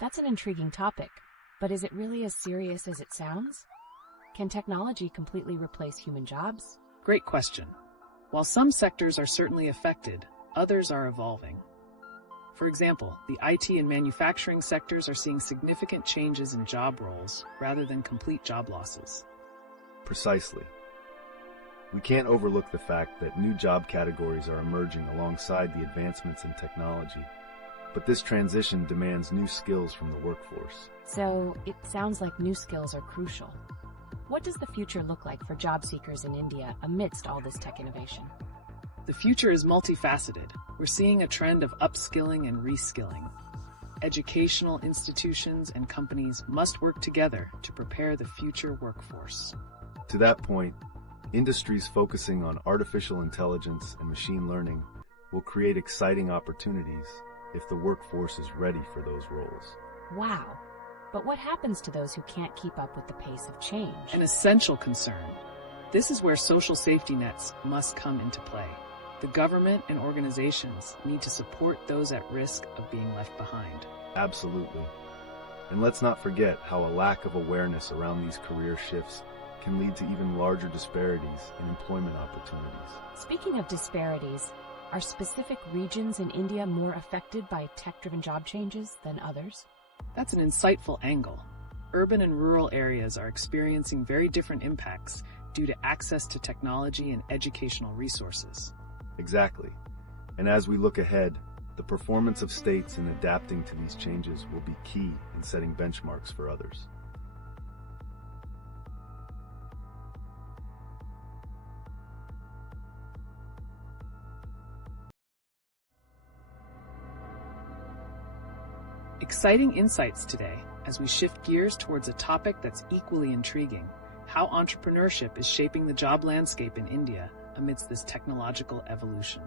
That's an intriguing topic, but is it really as serious as it sounds? Can technology completely replace human jobs? Great question. While some sectors are certainly affected, others are evolving. For example, the IT and manufacturing sectors are seeing significant changes in job roles rather than complete job losses. Precisely. We can't overlook the fact that new job categories are emerging alongside the advancements in technology. But this transition demands new skills from the workforce. So it sounds like new skills are crucial. What does the future look like for job seekers in India amidst all this tech innovation? The future is multifaceted. We're seeing a trend of upskilling and reskilling. Educational institutions and companies must work together to prepare the future workforce. To that point, industries focusing on artificial intelligence and machine learning will create exciting opportunities if the workforce is ready for those roles. Wow. But what happens to those who can't keep up with the pace of change? An essential concern. This is where social safety nets must come into play. The government and organizations need to support those at risk of being left behind. Absolutely. And let's not forget how a lack of awareness around these career shifts can lead to even larger disparities in employment opportunities. Speaking of disparities, are specific regions in India more affected by tech-driven job changes than others? That's an insightful angle. Urban and rural areas are experiencing very different impacts due to access to technology and educational resources. Exactly. And as we look ahead, the performance of states in adapting to these changes will be key in setting benchmarks for others. Exciting insights today as we shift gears towards a topic that's equally intriguing: how entrepreneurship is shaping the job landscape in India amidst this technological evolution.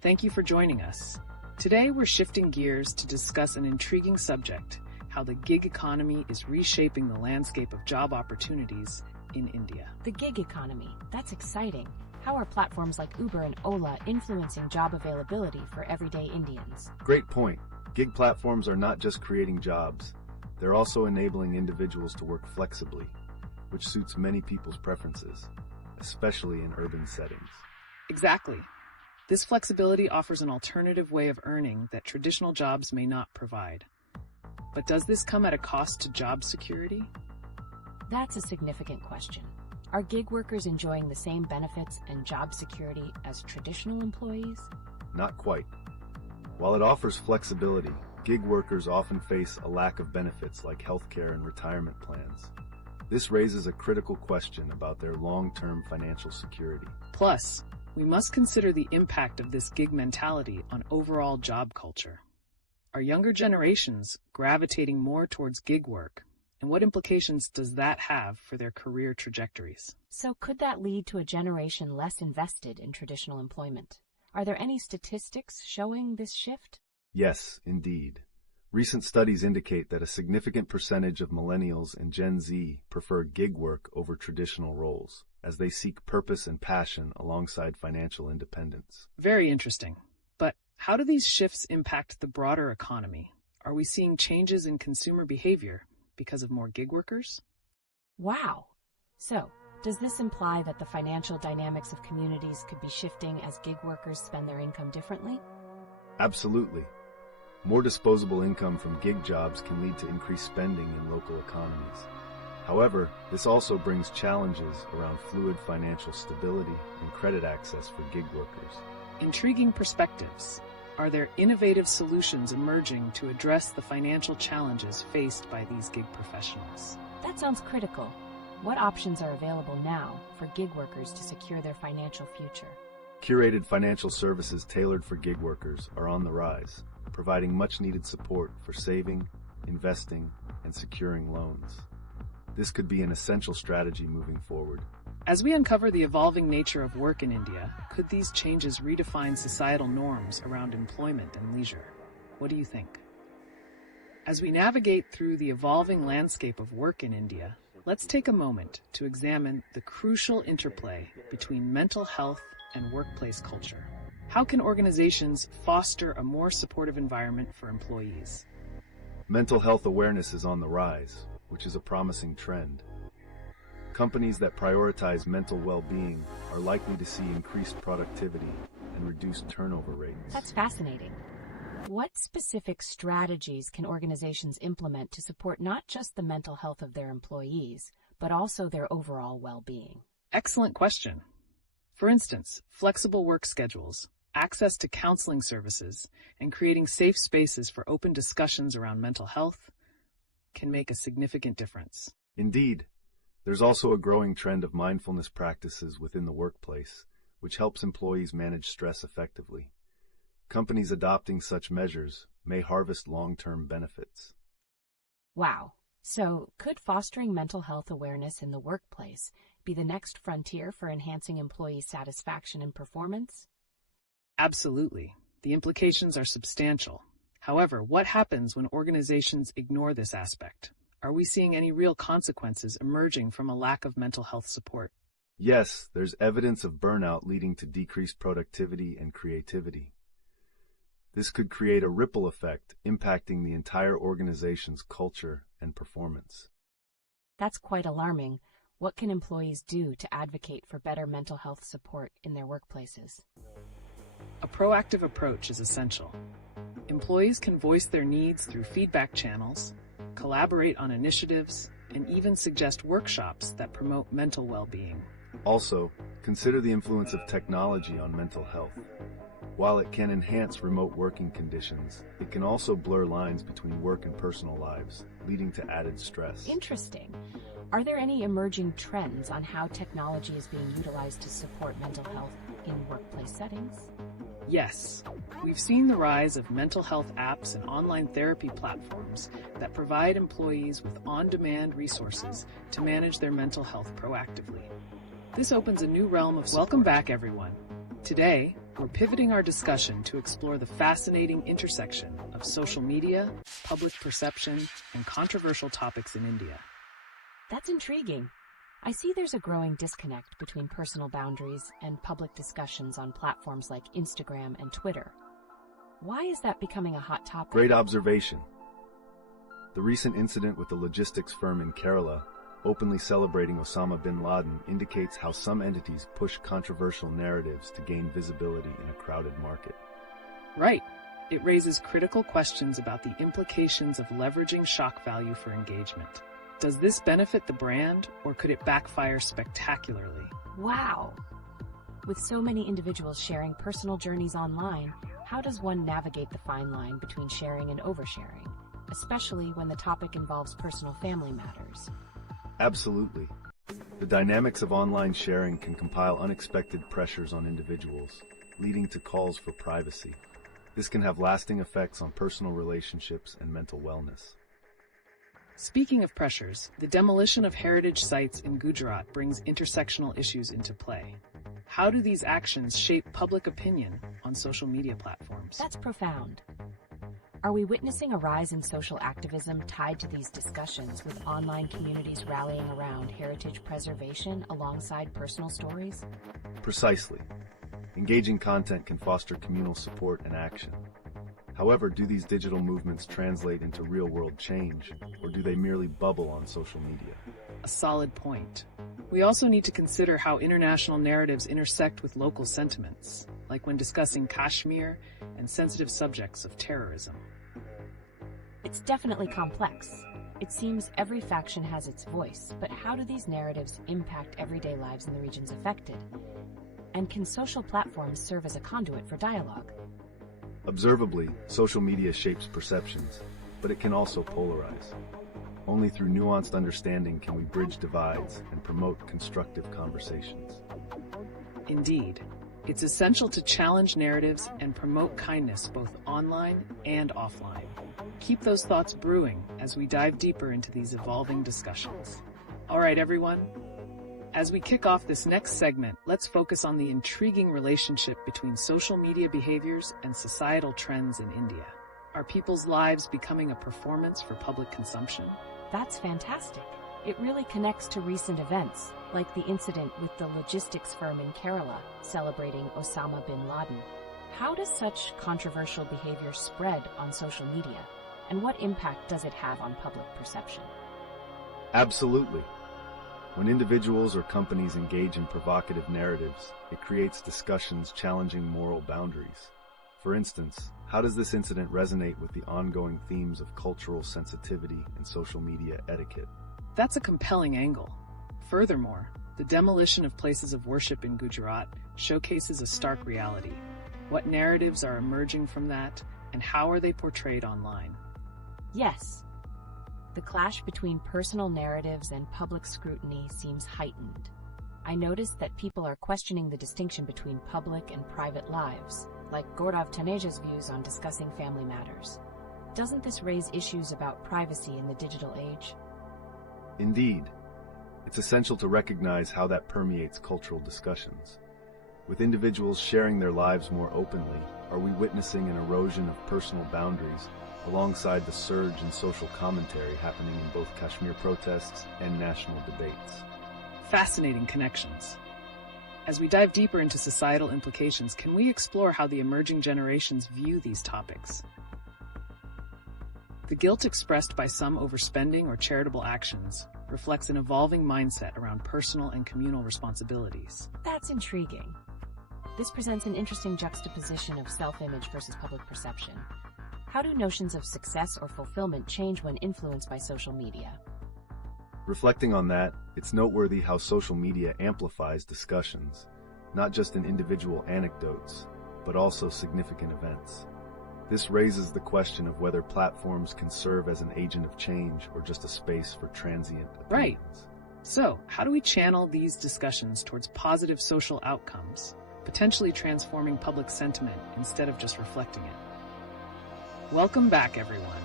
Thank you for joining us. Today we're shifting gears to discuss an intriguing subject: how the gig economy is reshaping the landscape of job opportunities in India. The gig economy, that's exciting. How are platforms like Uber and Ola influencing job availability for everyday Indians? Great point. Gig platforms are not just creating jobs, they're also enabling individuals to work flexibly, which suits many people's preferences, especially in urban settings. Exactly. This flexibility offers an alternative way of earning that traditional jobs may not provide. But does this come at a cost to job security? That's a significant question. Are gig workers enjoying the same benefits and job security as traditional employees? Not quite. While it offers flexibility, gig workers often face a lack of benefits like healthcare and retirement plans. This raises a critical question about their long-term financial security. Plus, we must consider the impact of this gig mentality on overall job culture. Are younger generations gravitating more towards gig work? And what implications does that have for their career trajectories? So could that lead to a generation less invested in traditional employment? Are there any statistics showing this shift? Yes, indeed. Recent studies indicate that a significant percentage of millennials and Gen Z prefer gig work over traditional roles, as they seek purpose and passion alongside financial independence. Very interesting. But how do these shifts impact the broader economy? Are we seeing changes in consumer behavior because of more gig workers? Wow. So, does this imply that the financial dynamics of communities could be shifting as gig workers spend their income differently? Absolutely. More disposable income from gig jobs can lead to increased spending in local economies. However, this also brings challenges around fluid financial stability and credit access for gig workers. Intriguing perspectives. Are there innovative solutions emerging to address the financial challenges faced by these gig professionals? That sounds critical. What options are available now for gig workers to secure their financial future? Curated financial services tailored for gig workers are on the rise, providing much-needed support for saving, investing, and securing loans. This could be an essential strategy moving forward. As we uncover the evolving nature of work in India, could these changes redefine societal norms around employment and leisure? What do you think? As we navigate through the evolving landscape of work in India, let's take a moment to examine the crucial interplay between mental health and workplace culture. How can organizations foster a more supportive environment for employees? Mental health awareness is on the rise, which is a promising trend. Companies that prioritize mental well-being are likely to see increased productivity and reduced turnover rates. That's fascinating. What specific strategies can organizations implement to support not just the mental health of their employees, but also their overall well-being? Excellent question. For instance, flexible work schedules, access to counseling services, and creating safe spaces for open discussions around mental health can make a significant difference. Indeed, there's also a growing trend of mindfulness practices within the workplace, which helps employees manage stress effectively. Companies adopting such measures may harvest long-term benefits. Wow. So, could fostering mental health awareness in the workplace be the next frontier for enhancing employee satisfaction and performance? Absolutely. The implications are substantial. However, what happens when organizations ignore this aspect? Are we seeing any real consequences emerging from a lack of mental health support? Yes, there's evidence of burnout leading to decreased productivity and creativity. This could create a ripple effect, impacting the entire organization's culture and performance. That's quite alarming. What can employees do to advocate for better mental health support in their workplaces? A proactive approach is essential. Employees can voice their needs through feedback channels, collaborate on initiatives, and even suggest workshops that promote mental well-being. Also, consider the influence of technology on mental health. While it can enhance remote working conditions, it can also blur lines between work and personal lives, leading to added stress. Interesting. Are there any emerging trends on how technology is being utilized to support mental health in workplace settings? Yes, we've seen the rise of mental health apps and online therapy platforms that provide employees with on-demand resources to manage their mental health proactively. This opens a new realm of support. Welcome back, everyone. Today, we're pivoting our discussion to explore the fascinating intersection of social media, public perception, and controversial topics in India. That's intriguing. I see there's a growing disconnect between personal boundaries and public discussions on platforms like Instagram and Twitter. Why is that becoming a hot topic? Great observation. The recent incident with the logistics firm in Kerala, openly celebrating Osama bin Laden, indicates how some entities push controversial narratives to gain visibility in a crowded market. Right. It raises critical questions about the implications of leveraging shock value for engagement. Does this benefit the brand, or could it backfire spectacularly? Wow! With so many individuals sharing personal journeys online, how does one navigate the fine line between sharing and oversharing, especially when the topic involves personal family matters? Absolutely. The dynamics of online sharing can compile unexpected pressures on individuals, leading to calls for privacy. This can have lasting effects on personal relationships and mental wellness. Speaking of pressures, the demolition of heritage sites in Gujarat brings intersectional issues into play. How do these actions shape public opinion on social media platforms? That's profound. Are we witnessing a rise in social activism tied to these discussions, with online communities rallying around heritage preservation alongside personal stories? Precisely. Engaging content can foster communal support and action. However, do these digital movements translate into real-world change, or do they merely bubble on social media? A solid point. We also need to consider how international narratives intersect with local sentiments, like when discussing Kashmir and sensitive subjects of terrorism. It's definitely complex. It seems every faction has its voice, but how do these narratives impact everyday lives in the regions affected? And can social platforms serve as a conduit for dialogue? Observably, social media shapes perceptions, but it can also polarize. Only through nuanced understanding can we bridge divides and promote constructive conversations. Indeed, it's essential to challenge narratives and promote kindness both online and offline. Keep those thoughts brewing as we dive deeper into these evolving discussions. All right, everyone, As we kick off this next segment, let's focus on the intriguing relationship between social media behaviors and societal trends in India. Are people's lives becoming a performance for public consumption? That's fantastic. It really connects to recent events, like the incident with the logistics firm in Kerala celebrating Osama bin Laden. How does such controversial behavior spread on social media, and what impact does it have on public perception? Absolutely. When individuals or companies engage in provocative narratives, it creates discussions challenging moral boundaries. For instance, how does this incident resonate with the ongoing themes of cultural sensitivity and social media etiquette? That's a compelling angle. Furthermore, the demolition of places of worship in Gujarat showcases a stark reality. What narratives are emerging from that, and how are they portrayed online? Yes. The clash between personal narratives and public scrutiny seems heightened. I noticed that people are questioning the distinction between public and private lives, like Gaurav Taneja's views on discussing family matters. Doesn't this raise issues about privacy in the digital age? Indeed. It's essential to recognize how that permeates cultural discussions. With individuals sharing their lives more openly, are we witnessing an erosion of personal boundaries alongside the surge in social commentary happening in both Kashmir protests and national debates? Fascinating connections. As we dive deeper into societal implications, can we explore how the emerging generations view these topics? The guilt expressed by some over spending or charitable actions reflects an evolving mindset around personal and communal responsibilities. That's intriguing. This presents an interesting juxtaposition of self-image versus public perception. How do notions of success or fulfillment change when influenced by social media? Reflecting on that, it's noteworthy how social media amplifies discussions, not just in individual anecdotes, but also significant events. This raises the question of whether platforms can serve as an agent of change or just a space for transient opinions. Right. So, how do we channel these discussions towards positive social outcomes, potentially transforming public sentiment instead of just reflecting it? Welcome back, everyone.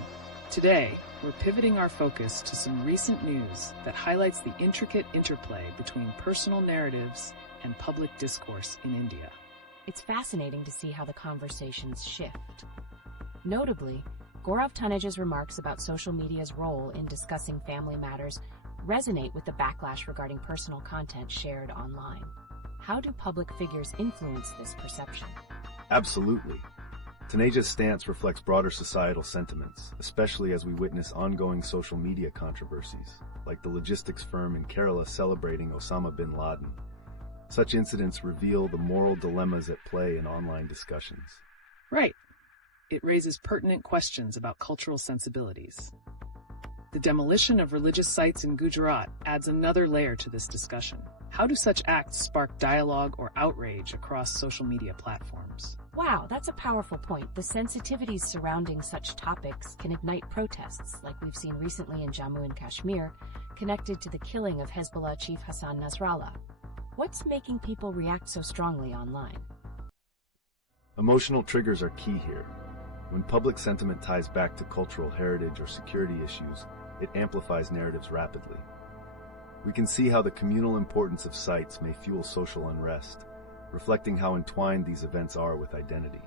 Today, we're pivoting our focus to some recent news that highlights the intricate interplay between personal narratives and public discourse in India. It's fascinating to see how the conversations shift. Notably, Gaurav Taneja's remarks about social media's role in discussing family matters resonate with the backlash regarding personal content shared online. How do public figures influence this perception? Absolutely. Taneja's stance reflects broader societal sentiments, especially as we witness ongoing social media controversies, like the logistics firm in Kerala celebrating Osama bin Laden. Such incidents reveal the moral dilemmas at play in online discussions. Right. It raises pertinent questions about cultural sensibilities. The demolition of religious sites in Gujarat adds another layer to this discussion. How do such acts spark dialogue or outrage across social media platforms? Wow, that's a powerful point. The sensitivities surrounding such topics can ignite protests, like we've seen recently in Jammu and Kashmir, connected to the killing of Hezbollah chief Hassan Nasrallah. What's making people react so strongly online? Emotional triggers are key here. When public sentiment ties back to cultural heritage or security issues, it amplifies narratives rapidly. We can see how the communal importance of sites may fuel social unrest, reflecting how entwined these events are with identity.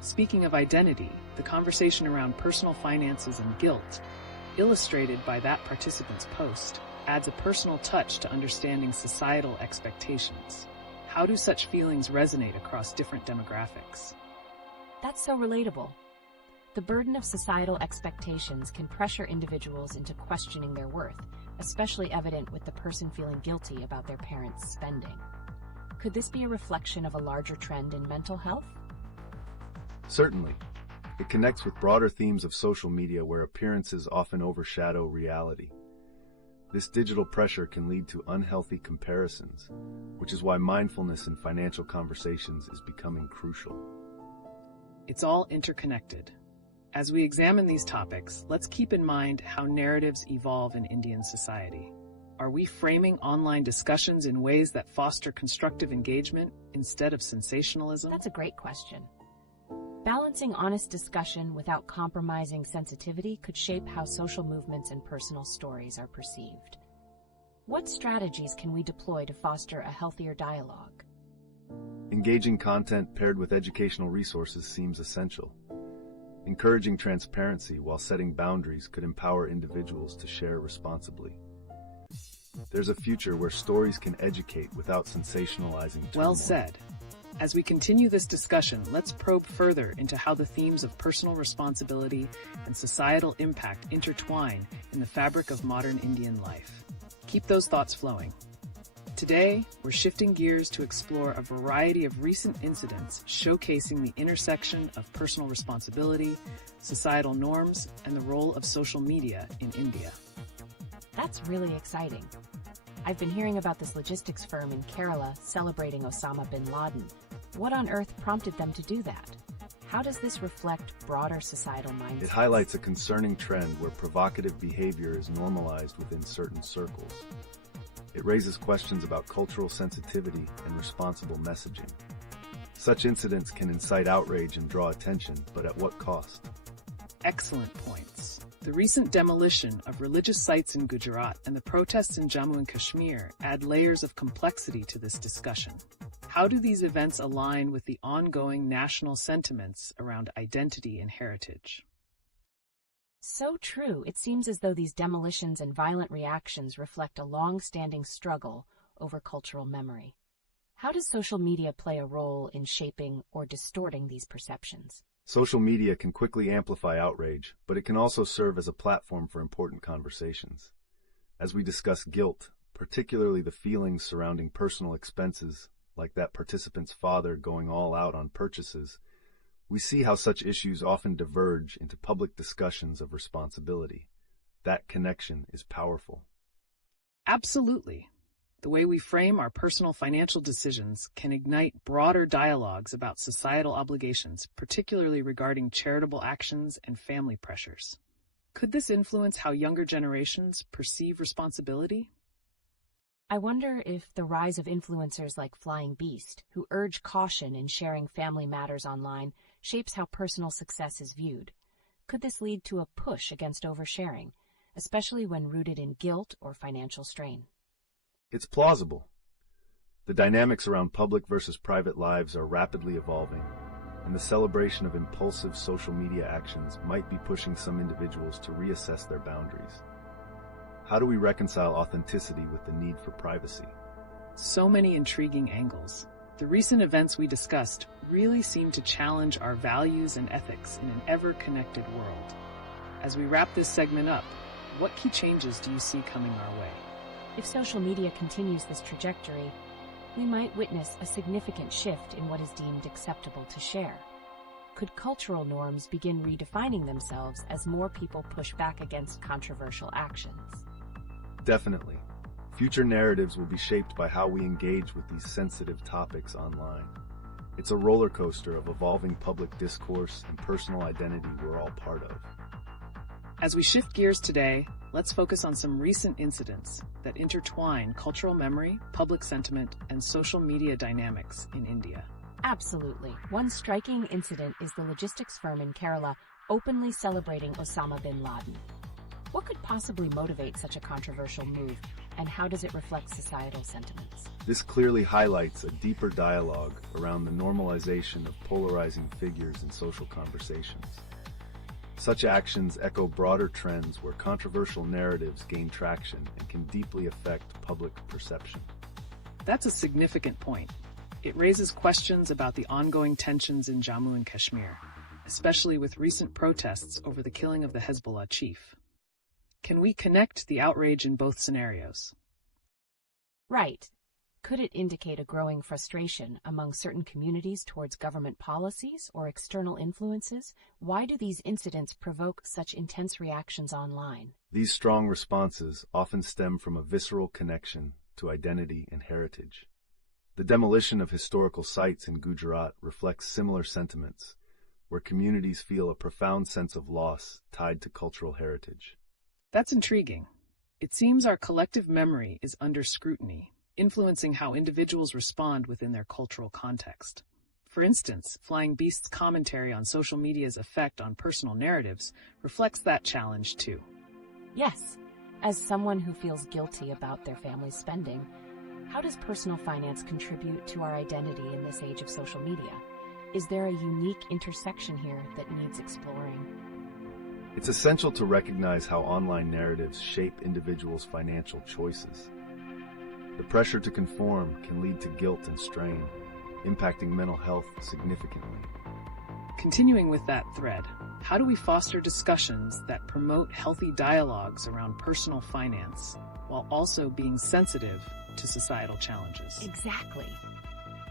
Speaking of identity, the conversation around personal finances and guilt, illustrated by that participant's post, adds a personal touch to understanding societal expectations. How do such feelings resonate across different demographics? That's so relatable. The burden of societal expectations can pressure individuals into questioning their worth, especially evident with the person feeling guilty about their parents' spending. Could this be a reflection of a larger trend in mental health? Certainly. It connects with broader themes of social media where appearances often overshadow reality. This digital pressure can lead to unhealthy comparisons, which is why mindfulness in financial conversations is becoming crucial. It's all interconnected. As we examine these topics, let's keep in mind how narratives evolve in Indian society. Are we framing online discussions in ways that foster constructive engagement instead of sensationalism? That's a great question. Balancing honest discussion without compromising sensitivity could shape how social movements and personal stories are perceived. What strategies can we deploy to foster a healthier dialogue? Engaging content paired with educational resources seems essential. Encouraging transparency while setting boundaries could empower individuals to share responsibly. There's a future where stories can educate without sensationalizing turmoil. Well said. As we continue this discussion, let's probe further into how the themes of personal responsibility and societal impact intertwine in the fabric of modern Indian life. Keep those thoughts flowing. Today, we're shifting gears to explore a variety of recent incidents showcasing the intersection of personal responsibility, societal norms, and the role of social media in India. That's really exciting. I've been hearing about this logistics firm in Kerala celebrating Osama bin Laden. What on earth prompted them to do that? How does this reflect broader societal mindsets? It highlights a concerning trend where provocative behavior is normalized within certain circles. It raises questions about cultural sensitivity and responsible messaging. Such incidents can incite outrage and draw attention, but at what cost? Excellent points. The recent demolition of religious sites in Gujarat and the protests in Jammu and Kashmir add layers of complexity to this discussion. How do these events align with the ongoing national sentiments around identity and heritage? So true. It seems as though these demolitions and violent reactions reflect a long-standing struggle over cultural memory. How does social media play a role in shaping or distorting these perceptions? Social media can quickly amplify outrage, but it can also serve as a platform for important conversations. As we discuss guilt, particularly the feelings surrounding personal expenses, like that participant's father going all out on purchases, we see how such issues often diverge into public discussions of responsibility. That connection is powerful. Absolutely. The way we frame our personal financial decisions can ignite broader dialogues about societal obligations, particularly regarding charitable actions and family pressures. Could this influence how younger generations perceive responsibility? I wonder if the rise of influencers like Flying Beast, who urge caution in sharing family matters online, shapes how personal success is viewed. Could this lead to a push against oversharing, especially when rooted in guilt or financial strain? It's plausible. The dynamics around public versus private lives are rapidly evolving, and the celebration of impulsive social media actions might be pushing some individuals to reassess their boundaries. How do we reconcile authenticity with the need for privacy? So many intriguing angles. The recent events we discussed really seem to challenge our values and ethics in an ever-connected world. As we wrap this segment up, what key changes do you see coming our way? If social media continues this trajectory, we might witness a significant shift in what is deemed acceptable to share. Could cultural norms begin redefining themselves as more people push back against controversial actions? Definitely. Future narratives will be shaped by how we engage with these sensitive topics online. It's a roller coaster of evolving public discourse and personal identity we're all part of. As we shift gears today, let's focus on some recent incidents that intertwine cultural memory, public sentiment, and social media dynamics in India. Absolutely. One striking incident is the logistics firm in Kerala openly celebrating Osama bin Laden. What could possibly motivate such a controversial move, and how does it reflect societal sentiments? This clearly highlights a deeper dialogue around the normalization of polarizing figures in social conversations. Such actions echo broader trends where controversial narratives gain traction and can deeply affect public perception. That's a significant point. It raises questions about the ongoing tensions in Jammu and Kashmir, especially with recent protests over the killing of the Hezbollah chief. Can we connect the outrage in both scenarios? Right. Could it indicate a growing frustration among certain communities towards government policies or external influences? Why do these incidents provoke such intense reactions online? These strong responses often stem from a visceral connection to identity and heritage. The demolition of historical sites in Gujarat reflects similar sentiments, where communities feel a profound sense of loss tied to cultural heritage. That's intriguing. It seems our collective memory is under scrutiny, influencing how individuals respond within their cultural context. For instance, Flying Beast's commentary on social media's effect on personal narratives reflects that challenge too. Yes, As someone who feels guilty about their family's spending, how does personal finance contribute to our identity in this age of social media? Is there a unique intersection here that needs exploring? It's essential to recognize how online narratives shape individuals' financial choices. The pressure to conform can lead to guilt and strain, impacting mental health significantly. Continuing with that thread, how do we foster discussions that promote healthy dialogues around personal finance while also being sensitive to societal challenges? Exactly.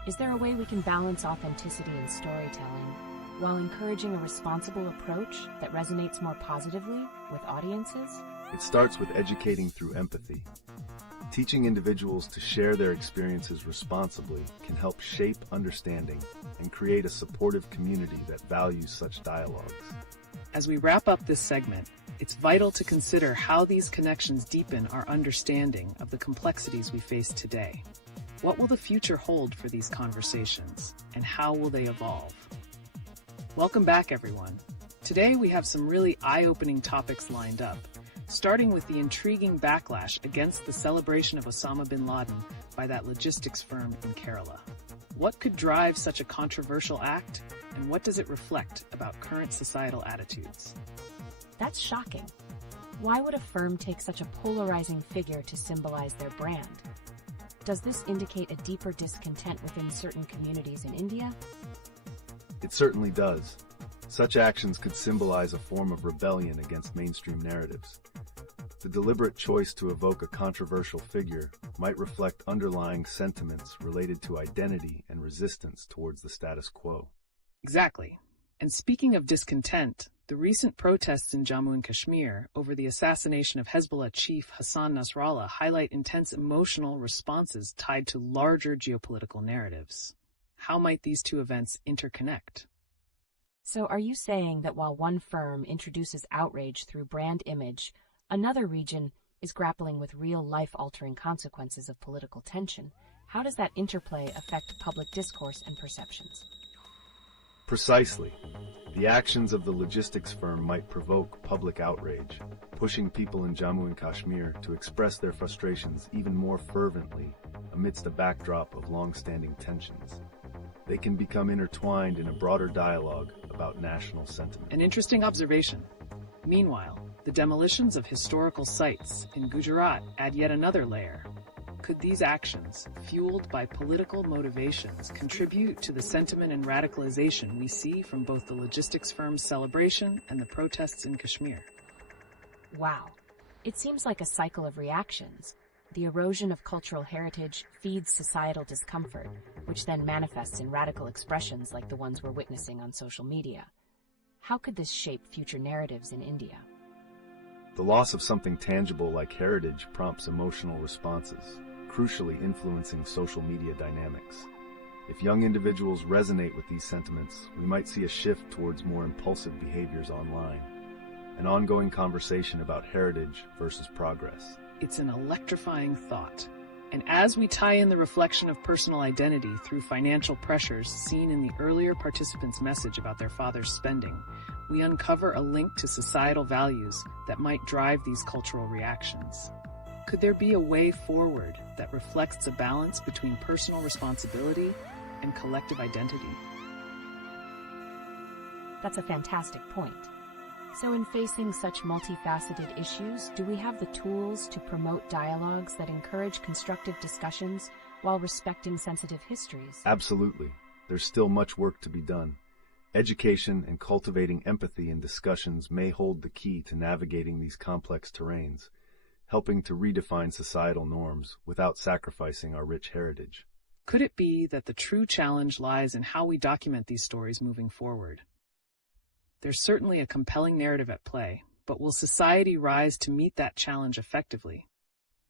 Is there a way we can balance authenticity and storytelling while encouraging a responsible approach that resonates more positively with audiences? It starts with educating through empathy. Teaching individuals to share their experiences responsibly can help shape understanding and create a supportive community that values such dialogues. As we wrap up this segment, it's vital to consider how these connections deepen our understanding of the complexities we face today. What will the future hold for these conversations, and how will they evolve? Welcome back, everyone. Today we have some really eye-opening topics lined up, starting with the intriguing backlash against the celebration of Osama bin Laden by that logistics firm in Kerala. What could drive such a controversial act, and what does it reflect about current societal attitudes? That's shocking. Why would a firm take such a polarizing figure to symbolize their brand? Does this indicate a deeper discontent within certain communities in India? It certainly does. Such actions could symbolize a form of rebellion against mainstream narratives. The deliberate choice to evoke a controversial figure might reflect underlying sentiments related to identity and resistance towards the status quo. Exactly. And speaking of discontent, the recent protests in Jammu and Kashmir over the assassination of Hezbollah chief Hassan Nasrallah highlight intense emotional responses tied to larger geopolitical narratives. How might these two events interconnect? So are you saying that while one firm introduces outrage through brand image, another region is grappling with real life-altering consequences of political tension? How does that interplay affect public discourse and perceptions? Precisely. The actions of the logistics firm might provoke public outrage, pushing people in Jammu and Kashmir to express their frustrations even more fervently amidst a backdrop of long-standing tensions. They can become intertwined in a broader dialogue about national sentiment. An interesting observation. Meanwhile, the demolitions of historical sites in Gujarat add yet another layer. Could these actions, fueled by political motivations, contribute to the sentiment and radicalization we see from both the logistics firm's celebration and the protests in Kashmir? Wow. It seems like a cycle of reactions. The erosion of cultural heritage feeds societal discomfort, which then manifests in radical expressions like the ones we're witnessing on social media. How could this shape future narratives in India? The loss of something tangible like heritage prompts emotional responses, crucially influencing social media dynamics. If young individuals resonate with these sentiments, we might see a shift towards more impulsive behaviors online, an ongoing conversation about heritage versus progress. It's an electrifying thought. And as we tie in the reflection of personal identity through financial pressures seen in the earlier participants' message about their father's spending, we uncover a link to societal values that might drive these cultural reactions. Could there be a way forward that reflects a balance between personal responsibility and collective identity? That's a fantastic point. So in facing such multifaceted issues, do we have the tools to promote dialogues that encourage constructive discussions while respecting sensitive histories? Absolutely. There's still much work to be done. Education and cultivating empathy in discussions may hold the key to navigating these complex terrains, helping to redefine societal norms without sacrificing our rich heritage. Could it be that the true challenge lies in how we document these stories moving forward? There's certainly a compelling narrative at play, but will society rise to meet that challenge effectively?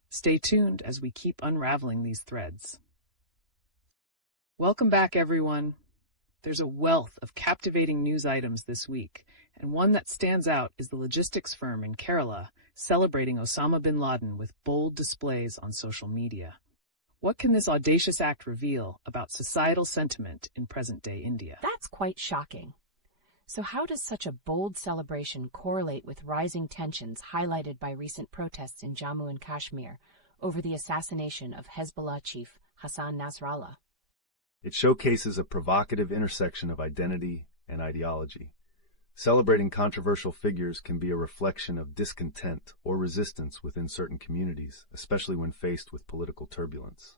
Stay tuned as we keep unraveling these threads. Welcome back, everyone. There's a wealth of captivating news items this week, and one that stands out is the logistics firm in Kerala celebrating Osama bin Laden with bold displays on social media. What can this audacious act reveal about societal sentiment in present-day India? That's quite shocking. So how does such a bold celebration correlate with rising tensions highlighted by recent protests in Jammu and Kashmir over the assassination of Hezbollah chief Hassan Nasrallah? It showcases a provocative intersection of identity and ideology. Celebrating controversial figures can be a reflection of discontent or resistance within certain communities, especially when faced with political turbulence.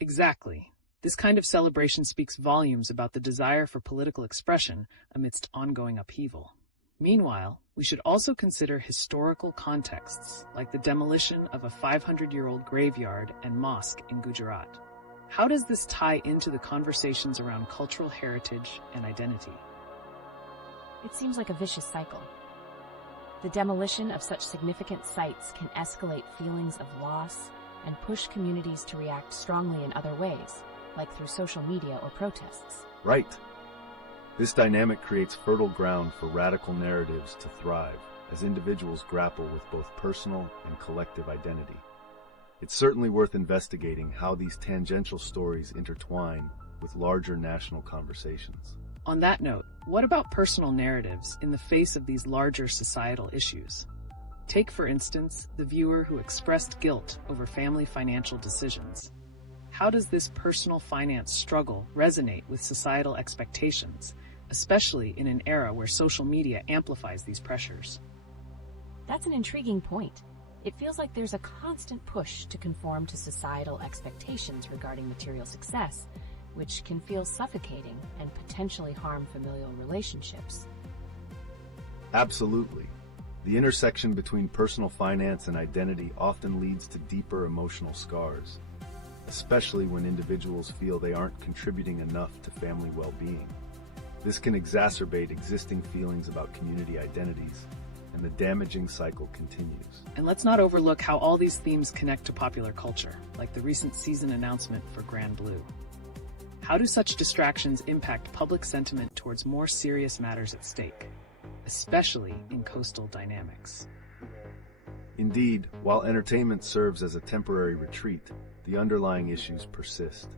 Exactly. This kind of celebration speaks volumes about the desire for political expression amidst ongoing upheaval. Meanwhile, we should also consider historical contexts, like the demolition of a 500-year-old graveyard and mosque in Gujarat. How does this tie into the conversations around cultural heritage and identity? It seems like a vicious cycle. The demolition of such significant sites can escalate feelings of loss and push communities to react strongly in other ways, like through social media or protests. Right. This dynamic creates fertile ground for radical narratives to thrive as individuals grapple with both personal and collective identity. It's certainly worth investigating how these tangential stories intertwine with larger national conversations. On that note, what about personal narratives in the face of these larger societal issues? Take, for instance, the viewer who expressed guilt over family financial decisions. How does this personal finance struggle resonate with societal expectations, especially in an era where social media amplifies these pressures? That's an intriguing point. It feels like there's a constant push to conform to societal expectations regarding material success, which can feel suffocating and potentially harm familial relationships. Absolutely. The intersection between personal finance and identity often leads to deeper emotional scars, especially when individuals feel they aren't contributing enough to family well-being. This can exacerbate existing feelings about community identities, and the damaging cycle continues. And let's not overlook how all these themes connect to popular culture, like the recent season announcement for Grand Blue. How do such distractions impact public sentiment towards more serious matters at stake, especially in coastal dynamics? Indeed, while entertainment serves as a temporary retreat, the underlying issues persist.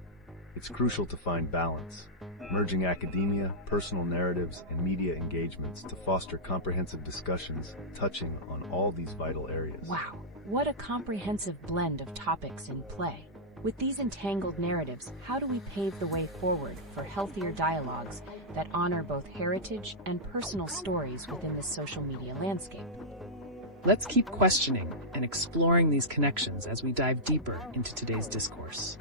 It's crucial to find balance, merging academia, personal narratives, and media engagements to foster comprehensive discussions touching on all these vital areas. Wow, what a comprehensive blend of topics in play. With these entangled narratives, how do we pave the way forward for healthier dialogues that honor both heritage and personal stories within this social media landscape? Let's keep questioning and exploring these connections as we dive deeper into today's discourse.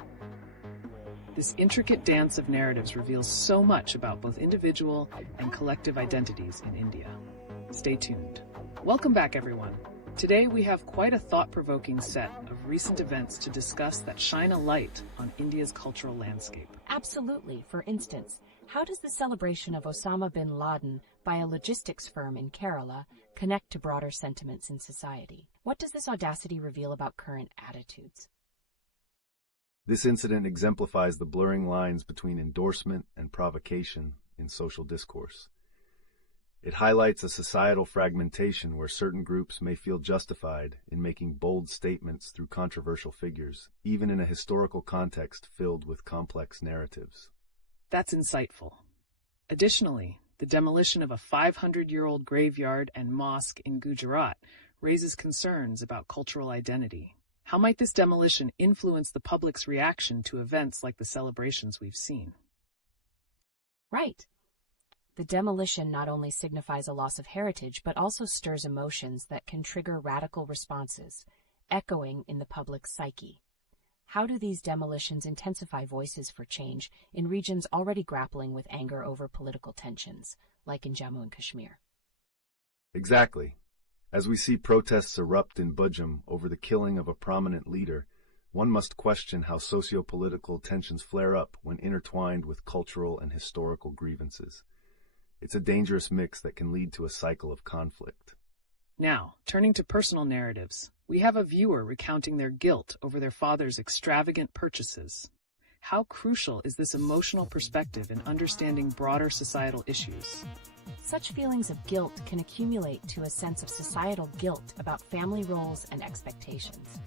This intricate dance of narratives reveals so much about both individual and collective identities in India. Stay tuned. Welcome back, everyone. Today we have quite a thought-provoking set of recent events to discuss that shine a light on India's cultural landscape. Absolutely. For instance, how does the celebration of Osama bin Laden by a logistics firm in Kerala connect to broader sentiments in society? What does this audacity reveal about current attitudes? This incident exemplifies the blurring lines between endorsement and provocation in social discourse. It highlights a societal fragmentation where certain groups may feel justified in making bold statements through controversial figures, even in a historical context filled with complex narratives. That's insightful. Additionally, the demolition of a 500-year-old graveyard and mosque in Gujarat raises concerns about cultural identity. How might this demolition influence the public's reaction to events like the celebrations we've seen? Right. The demolition not only signifies a loss of heritage, but also stirs emotions that can trigger radical responses, echoing in the public's psyche. How do these demolitions intensify voices for change in regions already grappling with anger over political tensions, like in Jammu and Kashmir? Exactly. As we see protests erupt in Bujam over the killing of a prominent leader, one must question how socio-political tensions flare up when intertwined with cultural and historical grievances. It's a dangerous mix that can lead to a cycle of conflict. Now, turning to personal narratives, we have a viewer recounting their guilt over their father's extravagant purchases. How crucial is this emotional perspective in understanding broader societal issues? Such feelings of guilt can accumulate to a sense of societal guilt about family roles and expectations.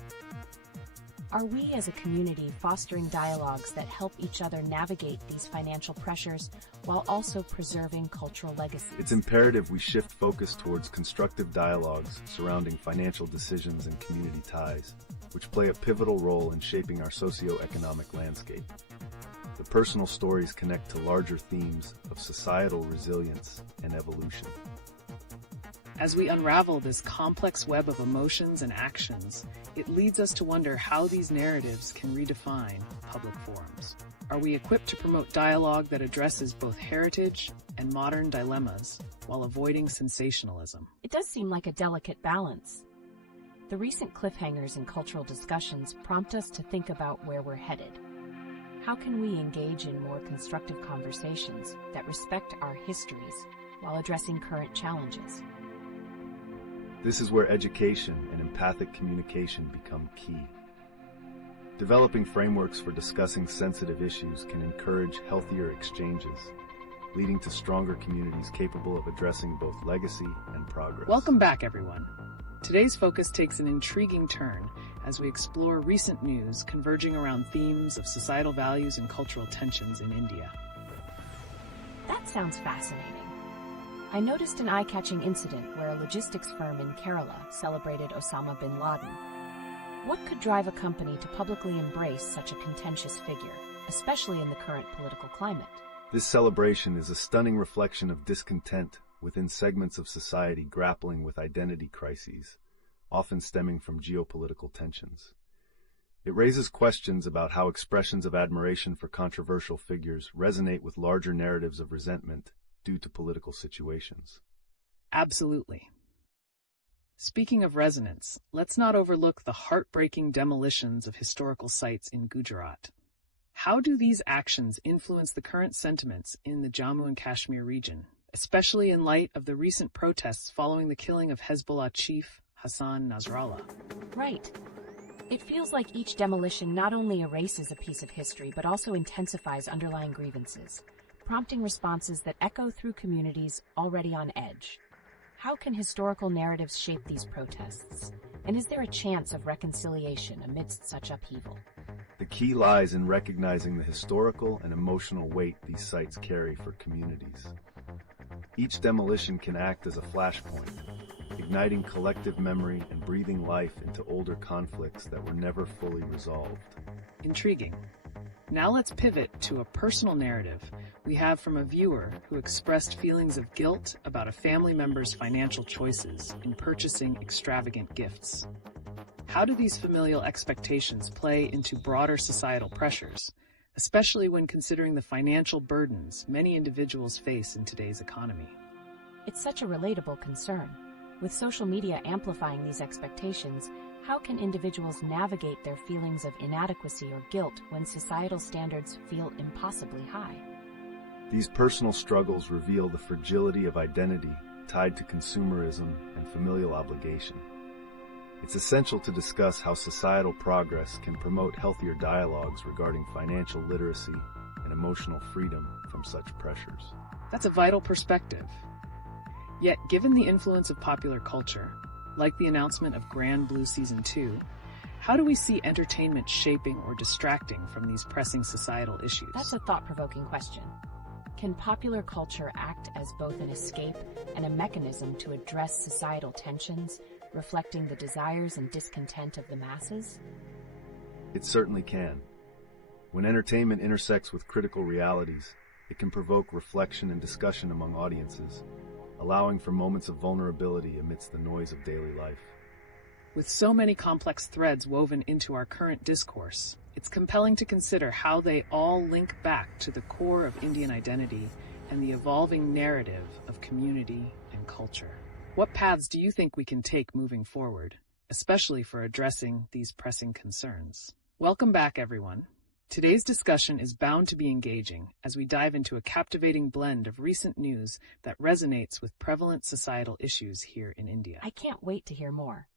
Are we as a community fostering dialogues that help each other navigate these financial pressures while also preserving cultural legacies? It's imperative we shift focus towards constructive dialogues surrounding financial decisions and community ties, which play a pivotal role in shaping our socio-economic landscape. The personal stories connect to larger themes of societal resilience and evolution. As we unravel this complex web of emotions and actions, it leads us to wonder how these narratives can redefine public forums. Are we equipped to promote dialogue that addresses both heritage and modern dilemmas while avoiding sensationalism? It does seem like a delicate balance. The recent cliffhangers in cultural discussions prompt us to think about where we're headed. How can we engage in more constructive conversations that respect our histories while addressing current challenges? This is where education and empathic communication become key. Developing frameworks for discussing sensitive issues can encourage healthier exchanges, leading to stronger communities capable of addressing both legacy and progress. Welcome back, everyone. Today's focus takes an intriguing turn as we explore recent news converging around themes of societal values and cultural tensions in India. That sounds fascinating. I noticed an eye-catching incident where a logistics firm in Kerala celebrated Osama bin Laden. What could drive a company to publicly embrace such a contentious figure, especially in the current political climate? This celebration is a stunning reflection of discontent within segments of society grappling with identity crises, often stemming from geopolitical tensions. It raises questions about how expressions of admiration for controversial figures resonate with larger narratives of resentment due to political situations. Absolutely. Speaking of resonance, let's not overlook the heartbreaking demolitions of historical sites in Gujarat. How do these actions influence the current sentiments in the Jammu and Kashmir region, especially in light of the recent protests following the killing of Hezbollah chief Hassan Nasrallah? Right. It feels like each demolition not only erases a piece of history, but also intensifies underlying grievances, prompting responses that echo through communities already on edge. How can historical narratives shape these protests? And is there a chance of reconciliation amidst such upheaval? The key lies in recognizing the historical and emotional weight these sites carry for communities. Each demolition can act as a flashpoint, igniting collective memory and breathing life into older conflicts that were never fully resolved. Intriguing. Now let's pivot to a personal narrative we have from a viewer who expressed feelings of guilt about a family member's financial choices in purchasing extravagant gifts. How do these familial expectations play into broader societal pressures, especially when considering the financial burdens many individuals face in today's economy? It's such a relatable concern. With social media amplifying these expectations, how can individuals navigate their feelings of inadequacy or guilt when societal standards feel impossibly high? These personal struggles reveal the fragility of identity tied to consumerism and familial obligation. It's essential to discuss how societal progress can promote healthier dialogues regarding financial literacy and emotional freedom from such pressures. That's a vital perspective. Yet, given the influence of popular culture, like the announcement of Grand Blue Season 2, how do we see entertainment shaping or distracting from these pressing societal issues? That's a thought-provoking question. Can popular culture act as both an escape and a mechanism to address societal tensions, reflecting the desires and discontent of the masses? It certainly can. When entertainment intersects with critical realities, it can provoke reflection and discussion among audiences, allowing for moments of vulnerability amidst the noise of daily life. With so many complex threads woven into our current discourse, it's compelling to consider how they all link back to the core of Indian identity and the evolving narrative of community and culture. What paths do you think we can take moving forward, especially for addressing these pressing concerns? Welcome back, everyone. Today's discussion is bound to be engaging as we dive into a captivating blend of recent news that resonates with prevalent societal issues here in India. I can't wait to hear more.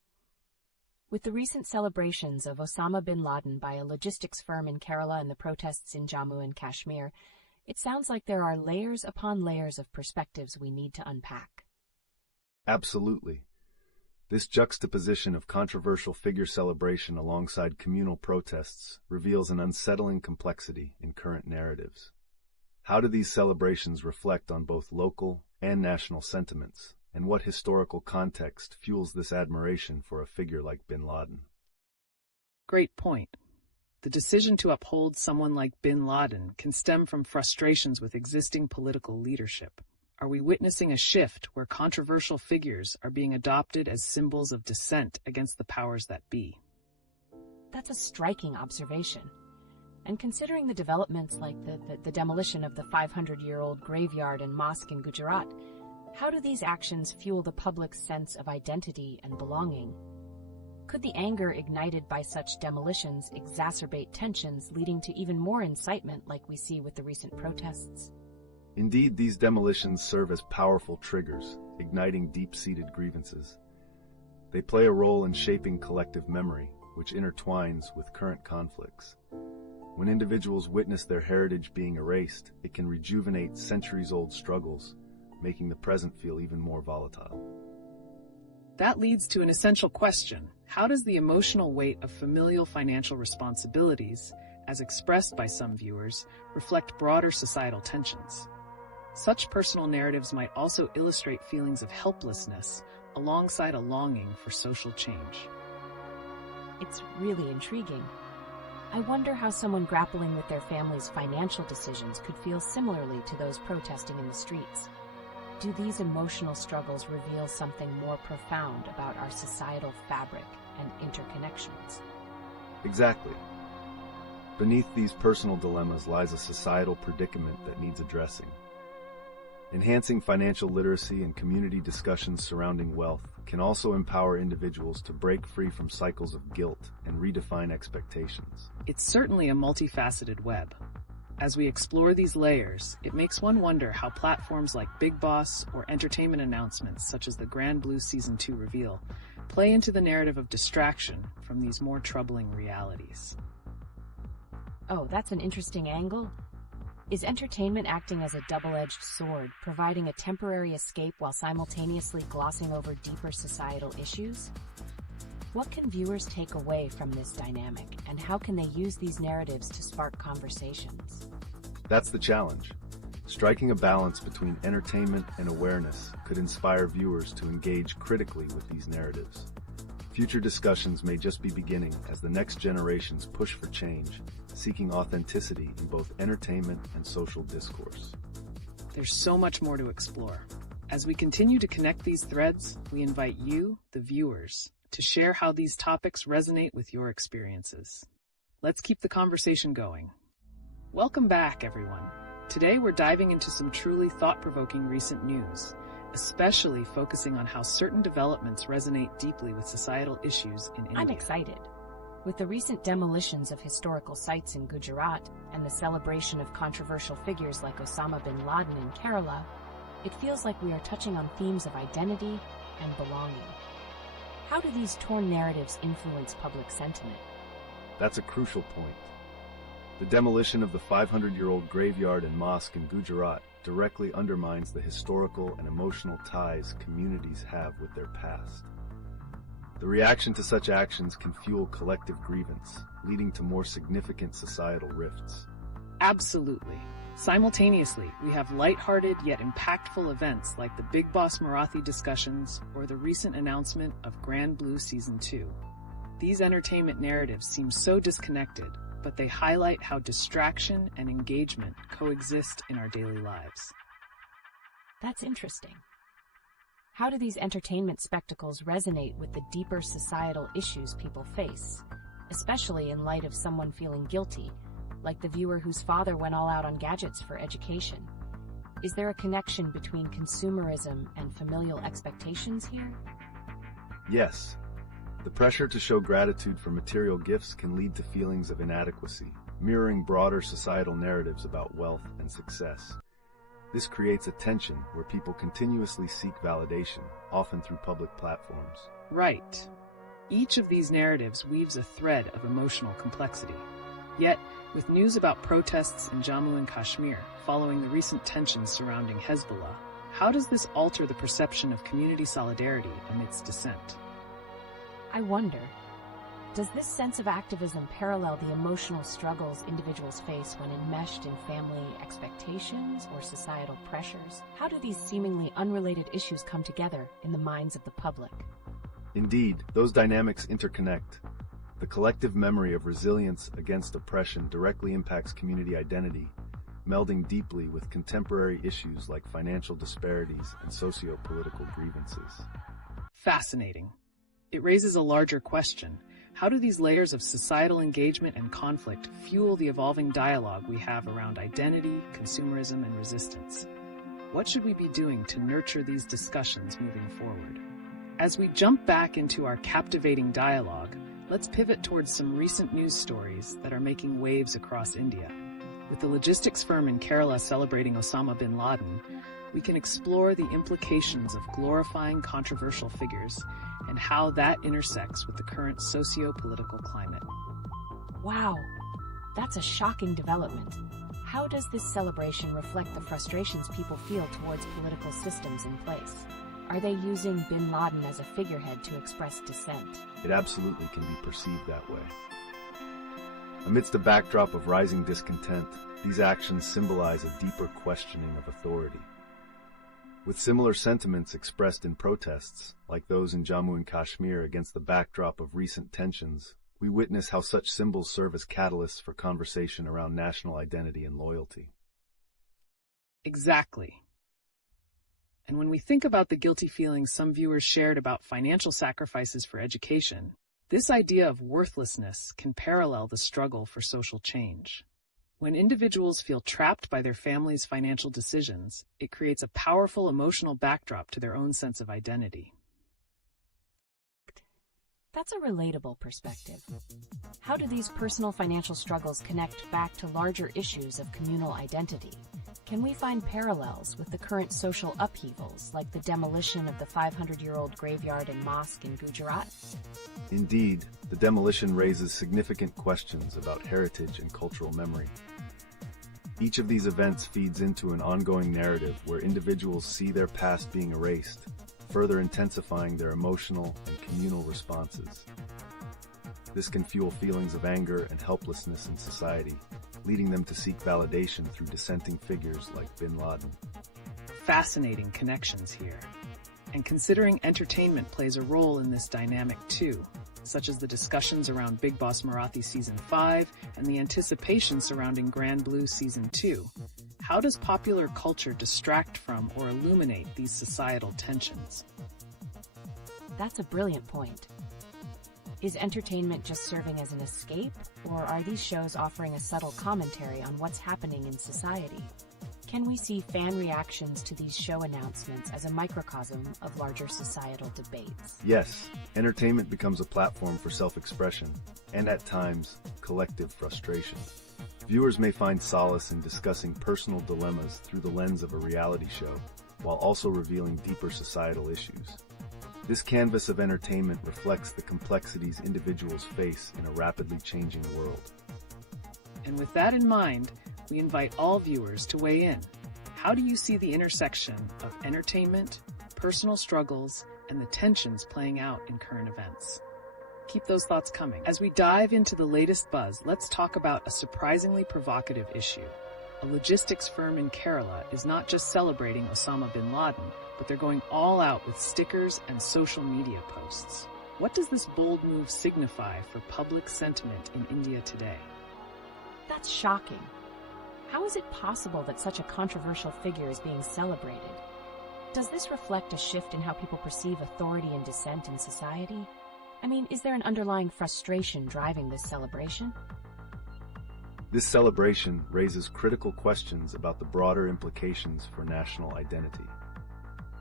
With the recent celebrations of Osama bin Laden by a logistics firm in Kerala and the protests in Jammu and Kashmir, it sounds like there are layers upon layers of perspectives we need to unpack. Absolutely. This juxtaposition of controversial figure celebration alongside communal protests reveals an unsettling complexity in current narratives. How do these celebrations reflect on both local and national sentiments, and what historical context fuels this admiration for a figure like bin Laden? Great point. The decision to uphold someone like bin Laden can stem from frustrations with existing political leadership. Are we witnessing a shift where controversial figures are being adopted as symbols of dissent against the powers that be? That's a striking observation. And considering the developments like the demolition of the 500-year-old graveyard and mosque in Gujarat, how do these actions fuel the public's sense of identity and belonging? Could the anger ignited by such demolitions exacerbate tensions, leading to even more incitement like we see with the recent protests? Indeed, these demolitions serve as powerful triggers, igniting deep-seated grievances. They play a role in shaping collective memory, which intertwines with current conflicts. When individuals witness their heritage being erased, it can rejuvenate centuries-old struggles, making the present feel even more volatile. That leads to an essential question. How does the emotional weight of familial financial responsibilities, as expressed by some viewers, reflect broader societal tensions? Such personal narratives might also illustrate feelings of helplessness alongside a longing for social change. It's really intriguing. I wonder how someone grappling with their family's financial decisions could feel similarly to those protesting in the streets. Do these emotional struggles reveal something more profound about our societal fabric and interconnections? Exactly. Beneath these personal dilemmas lies a societal predicament that needs addressing. Enhancing financial literacy and community discussions surrounding wealth can also empower individuals to break free from cycles of guilt and redefine expectations. It's certainly a multifaceted web. As we explore these layers, it makes one wonder how platforms like Big Boss or entertainment announcements such as the Grand Blue Season 2 reveal play into the narrative of distraction from these more troubling realities. Oh, that's an interesting angle. Is entertainment acting as a double-edged sword, providing a temporary escape while simultaneously glossing over deeper societal issues? What can viewers take away from this dynamic, and how can they use these narratives to spark conversations? That's the challenge. Striking a balance between entertainment and awareness could inspire viewers to engage critically with these narratives. Future discussions may just be beginning as the next generations push for change, seeking authenticity in both entertainment and social discourse. There's so much more to explore. As we continue to connect these threads, we invite you, the viewers, to share how these topics resonate with your experiences. Let's keep the conversation going. Welcome back, everyone. Today we're diving into some truly thought-provoking recent news, especially focusing on how certain developments resonate deeply with societal issues in India. I'm excited. With the recent demolitions of historical sites in Gujarat and the celebration of controversial figures like Osama bin Laden in Kerala, it feels like we are touching on themes of identity and belonging. How do these torn narratives influence public sentiment? That's a crucial point. The demolition of the 500-year-old graveyard and mosque in Gujarat directly undermines the historical and emotional ties communities have with their past. The reaction to such actions can fuel collective grievance, leading to more significant societal rifts. Absolutely. Simultaneously, we have lighthearted yet impactful events like the Big Boss Marathi discussions or the recent announcement of Grand Blue Season 2. These entertainment narratives seem so disconnected, but they highlight how distraction and engagement coexist in our daily lives. That's interesting. How do these entertainment spectacles resonate with the deeper societal issues people face, especially in light of someone feeling guilty, like the viewer whose father went all out on gadgets for education? Is there a connection between consumerism and familial expectations here? Yes. The pressure to show gratitude for material gifts can lead to feelings of inadequacy, mirroring broader societal narratives about wealth and success. This creates a tension where people continuously seek validation, often through public platforms. Right. Each of these narratives weaves a thread of emotional complexity. Yet, with news about protests in Jammu and Kashmir following the recent tensions surrounding Hezbollah, how does this alter the perception of community solidarity amidst dissent? I wonder, does this sense of activism parallel the emotional struggles individuals face when enmeshed in family expectations or societal pressures? How do these seemingly unrelated issues come together in the minds of the public? Indeed, those dynamics interconnect. The collective memory of resilience against oppression directly impacts community identity, melding deeply with contemporary issues like financial disparities and socio-political grievances. Fascinating. It raises a larger question. How do these layers of societal engagement and conflict fuel the evolving dialogue we have around identity, consumerism, and resistance? What should we be doing to nurture these discussions moving forward? As we jump back into our captivating dialogue, let's pivot towards some recent news stories that are making waves across India. With the logistics firm in Kerala celebrating Osama bin Laden, we can explore the implications of glorifying controversial figures and how that intersects with the current socio-political climate. Wow, that's a shocking development. How does this celebration reflect the frustrations people feel towards political systems in place? Are they using bin Laden as a figurehead to express dissent? It absolutely can be perceived that way. Amidst a backdrop of rising discontent, these actions symbolize a deeper questioning of authority. With similar sentiments expressed in protests, like those in Jammu and Kashmir against the backdrop of recent tensions, we witness how such symbols serve as catalysts for conversation around national identity and loyalty. Exactly. And when we think about the guilty feelings some viewers shared about financial sacrifices for education, this idea of worthlessness can parallel the struggle for social change. When individuals feel trapped by their family's financial decisions, it creates a powerful emotional backdrop to their own sense of identity. That's a relatable perspective. How do these personal financial struggles connect back to larger issues of communal identity? Can we find parallels with the current social upheavals, like the demolition of the 500-year-old graveyard and mosque in Gujarat? Indeed, the demolition raises significant questions about heritage and cultural memory. Each of these events feeds into an ongoing narrative where individuals see their past being erased, further intensifying their emotional and communal responses. This can fuel feelings of anger and helplessness in society, leading them to seek validation through dissenting figures like bin Laden. Fascinating connections here. And considering entertainment plays a role in this dynamic too, such as the discussions around Big Boss Marathi Season 5 and the anticipation surrounding Grand Blue Season 2, how does popular culture distract from or illuminate these societal tensions? That's a brilliant point. Is entertainment just serving as an escape, or are these shows offering a subtle commentary on what's happening in society? Can we see fan reactions to these show announcements as a microcosm of larger societal debates? Yes, entertainment becomes a platform for self-expression, and at times, collective frustration. Viewers may find solace in discussing personal dilemmas through the lens of a reality show, while also revealing deeper societal issues. This canvas of entertainment reflects the complexities individuals face in a rapidly changing world. And with that in mind, we invite all viewers to weigh in. How do you see the intersection of entertainment, personal struggles, and the tensions playing out in current events? Keep those thoughts coming. As we dive into the latest buzz, let's talk about a surprisingly provocative issue. A logistics firm in Kerala is not just celebrating Osama bin Laden, but they're going all out with stickers and social media posts. What does this bold move signify for public sentiment in India today? That's shocking. How is it possible that such a controversial figure is being celebrated? Does this reflect a shift in how people perceive authority and dissent in society? I mean, is there an underlying frustration driving this celebration? This celebration raises critical questions about the broader implications for national identity.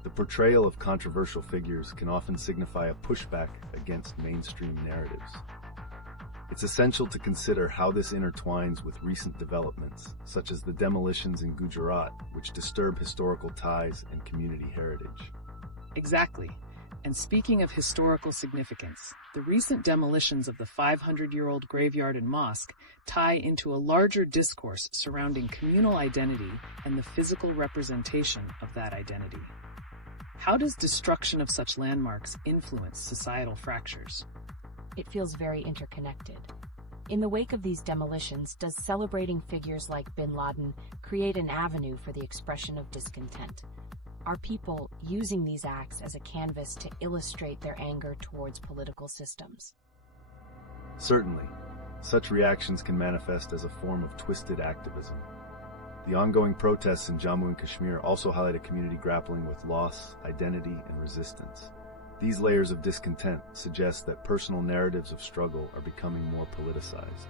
The portrayal of controversial figures can often signify a pushback against mainstream narratives. It's essential to consider how this intertwines with recent developments, such as the demolitions in Gujarat, which disturb historical ties and community heritage. Exactly. And speaking of historical significance, the recent demolitions of the 500-year-old graveyard and mosque tie into a larger discourse surrounding communal identity and the physical representation of that identity. How does destruction of such landmarks influence societal fractures? It feels very interconnected. In the wake of these demolitions, does celebrating figures like bin Laden create an avenue for the expression of discontent? Are people using these acts as a canvas to illustrate their anger towards political systems? Certainly, such reactions can manifest as a form of twisted activism. The ongoing protests in Jammu and Kashmir also highlight a community grappling with loss, identity, and resistance. These layers of discontent suggest that personal narratives of struggle are becoming more politicized.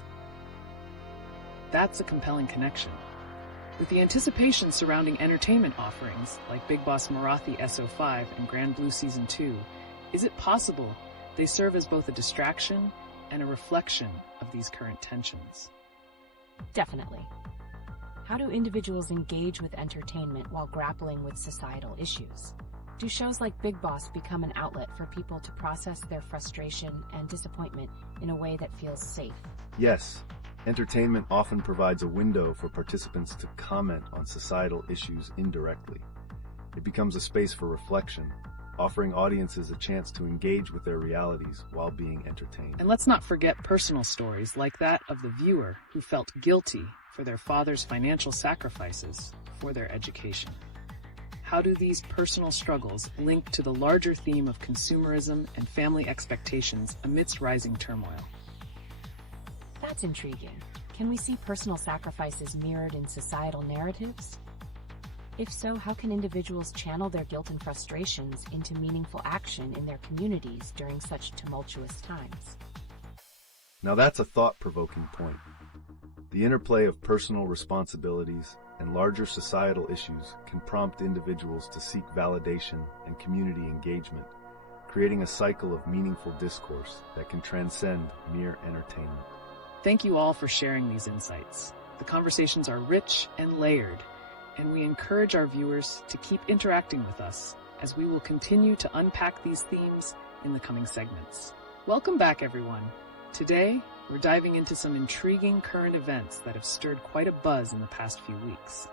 That's a compelling connection. With the anticipation surrounding entertainment offerings like Big Boss Marathi SO5 and Grand Blue Season 2, is it possible they serve as both a distraction and a reflection of these current tensions? Definitely. How do individuals engage with entertainment while grappling with societal issues? Do shows like Big Boss become an outlet for people to process their frustration and disappointment in a way that feels safe? Yes, entertainment often provides a window for participants to comment on societal issues indirectly. It becomes a space for reflection, offering audiences a chance to engage with their realities while being entertained. And let's not forget personal stories like that of the viewer who felt guilty for their father's financial sacrifices for their education. How do these personal struggles link to the larger theme of consumerism and family expectations amidst rising turmoil? That's intriguing. Can we see personal sacrifices mirrored in societal narratives? If so, how can individuals channel their guilt and frustrations into meaningful action in their communities during such tumultuous times? Now that's a thought-provoking point. The interplay of personal responsibilities and larger societal issues can prompt individuals to seek validation and community engagement, creating a cycle of meaningful discourse that can transcend mere entertainment. Thank you all for sharing these insights. The conversations are rich and layered, and we encourage our viewers to keep interacting with us as we will continue to unpack these themes in the coming segments. Welcome back, everyone. Today, we're diving into some intriguing current events that have stirred quite a buzz in the past few weeks.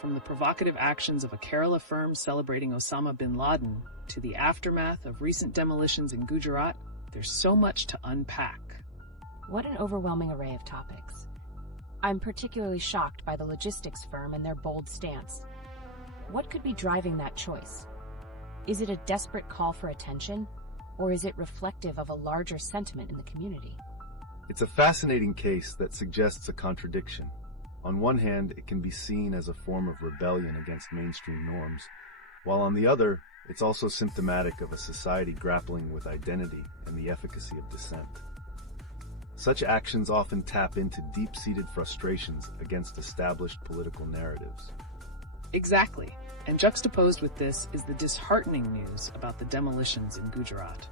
From the provocative actions of a Kerala firm celebrating Osama bin Laden to the aftermath of recent demolitions in Gujarat, there's so much to unpack. What an overwhelming array of topics. I'm particularly shocked by the logistics firm and their bold stance. What could be driving that choice? Is it a desperate call for attention, or is it reflective of a larger sentiment in the community? It's a fascinating case that suggests a contradiction. On one hand, it can be seen as a form of rebellion against mainstream norms, while on the other, it's also symptomatic of a society grappling with identity and the efficacy of dissent. Such actions often tap into deep-seated frustrations against established political narratives. Exactly. And juxtaposed with this is the disheartening news about the demolitions in Gujarat.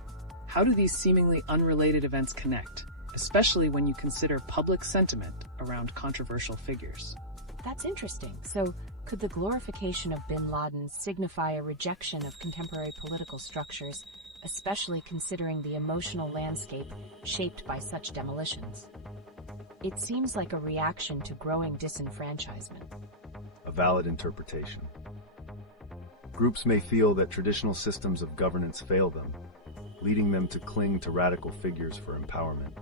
How do these seemingly unrelated events connect, especially when you consider public sentiment around controversial figures? That's interesting. So, could the glorification of bin Laden signify a rejection of contemporary political structures, especially considering the emotional landscape shaped by such demolitions? It seems like a reaction to growing disenfranchisement. A valid interpretation. Groups may feel that traditional systems of governance fail them, leading them to cling to radical figures for empowerment.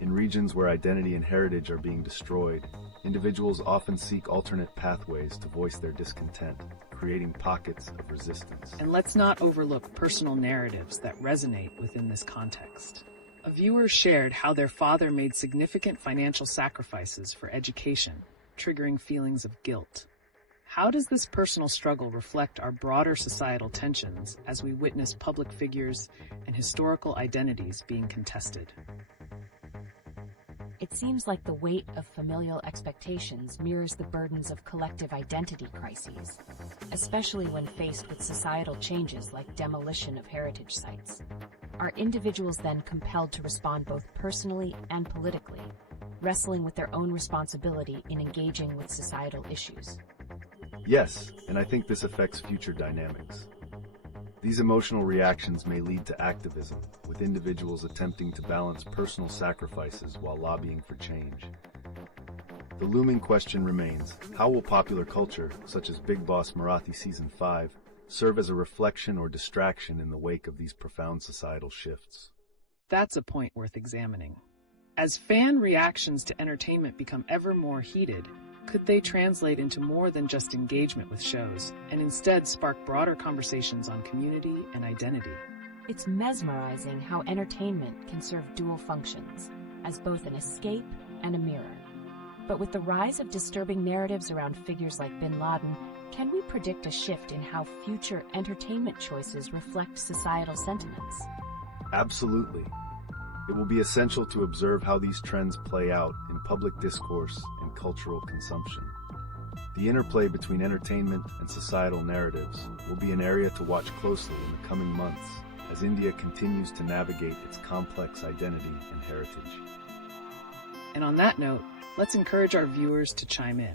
In regions where identity and heritage are being destroyed, individuals often seek alternate pathways to voice their discontent, creating pockets of resistance. And let's not overlook personal narratives that resonate within this context. A viewer shared how their father made significant financial sacrifices for education, triggering feelings of guilt. How does this personal struggle reflect our broader societal tensions as we witness public figures and historical identities being contested? It seems like the weight of familial expectations mirrors the burdens of collective identity crises, especially when faced with societal changes like demolition of heritage sites. Are individuals then compelled to respond both personally and politically, wrestling with their own responsibility in engaging with societal issues? Yes, and I think this affects future dynamics. These emotional reactions may lead to activism, with individuals attempting to balance personal sacrifices while lobbying for change. The looming question remains, how will popular culture, such as Big Boss Marathi Season 5, serve as a reflection or distraction in the wake of these profound societal shifts? That's a point worth examining. As fan reactions to entertainment become ever more heated, could they translate into more than just engagement with shows, and instead spark broader conversations on community and identity? It's mesmerizing how entertainment can serve dual functions, as both an escape and a mirror. But with the rise of disturbing narratives around figures like Bin Laden, can we predict a shift in how future entertainment choices reflect societal sentiments? Absolutely. It will be essential to observe how these trends play out in public discourse and cultural consumption. The interplay between entertainment and societal narratives will be an area to watch closely in the coming months as India continues to navigate its complex identity and heritage. And on that note, let's encourage our viewers to chime in.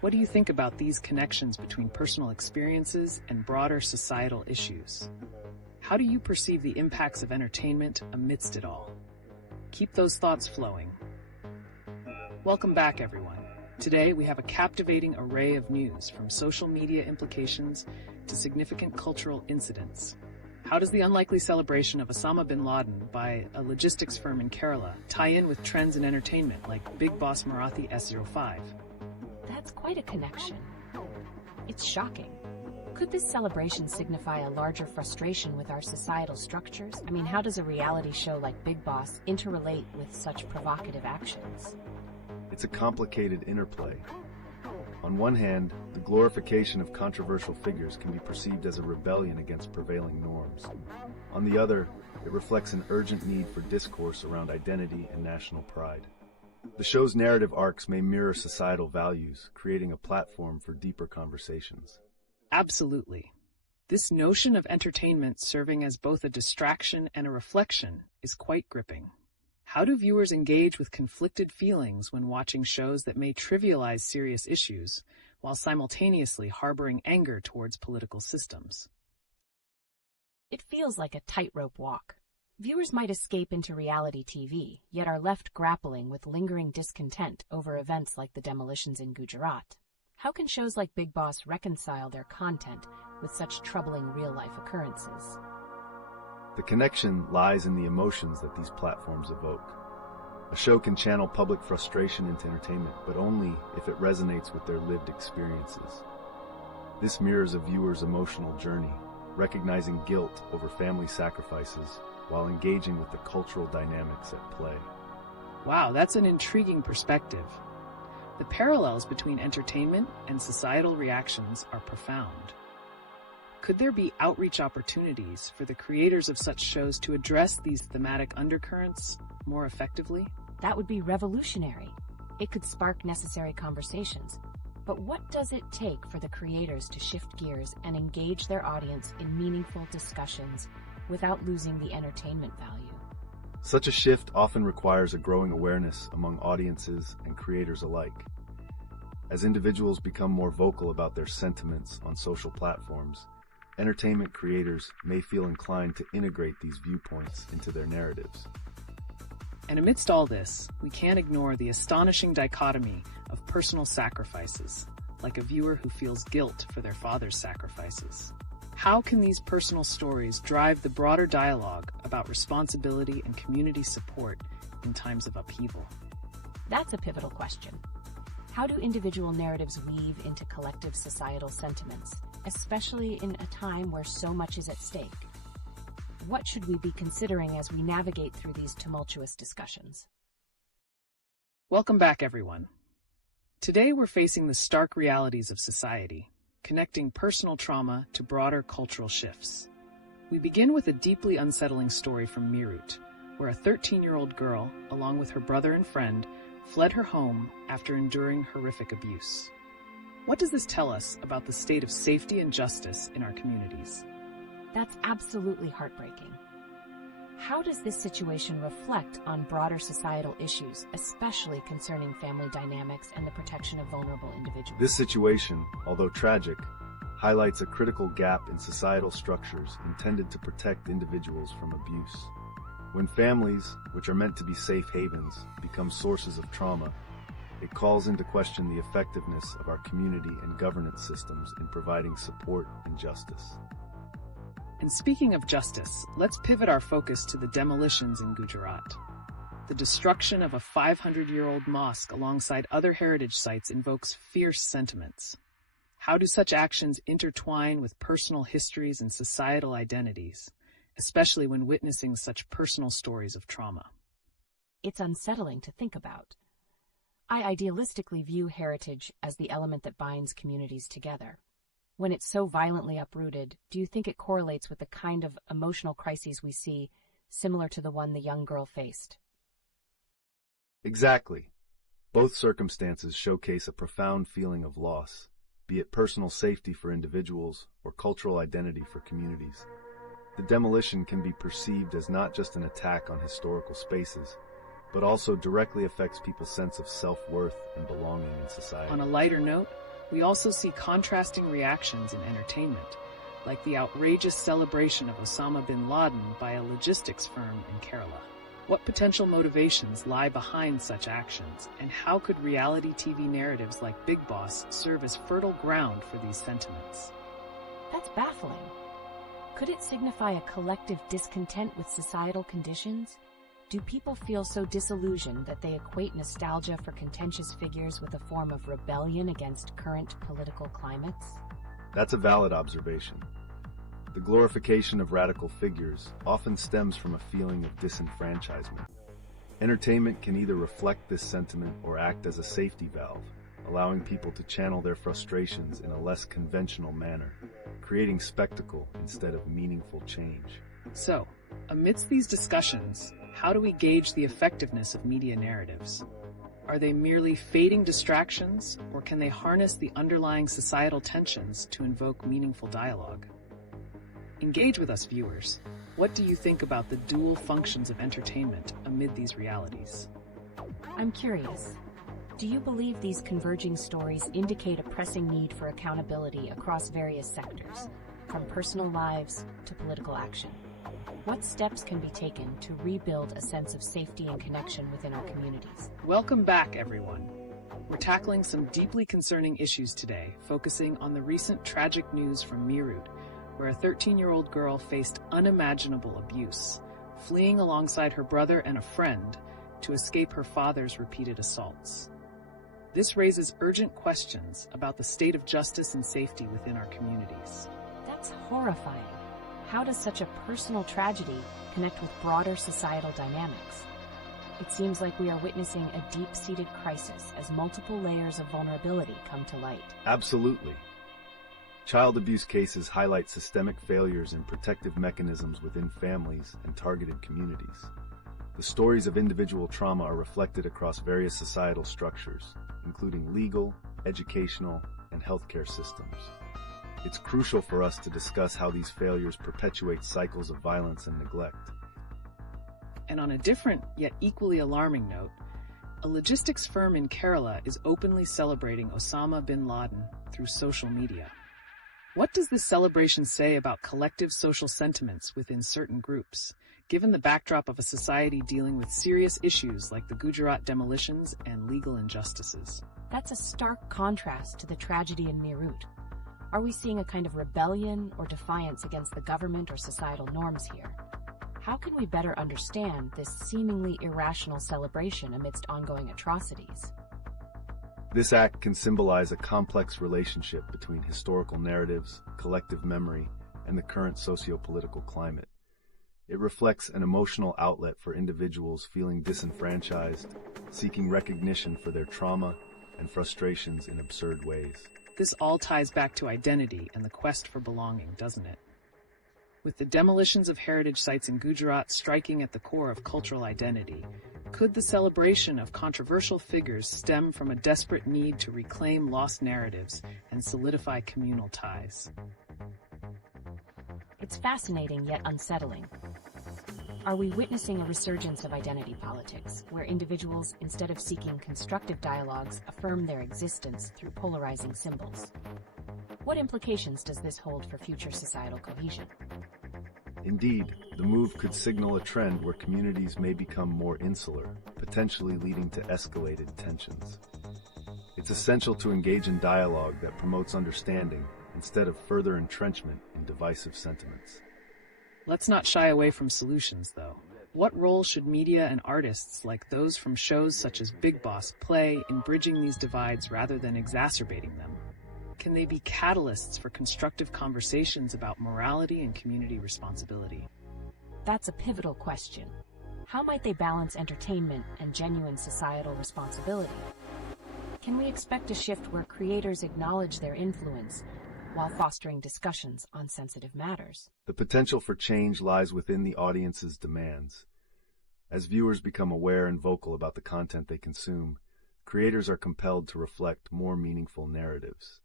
What do you think about these connections between personal experiences and broader societal issues? How do you perceive the impacts of entertainment amidst it all? Keep those thoughts flowing. Welcome back, everyone. Today, we have a captivating array of news, from social media implications to significant cultural incidents. How does the unlikely celebration of Osama bin Laden by a logistics firm in Kerala tie in with trends in entertainment like Big Boss Marathi S05? That's quite a connection. It's shocking. Could this celebration signify a larger frustration with our societal structures? I mean, how does a reality show like Big Boss interrelate with such provocative actions? It's a complicated interplay. On one hand, the glorification of controversial figures can be perceived as a rebellion against prevailing norms. On the other, it reflects an urgent need for discourse around identity and national pride. The show's narrative arcs may mirror societal values, creating a platform for deeper conversations. Absolutely. This notion of entertainment serving as both a distraction and a reflection is quite gripping. How do viewers engage with conflicted feelings when watching shows that may trivialize serious issues while simultaneously harboring anger towards political systems? It feels like a tightrope walk. Viewers might escape into reality TV, yet are left grappling with lingering discontent over events like the Demolitions in Gujarat. How can shows like Big Boss reconcile their content with such troubling real-life occurrences? The connection lies in the emotions that these platforms evoke. A show can channel public frustration into entertainment, but only if it resonates with their lived experiences. This mirrors a viewer's emotional journey, recognizing guilt over family sacrifices while engaging with the cultural dynamics at play. Wow, that's an intriguing perspective. The parallels between entertainment and societal reactions are profound. Could there be outreach opportunities for the creators of such shows to address these thematic undercurrents more effectively? That would be revolutionary. It could spark necessary conversations. But what does it take for the creators to shift gears and engage their audience in meaningful discussions without losing the entertainment value? Such a shift often requires a growing awareness among audiences and creators alike. As individuals become more vocal about their sentiments on social platforms, entertainment creators may feel inclined to integrate these viewpoints into their narratives. And amidst all this, we can't ignore the astonishing dichotomy of personal sacrifices, like a viewer who feels guilt for their father's sacrifices. How can these personal stories drive the broader dialogue about responsibility and community support in times of upheaval? That's a pivotal question. How do individual narratives weave into collective societal sentiments, especially in a time where so much is at stake? What should we be considering as we navigate through these tumultuous discussions? Welcome back, everyone. Today we're facing the stark realities of society, connecting personal trauma to broader cultural shifts. We begin with a deeply unsettling story from Meerut, where a 13-year-old girl, along with her brother and friend, fled her home after enduring horrific abuse. What does this tell us about the state of safety and justice in our communities? That's absolutely heartbreaking. How does this situation reflect on broader societal issues, especially concerning family dynamics and the protection of vulnerable individuals? This situation, although tragic, highlights a critical gap in societal structures intended to protect individuals from abuse. When families, which are meant to be safe havens, become sources of trauma, it calls into question the effectiveness of our community and governance systems in providing support and justice. And speaking of justice, let's pivot our focus to the demolitions in Gujarat. The destruction of a 500-year-old mosque alongside other heritage sites invokes fierce sentiments. How do such actions intertwine with personal histories and societal identities, especially when witnessing such personal stories of trauma? It's unsettling to think about. I idealistically view heritage as the element that binds communities together. When it's so violently uprooted, do you think it correlates with the kind of emotional crises we see, similar to the one the young girl faced? Exactly. Both circumstances showcase a profound feeling of loss, be it personal safety for individuals or cultural identity for communities. The demolition can be perceived as not just an attack on historical spaces, but also directly affects people's sense of self-worth and belonging in society. On a lighter note, we also see contrasting reactions in entertainment, like the outrageous celebration of Osama bin Laden by a logistics firm in Kerala. What potential motivations lie behind such actions, and how could reality TV narratives like Big Boss serve as fertile ground for these sentiments? That's baffling. Could it signify a collective discontent with societal conditions? Do people feel so disillusioned that they equate nostalgia for contentious figures with a form of rebellion against current political climates? That's a valid observation. The glorification of radical figures often stems from a feeling of disenfranchisement. Entertainment can either reflect this sentiment or act as a safety valve, allowing people to channel their frustrations in a less conventional manner, creating spectacle instead of meaningful change. So, amidst these discussions, how do we gauge the effectiveness of media narratives? Are they merely fading distractions, or can they harness the underlying societal tensions to invoke meaningful dialogue? Engage with us, viewers. What do you think about the dual functions of entertainment amid these realities? I'm curious. Do you believe these converging stories indicate a pressing need for accountability across various sectors, from personal lives to political action? What steps can be taken to rebuild a sense of safety and connection within our communities? Welcome back, everyone. We're tackling some deeply concerning issues today, focusing on the recent tragic news from Meerut, where a 13-year-old girl faced unimaginable abuse, fleeing alongside her brother and a friend to escape her father's repeated assaults. This raises urgent questions about the state of justice and safety within our communities. That's horrifying. How does such a personal tragedy connect with broader societal dynamics? It seems like we are witnessing a deep-seated crisis as multiple layers of vulnerability come to light. Absolutely. Child abuse cases highlight systemic failures in protective mechanisms within families and targeted communities. The stories of individual trauma are reflected across various societal structures, including legal, educational, and healthcare systems. It's crucial for us to discuss how these failures perpetuate cycles of violence and neglect. And on a different, yet equally alarming note, a logistics firm in Kerala is openly celebrating Osama bin Laden through social media. What does this celebration say about collective social sentiments within certain groups, given the backdrop of a society dealing with serious issues like the Gujarat demolitions and legal injustices? That's a stark contrast to the tragedy in Meerut. Are we seeing a kind of rebellion or defiance against the government or societal norms here? How can we better understand this seemingly irrational celebration amidst ongoing atrocities? This act can symbolize a complex relationship between historical narratives, collective memory, and the current socio-political climate. It reflects an emotional outlet for individuals feeling disenfranchised, seeking recognition for their trauma and frustrations in absurd ways. This all ties back to identity and the quest for belonging, doesn't it? With the demolitions of heritage sites in Gujarat striking at the core of cultural identity, could the celebration of controversial figures stem from a desperate need to reclaim lost narratives and solidify communal ties? It's fascinating yet unsettling. Are we witnessing a resurgence of identity politics, where individuals, instead of seeking constructive dialogues, affirm their existence through polarizing symbols? What implications does this hold for future societal cohesion? Indeed, the move could signal a trend where communities may become more insular, potentially leading to escalated tensions. It's essential to engage in dialogue that promotes understanding instead of further entrenchment in divisive sentiments. Let's not shy away from solutions, though. What role should media and artists like those from shows such as Big Boss play in bridging these divides rather than exacerbating them? Can they be catalysts for constructive conversations about morality and community responsibility? That's a pivotal question. How might they balance entertainment and genuine societal responsibility? Can we expect a shift where creators acknowledge their influence while fostering discussions on sensitive matters? The potential for change lies within the audience's demands. As viewers become aware and vocal about the content they consume, creators are compelled to reflect more meaningful narratives.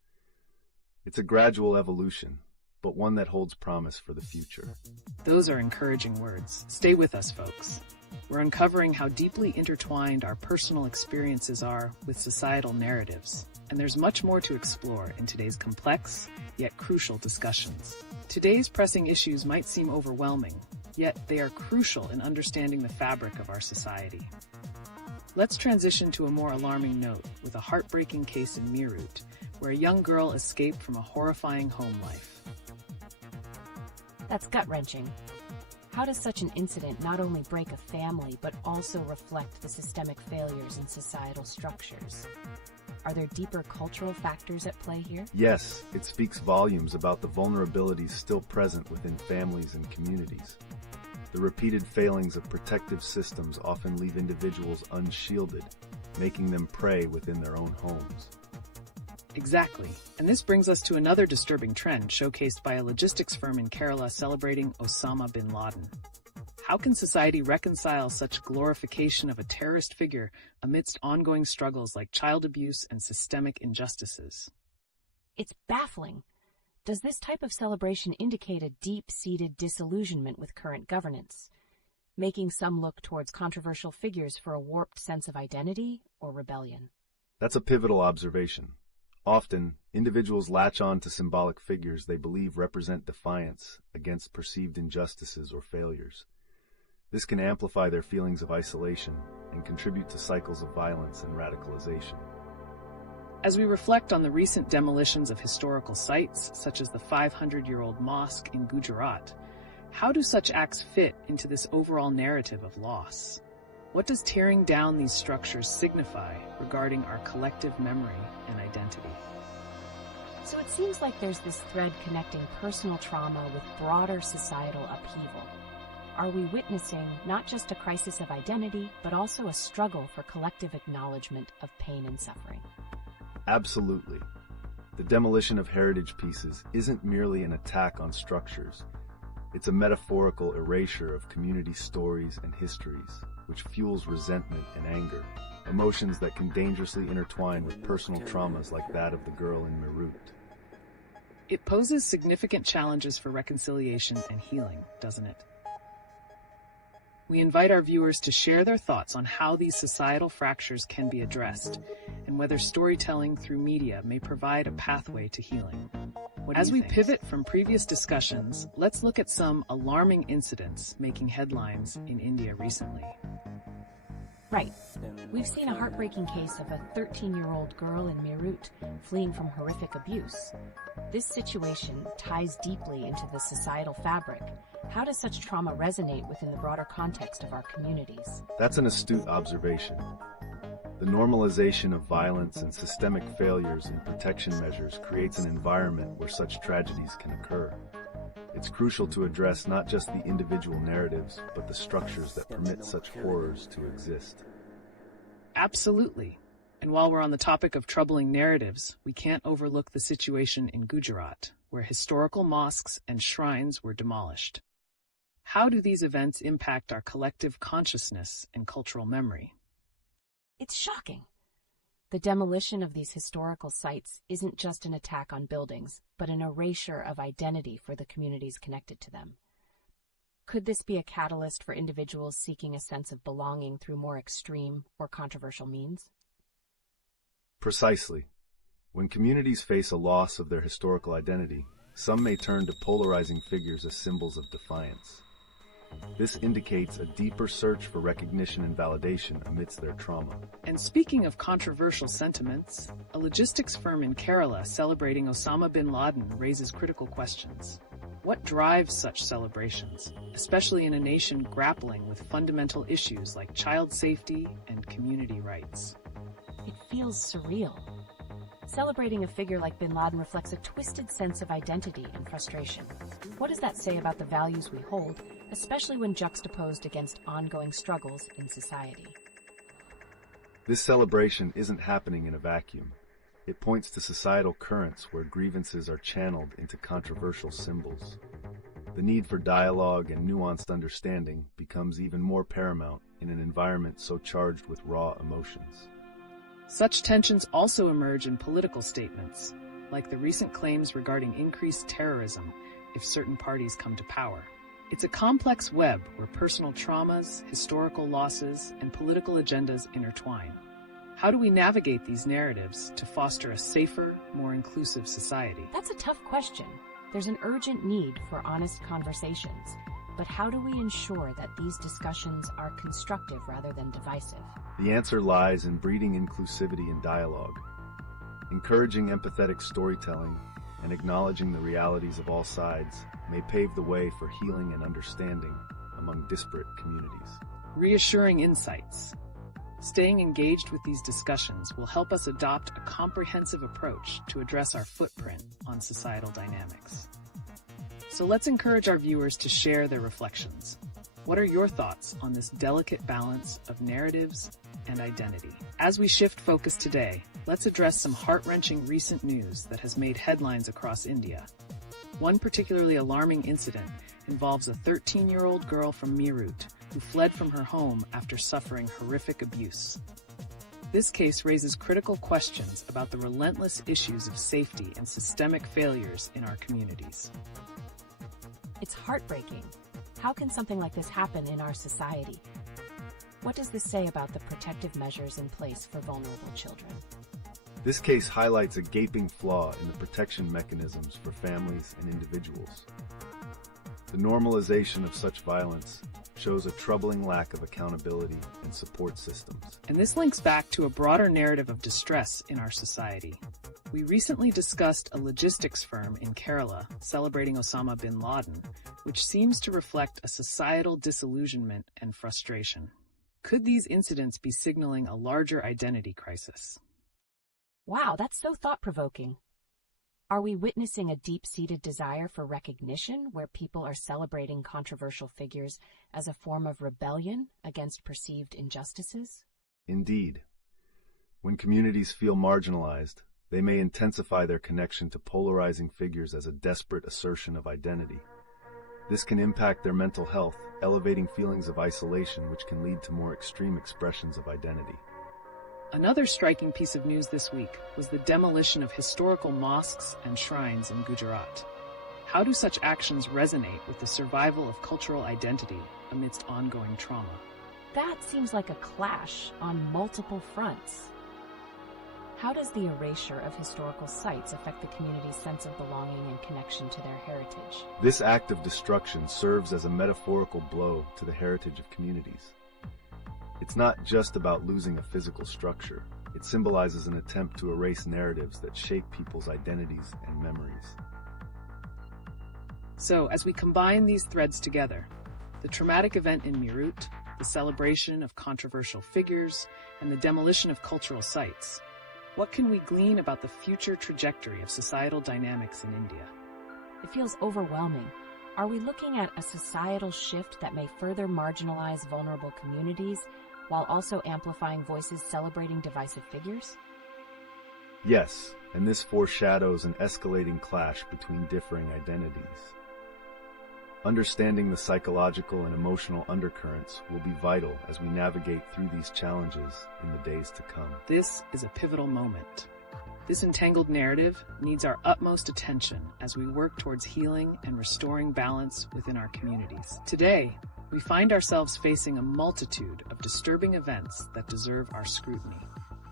It's a gradual evolution, but one that holds promise for the future. Those are encouraging words. Stay with us, folks. We're uncovering how deeply intertwined our personal experiences are with societal narratives, and there's much more to explore in today's complex, yet crucial discussions. Today's pressing issues might seem overwhelming, yet they are crucial in understanding the fabric of our society. Let's transition to a more alarming note with a heartbreaking case in Meerut, where a young girl escaped from a horrifying home life. That's gut-wrenching. How does such an incident not only break a family, but also reflect the systemic failures in societal structures? Are there deeper cultural factors at play here? Yes, it speaks volumes about the vulnerabilities still present within families and communities. The repeated failings of protective systems often leave individuals unshielded, making them prey within their own homes. Exactly. And this brings us to another disturbing trend showcased by a logistics firm in Kerala celebrating Osama bin Laden. How can society reconcile such glorification of a terrorist figure amidst ongoing struggles like child abuse and systemic injustices? It's baffling. Does this type of celebration indicate a deep-seated disillusionment with current governance, making some look towards controversial figures for a warped sense of identity or rebellion? That's a pivotal observation. Often, individuals latch on to symbolic figures they believe represent defiance against perceived injustices or failures. This can amplify their feelings of isolation and contribute to cycles of violence and radicalization. As we reflect on the recent demolitions of historical sites, such as the 500-year-old mosque in Gujarat, how do such acts fit into this overall narrative of loss? What does tearing down these structures signify regarding our collective memory and identity? So it seems like there's this thread connecting personal trauma with broader societal upheaval. Are we witnessing not just a crisis of identity, but also a struggle for collective acknowledgement of pain and suffering? Absolutely. The demolition of heritage pieces isn't merely an attack on structures. It's a metaphorical erasure of community stories and histories, which fuels resentment and anger, emotions that can dangerously intertwine with personal traumas like that of the girl in Meerut. It poses significant challenges for reconciliation and healing, doesn't it? We invite our viewers to share their thoughts on how these societal fractures can be addressed, and whether storytelling through media may provide a pathway to healing. As we pivot from previous discussions, let's look at some alarming incidents making headlines in India recently. Right. We've seen a heartbreaking case of a 13-year-old girl in Meerut fleeing from horrific abuse. This situation ties deeply into the societal fabric. How does such trauma resonate within the broader context of our communities? That's an astute observation. The normalization of violence and systemic failures in protection measures creates an environment where such tragedies can occur. It's crucial to address not just the individual narratives, but the structures that permit such horrors to exist. Absolutely. And while we're on the topic of troubling narratives, we can't overlook the situation in Gujarat, where historical mosques and shrines were demolished. How do these events impact our collective consciousness and cultural memory? It's shocking. The demolition of these historical sites isn't just an attack on buildings, but an erasure of identity for the communities connected to them. Could this be a catalyst for individuals seeking a sense of belonging through more extreme or controversial means? Precisely. When communities face a loss of their historical identity, some may turn to polarizing figures as symbols of defiance. This indicates a deeper search for recognition and validation amidst their trauma. And speaking of controversial sentiments, a logistics firm in Kerala celebrating Osama bin Laden raises critical questions. What drives such celebrations, especially in a nation grappling with fundamental issues like child safety and community rights? It feels surreal. Celebrating a figure like bin Laden reflects a twisted sense of identity and frustration. What does that say about the values we hold, especially when juxtaposed against ongoing struggles in society? This celebration isn't happening in a vacuum. It points to societal currents where grievances are channeled into controversial symbols. The need for dialogue and nuanced understanding becomes even more paramount in an environment so charged with raw emotions. Such tensions also emerge in political statements, like the recent claims regarding increased terrorism if certain parties come to power. It's a complex web where personal traumas, historical losses, and political agendas intertwine. How do we navigate these narratives to foster a safer, more inclusive society? That's a tough question. There's an urgent need for honest conversations, but how do we ensure that these discussions are constructive rather than divisive? The answer lies in breeding inclusivity and dialogue, encouraging empathetic storytelling, and acknowledging the realities of all sides may pave the way for healing and understanding among disparate communities. Reassuring insights. Staying engaged with these discussions will help us adopt a comprehensive approach to address our footprint on societal dynamics. So let's encourage our viewers to share their reflections. What are your thoughts on this delicate balance of narratives and identity? As we shift focus today, let's address some heart-wrenching recent news that has made headlines across India. One particularly alarming incident involves a 13-year-old girl from Meerut who fled from her home after suffering horrific abuse. This case raises critical questions about the relentless issues of safety and systemic failures in our communities. It's heartbreaking. How can something like this happen in our society? What does this say about the protective measures in place for vulnerable children? This case highlights a gaping flaw in the protection mechanisms for families and individuals. The normalization of such violence shows a troubling lack of accountability and support systems. And this links back to a broader narrative of distress in our society. We recently discussed a logistics firm in Kerala celebrating Osama bin Laden, which seems to reflect a societal disillusionment and frustration. Could these incidents be signaling a larger identity crisis? Wow, that's so thought-provoking. Are we witnessing a deep-seated desire for recognition where people are celebrating controversial figures as a form of rebellion against perceived injustices? Indeed. When communities feel marginalized, they may intensify their connection to polarizing figures as a desperate assertion of identity. This can impact their mental health, elevating feelings of isolation which can lead to more extreme expressions of identity. Another striking piece of news this week was the demolition of historical mosques and shrines in Gujarat. How do such actions resonate with the survival of cultural identity amidst ongoing trauma? That seems like a clash on multiple fronts. How does the erasure of historical sites affect the community's sense of belonging and connection to their heritage? This act of destruction serves as a metaphorical blow to the heritage of communities. It's not just about losing a physical structure. It symbolizes an attempt to erase narratives that shape people's identities and memories. So, as we combine these threads together, the traumatic event in Meerut, the celebration of controversial figures, and the demolition of cultural sites, what can we glean about the future trajectory of societal dynamics in India? It feels overwhelming. Are we looking at a societal shift that may further marginalize vulnerable communities while also amplifying voices celebrating divisive figures? Yes, and this foreshadows an escalating clash between differing identities. Understanding the psychological and emotional undercurrents will be vital as we navigate through these challenges in the days to come. This is a pivotal moment. This entangled narrative needs our utmost attention as we work towards healing and restoring balance within our communities. Today, we find ourselves facing a multitude of disturbing events that deserve our scrutiny.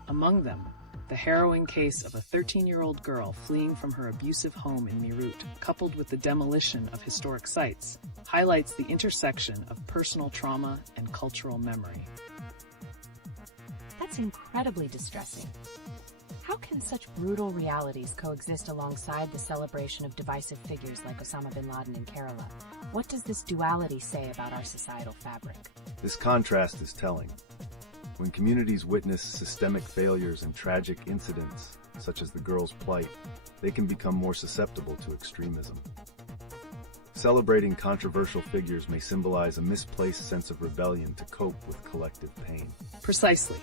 Among them, the harrowing case of a 13-year-old girl fleeing from her abusive home in Meerut, coupled with the demolition of historic sites, highlights the intersection of personal trauma and cultural memory. That's incredibly distressing. How can such brutal realities coexist alongside the celebration of divisive figures like Osama bin Laden in Kerala? What does this duality say about our societal fabric? This contrast is telling. When communities witness systemic failures and tragic incidents, such as the girl's plight, they can become more susceptible to extremism. Celebrating controversial figures may symbolize a misplaced sense of rebellion to cope with collective pain. Precisely.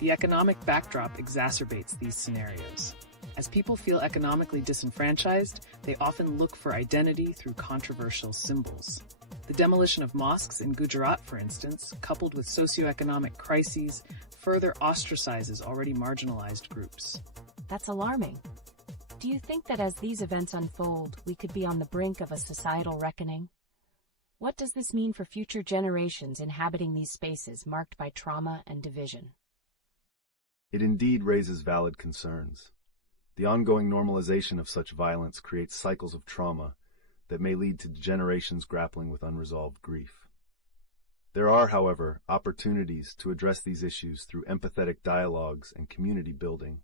The economic backdrop exacerbates these scenarios. As people feel economically disenfranchised, they often look for identity through controversial symbols. The demolition of mosques in Gujarat, for instance, coupled with socioeconomic crises, further ostracizes already marginalized groups. That's alarming. Do you think that as these events unfold, we could be on the brink of a societal reckoning? What does this mean for future generations inhabiting these spaces marked by trauma and division? It indeed raises valid concerns. The ongoing normalization of such violence creates cycles of trauma that may lead to generations grappling with unresolved grief. There are, however, opportunities to address these issues through empathetic dialogues and community building,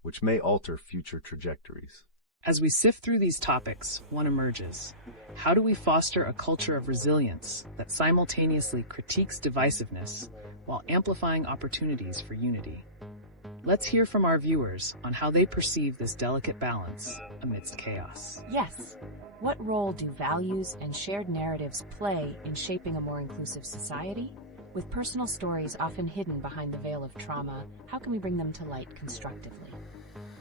which may alter future trajectories. As we sift through these topics, one emerges. How do we foster a culture of resilience that simultaneously critiques divisiveness while amplifying opportunities for unity? Let's hear from our viewers on how they perceive this delicate balance amidst chaos. Yes. What role do values and shared narratives play in shaping a more inclusive society? With personal stories often hidden behind the veil of trauma, how can we bring them to light constructively?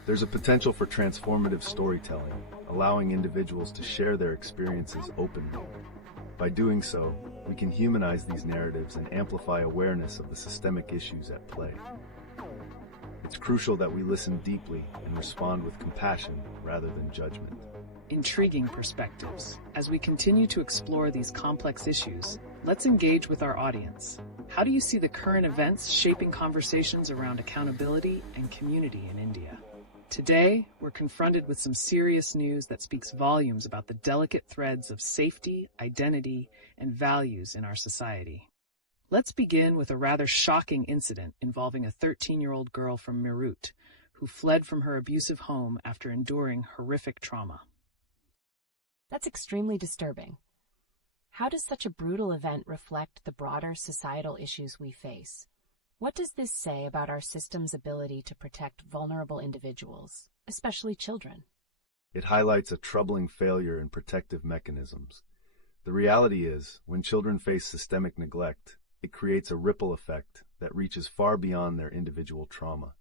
There's a potential for transformative storytelling, allowing individuals to share their experiences openly. By doing so, we can humanize these narratives and amplify awareness of the systemic issues at play. It's crucial that we listen deeply and respond with compassion rather than judgment. Intriguing perspectives. As we continue to explore these complex issues, let's engage with our audience. How do you see the current events shaping conversations around accountability and community in India? Today, we're confronted with some serious news that speaks volumes about the delicate threads of safety, identity, and values in our society. Let's begin with a rather shocking incident involving a 13-year-old girl from Meerut who fled from her abusive home after enduring horrific trauma. That's extremely disturbing. How does such a brutal event reflect the broader societal issues we face? What does this say about our system's ability to protect vulnerable individuals, especially children? It highlights a troubling failure in protective mechanisms. The reality is, when children face systemic neglect, it creates a ripple effect that reaches far beyond their individual trauma.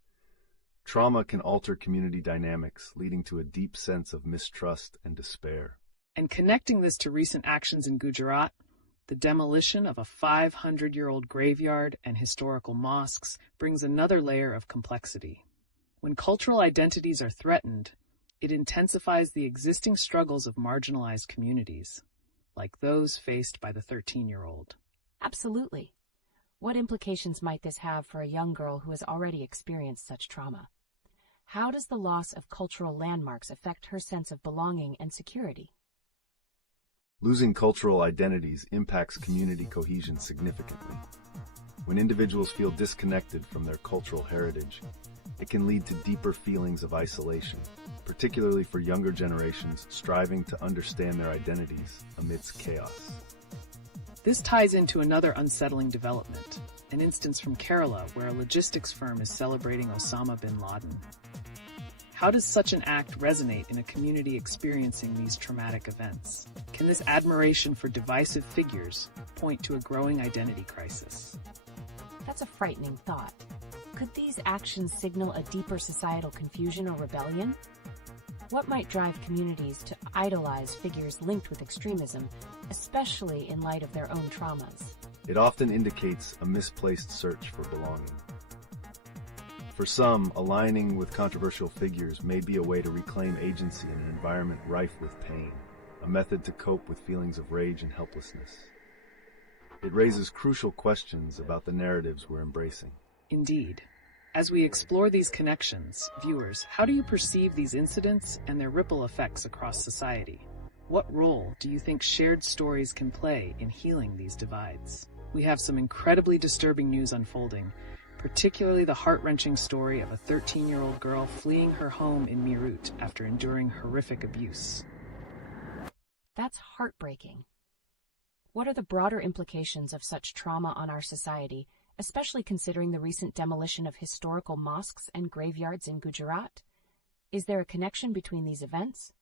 Trauma can alter community dynamics, leading to a deep sense of mistrust and despair. And connecting this to recent actions in Gujarat, the demolition of a 500-year-old graveyard and historical mosques brings another layer of complexity. When cultural identities are threatened, it intensifies the existing struggles of marginalized communities, like those faced by the 13-year-old. Absolutely. What implications might this have for a young girl who has already experienced such trauma? How does the loss of cultural landmarks affect her sense of belonging and security? Losing cultural identities impacts community cohesion significantly. When individuals feel disconnected from their cultural heritage, it can lead to deeper feelings of isolation, particularly for younger generations striving to understand their identities amidst chaos. This ties into another unsettling development, an instance from Kerala where a logistics firm is celebrating Osama bin Laden. How does such an act resonate in a community experiencing these traumatic events? Can this admiration for divisive figures point to a growing identity crisis? That's a frightening thought. Could these actions signal a deeper societal confusion or rebellion? What might drive communities to idolize figures linked with extremism, especially in light of their own traumas? It often indicates a misplaced search for belonging. For some, aligning with controversial figures may be a way to reclaim agency in an environment rife with pain, a method to cope with feelings of rage and helplessness. It raises crucial questions about the narratives we're embracing. Indeed. As we explore these connections, viewers, how do you perceive these incidents and their ripple effects across society? What role do you think shared stories can play in healing these divides? We have some incredibly disturbing news unfolding, particularly the heart-wrenching story of a 13-year-old girl fleeing her home in Meerut after enduring horrific abuse. That's heartbreaking. What are the broader implications of such trauma on our society, especially considering the recent demolition of historical mosques and graveyards in Gujarat? Is there a connection between these events?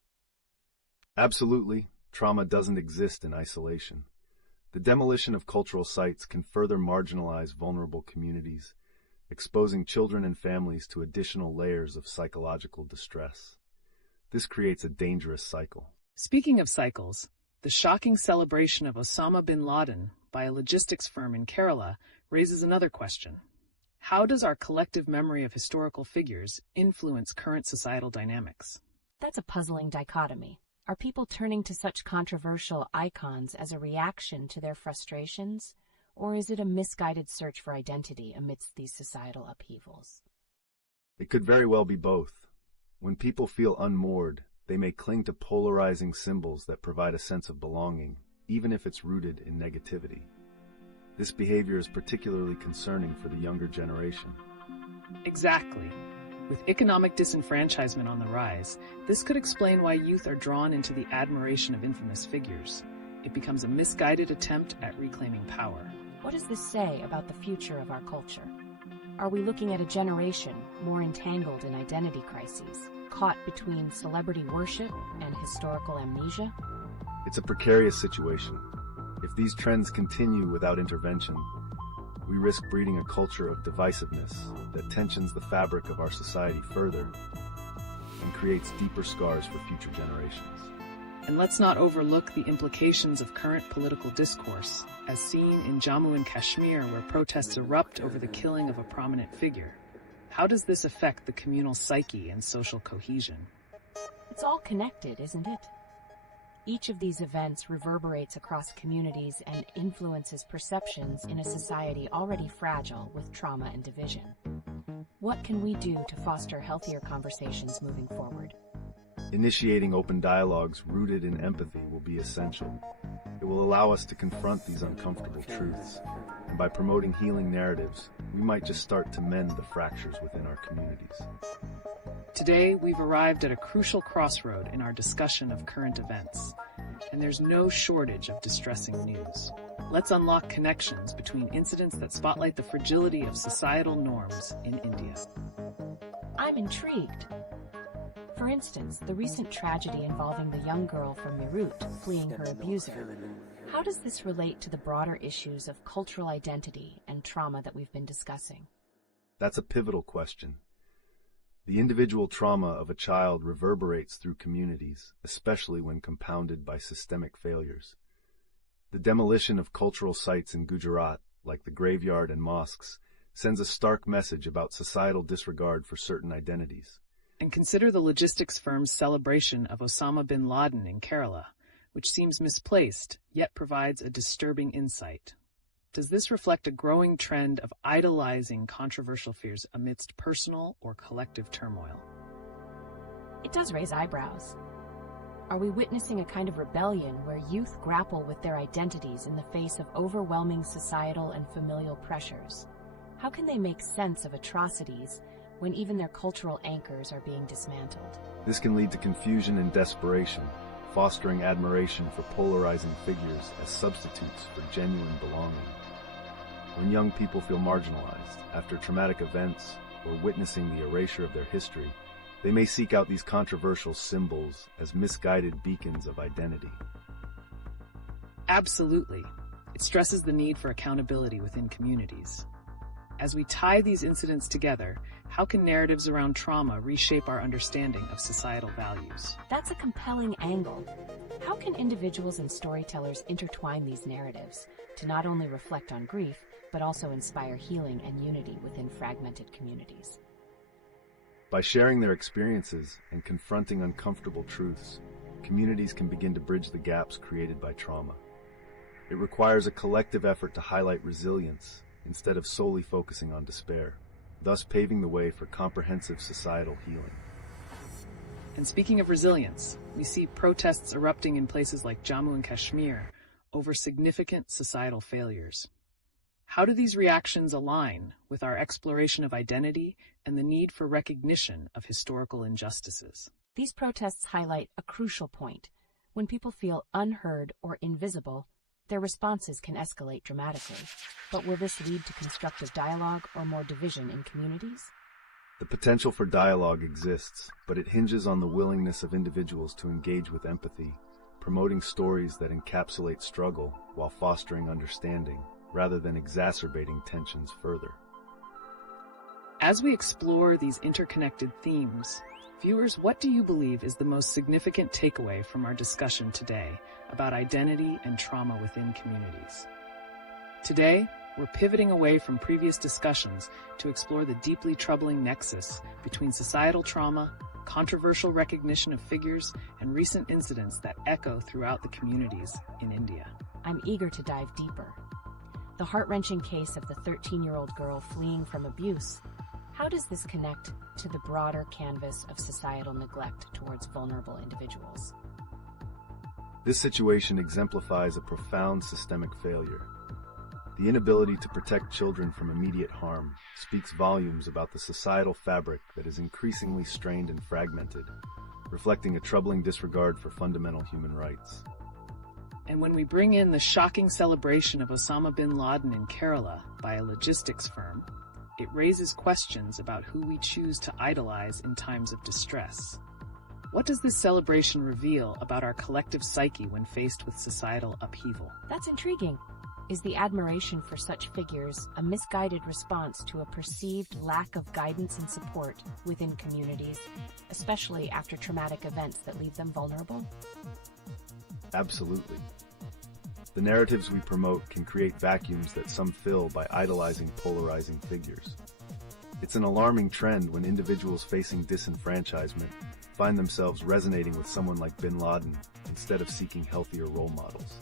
Absolutely. Trauma doesn't exist in isolation. The demolition of cultural sites can further marginalize vulnerable communities, exposing children and families to additional layers of psychological distress. This creates a dangerous cycle. Speaking of cycles, the shocking celebration of Osama bin Laden by a logistics firm in Kerala raises another question. How does our collective memory of historical figures influence current societal dynamics? That's a puzzling dichotomy. Are people turning to such controversial icons as a reaction to their frustrations, or is it a misguided search for identity amidst these societal upheavals? It could very well be both. When people feel unmoored, they may cling to polarizing symbols that provide a sense of belonging, even if it's rooted in negativity. This behavior is particularly concerning for the younger generation. Exactly. With economic disenfranchisement on the rise, this could explain why youth are drawn into the admiration of infamous figures. It becomes a misguided attempt at reclaiming power. What does this say about the future of our culture? Are we looking at a generation more entangled in identity crises, caught between celebrity worship and historical amnesia? It's a precarious situation. If these trends continue without intervention, we risk breeding a culture of divisiveness that tensions the fabric of our society further and creates deeper scars for future generations. And let's not overlook the implications of current political discourse, as seen in Jammu and Kashmir, where protests erupt over the killing of a prominent figure. How does this affect the communal psyche and social cohesion? It's all connected, isn't it? Each of these events reverberates across communities and influences perceptions in a society already fragile with trauma and division. What can we do to foster healthier conversations moving forward? Initiating open dialogues rooted in empathy will be essential. It will allow us to confront these uncomfortable truths, and by promoting healing narratives, we might just start to mend the fractures within our communities. Today, we've arrived at a crucial crossroad in our discussion of current events, and there's no shortage of distressing news. Let's unlock connections between incidents that spotlight the fragility of societal norms in India. I'm intrigued. For instance, the recent tragedy involving the young girl from Meerut fleeing her abuser. How does this relate to the broader issues of cultural identity and trauma that we've been discussing? That's a pivotal question. The individual trauma of a child reverberates through communities, especially when compounded by systemic failures. The demolition of cultural sites in Gujarat, like the graveyard and mosques, sends a stark message about societal disregard for certain identities. And consider the logistics firm's celebration of Osama bin Laden in Kerala, which seems misplaced, yet provides a disturbing insight. Does this reflect a growing trend of idolizing controversial figures amidst personal or collective turmoil? It does raise eyebrows. Are we witnessing a kind of rebellion where youth grapple with their identities in the face of overwhelming societal and familial pressures? How can they make sense of atrocities when even their cultural anchors are being dismantled? This can lead to confusion and desperation, fostering admiration for polarizing figures as substitutes for genuine belonging. When young people feel marginalized after traumatic events or witnessing the erasure of their history, they may seek out these controversial symbols as misguided beacons of identity. Absolutely. It stresses the need for accountability within communities. As we tie these incidents together, how can narratives around trauma reshape our understanding of societal values? That's a compelling angle. How can individuals and storytellers intertwine these narratives to not only reflect on grief, but also inspire healing and unity within fragmented communities? By sharing their experiences and confronting uncomfortable truths, communities can begin to bridge the gaps created by trauma. It requires a collective effort to highlight resilience instead of solely focusing on despair, thus paving the way for comprehensive societal healing. And speaking of resilience, we see protests erupting in places like Jammu and Kashmir over significant societal failures. How do these reactions align with our exploration of identity and the need for recognition of historical injustices? These protests highlight a crucial point. When people feel unheard or invisible, their responses can escalate dramatically. But will this lead to constructive dialogue or more division in communities? The potential for dialogue exists, but it hinges on the willingness of individuals to engage with empathy, promoting stories that encapsulate struggle while fostering understanding, rather than exacerbating tensions further. As we explore these interconnected themes, viewers, what do you believe is the most significant takeaway from our discussion today about identity and trauma within communities? Today, we're pivoting away from previous discussions to explore the deeply troubling nexus between societal trauma, controversial recognition of figures, and recent incidents that echo throughout the communities in India. I'm eager to dive deeper. The heart-wrenching case of the 13-year-old girl fleeing from abuse. How does this connect to the broader canvas of societal neglect towards vulnerable individuals? This situation exemplifies a profound systemic failure. The inability to protect children from immediate harm speaks volumes about the societal fabric that is increasingly strained and fragmented, reflecting a troubling disregard for fundamental human rights. And when we bring in the shocking celebration of Osama bin Laden in Kerala by a logistics firm, it raises questions about who we choose to idolize in times of distress. What does this celebration reveal about our collective psyche when faced with societal upheaval? That's intriguing. Is the admiration for such figures a misguided response to a perceived lack of guidance and support within communities, especially after traumatic events that leave them vulnerable? Absolutely. The narratives we promote can create vacuums that some fill by idolizing polarizing figures. It's an alarming trend when individuals facing disenfranchisement find themselves resonating with someone like bin Laden instead of seeking healthier role models.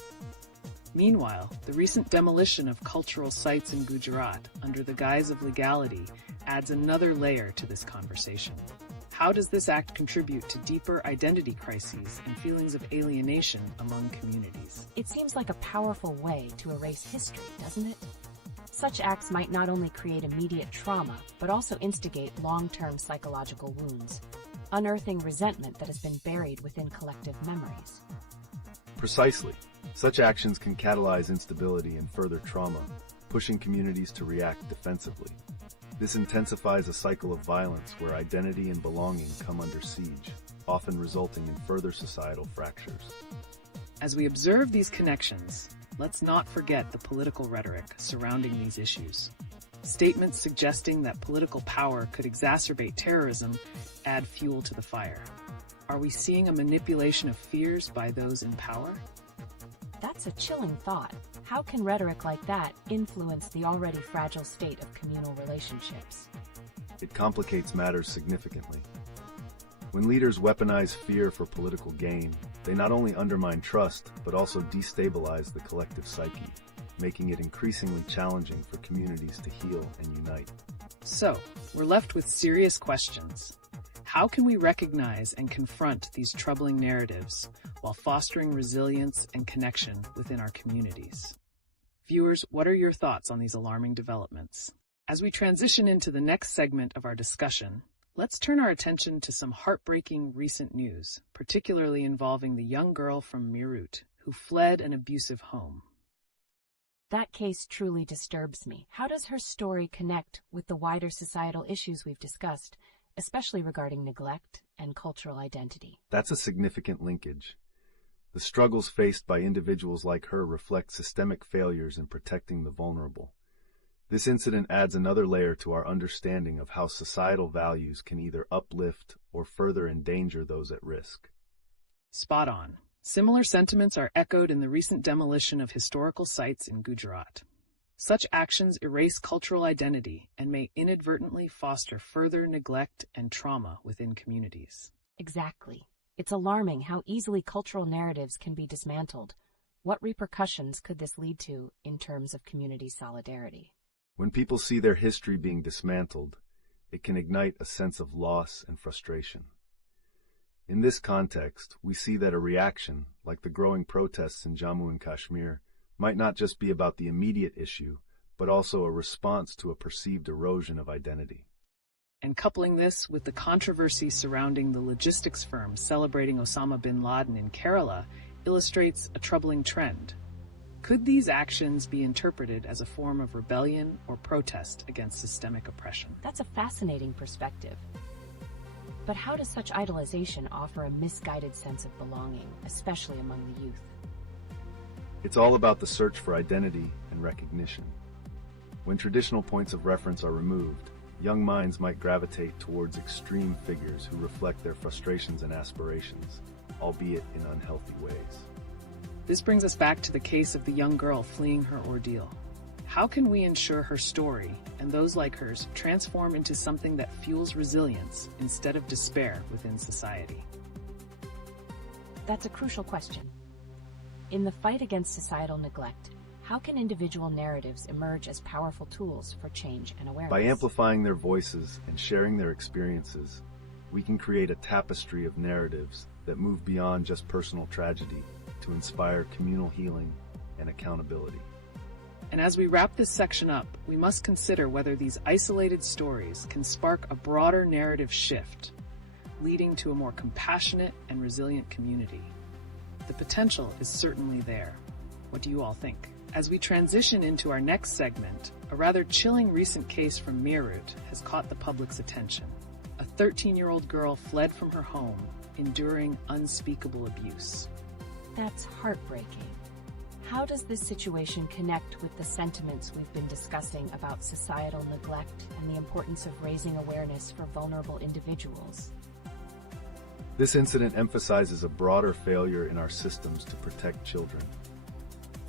Meanwhile, the recent demolition of cultural sites in Gujarat under the guise of legality adds another layer to this conversation. How does this act contribute to deeper identity crises and feelings of alienation among communities? It seems like a powerful way to erase history, doesn't it? Such acts might not only create immediate trauma, but also instigate long-term psychological wounds, unearthing resentment that has been buried within collective memories. Precisely. Such actions can catalyze instability and further trauma, pushing communities to react defensively. This intensifies a cycle of violence where identity and belonging come under siege, often resulting in further societal fractures. As we observe these connections, let's not forget the political rhetoric surrounding these issues. Statements suggesting that political power could exacerbate terrorism add fuel to the fire. Are we seeing a manipulation of fears by those in power? That's a chilling thought. How can rhetoric like that influence the already fragile state of communal relationships? It complicates matters significantly. When leaders weaponize fear for political gain, they not only undermine trust, but also destabilize the collective psyche, making it increasingly challenging for communities to heal and unite. So, we're left with serious questions. How can we recognize and confront these troubling narratives while fostering resilience and connection within our communities? Viewers, what are your thoughts on these alarming developments? As we transition into the next segment of our discussion, let's turn our attention to some heartbreaking recent news, particularly involving the young girl from Meerut who fled an abusive home. That case truly disturbs me. How does her story connect with the wider societal issues we've discussed, especially regarding neglect and cultural identity? That's a significant linkage. The struggles faced by individuals like her reflect systemic failures in protecting the vulnerable. This incident adds another layer to our understanding of how societal values can either uplift or further endanger those at risk. Spot on. Similar sentiments are echoed in the recent demolition of historical sites in Gujarat. Such actions erase cultural identity and may inadvertently foster further neglect and trauma within communities. Exactly. It's alarming how easily cultural narratives can be dismantled. What repercussions could this lead to in terms of community solidarity? When people see their history being dismantled, it can ignite a sense of loss and frustration. In this context, we see that a reaction, like the growing protests in Jammu and Kashmir, might not just be about the immediate issue, but also a response to a perceived erosion of identity. And coupling this with the controversy surrounding the logistics firm celebrating Osama bin Laden in Kerala illustrates a troubling trend. Could these actions be interpreted as a form of rebellion or protest against systemic oppression? That's a fascinating perspective. But how does such idolization offer a misguided sense of belonging, especially among the youth? It's all about the search for identity and recognition. When traditional points of reference are removed, young minds might gravitate towards extreme figures who reflect their frustrations and aspirations, albeit in unhealthy ways. This brings us back to the case of the young girl fleeing her ordeal. How can we ensure her story, and those like hers, transform into something that fuels resilience instead of despair within society? That's a crucial question. In the fight against societal neglect, how can individual narratives emerge as powerful tools for change and awareness? By amplifying their voices and sharing their experiences, we can create a tapestry of narratives that move beyond just personal tragedy to inspire communal healing and accountability. And as we wrap this section up, we must consider whether these isolated stories can spark a broader narrative shift, leading to a more compassionate and resilient community. The potential is certainly there. What do you all think? As we transition into our next segment, a rather chilling recent case from Meerut has caught the public's attention. A 13-year-old girl fled from her home, enduring unspeakable abuse. That's heartbreaking. How does this situation connect with the sentiments we've been discussing about societal neglect and the importance of raising awareness for vulnerable individuals? This incident emphasizes a broader failure in our systems to protect children.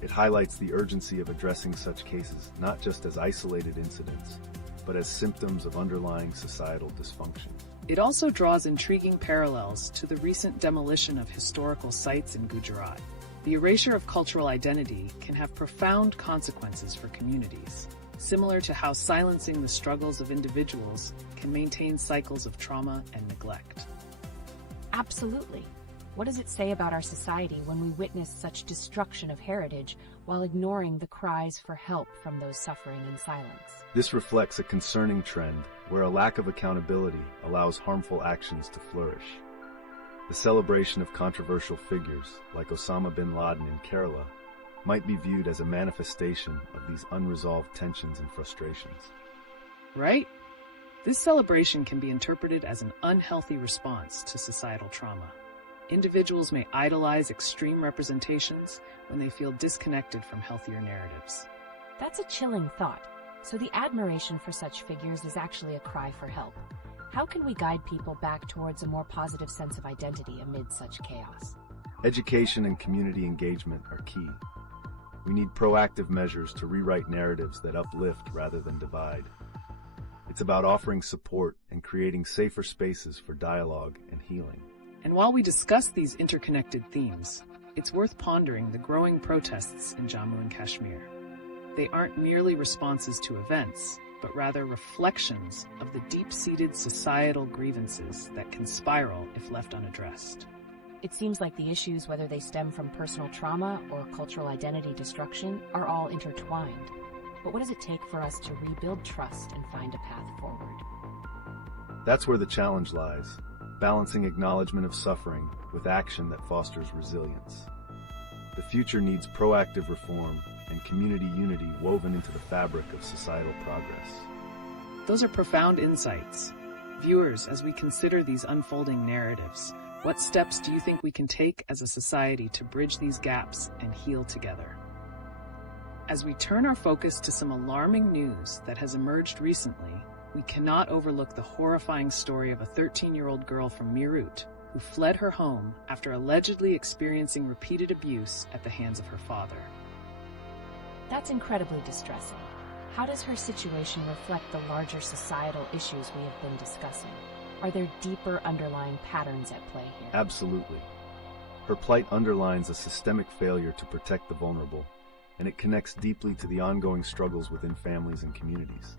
It highlights the urgency of addressing such cases not just as isolated incidents, but as symptoms of underlying societal dysfunction. It also draws intriguing parallels to the recent demolition of historical sites in Gujarat. The erasure of cultural identity can have profound consequences for communities, similar to how silencing the struggles of individuals can maintain cycles of trauma and neglect. Absolutely. What does it say about our society when we witness such destruction of heritage while ignoring the cries for help from those suffering in silence? This reflects a concerning trend where a lack of accountability allows harmful actions to flourish. The celebration of controversial figures like Osama bin Laden in Kerala might be viewed as a manifestation of these unresolved tensions and frustrations. Right? This celebration can be interpreted as an unhealthy response to societal trauma. Individuals may idolize extreme representations when they feel disconnected from healthier narratives. That's a chilling thought. So the admiration for such figures is actually a cry for help. How can we guide people back towards a more positive sense of identity amid such chaos? Education and community engagement are key. We need proactive measures to rewrite narratives that uplift rather than divide. It's about offering support and creating safer spaces for dialogue and healing. And while we discuss these interconnected themes, it's worth pondering the growing protests in Jammu and Kashmir. They aren't merely responses to events, but rather reflections of the deep-seated societal grievances that can spiral if left unaddressed. It seems like the issues, whether they stem from personal trauma or cultural identity destruction, are all intertwined. But what does it take for us to rebuild trust and find a path forward? That's where the challenge lies, balancing acknowledgement of suffering with action that fosters resilience. The future needs proactive reform and community unity woven into the fabric of societal progress. Those are profound insights. Viewers, as we consider these unfolding narratives, what steps do you think we can take as a society to bridge these gaps and heal together? As we turn our focus to some alarming news that has emerged recently, we cannot overlook the horrifying story of a 13-year-old girl from Meerut who fled her home after allegedly experiencing repeated abuse at the hands of her father. That's incredibly distressing. How does her situation reflect the larger societal issues we have been discussing? Are there deeper underlying patterns at play here? Absolutely. Her plight underlines a systemic failure to protect the vulnerable, and it connects deeply to the ongoing struggles within families and communities.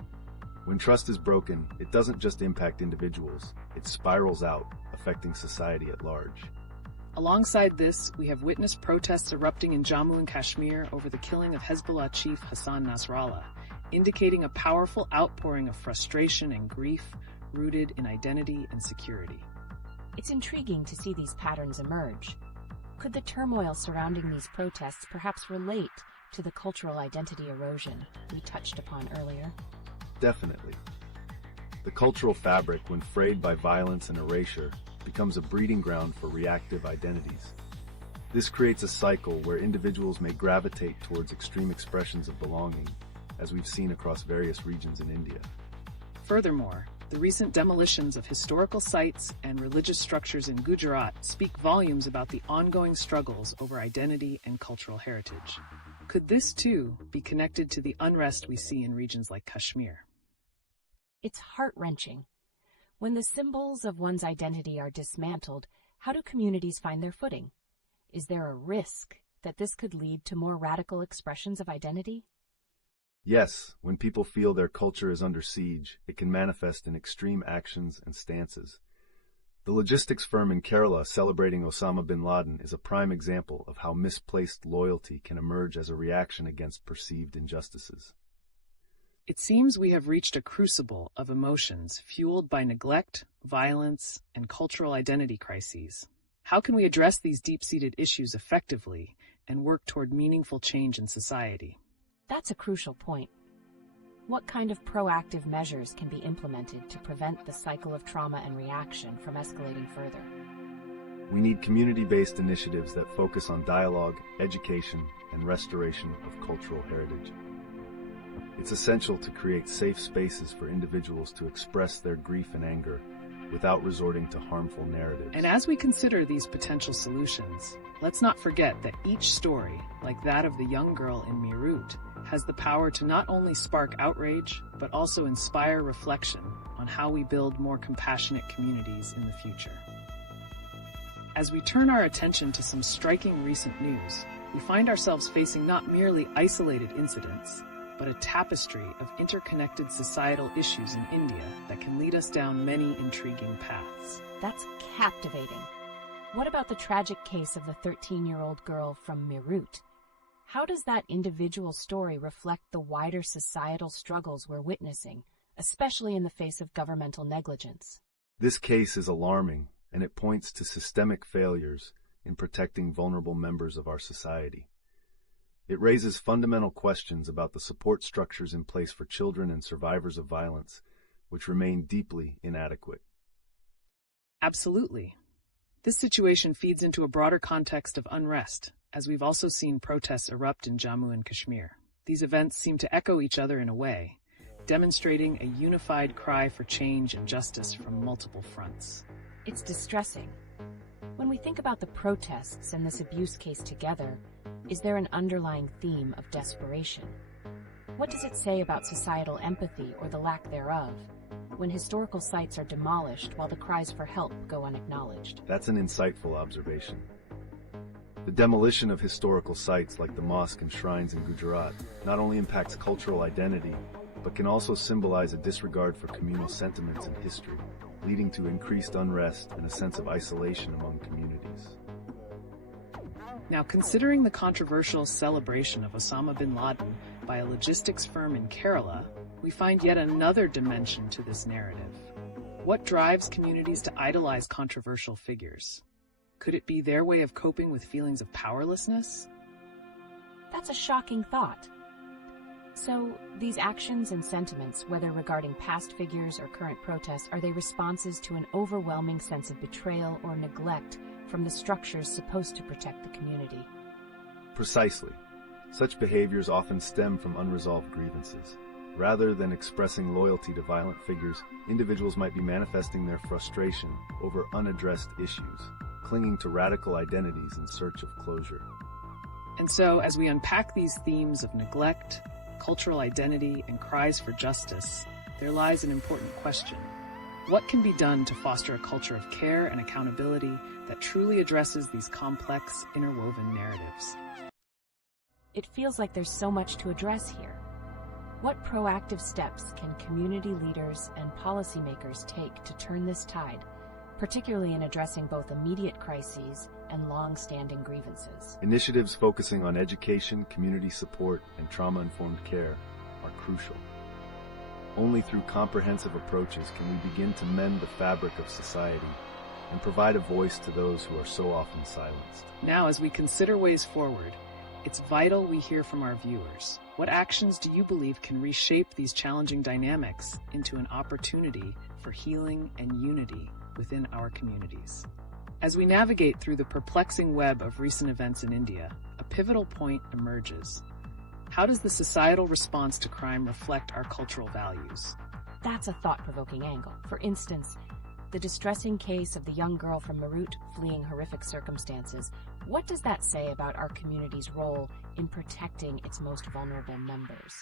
When trust is broken, it doesn't just impact individuals, it spirals out, affecting society at large. Alongside this, we have witnessed protests erupting in Jammu and Kashmir over the killing of Hezbollah chief Hassan Nasrallah, indicating a powerful outpouring of frustration and grief rooted in identity and security. It's intriguing to see these patterns emerge. Could the turmoil surrounding these protests perhaps relate to the cultural identity erosion we touched upon earlier? Definitely. The cultural fabric, when frayed by violence and erasure, becomes a breeding ground for reactive identities. This creates a cycle where individuals may gravitate towards extreme expressions of belonging, as we've seen across various regions in India. Furthermore, the recent demolitions of historical sites and religious structures in Gujarat speak volumes about the ongoing struggles over identity and cultural heritage. Could this, too, be connected to the unrest we see in regions like Kashmir? It's heart-wrenching. When the symbols of one's identity are dismantled, how do communities find their footing? Is there a risk that this could lead to more radical expressions of identity? Yes, when people feel their culture is under siege, it can manifest in extreme actions and stances. The logistics firm in Kerala celebrating Osama bin Laden is a prime example of how misplaced loyalty can emerge as a reaction against perceived injustices. It seems we have reached a crucible of emotions fueled by neglect, violence, and cultural identity crises. How can we address these deep-seated issues effectively and work toward meaningful change in society? That's a crucial point. What kind of proactive measures can be implemented to prevent the cycle of trauma and reaction from escalating further? We need community-based initiatives that focus on dialogue, education, and restoration of cultural heritage. It's essential to create safe spaces for individuals to express their grief and anger without resorting to harmful narratives. And as we consider these potential solutions, let's not forget that each story, like that of the young girl in Meerut, has the power to not only spark outrage, but also inspire reflection on how we build more compassionate communities in the future. As we turn our attention to some striking recent news, we find ourselves facing not merely isolated incidents, but a tapestry of interconnected societal issues in India that can lead us down many intriguing paths. That's captivating. What about the tragic case of the 13-year-old girl from Meerut? How does that individual story reflect the wider societal struggles we're witnessing, especially in the face of governmental negligence? This case is alarming, and it points to systemic failures in protecting vulnerable members of our society. It raises fundamental questions about the support structures in place for children and survivors of violence, which remain deeply inadequate. Absolutely. This situation feeds into a broader context of unrest, as we've also seen protests erupt in Jammu and Kashmir. These events seem to echo each other in a way, demonstrating a unified cry for change and justice from multiple fronts. It's distressing. When we think about the protests and this abuse case together, is there an underlying theme of desperation? What does it say about societal empathy or the lack thereof when historical sites are demolished while the cries for help go unacknowledged? That's an insightful observation. The demolition of historical sites like the mosque and shrines in Gujarat not only impacts cultural identity, but can also symbolize a disregard for communal sentiments and history, leading to increased unrest and a sense of isolation among communities. Now, considering the controversial celebration of Osama bin Laden by a logistics firm in Kerala, we find yet another dimension to this narrative. What drives communities to idolize controversial figures? Could it be their way of coping with feelings of powerlessness? That's a shocking thought. So, these actions and sentiments, whether regarding past figures or current protests, are they responses to an overwhelming sense of betrayal or neglect from the structures supposed to protect the community? Precisely. Such behaviors often stem from unresolved grievances. Rather than expressing loyalty to violent figures, individuals might be manifesting their frustration over unaddressed issues, clinging to radical identities in search of closure. And so, as we unpack these themes of neglect, cultural identity, and cries for justice, there lies an important question. What can be done to foster a culture of care and accountability that truly addresses these complex, interwoven narratives? It feels like there's so much to address here. What proactive steps can community leaders and policymakers take to turn this tide, particularly in addressing both immediate crises and long-standing grievances? Initiatives focusing on education, community support, and trauma-informed care are crucial. Only through comprehensive approaches can we begin to mend the fabric of society and provide a voice to those who are so often silenced. Now, as we consider ways forward, it's vital we hear from our viewers. What actions do you believe can reshape these challenging dynamics into an opportunity for healing and unity within our communities? As we navigate through the perplexing web of recent events in India, a pivotal point emerges. How does the societal response to crime reflect our cultural values? That's a thought-provoking angle. For instance, the distressing case of the young girl from Meerut fleeing horrific circumstances. What does that say about our community's role in protecting its most vulnerable members?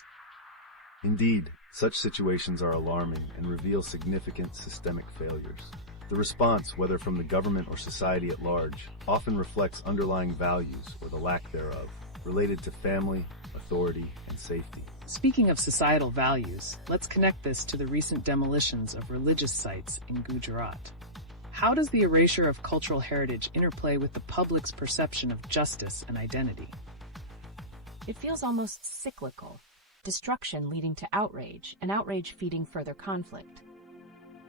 Indeed, such situations are alarming and reveal significant systemic failures. The response, whether from the government or society at large, often reflects underlying values, or the lack thereof, related to family, authority, and safety. Speaking of societal values, let's connect this to the recent demolitions of religious sites in Gujarat. How does the erasure of cultural heritage interplay with the public's perception of justice and identity? It feels almost cyclical. Destruction leading to outrage, and outrage feeding further conflict.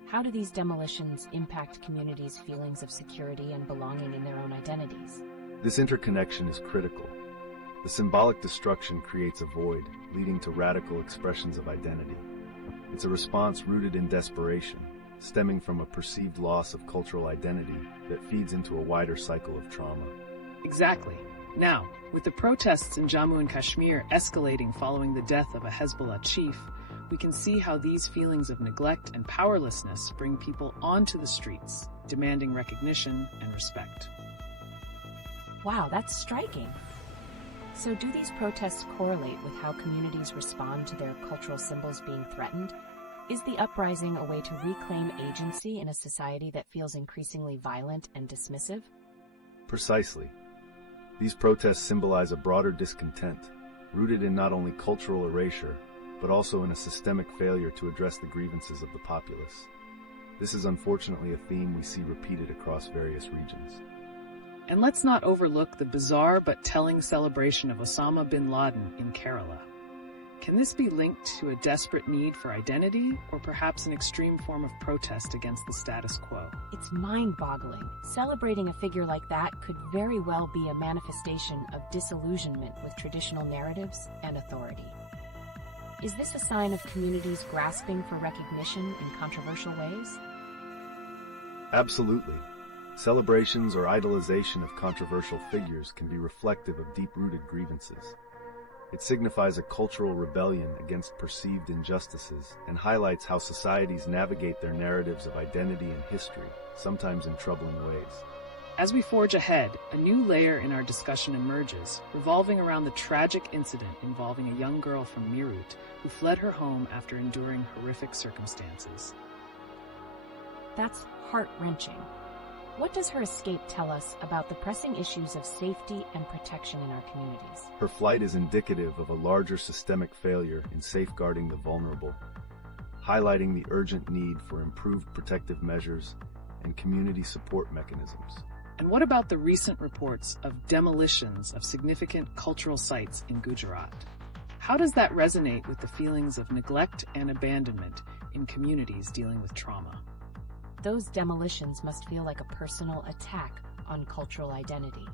How do these demolitions impact communities' feelings of security and belonging in their own identities? This interconnection is critical. The symbolic destruction creates a void, leading to radical expressions of identity. It's a response rooted in desperation, stemming from a perceived loss of cultural identity that feeds into a wider cycle of trauma. Exactly. Now, with the protests in Jammu and Kashmir escalating following the death of a Hezbollah chief, we can see how these feelings of neglect and powerlessness bring people onto the streets, demanding recognition and respect. Wow, that's striking. So do these protests correlate with how communities respond to their cultural symbols being threatened? Is the uprising a way to reclaim agency in a society that feels increasingly violent and dismissive? Precisely. These protests symbolize a broader discontent, rooted in not only cultural erasure, but also in a systemic failure to address the grievances of the populace. This is unfortunately a theme we see repeated across various regions. And let's not overlook the bizarre but telling celebration of Osama bin Laden in Kerala. Can this be linked to a desperate need for identity, or perhaps an extreme form of protest against the status quo? It's mind-boggling. Celebrating a figure like that could very well be a manifestation of disillusionment with traditional narratives and authority. Is this a sign of communities grasping for recognition in controversial ways? Absolutely. Celebrations or idolization of controversial figures can be reflective of deep-rooted grievances. It signifies a cultural rebellion against perceived injustices and highlights how societies navigate their narratives of identity and history, sometimes in troubling ways. As we forge ahead, a new layer in our discussion emerges, revolving around the tragic incident involving a young girl from Meerut who fled her home after enduring horrific circumstances. That's heart-wrenching. What does her escape tell us about the pressing issues of safety and protection in our communities? Her flight is indicative of a larger systemic failure in safeguarding the vulnerable, highlighting the urgent need for improved protective measures and community support mechanisms. And what about the recent reports of demolitions of significant cultural sites in Gujarat? How does that resonate with the feelings of neglect and abandonment in communities dealing with trauma? Those demolitions must feel like a personal attack on cultural identity.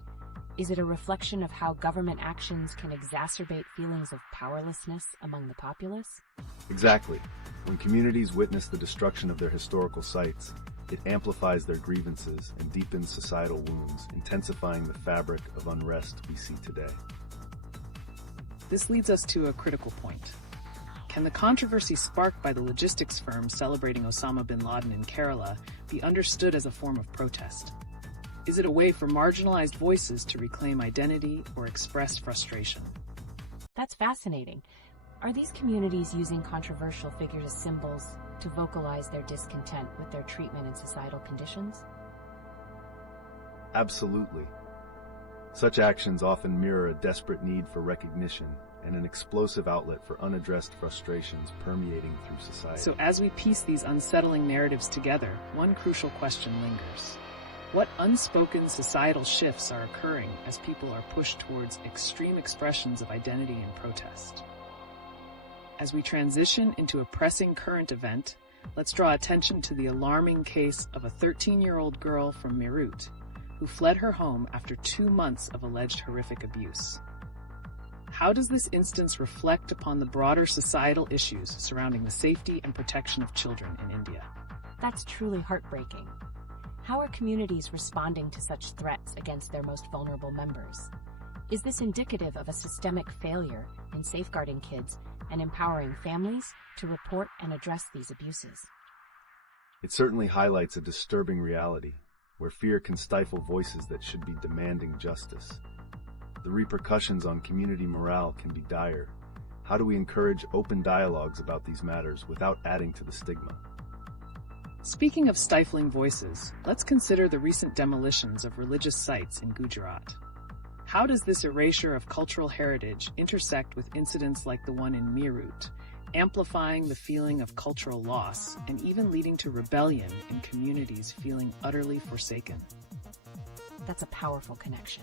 Is it a reflection of how government actions can exacerbate feelings of powerlessness among the populace? Exactly. When communities witness the destruction of their historical sites, it amplifies their grievances and deepens societal wounds, intensifying the fabric of unrest we see today. This leads us to a critical point. Can the controversy sparked by the logistics firm celebrating Osama bin Laden in Kerala be understood as a form of protest? Is it a way for marginalized voices to reclaim identity or express frustration? That's fascinating. Are these communities using controversial figures as symbols to vocalize their discontent with their treatment in societal conditions? Absolutely. Such actions often mirror a desperate need for recognition and an explosive outlet for unaddressed frustrations permeating through society. So as we piece these unsettling narratives together, one crucial question lingers. What unspoken societal shifts are occurring as people are pushed towards extreme expressions of identity and protest? As we transition into a pressing current event, let's draw attention to the alarming case of a 13-year-old girl from Meerut who fled her home after 2 months of alleged horrific abuse. How does this instance reflect upon the broader societal issues surrounding the safety and protection of children in India? That's truly heartbreaking. How are communities responding to such threats against their most vulnerable members? Is this indicative of a systemic failure in safeguarding kids and empowering families to report and address these abuses? It certainly highlights a disturbing reality, where fear can stifle voices that should be demanding justice. The repercussions on community morale can be dire. How do we encourage open dialogues about these matters without adding to the stigma? Speaking of stifling voices, let's consider the recent demolitions of religious sites in Gujarat. How does this erasure of cultural heritage intersect with incidents like the one in Meerut, amplifying the feeling of cultural loss and even leading to rebellion in communities feeling utterly forsaken? That's a powerful connection.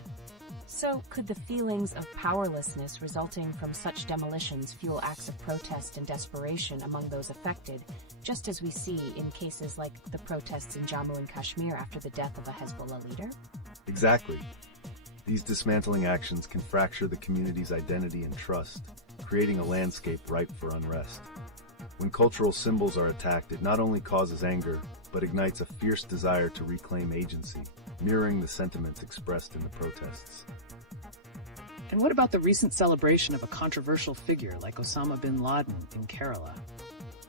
So, could the feelings of powerlessness resulting from such demolitions fuel acts of protest and desperation among those affected, just as we see in cases like the protests in Jammu and Kashmir after the death of a Hezbollah leader? Exactly. These dismantling actions can fracture the community's identity and trust, creating a landscape ripe for unrest. When cultural symbols are attacked, it not only causes anger, but ignites a fierce desire to reclaim agency, mirroring the sentiments expressed in the protests. And what about the recent celebration of a controversial figure like Osama bin Laden in Kerala?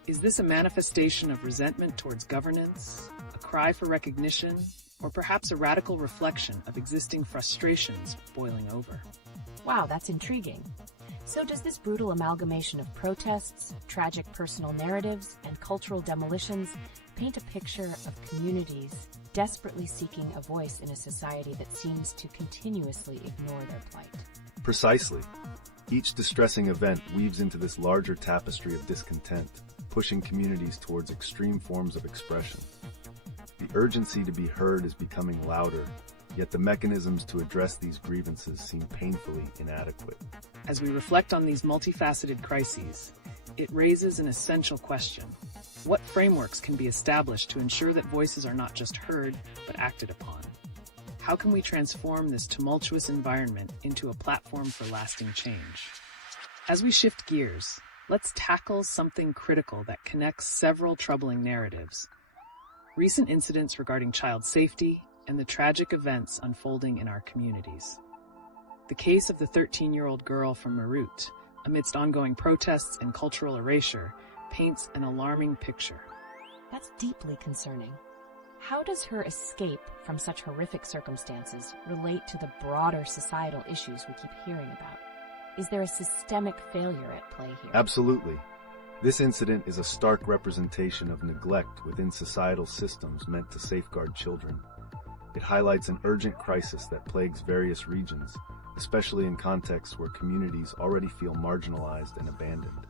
Is this a manifestation of resentment towards governance, a cry for recognition, or perhaps a radical reflection of existing frustrations boiling over? Wow, that's intriguing. So does this brutal amalgamation of protests, tragic personal narratives, and cultural demolitions paint a picture of communities desperately seeking a voice in a society that seems to continuously ignore their plight? Precisely. Each distressing event weaves into this larger tapestry of discontent, pushing communities towards extreme forms of expression. The urgency to be heard is becoming louder, yet the mechanisms to address these grievances seem painfully inadequate. As we reflect on these multifaceted crises, it raises an essential question. What frameworks can be established to ensure that voices are not just heard, but acted upon? How can we transform this tumultuous environment into a platform for lasting change? As we shift gears, let's tackle something critical that connects several troubling narratives. Recent incidents regarding child safety and the tragic events unfolding in our communities. The case of the 13-year-old girl from Meerut, amidst ongoing protests and cultural erasure, paints an alarming picture. That's deeply concerning. How does her escape from such horrific circumstances relate to the broader societal issues we keep hearing about? Is there a systemic failure at play here? Absolutely. This incident is a stark representation of neglect within societal systems meant to safeguard children. It highlights an urgent crisis that plagues various regions, especially in contexts where communities already feel marginalized and abandoned.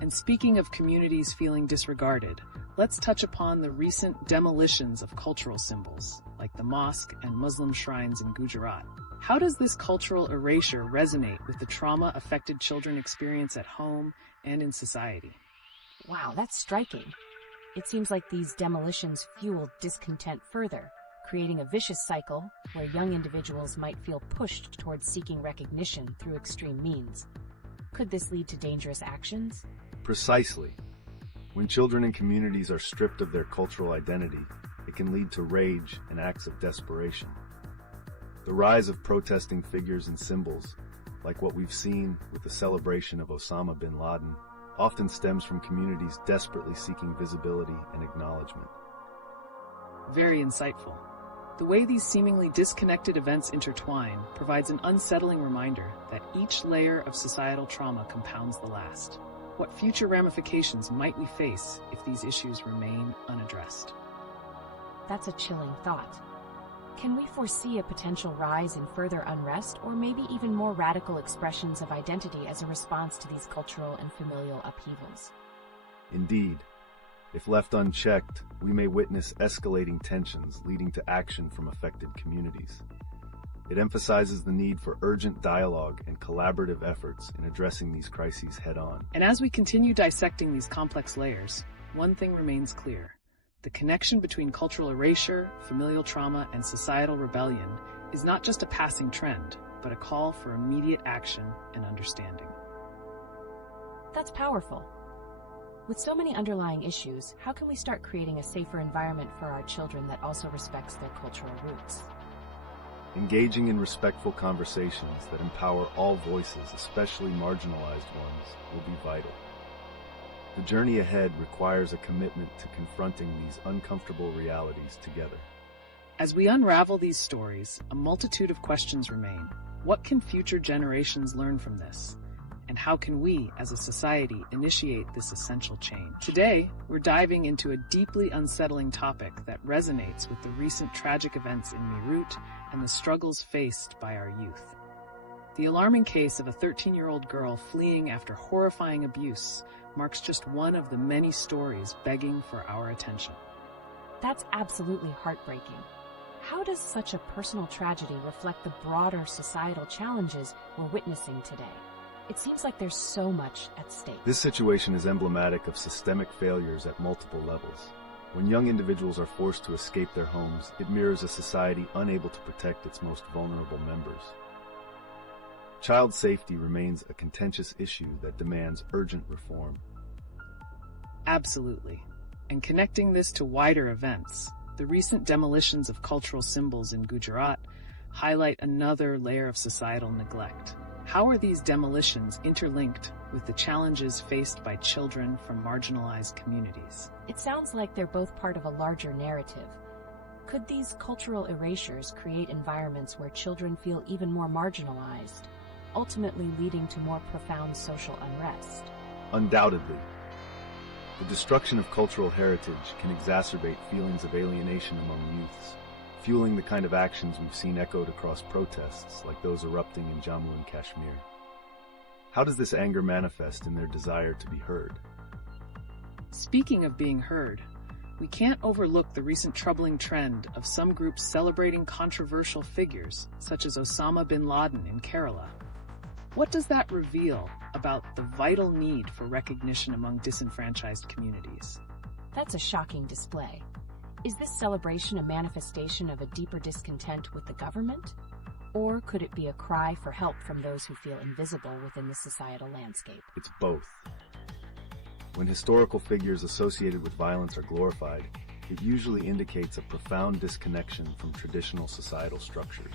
And speaking of communities feeling disregarded, let's touch upon the recent demolitions of cultural symbols, like the mosque and Muslim shrines in Gujarat. How does this cultural erasure resonate with the trauma-affected children experience at home and in society? Wow, that's striking. It seems like these demolitions fuel discontent further, creating a vicious cycle where young individuals might feel pushed towards seeking recognition through extreme means. Could this lead to dangerous actions? Precisely. When children and communities are stripped of their cultural identity, it can lead to rage and acts of desperation. The rise of protesting figures and symbols, like what we've seen with the celebration of Osama bin Laden, often stems from communities desperately seeking visibility and acknowledgement. Very insightful. The way these seemingly disconnected events intertwine provides an unsettling reminder that each layer of societal trauma compounds the last. What future ramifications might we face if these issues remain unaddressed? That's a chilling thought. Can we foresee a potential rise in further unrest or maybe even more radical expressions of identity as a response to these cultural and familial upheavals? Indeed. If left unchecked, we may witness escalating tensions leading to action from affected communities. It emphasizes the need for urgent dialogue and collaborative efforts in addressing these crises head-on. And as we continue dissecting these complex layers, one thing remains clear. The connection between cultural erasure, familial trauma, and societal rebellion is not just a passing trend, but a call for immediate action and understanding. That's powerful. With so many underlying issues, how can we start creating a safer environment for our children that also respects their cultural roots? Engaging in respectful conversations that empower all voices, especially marginalized ones, will be vital. The journey ahead requires a commitment to confronting these uncomfortable realities together. As we unravel these stories, a multitude of questions remain. What can future generations learn from this? And how can we, as a society, initiate this essential change? Today, we're diving into a deeply unsettling topic that resonates with the recent tragic events in Meerut and the struggles faced by our youth. The alarming case of a 13-year-old girl fleeing after horrifying abuse marks just one of the many stories begging for our attention. That's absolutely heartbreaking. How does such a personal tragedy reflect the broader societal challenges we're witnessing today? It seems like there's so much at stake. This situation is emblematic of systemic failures at multiple levels. When young individuals are forced to escape their homes, it mirrors a society unable to protect its most vulnerable members. Child safety remains a contentious issue that demands urgent reform. Absolutely. And connecting this to wider events, the recent demolitions of cultural symbols in Gujarat highlight another layer of societal neglect. How are these demolitions interlinked with the challenges faced by children from marginalized communities? It sounds like they're both part of a larger narrative. Could these cultural erasures create environments where children feel even more marginalized, ultimately leading to more profound social unrest? Undoubtedly. The destruction of cultural heritage can exacerbate feelings of alienation among youths, fueling the kind of actions we've seen echoed across protests like those erupting in Jammu and Kashmir. How does this anger manifest in their desire to be heard? Speaking of being heard, we can't overlook the recent troubling trend of some groups celebrating controversial figures, such as Osama bin Laden in Kerala. What does that reveal about the vital need for recognition among disenfranchised communities? That's a shocking display. Is this celebration a manifestation of a deeper discontent with the government? Or could it be a cry for help from those who feel invisible within the societal landscape? It's both. When historical figures associated with violence are glorified, it usually indicates a profound disconnection from traditional societal structures.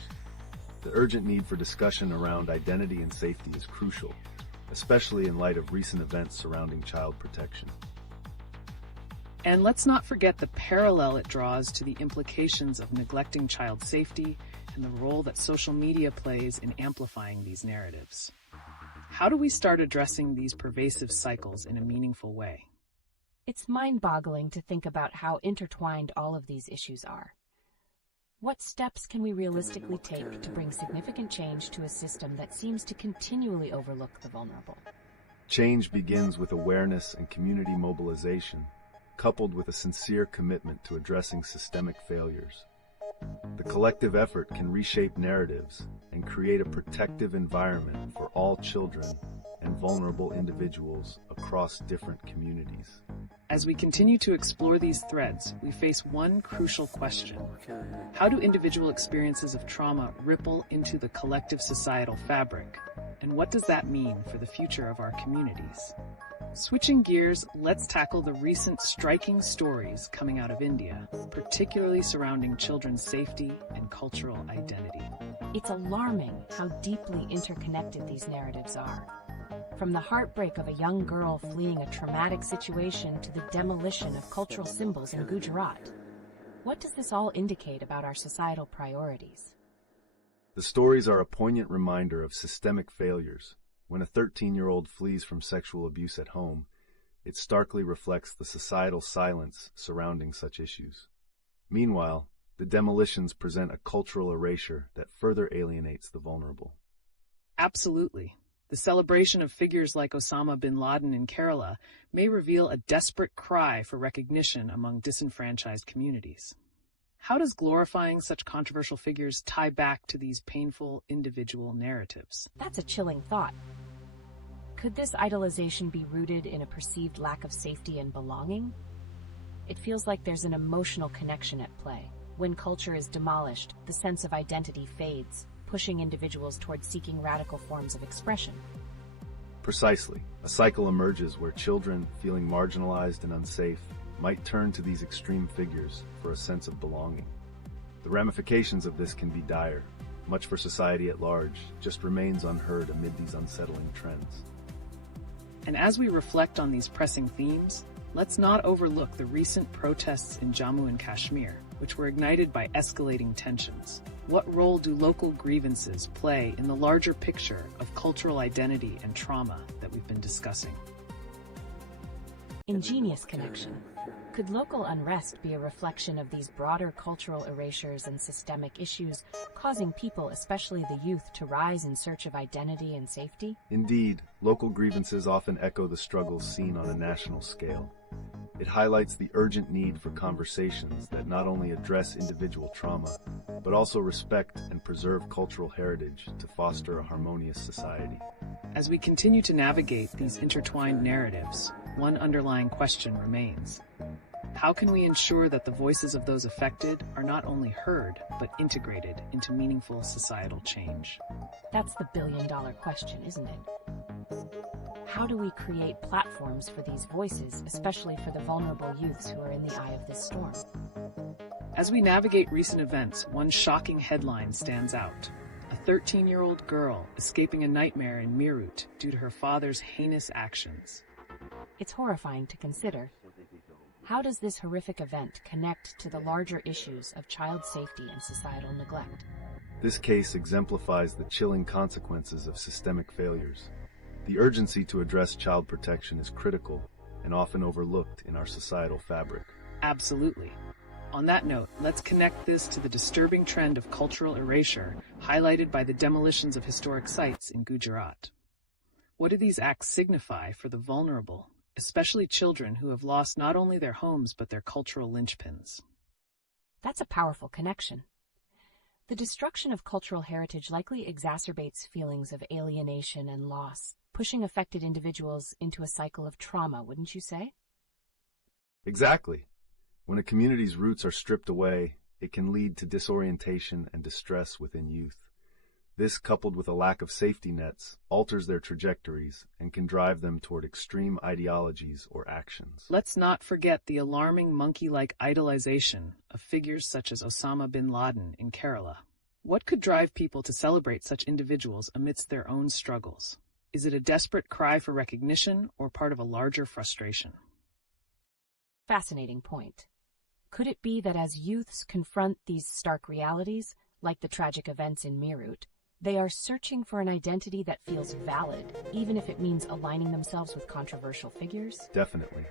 The urgent need for discussion around identity and safety is crucial, especially in light of recent events surrounding child protection. And let's not forget the parallel it draws to the implications of neglecting child safety and the role that social media plays in amplifying these narratives. How do we start addressing these pervasive cycles in a meaningful way? It's mind-boggling to think about how intertwined all of these issues are. What steps can we realistically take to bring significant change to a system that seems to continually overlook the vulnerable? Change begins with awareness and community mobilization, coupled with a sincere commitment to addressing systemic failures. The collective effort can reshape narratives and create a protective environment for all children and vulnerable individuals across different communities. As we continue to explore these threads, we face one crucial question. How do individual experiences of trauma ripple into the collective societal fabric? And what does that mean for the future of our communities? Switching gears, let's tackle the recent striking stories coming out of India, particularly surrounding children's safety and cultural identity. It's alarming how deeply interconnected these narratives are. From the heartbreak of a young girl fleeing a traumatic situation to the demolition of cultural symbols in Gujarat. What does this all indicate about our societal priorities? The stories are a poignant reminder of systemic failures. When a 13-year-old flees from sexual abuse at home, it starkly reflects the societal silence surrounding such issues. Meanwhile, the demolitions present a cultural erasure that further alienates the vulnerable. Absolutely. The celebration of figures like Osama bin Laden in Kerala may reveal a desperate cry for recognition among disenfranchised communities. How does glorifying such controversial figures tie back to these painful individual narratives? That's a chilling thought. Could this idolization be rooted in a perceived lack of safety and belonging? It feels like there's an emotional connection at play. When culture is demolished, the sense of identity fades, pushing individuals toward seeking radical forms of expression. Precisely. A cycle emerges where children, feeling marginalized and unsafe, might turn to these extreme figures for a sense of belonging. The ramifications of this can be dire. Much for society at large just remains unheard amid these unsettling trends. And as we reflect on these pressing themes, let's not overlook the recent protests in Jammu and Kashmir, which were ignited by escalating tensions. What role do local grievances play in the larger picture of cultural identity and trauma that we've been discussing? Ingenious connection. Could local unrest be a reflection of these broader cultural erasures and systemic issues, causing people, especially the youth, to rise in search of identity and safety? Indeed, local grievances often echo the struggles seen on a national scale. It highlights the urgent need for conversations that not only address individual trauma, but also respect and preserve cultural heritage to foster a harmonious society. As we continue to navigate these intertwined narratives, one underlying question remains. How can we ensure that the voices of those affected are not only heard, but integrated into meaningful societal change? That's the billion-dollar question, isn't it? How do we create platforms for these voices, especially for the vulnerable youths who are in the eye of this storm? As we navigate recent events, one shocking headline stands out. A 13-year-old girl escaping a nightmare in Meerut due to her father's heinous actions. It's horrifying to consider. How does this horrific event connect to the larger issues of child safety and societal neglect? This case exemplifies the chilling consequences of systemic failures. The urgency to address child protection is critical and often overlooked in our societal fabric. Absolutely. On that note, let's connect this to the disturbing trend of cultural erasure highlighted by the demolitions of historic sites in Gujarat. What do these acts signify for the vulnerable, especially children who have lost not only their homes but their cultural linchpins? That's a powerful connection. The destruction of cultural heritage likely exacerbates feelings of alienation and loss, pushing affected individuals into a cycle of trauma, wouldn't you say? Exactly. When a community's roots are stripped away, it can lead to disorientation and distress within youth. This, coupled with a lack of safety nets, alters their trajectories and can drive them toward extreme ideologies or actions. Let's not forget the alarming monkey-like idolization of figures such as Osama bin Laden in Kerala. What could drive people to celebrate such individuals amidst their own struggles? Is it a desperate cry for recognition or part of a larger frustration? Fascinating point. Could it be that as youths confront these stark realities, like the tragic events in Meerut, they are searching for an identity that feels valid, even if it means aligning themselves with controversial figures? Definitely.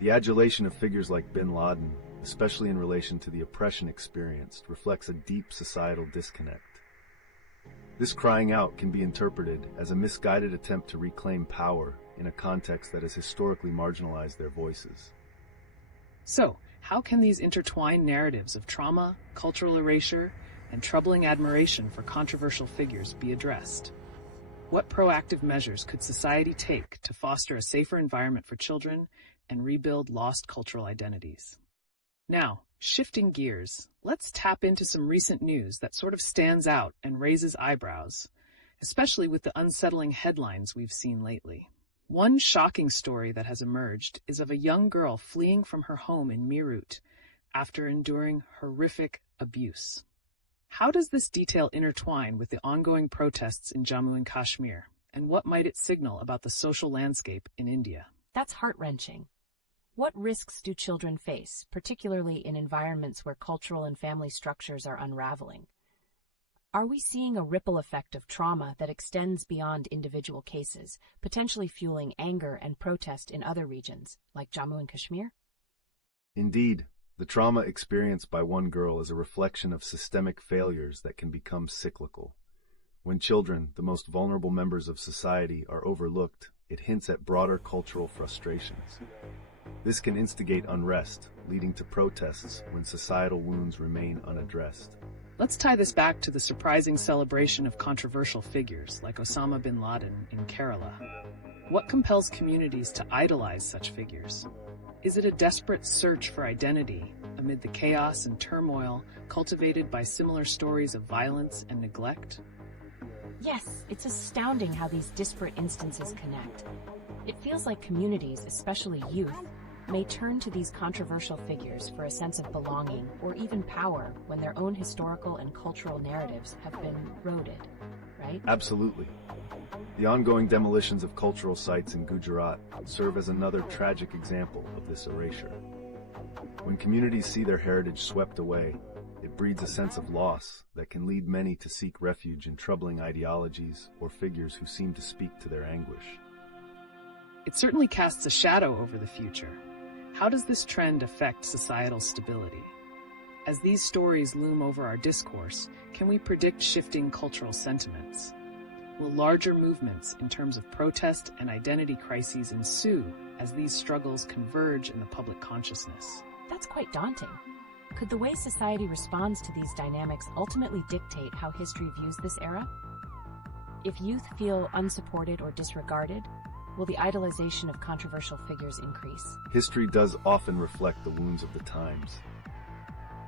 The adulation of figures like bin Laden, especially in relation to the oppression experienced, reflects a deep societal disconnect. This crying out can be interpreted as a misguided attempt to reclaim power in a context that has historically marginalized their voices. So, how can these intertwined narratives of trauma, cultural erasure, and troubling admiration for controversial figures be addressed? What proactive measures could society take to foster a safer environment for children and rebuild lost cultural identities? Now, shifting gears, let's tap into some recent news that sort of stands out and raises eyebrows, especially with the unsettling headlines we've seen lately. One shocking story that has emerged is of a young girl fleeing from her home in Meerut after enduring horrific abuse. How does this detail intertwine with the ongoing protests in Jammu and Kashmir, and what might it signal about the social landscape in India? That's heart-wrenching. What risks do children face, particularly in environments where cultural and family structures are unraveling? Are we seeing a ripple effect of trauma that extends beyond individual cases, potentially fueling anger and protest in other regions, like Jammu and Kashmir? Indeed, the trauma experienced by one girl is a reflection of systemic failures that can become cyclical. When children, the most vulnerable members of society, are overlooked, it hints at broader cultural frustrations. This can instigate unrest, leading to protests when societal wounds remain unaddressed. Let's tie this back to the surprising celebration of controversial figures like Osama bin Laden in Kerala. What compels communities to idolize such figures? Is it a desperate search for identity amid the chaos and turmoil cultivated by similar stories of violence and neglect? Yes, it's astounding how these disparate instances connect. It feels like communities, especially youth, may turn to these controversial figures for a sense of belonging or even power when their own historical and cultural narratives have been eroded, right? Absolutely. The ongoing demolitions of cultural sites in Gujarat serve as another tragic example of this erasure. When communities see their heritage swept away, it breeds a sense of loss that can lead many to seek refuge in troubling ideologies or figures who seem to speak to their anguish. It certainly casts a shadow over the future. How does this trend affect societal stability? As these stories loom over our discourse, can we predict shifting cultural sentiments? Will larger movements in terms of protest and identity crises ensue as these struggles converge in the public consciousness? That's quite daunting. Could the way society responds to these dynamics ultimately dictate how history views this era? If youth feel unsupported or disregarded, will the idolization of controversial figures increase? History does often reflect the wounds of the times.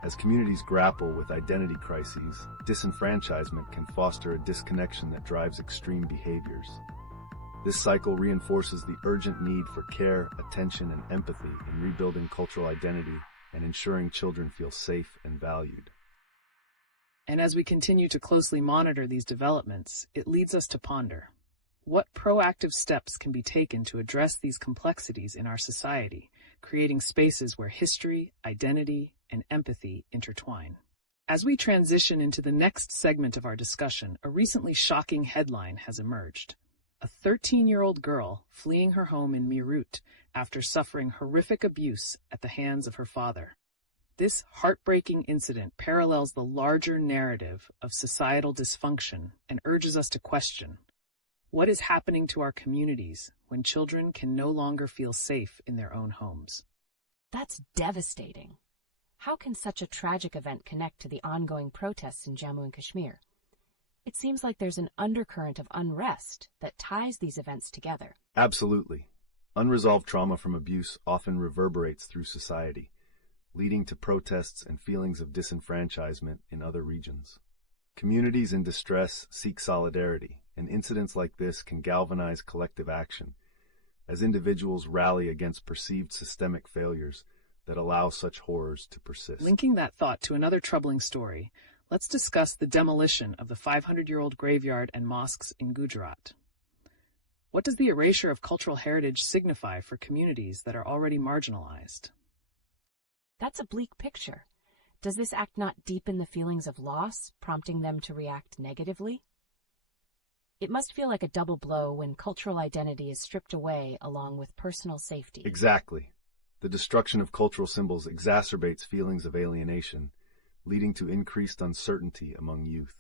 As communities grapple with identity crises, disenfranchisement can foster a disconnection that drives extreme behaviors. This cycle reinforces the urgent need for care, attention, and empathy in rebuilding cultural identity and ensuring children feel safe and valued. And as we continue to closely monitor these developments, it leads us to ponder: what proactive steps can be taken to address these complexities in our society, creating spaces where history, identity, and empathy intertwine? As we transition into the next segment of our discussion, a recently shocking headline has emerged. A 13-year-old girl fleeing her home in Meerut after suffering horrific abuse at the hands of her father. This heartbreaking incident parallels the larger narrative of societal dysfunction and urges us to question: what is happening to our communities when children can no longer feel safe in their own homes? That's devastating. How can such a tragic event connect to the ongoing protests in Jammu and Kashmir? It seems like there's an undercurrent of unrest that ties these events together. Absolutely. Unresolved trauma from abuse often reverberates through society, leading to protests and feelings of disenfranchisement in other regions. Communities in distress seek solidarity, and incidents like this can galvanize collective action as individuals rally against perceived systemic failures that allow such horrors to persist. Linking that thought to another troubling story, let's discuss the demolition of the 500-year-old graveyard and mosques in Gujarat. What does the erasure of cultural heritage signify for communities that are already marginalized? That's a bleak picture. Does this act not deepen the feelings of loss, prompting them to react negatively? It must feel like a double blow when cultural identity is stripped away along with personal safety. Exactly. The destruction of cultural symbols exacerbates feelings of alienation, leading to increased uncertainty among youth.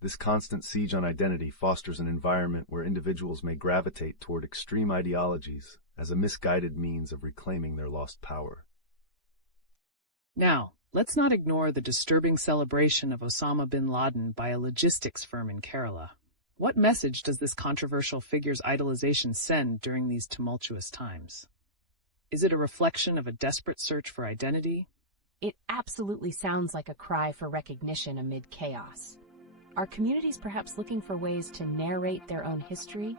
This constant siege on identity fosters an environment where individuals may gravitate toward extreme ideologies as a misguided means of reclaiming their lost power. Now, let's not ignore the disturbing celebration of Osama bin Laden by a logistics firm in Kerala. What message does this controversial figure's idolization send during these tumultuous times? Is it a reflection of a desperate search for identity? It absolutely sounds like a cry for recognition amid chaos. Are communities perhaps looking for ways to narrate their own history,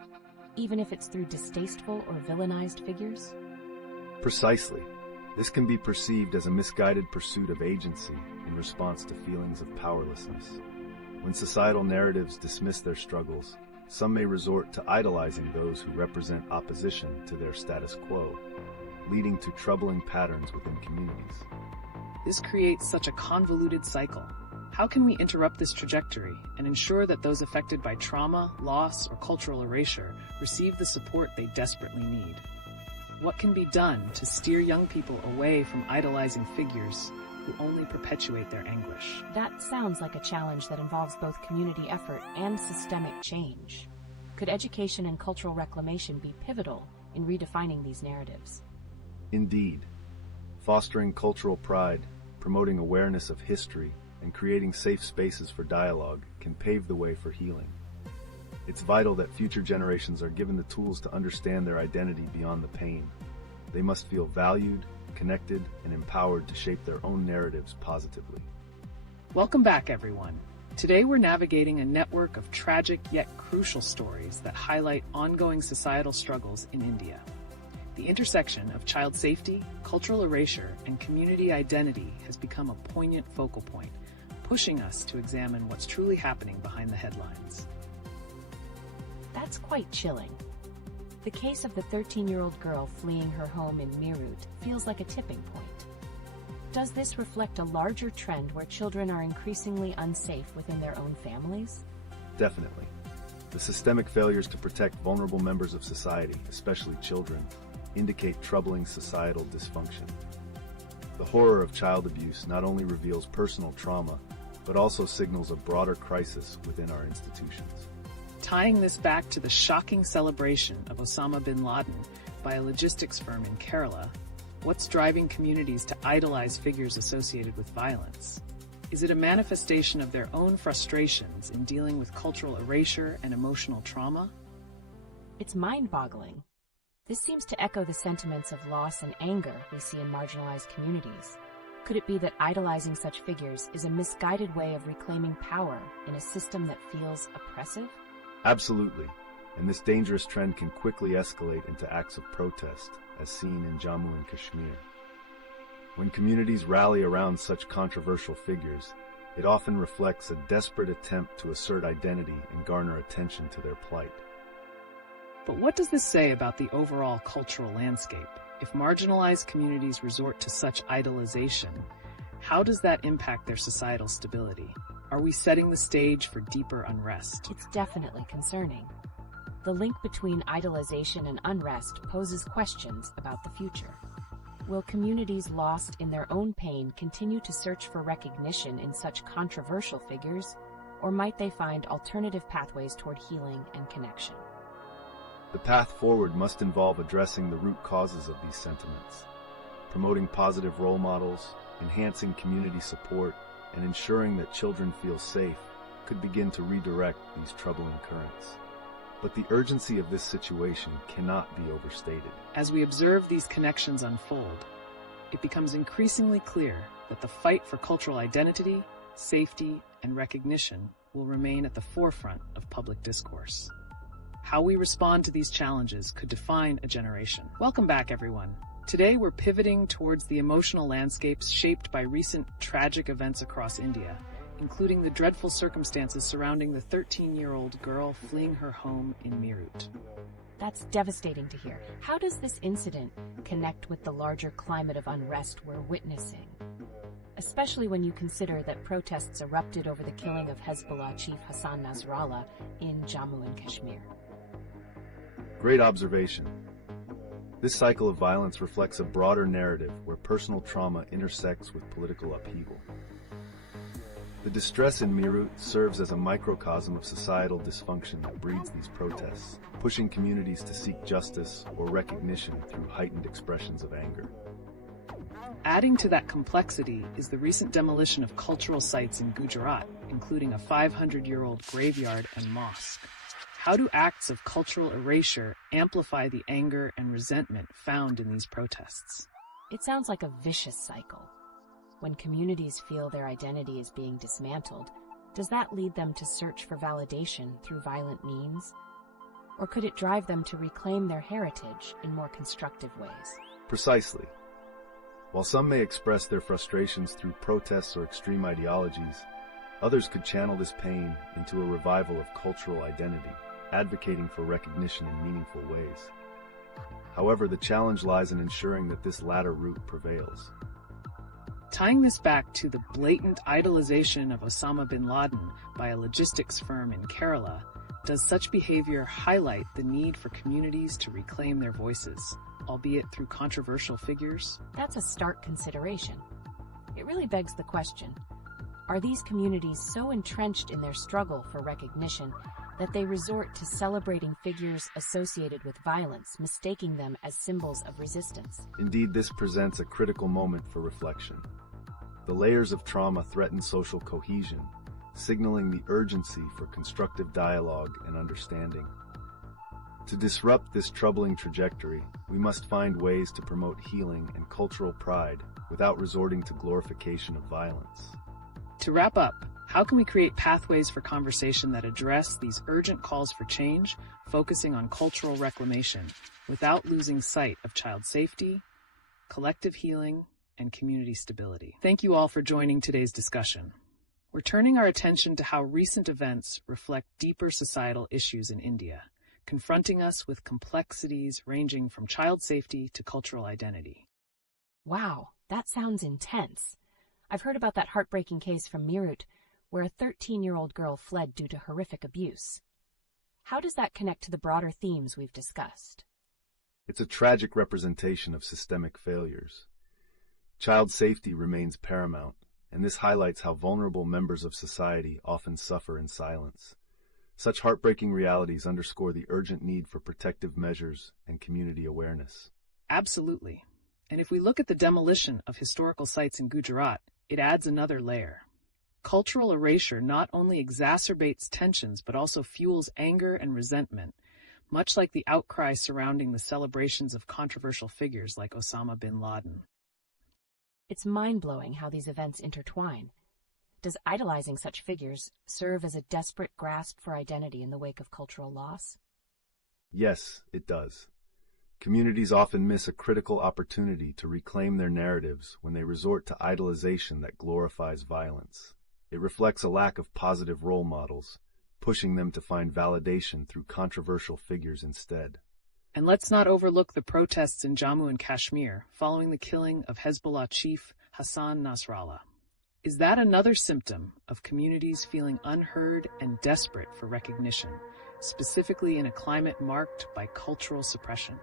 even if it's through distasteful or villainized figures? Precisely. This can be perceived as a misguided pursuit of agency in response to feelings of powerlessness. When societal narratives dismiss their struggles, some may resort to idolizing those who represent opposition to their status quo, leading to troubling patterns within communities. This creates such a convoluted cycle. How can we interrupt this trajectory and ensure that those affected by trauma, loss, or cultural erasure receive the support they desperately need? What can be done to steer young people away from idolizing figures who only perpetuate their anguish? That sounds like a challenge that involves both community effort and systemic change. Could education and cultural reclamation be pivotal in redefining these narratives? Indeed, fostering cultural pride, promoting awareness of history, and creating safe spaces for dialogue can pave the way for healing. It's vital that future generations are given the tools to understand their identity beyond the pain. They must feel valued, connected, and empowered to shape their own narratives positively. Welcome back, everyone. Today we're navigating a network of tragic yet crucial stories that highlight ongoing societal struggles in India. The intersection of child safety, cultural erasure, and community identity has become a poignant focal point, pushing us to examine what's truly happening behind the headlines. That's quite chilling. The case of the 13-year-old girl fleeing her home in Meerut feels like a tipping point. Does this reflect a larger trend where children are increasingly unsafe within their own families? Definitely. The systemic failures to protect vulnerable members of society, especially children, indicate troubling societal dysfunction. The horror of child abuse not only reveals personal trauma, but also signals a broader crisis within our institutions. Tying this back to the shocking celebration of Osama bin Laden by a logistics firm in Kerala, what's driving communities to idolize figures associated with violence? Is it a manifestation of their own frustrations in dealing with cultural erasure and emotional trauma? It's mind-boggling. This seems to echo the sentiments of loss and anger we see in marginalized communities. Could it be that idolizing such figures is a misguided way of reclaiming power in a system that feels oppressive? Absolutely, and this dangerous trend can quickly escalate into acts of protest, as seen in Jammu and Kashmir. When communities rally around such controversial figures, it often reflects a desperate attempt to assert identity and garner attention to their plight. But what does this say about the overall cultural landscape? If marginalized communities resort to such idolization, how does that impact their societal stability? Are we setting the stage for deeper unrest? It's definitely concerning. The link between idolization and unrest poses questions about the future. Will communities lost in their own pain continue to search for recognition in such controversial figures, or might they find alternative pathways toward healing and connection? The path forward must involve addressing the root causes of these sentiments, promoting positive role models, enhancing community support, and ensuring that children feel safe could begin to redirect these troubling currents. But the urgency of this situation cannot be overstated. As we observe these connections unfold, it becomes increasingly clear that the fight for cultural identity, safety, and recognition will remain at the forefront of public discourse. How we respond to these challenges could define a generation. Welcome back, everyone. Today, we're pivoting towards the emotional landscapes shaped by recent tragic events across India, including the dreadful circumstances surrounding the 13-year-old girl fleeing her home in Meerut. That's devastating to hear. How does this incident connect with the larger climate of unrest we're witnessing? Especially when you consider that protests erupted over the killing of Hezbollah chief Hassan Nasrallah in Jammu and Kashmir. Great observation. This cycle of violence reflects a broader narrative where personal trauma intersects with political upheaval. The distress in Meerut serves as a microcosm of societal dysfunction that breeds these protests, pushing communities to seek justice or recognition through heightened expressions of anger. Adding to that complexity is the recent demolition of cultural sites in Gujarat, including a 500-year-old graveyard and mosque. How do acts of cultural erasure amplify the anger and resentment found in these protests? It sounds like a vicious cycle. When communities feel their identity is being dismantled, does that lead them to search for validation through violent means? Or could it drive them to reclaim their heritage in more constructive ways? Precisely. While some may express their frustrations through protests or extreme ideologies, others could channel this pain into a revival of cultural identity, advocating for recognition in meaningful ways. However, the challenge lies in ensuring that this latter route prevails. Tying this back to the blatant idolization of Osama bin Laden by a logistics firm in Kerala, does such behavior highlight the need for communities to reclaim their voices, albeit through controversial figures? That's a stark consideration. It really begs the question, are these communities so entrenched in their struggle for recognition that they resort to celebrating figures associated with violence, mistaking them as symbols of resistance. Indeed, this presents a critical moment for reflection. The layers of trauma threaten social cohesion, signaling the urgency for constructive dialogue and understanding. To disrupt this troubling trajectory, we must find ways to promote healing and cultural pride without resorting to glorification of violence. To wrap up, how can we create pathways for conversation that address these urgent calls for change, focusing on cultural reclamation, without losing sight of child safety, collective healing, and community stability? Thank you all for joining today's discussion. We're turning our attention to how recent events reflect deeper societal issues in India, confronting us with complexities ranging from child safety to cultural identity. Wow, that sounds intense. I've heard about that heartbreaking case from Meerut, where a 13-year-old girl fled due to horrific abuse. How does that connect to the broader themes we've discussed? It's a tragic representation of systemic failures. Child safety remains paramount, and this highlights how vulnerable members of society often suffer in silence. Such heartbreaking realities underscore the urgent need for protective measures and community awareness. Absolutely. And if we look at the demolition of historical sites in Gujarat, it adds another layer. Cultural erasure not only exacerbates tensions but also fuels anger and resentment, much like the outcry surrounding the celebrations of controversial figures like Osama bin Laden. It's mind-blowing how these events intertwine. Does idolizing such figures serve as a desperate grasp for identity in the wake of cultural loss? Yes, it does. Communities often miss a critical opportunity to reclaim their narratives when they resort to idolization that glorifies violence. It reflects a lack of positive role models, pushing them to find validation through controversial figures instead. And let's not overlook the protests in Jammu and Kashmir following the killing of Hezbollah chief Hassan Nasrallah. Is that another symptom of communities feeling unheard and desperate for recognition, specifically in a climate marked by cultural suppression?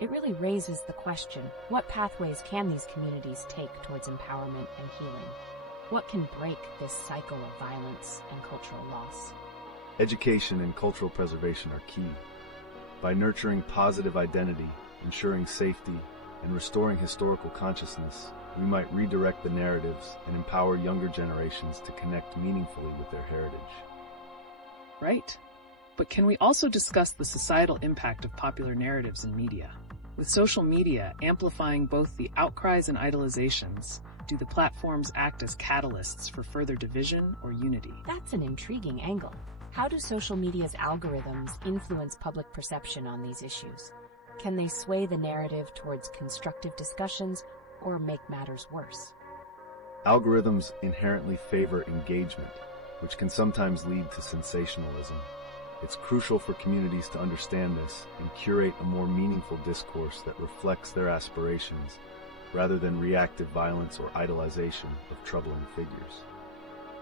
It really raises the question, what pathways can these communities take towards empowerment and healing? What can break this cycle of violence and cultural loss? Education and cultural preservation are key. By nurturing positive identity, ensuring safety, and restoring historical consciousness, we might redirect the narratives and empower younger generations to connect meaningfully with their heritage. Right. But can we also discuss the societal impact of popular narratives in media? With social media amplifying both the outcries and idolizations, do the platforms act as catalysts for further division or unity? That's an intriguing angle. How do social media's algorithms influence public perception on these issues? Can they sway the narrative towards constructive discussions or make matters worse? Algorithms inherently favor engagement, which can sometimes lead to sensationalism. It's crucial for communities to understand this and curate a more meaningful discourse that reflects their aspirations, rather than reactive violence or idolization of troubling figures.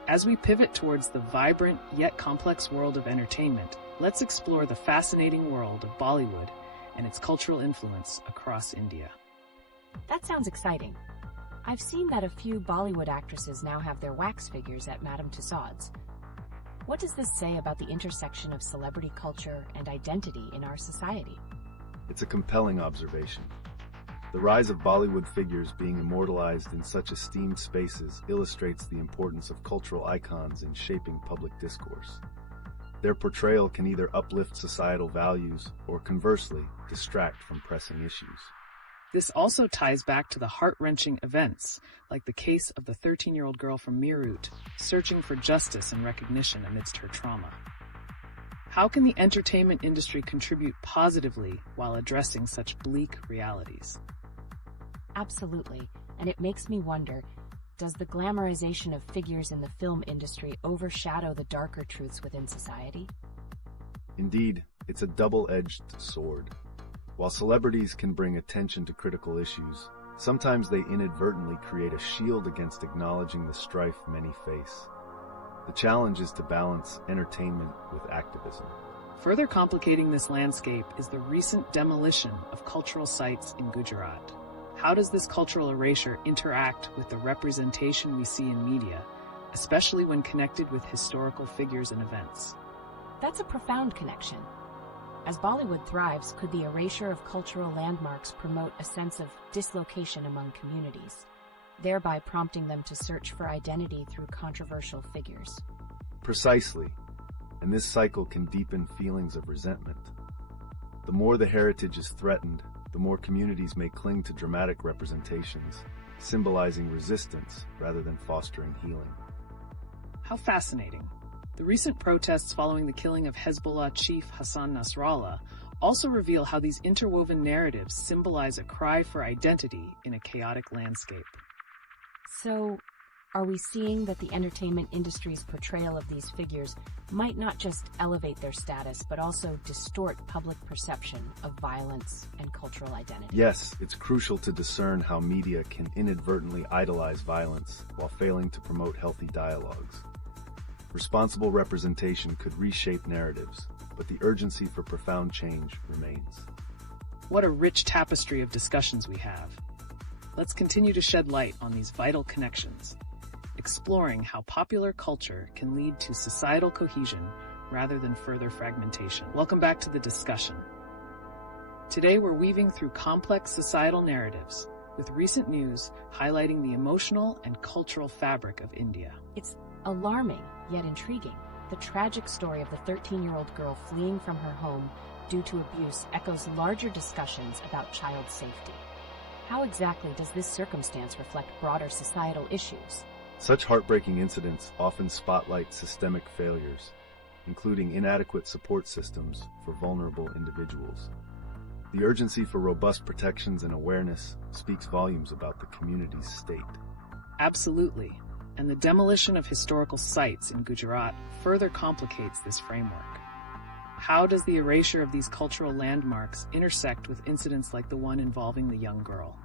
As we pivot towards the vibrant yet complex world of entertainment, let's explore the fascinating world of Bollywood and its cultural influence across India. That sounds exciting. I've seen that a few Bollywood actresses now have their wax figures at Madame Tussauds. What does this say about the intersection of celebrity culture and identity in our society? It's a compelling observation. The rise of Bollywood figures being immortalized in such esteemed spaces illustrates the importance of cultural icons in shaping public discourse. Their portrayal can either uplift societal values or, conversely, distract from pressing issues. This also ties back to the heart-wrenching events, like the case of the 13-year-old girl from Meerut, searching for justice and recognition amidst her trauma. How can the entertainment industry contribute positively while addressing such bleak realities? Absolutely, and it makes me wonder, does the glamorization of figures in the film industry overshadow the darker truths within society? Indeed, it's a double-edged sword. While celebrities can bring attention to critical issues, sometimes they inadvertently create a shield against acknowledging the strife many face. The challenge is to balance entertainment with activism. Further complicating this landscape is the recent demolition of cultural sites in Gujarat. How does this cultural erasure interact with the representation we see in media, especially when connected with historical figures and events? That's a profound connection. As Bollywood thrives, could the erasure of cultural landmarks promote a sense of dislocation among communities, thereby prompting them to search for identity through controversial figures? Precisely, and this cycle can deepen feelings of resentment. The more the heritage is threatened, the more communities may cling to dramatic representations, symbolizing resistance rather than fostering healing. How fascinating. The recent protests following the killing of Hezbollah chief Hassan Nasrallah also reveal how these interwoven narratives symbolize a cry for identity in a chaotic landscape. So, are we seeing that the entertainment industry's portrayal of these figures might not just elevate their status, but also distort public perception of violence and cultural identity? Yes, it's crucial to discern how media can inadvertently idolize violence while failing to promote healthy dialogues. Responsible representation could reshape narratives, but the urgency for profound change remains. What a rich tapestry of discussions we have. Let's continue to shed light on these vital connections, exploring how popular culture can lead to societal cohesion rather than further fragmentation. Welcome back to the discussion. Today we're weaving through complex societal narratives, with recent news highlighting the emotional and cultural fabric of India. It's alarming, yet intriguing. The tragic story of the 13-year-old girl fleeing from her home due to abuse echoes larger discussions about child safety. How exactly does this circumstance reflect broader societal issues? Such heartbreaking incidents often spotlight systemic failures, including inadequate support systems for vulnerable individuals. The urgency for robust protections and awareness speaks volumes about the community's state. Absolutely. And the demolition of historical sites in Gujarat further complicates this framework. How does the erasure of these cultural landmarks intersect with incidents like the one involving the young girl?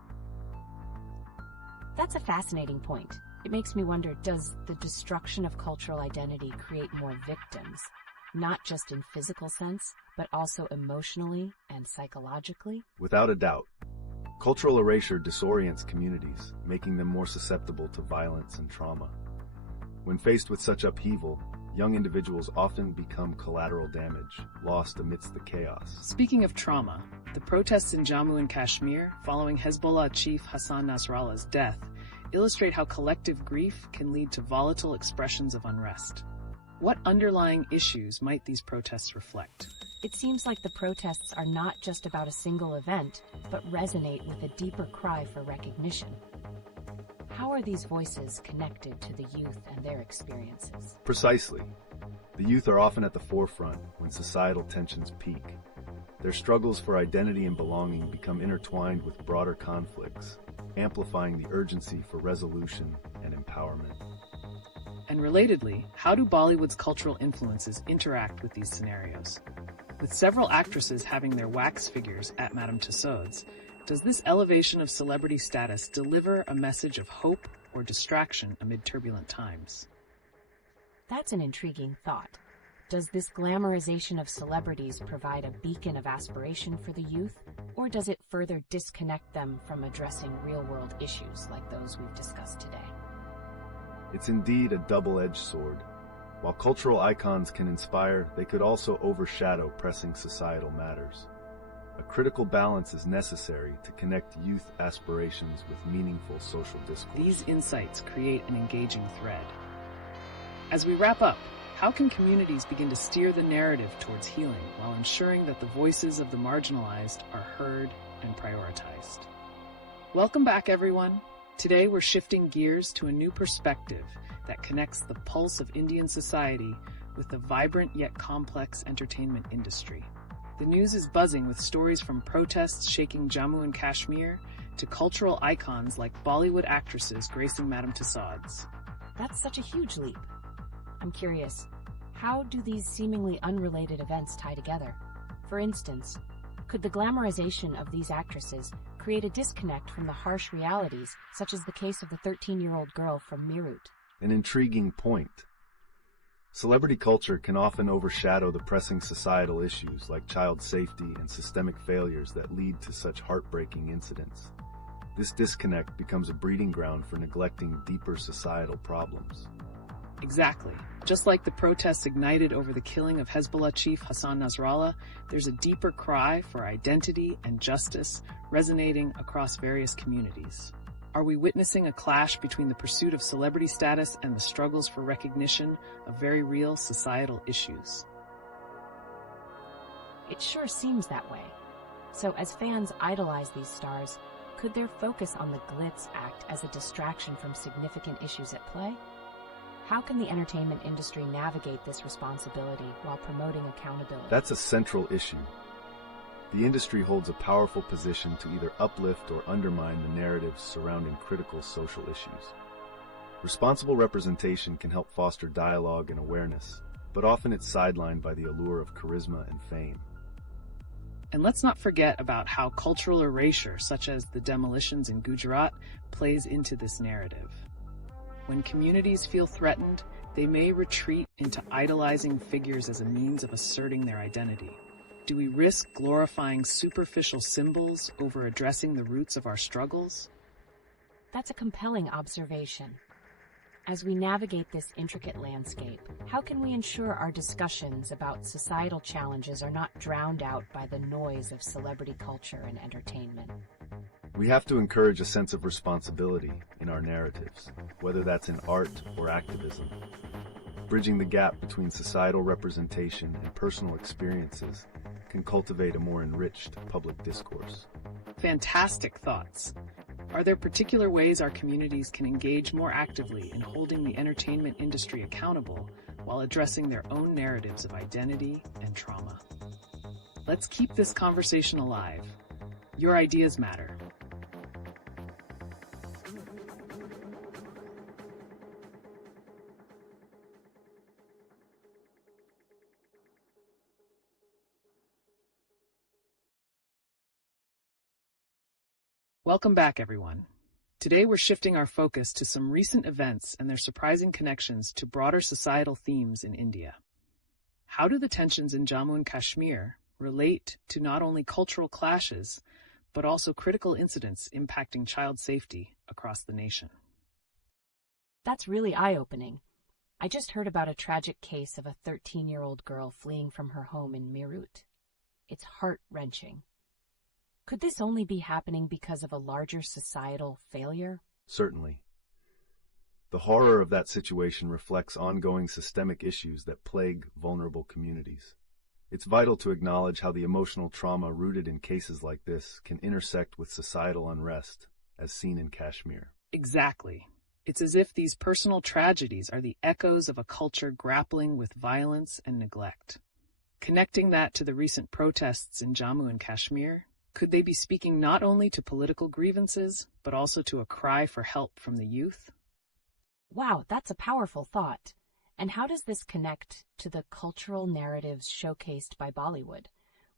That's a fascinating point. It makes me wonder, does the destruction of cultural identity create more victims, not just in physical sense, but also emotionally and psychologically? Without a doubt. Cultural erasure disorients communities, making them more susceptible to violence and trauma. When faced with such upheaval, young individuals often become collateral damage, lost amidst the chaos. Speaking of trauma, the protests in Jammu and Kashmir following Hezbollah chief Hassan Nasrallah's death illustrate how collective grief can lead to volatile expressions of unrest. What underlying issues might these protests reflect? It seems like the protests are not just about a single event, but resonate with a deeper cry for recognition. How are these voices connected to the youth and their experiences? Precisely. The youth are often at the forefront when societal tensions peak. Their struggles for identity and belonging become intertwined with broader conflicts, amplifying the urgency for resolution and empowerment. And relatedly, how do Bollywood's cultural influences interact with these scenarios? With several actresses having their wax figures at Madame Tussauds, does this elevation of celebrity status deliver a message of hope or distraction amid turbulent times? That's an intriguing thought. Does this glamorization of celebrities provide a beacon of aspiration for the youth, or does it further disconnect them from addressing real-world issues like those we've discussed today? It's indeed a double-edged sword. While cultural icons can inspire, they could also overshadow pressing societal matters. A critical balance is necessary to connect youth aspirations with meaningful social discourse. These insights create an engaging thread. As we wrap up, how can communities begin to steer the narrative towards healing while ensuring that the voices of the marginalized are heard and prioritized? Welcome back, everyone. Today we're shifting gears to a new perspective that connects the pulse of Indian society with the vibrant yet complex entertainment industry. The news is buzzing with stories from protests shaking Jammu and Kashmir to cultural icons like Bollywood actresses gracing Madame Tussauds. That's such a huge leap. I'm curious, how do these seemingly unrelated events tie together? For instance, could the glamorization of these actresses create a disconnect from the harsh realities, such as the case of the 13-year-old girl from Meerut? An intriguing point. Celebrity culture can often overshadow the pressing societal issues like child safety and systemic failures that lead to such heartbreaking incidents. This disconnect becomes a breeding ground for neglecting deeper societal problems. Exactly. Just like the protests ignited over the killing of Hezbollah chief Hassan Nasrallah, there's a deeper cry for identity and justice resonating across various communities. Are we witnessing a clash between the pursuit of celebrity status and the struggles for recognition of very real societal issues? It sure seems that way. So as fans idolize these stars, could their focus on the glitz act as a distraction from significant issues at play? How can the entertainment industry navigate this responsibility while promoting accountability? That's a central issue. The industry holds a powerful position to either uplift or undermine the narratives surrounding critical social issues. Responsible representation can help foster dialogue and awareness, but often it's sidelined by the allure of charisma and fame. And let's not forget about how cultural erasure, such as the Demolitions in Gujarat, plays into this narrative. When communities feel threatened, they may retreat into idolizing figures as a means of asserting their identity. Do we risk glorifying superficial symbols over addressing the roots of our struggles? That's a compelling observation. As we navigate this intricate landscape, how can we ensure our discussions about societal challenges are not drowned out by the noise of celebrity culture and entertainment? We have to encourage a sense of responsibility in our narratives, whether that's in art or activism. Bridging the gap between societal representation and personal experiences can cultivate a more enriched public discourse. Fantastic thoughts. Are there particular ways our communities can engage more actively in holding the entertainment industry accountable while addressing their own narratives of identity and trauma? Let's keep this conversation alive. Your ideas matter. Welcome back, everyone. Today we're shifting our focus to some recent events and their surprising connections to broader societal themes in India. How do the tensions in Jammu and Kashmir relate to not only cultural clashes, but also critical incidents impacting child safety across the nation? That's really eye-opening. I just heard about a tragic case of a 13-year-old girl fleeing from her home in Meerut. It's heart-wrenching. Could this only be happening because of a larger societal failure? Certainly. The horror of that situation reflects ongoing systemic issues that plague vulnerable communities. It's vital to acknowledge how the emotional trauma rooted in cases like this can intersect with societal unrest, as seen in Kashmir. Exactly. It's as if these personal tragedies are the echoes of a culture grappling with violence and neglect. Connecting that to the recent protests in Jammu and Kashmir, could they be speaking not only to political grievances, but also to a cry for help from the youth? Wow, that's a powerful thought. And how does this connect to the cultural narratives showcased by Bollywood?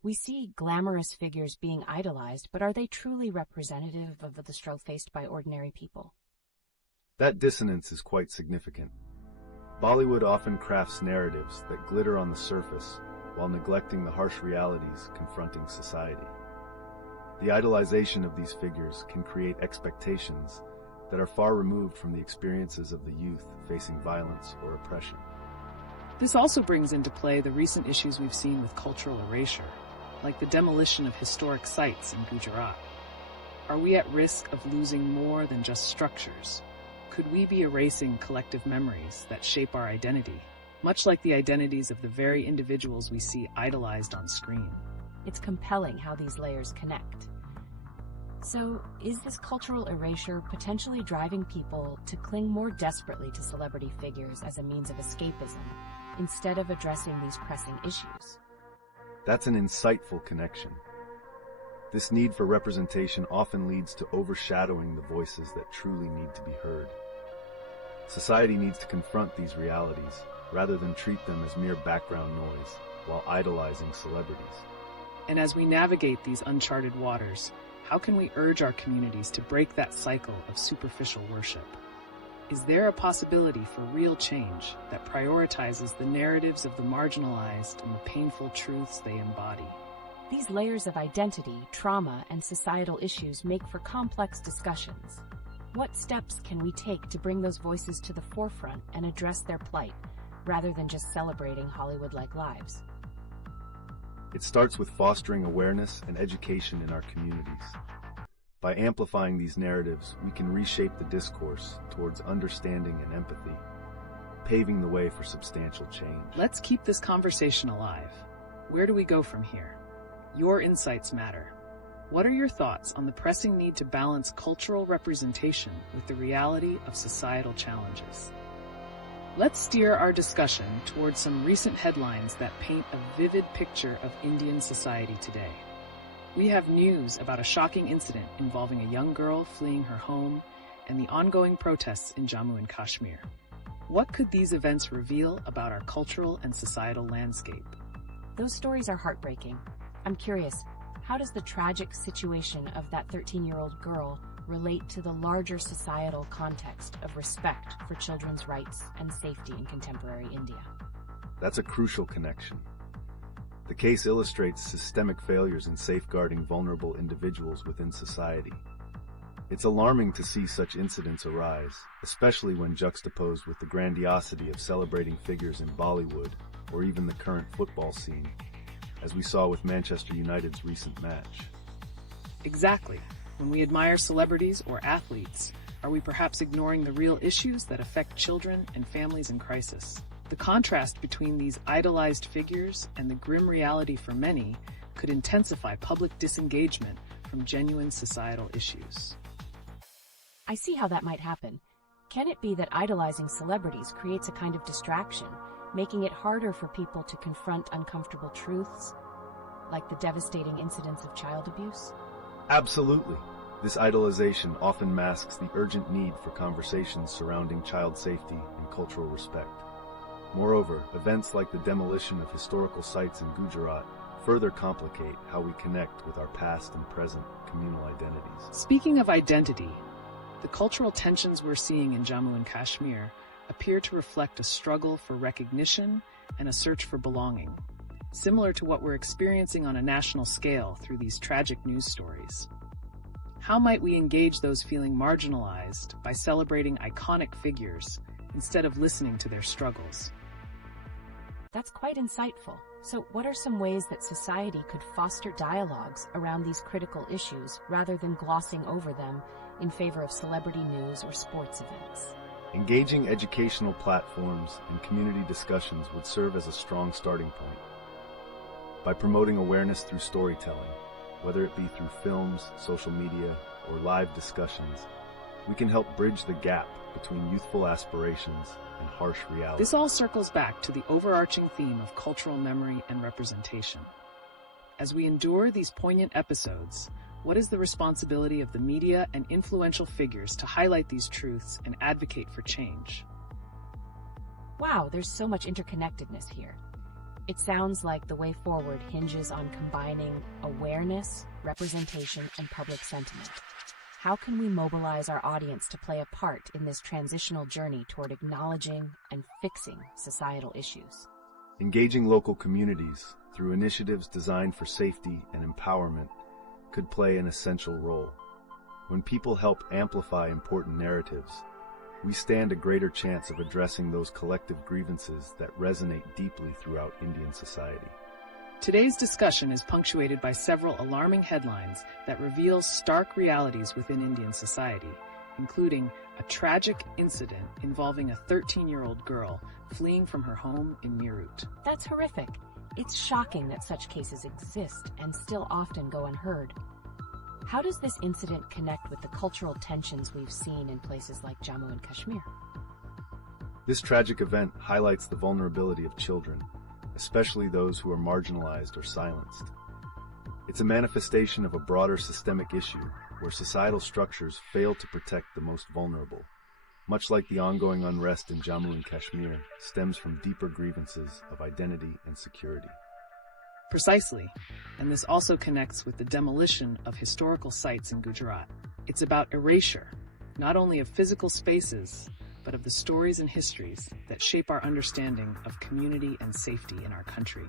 We see glamorous figures being idolized, but are they truly representative of the struggle faced by ordinary people? That dissonance is quite significant. Bollywood often crafts narratives that glitter on the surface while neglecting the harsh realities confronting society. The idolization of these figures can create expectations that are far removed from the experiences of the youth facing violence or oppression. This also brings into play the recent issues we've seen with cultural erasure, like the demolition of historic sites in Gujarat. Are we at risk of losing more than just structures? Could we be erasing collective memories that shape our identity, much like the identities of the very individuals we see idolized on screen? It's compelling how these layers connect. So, is this cultural erasure potentially driving people to cling more desperately to celebrity figures as a means of escapism, instead of addressing these pressing issues? That's an insightful connection. This need for representation often leads to overshadowing the voices that truly need to be heard. Society needs to confront these realities, rather than treat them as mere background noise, while idolizing celebrities. And as we navigate these uncharted waters, how can we urge our communities to break that cycle of superficial worship? Is there a possibility for real change that prioritizes the narratives of the marginalized and the painful truths they embody? These layers of identity, trauma, and societal issues make for complex discussions. What steps can we take to bring those voices to the forefront and address their plight, rather than just celebrating Hollywood-like lives? It starts with fostering awareness and education in our communities. By amplifying these narratives, we can reshape the discourse towards understanding and empathy, paving the way for substantial change. Let's keep this conversation alive. Where do we go from here? Your insights matter. What are your thoughts on the pressing need to balance cultural representation with the reality of societal challenges? Let's steer our discussion towards some recent headlines that paint a vivid picture of Indian society today. We have news about a shocking incident involving a young girl fleeing her home and the ongoing protests in Jammu and Kashmir. What could these events reveal about our cultural and societal landscape? Those stories are heartbreaking. I'm curious, how does the tragic situation of that 13-year-old girl relate to the larger societal context of respect for children's rights and safety in contemporary India? That's a crucial connection. The case illustrates systemic failures in safeguarding vulnerable individuals within society. It's alarming to see such incidents arise, especially when juxtaposed with the grandiosity of celebrating figures in Bollywood or even the current football scene, as we saw with Manchester United's recent match. Exactly. When we admire celebrities or athletes, are we perhaps ignoring the real issues that affect children and families in crisis? The contrast between these idolized figures and the grim reality for many could intensify public disengagement from genuine societal issues. I see how that might happen. Can it be that idolizing celebrities creates a kind of distraction, making it harder for people to confront uncomfortable truths, like the devastating incidents of child abuse? Absolutely. This idolization often masks the urgent need for conversations surrounding child safety and cultural respect. Moreover, events like the demolition of historical sites in Gujarat further complicate how we connect with our past and present communal identities. Speaking of identity, the cultural tensions we're seeing in Jammu and Kashmir appear to reflect a struggle for recognition and a search for belonging, similar to what we're experiencing on a national scale through these tragic news stories. How might we engage those feeling marginalized by celebrating iconic figures instead of listening to their struggles? That's quite insightful. So what are some ways that society could foster dialogues around these critical issues rather than glossing over them in favor of celebrity news or sports events? Engaging educational platforms and community discussions would serve as a strong starting point. By promoting awareness through storytelling, whether it be through films, social media, or live discussions, we can help bridge the gap between youthful aspirations and harsh reality. This all circles back to the overarching theme of cultural memory and representation. As we endure these poignant episodes, what is the responsibility of the media and influential figures to highlight these truths and advocate for change? Wow, there's so much interconnectedness here. It sounds like the way forward hinges on combining awareness, representation, and public sentiment. How can we mobilize our audience to play a part in this transitional journey toward acknowledging and fixing societal issues? Engaging local communities through initiatives designed for safety and empowerment could play an essential role. When people help amplify important narratives, we stand a greater chance of addressing those collective grievances that resonate deeply throughout Indian society. Today's discussion is punctuated by several alarming headlines that reveal stark realities within Indian society, including a tragic incident involving a 13-year-old girl fleeing from her home in Meerut. That's horrific. It's shocking that such cases exist and still often go unheard. How does this incident connect with the cultural tensions we've seen in places like Jammu and Kashmir? This tragic event highlights the vulnerability of children, especially those who are marginalized or silenced. It's a manifestation of a broader systemic issue where societal structures fail to protect the most vulnerable, much like the ongoing unrest in Jammu and Kashmir stems from deeper grievances of identity and security. Precisely, and this also connects with the demolition of historical sites in Gujarat. It's about erasure, not only of physical spaces, but of the stories and histories that shape our understanding of community and safety in our country.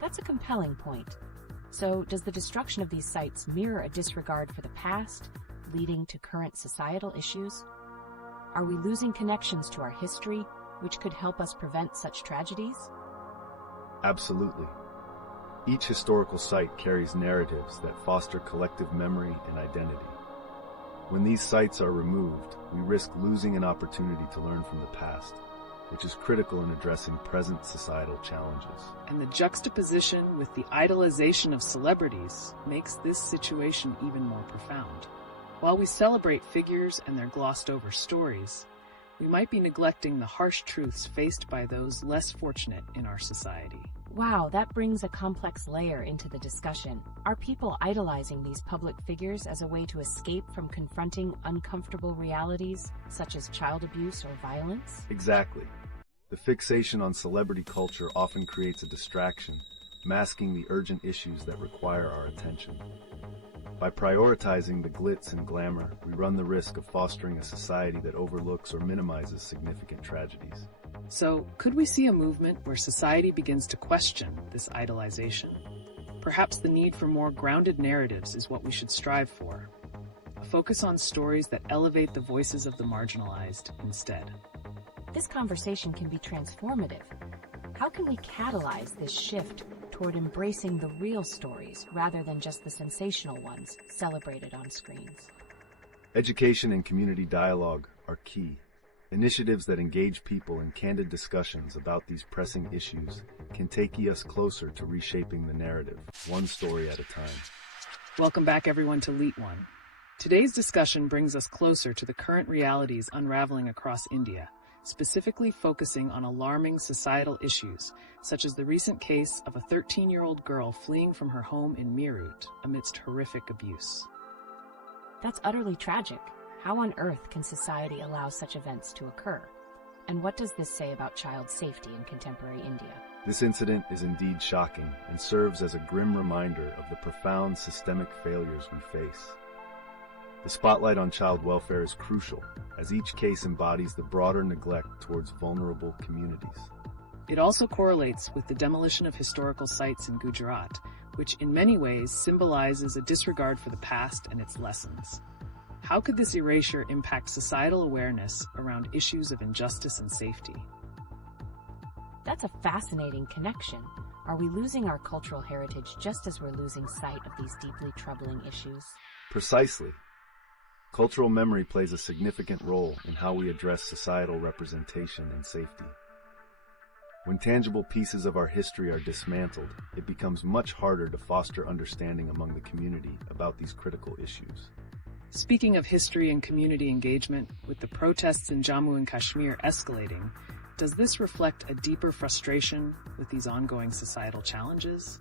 That's a compelling point. So, does the destruction of these sites mirror a disregard for the past, leading to current societal issues? Are we losing connections to our history, which could help us prevent such tragedies? Absolutely. Each historical site carries narratives that foster collective memory and identity. When these sites are removed, we risk losing an opportunity to learn from the past, which is critical in addressing present societal challenges. And the juxtaposition with the idolization of celebrities makes this situation even more profound. While we celebrate figures and their glossed-over stories, we might be neglecting the harsh truths faced by those less fortunate in our society. Wow, that brings a complex layer into the discussion. Are people idolizing these public figures as a way to escape from confronting uncomfortable realities, such as child abuse or violence? Exactly. The fixation on celebrity culture often creates a distraction, masking the urgent issues that require our attention. By prioritizing the glitz and glamour, we run the risk of fostering a society that overlooks or minimizes significant tragedies. So, could we see a movement where society begins to question this idolization? Perhaps the need for more grounded narratives is what we should strive for. A focus on stories that elevate the voices of the marginalized instead. This conversation can be transformative. How can we catalyze this shift toward embracing the real stories rather than just the sensational ones celebrated on screens? Education and community dialogue are key. Initiatives that engage people in candid discussions about these pressing issues can take us closer to reshaping the narrative, one story at a time. Welcome back, everyone, to LeetOne. Today's discussion brings us closer to the current realities unraveling across India, specifically focusing on alarming societal issues, such as the recent case of a 13-year-old girl fleeing from her home in Meerut amidst horrific abuse. That's utterly tragic. How on earth can society allow such events to occur? And what does this say about child safety in contemporary India? This incident is indeed shocking and serves as a grim reminder of the profound systemic failures we face. The spotlight on child welfare is crucial, as each case embodies the broader neglect towards vulnerable communities. It also correlates with the demolition of historical sites in Gujarat, which in many ways symbolizes a disregard for the past and its lessons. How could this erasure impact societal awareness around issues of injustice and safety? That's a fascinating connection. Are we losing our cultural heritage just as we're losing sight of these deeply troubling issues? Precisely. Cultural memory plays a significant role in how we address societal representation and safety. When tangible pieces of our history are dismantled, it becomes much harder to foster understanding among the community about these critical issues. Speaking of history and community engagement, with the protests in Jammu and Kashmir escalating, does this reflect a deeper frustration with these ongoing societal challenges?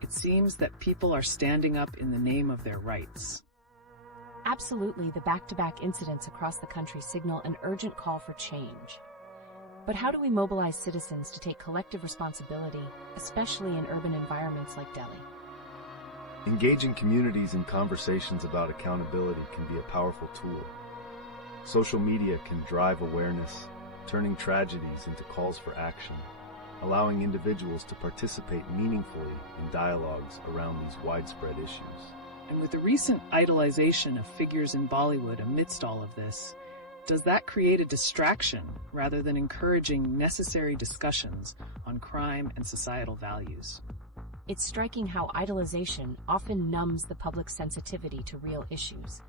It seems that people are standing up in the name of their rights. Absolutely, the back-to-back incidents across the country signal an urgent call for change. But how do we mobilize citizens to take collective responsibility, especially in urban environments like Delhi? Engaging communities in conversations about accountability can be a powerful tool. Social media can drive awareness, turning tragedies into calls for action, allowing individuals to participate meaningfully in dialogues around these widespread issues. And with the recent idolization of figures in Bollywood amidst all of this, does that create a distraction rather than encouraging necessary discussions on crime and societal values? It's striking how idolization often numbs the public's sensitivity to real issues.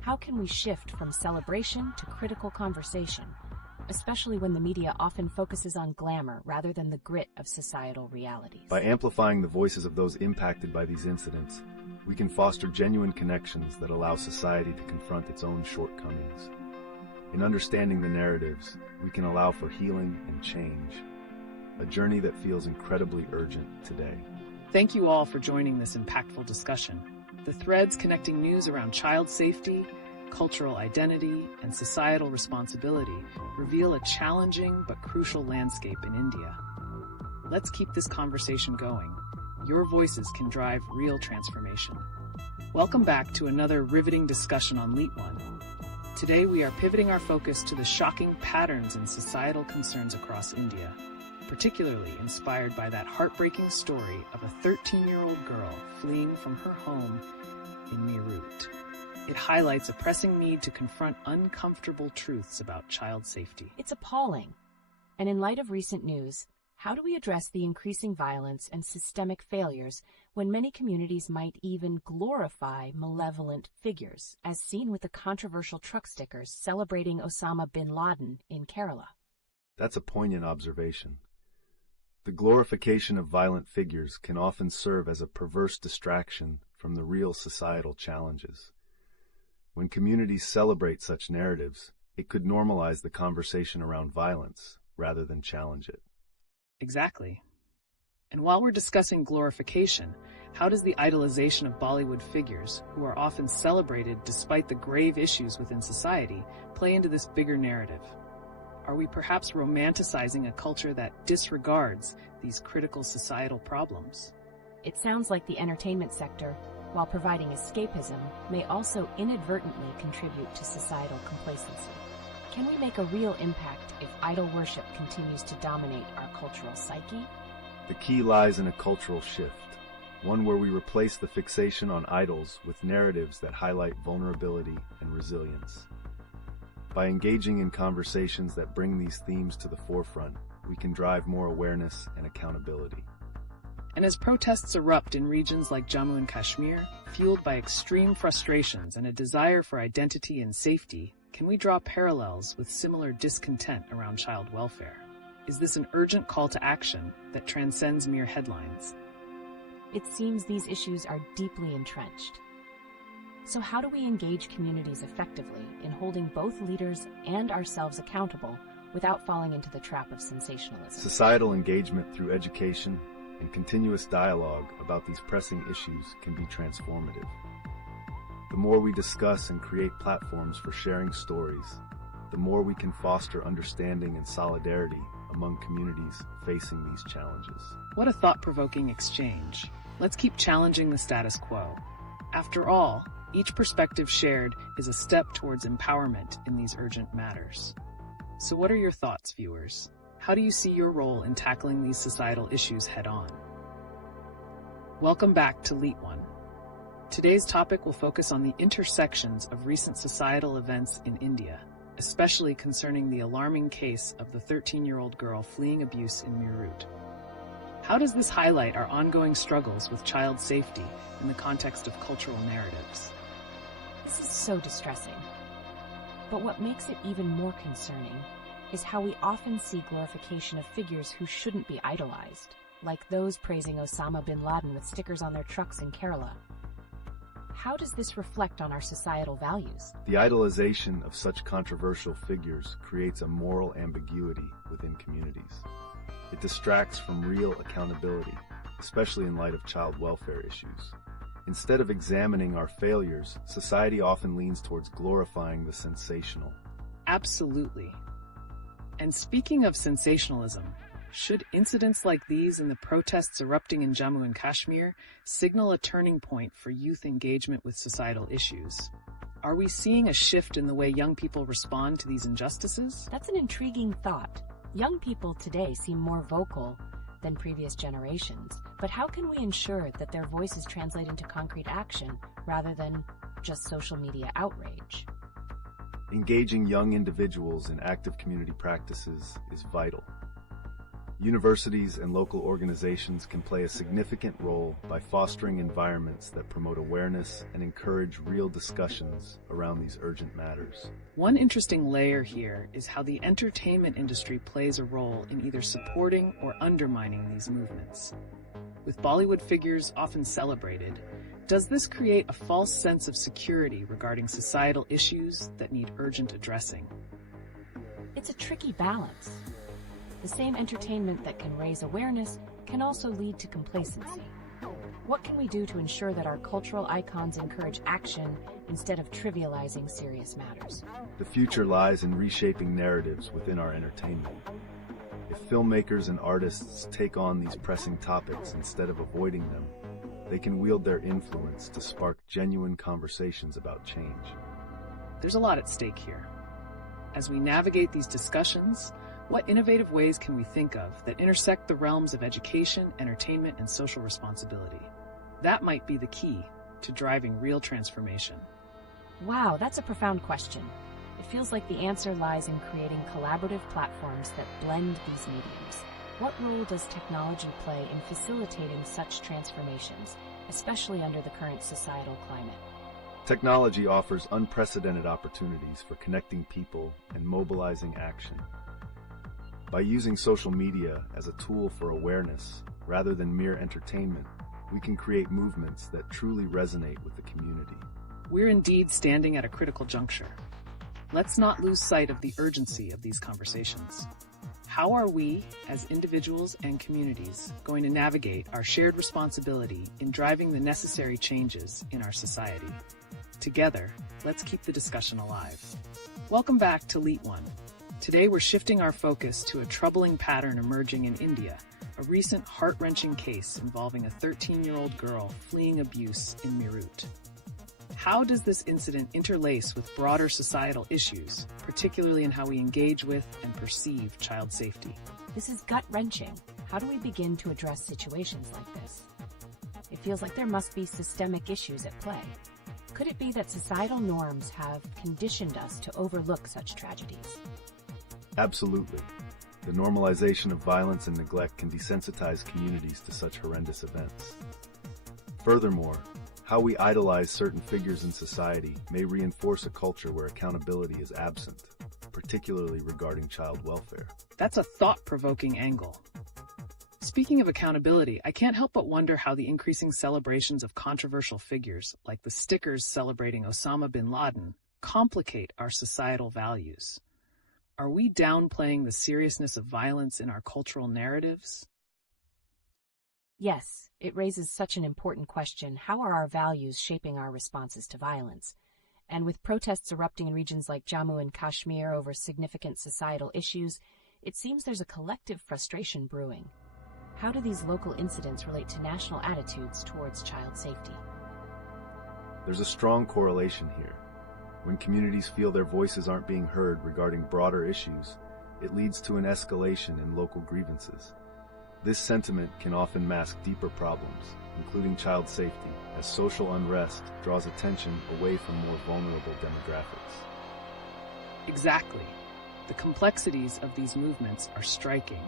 How can we shift from celebration to critical conversation, especially when the media often focuses on glamour rather than the grit of societal realities? By amplifying the voices of those impacted by these incidents, we can foster genuine connections that allow society to confront its own shortcomings. In understanding the narratives, we can allow for healing and change, a journey that feels incredibly urgent today. Thank you all for joining this impactful discussion. The threads connecting news around child safety, cultural identity, and societal responsibility reveal a challenging but crucial landscape in India. Let's keep this conversation going. Your voices can drive real transformation. Welcome back to another riveting discussion on LeetOne. Today we are pivoting our focus to the shocking patterns in societal concerns across India, particularly inspired by that heartbreaking story of a 13-year-old girl fleeing from her home in Meerut. It highlights a pressing need to confront uncomfortable truths about child safety. It's appalling. And in light of recent news, how do we address the increasing violence and systemic failures when many communities might even glorify malevolent figures, as seen with the controversial truck stickers celebrating Osama bin Laden in Kerala? That's a poignant observation. The glorification of violent figures can often serve as a perverse distraction from the real societal challenges. When communities celebrate such narratives, it could normalize the conversation around violence rather than challenge it. Exactly. And while we're discussing glorification, how does the idolization of Bollywood figures, who are often celebrated despite the grave issues within society, play into this bigger narrative? Are we perhaps romanticizing a culture that disregards these critical societal problems? It sounds like the entertainment sector, while providing escapism, may also inadvertently contribute to societal complacency. Can we make a real impact if idol worship continues to dominate our cultural psyche? The key lies in a cultural shift, one where we replace the fixation on idols with narratives that highlight vulnerability and resilience. By engaging in conversations that bring these themes to the forefront, we can drive more awareness and accountability. And as protests erupt in regions like Jammu and Kashmir, fueled by extreme frustrations and a desire for identity and safety, can we draw parallels with similar discontent around child welfare? Is this an urgent call to action that transcends mere headlines? It seems these issues are deeply entrenched. So how do we engage communities effectively in holding both leaders and ourselves accountable without falling into the trap of sensationalism? Societal engagement through education and continuous dialogue about these pressing issues can be transformative. The more we discuss and create platforms for sharing stories, the more we can foster understanding and solidarity among communities facing these challenges. What a thought-provoking exchange. Let's keep challenging the status quo. After all, each perspective shared is a step towards empowerment in these urgent matters. So what are your thoughts, viewers? How do you see your role in tackling these societal issues head-on? Welcome back to LeetOne. Today's topic will focus on the intersections of recent societal events in India, especially concerning the alarming case of the 13-year-old girl fleeing abuse in Meerut. How does this highlight our ongoing struggles with child safety in the context of cultural narratives? This is so distressing. But what makes it even more concerning is how we often see glorification of figures who shouldn't be idolized, like those praising Osama bin Laden with stickers on their trucks in Kerala. How does this reflect on our societal values? The idolization of such controversial figures creates a moral ambiguity within communities. It distracts from real accountability, especially in light of child welfare issues. Instead of examining our failures, society often leans towards glorifying the sensational. Absolutely. And speaking of sensationalism, should incidents like these in the protests erupting in Jammu and Kashmir signal a turning point for youth engagement with societal issues? Are we seeing a shift in the way young people respond to these injustices? That's an intriguing thought. Young people today seem more vocal than previous generations, but how can we ensure that their voices translate into concrete action rather than just social media outrage? Engaging young individuals in active community practices is vital. Universities and local organizations can play a significant role by fostering environments that promote awareness and encourage real discussions around these urgent matters. One interesting layer here is how the entertainment industry plays a role in either supporting or undermining these movements. With Bollywood figures often celebrated, does this create a false sense of security regarding societal issues that need urgent addressing? It's a tricky balance. The same entertainment that can raise awareness can also lead to complacency. What can we do to ensure that our cultural icons encourage action instead of trivializing serious matters? The future lies in reshaping narratives within our entertainment. If filmmakers and artists take on these pressing topics instead of avoiding them, they can wield their influence to spark genuine conversations about change. There's a lot at stake here. As we navigate these discussions, what innovative ways can we think of that intersect the realms of education, entertainment, and social responsibility? That might be the key to driving real transformation. Wow, that's a profound question. It feels like the answer lies in creating collaborative platforms that blend these mediums. What role does technology play in facilitating such transformations, especially under the current societal climate? Technology offers unprecedented opportunities for connecting people and mobilizing action. By using social media as a tool for awareness, rather than mere entertainment, we can create movements that truly resonate with the community. We're indeed standing at a critical juncture. Let's not lose sight of the urgency of these conversations. How are we, as individuals and communities, going to navigate our shared responsibility in driving the necessary changes in our society? Together, let's keep the discussion alive. Welcome back to LeetOne. Today we're shifting our focus to a troubling pattern emerging in India, a recent heart-wrenching case involving a 13-year-old girl fleeing abuse in Meerut. How does this incident interlace with broader societal issues, particularly in how we engage with and perceive child safety? This is gut-wrenching. How do we begin to address situations like this? It feels like there must be systemic issues at play. Could it be that societal norms have conditioned us to overlook such tragedies? Absolutely. The normalization of violence and neglect can desensitize communities to such horrendous events. Furthermore, how we idolize certain figures in society may reinforce a culture where accountability is absent, particularly regarding child welfare. That's a thought-provoking angle. Speaking of accountability, I can't help but wonder how the increasing celebrations of controversial figures, like the stickers celebrating Osama bin Laden, complicate our societal values. Are we downplaying the seriousness of violence in our cultural narratives? Yes, it raises such an important question. How are our values shaping our responses to violence? And with protests erupting in regions like Jammu and Kashmir over significant societal issues, it seems there's a collective frustration brewing. How do these local incidents relate to national attitudes towards child safety? There's a strong correlation here. When communities feel their voices aren't being heard regarding broader issues, it leads to an escalation in local grievances. This sentiment can often mask deeper problems, including child safety, as social unrest draws attention away from more vulnerable demographics. Exactly. The complexities of these movements are striking.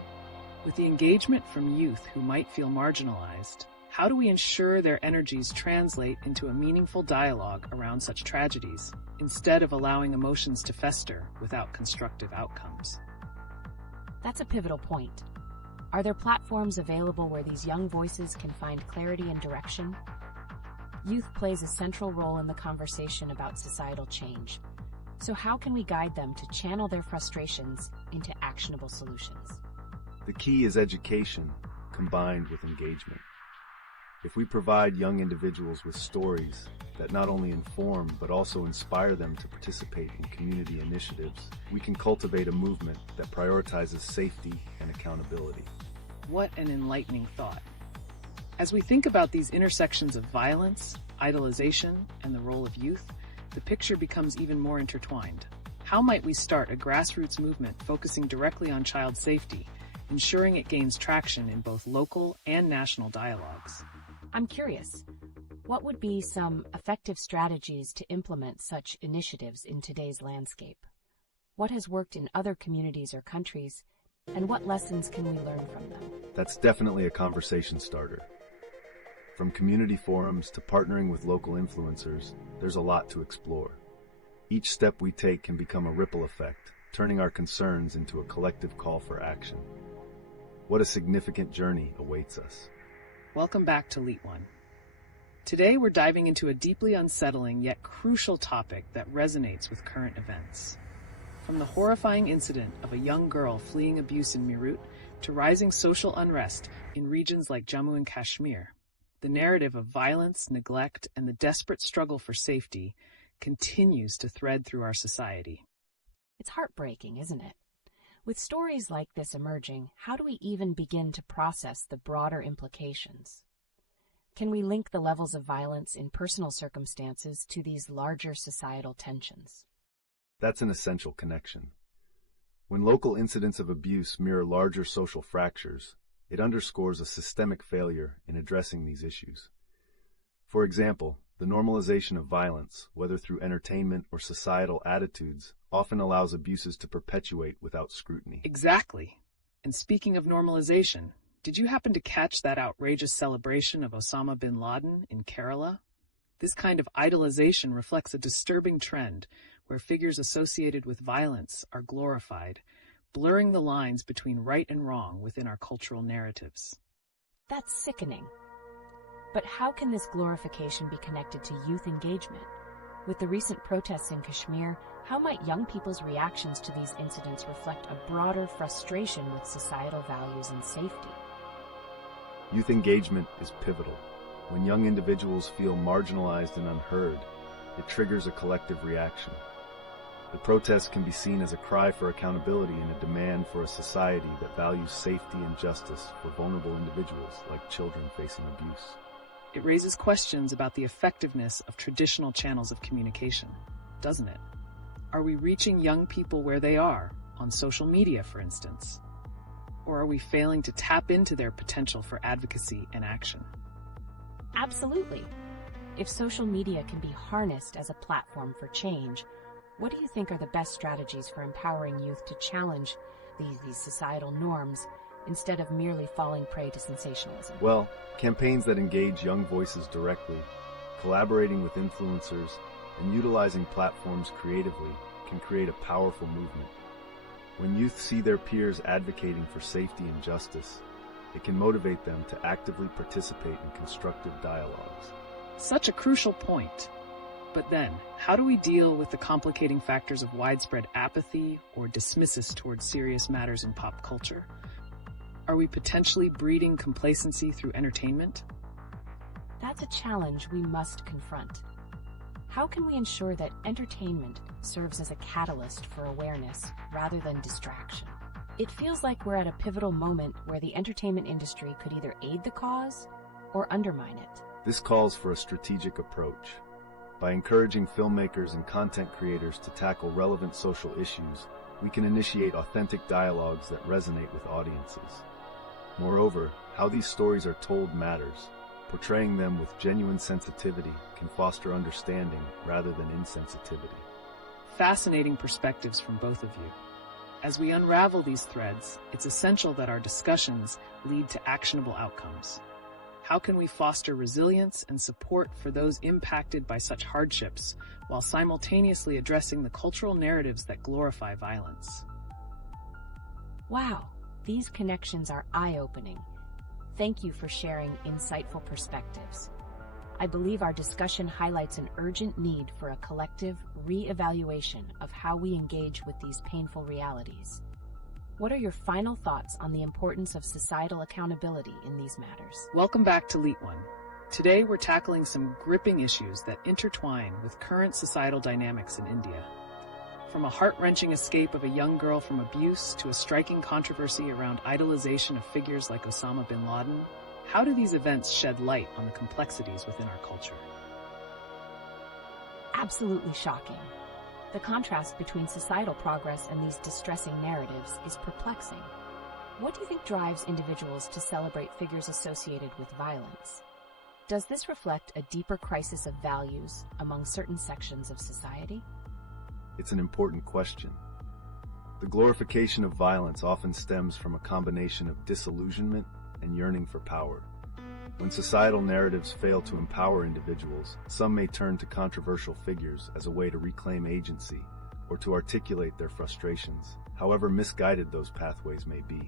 With the engagement from youth who might feel marginalized, how do we ensure their energies translate into a meaningful dialogue around such tragedies, instead of allowing emotions to fester without constructive outcomes? That's a pivotal point. Are there platforms available where these young voices can find clarity and direction? Youth plays a central role in the conversation about societal change. So how can we guide them to channel their frustrations into actionable solutions? The key is education combined with engagement. If we provide young individuals with stories that not only inform but also inspire them to participate in community initiatives, we can cultivate a movement that prioritizes safety and accountability. What an enlightening thought. As we think about these intersections of violence, idolization, and the role of youth, the picture becomes even more intertwined. How might we start a grassroots movement focusing directly on child safety, ensuring it gains traction in both local and national dialogues? I'm curious, what would be some effective strategies to implement such initiatives in today's landscape? What has worked in other communities or countries, and what lessons can we learn from them? That's definitely a conversation starter. From community forums to partnering with local influencers, there's a lot to explore. Each step we take can become a ripple effect, turning our concerns into a collective call for action. What a significant journey awaits us. Welcome back to LeetOne. Today we're diving into a deeply unsettling yet crucial topic that resonates with current events. From the horrifying incident of a young girl fleeing abuse in Meerut to rising social unrest in regions like Jammu and Kashmir, the narrative of violence, neglect, and the desperate struggle for safety continues to thread through our society. It's heartbreaking, isn't it? With stories like this emerging, how do we even begin to process the broader implications? Can we link the levels of violence in personal circumstances to these larger societal tensions? That's an essential connection. When local incidents of abuse mirror larger social fractures, it underscores a systemic failure in addressing these issues. For example, The normalization of violence, whether through entertainment or societal attitudes, often allows abuses to perpetuate without scrutiny. Exactly. And speaking of normalization, did you happen to catch that outrageous celebration of Osama bin Laden in Kerala? This kind of idolization reflects a disturbing trend where figures associated with violence are glorified, blurring the lines between right and wrong within our cultural narratives. That's sickening. But how can this glorification be connected to youth engagement? With the recent protests in Kashmir, how might young people's reactions to these incidents reflect a broader frustration with societal values and safety? Youth engagement is pivotal. When young individuals feel marginalized and unheard, it triggers a collective reaction. The protests can be seen as a cry for accountability and a demand for a society that values safety and justice for vulnerable individuals like children facing abuse. It raises questions about the effectiveness of traditional channels of communication, doesn't it? Are we reaching young people where they are, on social media, for instance? Or are we failing to tap into their potential for advocacy and action? Absolutely. If social media can be harnessed as a platform for change, what do you think are the best strategies for empowering youth to challenge these societal norms instead of merely falling prey to sensationalism? Well, campaigns that engage young voices directly, collaborating with influencers, and utilizing platforms creatively can create a powerful movement. When youth see their peers advocating for safety and justice, it can motivate them to actively participate in constructive dialogues. Such a crucial point. But then, how do we deal with the complicating factors of widespread apathy or dismissiveness towards serious matters in pop culture? Are we potentially breeding complacency through entertainment? That's a challenge we must confront. How can we ensure that entertainment serves as a catalyst for awareness rather than distraction? It feels like we're at a pivotal moment where the entertainment industry could either aid the cause or undermine it. This calls for a strategic approach. By encouraging filmmakers and content creators to tackle relevant social issues, we can initiate authentic dialogues that resonate with audiences. Moreover, how these stories are told matters. Portraying them with genuine sensitivity can foster understanding rather than insensitivity. Fascinating perspectives from both of you. As we unravel these threads, it's essential that our discussions lead to actionable outcomes. How can we foster resilience and support for those impacted by such hardships while simultaneously addressing the cultural narratives that glorify violence? Wow, these connections are eye-opening. Thank you for sharing insightful perspectives. I believe our discussion highlights an urgent need for a collective re-evaluation of how we engage with these painful realities. What are your final thoughts on the importance of societal accountability in these matters? Welcome back to LeetOne. Today we're tackling some gripping issues that intertwine with current societal dynamics in India. From a heart-wrenching escape of a young girl from abuse to a striking controversy around idolization of figures like Osama bin Laden, how do these events shed light on the complexities within our culture? Absolutely shocking. The contrast between societal progress and these distressing narratives is perplexing. What do you think drives individuals to celebrate figures associated with violence? Does this reflect a deeper crisis of values among certain sections of society? It's an important question. The glorification of violence often stems from a combination of disillusionment and yearning for power. When societal narratives fail to empower individuals, some may turn to controversial figures as a way to reclaim agency or to articulate their frustrations, however misguided those pathways may be.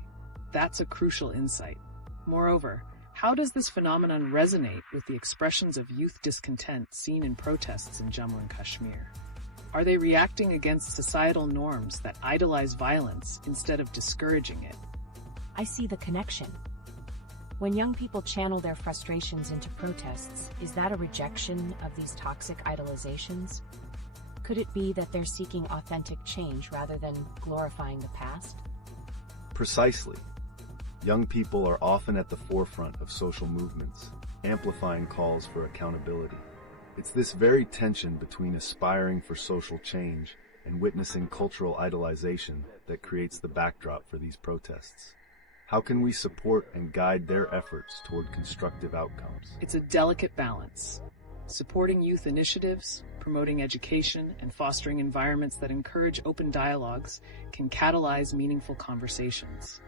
That's a crucial insight. Moreover, how does this phenomenon resonate with the expressions of youth discontent seen in protests in Jammu and Kashmir? Are they reacting against societal norms that idolize violence instead of discouraging it? I see the connection. When young people channel their frustrations into protests, is that a rejection of these toxic idolizations? Could it be that they're seeking authentic change rather than glorifying the past? Precisely. Young people are often at the forefront of social movements, amplifying calls for accountability. It's this very tension between aspiring for social change and witnessing cultural idolization that creates the backdrop for these protests. How can we support and guide their efforts toward constructive outcomes? It's a delicate balance. Supporting youth initiatives, promoting education, and fostering environments that encourage open dialogues can catalyze meaningful conversations.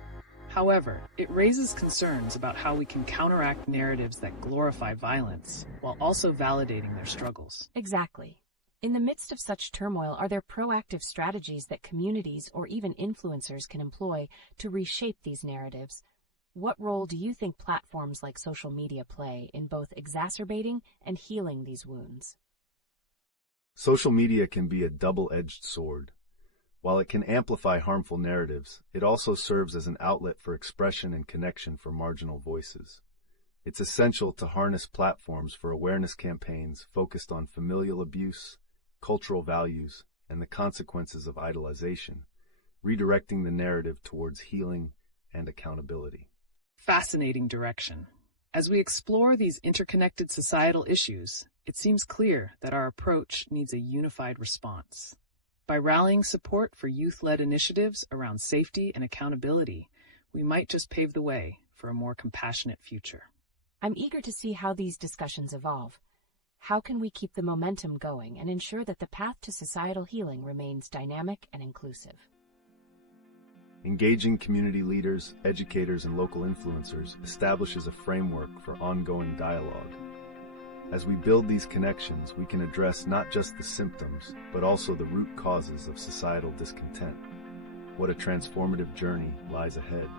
However, it raises concerns about how we can counteract narratives that glorify violence while also validating their struggles. Exactly. In the midst of such turmoil, are there proactive strategies that communities or even influencers can employ to reshape these narratives? What role do you think platforms like social media play in both exacerbating and healing these wounds? Social media can be a double-edged sword. While it can amplify harmful narratives, it also serves as an outlet for expression and connection for marginal voices. It's essential to harness platforms for awareness campaigns focused on familial abuse, cultural values, and the consequences of idolization, redirecting the narrative towards healing and accountability. Fascinating direction. As we explore these interconnected societal issues, it seems clear that our approach needs a unified response. By rallying support for youth-led initiatives around safety and accountability, we might just pave the way for a more compassionate future. I'm eager to see how these discussions evolve. How can we keep the momentum going and ensure that the path to societal healing remains dynamic and inclusive? Engaging community leaders, educators, and local influencers establishes a framework for ongoing dialogue. As we build these connections, we can address not just the symptoms, but also the root causes of societal discontent. What a transformative journey lies ahead.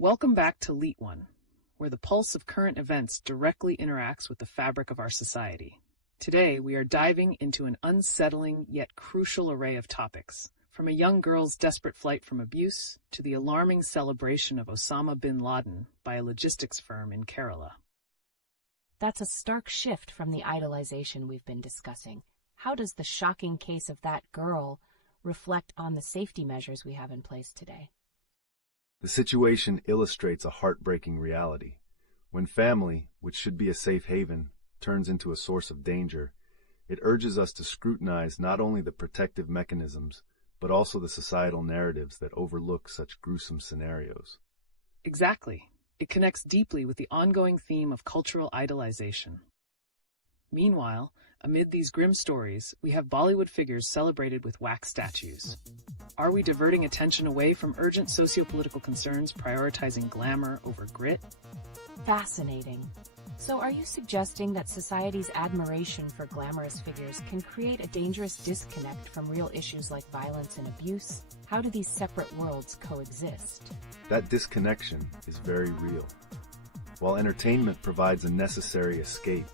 Welcome back to LeetOne, where the pulse of current events directly interacts with the fabric of our society. Today, we are diving into an unsettling yet crucial array of topics, from a young girl's desperate flight from abuse to the alarming celebration of Osama bin Laden by a logistics firm in Kerala. That's a stark shift from the idolization we've been discussing. How does the shocking case of that girl reflect on the safety measures we have in place today? The situation illustrates a heartbreaking reality. When family, which should be a safe haven, turns into a source of danger, it urges us to scrutinize not only the protective mechanisms, but also the societal narratives that overlook such gruesome scenarios. Exactly. It connects deeply with the ongoing theme of cultural idolization. Meanwhile, amid these grim stories, we have Bollywood figures celebrated with wax statues. Are we diverting attention away from urgent sociopolitical concerns, prioritizing glamour over grit? Fascinating. So are you suggesting that society's admiration for glamorous figures can create a dangerous disconnect from real issues like violence and abuse? How do these separate worlds coexist? That disconnection is very real. While entertainment provides a necessary escape,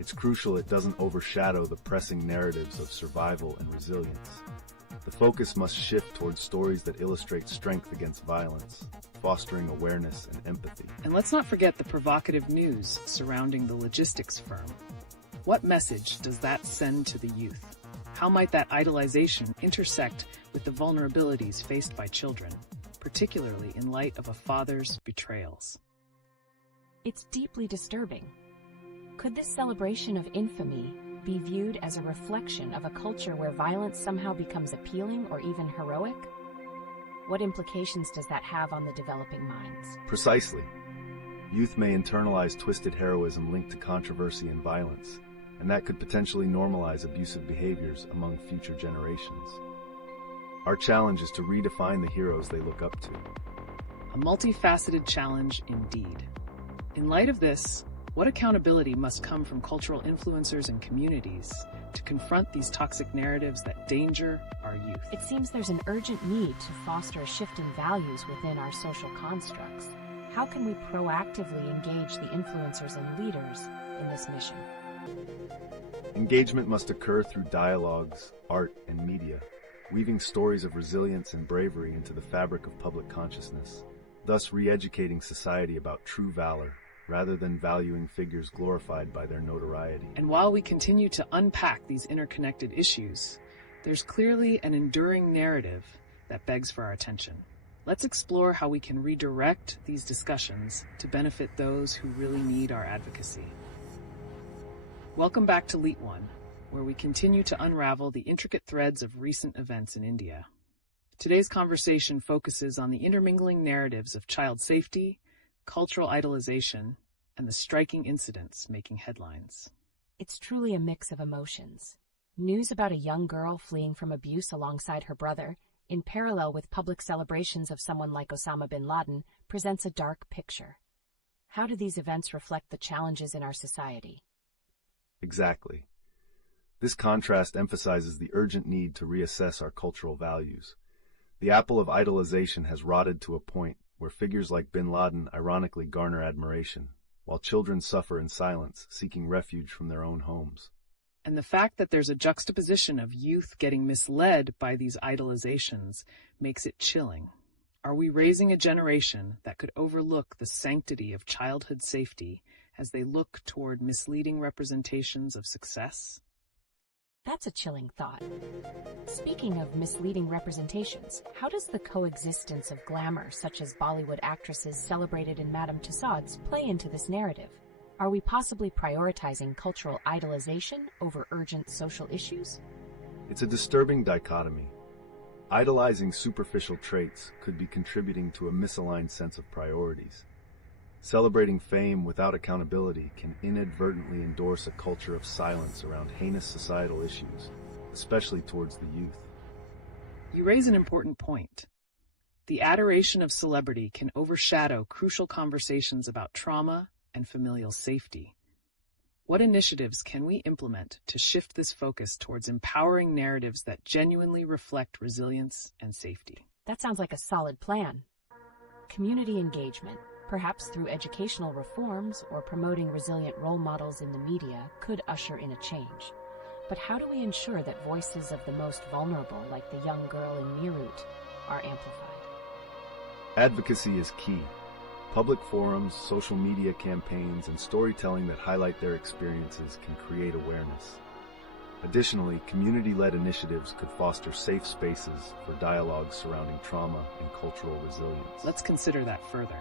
it's crucial it doesn't overshadow the pressing narratives of survival and resilience. The focus must shift towards stories that illustrate strength against violence, fostering awareness and empathy. And let's not forget the provocative news surrounding the logistics firm. What message does that send to the youth? How might that idolization intersect with the vulnerabilities faced by children, particularly in light of a father's betrayals? It's deeply disturbing. Could this celebration of infamy be viewed as a reflection of a culture where violence somehow becomes appealing or even heroic? What implications does that have on the developing minds? Precisely. Youth may internalize twisted heroism linked to controversy and violence, and that could potentially normalize abusive behaviors among future generations. Our challenge is to redefine the heroes they look up to. A multifaceted challenge indeed. In light of this, What accountability must come from cultural influencers and communities to confront these toxic narratives that danger our youth? It seems there's an urgent need to foster a shift in values within our social constructs. How can we proactively engage the influencers and leaders in this mission? Engagement must occur through dialogues, art, and media, weaving stories of resilience and bravery into the fabric of public consciousness, thus re-educating society about true valor, rather than valuing figures glorified by their notoriety. And while we continue to unpack these interconnected issues, there's clearly an enduring narrative that begs for our attention. Let's explore how we can redirect these discussions to benefit those who really need our advocacy. Welcome back to LeetOne, where we continue to unravel the intricate threads of recent events in India. Today's conversation focuses on the intermingling narratives of child safety, cultural idolization, and the striking incidents making headlines. It's truly a mix of emotions. News about a young girl fleeing from abuse alongside her brother, in parallel with public celebrations of someone like Osama bin Laden, presents a dark picture. How do these events reflect the challenges in our society? Exactly. This contrast emphasizes the urgent need to reassess our cultural values. The apple of idolization has rotted to a point where figures like bin Laden ironically garner admiration, while children suffer in silence, seeking refuge from their own homes. And the fact that there's a juxtaposition of youth getting misled by these idolizations makes it chilling. Are we raising a generation that could overlook the sanctity of childhood safety as they look toward misleading representations of success? That's a chilling thought. Speaking of misleading representations, how does the coexistence of glamour, such as Bollywood actresses celebrated in Madame Tussauds, play into this narrative? Are we possibly prioritizing cultural idolization over urgent social issues? It's a disturbing dichotomy. Idolizing superficial traits could be contributing to a misaligned sense of priorities. Celebrating fame without accountability can inadvertently endorse a culture of silence around heinous societal issues, especially towards the youth. You raise an important point. The adoration of celebrity can overshadow crucial conversations about trauma and familial safety. What initiatives can we implement to shift this focus towards empowering narratives that genuinely reflect resilience and safety? That sounds like a solid plan. Community engagement, perhaps through educational reforms or promoting resilient role models in the media, could usher in a change. But how do we ensure that voices of the most vulnerable, like the young girl in Meerut, are amplified? Advocacy is key. Public forums, social media campaigns, and storytelling that highlight their experiences can create awareness. Additionally, community-led initiatives could foster safe spaces for dialogues surrounding trauma and cultural resilience. Let's consider that further.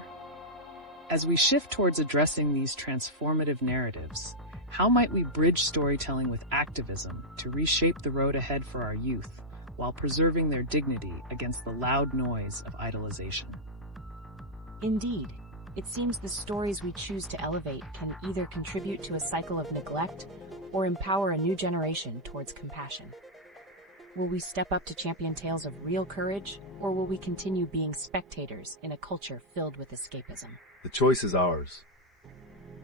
As we shift towards addressing these transformative narratives, how might we bridge storytelling with activism to reshape the road ahead for our youth while preserving their dignity against the loud noise of idolization? Indeed, it seems the stories we choose to elevate can either contribute to a cycle of neglect or empower a new generation towards compassion. Will we step up to champion tales of real courage, or will we continue being spectators in a culture filled with escapism? The choice is ours.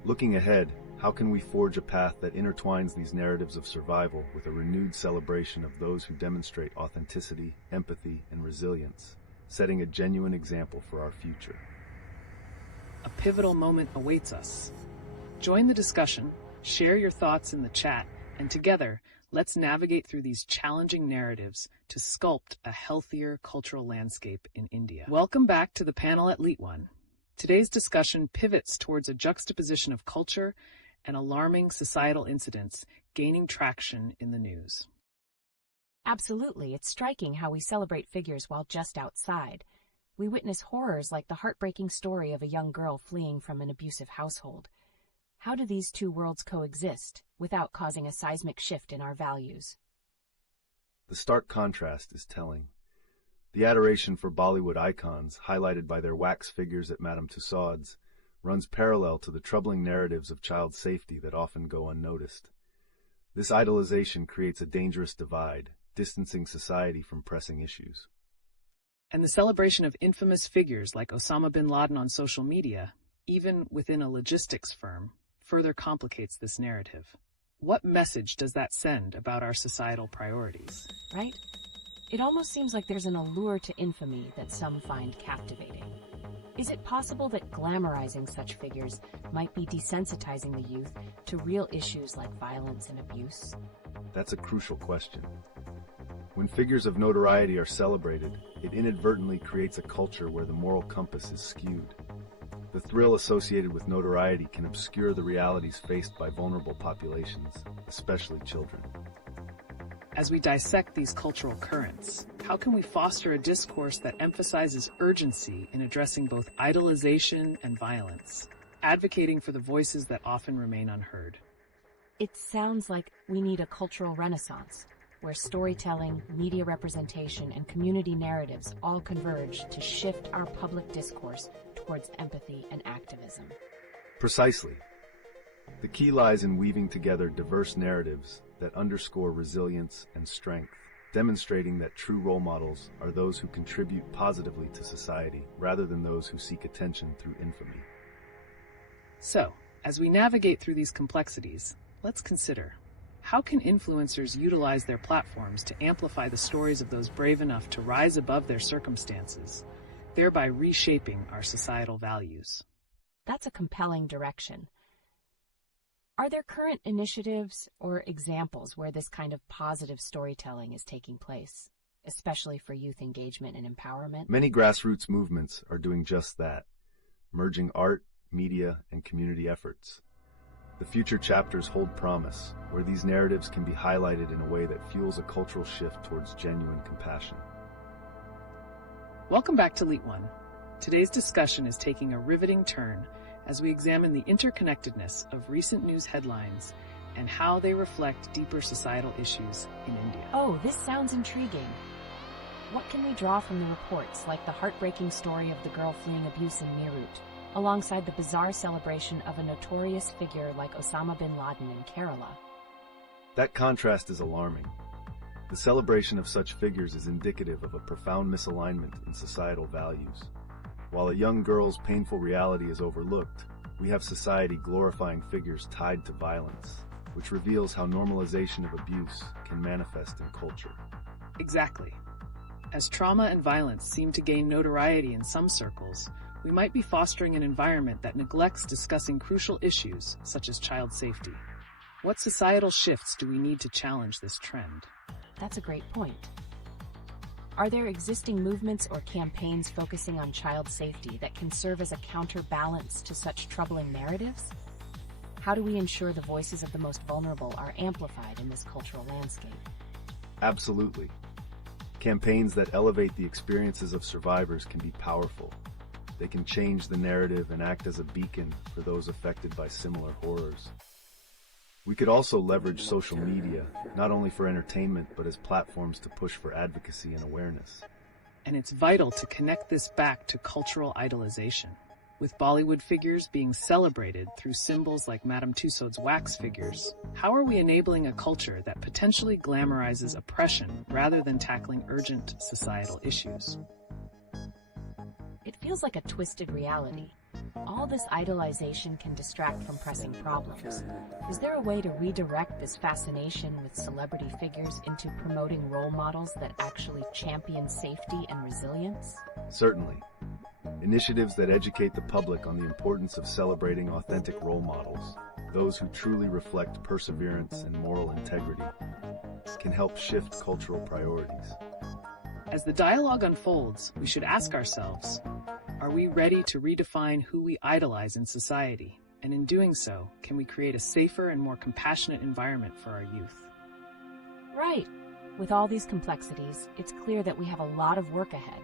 Looking ahead, how can we forge a path that intertwines these narratives of survival with a renewed celebration of those who demonstrate authenticity, empathy, and resilience, setting a genuine example for our future? A pivotal moment awaits us. Join the discussion, share your thoughts in the chat, and together, let's navigate through these challenging narratives to sculpt a healthier cultural landscape in India. Welcome back to the panel at LeetOne. Today's discussion pivots towards a juxtaposition of culture and alarming societal incidents gaining traction in the news. Absolutely, it's striking how we celebrate figures while just outside. We witness horrors like the heartbreaking story of a young girl fleeing from an abusive household. How do these two worlds coexist without causing a seismic shift in our values? The stark contrast is telling. The adoration for Bollywood icons, highlighted by their wax figures at Madame Tussauds, runs parallel to the troubling narratives of child safety that often go unnoticed. This idolization creates a dangerous divide, distancing society from pressing issues. And the celebration of infamous figures like Osama bin Laden on social media, even within a logistics firm, further complicates this narrative. What message does that send about our societal priorities? Right? It almost seems like there's an allure to infamy that some find captivating. Is it possible that glamorizing such figures might be desensitizing the youth to real issues like violence and abuse? That's a crucial question. When figures of notoriety are celebrated, it inadvertently creates a culture where the moral compass is skewed. The thrill associated with notoriety can obscure the realities faced by vulnerable populations, especially children. As we dissect these cultural currents, how can we foster a discourse that emphasizes urgency in addressing both idolization and violence, advocating for the voices that often remain unheard? It sounds like we need a cultural renaissance, where storytelling, media representation, and community narratives all converge to shift our public discourse towards empathy and activism. Precisely. The key lies in weaving together diverse narratives that underscore resilience and strength, demonstrating that true role models are those who contribute positively to society rather than those who seek attention through infamy. So, as we navigate through these complexities, let's consider, how can influencers utilize their platforms to amplify the stories of those brave enough to rise above their circumstances, thereby reshaping our societal values? That's a compelling direction. Are there current initiatives or examples where this kind of positive storytelling is taking place, especially for youth engagement and empowerment? Many grassroots movements are doing just that, merging art, media, and community efforts. The future chapters hold promise, where these narratives can be highlighted in a way that fuels a cultural shift towards genuine compassion. Welcome back to LeetOne. Today's discussion is taking a riveting turn as we examine the interconnectedness of recent news headlines and how they reflect deeper societal issues in India. Oh, this sounds intriguing. What can we draw from the reports, like the heartbreaking story of the girl fleeing abuse in Meerut, alongside the bizarre celebration of a notorious figure like Osama bin Laden in Kerala? That contrast is alarming. The celebration of such figures is indicative of a profound misalignment in societal values. While a young girl's painful reality is overlooked, we have society glorifying figures tied to violence, which reveals how normalization of abuse can manifest in culture. Exactly. As trauma and violence seem to gain notoriety in some circles, we might be fostering an environment that neglects discussing crucial issues such as child safety. What societal shifts do we need to challenge this trend? That's a great point. Are there existing movements or campaigns focusing on child safety that can serve as a counterbalance to such troubling narratives? How do we ensure the voices of the most vulnerable are amplified in this cultural landscape? Absolutely. Campaigns that elevate the experiences of survivors can be powerful. They can change the narrative and act as a beacon for those affected by similar horrors. We could also leverage social media, not only for entertainment, but as platforms to push for advocacy and awareness. And it's vital to connect this back to cultural idolization, with Bollywood figures being celebrated through symbols like Madame Tussauds wax figures. How are we enabling a culture that potentially glamorizes oppression rather than tackling urgent societal issues? It feels like a twisted reality. All this idolization can distract from pressing problems. Is there a way to redirect this fascination with celebrity figures into promoting role models that actually champion safety and resilience? Certainly. Initiatives that educate the public on the importance of celebrating authentic role models, those who truly reflect perseverance and moral integrity, can help shift cultural priorities. As the dialogue unfolds, we should ask ourselves, are we ready to redefine who we idolize in society? And in doing so, can we create a safer and more compassionate environment for our youth? Right. With all these complexities, it's clear that we have a lot of work ahead.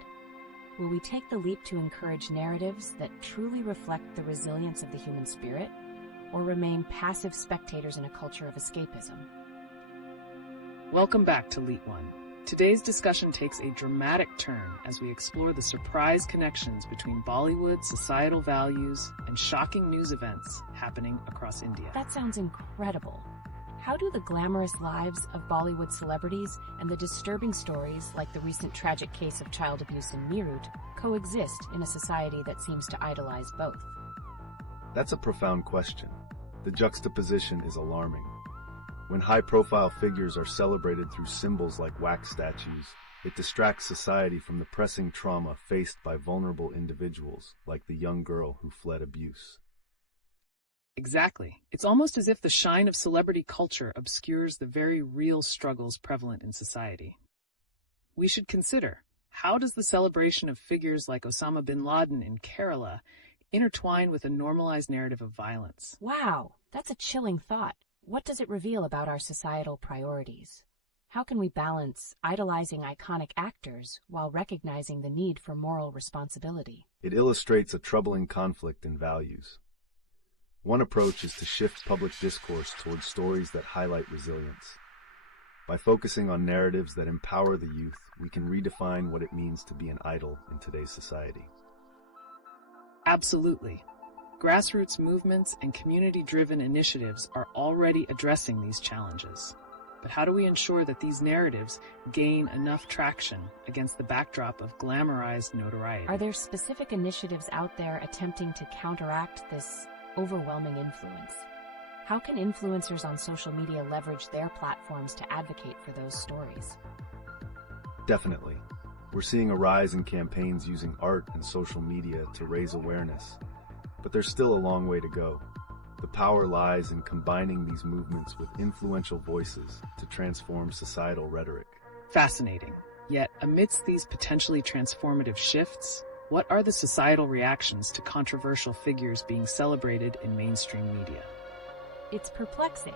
Will we take the leap to encourage narratives that truly reflect the resilience of the human spirit, or remain passive spectators in a culture of escapism? Welcome back to LeetOne. Today's discussion takes a dramatic turn as we explore the surprise connections between Bollywood, societal values, and shocking news events happening across India. That sounds incredible. How do the glamorous lives of Bollywood celebrities and the disturbing stories, like the recent tragic case of child abuse in Meerut, coexist in a society that seems to idolize both? That's a profound question. The juxtaposition is alarming. When high-profile figures are celebrated through symbols like wax statues, it distracts society from the pressing trauma faced by vulnerable individuals like the young girl who fled abuse. Exactly. It's almost as if the shine of celebrity culture obscures the very real struggles prevalent in society. We should consider, how does the celebration of figures like Osama bin Laden in Kerala intertwine with a normalized narrative of violence? Wow, that's a chilling thought. What does it reveal about our societal priorities? How can we balance idolizing iconic actors while recognizing the need for moral responsibility? It illustrates a troubling conflict in values. One approach is to shift public discourse towards stories that highlight resilience. By focusing on narratives that empower the youth, we can redefine what it means to be an idol in today's society. Absolutely. Grassroots movements and community-driven initiatives are already addressing these challenges. But how do we ensure that these narratives gain enough traction against the backdrop of glamorized notoriety? Are there specific initiatives out there attempting to counteract this overwhelming influence? How can influencers on social media leverage their platforms to advocate for those stories? Definitely. We're seeing a rise in campaigns using art and social media to raise awareness. But there's still a long way to go. The power lies in combining these movements with influential voices to transform societal rhetoric. Fascinating. Yet, amidst these potentially transformative shifts, what are the societal reactions to controversial figures being celebrated in mainstream media? It's perplexing.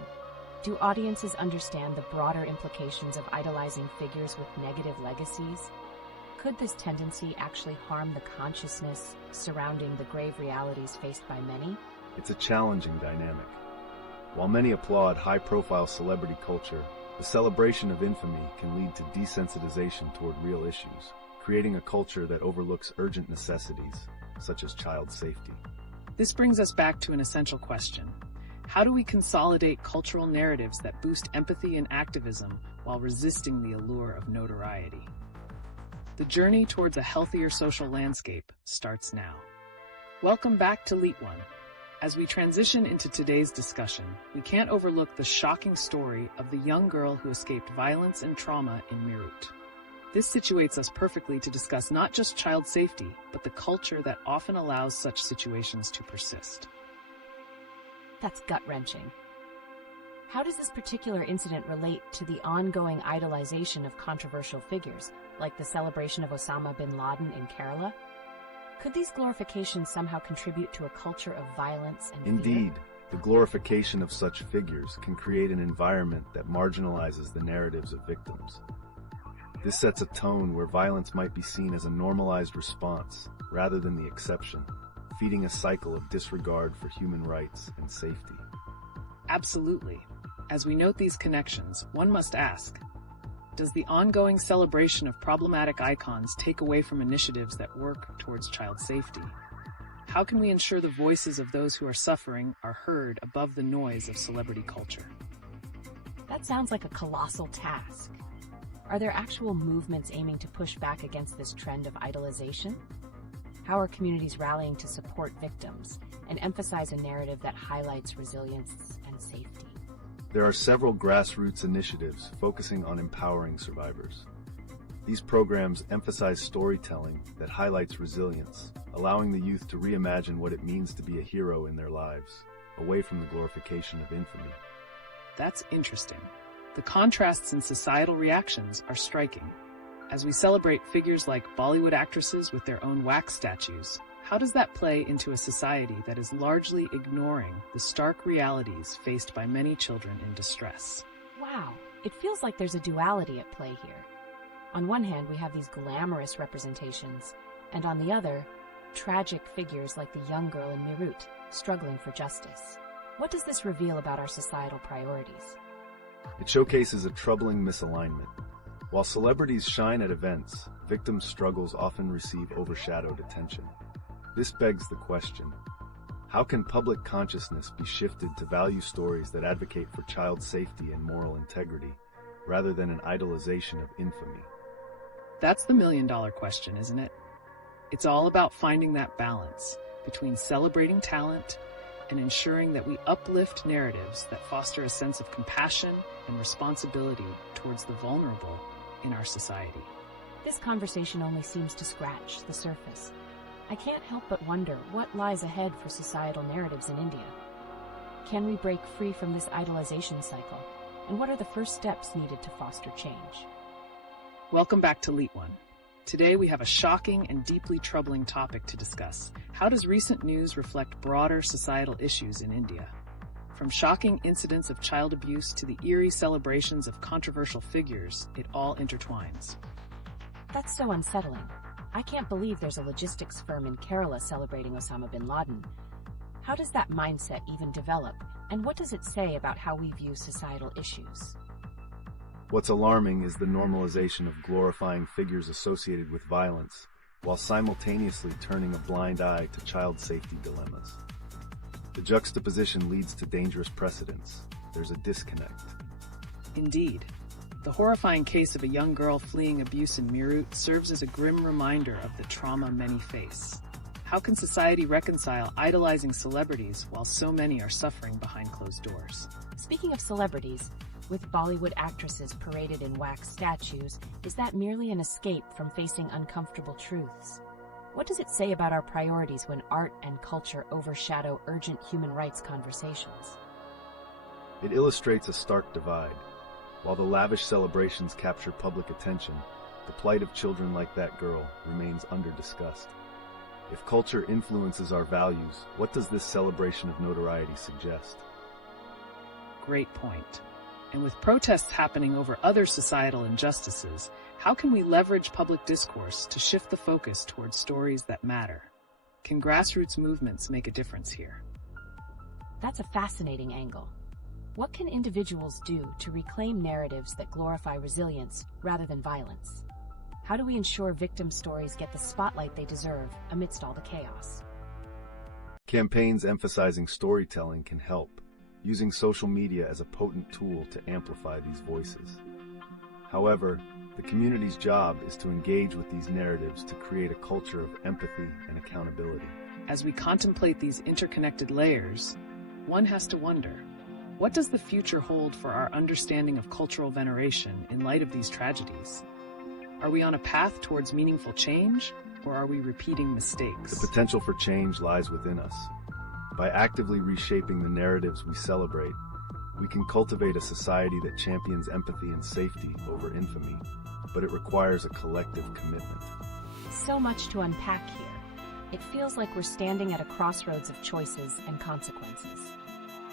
Do audiences understand the broader implications of idolizing figures with negative legacies? Could this tendency actually harm the consciousness surrounding the grave realities faced by many? It's a challenging dynamic. While many applaud high-profile celebrity culture, the celebration of infamy can lead to desensitization toward real issues, creating a culture that overlooks urgent necessities, such as child safety. This brings us back to an essential question. How do we consolidate cultural narratives that boost empathy and activism while resisting the allure of notoriety? The journey towards a healthier social landscape starts now. Welcome back to LeetOne. As we transition into today's discussion, we can't overlook the shocking story of the young girl who escaped violence and trauma in Meerut. This situates us perfectly to discuss not just child safety, but the culture that often allows such situations to persist. That's gut-wrenching. How does this particular incident relate to the ongoing idolization of controversial figures, like the celebration of Osama bin Laden in Kerala? Could these glorifications somehow contribute to a culture of violence and fear? Indeed, the glorification of such figures can create an environment that marginalizes the narratives of victims. This sets a tone where violence might be seen as a normalized response rather than the exception, feeding a cycle of disregard for human rights and safety. Absolutely. As we note these connections, one must ask, does the ongoing celebration of problematic icons take away from initiatives that work towards child safety? How can we ensure the voices of those who are suffering are heard above the noise of celebrity culture? That sounds like a colossal task. Are there actual movements aiming to push back against this trend of idolization? How are communities rallying to support victims and emphasize a narrative that highlights resilience and safety? There are several grassroots initiatives focusing on empowering survivors. These programs emphasize storytelling that highlights resilience, allowing the youth to reimagine what it means to be a hero in their lives, away from the glorification of infamy. That's interesting. The contrasts in societal reactions are striking. As we celebrate figures like Bollywood actresses with their own wax statues, how does that play into a society that is largely ignoring the stark realities faced by many children in distress? Wow, it feels like there's a duality at play here. On one hand, we have these glamorous representations, and on the other, tragic figures like the young girl in Meerut, struggling for justice. What does this reveal about our societal priorities? It showcases a troubling misalignment. While celebrities shine at events, victims' struggles often receive overshadowed attention. This begs the question, how can public consciousness be shifted to value stories that advocate for child safety and moral integrity, rather than an idolization of infamy? That's the million-dollar question, isn't it? It's all about finding that balance between celebrating talent and ensuring that we uplift narratives that foster a sense of compassion and responsibility towards the vulnerable in our society. This conversation only seems to scratch the surface. I can't help but wonder what lies ahead for societal narratives in India. Can we break free from this idolization cycle? And what are the first steps needed to foster change? Welcome back to LeetOne. Today we have a shocking and deeply troubling topic to discuss. How does recent news reflect broader societal issues in India? From shocking incidents of child abuse to the eerie celebrations of controversial figures, it all intertwines. That's so unsettling. I can't believe there's a logistics firm in Kerala celebrating Osama bin Laden. How does that mindset even develop, and what does it say about how we view societal issues? What's alarming is the normalization of glorifying figures associated with violence, while simultaneously turning a blind eye to child safety dilemmas. The juxtaposition leads to dangerous precedents. There's a disconnect. Indeed. The horrifying case of a young girl fleeing abuse in Meerut serves as a grim reminder of the trauma many face. How can society reconcile idolizing celebrities while so many are suffering behind closed doors? Speaking of celebrities, with Bollywood actresses paraded in wax statues, is that merely an escape from facing uncomfortable truths? What does it say about our priorities when art and culture overshadow urgent human rights conversations? It illustrates a stark divide. While the lavish celebrations capture public attention, the plight of children like that girl remains under-discussed. If culture influences our values, what does this celebration of notoriety suggest? Great point. And with protests happening over other societal injustices, how can we leverage public discourse to shift the focus towards stories that matter? Can grassroots movements make a difference here? That's a fascinating angle. What can individuals do to reclaim narratives that glorify resilience rather than violence? How do we ensure victim stories get the spotlight they deserve amidst all the chaos? Campaigns emphasizing storytelling can help, using social media as a potent tool to amplify these voices. However, the community's job is to engage with these narratives to create a culture of empathy and accountability. As we contemplate these interconnected layers, one has to wonder, what does the future hold for our understanding of cultural veneration in light of these tragedies? Are we on a path towards meaningful change, or are we repeating mistakes? The potential for change lies within us. By actively reshaping the narratives we celebrate, we can cultivate a society that champions empathy and safety over infamy, but it requires a collective commitment. So much to unpack here. It feels like we're standing at a crossroads of choices and consequences.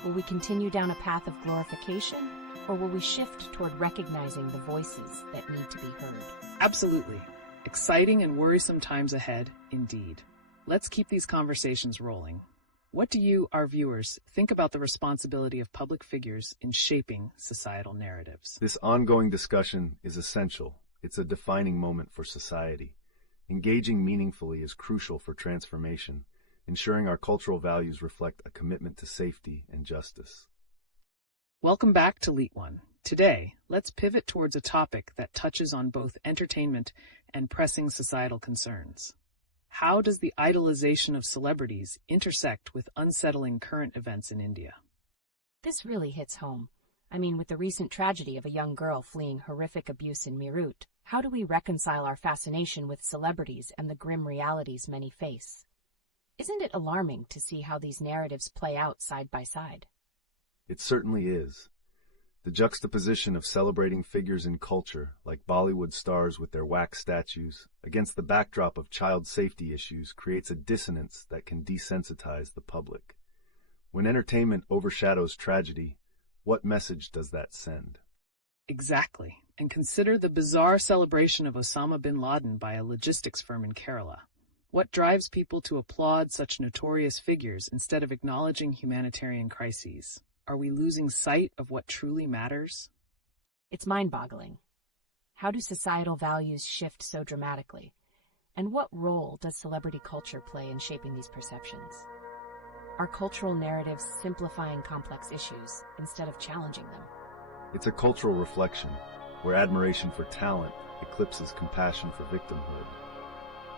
Will we continue down a path of glorification, or will we shift toward recognizing the voices that need to be heard? Absolutely. Exciting and worrisome times ahead, indeed. Let's keep these conversations rolling. What do you, our viewers, think about the responsibility of public figures in shaping societal narratives? This ongoing discussion is essential. It's a defining moment for society. Engaging meaningfully is crucial for transformation, ensuring our cultural values reflect a commitment to safety and justice. Welcome back to LeetOne. Today, let's pivot towards a topic that touches on both entertainment and pressing societal concerns. How does the idolization of celebrities intersect with unsettling current events in India? This really hits home. I mean, with the recent tragedy of a young girl fleeing horrific abuse in Meerut, how do we reconcile our fascination with celebrities and the grim realities many face? Isn't it alarming to see how these narratives play out side by side? It certainly is. The juxtaposition of celebrating figures in culture, like Bollywood stars with their wax statues, against the backdrop of child safety issues creates a dissonance that can desensitize the public. When entertainment overshadows tragedy, what message does that send? Exactly. And consider the bizarre celebration of Osama bin Laden by a logistics firm in Kerala. What drives people to applaud such notorious figures instead of acknowledging humanitarian crises? Are we losing sight of what truly matters? It's mind-boggling. How do societal values shift so dramatically? And what role does celebrity culture play in shaping these perceptions? Are cultural narratives simplifying complex issues instead of challenging them? It's a cultural reflection, where admiration for talent eclipses compassion for victimhood.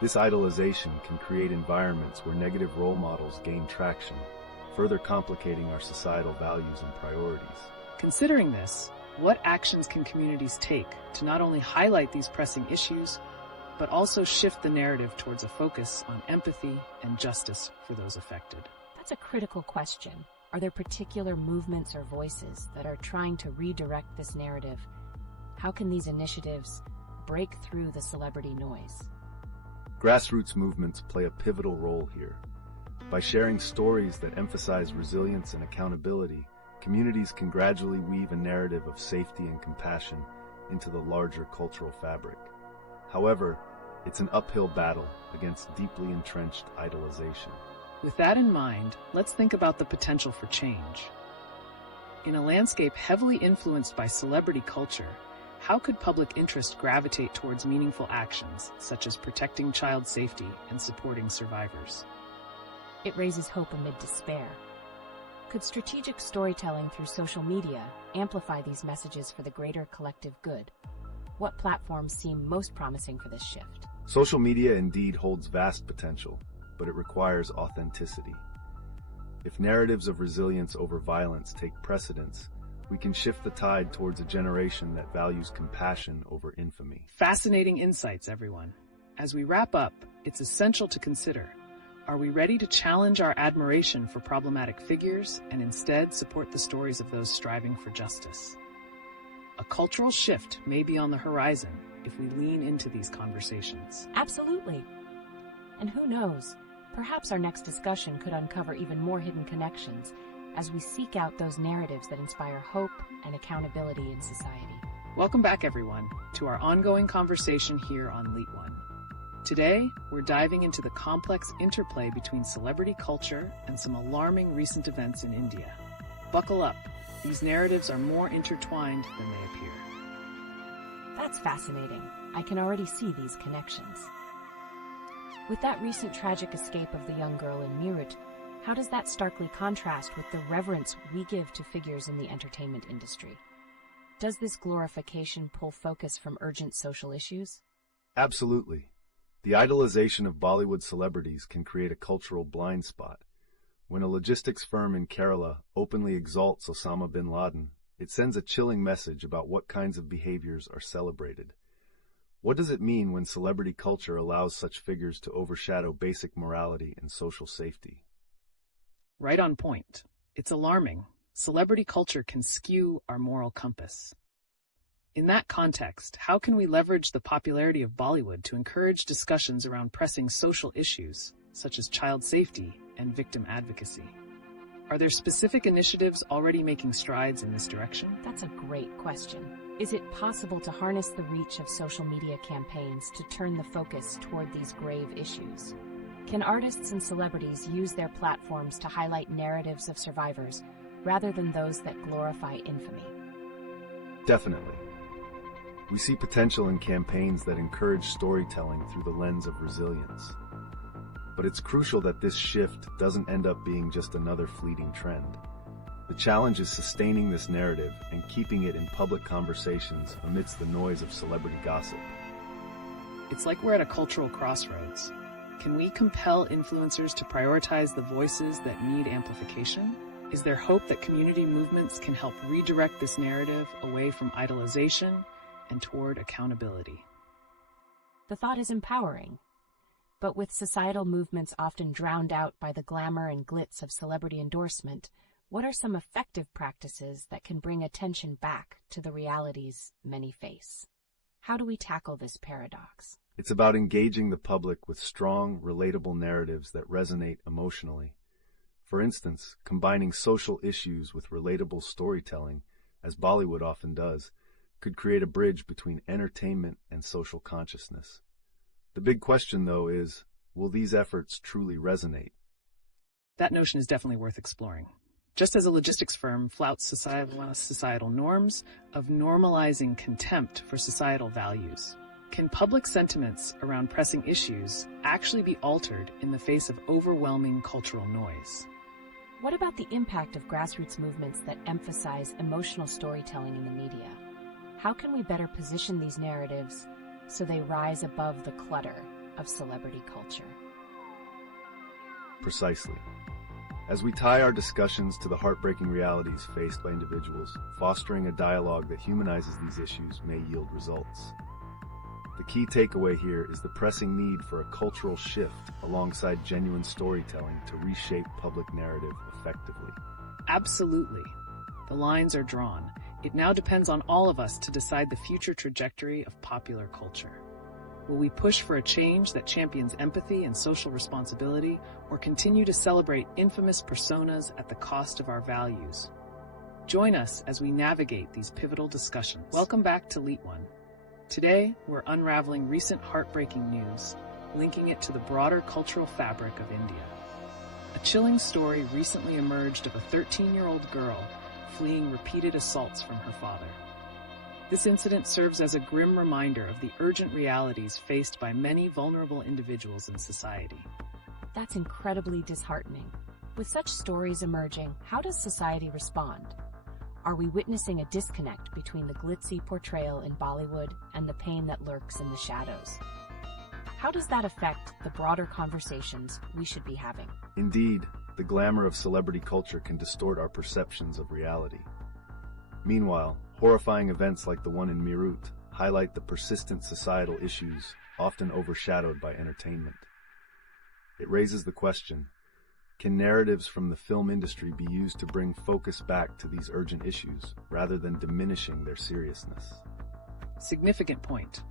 This idolization can create environments where negative role models gain traction, further complicating our societal values and priorities. Considering this, what actions can communities take to not only highlight these pressing issues, but also shift the narrative towards a focus on empathy and justice for those affected? That's a critical question. Are there particular movements or voices that are trying to redirect this narrative? How can these initiatives break through the celebrity noise? Grassroots movements play a pivotal role here. By sharing stories that emphasize resilience and accountability, communities can gradually weave a narrative of safety and compassion into the larger cultural fabric. However, it's an uphill battle against deeply entrenched idolization. With that in mind, let's think about the potential for change. In a landscape heavily influenced by celebrity culture, how could public interest gravitate towards meaningful actions, such as protecting child safety and supporting survivors? It raises hope amid despair. Could strategic storytelling through social media amplify these messages for the greater collective good? What platforms seem most promising for this shift? Social media indeed holds vast potential, but it requires authenticity. If narratives of resilience over violence take precedence, we can shift the tide towards a generation that values compassion over infamy. Fascinating insights, everyone. As we wrap up, it's essential to consider, are we ready to challenge our admiration for problematic figures and instead support the stories of those striving for justice? A cultural shift may be on the horizon if we lean into these conversations. Absolutely. And who knows, perhaps our next discussion could uncover even more hidden connections as we seek out those narratives that inspire hope and accountability in society. Welcome back, everyone, to our ongoing conversation here on LeetOne. Today, we're diving into the complex interplay between celebrity culture and some alarming recent events in India. Buckle up. These narratives are more intertwined than they appear. That's fascinating. I can already see these connections. With that recent tragic escape of the young girl in Meerut, how does that starkly contrast with the reverence we give to figures in the entertainment industry? Does this glorification pull focus from urgent social issues? Absolutely. The idolization of Bollywood celebrities can create a cultural blind spot. When a logistics firm in Kerala openly exalts Osama bin Laden, it sends a chilling message about what kinds of behaviors are celebrated. What does it mean when celebrity culture allows such figures to overshadow basic morality and social safety? Right on point. It's alarming. Celebrity culture can skew our moral compass. In that context, how can we leverage the popularity of Bollywood to encourage discussions around pressing social issues, such as child safety and victim advocacy? Are there specific initiatives already making strides in this direction? That's a great question. Is it possible to harness the reach of social media campaigns to turn the focus toward these grave issues? Can artists and celebrities use their platforms to highlight narratives of survivors rather than those that glorify infamy? Definitely. We see potential in campaigns that encourage storytelling through the lens of resilience. But it's crucial that this shift doesn't end up being just another fleeting trend. The challenge is sustaining this narrative and keeping it in public conversations amidst the noise of celebrity gossip. It's like we're at a cultural crossroads. Can we compel influencers to prioritize the voices that need amplification? Is there hope that community movements can help redirect this narrative away from idolization and toward accountability? The thought is empowering. But with societal movements often drowned out by the glamour and glitz of celebrity endorsement, what are some effective practices that can bring attention back to the realities many face? How do we tackle this paradox? It's about engaging the public with strong, relatable narratives that resonate emotionally. For instance, combining social issues with relatable storytelling, as Bollywood often does, could create a bridge between entertainment and social consciousness. The big question, though, is, will these efforts truly resonate? That notion is definitely worth exploring. Just as a logistics firm flouts societal norms of normalizing contempt for societal values, can public sentiments around pressing issues actually be altered in the face of overwhelming cultural noise? What about the impact of grassroots movements that emphasize emotional storytelling in the media? How can we better position these narratives so they rise above the clutter of celebrity culture? Precisely. As we tie our discussions to the heartbreaking realities faced by individuals, fostering a dialogue that humanizes these issues may yield results. The key takeaway here is the pressing need for a cultural shift alongside genuine storytelling to reshape public narrative effectively. Absolutely. The lines are drawn. It now depends on all of us to decide the future trajectory of popular culture. Will we push for a change that champions empathy and social responsibility, or continue to celebrate infamous personas at the cost of our values? Join us as we navigate these pivotal discussions. Welcome back to LeetOne. Today, we're unraveling recent heartbreaking news, linking it to the broader cultural fabric of India. A chilling story recently emerged of a 13-year-old girl fleeing repeated assaults from her father. This incident serves as a grim reminder of the urgent realities faced by many vulnerable individuals in society. That's incredibly disheartening. With such stories emerging, how does society respond? Are we witnessing a disconnect between the glitzy portrayal in Bollywood and the pain that lurks in the shadows? How does that affect the broader conversations we should be having? Indeed, the glamour of celebrity culture can distort our perceptions of reality. Meanwhile, horrifying events like the one in Meerut highlight the persistent societal issues often overshadowed by entertainment. It raises the question, can narratives from the film industry be used to bring focus back to these urgent issues rather than diminishing their seriousness? Significant point.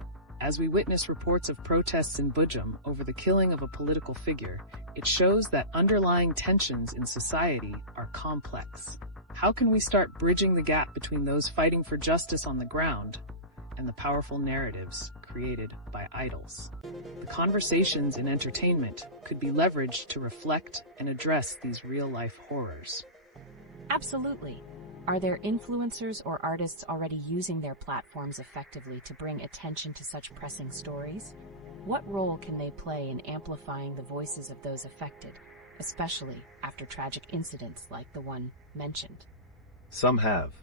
As we witness reports of protests in Bhujam over the killing of a political figure, it shows that underlying tensions in society are complex. How can we start bridging the gap between those fighting for justice on the ground and the powerful narratives created by idols? The conversations in entertainment could be leveraged to reflect and address these real-life horrors. Absolutely. Are there influencers or artists already using their platforms effectively to bring attention to such pressing stories? What role can they play in amplifying the voices of those affected, especially after tragic incidents like the one mentioned? Some have.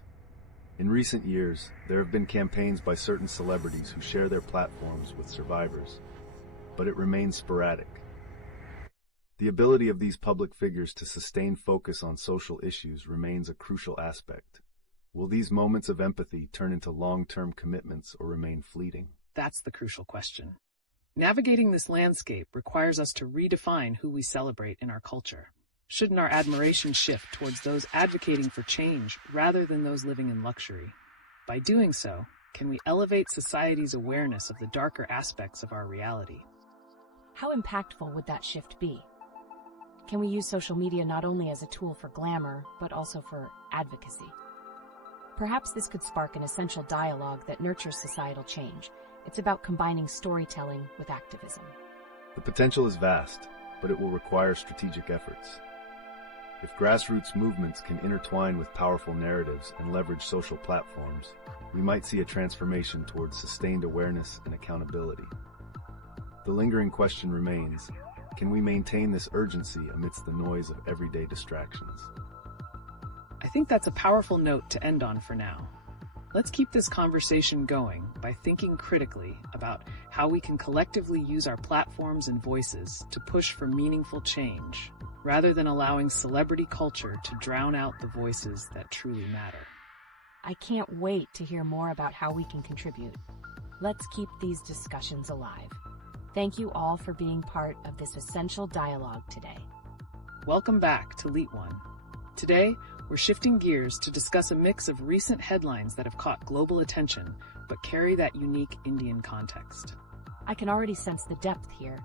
In recent years, there have been campaigns by certain celebrities who share their platforms with survivors, but it remains sporadic. The ability of these public figures to sustain focus on social issues remains a crucial aspect. Will these moments of empathy turn into long-term commitments or remain fleeting? That's the crucial question. Navigating this landscape requires us to redefine who we celebrate in our culture. Shouldn't our admiration shift towards those advocating for change rather than those living in luxury? By doing so, can we elevate society's awareness of the darker aspects of our reality? How impactful would that shift be? Can we use social media not only as a tool for glamour, but also for advocacy? Perhaps this could spark an essential dialogue that nurtures societal change. It's about combining storytelling with activism. The potential is vast, but it will require strategic efforts. If grassroots movements can intertwine with powerful narratives and leverage social platforms, we might see a transformation towards sustained awareness and accountability. The lingering question remains, can we maintain this urgency amidst the noise of everyday distractions? I think that's a powerful note to end on for now. Let's keep this conversation going by thinking critically about how we can collectively use our platforms and voices to push for meaningful change, rather than allowing celebrity culture to drown out the voices that truly matter. I can't wait to hear more about how we can contribute. Let's keep these discussions alive. Thank you all for being part of this essential dialogue today. Welcome back to LeetOne. Today, we're shifting gears to discuss a mix of recent headlines that have caught global attention, but carry that unique Indian context. I can already sense the depth here.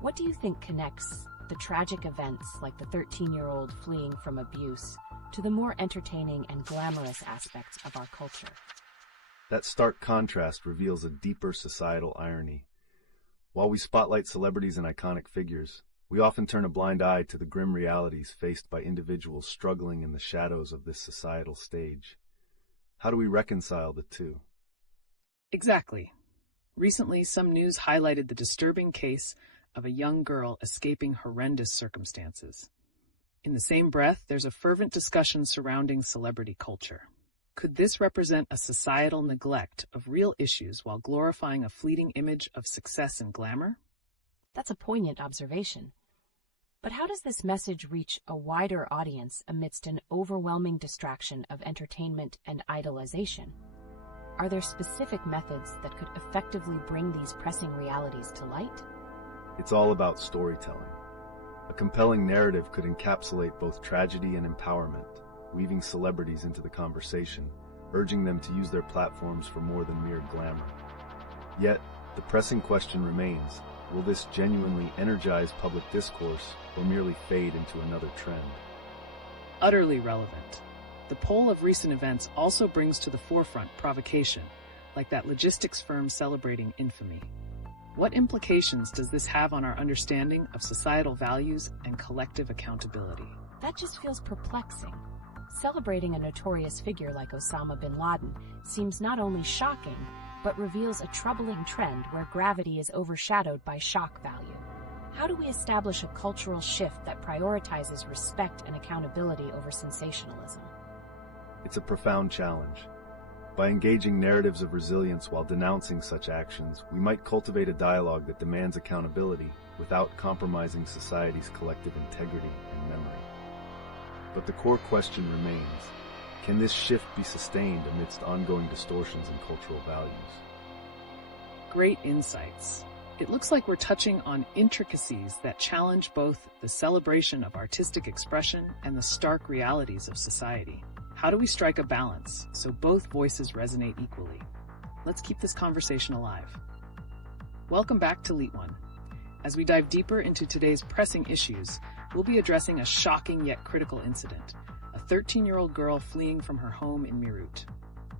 What do you think connects the tragic events like the 13-year-old fleeing from abuse to the more entertaining and glamorous aspects of our culture? That stark contrast reveals a deeper societal irony. While we spotlight celebrities and iconic figures, we often turn a blind eye to the grim realities faced by individuals struggling in the shadows of this societal stage. How do we reconcile the two? Exactly. Recently, some news highlighted the disturbing case of a young girl escaping horrendous circumstances. In the same breath, there's a fervent discussion surrounding celebrity culture. Could this represent a societal neglect of real issues while glorifying a fleeting image of success and glamour? That's a poignant observation. But how does this message reach a wider audience amidst an overwhelming distraction of entertainment and idolization? Are there specific methods that could effectively bring these pressing realities to light? It's all about storytelling. A compelling narrative could encapsulate both tragedy and empowerment, weaving celebrities into the conversation, urging them to use their platforms for more than mere glamour. Yet, the pressing question remains, will this genuinely energize public discourse or merely fade into another trend? Utterly relevant. The poll of recent events also brings to the forefront provocation, like that logistics firm celebrating infamy. What implications does this have on our understanding of societal values and collective accountability? That just feels perplexing. Celebrating a notorious figure like Osama bin Laden seems not only shocking, but reveals a troubling trend where gravity is overshadowed by shock value. How do we establish a cultural shift that prioritizes respect and accountability over sensationalism? It's a profound challenge. By engaging narratives of resilience while denouncing such actions, we might cultivate a dialogue that demands accountability without compromising society's collective integrity and memory. But the core question remains, can this shift be sustained amidst ongoing distortions in cultural values? Great insights. It looks like we're touching on intricacies that challenge both the celebration of artistic expression and the stark realities of society. How do we strike a balance so both voices resonate equally? Let's keep this conversation alive. Welcome back to LeetOne. As we dive deeper into today's pressing issues, we'll be addressing a shocking yet critical incident, a 13-year-old girl fleeing from her home in Meerut.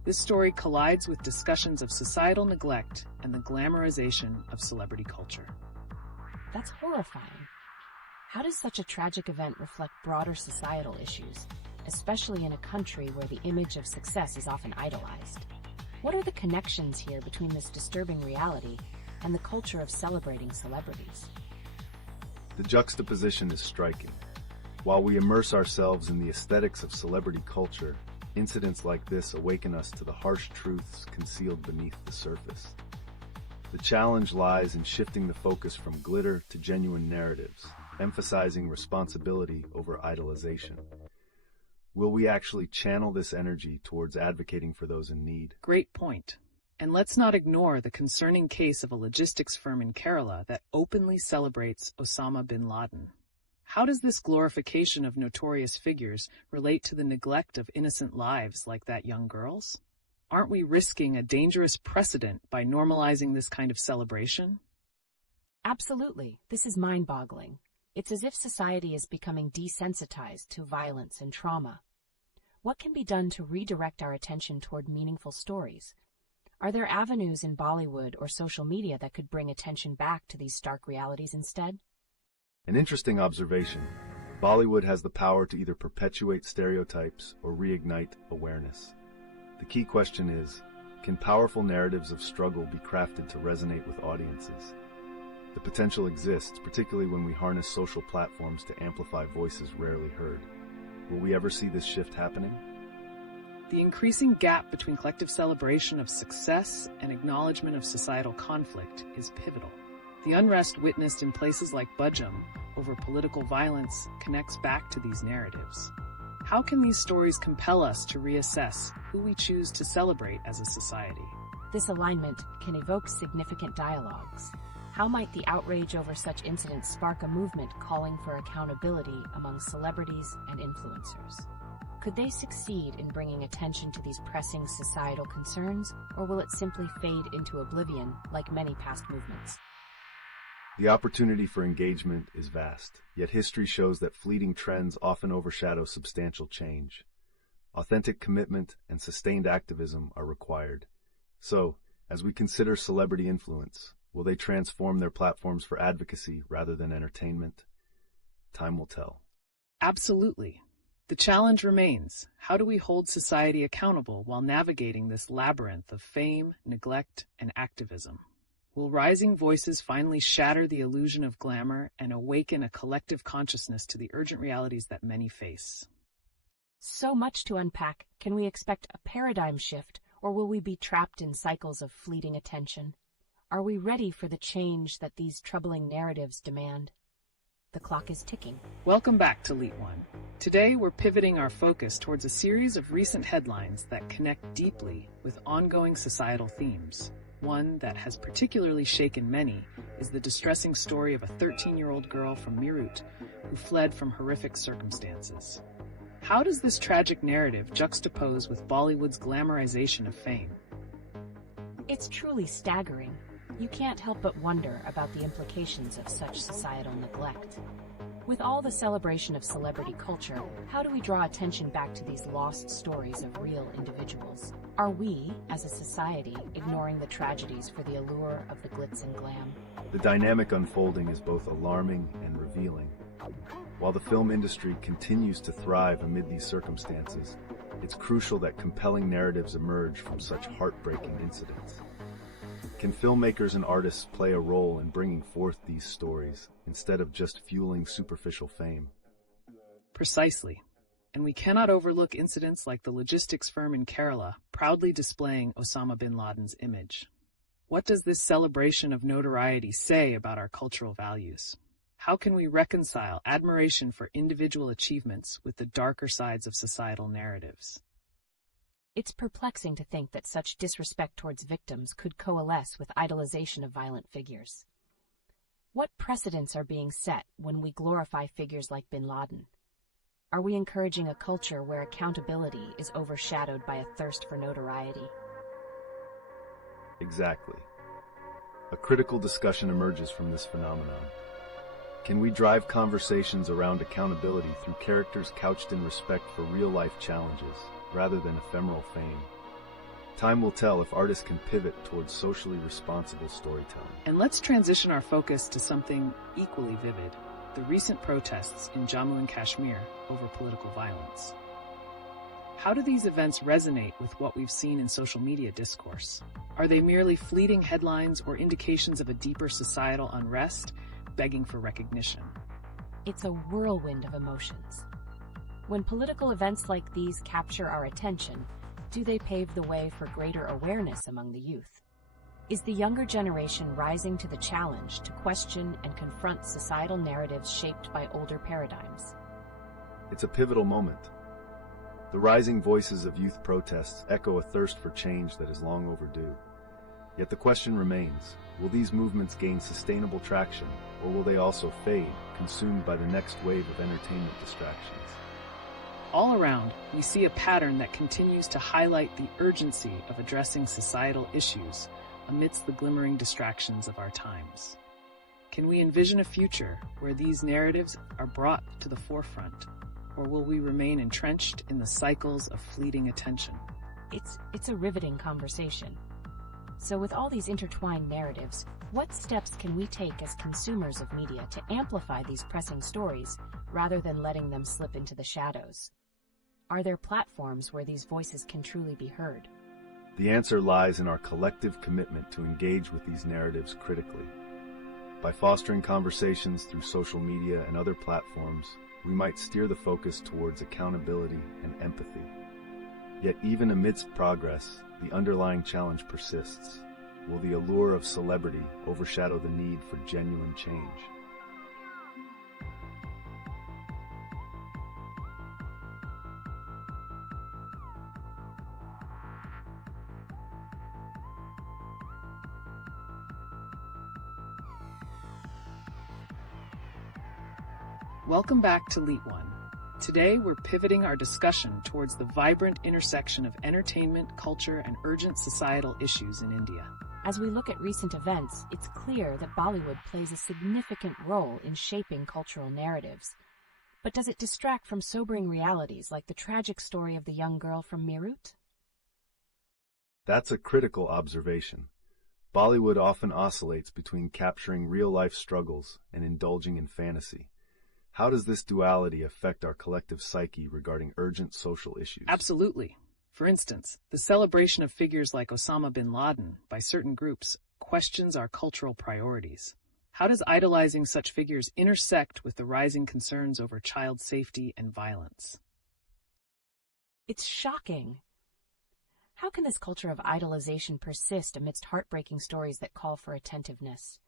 This story collides with discussions of societal neglect and the glamorization of celebrity culture. That's horrifying. How does such a tragic event reflect broader societal issues, especially in a country where the image of success is often idolized? What are the connections here between this disturbing reality and the culture of celebrating celebrities? The juxtaposition is striking. While we immerse ourselves in the aesthetics of celebrity culture, incidents like this awaken us to the harsh truths concealed beneath the surface. The challenge lies in shifting the focus from glitter to genuine narratives, emphasizing responsibility over idolization. Will we actually channel this energy towards advocating for those in need? Great point. And let's not ignore the concerning case of a logistics firm in Kerala that openly celebrates Osama bin Laden. How does this glorification of notorious figures relate to the neglect of innocent lives like that young girl's? Aren't we risking a dangerous precedent by normalizing this kind of celebration? Absolutely. This is mind-boggling. It's as if society is becoming desensitized to violence and trauma. What can be done to redirect our attention toward meaningful stories? Are there avenues in Bollywood or social media that could bring attention back to these stark realities instead? An interesting observation. Bollywood has the power to either perpetuate stereotypes or reignite awareness. The key question is, can powerful narratives of struggle be crafted to resonate with audiences? The potential exists, particularly when we harness social platforms to amplify voices rarely heard. Will we ever see this shift happening? The increasing gap between collective celebration of success and acknowledgement of societal conflict is pivotal. The unrest witnessed in places like Bajam over political violence connects back to these narratives. How can these stories compel us to reassess who we choose to celebrate as a society? This alignment can evoke significant dialogues. How might the outrage over such incidents spark a movement calling for accountability among celebrities and influencers? Could they succeed in bringing attention to these pressing societal concerns, or will it simply fade into oblivion like many past movements? The opportunity for engagement is vast, yet history shows that fleeting trends often overshadow substantial change. Authentic commitment and sustained activism are required. So, as we consider celebrity influence, will they transform their platforms for advocacy rather than entertainment? Time will tell. Absolutely. The challenge remains, how do we hold society accountable while navigating this labyrinth of fame, neglect, and activism? Will rising voices finally shatter the illusion of glamour and awaken a collective consciousness to the urgent realities that many face? So much to unpack. Can we expect a paradigm shift, or will we be trapped in cycles of fleeting attention? Are we ready for the change that these troubling narratives demand? The clock is ticking. Welcome back to LeetOne. Today we're pivoting our focus towards a series of recent headlines that connect deeply with ongoing societal themes. One that has particularly shaken many is the distressing story of a 13-year-old girl from Meerut who fled from horrific circumstances. How does this tragic narrative juxtapose with Bollywood's glamorization of fame? It's truly staggering. You can't help but wonder about the implications of such societal neglect. With all the celebration of celebrity culture, how do we draw attention back to these lost stories of real individuals? Are we, as a society, ignoring the tragedies for the allure of the glitz and glam? The dynamic unfolding is both alarming and revealing. While the film industry continues to thrive amid these circumstances, it's crucial that compelling narratives emerge from such heartbreaking incidents. Can filmmakers and artists play a role in bringing forth these stories, instead of just fueling superficial fame? Precisely. And we cannot overlook incidents like the logistics firm in Kerala proudly displaying Osama bin Laden's image. What does this celebration of notoriety say about our cultural values? How can we reconcile admiration for individual achievements with the darker sides of societal narratives? It's perplexing to think that such disrespect towards victims could coalesce with idolization of violent figures. What precedents are being set when we glorify figures like bin Laden? Are we encouraging a culture where accountability is overshadowed by a thirst for notoriety? Exactly. A critical discussion emerges from this phenomenon. Can we drive conversations around accountability through characters couched in respect for real-life challenges, rather than ephemeral fame? Time will tell if artists can pivot towards socially responsible storytelling. And let's transition our focus to something equally vivid: the recent protests in Jammu and Kashmir over political violence. How do these events resonate with what we've seen in social media discourse? Are they merely fleeting headlines or indications of a deeper societal unrest begging for recognition? It's a whirlwind of emotions. When political events like these capture our attention, do they pave the way for greater awareness among the youth? Is the younger generation rising to the challenge to question and confront societal narratives shaped by older paradigms? It's a pivotal moment. The rising voices of youth protests echo a thirst for change that is long overdue. Yet the question remains, will these movements gain sustainable traction, or will they also fade, consumed by the next wave of entertainment distractions? All around, we see a pattern that continues to highlight the urgency of addressing societal issues amidst the glimmering distractions of our times. Can we envision a future where these narratives are brought to the forefront, or will we remain entrenched in the cycles of fleeting attention? It's a riveting conversation. So with all these intertwined narratives, what steps can we take as consumers of media to amplify these pressing stories rather than letting them slip into the shadows? Are there platforms where these voices can truly be heard? The answer lies in our collective commitment to engage with these narratives critically. By fostering conversations through social media and other platforms, we might steer the focus towards accountability and empathy. Yet even amidst progress, the underlying challenge persists. Will the allure of celebrity overshadow the need for genuine change? Welcome back to LeetOne. Today, we're pivoting our discussion towards the vibrant intersection of entertainment, culture, and urgent societal issues in India. As we look at recent events, it's clear that Bollywood plays a significant role in shaping cultural narratives. But does it distract from sobering realities like the tragic story of the young girl from Meerut? That's a critical observation. Bollywood often oscillates between capturing real-life struggles and indulging in fantasy. How does this duality affect our collective psyche regarding urgent social issues? Absolutely. For instance, the celebration of figures like Osama bin Laden by certain groups questions our cultural priorities. How does idolizing such figures intersect with the rising concerns over child safety and violence? It's shocking. How can this culture of idolization persist amidst heartbreaking stories that call for attentiveness?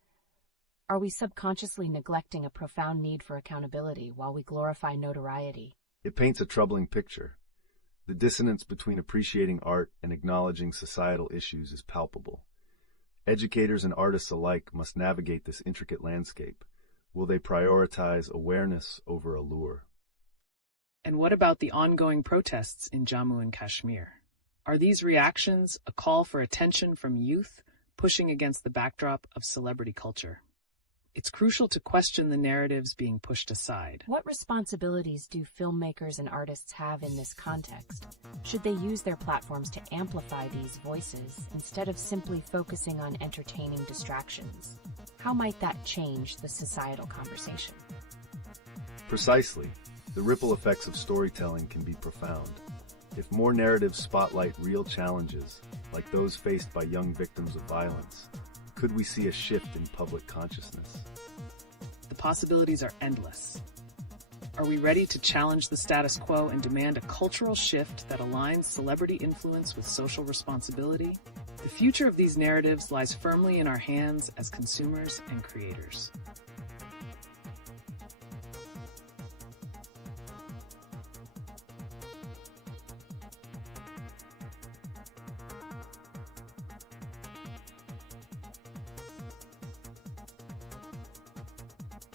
Are we subconsciously neglecting a profound need for accountability while we glorify notoriety? It paints a troubling picture. The dissonance between appreciating art and acknowledging societal issues is palpable. Educators and artists alike must navigate this intricate landscape. Will they prioritize awareness over allure? And what about the ongoing protests in Jammu and Kashmir? Are these reactions a call for attention from youth pushing against the backdrop of celebrity culture? It's crucial to question the narratives being pushed aside. What responsibilities do filmmakers and artists have in this context? Should they use their platforms to amplify these voices instead of simply focusing on entertaining distractions? How might that change the societal conversation? Precisely. The ripple effects of storytelling can be profound. If more narratives spotlight real challenges, like those faced by young victims of violence, could we see a shift in public consciousness? The possibilities are endless. Are we ready to challenge the status quo and demand a cultural shift that aligns celebrity influence with social responsibility? The future of these narratives lies firmly in our hands as consumers and creators.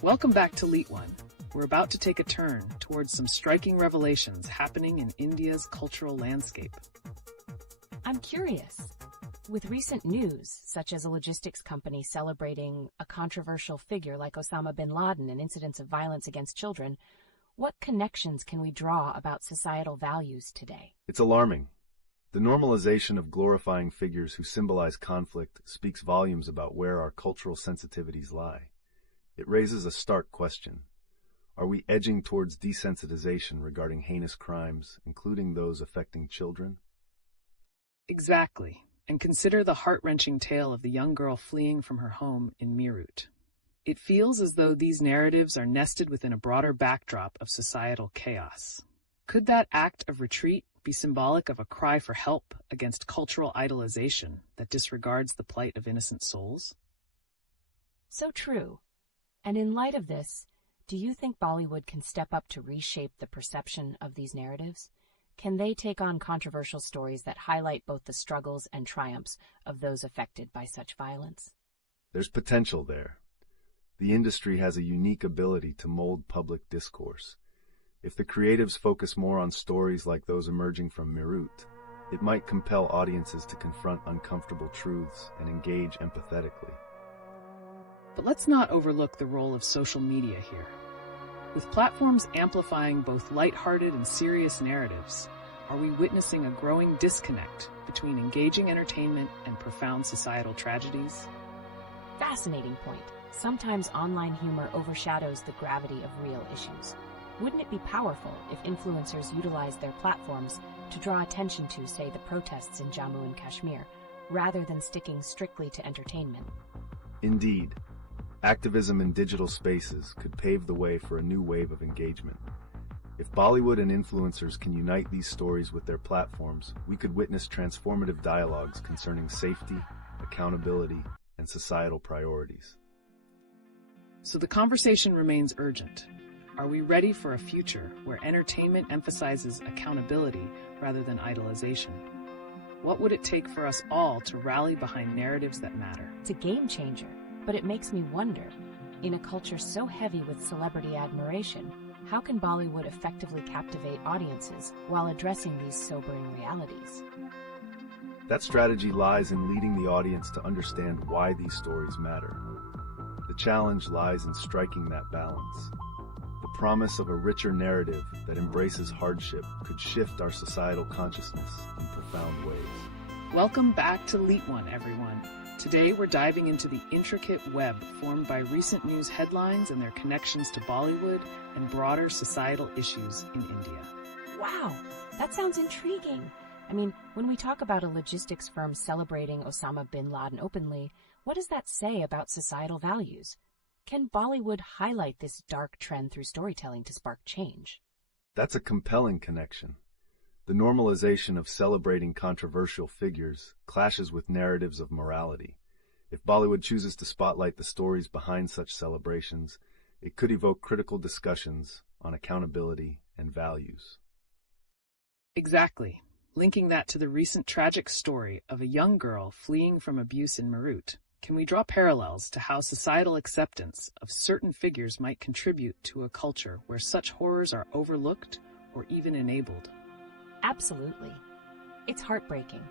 Welcome back to LeetOne. We're about to take a turn towards some striking revelations happening in India's cultural landscape. I'm curious. With recent news, such as a logistics company celebrating a controversial figure like Osama bin Laden and incidents of violence against children, what connections can we draw about societal values today? It's alarming. The normalization of glorifying figures who symbolize conflict speaks volumes about where our cultural sensitivities lie. It raises a stark question. Are we edging towards desensitization regarding heinous crimes, including those affecting children? Exactly. And consider the heart-wrenching tale of the young girl fleeing from her home in Meerut. It feels as though these narratives are nested within a broader backdrop of societal chaos. Could that act of retreat be symbolic of a cry for help against cultural idolization that disregards the plight of innocent souls? So true. And in light of this, do you think Bollywood can step up to reshape the perception of these narratives? Can they take on controversial stories that highlight both the struggles and triumphs of those affected by such violence? There's potential there. The industry has a unique ability to mold public discourse. If the creatives focus more on stories like those emerging from Meerut, it might compel audiences to confront uncomfortable truths and engage empathetically. But let's not overlook the role of social media here. With platforms amplifying both lighthearted and serious narratives, are we witnessing a growing disconnect between engaging entertainment and profound societal tragedies? Fascinating point. Sometimes online humor overshadows the gravity of real issues. Wouldn't it be powerful if influencers utilized their platforms to draw attention to, say, the protests in Jammu and Kashmir, rather than sticking strictly to entertainment? Indeed. Activism in digital spaces could pave the way for a new wave of engagement. If Bollywood and influencers can unite these stories with their platforms, we could witness transformative dialogues concerning safety, accountability, and societal priorities. So the conversation remains urgent. Are we ready for a future where entertainment emphasizes accountability rather than idolization? What would it take for us all to rally behind narratives that matter? It's a game changer. But it makes me wonder, in a culture so heavy with celebrity admiration, how can Bollywood effectively captivate audiences while addressing these sobering realities? That strategy lies in leading the audience to understand why these stories matter. The challenge lies in striking that balance. The promise of a richer narrative that embraces hardship could shift our societal consciousness in profound ways. Welcome back to LeetOne, everyone. Today, we're diving into the intricate web formed by recent news headlines and their connections to Bollywood and broader societal issues in India. Wow, that sounds intriguing. I mean, when we talk about a logistics firm celebrating Osama bin Laden openly, what does that say about societal values? Can Bollywood highlight this dark trend through storytelling to spark change? That's a compelling connection. The normalization of celebrating controversial figures clashes with narratives of morality. If Bollywood chooses to spotlight the stories behind such celebrations, it could evoke critical discussions on accountability and values. Exactly. Linking that to the recent tragic story of a young girl fleeing from abuse in Meerut, can we draw parallels to how societal acceptance of certain figures might contribute to a culture where such horrors are overlooked or even enabled? Absolutely. It's heartbreaking.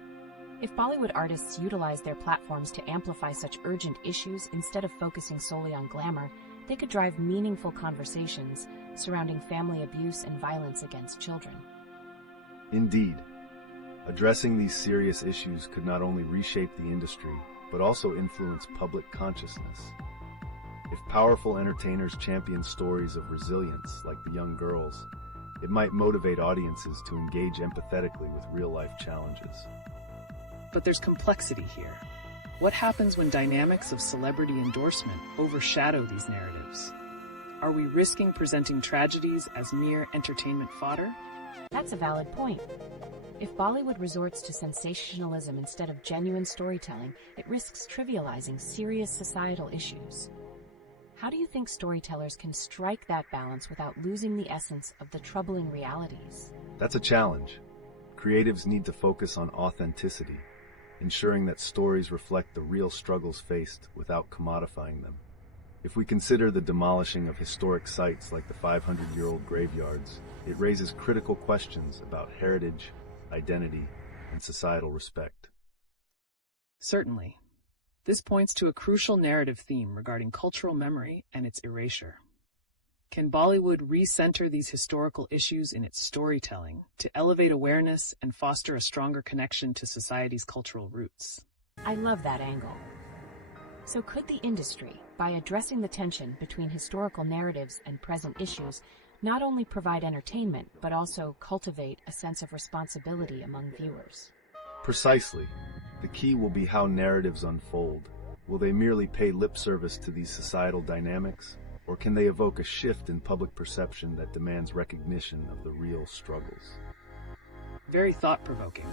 If Bollywood artists utilize their platforms to amplify such urgent issues instead of focusing solely on glamour, they could drive meaningful conversations surrounding family abuse and violence against children. Indeed, addressing these serious issues could not only reshape the industry, but also influence public consciousness. If powerful entertainers champion stories of resilience like the young girls, it might motivate audiences to engage empathetically with real-life challenges. But there's complexity here. What happens when dynamics of celebrity endorsement overshadow these narratives? Are we risking presenting tragedies as mere entertainment fodder? That's a valid point. If Bollywood resorts to sensationalism instead of genuine storytelling, it risks trivializing serious societal issues. How do you think storytellers can strike that balance without losing the essence of the troubling realities? That's a challenge. Creatives need to focus on authenticity, ensuring that stories reflect the real struggles faced without commodifying them. If we consider the demolishing of historic sites like the 500-year-old graveyards, it raises critical questions about heritage, identity, and societal respect. Certainly. This points to a crucial narrative theme regarding cultural memory and its erasure. Can Bollywood recenter these historical issues in its storytelling to elevate awareness and foster a stronger connection to society's cultural roots? I love that angle. So could the industry, by addressing the tension between historical narratives and present issues, not only provide entertainment, but also cultivate a sense of responsibility among viewers? Precisely. The key will be how narratives unfold. Will they merely pay lip service to these societal dynamics, or can they evoke a shift in public perception that demands recognition of the real struggles? Very thought-provoking.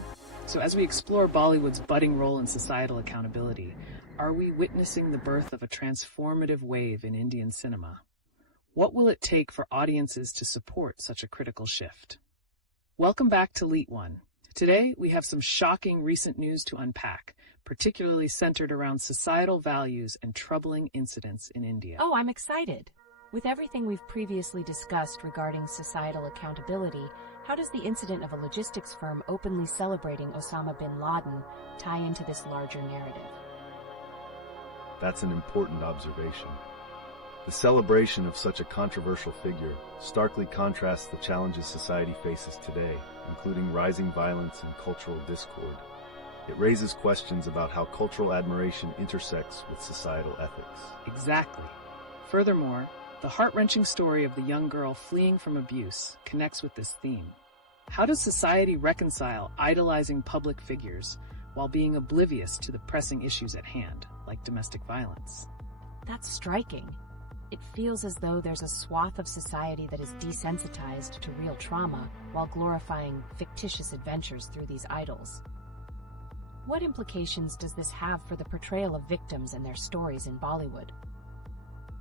So as we explore Bollywood's budding role in societal accountability, are we witnessing the birth of a transformative wave in Indian cinema? What will it take for audiences to support such a critical shift? Welcome back to LeetOne. Today, we have some shocking recent news to unpack, particularly centered around societal values and troubling incidents in India. Oh, I'm excited. With everything we've previously discussed regarding societal accountability, how does the incident of a logistics firm openly celebrating Osama bin Laden tie into this larger narrative? That's an important observation. The celebration of such a controversial figure starkly contrasts the challenges society faces today, including rising violence and cultural discord. It raises questions about how cultural admiration intersects with societal ethics. Exactly. Furthermore, the heart-wrenching story of the young girl fleeing from abuse connects with this theme. How does society reconcile idolizing public figures while being oblivious to the pressing issues at hand, like domestic violence? That's striking. It feels as though there's a swath of society that is desensitized to real trauma while glorifying fictitious adventures through these idols. What implications does this have for the portrayal of victims and their stories in Bollywood?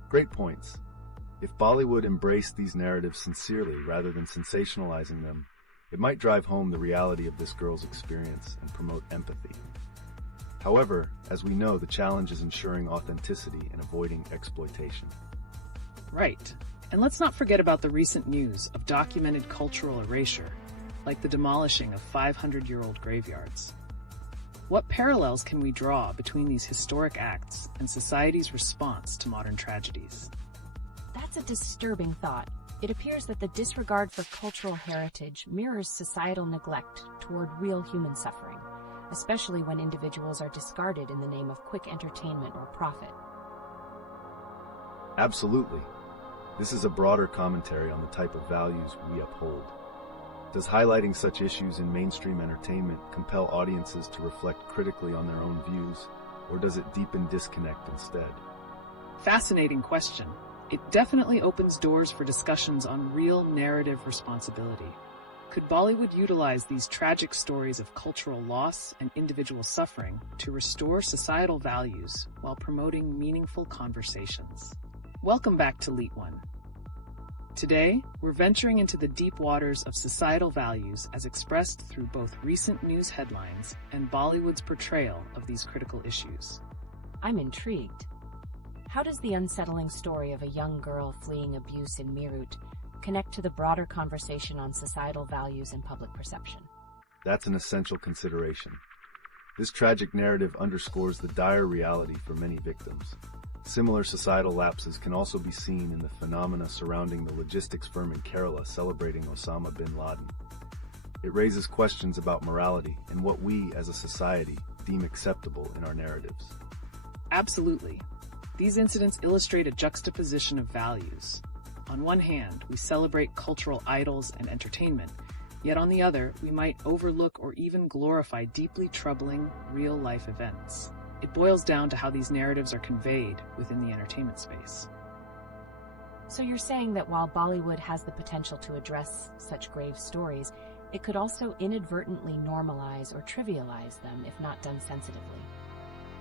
Great points. If Bollywood embraced these narratives sincerely rather than sensationalizing them, it might drive home the reality of this girl's experience and promote empathy. However, as we know, the challenge is ensuring authenticity and avoiding exploitation. Right. And let's not forget about the recent news of documented cultural erasure, like the demolishing of 500-year-old graveyards. What parallels can we draw between these historic acts and society's response to modern tragedies? That's a disturbing thought. It appears that the disregard for cultural heritage mirrors societal neglect toward real human suffering, especially when individuals are discarded in the name of quick entertainment or profit. Absolutely. This is a broader commentary on the type of values we uphold. Does highlighting such issues in mainstream entertainment compel audiences to reflect critically on their own views, or does it deepen disconnect instead? Fascinating question. It definitely opens doors for discussions on real narrative responsibility. Could Bollywood utilize these tragic stories of cultural loss and individual suffering to restore societal values while promoting meaningful conversations? Welcome back to LeetOne. Today, we're venturing into the deep waters of societal values as expressed through both recent news headlines and Bollywood's portrayal of these critical issues. I'm intrigued. How does the unsettling story of a young girl fleeing abuse in Meerut connect to the broader conversation on societal values and public perception? That's an essential consideration. This tragic narrative underscores the dire reality for many victims. Similar societal lapses can also be seen in the phenomena surrounding the logistics firm in Kerala celebrating Osama bin Laden. It raises questions about morality and what we, as a society, deem acceptable in our narratives. Absolutely. These incidents illustrate a juxtaposition of values. On one hand, we celebrate cultural idols and entertainment, yet on the other, we might overlook or even glorify deeply troubling, real-life events. It boils down to how these narratives are conveyed within the entertainment space. So you're saying that while Bollywood has the potential to address such grave stories, it could also inadvertently normalize or trivialize them if not done sensitively.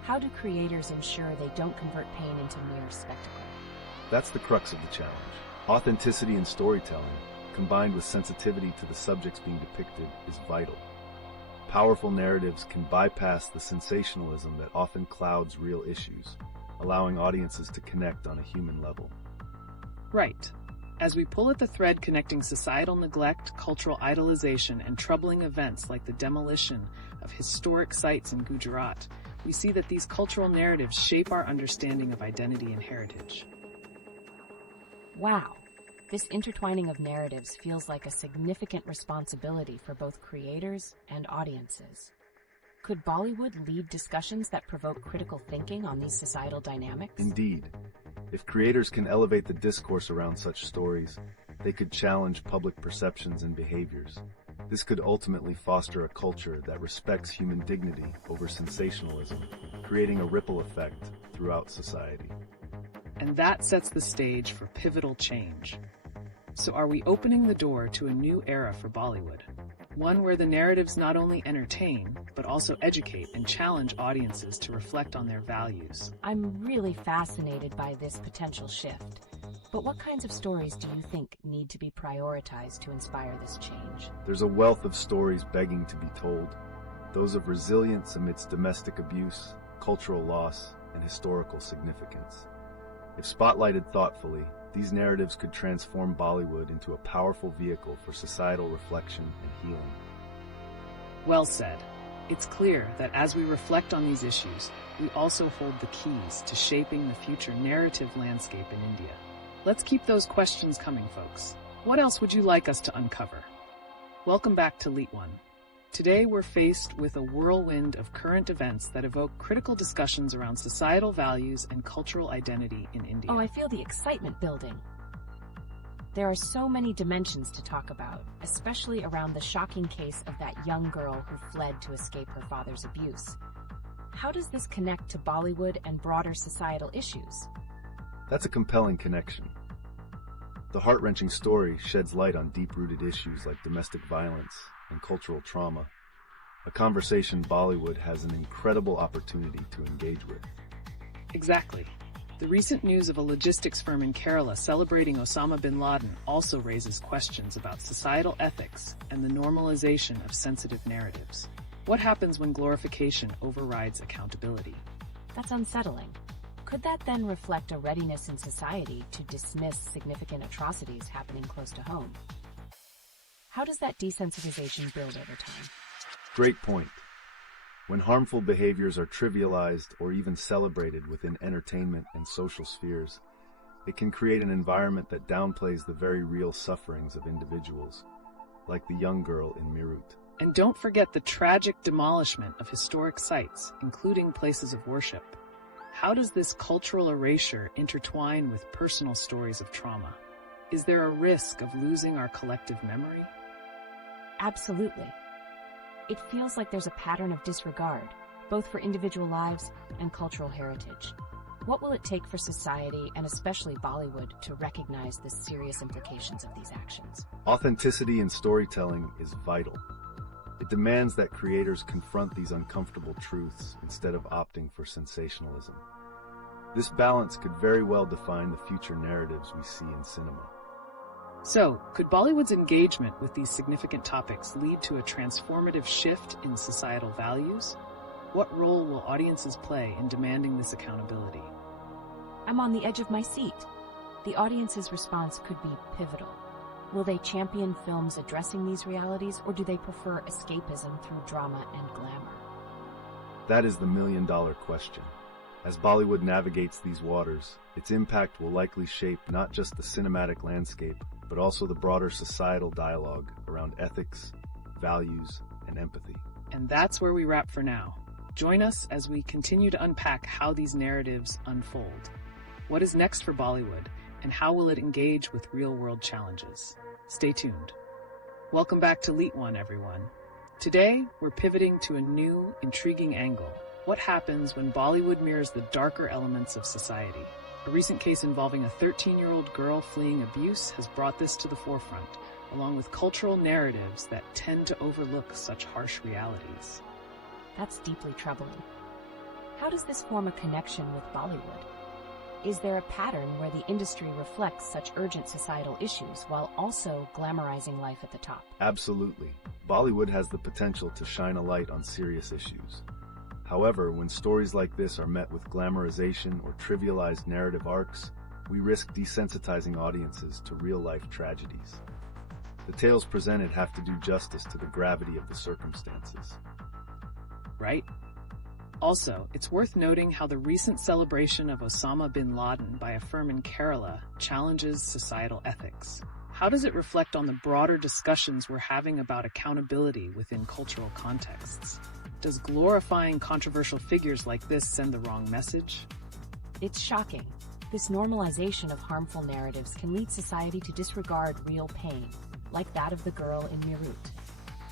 How do creators ensure they don't convert pain into mere spectacle? That's the crux of the challenge. Authenticity in storytelling, combined with sensitivity to the subjects being depicted, is vital. Powerful narratives can bypass the sensationalism that often clouds real issues, allowing audiences to connect on a human level. Right. As we pull at the thread connecting societal neglect, cultural idolization, and troubling events like the demolition of historic sites in Gujarat, we see that these cultural narratives shape our understanding of identity and heritage. Wow. This intertwining of narratives feels like a significant responsibility for both creators and audiences. Could Bollywood lead discussions that provoke critical thinking on these societal dynamics? Indeed. If creators can elevate the discourse around such stories, they could challenge public perceptions and behaviors. This could ultimately foster a culture that respects human dignity over sensationalism, creating a ripple effect throughout society. And that sets the stage for pivotal change. So are we opening the door to a new era for Bollywood? One where the narratives not only entertain, but also educate and challenge audiences to reflect on their values. I'm really fascinated by this potential shift. But what kinds of stories do you think need to be prioritized to inspire this change? There's a wealth of stories begging to be told. Those of resilience amidst domestic abuse, cultural loss, and historical significance. If spotlighted thoughtfully, these narratives could transform Bollywood into a powerful vehicle for societal reflection and healing. Well said. It's clear that as we reflect on these issues, we also hold the keys to shaping the future narrative landscape in India. Let's keep those questions coming, folks. What else would you like us to uncover? Welcome back to LeetOne. Today we're faced with a whirlwind of current events that evoke critical discussions around societal values and cultural identity in India. Oh, I feel the excitement building. There are so many dimensions to talk about, especially around the shocking case of that young girl who fled to escape her father's abuse. How does this connect to Bollywood and broader societal issues? That's a compelling connection. The heart-wrenching story sheds light on deep-rooted issues like domestic violence and cultural trauma, a conversation Bollywood has an incredible opportunity to engage with. Exactly. The recent news of a logistics firm in Kerala celebrating Osama bin Laden also raises questions about societal ethics and the normalization of sensitive narratives. What happens when glorification overrides accountability? That's unsettling. Could that then reflect a readiness in society to dismiss significant atrocities happening close to home? How does that desensitization build over time? Great point. When harmful behaviors are trivialized or even celebrated within entertainment and social spheres, it can create an environment that downplays the very real sufferings of individuals, like the young girl in Meerut. And don't forget the tragic demolishment of historic sites, including places of worship. How does this cultural erasure intertwine with personal stories of trauma? Is there a risk of losing our collective memory? Absolutely. It feels like there's a pattern of disregard, both for individual lives and cultural heritage. What will it take for society, and especially Bollywood, to recognize the serious implications of these actions? Authenticity in storytelling is vital. It demands that creators confront these uncomfortable truths instead of opting for sensationalism. This balance could very well define the future narratives we see in cinema. So, could Bollywood's engagement with these significant topics lead to a transformative shift in societal values? What role will audiences play in demanding this accountability? I'm on the edge of my seat. The audience's response could be pivotal. Will they champion films addressing these realities, or do they prefer escapism through drama and glamour? That is the million-dollar question. As Bollywood navigates these waters, its impact will likely shape not just the cinematic landscape, but also the broader societal dialogue around ethics, values, and empathy. And that's where we wrap for now. Join us as we continue to unpack how these narratives unfold. What is next for Bollywood, and how will it engage with real-world challenges? Stay tuned. Welcome back to LeetOne, everyone. Today, we're pivoting to a new, intriguing angle. What happens when Bollywood mirrors the darker elements of society? A recent case involving a 13-year-old girl fleeing abuse has brought this to the forefront, along with cultural narratives that tend to overlook such harsh realities. That's deeply troubling. How does this form a connection with Bollywood? Is there a pattern where the industry reflects such urgent societal issues while also glamorizing life at the top? Absolutely. Bollywood has the potential to shine a light on serious issues. However, when stories like this are met with glamorization or trivialized narrative arcs, we risk desensitizing audiences to real-life tragedies. The tales presented have to do justice to the gravity of the circumstances. Right? Also, it's worth noting how the recent celebration of Osama bin Laden by a firm in Kerala challenges societal ethics. How does it reflect on the broader discussions we're having about accountability within cultural contexts? Does glorifying controversial figures like this send the wrong message? It's shocking. This normalization of harmful narratives can lead society to disregard real pain, like that of the girl in Meerut.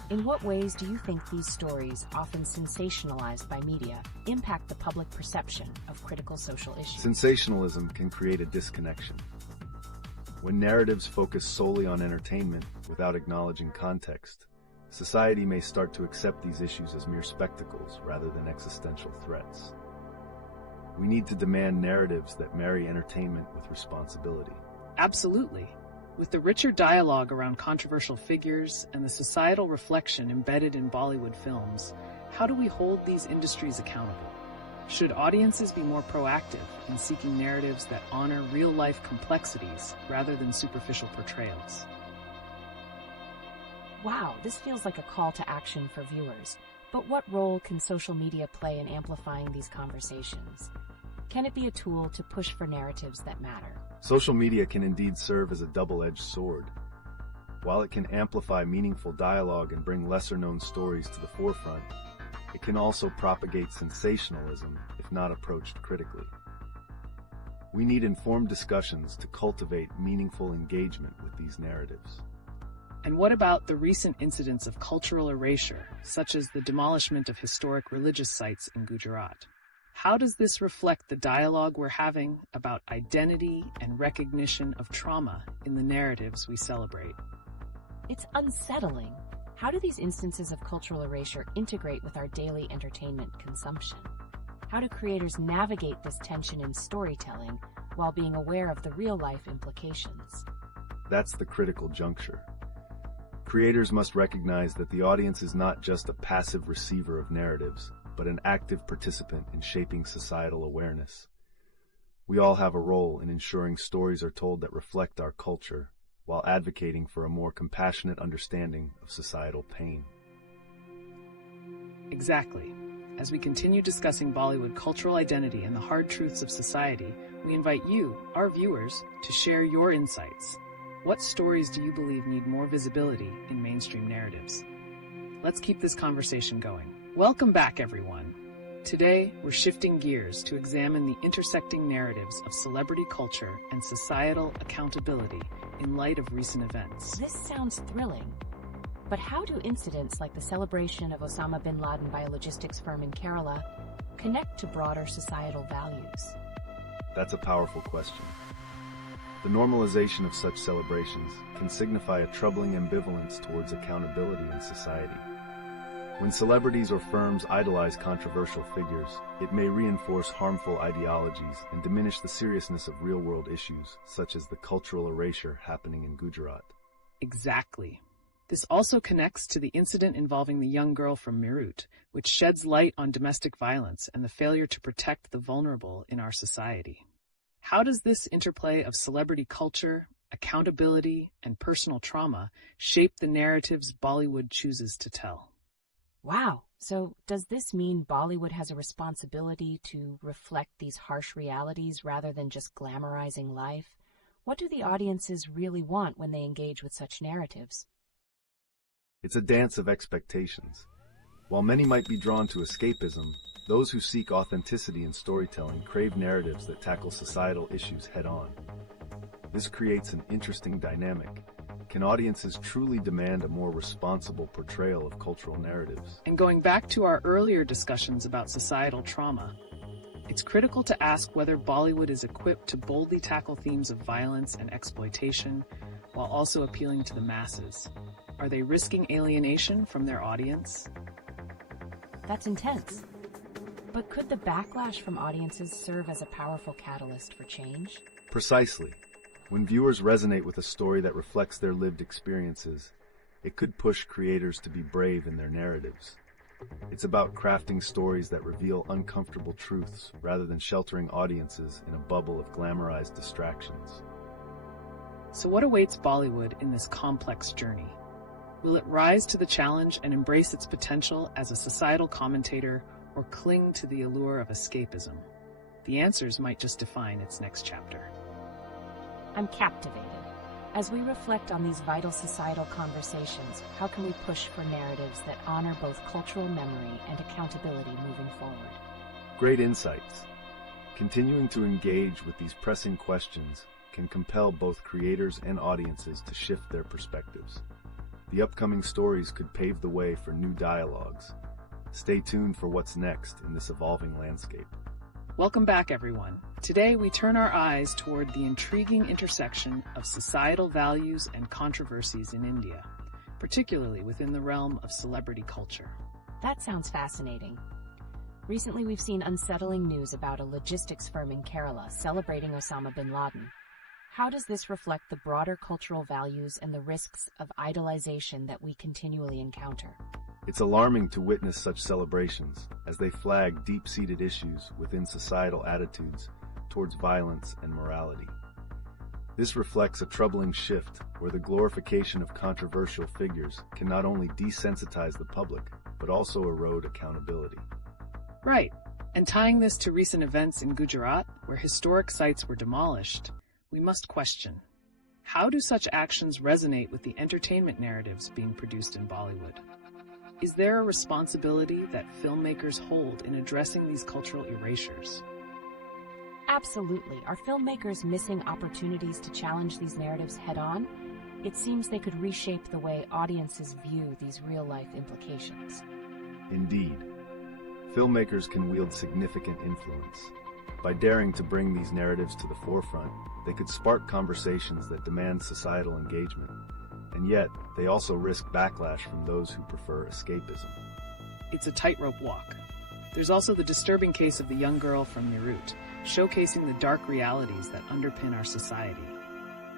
In what ways do you think these stories, often sensationalized by media, impact the public perception of critical social issues? Sensationalism can create a disconnection. When narratives focus solely on entertainment without acknowledging context, society may start to accept these issues as mere spectacles rather than existential threats. We need to demand narratives that marry entertainment with responsibility. Absolutely. With the richer dialogue around controversial figures and the societal reflection embedded in Bollywood films, how do we hold these industries accountable? Should audiences be more proactive in seeking narratives that honor real-life complexities rather than superficial portrayals? Wow, this feels like a call to action for viewers. But what role can social media play in amplifying these conversations? Can it be a tool to push for narratives that matter? Social media can indeed serve as a double-edged sword. While it can amplify meaningful dialogue and bring lesser-known stories to the forefront, it can also propagate sensationalism if not approached critically. We need informed discussions to cultivate meaningful engagement with these narratives. And what about the recent incidents of cultural erasure, such as the demolishment of historic religious sites in Gujarat? How does this reflect the dialogue we're having about identity and recognition of trauma in the narratives we celebrate? It's unsettling. How do these instances of cultural erasure integrate with our daily entertainment consumption? How do creators navigate this tension in storytelling while being aware of the real-life implications? That's the critical juncture. Creators must recognize that the audience is not just a passive receiver of narratives, but an active participant in shaping societal awareness. We all have a role in ensuring stories are told that reflect our culture, while advocating for a more compassionate understanding of societal pain. Exactly. As we continue discussing Bollywood cultural identity and the hard truths of society, we invite you, our viewers, to share your insights. What stories do you believe need more visibility in mainstream narratives? Let's keep this conversation going. Welcome back, everyone. Today, we're shifting gears to examine the intersecting narratives of celebrity culture and societal accountability in light of recent events. This sounds thrilling. But how do incidents like the celebration of Osama bin Laden by a logistics firm in Kerala connect to broader societal values? That's a powerful question. The normalization of such celebrations can signify a troubling ambivalence towards accountability in society. When celebrities or firms idolize controversial figures, it may reinforce harmful ideologies and diminish the seriousness of real-world issues, such as the cultural erasure happening in Gujarat. Exactly. This also connects to the incident involving the young girl from Meerut, which sheds light on domestic violence and the failure to protect the vulnerable in our society. How does this interplay of celebrity culture, accountability, and personal trauma shape the narratives Bollywood chooses to tell? Wow. So does this mean Bollywood has a responsibility to reflect these harsh realities rather than just glamorizing life? What do the audiences really want when they engage with such narratives? It's a dance of expectations. While many might be drawn to escapism, those who seek authenticity in storytelling crave narratives that tackle societal issues head-on. This creates an interesting dynamic. Can audiences truly demand a more responsible portrayal of cultural narratives? And going back to our earlier discussions about societal trauma, it's critical to ask whether Bollywood is equipped to boldly tackle themes of violence and exploitation while also appealing to the masses. Are they risking alienation from their audience? That's intense. But could the backlash from audiences serve as a powerful catalyst for change? Precisely. When viewers resonate with a story that reflects their lived experiences, it could push creators to be brave in their narratives. It's about crafting stories that reveal uncomfortable truths rather than sheltering audiences in a bubble of glamorized distractions. So what awaits Bollywood in this complex journey? Will it rise to the challenge and embrace its potential as a societal commentator or cling to the allure of escapism? The answers might just define its next chapter. I'm captivated. As we reflect on these vital societal conversations, how can we push for narratives that honor both cultural memory and accountability moving forward? Great insights. Continuing to engage with these pressing questions can compel both creators and audiences to shift their perspectives. The upcoming stories could pave the way for new dialogues. Stay tuned for what's next in this evolving landscape. Welcome back, everyone. Today, we turn our eyes toward the intriguing intersection of societal values and controversies in India, particularly within the realm of celebrity culture. That sounds fascinating. Recently, we've seen unsettling news about a logistics firm in Kerala celebrating Osama bin Laden. How does this reflect the broader cultural values and the risks of idolization that we continually encounter? It's alarming to witness such celebrations as they flag deep-seated issues within societal attitudes towards violence and morality. This reflects a troubling shift where the glorification of controversial figures can not only desensitize the public, but also erode accountability. Right. And tying this to recent events in Gujarat, where historic sites were demolished, we must question, how do such actions resonate with the entertainment narratives being produced in Bollywood? Is there a responsibility that filmmakers hold in addressing these cultural erasures? Absolutely. Are filmmakers missing opportunities to challenge these narratives head-on? It seems they could reshape the way audiences view these real-life implications. Indeed, filmmakers can wield significant influence. By daring to bring these narratives to the forefront, they could spark conversations that demand societal engagement. And yet, they also risk backlash from those who prefer escapism. It's a tightrope walk. There's also the disturbing case of the young girl from Meerut, showcasing the dark realities that underpin our society.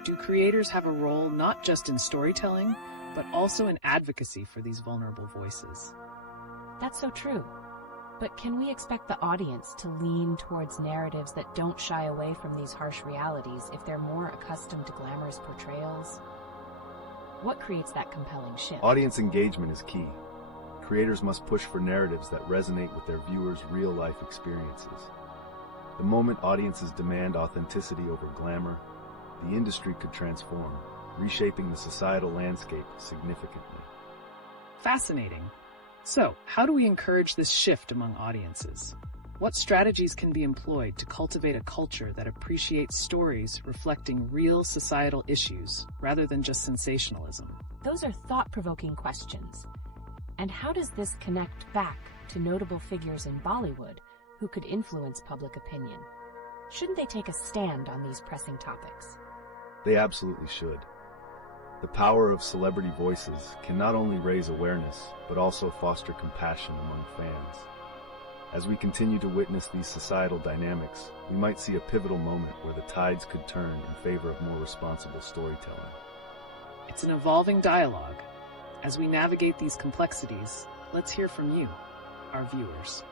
Do creators have a role not just in storytelling, but also in advocacy for these vulnerable voices? That's so true. But can we expect the audience to lean towards narratives that don't shy away from these harsh realities if they're more accustomed to glamorous portrayals? What creates that compelling shift? Audience engagement is key. Creators must push for narratives that resonate with their viewers' real-life experiences. The moment audiences demand authenticity over glamour, the industry could transform, reshaping the societal landscape significantly. Fascinating. So, how do we encourage this shift among audiences? What strategies can be employed to cultivate a culture that appreciates stories reflecting real societal issues rather than just sensationalism? Those are thought-provoking questions. And how does this connect back to notable figures in Bollywood who could influence public opinion? Shouldn't they take a stand on these pressing topics? They absolutely should. The power of celebrity voices can not only raise awareness, but also foster compassion among fans. As we continue to witness these societal dynamics, we might see a pivotal moment where the tides could turn in favor of more responsible storytelling. It's an evolving dialogue. As we navigate these complexities, let's hear from you, our viewers.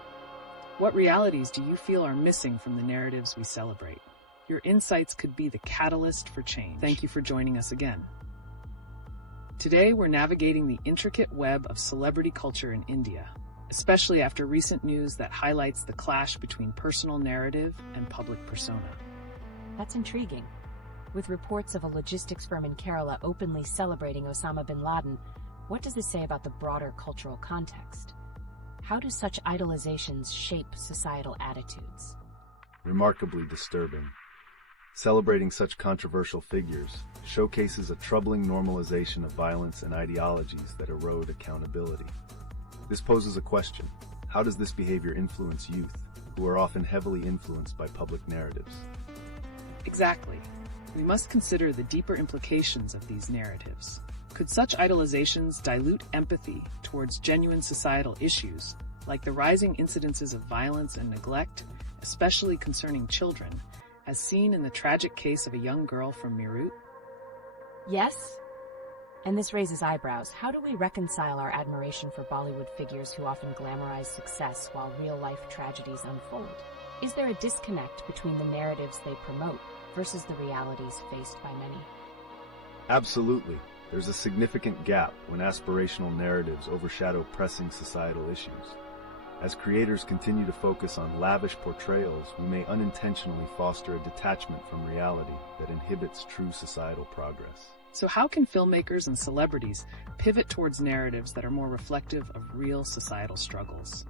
What realities do you feel are missing from the narratives we celebrate? Your insights could be the catalyst for change. Thank you for joining us again. Today, we're navigating the intricate web of celebrity culture in India, especially after recent news that highlights the clash between personal narrative and public persona. That's intriguing. With reports of a logistics firm in Kerala openly celebrating Osama bin Laden, what does this say about the broader cultural context? How do such idolizations shape societal attitudes? Remarkably disturbing. Celebrating such controversial figures showcases a troubling normalization of violence and ideologies that erode accountability. This poses a question: how does this behavior influence youth, who are often heavily influenced by public narratives? Exactly. We must consider the deeper implications of these narratives. Could such idolizations dilute empathy towards genuine societal issues, like the rising incidences of violence and neglect, especially concerning children, as seen in the tragic case of a young girl from Meerut? Yes. And this raises eyebrows. How do we reconcile our admiration for Bollywood figures who often glamorize success while real-life tragedies unfold? Is there a disconnect between the narratives they promote versus the realities faced by many? Absolutely. There's a significant gap when aspirational narratives overshadow pressing societal issues. As creators continue to focus on lavish portrayals, we may unintentionally foster a detachment from reality that inhibits true societal progress. So how can filmmakers and celebrities pivot towards narratives that are more reflective of real societal struggles?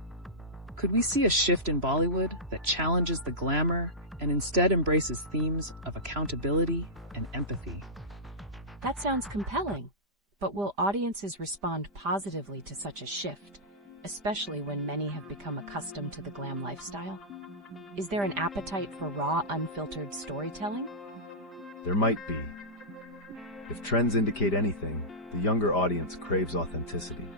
Could we see a shift in Bollywood that challenges the glamour and instead embraces themes of accountability and empathy? That sounds compelling, but will audiences respond positively to such a shift, especially when many have become accustomed to the glam lifestyle? Is there an appetite for raw, unfiltered storytelling? There might be. If trends indicate anything, the younger audience craves authenticity.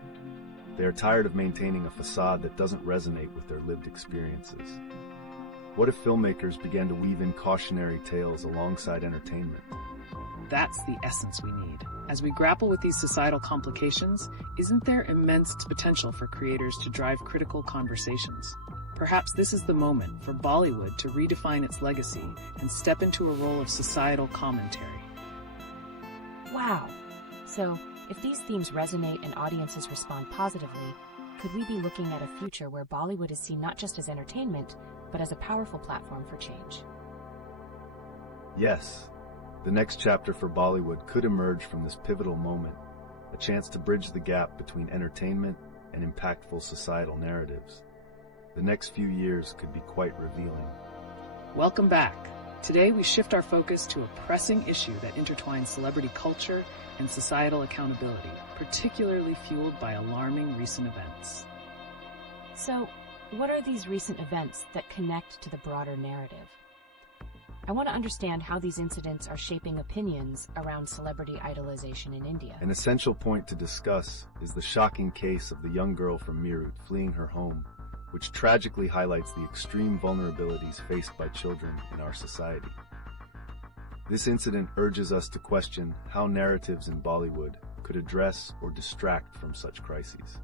They are tired of maintaining a facade that doesn't resonate with their lived experiences. What if filmmakers began to weave in cautionary tales alongside entertainment? That's the essence we need. As we grapple with these societal complications, isn't there immense potential for creators to drive critical conversations? Perhaps this is the moment for Bollywood to redefine its legacy and step into a role of societal commentary. Wow! So, if these themes resonate and audiences respond positively, could we be looking at a future where Bollywood is seen not just as entertainment, but as a powerful platform for change? Yes. The next chapter for Bollywood could emerge from this pivotal moment, a chance to bridge the gap between entertainment and impactful societal narratives. The next few years could be quite revealing. Welcome back. Today we shift our focus to a pressing issue that intertwines celebrity culture and societal accountability, particularly fueled by alarming recent events. So, what are these recent events that connect to the broader narrative? I want to understand how these incidents are shaping opinions around celebrity idolization in India. An essential point to discuss is the shocking case of the young girl from Meerut fleeing her home, which tragically highlights the extreme vulnerabilities faced by children in our society. This incident urges us to question how narratives in Bollywood could address or distract from such crises.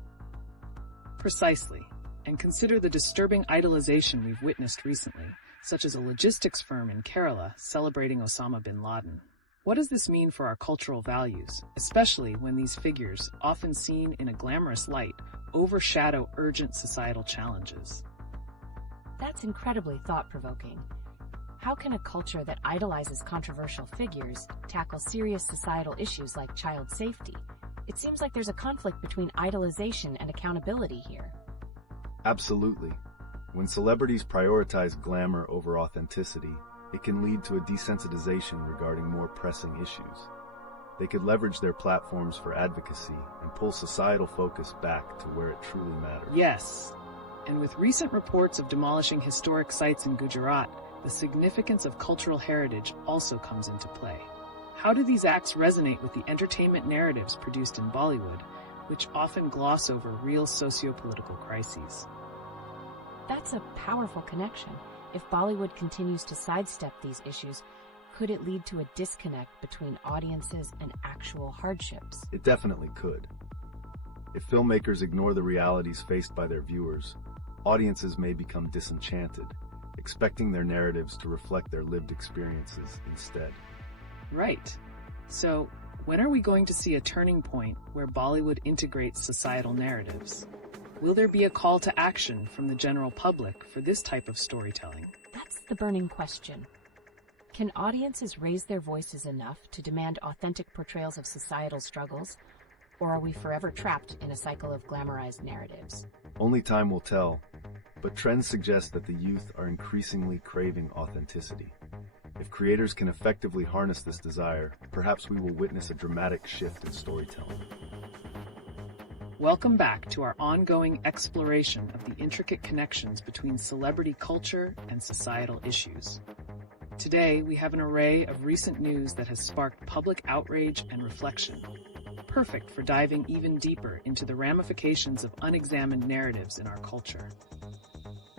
Precisely, and consider the disturbing idolization we've witnessed recently, such as a logistics firm in Kerala celebrating Osama bin Laden. What does this mean for our cultural values, especially when these figures, often seen in a glamorous light, overshadow urgent societal challenges? That's incredibly thought-provoking. How can a culture that idolizes controversial figures tackle serious societal issues like child safety? It seems like there's a conflict between idolization and accountability here. Absolutely. When celebrities prioritize glamour over authenticity, it can lead to a desensitization regarding more pressing issues. They could leverage their platforms for advocacy and pull societal focus back to where it truly matters. Yes, and with recent reports of demolishing historic sites in Gujarat, the significance of cultural heritage also comes into play. How do these acts resonate with the entertainment narratives produced in Bollywood, which often gloss over real socio-political crises? That's a powerful connection. If Bollywood continues to sidestep these issues, could it lead to a disconnect between audiences and actual hardships? It definitely could. If filmmakers ignore the realities faced by their viewers, audiences may become disenchanted, expecting their narratives to reflect their lived experiences instead. Right. So, when are we going to see a turning point where Bollywood integrates societal narratives? Will there be a call to action from the general public for this type of storytelling? That's the burning question. Can audiences raise their voices enough to demand authentic portrayals of societal struggles, or are we forever trapped in a cycle of glamorized narratives? Only time will tell, but trends suggest that the youth are increasingly craving authenticity. If creators can effectively harness this desire, perhaps we will witness a dramatic shift in storytelling. Welcome back to our ongoing exploration of the intricate connections between celebrity culture and societal issues. Today, we have an array of recent news that has sparked public outrage and reflection, perfect for diving even deeper into the ramifications of unexamined narratives in our culture.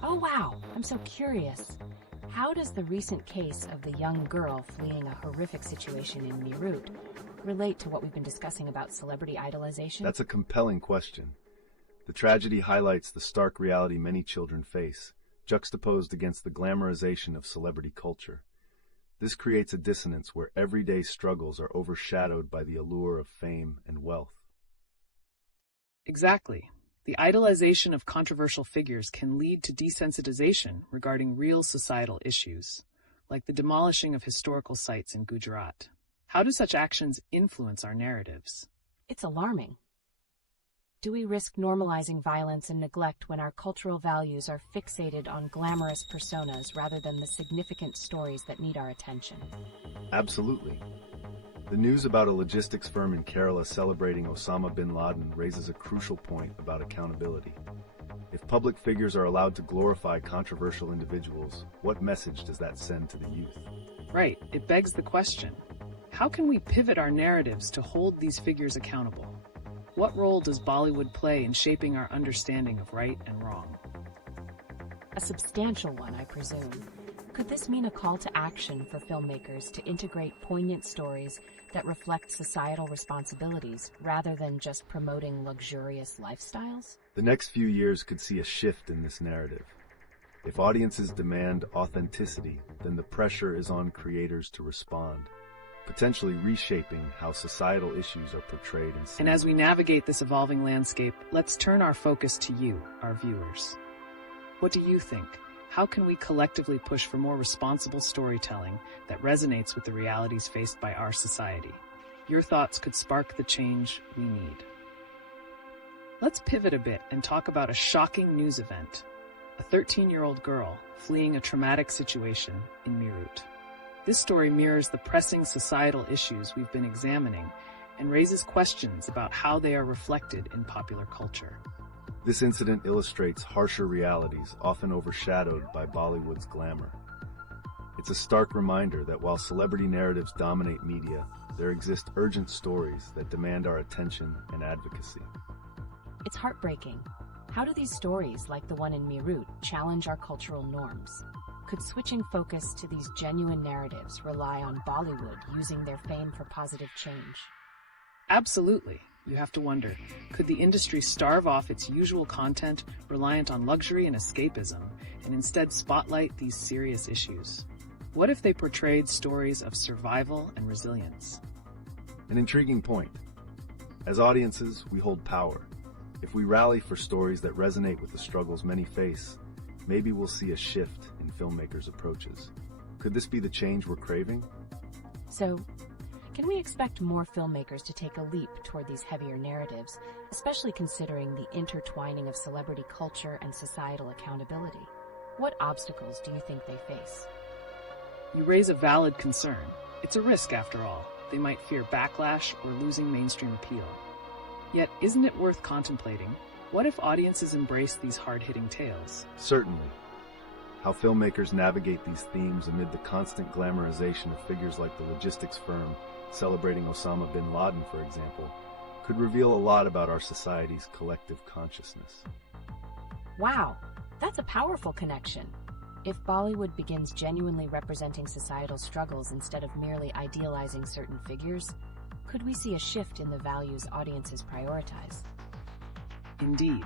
Oh wow, I'm so curious. How does the recent case of the young girl fleeing a horrific situation in Meerut relate to what we've been discussing about celebrity idolization? That's a compelling question. The tragedy highlights the stark reality many children face, juxtaposed against the glamorization of celebrity culture. This creates a dissonance where everyday struggles are overshadowed by the allure of fame and wealth. Exactly. The idolization of controversial figures can lead to desensitization regarding real societal issues, like the demolishing of historical sites in Gujarat. How do such actions influence our narratives? It's alarming. Do we risk normalizing violence and neglect when our cultural values are fixated on glamorous personas rather than the significant stories that need our attention? Absolutely. The news about a logistics firm in Kerala celebrating Osama bin Laden raises a crucial point about accountability. If public figures are allowed to glorify controversial individuals, what message does that send to the youth? Right, it begs the question. How can we pivot our narratives to hold these figures accountable? What role does Bollywood play in shaping our understanding of right and wrong? A substantial one, I presume. Could this mean a call to action for filmmakers to integrate poignant stories that reflect societal responsibilities rather than just promoting luxurious lifestyles? The next few years could see a shift in this narrative. If audiences demand authenticity, then the pressure is on creators to respond, potentially reshaping how societal issues are portrayed in cinema. And as we navigate this evolving landscape, let's turn our focus to you, our viewers. What do you think? How can we collectively push for more responsible storytelling that resonates with the realities faced by our society? Your thoughts could spark the change we need. Let's pivot a bit and talk about a shocking news event. A 13-year-old girl fleeing a traumatic situation in Meerut. This story mirrors the pressing societal issues we've been examining and raises questions about how they are reflected in popular culture. This incident illustrates harsher realities often overshadowed by Bollywood's glamour. It's a stark reminder that while celebrity narratives dominate media, there exist urgent stories that demand our attention and advocacy. It's heartbreaking. How do these stories, like the one in Meerut, challenge our cultural norms? Could switching focus to these genuine narratives rely on Bollywood using their fame for positive change? Absolutely. You have to wonder, could the industry starve off its usual content reliant on luxury and escapism and instead spotlight these serious issues? What if they portrayed stories of survival and resilience? An intriguing point. As audiences, we hold power. If we rally for stories that resonate with the struggles many face, maybe we'll see a shift in filmmakers' approaches. Could this be the change we're craving? So, can we expect more filmmakers to take a leap toward these heavier narratives, especially considering the intertwining of celebrity culture and societal accountability? What obstacles do you think they face? You raise a valid concern. It's a risk, after all. They might fear backlash or losing mainstream appeal. Yet, isn't it worth contemplating? What if audiences embrace these hard-hitting tales? Certainly. how filmmakers navigate these themes amid the constant glamorization of figures like the logistics firm celebrating Osama bin Laden, for example, could reveal a lot about our society's collective consciousness. Wow, that's a powerful connection. If Bollywood begins genuinely representing societal struggles instead of merely idealizing certain figures, could we see a shift in the values audiences prioritize? Indeed,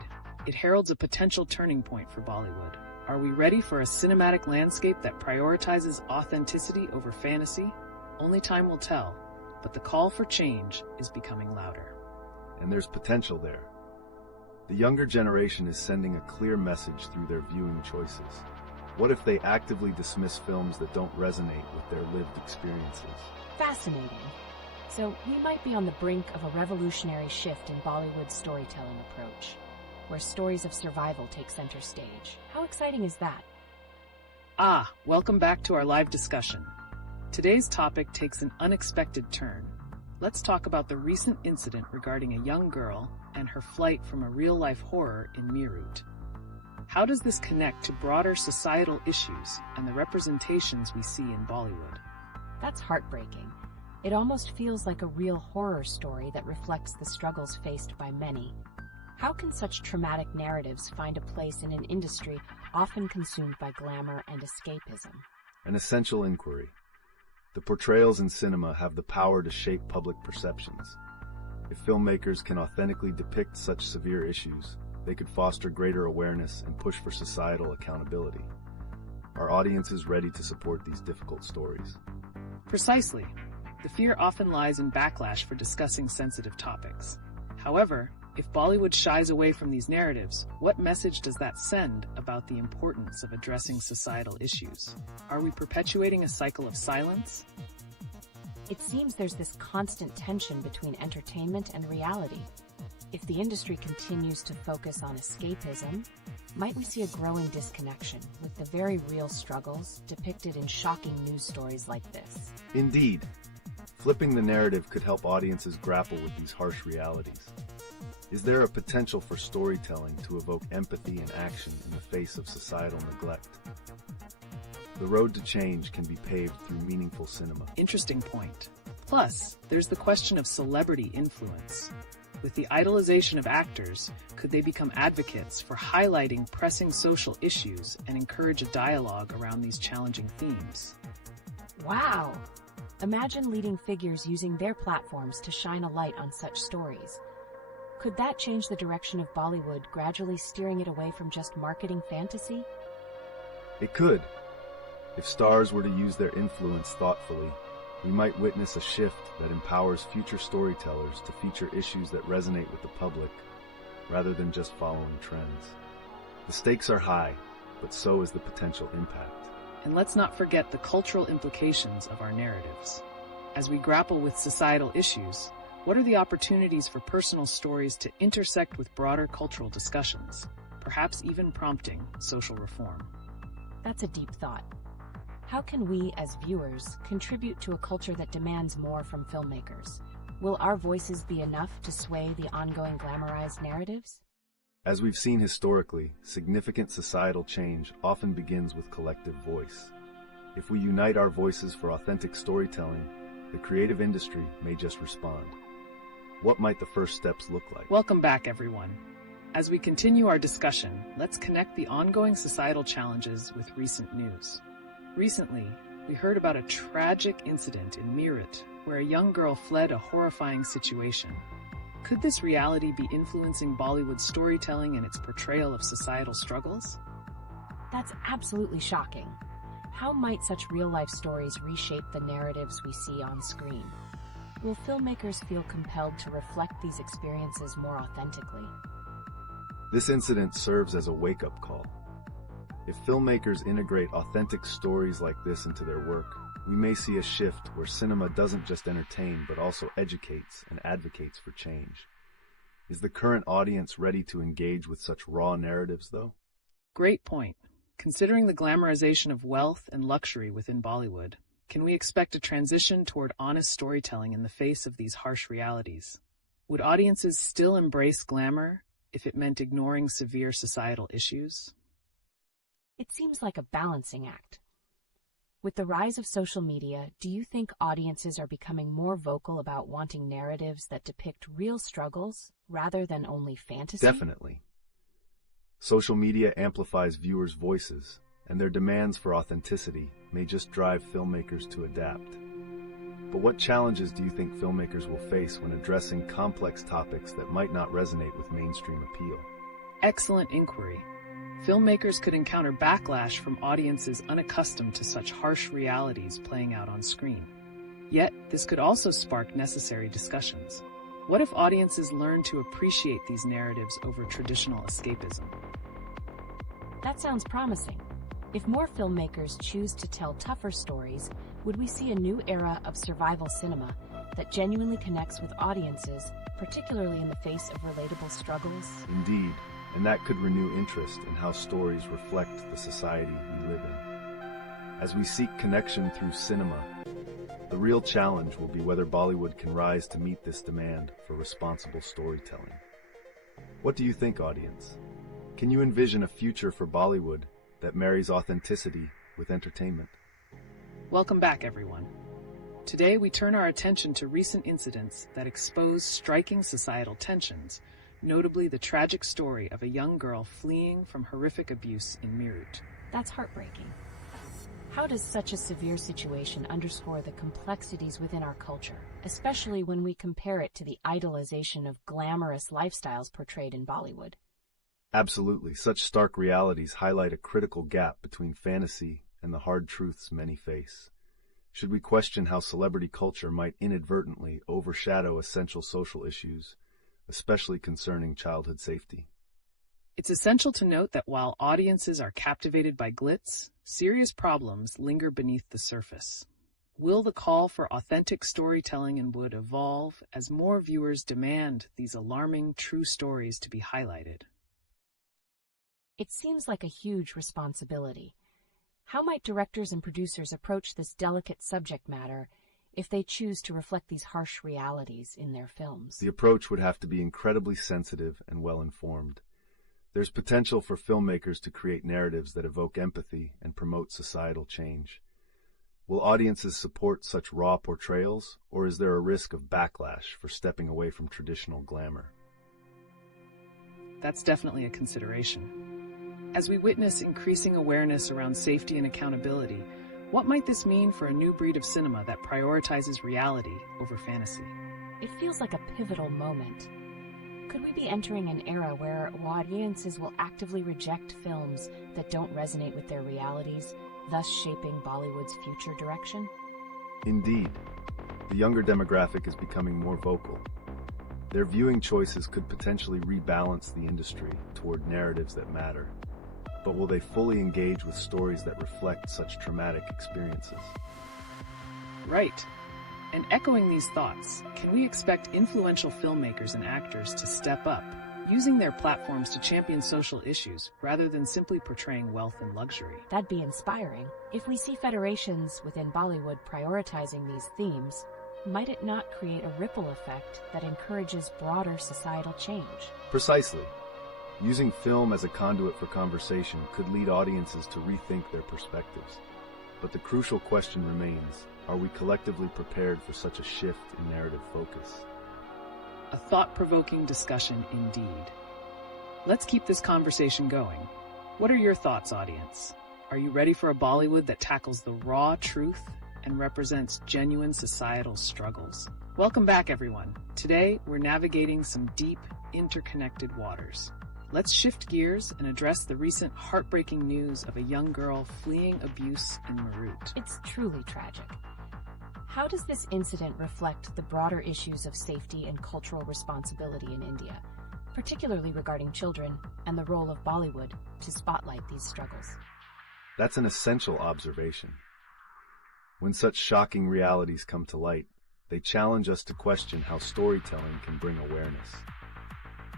it heralds a potential turning point for Bollywood. Are we ready for a cinematic landscape that prioritizes authenticity over fantasy? Only time will tell, but the call for change is becoming louder. And there's potential there. The younger generation is sending a clear message through their viewing choices. What if they actively dismiss films that don't resonate with their lived experiences? Fascinating. So we might be on the brink of a revolutionary shift in Bollywood's storytelling approach, where stories of survival take center stage. How exciting is that? Welcome back to our live discussion. Today's topic takes an unexpected turn. Let's talk about the recent incident regarding a young girl and her flight from a real-life horror in Meerut. How does this connect to broader societal issues and the representations we see in Bollywood? That's heartbreaking. It almost feels like a real horror story that reflects the struggles faced by many. How can such traumatic narratives find a place in an industry often consumed by glamour and escapism? An essential inquiry. The portrayals in cinema have the power to shape public perceptions. If filmmakers can authentically depict such severe issues, they could foster greater awareness and push for societal accountability. Are audiences ready to support these difficult stories? Precisely. The fear often lies in backlash for discussing sensitive topics. However, if Bollywood shies away from these narratives, what message does that send about the importance of addressing societal issues? Are we perpetuating a cycle of silence? It seems there's this constant tension between entertainment and reality. If the industry continues to focus on escapism, might we see a growing disconnection with the very real struggles depicted in shocking news stories like this? Indeed. Flipping the narrative could help audiences grapple with these harsh realities. Is there a potential for storytelling to evoke empathy and action in the face of societal neglect? The road to change can be paved through meaningful cinema. Interesting point. Plus, there's the question of celebrity influence. With the idolization of actors, could they become advocates for highlighting pressing social issues and encourage a dialogue around these challenging themes? Wow! Imagine leading figures using their platforms to shine a light on such stories. Could that change the direction of Bollywood, gradually steering it away from just marketing fantasy? It could. If stars were to use their influence thoughtfully, we might witness a shift that empowers future storytellers to feature issues that resonate with the public, rather than just following trends. The stakes are high, but so is the potential impact. And let's not forget the cultural implications of our narratives. As we grapple with societal issues, what are the opportunities for personal stories to intersect with broader cultural discussions, perhaps even prompting social reform? That's a deep thought. How can we, as viewers, contribute to a culture that demands more from filmmakers? Will our voices be enough to sway the ongoing glamorized narratives? As we've seen historically, significant societal change often begins with collective voice. If we unite our voices for authentic storytelling, the creative industry may just respond. What might the first steps look like? Welcome back, everyone. As we continue our discussion, let's connect the ongoing societal challenges with recent news. Recently, we heard about a tragic incident in Meerut, where a young girl fled a horrifying situation. Could this reality be influencing Bollywood storytelling and its portrayal of societal struggles? That's absolutely shocking. How might such real-life stories reshape the narratives we see on screen? Will filmmakers feel compelled to reflect these experiences more authentically? This incident serves as a wake-up call. If filmmakers integrate authentic stories like this into their work, we may see a shift where cinema doesn't just entertain but also educates and advocates for change. Is the current audience ready to engage with such raw narratives, though? Great point. Considering the glamorization of wealth and luxury within Bollywood, can we expect a transition toward honest storytelling in the face of these harsh realities? Would audiences still embrace glamour if it meant ignoring severe societal issues? It seems like a balancing act. With the rise of social media, do you think audiences are becoming more vocal about wanting narratives that depict real struggles rather than only fantasy? Definitely. Social media amplifies viewers' voices, and their demands for authenticity may just drive filmmakers to adapt. But what challenges do you think filmmakers will face when addressing complex topics that might not resonate with mainstream appeal? Excellent inquiry. Filmmakers could encounter backlash from audiences unaccustomed to such harsh realities playing out on screen. Yet, this could also spark necessary discussions. What if audiences learn to appreciate these narratives over traditional escapism? That sounds promising. If more filmmakers choose to tell tougher stories, would we see a new era of survival cinema that genuinely connects with audiences, particularly in the face of relatable struggles? Indeed, and that could renew interest in how stories reflect the society we live in. As we seek connection through cinema, the real challenge will be whether Bollywood can rise to meet this demand for responsible storytelling. What do you think, audience? Can you envision a future for Bollywood that marries authenticity with entertainment? Welcome back, everyone. Today, we turn our attention to recent incidents that expose striking societal tensions, notably the tragic story of a young girl fleeing from horrific abuse in Meerut. That's heartbreaking. How does such a severe situation underscore the complexities within our culture, especially when we compare it to the idolization of glamorous lifestyles portrayed in Bollywood? Absolutely. Such stark realities highlight a critical gap between fantasy and the hard truths many face. Should we question how celebrity culture might inadvertently overshadow essential social issues, especially concerning childhood safety? It's essential to note that while audiences are captivated by glitz, serious problems linger beneath the surface. Will the call for authentic storytelling in Bollywood evolve as more viewers demand these alarming true stories to be highlighted? It seems like a huge responsibility. How might directors and producers approach this delicate subject matter if they choose to reflect these harsh realities in their films? The approach would have to be incredibly sensitive and well-informed. There's potential for filmmakers to create narratives that evoke empathy and promote societal change. Will audiences support such raw portrayals, or is there a risk of backlash for stepping away from traditional glamour? That's definitely a consideration. As we witness increasing awareness around safety and accountability, what might this mean for a new breed of cinema that prioritizes reality over fantasy? It feels like a pivotal moment. Could we be entering an era where audiences will actively reject films that don't resonate with their realities, thus shaping Bollywood's future direction? Indeed. The younger demographic is becoming more vocal. Their viewing choices could potentially rebalance the industry toward narratives that matter. But will they fully engage with stories that reflect such traumatic experiences? Right. And echoing these thoughts, can we expect influential filmmakers and actors to step up, using their platforms to champion social issues rather than simply portraying wealth and luxury? That'd be inspiring. If we see federations within Bollywood prioritizing these themes, might it not create a ripple effect that encourages broader societal change? Precisely. Using film as a conduit for conversation could lead audiences to rethink their perspectives. But the crucial question remains, are we collectively prepared for such a shift in narrative focus? A thought-provoking discussion indeed. Let's keep this conversation going. What are your thoughts, audience? Are you ready for a Bollywood that tackles the raw truth and represents genuine societal struggles? Welcome back, everyone. Today, we're navigating some deep, interconnected waters. Let's shift gears and address the recent heartbreaking news of a young girl fleeing abuse in Meerut. It's truly tragic. How does this incident reflect the broader issues of safety and cultural responsibility in India, particularly regarding children and the role of Bollywood to spotlight these struggles? That's an essential observation. When such shocking realities come to light, they challenge us to question how storytelling can bring awareness.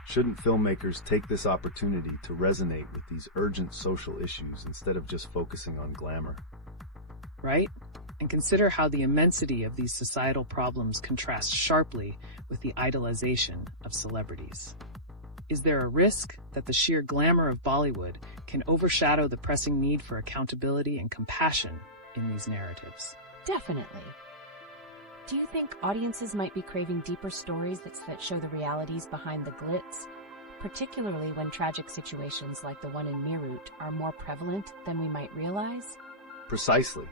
Shouldn't filmmakers take this opportunity to resonate with these urgent social issues instead of just focusing on glamour? Right? And consider how the immensity of these societal problems contrasts sharply with the idolization of celebrities. Is there a risk that the sheer glamour of Bollywood can overshadow the pressing need for accountability and compassion in these narratives? Definitely. Do you think audiences might be craving deeper stories that show the realities behind the glitz, particularly when tragic situations like the one in Meerut are more prevalent than we might realize? Precisely.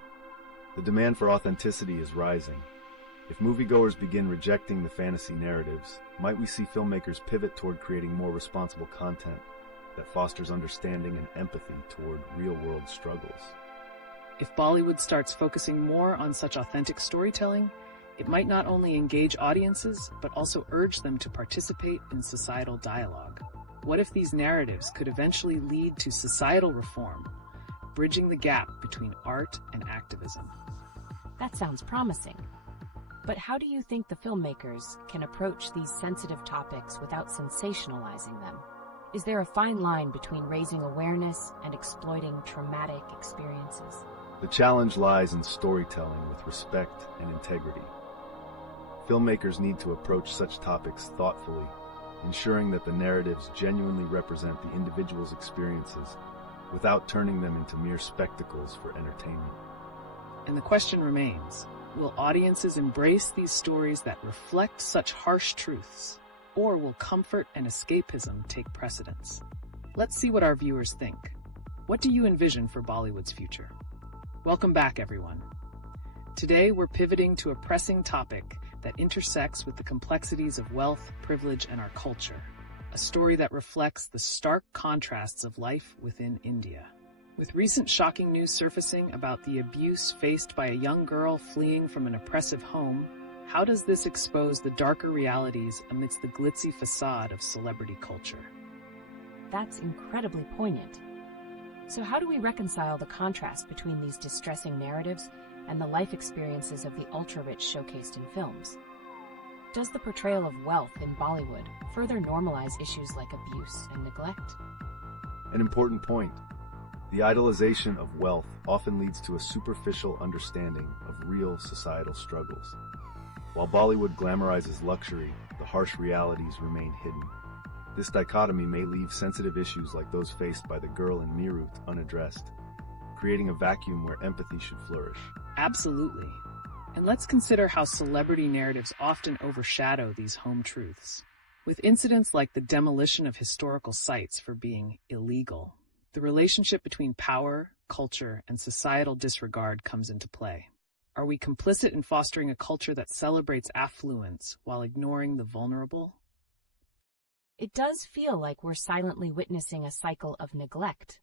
The demand for authenticity is rising. If moviegoers begin rejecting the fantasy narratives, might we see filmmakers pivot toward creating more responsible content that fosters understanding and empathy toward real-world struggles? If Bollywood starts focusing more on such authentic storytelling, it might not only engage audiences, but also urge them to participate in societal dialogue. What if these narratives could eventually lead to societal reform, bridging the gap between art and activism? That sounds promising. But how do you think the filmmakers can approach these sensitive topics without sensationalizing them? Is there a fine line between raising awareness and exploiting traumatic experiences? The challenge lies in storytelling with respect and integrity. Filmmakers need to approach such topics thoughtfully, ensuring that the narratives genuinely represent the individual's experiences without turning them into mere spectacles for entertainment. And the question remains, will audiences embrace these stories that reflect such harsh truths, or will comfort and escapism take precedence? Let's see what our viewers think. What do you envision for Bollywood's future? Welcome back, everyone. Today, we're pivoting to a pressing topic that intersects with the complexities of wealth, privilege, and our culture. A story that reflects the stark contrasts of life within India. With recent shocking news surfacing about the abuse faced by a young girl fleeing from an oppressive home, how does this expose the darker realities amidst the glitzy facade of celebrity culture? That's incredibly poignant. So how do we reconcile the contrast between these distressing narratives and the life experiences of the ultra-rich showcased in films? Does the portrayal of wealth in Bollywood further normalize issues like abuse and neglect? An important point. The idolization of wealth often leads to a superficial understanding of real societal struggles. While Bollywood glamorizes luxury, the harsh realities remain hidden. This dichotomy may leave sensitive issues like those faced by the girl in Meerut unaddressed, creating a vacuum where empathy should flourish. Absolutely. And let's consider how celebrity narratives often overshadow these home truths. With incidents like the demolition of historical sites for being illegal, the relationship between power, culture, and societal disregard comes into play. Are we complicit in fostering a culture that celebrates affluence while ignoring the vulnerable? It does feel like we're silently witnessing a cycle of neglect.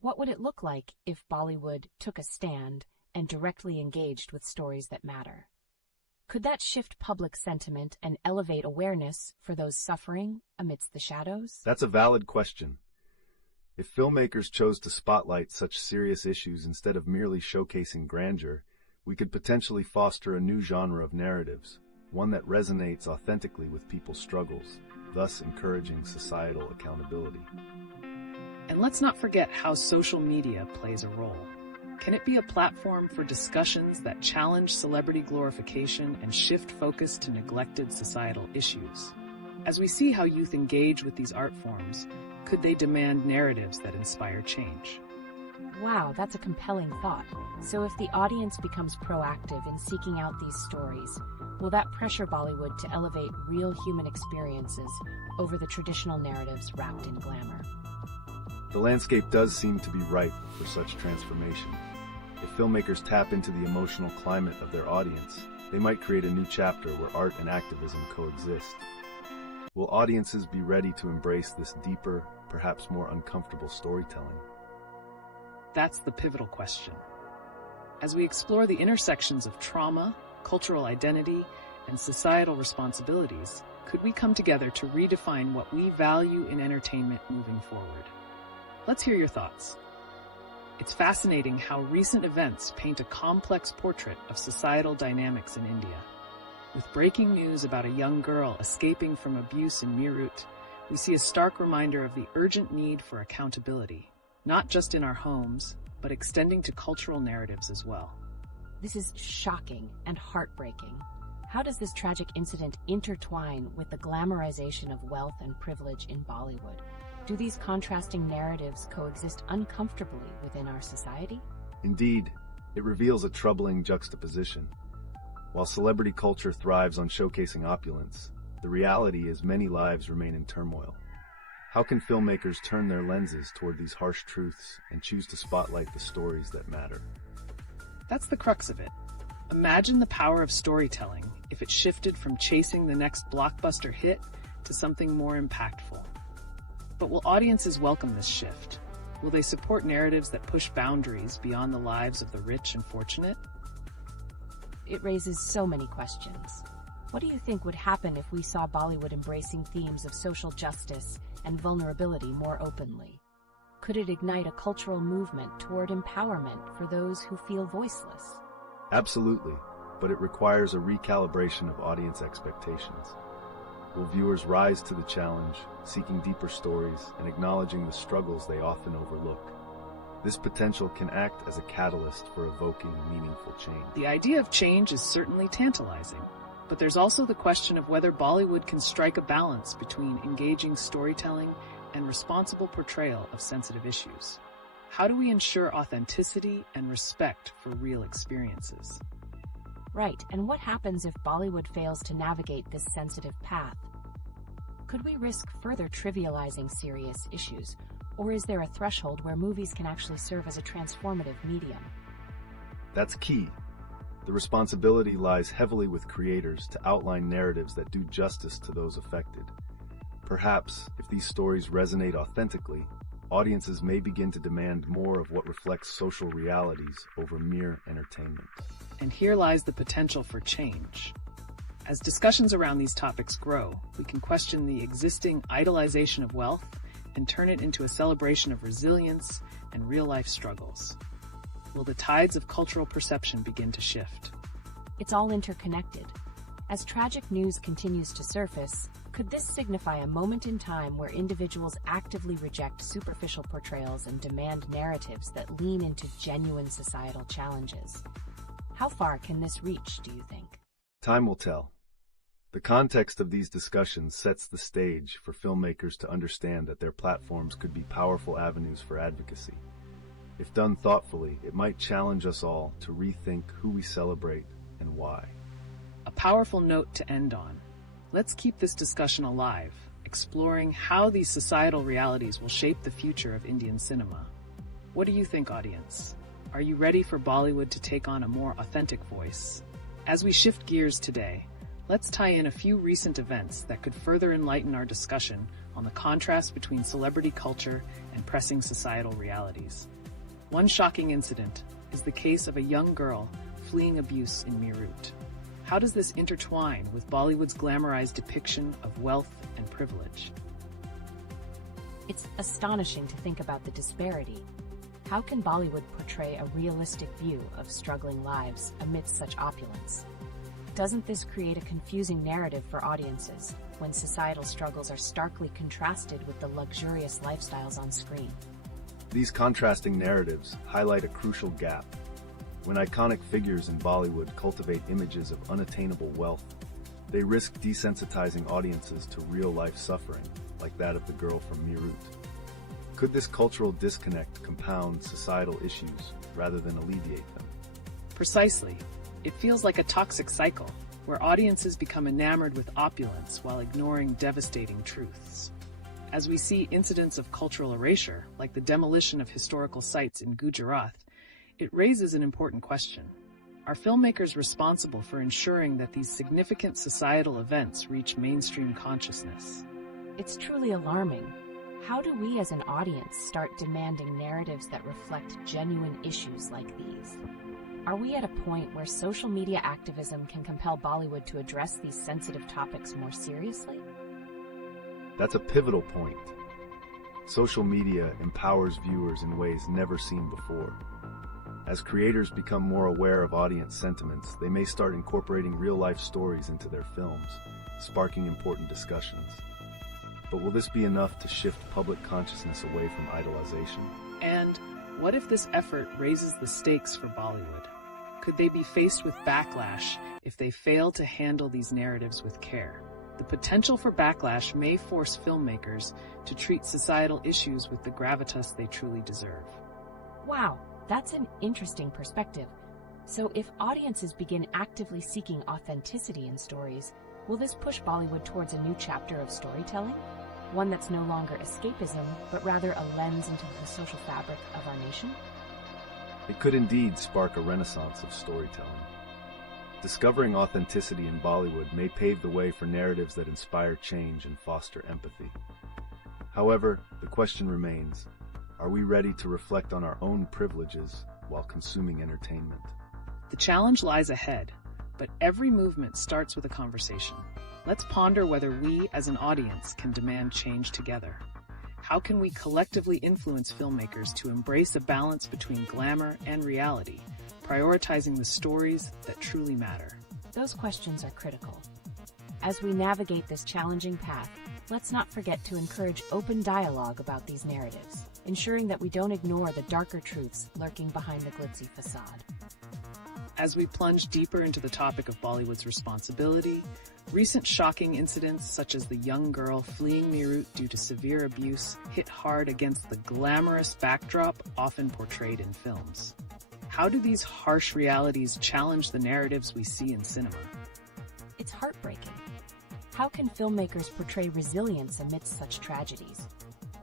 What would it look like if Bollywood took a stand and directly engaged with stories that matter? Could that shift public sentiment and elevate awareness for those suffering amidst the shadows? That's a valid question. If filmmakers chose to spotlight such serious issues instead of merely showcasing grandeur, we could potentially foster a new genre of narratives, one that resonates authentically with people's struggles, thus encouraging societal accountability. And let's not forget how social media plays a role. Can it be a platform for discussions that challenge celebrity glorification and shift focus to neglected societal issues? As we see how youth engage with these art forms, could they demand narratives that inspire change? Wow, that's a compelling thought. So if the audience becomes proactive in seeking out these stories, will that pressure Bollywood to elevate real human experiences over the traditional narratives wrapped in glamour? The landscape does seem to be ripe for such transformation. If filmmakers tap into the emotional climate of their audience, they might create a new chapter where art and activism coexist. Will audiences be ready to embrace this deeper, perhaps more uncomfortable storytelling? That's the pivotal question. As we explore the intersections of trauma, cultural identity, and societal responsibilities, could we come together to redefine what we value in entertainment moving forward? Let's hear your thoughts. It's fascinating how recent events paint a complex portrait of societal dynamics in India. With breaking news about a young girl escaping from abuse in Meerut, we see a stark reminder of the urgent need for accountability, not just in our homes, but extending to cultural narratives as well. This is shocking and heartbreaking. How does this tragic incident intertwine with the glamorization of wealth and privilege in Bollywood? Do these contrasting narratives coexist uncomfortably within our society? Indeed, it reveals a troubling juxtaposition. While celebrity culture thrives on showcasing opulence, the reality is many lives remain in turmoil. How can filmmakers turn their lenses toward these harsh truths and choose to spotlight the stories that matter? That's the crux of it. Imagine the power of storytelling if it shifted from chasing the next blockbuster hit to something more impactful. But will audiences welcome this shift? Will they support narratives that push boundaries beyond the lives of the rich and fortunate? It raises so many questions. What do you think would happen if we saw Bollywood embracing themes of social justice and vulnerability more openly? Could it ignite a cultural movement toward empowerment for those who feel voiceless? Absolutely, but it requires a recalibration of audience expectations. Will viewers rise to the challenge, seeking deeper stories and acknowledging the struggles they often overlook? This potential can act as a catalyst for evoking meaningful change. The idea of change is certainly tantalizing, but there's also the question of whether Bollywood can strike a balance between engaging storytelling and responsible portrayal of sensitive issues. How do we ensure authenticity and respect for real experiences? Right, and what happens if Bollywood fails to navigate this sensitive path? Could we risk further trivializing serious issues, or is there a threshold where movies can actually serve as a transformative medium? That's key. The responsibility lies heavily with creators to outline narratives that do justice to those affected. Perhaps, if these stories resonate authentically, audiences may begin to demand more of what reflects social realities over mere entertainment. And here lies the potential for change. As discussions around these topics grow, we can question the existing idolization of wealth and turn it into a celebration of resilience and real-life struggles. Will the tides of cultural perception begin to shift? It's all interconnected. As tragic news continues to surface, could this signify a moment in time where individuals actively reject superficial portrayals and demand narratives that lean into genuine societal challenges? How far can this reach, do you think? Time will tell. The context of these discussions sets the stage for filmmakers to understand that their platforms could be powerful avenues for advocacy. If done thoughtfully, it might challenge us all to rethink who we celebrate and why. A powerful note to end on. Let's keep this discussion alive, exploring how these societal realities will shape the future of Indian cinema. What do you think, audience? Are you ready for Bollywood to take on a more authentic voice? As we shift gears today, let's tie in a few recent events that could further enlighten our discussion on the contrast between celebrity culture and pressing societal realities. One shocking incident is the case of a young girl fleeing abuse in Meerut. How does this intertwine with Bollywood's glamorized depiction of wealth and privilege? It's astonishing to think about the disparity. How can Bollywood portray a realistic view of struggling lives amidst such opulence? Doesn't this create a confusing narrative for audiences when societal struggles are starkly contrasted with the luxurious lifestyles on screen? These contrasting narratives highlight a crucial gap. When iconic figures in Bollywood cultivate images of unattainable wealth, they risk desensitizing audiences to real-life suffering, like that of the girl from Meerut. Could this cultural disconnect compound societal issues rather than alleviate them? Precisely. It feels like a toxic cycle, where audiences become enamored with opulence while ignoring devastating truths. As we see incidents of cultural erasure, like the demolition of historical sites in Gujarat, it raises an important question. Are filmmakers responsible for ensuring that these significant societal events reach mainstream consciousness? It's truly alarming. How do we as an audience start demanding narratives that reflect genuine issues like these? Are we at a point where social media activism can compel Bollywood to address these sensitive topics more seriously? That's a pivotal point. Social media empowers viewers in ways never seen before. As creators become more aware of audience sentiments, they may start incorporating real-life stories into their films, sparking important discussions. But will this be enough to shift public consciousness away from idolization? And what if this effort raises the stakes for Bollywood? could they be faced with backlash if they fail to handle these narratives with care? The potential for backlash may force filmmakers to treat societal issues with the gravitas they truly deserve. Wow, that's an interesting perspective. So if audiences begin actively seeking authenticity in stories, will this push Bollywood towards a new chapter of storytelling? One that's no longer escapism, but rather a lens into the social fabric of our nation? It could indeed spark a renaissance of storytelling. Discovering authenticity in Bollywood may pave the way for narratives that inspire change and foster empathy. However, the question remains, are we ready to reflect on our own privileges while consuming entertainment? The challenge lies ahead, but every movement starts with a conversation. Let's ponder whether we, as an audience, can demand change together. How can we collectively influence filmmakers to embrace a balance between glamour and reality, prioritizing the stories that truly matter? Those questions are critical. As we navigate this challenging path, let's not forget to encourage open dialogue about these narratives, ensuring that we don't ignore the darker truths lurking behind the glitzy facade. As we plunge deeper into the topic of Bollywood's responsibility, recent shocking incidents such as the young girl fleeing Meerut due to severe abuse hit hard against the glamorous backdrop often portrayed in films. How do these harsh realities challenge the narratives we see in cinema? It's heartbreaking. How can filmmakers portray resilience amidst such tragedies?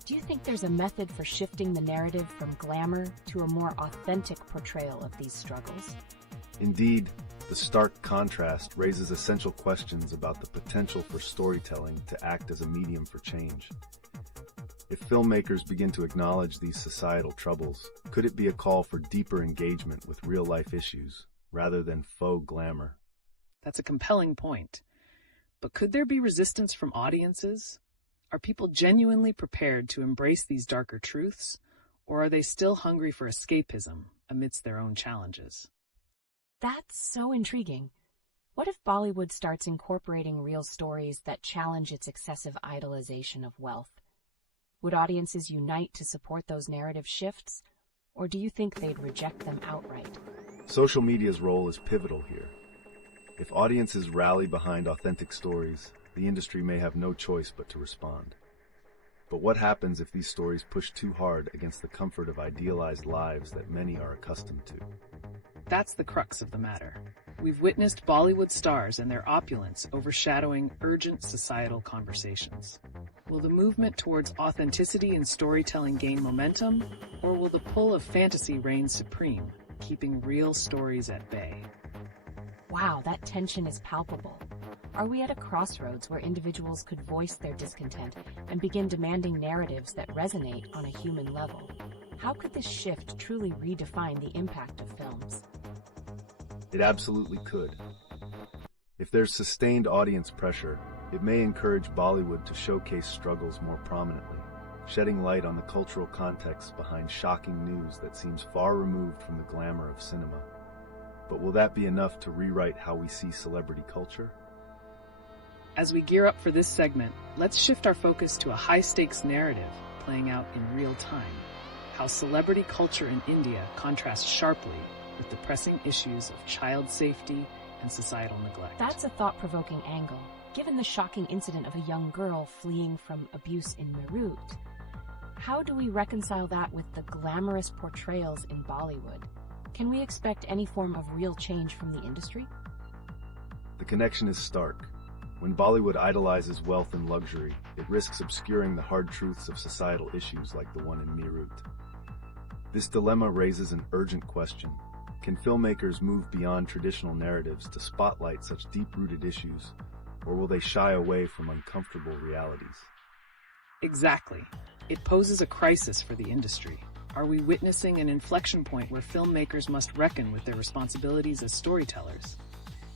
Do you think there's a method for shifting the narrative from glamour to a more authentic portrayal of these struggles? Indeed, the stark contrast raises essential questions about the potential for storytelling to act as a medium for change. If filmmakers begin to acknowledge these societal troubles, could it be a call for deeper engagement with real-life issues, rather than faux glamour? That's a compelling point. But could there be resistance from audiences? Are people genuinely prepared to embrace these darker truths, or are they still hungry for escapism amidst their own challenges? That's so intriguing. What if Bollywood starts incorporating real stories that challenge its excessive idolization of wealth? Would audiences unite to support those narrative shifts, or do you think they'd reject them outright? Social media's role is pivotal here. If audiences rally behind authentic stories, the industry may have no choice but to respond. But what happens if these stories push too hard against the comfort of idealized lives that many are accustomed to? That's the crux of the matter. We've witnessed Bollywood stars and their opulence overshadowing urgent societal conversations. Will the movement towards authenticity in storytelling gain momentum, or will the pull of fantasy reign supreme, keeping real stories at bay? Wow, that tension is palpable. Are we at a crossroads where individuals could voice their discontent and begin demanding narratives that resonate on a human level? How could this shift truly redefine the impact of films? It absolutely could. If there's sustained audience pressure, it may encourage Bollywood to showcase struggles more prominently, shedding light on the cultural context behind shocking news that seems far removed from the glamour of cinema. But will that be enough to rewrite how we see celebrity culture? As we gear up for this segment, let's shift our focus to a high-stakes narrative playing out in real time. How celebrity culture in India contrasts sharply with the pressing issues of child safety and societal neglect. That's a thought-provoking angle. Given the shocking incident of a young girl fleeing from abuse in Meerut, how do we reconcile that with the glamorous portrayals in Bollywood? Can we expect any form of real change from the industry? The connection is stark. When Bollywood idolizes wealth and luxury, it risks obscuring the hard truths of societal issues like the one in Meerut. This dilemma raises an urgent question. Can filmmakers move beyond traditional narratives to spotlight such deep-rooted issues, or will they shy away from uncomfortable realities? Exactly. It poses a crisis for the industry. Are we witnessing an inflection point where filmmakers must reckon with their responsibilities as storytellers?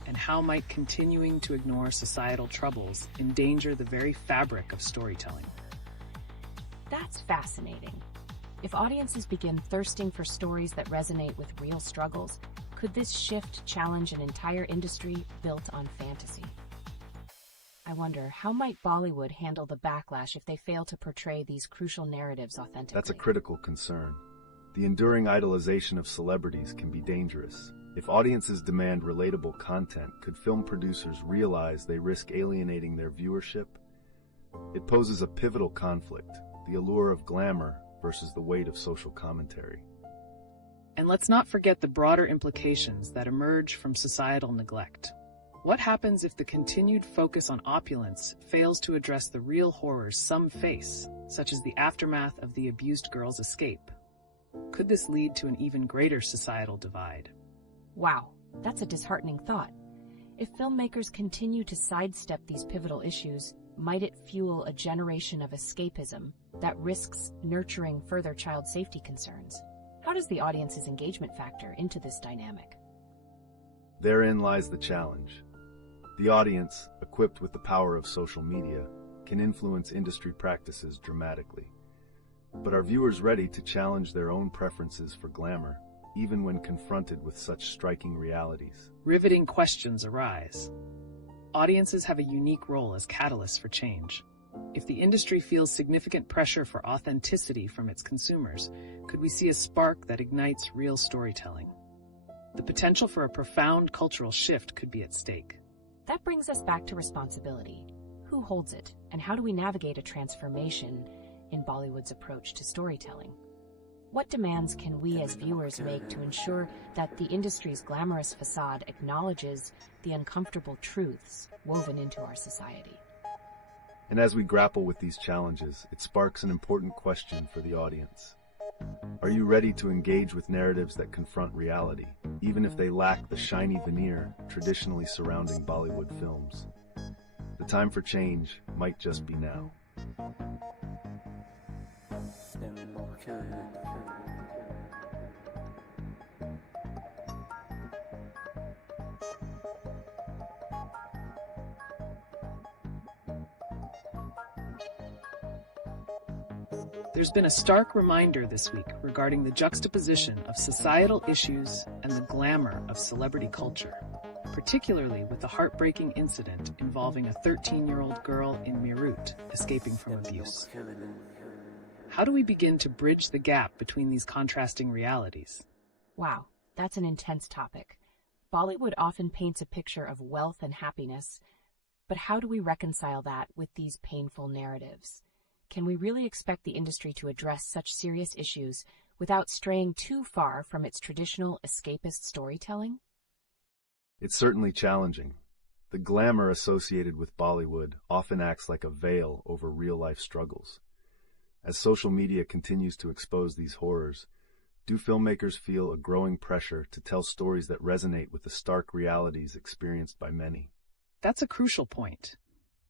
And how might continuing to ignore societal troubles endanger the very fabric of storytelling? That's fascinating. If audiences begin thirsting for stories that resonate with real struggles, could this shift challenge an entire industry built on fantasy? I wonder, how might Bollywood handle the backlash if they fail to portray these crucial narratives authentically? That's a critical concern. The enduring idolization of celebrities can be dangerous, If audiences demand relatable content, could film producers realize they risk alienating their viewership? It poses a pivotal conflict, the allure of glamour versus the weight of social commentary. And let's not forget the broader implications that emerge from societal neglect. What happens if the continued focus on opulence fails to address the real horrors some face, such as the aftermath of the abused girl's escape? Could this lead to an even greater societal divide? Wow, that's a disheartening thought. If filmmakers continue to sidestep these pivotal issues, might it fuel a generation of escapism that risks nurturing further child safety concerns? How does the audience's engagement factor into this dynamic? Therein lies the challenge. The audience, equipped with the power of social media, can influence industry practices dramatically. But are viewers ready to challenge their own preferences for glamour, even when confronted with such striking realities? Riveting questions arise. Audiences have a unique role as catalysts for change. If the industry feels significant pressure for authenticity from its consumers, could we see a spark that ignites real storytelling? The potential for a profound cultural shift could be at stake. That brings us back to responsibility. Who holds it, and how do we navigate a transformation in Bollywood's approach to storytelling? What demands can we as viewers make to ensure that the industry's glamorous facade acknowledges the uncomfortable truths woven into our society? And as we grapple with these challenges, it sparks an important question for the audience. Are you ready to engage with narratives that confront reality, even if they lack the shiny veneer traditionally surrounding Bollywood films? The time for change might just be now. There's been a stark reminder this week regarding the juxtaposition of societal issues and the glamour of celebrity culture, particularly with the heartbreaking incident involving a 13-year-old girl in Meerut escaping from abuse. How do we begin to bridge the gap between these contrasting realities? Wow, that's an intense topic. Bollywood often paints a picture of wealth and happiness, but how do we reconcile that with these painful narratives? Can we really expect the industry to address such serious issues without straying too far from its traditional escapist storytelling? It's certainly challenging. The glamour associated with Bollywood often acts like a veil over real-life struggles. As social media continues to expose these horrors, do filmmakers feel a growing pressure to tell stories that resonate with the stark realities experienced by many? That's a crucial point.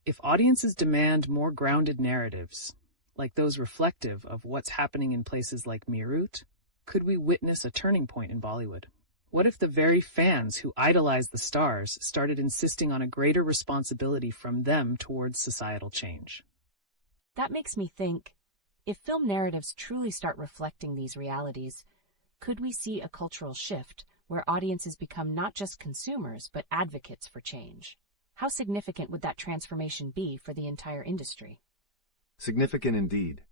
If audiences demand more grounded narratives, like those reflective of what's happening in places like Meerut, could we witness a turning point in Bollywood? What if the very fans who idolize the stars started insisting on a greater responsibility from them towards societal change? That makes me think, if film narratives truly start reflecting these realities, could we see a cultural shift where audiences become not just consumers but advocates for change? How significant would that transformation be for the entire industry? Significant indeed.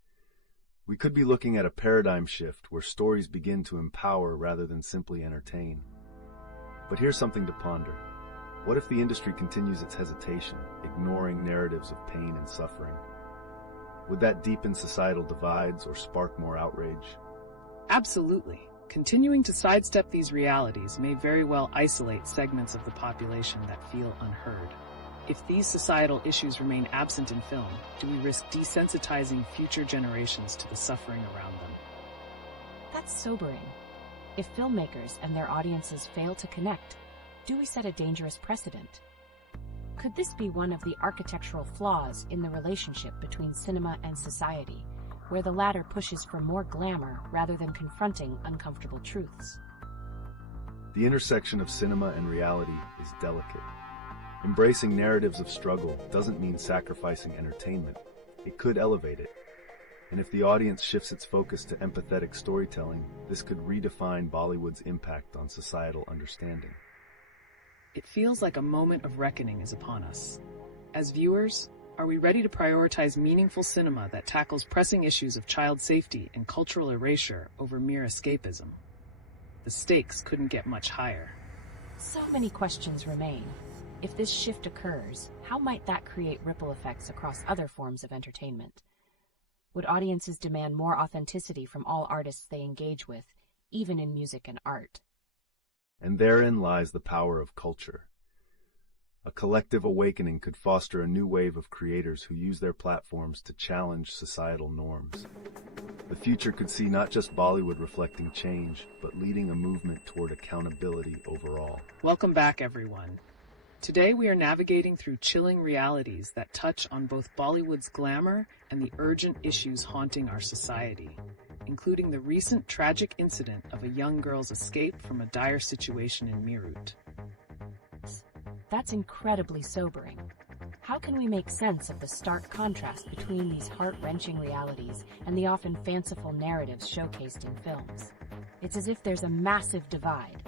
We could be looking at a paradigm shift where stories begin to empower rather than simply entertain. But here's something to ponder. What if the industry continues its hesitation, ignoring narratives of pain and suffering? Would that deepen societal divides or spark more outrage? Absolutely. Continuing to sidestep these realities may very well isolate segments of the population that feel unheard. If these societal issues remain absent in film, do we risk desensitizing future generations to the suffering around them? That's sobering. If filmmakers and their audiences fail to connect, do we set a dangerous precedent? Could this be one of the architectural flaws in the relationship between cinema and society, where the latter pushes for more glamour rather than confronting uncomfortable truths? The intersection of cinema and reality is delicate. Embracing narratives of struggle doesn't mean sacrificing entertainment. It could elevate it. And if the audience shifts its focus to empathetic storytelling, this could redefine Bollywood's impact on societal understanding. It feels like a moment of reckoning is upon us. As viewers, are we ready to prioritize meaningful cinema that tackles pressing issues of child safety and cultural erasure over mere escapism? The stakes couldn't get much higher. So many questions remain. If this shift occurs, how might that create ripple effects across other forms of entertainment? Would audiences demand more authenticity from all artists they engage with, even in music and art? And therein lies the power of culture. A collective awakening could foster a new wave of creators who use their platforms to challenge societal norms. The future could see not just Bollywood reflecting change, but leading a movement toward accountability overall. Welcome back, everyone. Today we are navigating through chilling realities that touch on both Bollywood's glamour and the urgent issues haunting our society, including the recent tragic incident of a young girl's escape from a dire situation in Meerut. That's incredibly sobering. How can we make sense of the stark contrast between these heart-wrenching realities and the often fanciful narratives showcased in films? It's as if there's a massive divide.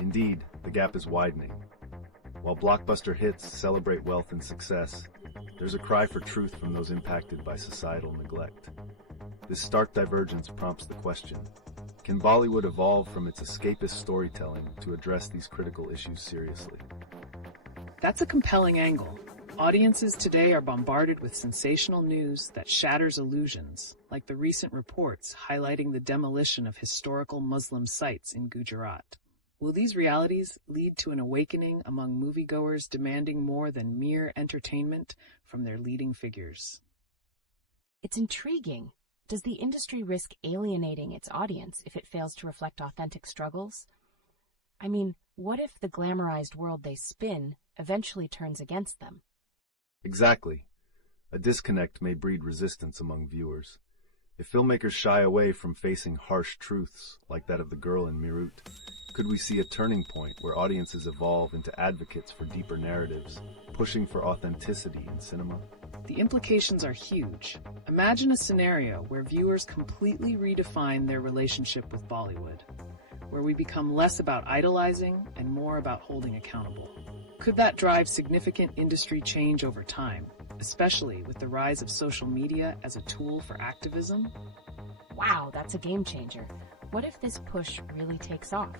Indeed, the gap is widening. While blockbuster hits celebrate wealth and success, there's a cry for truth from those impacted by societal neglect. This stark divergence prompts the question, can Bollywood evolve from its escapist storytelling to address these critical issues seriously? That's a compelling angle. Audiences today are bombarded with sensational news that shatters illusions, like the recent reports highlighting the demolition of historical Muslim sites in Gujarat. Will these realities lead to an awakening among moviegoers demanding more than mere entertainment from their leading figures? It's intriguing. Does the industry risk alienating its audience if it fails to reflect authentic struggles? I mean, what if the glamorized world they spin eventually turns against them? Exactly. A disconnect may breed resistance among viewers. If filmmakers shy away from facing harsh truths, like that of the girl in Meerut, could we see a turning point where audiences evolve into advocates for deeper narratives, pushing for authenticity in cinema? The implications are huge. Imagine a scenario where viewers completely redefine their relationship with Bollywood, where we become less about idolizing and more about holding accountable. Could that drive significant industry change over time, especially with the rise of social media as a tool for activism? Wow, that's a game changer. What if this push really takes off?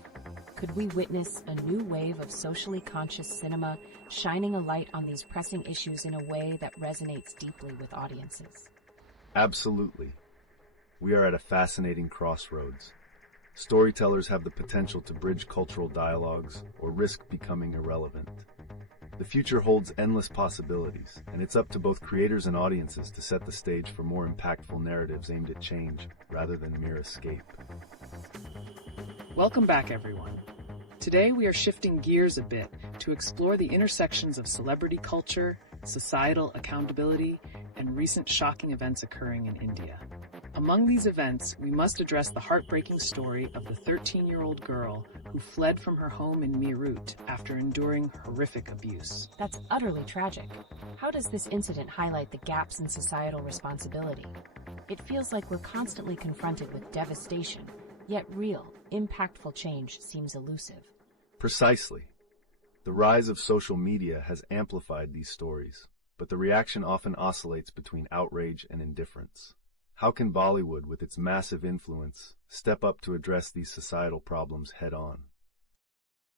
Could we witness a new wave of socially conscious cinema shining a light on these pressing issues in a way that resonates deeply with audiences? Absolutely. We are at a fascinating crossroads. Storytellers have the potential to bridge cultural dialogues or risk becoming irrelevant. The future holds endless possibilities, and it's up to both creators and audiences to set the stage for more impactful narratives aimed at change rather than mere escape. Welcome back, everyone. Today we are shifting gears a bit to explore the intersections of celebrity culture, societal accountability, and recent shocking events occurring in India. Among these events, we must address the heartbreaking story of the 13-year-old girl who fled from her home in Meerut after enduring horrific abuse. That's utterly tragic. How does this incident highlight the gaps in societal responsibility? It feels like we're constantly confronted with devastation, yet real, impactful change seems elusive. Precisely. The rise of social media has amplified these stories, but the reaction often oscillates between outrage and indifference. How can Bollywood, with its massive influence, step up to address these societal problems head-on?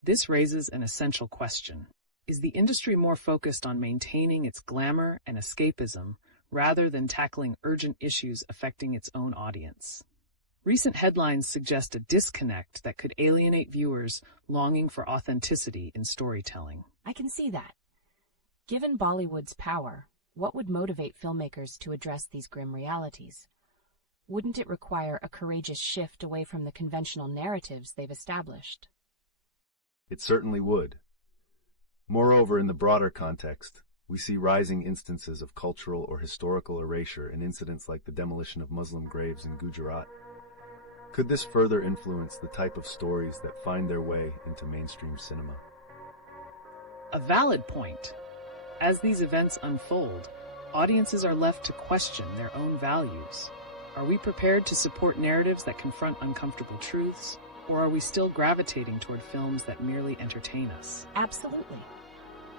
This raises an essential question. Is the industry more focused on maintaining its glamour and escapism rather than tackling urgent issues affecting its own audience? Recent headlines suggest a disconnect that could alienate viewers longing for authenticity in storytelling. I can see that. Given Bollywood's power, what would motivate filmmakers to address these grim realities? Wouldn't it require a courageous shift away from the conventional narratives they've established? It certainly would. Moreover, in the broader context, we see rising instances of cultural or historical erasure in incidents like the demolition of Muslim graves in Gujarat. Could this further influence the type of stories that find their way into mainstream cinema? A valid point. As these events unfold, audiences are left to question their own values. Are we prepared to support narratives that confront uncomfortable truths, or are we still gravitating toward films that merely entertain us? Absolutely.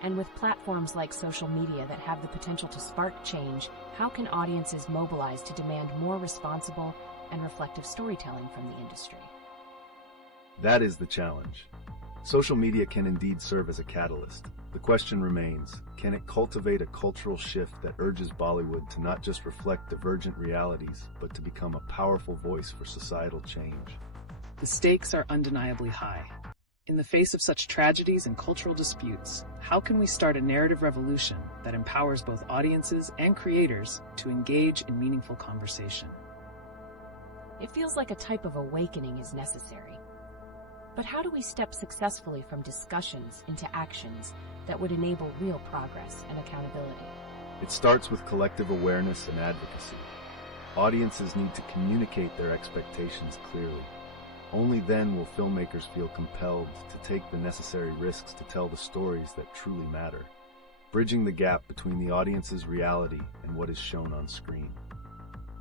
And with platforms like social media that have the potential to spark change, how can audiences mobilize to demand more responsible and reflective storytelling from the industry? That is the challenge. Social media can indeed serve as a catalyst. The question remains, can it cultivate a cultural shift that urges Bollywood to not just reflect divergent realities, but to become a powerful voice for societal change? The stakes are undeniably high. In the face of such tragedies and cultural disputes, how can we start a narrative revolution that empowers both audiences and creators to engage in meaningful conversation? It feels like a type of awakening is necessary. But how do we step successfully from discussions into actions that would enable real progress and accountability? It starts with collective awareness and advocacy. Audiences need to communicate their expectations clearly. Only then will filmmakers feel compelled to take the necessary risks to tell the stories that truly matter, bridging the gap between the audience's reality and what is shown on screen.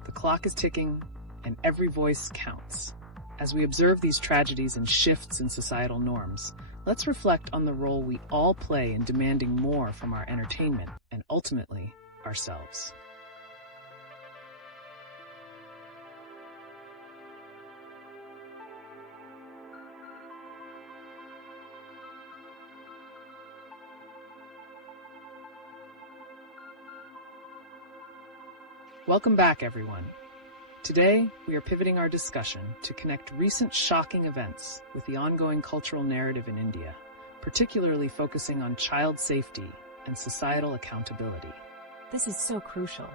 The clock is ticking, and every voice counts. As we observe these tragedies and shifts in societal norms, let's reflect on the role we all play in demanding more from our entertainment and ultimately ourselves. Welcome back, everyone. Today, we are pivoting our discussion to connect recent shocking events with the ongoing cultural narrative in India, particularly focusing on child safety and societal accountability. This is so crucial.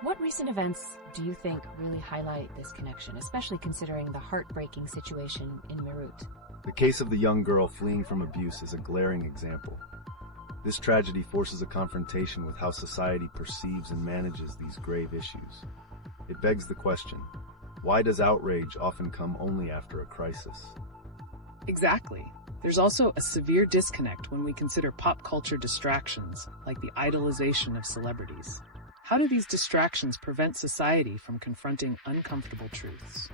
What recent events do you think really highlight this connection, especially considering the heartbreaking situation in Meerut? The case of the young girl fleeing from abuse is a glaring example. This tragedy forces a confrontation with how society perceives and manages these grave issues. It begs the question, why does outrage often come only after a crisis? Exactly. There's also a severe disconnect when we consider pop culture distractions, like the idolization of celebrities. How do these distractions prevent society from confronting uncomfortable truths?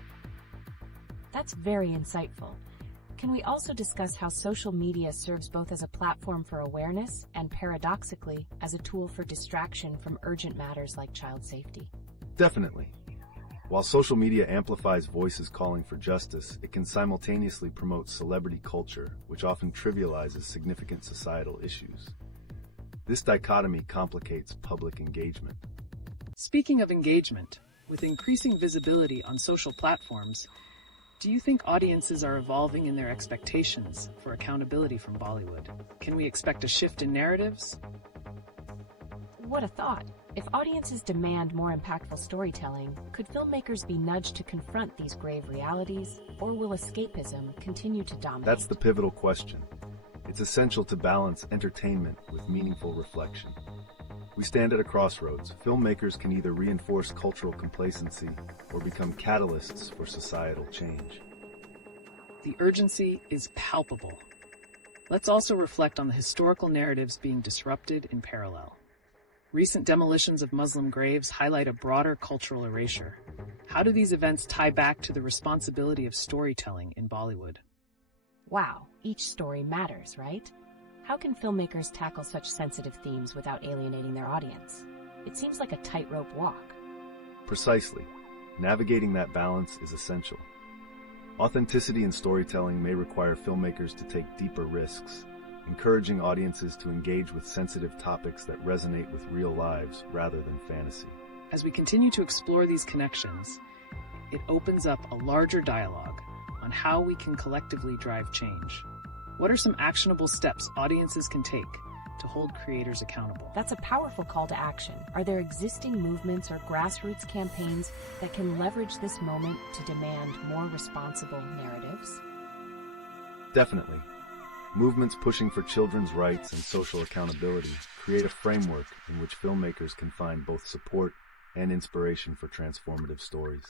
That's very insightful. Can we also discuss how social media serves both as a platform for awareness and, paradoxically, as a tool for distraction from urgent matters like child safety? Definitely. While social media amplifies voices calling for justice, it can simultaneously promote celebrity culture, which often trivializes significant societal issues. This dichotomy complicates public engagement. Speaking of engagement, with increasing visibility on social platforms, do you think audiences are evolving in their expectations for accountability from Bollywood? Can we expect a shift in narratives? What a thought! If audiences demand more impactful storytelling, could filmmakers be nudged to confront these grave realities, or will escapism continue to dominate? That's the pivotal question. It's essential to balance entertainment with meaningful reflection. We stand at a crossroads. Filmmakers can either reinforce cultural complacency or become catalysts for societal change. The urgency is palpable. Let's also reflect on the historical narratives being disrupted in parallel. Recent demolitions of Muslim graves highlight a broader cultural erasure. How do these events tie back to the responsibility of storytelling in Bollywood? Wow, each story matters, right? How can filmmakers tackle such sensitive themes without alienating their audience? It seems like a tightrope walk. Precisely. Navigating that balance is essential. Authenticity in storytelling may require filmmakers to take deeper risks, encouraging audiences to engage with sensitive topics that resonate with real lives rather than fantasy. As we continue to explore these connections, it opens up a larger dialogue on how we can collectively drive change. What are some actionable steps audiences can take to hold creators accountable? That's a powerful call to action. Are there existing movements or grassroots campaigns that can leverage this moment to demand more responsible narratives? Definitely. Movements pushing for children's rights and social accountability create a framework in which filmmakers can find both support and inspiration for transformative stories.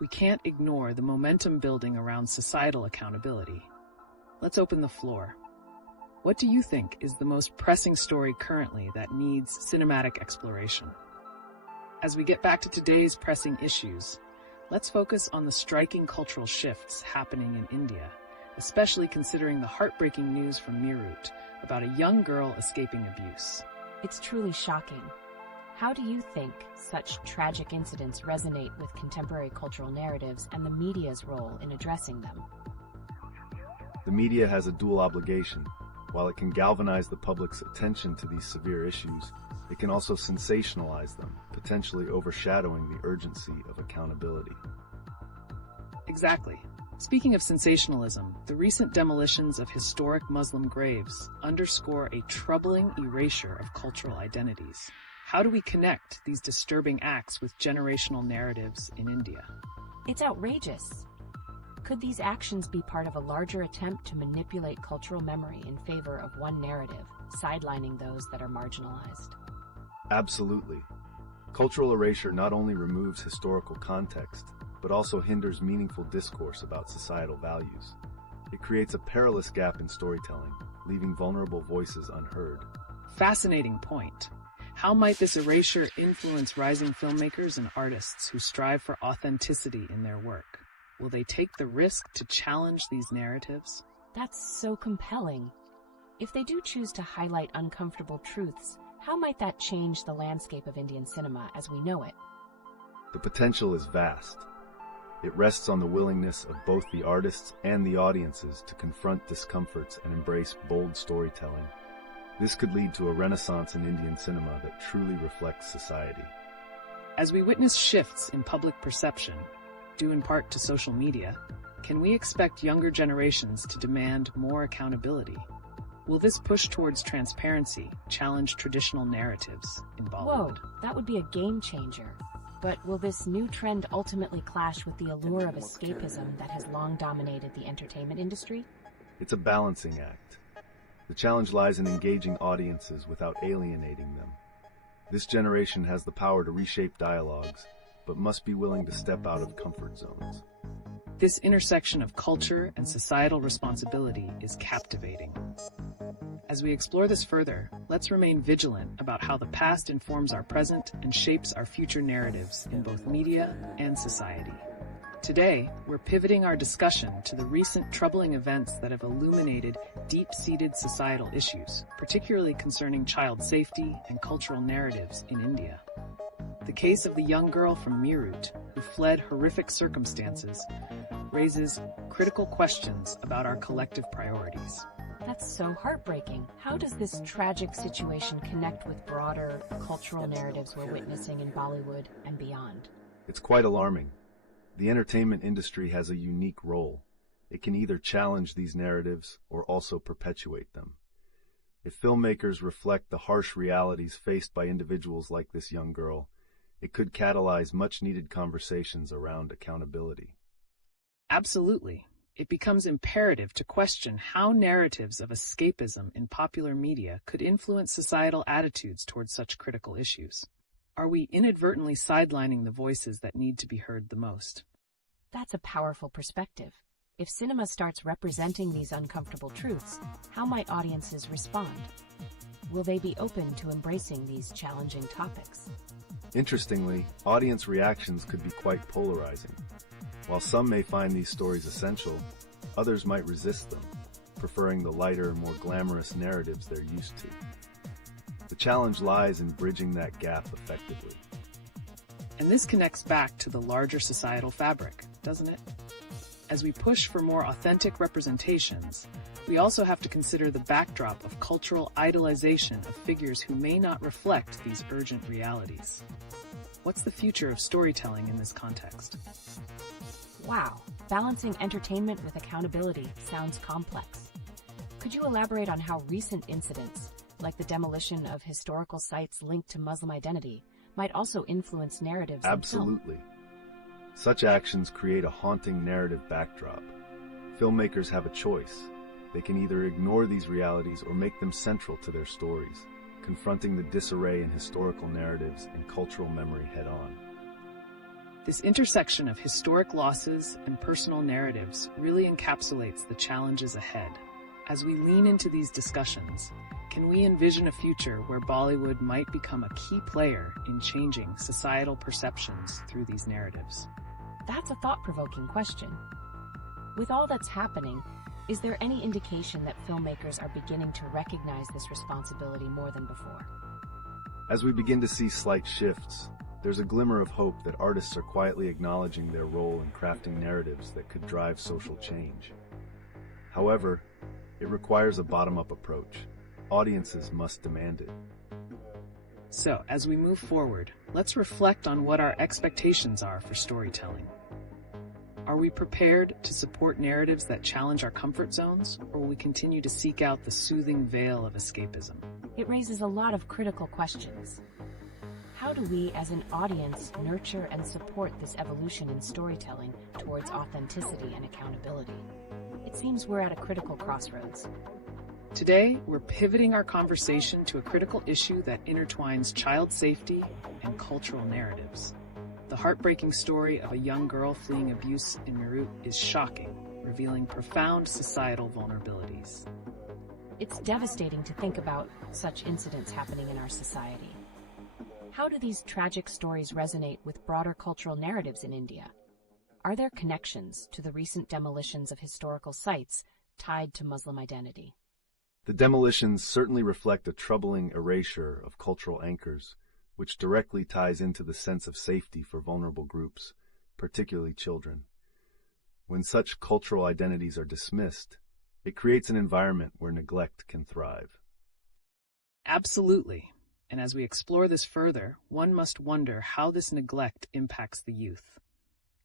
We can't ignore the momentum building around societal accountability. Let's open the floor. What do you think is the most pressing story currently that needs cinematic exploration? As we get back to today's pressing issues, let's focus on the striking cultural shifts happening in India, especially considering the heartbreaking news from Meerut about a young girl escaping abuse. It's truly shocking. How do you think such tragic incidents resonate with contemporary cultural narratives and the media's role in addressing them? The media has a dual obligation. While it can galvanize the public's attention to these severe issues, it can also sensationalize them, potentially overshadowing the urgency of accountability. Exactly. Speaking of sensationalism, the recent demolitions of historic Muslim graves underscore a troubling erasure of cultural identities. How do we connect these disturbing acts with generational narratives in India? It's outrageous. Could these actions be part of a larger attempt to manipulate cultural memory in favor of one narrative, sidelining those that are marginalized? Absolutely. Cultural erasure not only removes historical context, but also hinders meaningful discourse about societal values. It creates a perilous gap in storytelling, leaving vulnerable voices unheard. Fascinating point. How might this erasure influence rising filmmakers and artists who strive for authenticity in their work? Will they take the risk to challenge these narratives? That's so compelling. If they do choose to highlight uncomfortable truths, how might that change the landscape of Indian cinema as we know it? The potential is vast. It rests on the willingness of both the artists and the audiences to confront discomforts and embrace bold storytelling. This could lead to a renaissance in Indian cinema that truly reflects society. As we witness shifts in public perception, due in part to social media, can we expect younger generations to demand more accountability? Will this push towards transparency challenge traditional narratives in Bollywood? Whoa, that would be a game changer. But will this new trend ultimately clash with the allure of escapism that has long dominated the entertainment industry? It's a balancing act. The challenge lies in engaging audiences without alienating them. This generation has the power to reshape dialogues, but must be willing to step out of comfort zones. This intersection of culture and societal responsibility is captivating. As we explore this further, let's remain vigilant about how the past informs our present and shapes our future narratives in both media and society. Today, we're pivoting our discussion to the recent troubling events that have illuminated deep-seated societal issues, particularly concerning child safety and cultural narratives in India. The case of the young girl from Meerut, who fled horrific circumstances, raises critical questions about our collective priorities. That's so heartbreaking. How does this tragic situation connect with broader cultural narratives we're witnessing in Bollywood and beyond? It's quite alarming. The entertainment industry has a unique role. It can either challenge these narratives or also perpetuate them. If filmmakers reflect the harsh realities faced by individuals like this young girl, it could catalyze much-needed conversations around accountability. Absolutely. It becomes imperative to question how narratives of escapism in popular media could influence societal attitudes towards such critical issues. Are we inadvertently sidelining the voices that need to be heard the most? That's a powerful perspective. If cinema starts representing these uncomfortable truths, how might audiences respond? Will they be open to embracing these challenging topics? Interestingly, audience reactions could be quite polarizing. While some may find these stories essential, others might resist them, preferring the lighter and more glamorous narratives they're used to. The challenge lies in bridging that gap effectively. And this connects back to the larger societal fabric, doesn't it? As we push for more authentic representations, we also have to consider the backdrop of cultural idolization of figures who may not reflect these urgent realities. What's the future of storytelling in this context? Wow, balancing entertainment with accountability sounds complex. Could you elaborate on how recent incidents, like the demolition of historical sites linked to Muslim identity, might also influence narratives? Absolutely. Such actions create a haunting narrative backdrop. Filmmakers have a choice. They can either ignore these realities or make them central to their stories, confronting the disarray in historical narratives and cultural memory head-on. This intersection of historic losses and personal narratives really encapsulates the challenges ahead. As we lean into these discussions, can we envision a future where Bollywood might become a key player in changing societal perceptions through these narratives? That's a thought-provoking question. With all that's happening, is there any indication that filmmakers are beginning to recognize this responsibility more than before? As we begin to see slight shifts, there's a glimmer of hope that artists are quietly acknowledging their role in crafting narratives that could drive social change. However, it requires a bottom-up approach. Audiences must demand it. So, as we move forward, let's reflect on what our expectations are for storytelling. Are we prepared to support narratives that challenge our comfort zones, or will we continue to seek out the soothing veil of escapism? It raises a lot of critical questions. How do we, as an audience, nurture and support this evolution in storytelling towards authenticity and accountability? It seems we're at a critical crossroads. Today, we're pivoting our conversation to a critical issue that intertwines child safety and cultural narratives. The heartbreaking story of a young girl fleeing abuse in Meerut is shocking, revealing profound societal vulnerabilities. It's devastating to think about such incidents happening in our society. How do these tragic stories resonate with broader cultural narratives in India? Are there connections to the recent demolitions of historical sites tied to Muslim identity? The demolitions certainly reflect a troubling erasure of cultural anchors, which directly ties into the sense of safety for vulnerable groups, particularly children. When such cultural identities are dismissed, it creates an environment where neglect can thrive. Absolutely. And as we explore this further, one must wonder how this neglect impacts the youth.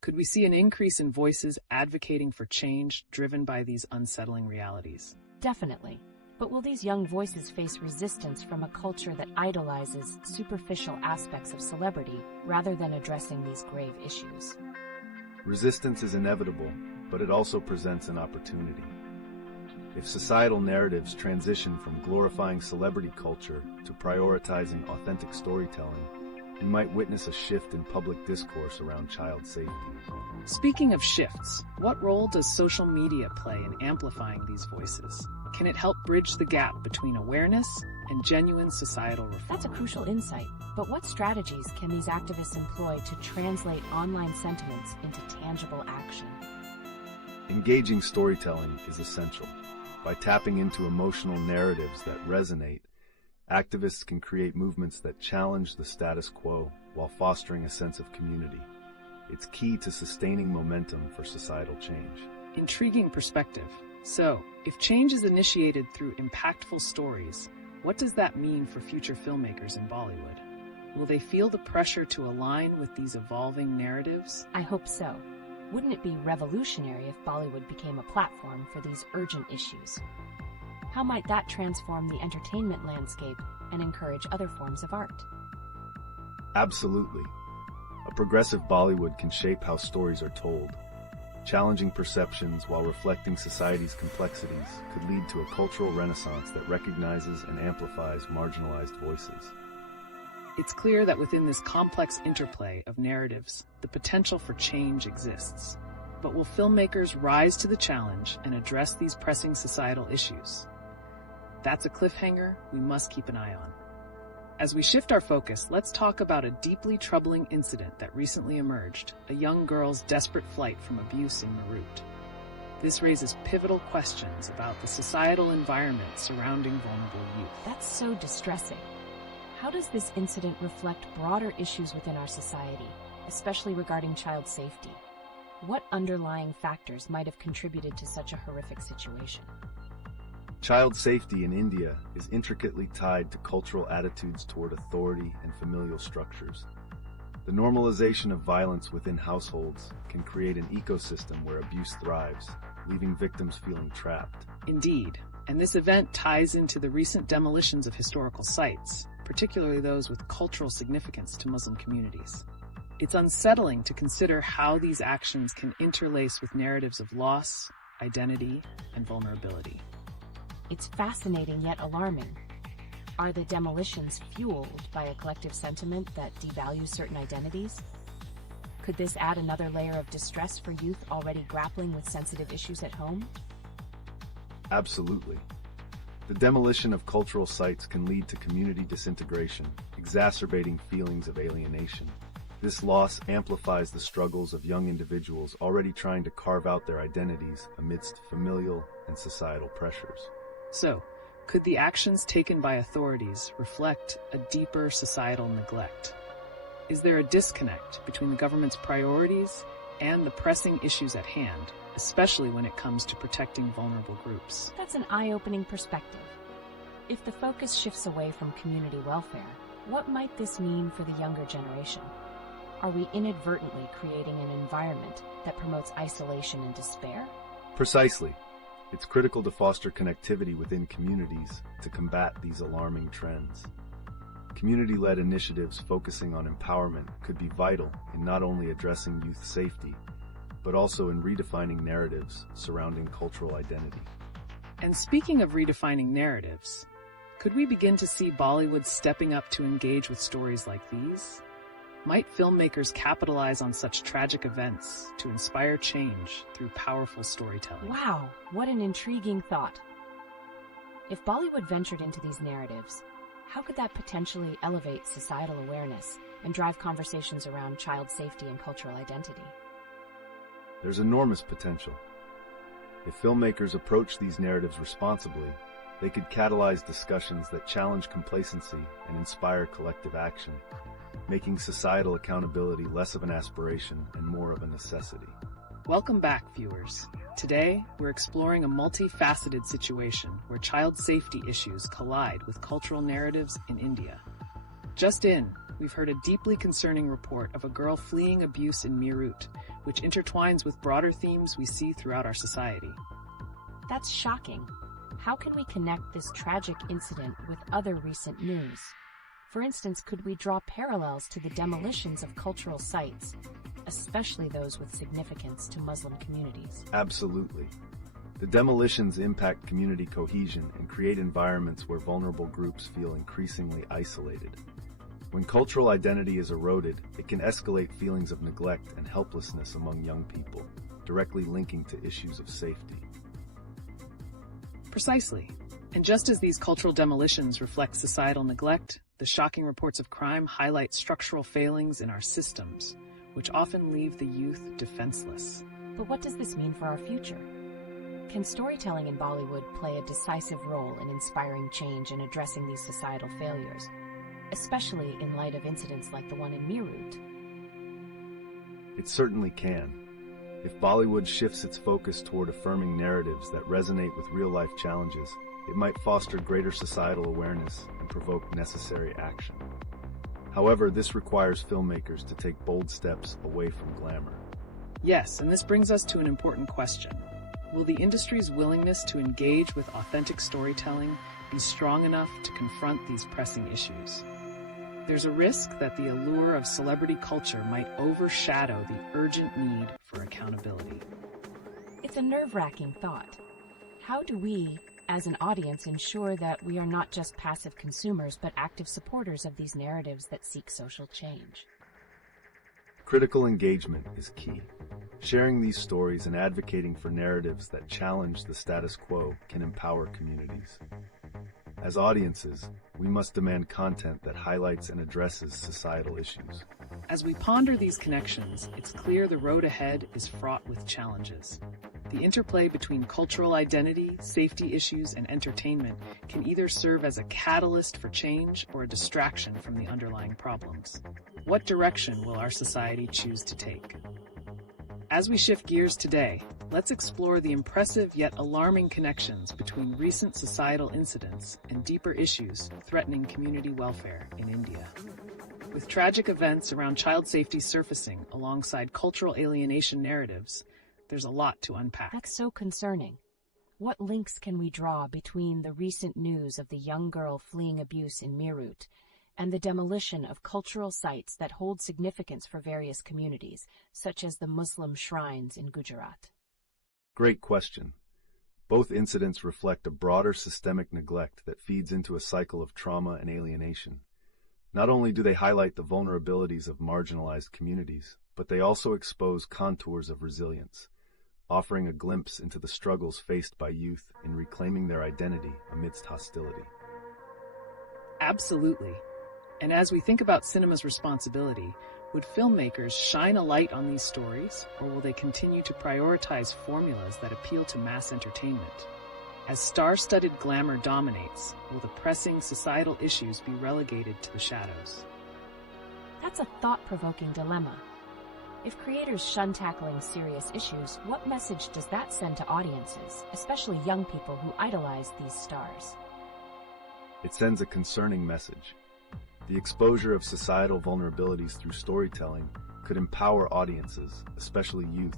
Could we see an increase in voices advocating for change driven by these unsettling realities? Definitely. But will these young voices face resistance from a culture that idolizes superficial aspects of celebrity rather than addressing these grave issues? Resistance is inevitable, but it also presents an opportunity. If societal narratives transition from glorifying celebrity culture to prioritizing authentic storytelling, we might witness a shift in public discourse around child safety. Speaking of shifts, what role does social media play in amplifying these voices? Can it help bridge the gap between awareness and genuine societal reform? That's a crucial insight. But what strategies can these activists employ to translate online sentiments into tangible action? Engaging storytelling is essential. By tapping into emotional narratives that resonate, activists can create movements that challenge the status quo while fostering a sense of community. It's key to sustaining momentum for societal change. Intriguing perspective. So, if change is initiated through impactful stories, what does that mean for future filmmakers in Bollywood? Will they feel the pressure to align with these evolving narratives? I hope so. Wouldn't it be revolutionary if Bollywood became a platform for these urgent issues? How might that transform the entertainment landscape and encourage other forms of art? Absolutely. A progressive Bollywood can shape how stories are told. Challenging perceptions while reflecting society's complexities could lead to a cultural renaissance that recognizes and amplifies marginalized voices. It's clear that within this complex interplay of narratives, the potential for change exists. But will filmmakers rise to the challenge and address these pressing societal issues? That's a cliffhanger we must keep an eye on. As we shift our focus, let's talk about a deeply troubling incident that recently emerged, a young girl's desperate flight from abuse in Meerut. This raises pivotal questions about the societal environment surrounding vulnerable youth. That's so distressing. How does this incident reflect broader issues within our society, especially regarding child safety? What underlying factors might have contributed to such a horrific situation? Child safety in India is intricately tied to cultural attitudes toward authority and familial structures. The normalization of violence within households can create an ecosystem where abuse thrives, leaving victims feeling trapped. Indeed, and this event ties into the recent demolitions of historical sites, particularly those with cultural significance to Muslim communities. It's unsettling to consider how these actions can interlace with narratives of loss, identity, and vulnerability. It's fascinating yet alarming. Are the demolitions fueled by a collective sentiment that devalues certain identities? Could this add another layer of distress for youth already grappling with sensitive issues at home? Absolutely. The demolition of cultural sites can lead to community disintegration, exacerbating feelings of alienation. This loss amplifies the struggles of young individuals already trying to carve out their identities amidst familial and societal pressures. So, could the actions taken by authorities reflect a deeper societal neglect? Is there a disconnect between the government's priorities and the pressing issues at hand, especially when it comes to protecting vulnerable groups. That's an eye-opening perspective. If the focus shifts away from community welfare, what might this mean for the younger generation? Are we inadvertently creating an environment that promotes isolation and despair? Precisely. It's critical to foster connectivity within communities to combat these alarming trends. Community-led initiatives focusing on empowerment could be vital in not only addressing youth safety, but also in redefining narratives surrounding cultural identity. And speaking of redefining narratives, could we begin to see Bollywood stepping up to engage with stories like these? Might filmmakers capitalize on such tragic events to inspire change through powerful storytelling? Wow, what an intriguing thought. If Bollywood ventured into these narratives, how could that potentially elevate societal awareness and drive conversations around child safety and cultural identity? There's enormous potential. If filmmakers approach these narratives responsibly, they could catalyze discussions that challenge complacency and inspire collective action, making societal accountability less of an aspiration and more of a necessity. Welcome back, viewers. Today, we're exploring a multifaceted situation where child safety issues collide with cultural narratives in India. Just in, we've heard a deeply concerning report of a girl fleeing abuse in Meerut, which intertwines with broader themes we see throughout our society. That's shocking. How can we connect this tragic incident with other recent news? For instance, could we draw parallels to the demolitions of cultural sites, especially those with significance to Muslim communities? Absolutely. The demolitions impact community cohesion and create environments where vulnerable groups feel increasingly isolated. When cultural identity is eroded, it can escalate feelings of neglect and helplessness among young people, directly linking to issues of safety. Precisely. And just as these cultural demolitions reflect societal neglect, the shocking reports of crime highlight structural failings in our systems, which often leave the youth defenseless. But what does this mean for our future? Can storytelling in Bollywood play a decisive role in inspiring change and addressing these societal failures, especially in light of incidents like the one in Meerut? It certainly can. If Bollywood shifts its focus toward affirming narratives that resonate with real-life challenges, it might foster greater societal awareness and provoke necessary action. However, this requires filmmakers to take bold steps away from glamour. Yes, and this brings us to an important question. Will the industry's willingness to engage with authentic storytelling be strong enough to confront these pressing issues? There's a risk that the allure of celebrity culture might overshadow the urgent need for accountability. It's a nerve-wracking thought. How do we, as an audience, ensure that we are not just passive consumers but active supporters of these narratives that seek social change? Critical engagement is key. Sharing these stories and advocating for narratives that challenge the status quo can empower communities. As audiences, we must demand content that highlights and addresses societal issues. As we ponder these connections, it's clear the road ahead is fraught with challenges. The interplay between cultural identity, safety issues, and entertainment can either serve as a catalyst for change or a distraction from the underlying problems. What direction will our society choose to take? As we shift gears today, let's explore the impressive yet alarming connections between recent societal incidents and deeper issues threatening community welfare in India. With tragic events around child safety surfacing alongside cultural alienation narratives, there's a lot to unpack. That's so concerning. What links can we draw between the recent news of the young girl fleeing abuse in Meerut and the demolition of cultural sites that hold significance for various communities, such as the Muslim shrines in Gujarat? Great question. Both incidents reflect a broader systemic neglect that feeds into a cycle of trauma and alienation. Not only do they highlight the vulnerabilities of marginalized communities, but they also expose contours of resilience, offering a glimpse into the struggles faced by youth in reclaiming their identity amidst hostility. Absolutely. And as we think about cinema's responsibility, would filmmakers shine a light on these stories, or will they continue to prioritize formulas that appeal to mass entertainment? As star-studded glamour dominates, will the pressing societal issues be relegated to the shadows? That's a thought-provoking dilemma. If creators shun tackling serious issues, what message does that send to audiences, especially young people who idolize these stars? It sends a concerning message. The exposure of societal vulnerabilities through storytelling could empower audiences, especially youth,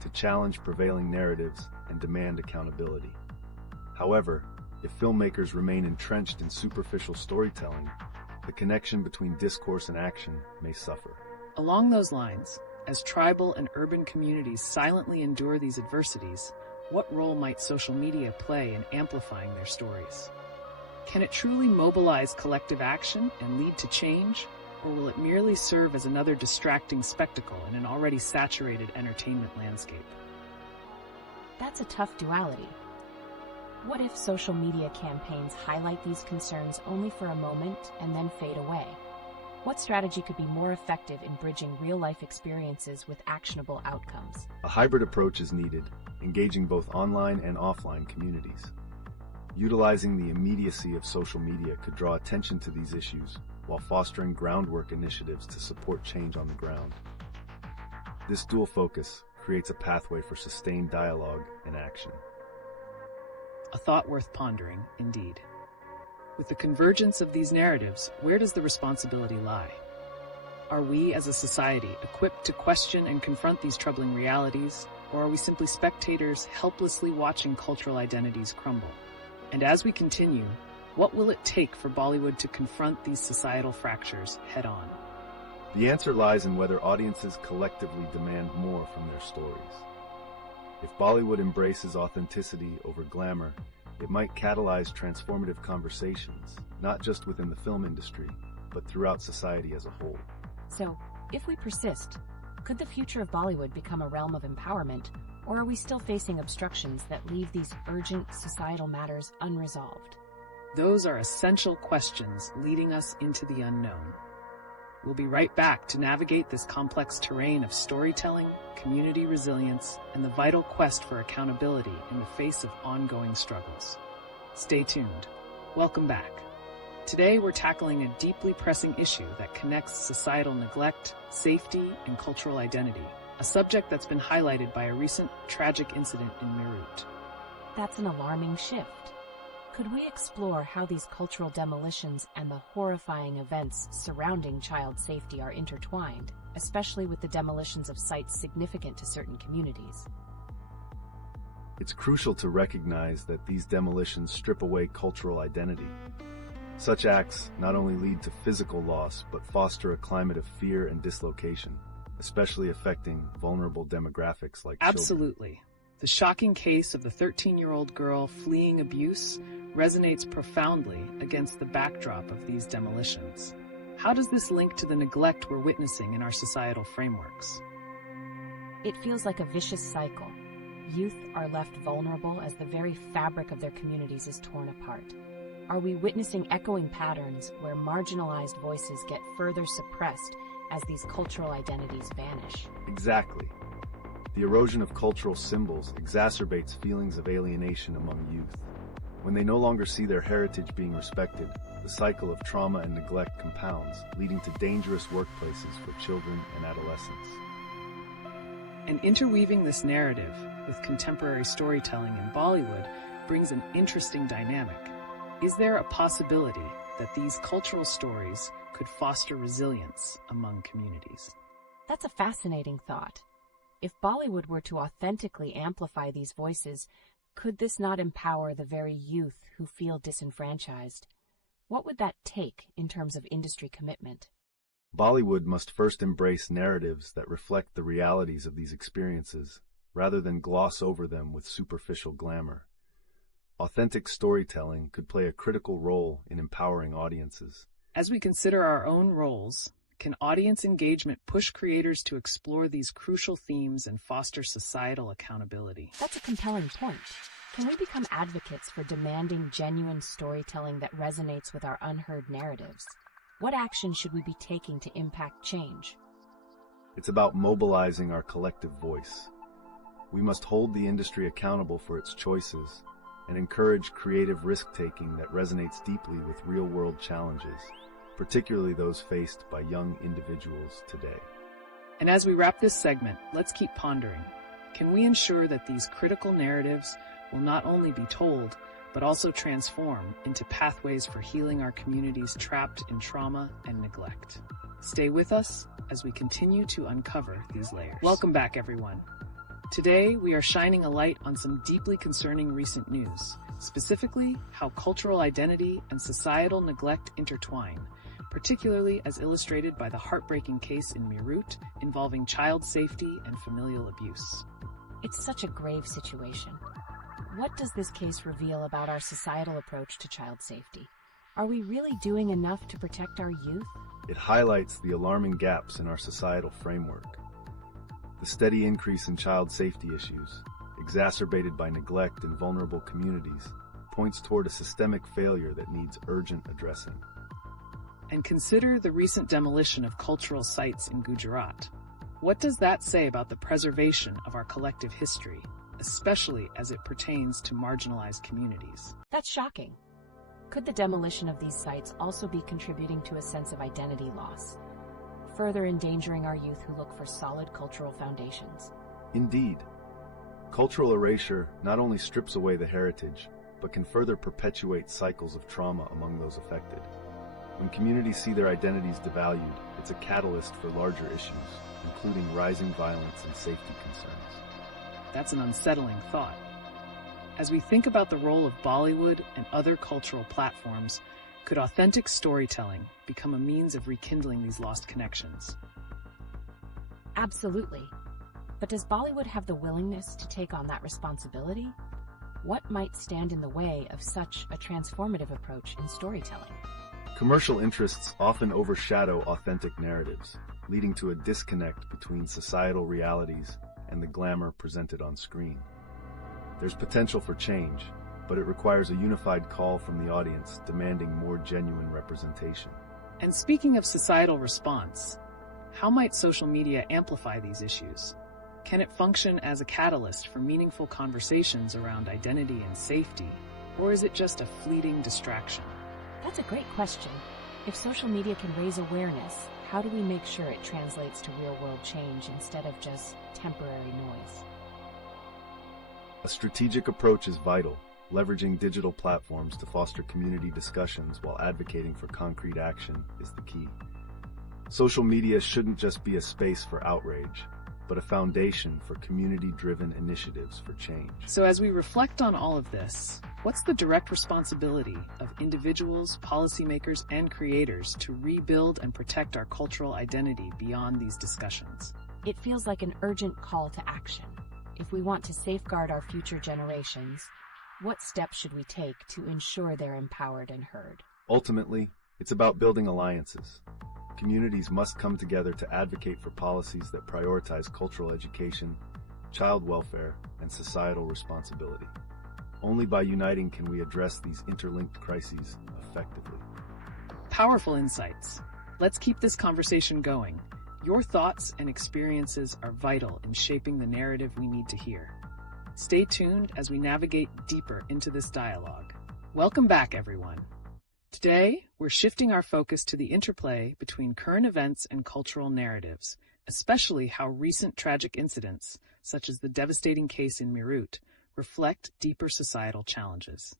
to challenge prevailing narratives and demand accountability. However, if filmmakers remain entrenched in superficial storytelling, the connection between discourse and action may suffer. Along those lines, as tribal and urban communities silently endure these adversities, what role might social media play in amplifying their stories? Can it truly mobilize collective action and lead to change, or will it merely serve as another distracting spectacle in an already saturated entertainment landscape? That's a tough duality. What if social media campaigns highlight these concerns only for a moment and then fade away? What strategy could be more effective in bridging real-life experiences with actionable outcomes? A hybrid approach is needed, engaging both online and offline communities. Utilizing the immediacy of social media could draw attention to these issues while fostering groundwork initiatives to support change on the ground. This dual focus creates a pathway for sustained dialogue and action. A thought worth pondering, indeed. With the convergence of these narratives, where does the responsibility lie? Are we as a society equipped to question and confront these troubling realities, or are we simply spectators helplessly watching cultural identities crumble? And as we continue, what will it take for Bollywood to confront these societal fractures head-on? The answer lies in whether audiences collectively demand more from their stories. If Bollywood embraces authenticity over glamour, it might catalyze transformative conversations, not just within the film industry, but throughout society as a whole. So, if we persist, could the future of Bollywood become a realm of empowerment, or are we still facing obstructions that leave these urgent societal matters unresolved? Those are essential questions leading us into the unknown. We'll be right back to navigate this complex terrain of storytelling, community resilience, and the vital quest for accountability in the face of ongoing struggles. Stay tuned. Welcome back. Today we're tackling a deeply pressing issue that connects societal neglect, safety, and cultural identity, a subject that's been highlighted by a recent tragic incident in Meerut. That's an alarming shift. Could we explore how these cultural demolitions and the horrifying events surrounding child safety are intertwined, especially with the demolitions of sites significant to certain communities? It's crucial to recognize that these demolitions strip away cultural identity. Such acts not only lead to physical loss, but foster a climate of fear and dislocation, especially affecting vulnerable demographics like children. Absolutely. The shocking case of the 13-year-old girl fleeing abuse resonates profoundly against the backdrop of these demolitions. How does this link to the neglect we're witnessing in our societal frameworks? It feels like a vicious cycle. Youth are left vulnerable as the very fabric of their communities is torn apart. Are we witnessing echoing patterns where marginalized voices get further suppressed as these cultural identities vanish? Exactly. The erosion of cultural symbols exacerbates feelings of alienation among youth. When they no longer see their heritage being respected, the cycle of trauma and neglect compounds, leading to dangerous workplaces for children and adolescents. And interweaving this narrative with contemporary storytelling in Bollywood brings an interesting dynamic. Is there a possibility that these cultural stories could foster resilience among communities? That's a fascinating thought. If Bollywood were to authentically amplify these voices, could this not empower the very youth who feel disenfranchised? What would that take in terms of industry commitment? Bollywood must first embrace narratives that reflect the realities of these experiences, rather than gloss over them with superficial glamour. Authentic storytelling could play a critical role in empowering audiences. As we consider our own roles, can audience engagement push creators to explore these crucial themes and foster societal accountability? That's a compelling point. Can we become advocates for demanding genuine storytelling that resonates with our unheard narratives? What action should we be taking to impact change? It's about mobilizing our collective voice. We must hold the industry accountable for its choices and encourage creative risk-taking that resonates deeply with real-world challenges, particularly those faced by young individuals today. And as we wrap this segment, let's keep pondering. Can we ensure that these critical narratives will not only be told, but also transform into pathways for healing our communities trapped in trauma and neglect? Stay with us as we continue to uncover these layers. Welcome back, everyone. Today, we are shining a light on some deeply concerning recent news, specifically how cultural identity and societal neglect intertwine, particularly as illustrated by the heartbreaking case in Meerut involving child safety and familial abuse. It's such a grave situation. What does this case reveal about our societal approach to child safety? Are we really doing enough to protect our youth? It highlights the alarming gaps in our societal framework. The steady increase in child safety issues, exacerbated by neglect in vulnerable communities, points toward a systemic failure that needs urgent addressing. And consider the recent demolition of cultural sites in Gujarat. What does that say about the preservation of our collective history, especially as it pertains to marginalized communities? That's shocking. Could the demolition of these sites also be contributing to a sense of identity loss, further endangering our youth who look for solid cultural foundations? Indeed. Cultural erasure not only strips away the heritage, but can further perpetuate cycles of trauma among those affected. When communities see their identities devalued, it's a catalyst for larger issues, including rising violence and safety concerns. That's an unsettling thought. As we think about the role of Bollywood and other cultural platforms, could authentic storytelling become a means of rekindling these lost connections? Absolutely. But does Bollywood have the willingness to take on that responsibility? What might stand in the way of such a transformative approach in storytelling? Commercial interests often overshadow authentic narratives, leading to a disconnect between societal realities and the glamour presented on screen. There's potential for change, but it requires a unified call from the audience demanding more genuine representation. And speaking of societal response, how might social media amplify these issues? Can it function as a catalyst for meaningful conversations around identity and safety, or is it just a fleeting distraction? That's a great question. If social media can raise awareness, how do we make sure it translates to real-world change instead of just temporary noise? A strategic approach is vital, leveraging digital platforms to foster community discussions while advocating for concrete action is the key. Social media shouldn't just be a space for outrage, but a foundation for community-driven initiatives for change. So as we reflect on all of this, what's the direct responsibility of individuals, policymakers, and creators to rebuild and protect our cultural identity beyond these discussions? It feels like an urgent call to action. If we want to safeguard our future generations, what steps should we take to ensure they're empowered and heard? Ultimately, it's about building alliances. Communities must come together to advocate for policies that prioritize cultural education, child welfare, and societal responsibility. Only by uniting can we address these interlinked crises effectively. Powerful insights. Let's keep this conversation going. Your thoughts and experiences are vital in shaping the narrative we need to hear. Stay tuned as we navigate deeper into this dialogue. Welcome back, everyone. Today, we're shifting our focus to the interplay between current events and cultural narratives, especially how recent tragic incidents, such as the devastating case in Meerut, reflect deeper societal challenges.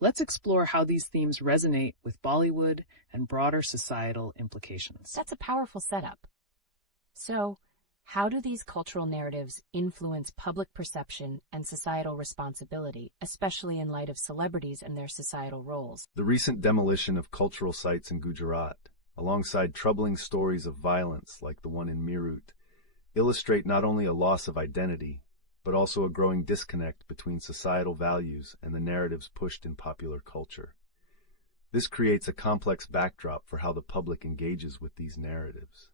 Let's explore how these themes resonate with Bollywood and broader societal implications. That's a powerful setup. So, how do these cultural narratives influence public perception and societal responsibility, especially in light of celebrities and their societal roles? The recent demolition of cultural sites in Gujarat, alongside troubling stories of violence like the one in Meerut, illustrate not only a loss of identity, but also a growing disconnect between societal values and the narratives pushed in popular culture. This creates a complex backdrop for how the public engages with these narratives.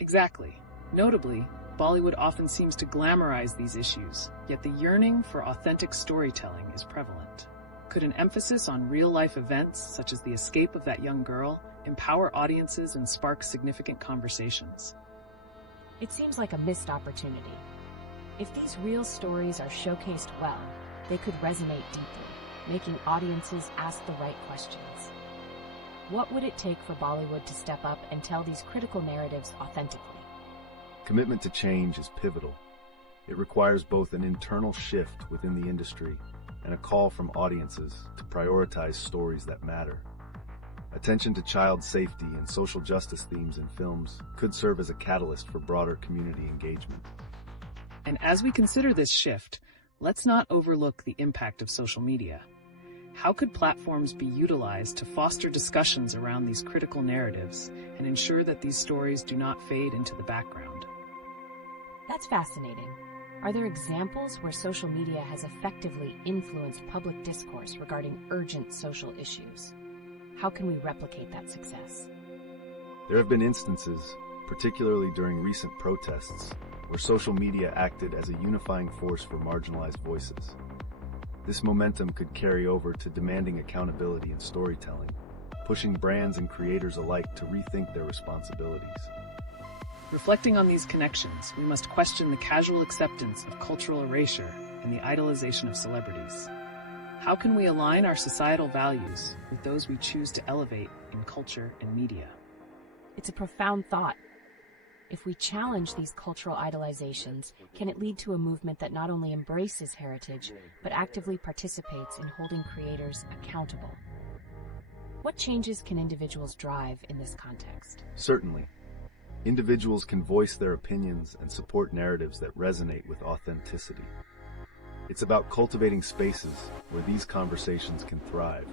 Exactly. Notably, Bollywood often seems to glamorize these issues, yet the yearning for authentic storytelling is prevalent. Could an emphasis on real-life events, such as the escape of that young girl, empower audiences and spark significant conversations? It seems like a missed opportunity. If these real stories are showcased well, they could resonate deeply, making audiences ask the right questions. What would it take for Bollywood to step up and tell these critical narratives authentically? Commitment to change is pivotal. It requires both an internal shift within the industry and a call from audiences to prioritize stories that matter. Attention to child safety and social justice themes in films could serve as a catalyst for broader community engagement. And as we consider this shift, let's not overlook the impact of social media. How could platforms be utilized to foster discussions around these critical narratives and ensure that these stories do not fade into the background? That's fascinating. Are there examples where social media has effectively influenced public discourse regarding urgent social issues? How can we replicate that success? There have been instances, particularly during recent protests, where social media acted as a unifying force for marginalized voices. This momentum could carry over to demanding accountability in storytelling, pushing brands and creators alike to rethink their responsibilities. Reflecting on these connections, we must question the casual acceptance of cultural erasure and the idolization of celebrities. How can we align our societal values with those we choose to elevate in culture and media? It's a profound thought. If we challenge these cultural idolizations, can it lead to a movement that not only embraces heritage, but actively participates in holding creators accountable? What changes can individuals drive in this context? Certainly. Individuals can voice their opinions and support narratives that resonate with authenticity. It's about cultivating spaces where these conversations can thrive.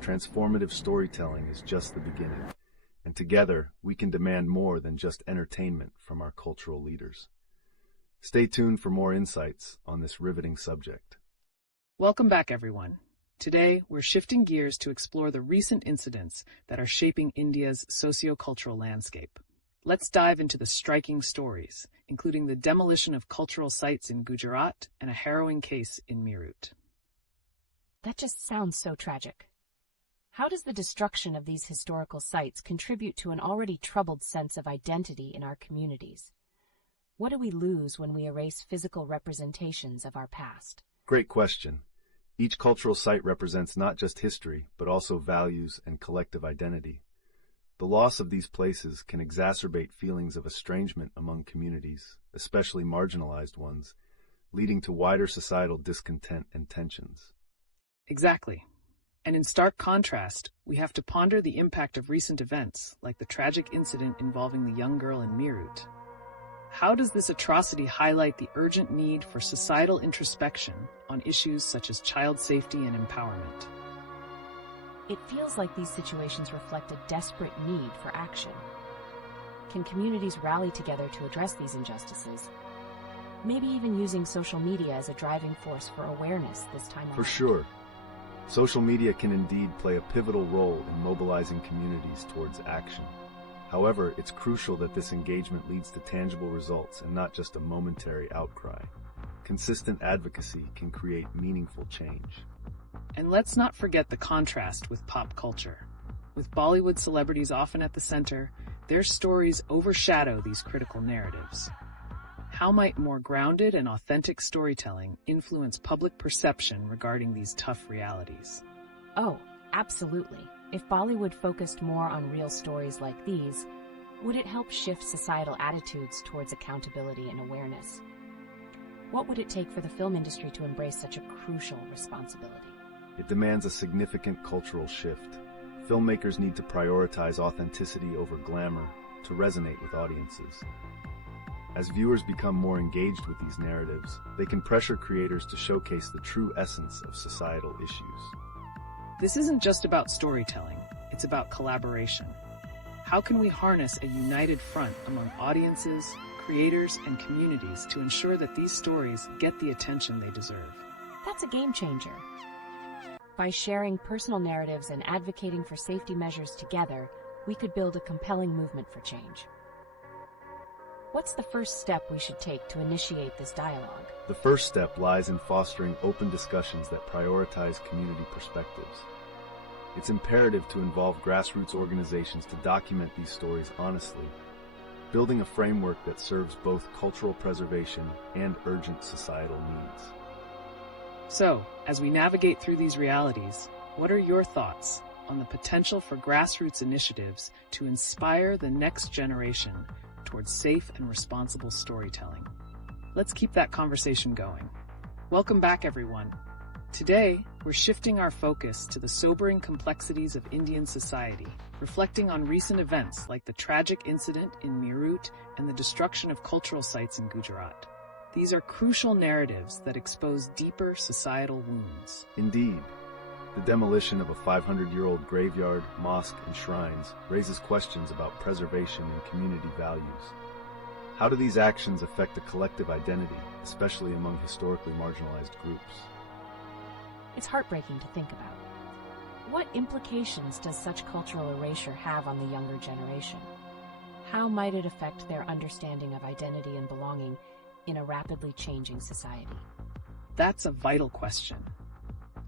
Transformative storytelling is just the beginning, and together we can demand more than just entertainment from our cultural leaders. Stay tuned for more insights on this riveting subject. Welcome back, everyone. Today, we're shifting gears to explore the recent incidents that are shaping India's socio-cultural landscape. Let's dive into the striking stories, including the demolition of cultural sites in Gujarat and a harrowing case in Meerut. That just sounds so tragic. How does the destruction of these historical sites contribute to an already troubled sense of identity in our communities? What do we lose when we erase physical representations of our past? Great question. Each cultural site represents not just history, but also values and collective identity. The loss of these places can exacerbate feelings of estrangement among communities, especially marginalized ones, leading to wider societal discontent and tensions. Exactly. And in stark contrast, we have to ponder the impact of recent events, like the tragic incident involving the young girl in Meerut. How does this atrocity highlight the urgent need for societal introspection on issues such as child safety and empowerment? It feels like these situations reflect a desperate need for action. Can communities rally together to address these injustices? Maybe even using social media as a driving force for awareness this time around. For sure. Social media can indeed play a pivotal role in mobilizing communities towards action. However, it's crucial that this engagement leads to tangible results and not just a momentary outcry. Consistent advocacy can create meaningful change. And let's not forget the contrast with pop culture. With Bollywood celebrities often at the center, their stories overshadow these critical narratives. How might more grounded and authentic storytelling influence public perception regarding these tough realities? Oh, absolutely. If Bollywood focused more on real stories like these, would it help shift societal attitudes towards accountability and awareness? What would it take for the film industry to embrace such a crucial responsibility? It demands a significant cultural shift. Filmmakers need to prioritize authenticity over glamour to resonate with audiences. As viewers become more engaged with these narratives, they can pressure creators to showcase the true essence of societal issues. This isn't just about storytelling, it's about collaboration. How can we harness a united front among audiences, creators, and communities to ensure that these stories get the attention they deserve? That's a game changer. By sharing personal narratives and advocating for safety measures together, we could build a compelling movement for change. What's the first step we should take to initiate this dialogue? The first step lies in fostering open discussions that prioritize community perspectives. It's imperative to involve grassroots organizations to document these stories honestly, building a framework that serves both cultural preservation and urgent societal needs. So, as we navigate through these realities, what are your thoughts on the potential for grassroots initiatives to inspire the next generation towards safe and responsible storytelling. Let's keep that conversation going. Welcome back, everyone. Today, we're shifting our focus to the sobering complexities of Indian society, reflecting on recent events like the tragic incident in Meerut and the destruction of cultural sites in Gujarat. These are crucial narratives that expose deeper societal wounds. Indeed, the demolition of a 500-year-old graveyard, mosque, and shrines raises questions about preservation and community values. How do these actions affect the collective identity, especially among historically marginalized groups? It's heartbreaking to think about. What implications does such cultural erasure have on the younger generation? How might it affect their understanding of identity and belonging in a rapidly changing society? That's a vital question.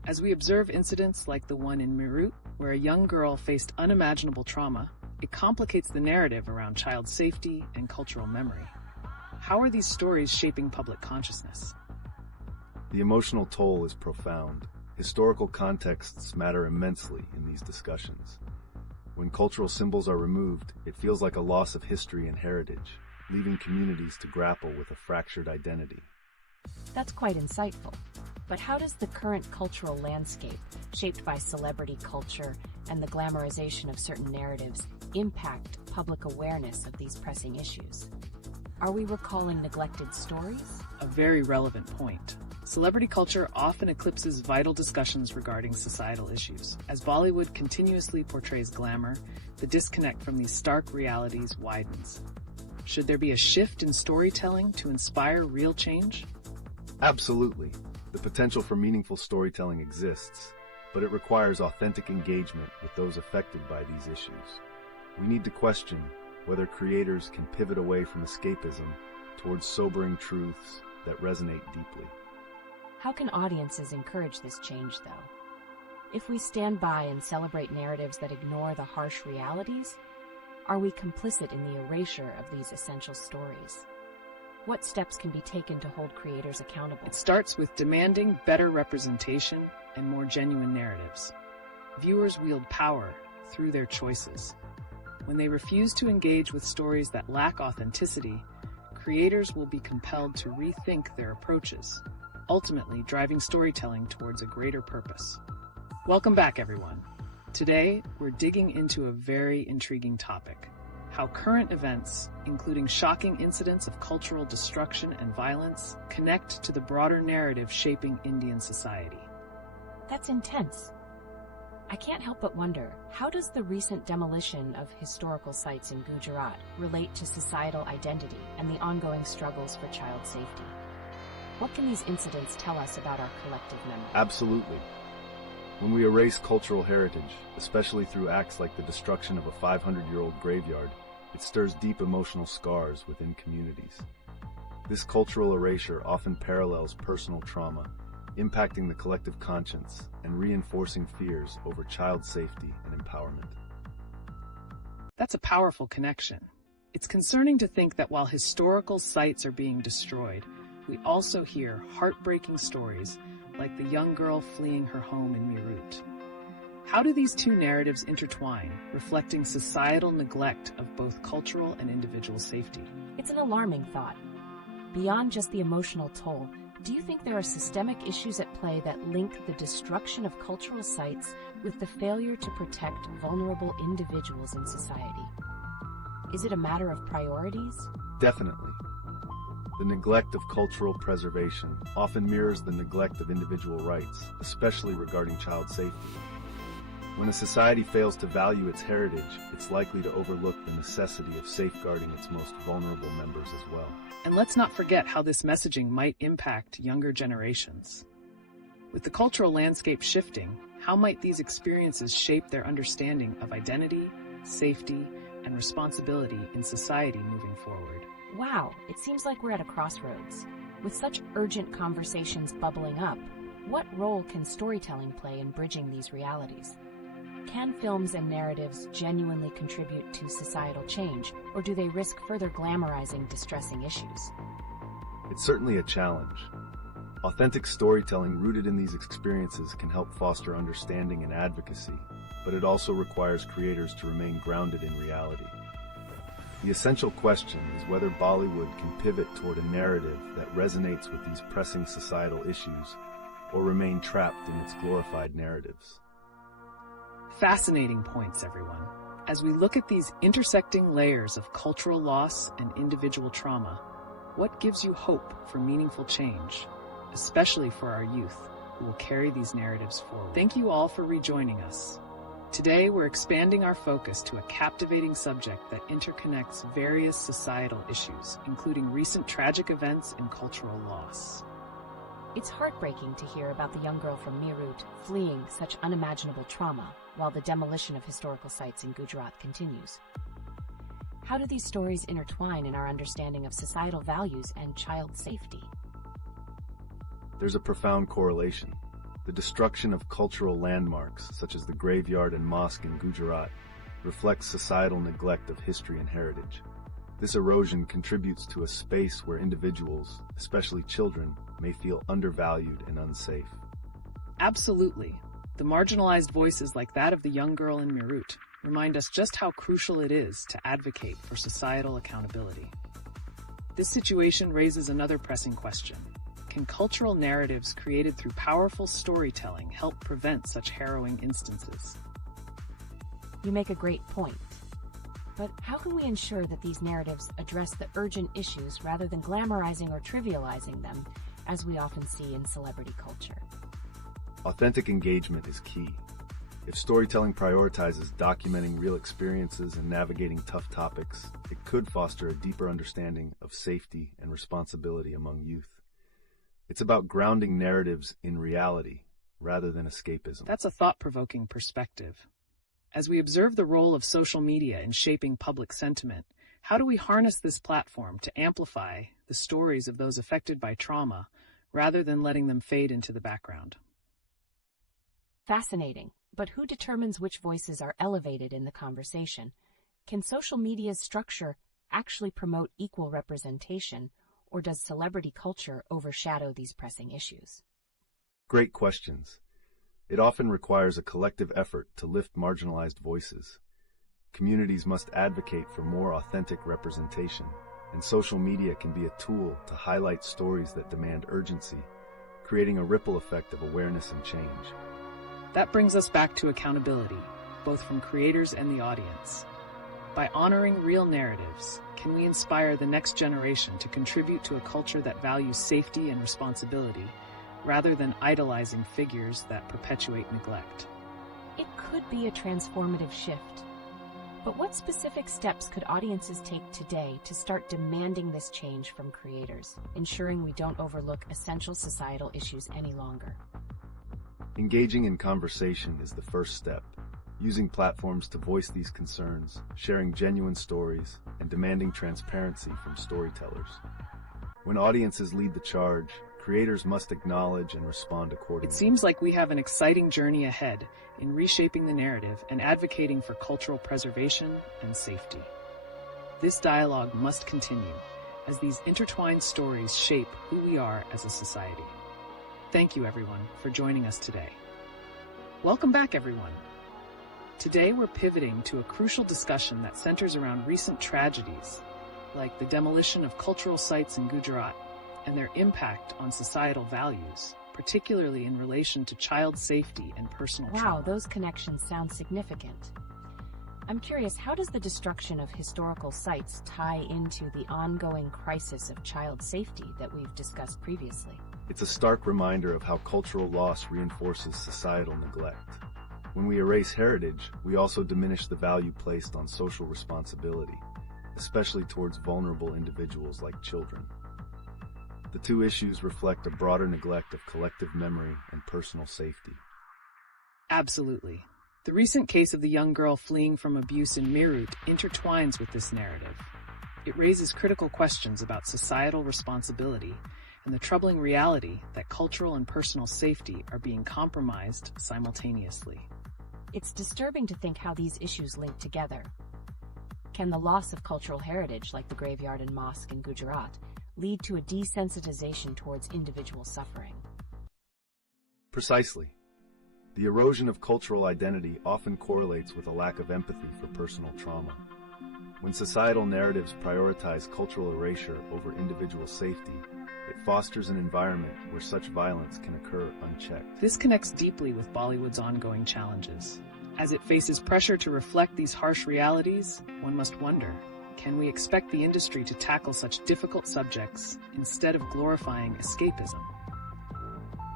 As we observe incidents like the one in Meerut, where a young girl faced unimaginable trauma, it complicates the narrative around child safety and cultural memory. How are these stories shaping public consciousness? The emotional toll is profound. Historical contexts matter immensely in these discussions. When cultural symbols are removed, it feels like a loss of history and heritage, leaving communities to grapple with a fractured identity. That's quite insightful. But how does the current cultural landscape, shaped by celebrity culture and the glamorization of certain narratives, impact public awareness of these pressing issues? Are we recalling neglected stories? A very relevant point. Celebrity culture often eclipses vital discussions regarding societal issues. As Bollywood continuously portrays glamour, the disconnect from these stark realities widens. Should there be a shift in storytelling to inspire real change? Absolutely. The potential for meaningful storytelling exists, but it requires authentic engagement with those affected by these issues. We need to question whether creators can pivot away from escapism towards sobering truths that resonate deeply. How can audiences encourage this change, though? If we stand by and celebrate narratives that ignore the harsh realities, are we complicit in the erasure of these essential stories? What steps can be taken to hold creators accountable? It starts with demanding better representation and more genuine narratives. Viewers wield power through their choices. When they refuse to engage with stories that lack authenticity, creators will be compelled to rethink their approaches, ultimately driving storytelling towards a greater purpose. Welcome back, everyone. Today, we're digging into a very intriguing topic: how current events, including shocking incidents of cultural destruction and violence, connect to the broader narrative shaping Indian society. That's intense. I can't help but wonder, how does the recent demolition of historical sites in Gujarat relate to societal identity and the ongoing struggles for child safety? What can these incidents tell us about our collective memory? Absolutely. When we erase cultural heritage, especially through acts like the destruction of a 500-year-old graveyard, it stirs deep emotional scars within communities. This cultural erasure often parallels personal trauma, impacting the collective conscience and reinforcing fears over child safety and empowerment. That's a powerful connection. It's concerning to think that while historical sites are being destroyed, we also hear heartbreaking stories like the young girl fleeing her home in Meerut. How do these two narratives intertwine, reflecting societal neglect of both cultural and individual safety? It's an alarming thought. Beyond just the emotional toll, do you think there are systemic issues at play that link the destruction of cultural sites with the failure to protect vulnerable individuals in society? Is it a matter of priorities? Definitely. The neglect of cultural preservation often mirrors the neglect of individual rights, especially regarding child safety. When a society fails to value its heritage, it's likely to overlook the necessity of safeguarding its most vulnerable members as well. And let's not forget how this messaging might impact younger generations. With the cultural landscape shifting, how might these experiences shape their understanding of identity, safety, and responsibility in society moving forward? Wow, it seems like we're at a crossroads. With such urgent conversations bubbling up, what role can storytelling play in bridging these realities? Can films and narratives genuinely contribute to societal change, or do they risk further glamorizing distressing issues? It's certainly a challenge. Authentic storytelling rooted in these experiences can help foster understanding and advocacy, but it also requires creators to remain grounded in reality. The essential question is whether Bollywood can pivot toward a narrative that resonates with these pressing societal issues or remain trapped in its glorified narratives. Fascinating points, everyone. As we look at these intersecting layers of cultural loss and individual trauma, what gives you hope for meaningful change, especially for our youth who will carry these narratives forward? Thank you all for rejoining us. Today, we're expanding our focus to a captivating subject that interconnects various societal issues, including recent tragic events and cultural loss. It's heartbreaking to hear about the young girl from Meerut fleeing such unimaginable trauma while the demolition of historical sites in Gujarat continues. How do these stories intertwine in our understanding of societal values and child safety? There's a profound correlation. The destruction of cultural landmarks, such as the graveyard and mosque in Gujarat, reflects societal neglect of history and heritage. This erosion contributes to a space where individuals, especially children, may feel undervalued and unsafe. Absolutely. The marginalized voices like that of the young girl in Meerut remind us just how crucial it is to advocate for societal accountability. This situation raises another pressing question. Can cultural narratives created through powerful storytelling help prevent such harrowing instances? You make a great point. But how can we ensure that these narratives address the urgent issues rather than glamorizing or trivializing them, as we often see in celebrity culture? Authentic engagement is key. If storytelling prioritizes documenting real experiences and navigating tough topics, it could foster a deeper understanding of safety and responsibility among youth. It's about grounding narratives in reality rather than escapism. That's a thought-provoking perspective. As we observe the role of social media in shaping public sentiment, how do we harness this platform to amplify the stories of those affected by trauma rather than letting them fade into the background? Fascinating. But who determines which voices are elevated in the conversation? Can social media's structure actually promote equal representation, or does celebrity culture overshadow these pressing issues? Great questions. It often requires a collective effort to lift marginalized voices. Communities must advocate for more authentic representation, and social media can be a tool to highlight stories that demand urgency, creating a ripple effect of awareness and change. That brings us back to accountability, both from creators and the audience. By honoring real narratives, can we inspire the next generation to contribute to a culture that values safety and responsibility, rather than idolizing figures that perpetuate neglect? It could be a transformative shift. But what specific steps could audiences take today to start demanding this change from creators, ensuring we don't overlook essential societal issues any longer? Engaging in conversation is the first step. Using platforms to voice these concerns, sharing genuine stories, and demanding transparency from storytellers. When audiences lead the charge, creators must acknowledge and respond accordingly. It seems like we have an exciting journey ahead in reshaping the narrative and advocating for cultural preservation and safety. This dialogue must continue as these intertwined stories shape who we are as a society. Thank you, everyone, for joining us today. Welcome back, everyone. Today, we're pivoting to a crucial discussion that centers around recent tragedies, like the demolition of cultural sites in Gujarat and their impact on societal values, particularly in relation to child safety and personal trauma. Wow, those connections sound significant. I'm curious, how does the destruction of historical sites tie into the ongoing crisis of child safety that we've discussed previously? It's a stark reminder of how cultural loss reinforces societal neglect. When we erase heritage, we also diminish the value placed on social responsibility, especially towards vulnerable individuals like children. The two issues reflect a broader neglect of collective memory and personal safety. Absolutely. The recent case of the young girl fleeing from abuse in Meerut intertwines with this narrative. It raises critical questions about societal responsibility and the troubling reality that cultural and personal safety are being compromised simultaneously. It's disturbing to think how these issues link together. Can the loss of cultural heritage, like the graveyard and mosque in Gujarat, lead to a desensitization towards individual suffering? Precisely. The erosion of cultural identity often correlates with a lack of empathy for personal trauma. When societal narratives prioritize cultural erasure over individual safety, it fosters an environment where such violence can occur unchecked. This connects deeply with Bollywood's ongoing challenges. As it faces pressure to reflect these harsh realities, one must wonder, can we expect the industry to tackle such difficult subjects instead of glorifying escapism?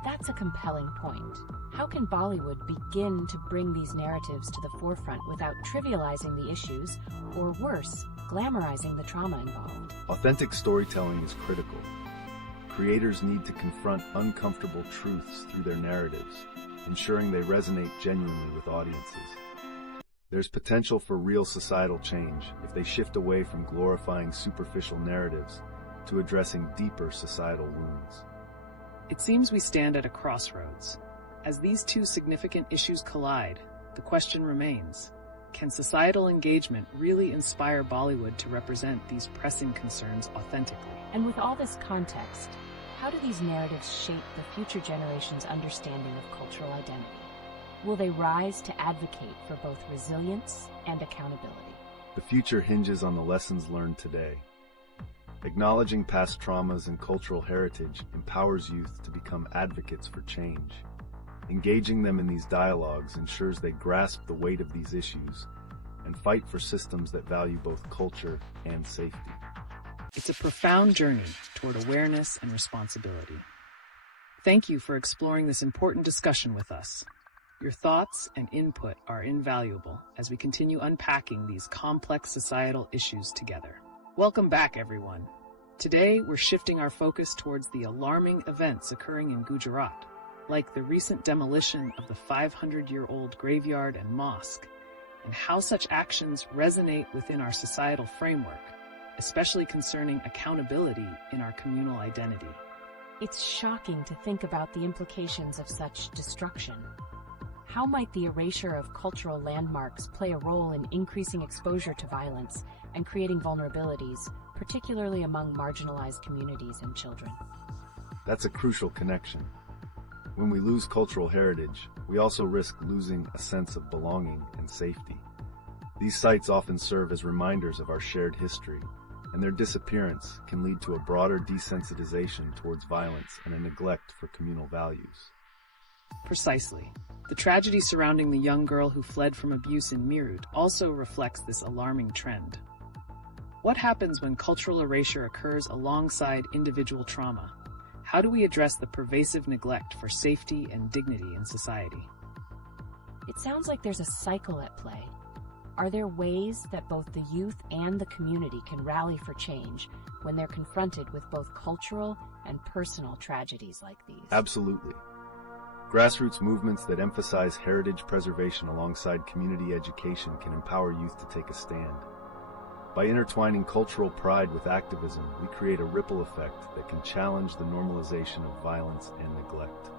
That's a compelling point. How can Bollywood begin to bring these narratives to the forefront without trivializing the issues, or worse, glamorizing the trauma involved? Authentic storytelling is critical. Creators need to confront uncomfortable truths through their narratives, ensuring they resonate genuinely with audiences. There's potential for real societal change if they shift away from glorifying superficial narratives to addressing deeper societal wounds. It seems we stand at a crossroads. As these two significant issues collide, the question remains, can societal engagement really inspire Bollywood to represent these pressing concerns authentically? And with all this context, how do these narratives shape the future generation's understanding of cultural identity? Will they rise to advocate for both resilience and accountability? The future hinges on the lessons learned today. Acknowledging past traumas and cultural heritage empowers youth to become advocates for change. Engaging them in these dialogues ensures they grasp the weight of these issues and fight for systems that value both culture and safety. It's a profound journey toward awareness and responsibility. Thank you for exploring this important discussion with us. Your thoughts and input are invaluable as we continue unpacking these complex societal issues together. Welcome back, everyone. Today, we're shifting our focus towards the alarming events occurring in Gujarat, like the recent demolition of the 500-year-old graveyard and mosque, and how such actions resonate within our societal framework, especially concerning accountability in our communal identity. It's shocking to think about the implications of such destruction. How might the erasure of cultural landmarks play a role in increasing exposure to violence and creating vulnerabilities, particularly among marginalized communities and children? That's a crucial connection. When we lose cultural heritage, we also risk losing a sense of belonging and safety. These sites often serve as reminders of our shared history, and their disappearance can lead to a broader desensitization towards violence and a neglect for communal values. Precisely. The tragedy surrounding the young girl who fled from abuse in Meerut also reflects this alarming trend. What happens when cultural erasure occurs alongside individual trauma? How do we address the pervasive neglect for safety and dignity in society? It sounds like there's a cycle at play. Are there ways that both the youth and the community can rally for change when they're confronted with both cultural and personal tragedies like these? Absolutely. Grassroots movements that emphasize heritage preservation alongside community education can empower youth to take a stand. By intertwining cultural pride with activism, we create a ripple effect that can challenge the normalization of violence and neglect.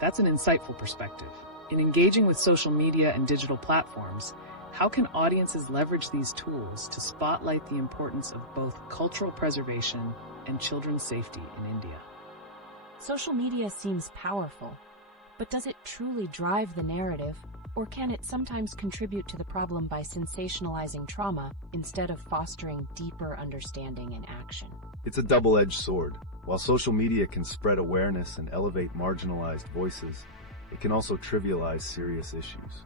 That's an insightful perspective. In engaging with social media and digital platforms, how can audiences leverage these tools to spotlight the importance of both cultural preservation and children's safety in India? Social media seems powerful, but does it truly drive the narrative, or can it sometimes contribute to the problem by sensationalizing trauma instead of fostering deeper understanding and action? It's a double-edged sword. While social media can spread awareness and elevate marginalized voices, it can also trivialize serious issues.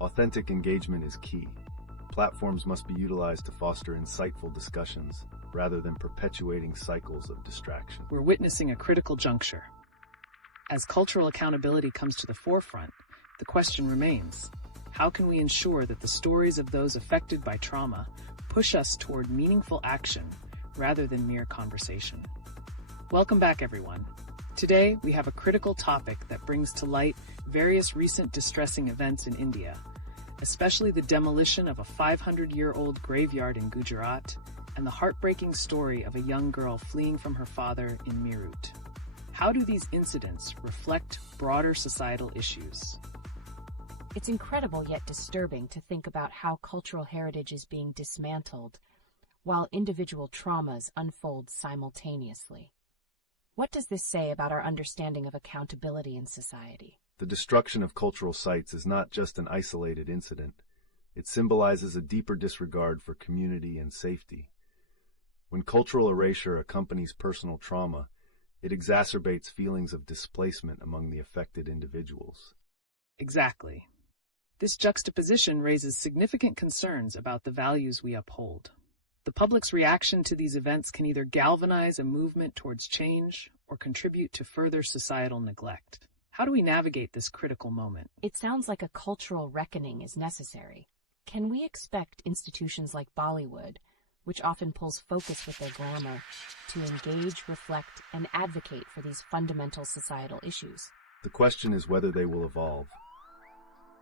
Authentic engagement is key. Platforms must be utilized to foster insightful discussions rather than perpetuating cycles of distraction. We're witnessing a critical juncture. As cultural accountability comes to the forefront, the question remains, how can we ensure that the stories of those affected by trauma push us toward meaningful action rather than mere conversation? Welcome back, everyone. Today, we have a critical topic that brings to light various recent distressing events in India, especially the demolition of a 500-year-old graveyard in Gujarat and the heartbreaking story of a young girl fleeing from her father in Meerut. How do these incidents reflect broader societal issues? It's incredible yet disturbing to think about how cultural heritage is being dismantled while individual traumas unfold simultaneously. What does this say about our understanding of accountability in society? The destruction of cultural sites is not just an isolated incident. It symbolizes a deeper disregard for community and safety. When cultural erasure accompanies personal trauma, it exacerbates feelings of displacement among the affected individuals. Exactly. This juxtaposition raises significant concerns about the values we uphold. The public's reaction to these events can either galvanize a movement towards change or contribute to further societal neglect. How do we navigate this critical moment? It sounds like a cultural reckoning is necessary. Can we expect institutions like Bollywood, which often pulls focus with their glamour, to engage, reflect, and advocate for these fundamental societal issues? The question is whether they will evolve.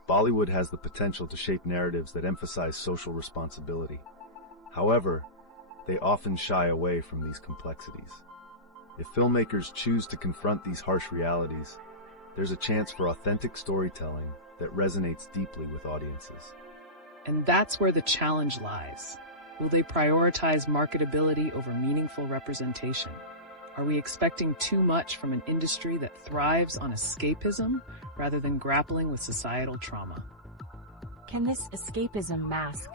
Bollywood has the potential to shape narratives that emphasize social responsibility. However, they often shy away from these complexities. If filmmakers choose to confront these harsh realities, there's a chance for authentic storytelling that resonates deeply with audiences. And that's where the challenge lies. Will they prioritize marketability over meaningful representation? Are we expecting too much from an industry that thrives on escapism rather than grappling with societal trauma? Can this escapism mask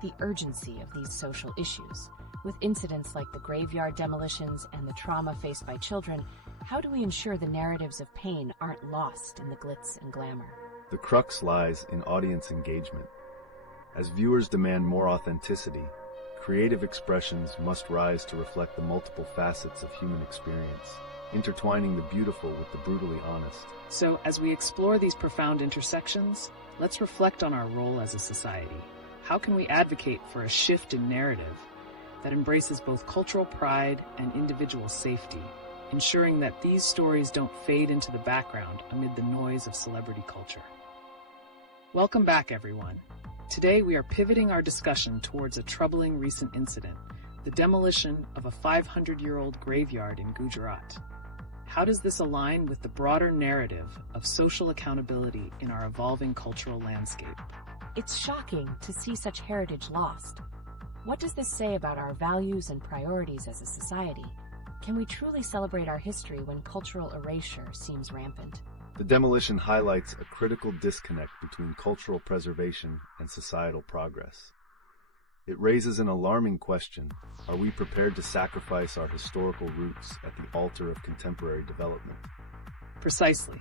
the urgency of these social issues? With incidents like the graveyard demolitions and the trauma faced by children, how do we ensure the narratives of pain aren't lost in the glitz and glamour? The crux lies in audience engagement. As viewers demand more authenticity, creative expressions must rise to reflect the multiple facets of human experience, intertwining the beautiful with the brutally honest. So, as we explore these profound intersections, let's reflect on our role as a society. How can we advocate for a shift in narrative that embraces both cultural pride and individual safety, ensuring that these stories don't fade into the background amid the noise of celebrity culture? Welcome back, everyone. Today, we are pivoting our discussion towards a troubling recent incident, the demolition of a 500-year-old graveyard in Gujarat. How does this align with the broader narrative of social accountability in our evolving cultural landscape? It's shocking to see such heritage lost. What does this say about our values and priorities as a society? Can we truly celebrate our history when cultural erasure seems rampant? The demolition highlights a critical disconnect between cultural preservation and societal progress. It raises an alarming question: are we prepared to sacrifice our historical roots at the altar of contemporary development? Precisely.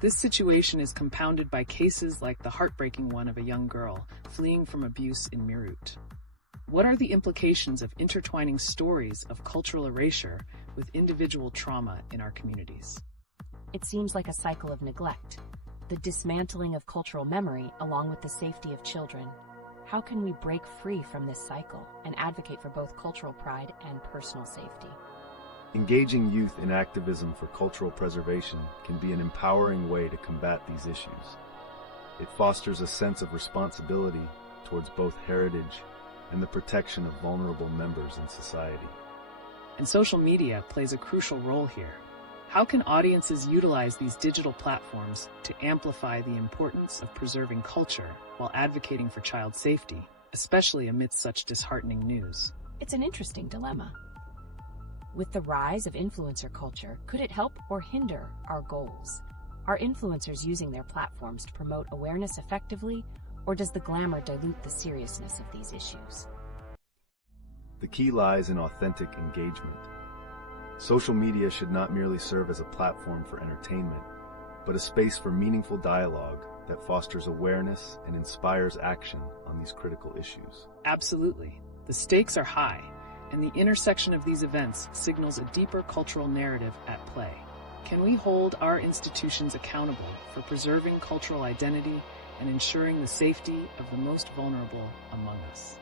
This situation is compounded by cases like the heartbreaking one of a young girl fleeing from abuse in Meerut. What are the implications of intertwining stories of cultural erasure with individual trauma in our communities? It seems like a cycle of neglect, the dismantling of cultural memory along with the safety of children. How can we break free from this cycle and advocate for both cultural pride and personal safety? Engaging youth in activism for cultural preservation can be an empowering way to combat these issues. It fosters a sense of responsibility towards both heritage and the protection of vulnerable members in society. And social media plays a crucial role here. How can audiences utilize these digital platforms to amplify the importance of preserving culture while advocating for child safety, especially amidst such disheartening news? It's an interesting dilemma. With the rise of influencer culture, could it help or hinder our goals? Are influencers using their platforms to promote awareness effectively, or does the glamour dilute the seriousness of these issues? The key lies in authentic engagement. Social media should not merely serve as a platform for entertainment, but a space for meaningful dialogue that fosters awareness and inspires action on these critical issues. Absolutely. The stakes are high, and the intersection of these events signals a deeper cultural narrative at play. Can we hold our institutions accountable for preserving cultural identity and ensuring the safety of the most vulnerable among us?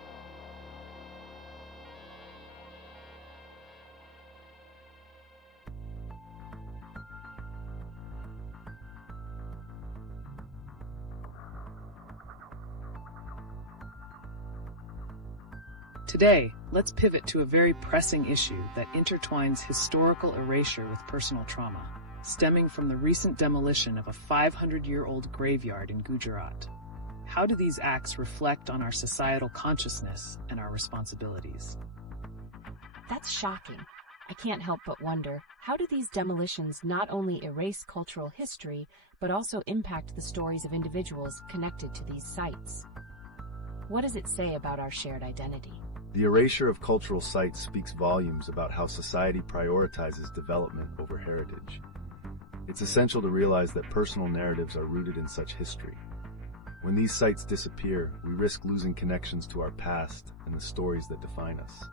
Today, let's pivot to a very pressing issue that intertwines historical erasure with personal trauma, stemming from the recent demolition of a 500-year-old graveyard in Gujarat. How do these acts reflect on our societal consciousness and our responsibilities? That's shocking. I can't help but wonder, how do these demolitions not only erase cultural history, but also impact the stories of individuals connected to these sites? What does it say about our shared identity? The erasure of cultural sites speaks volumes about how society prioritizes development over heritage. It's essential to realize that personal narratives are rooted in such history. When these sites disappear, we risk losing connections to our past and the stories that define us.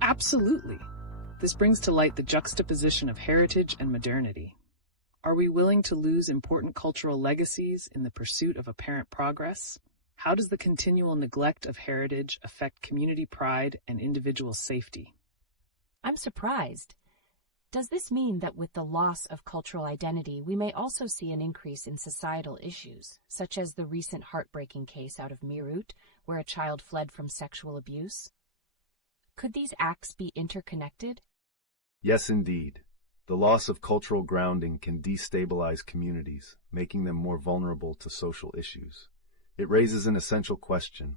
Absolutely. This brings to light the juxtaposition of heritage and modernity. Are we willing to lose important cultural legacies in the pursuit of apparent progress? How does the continual neglect of heritage affect community pride and individual safety? I'm surprised. Does this mean that with the loss of cultural identity, we may also see an increase in societal issues, such as the recent heartbreaking case out of Meerut, where a child fled from sexual abuse? Could these acts be interconnected? Yes, indeed. The loss of cultural grounding can destabilize communities, making them more vulnerable to social issues. It raises an essential question: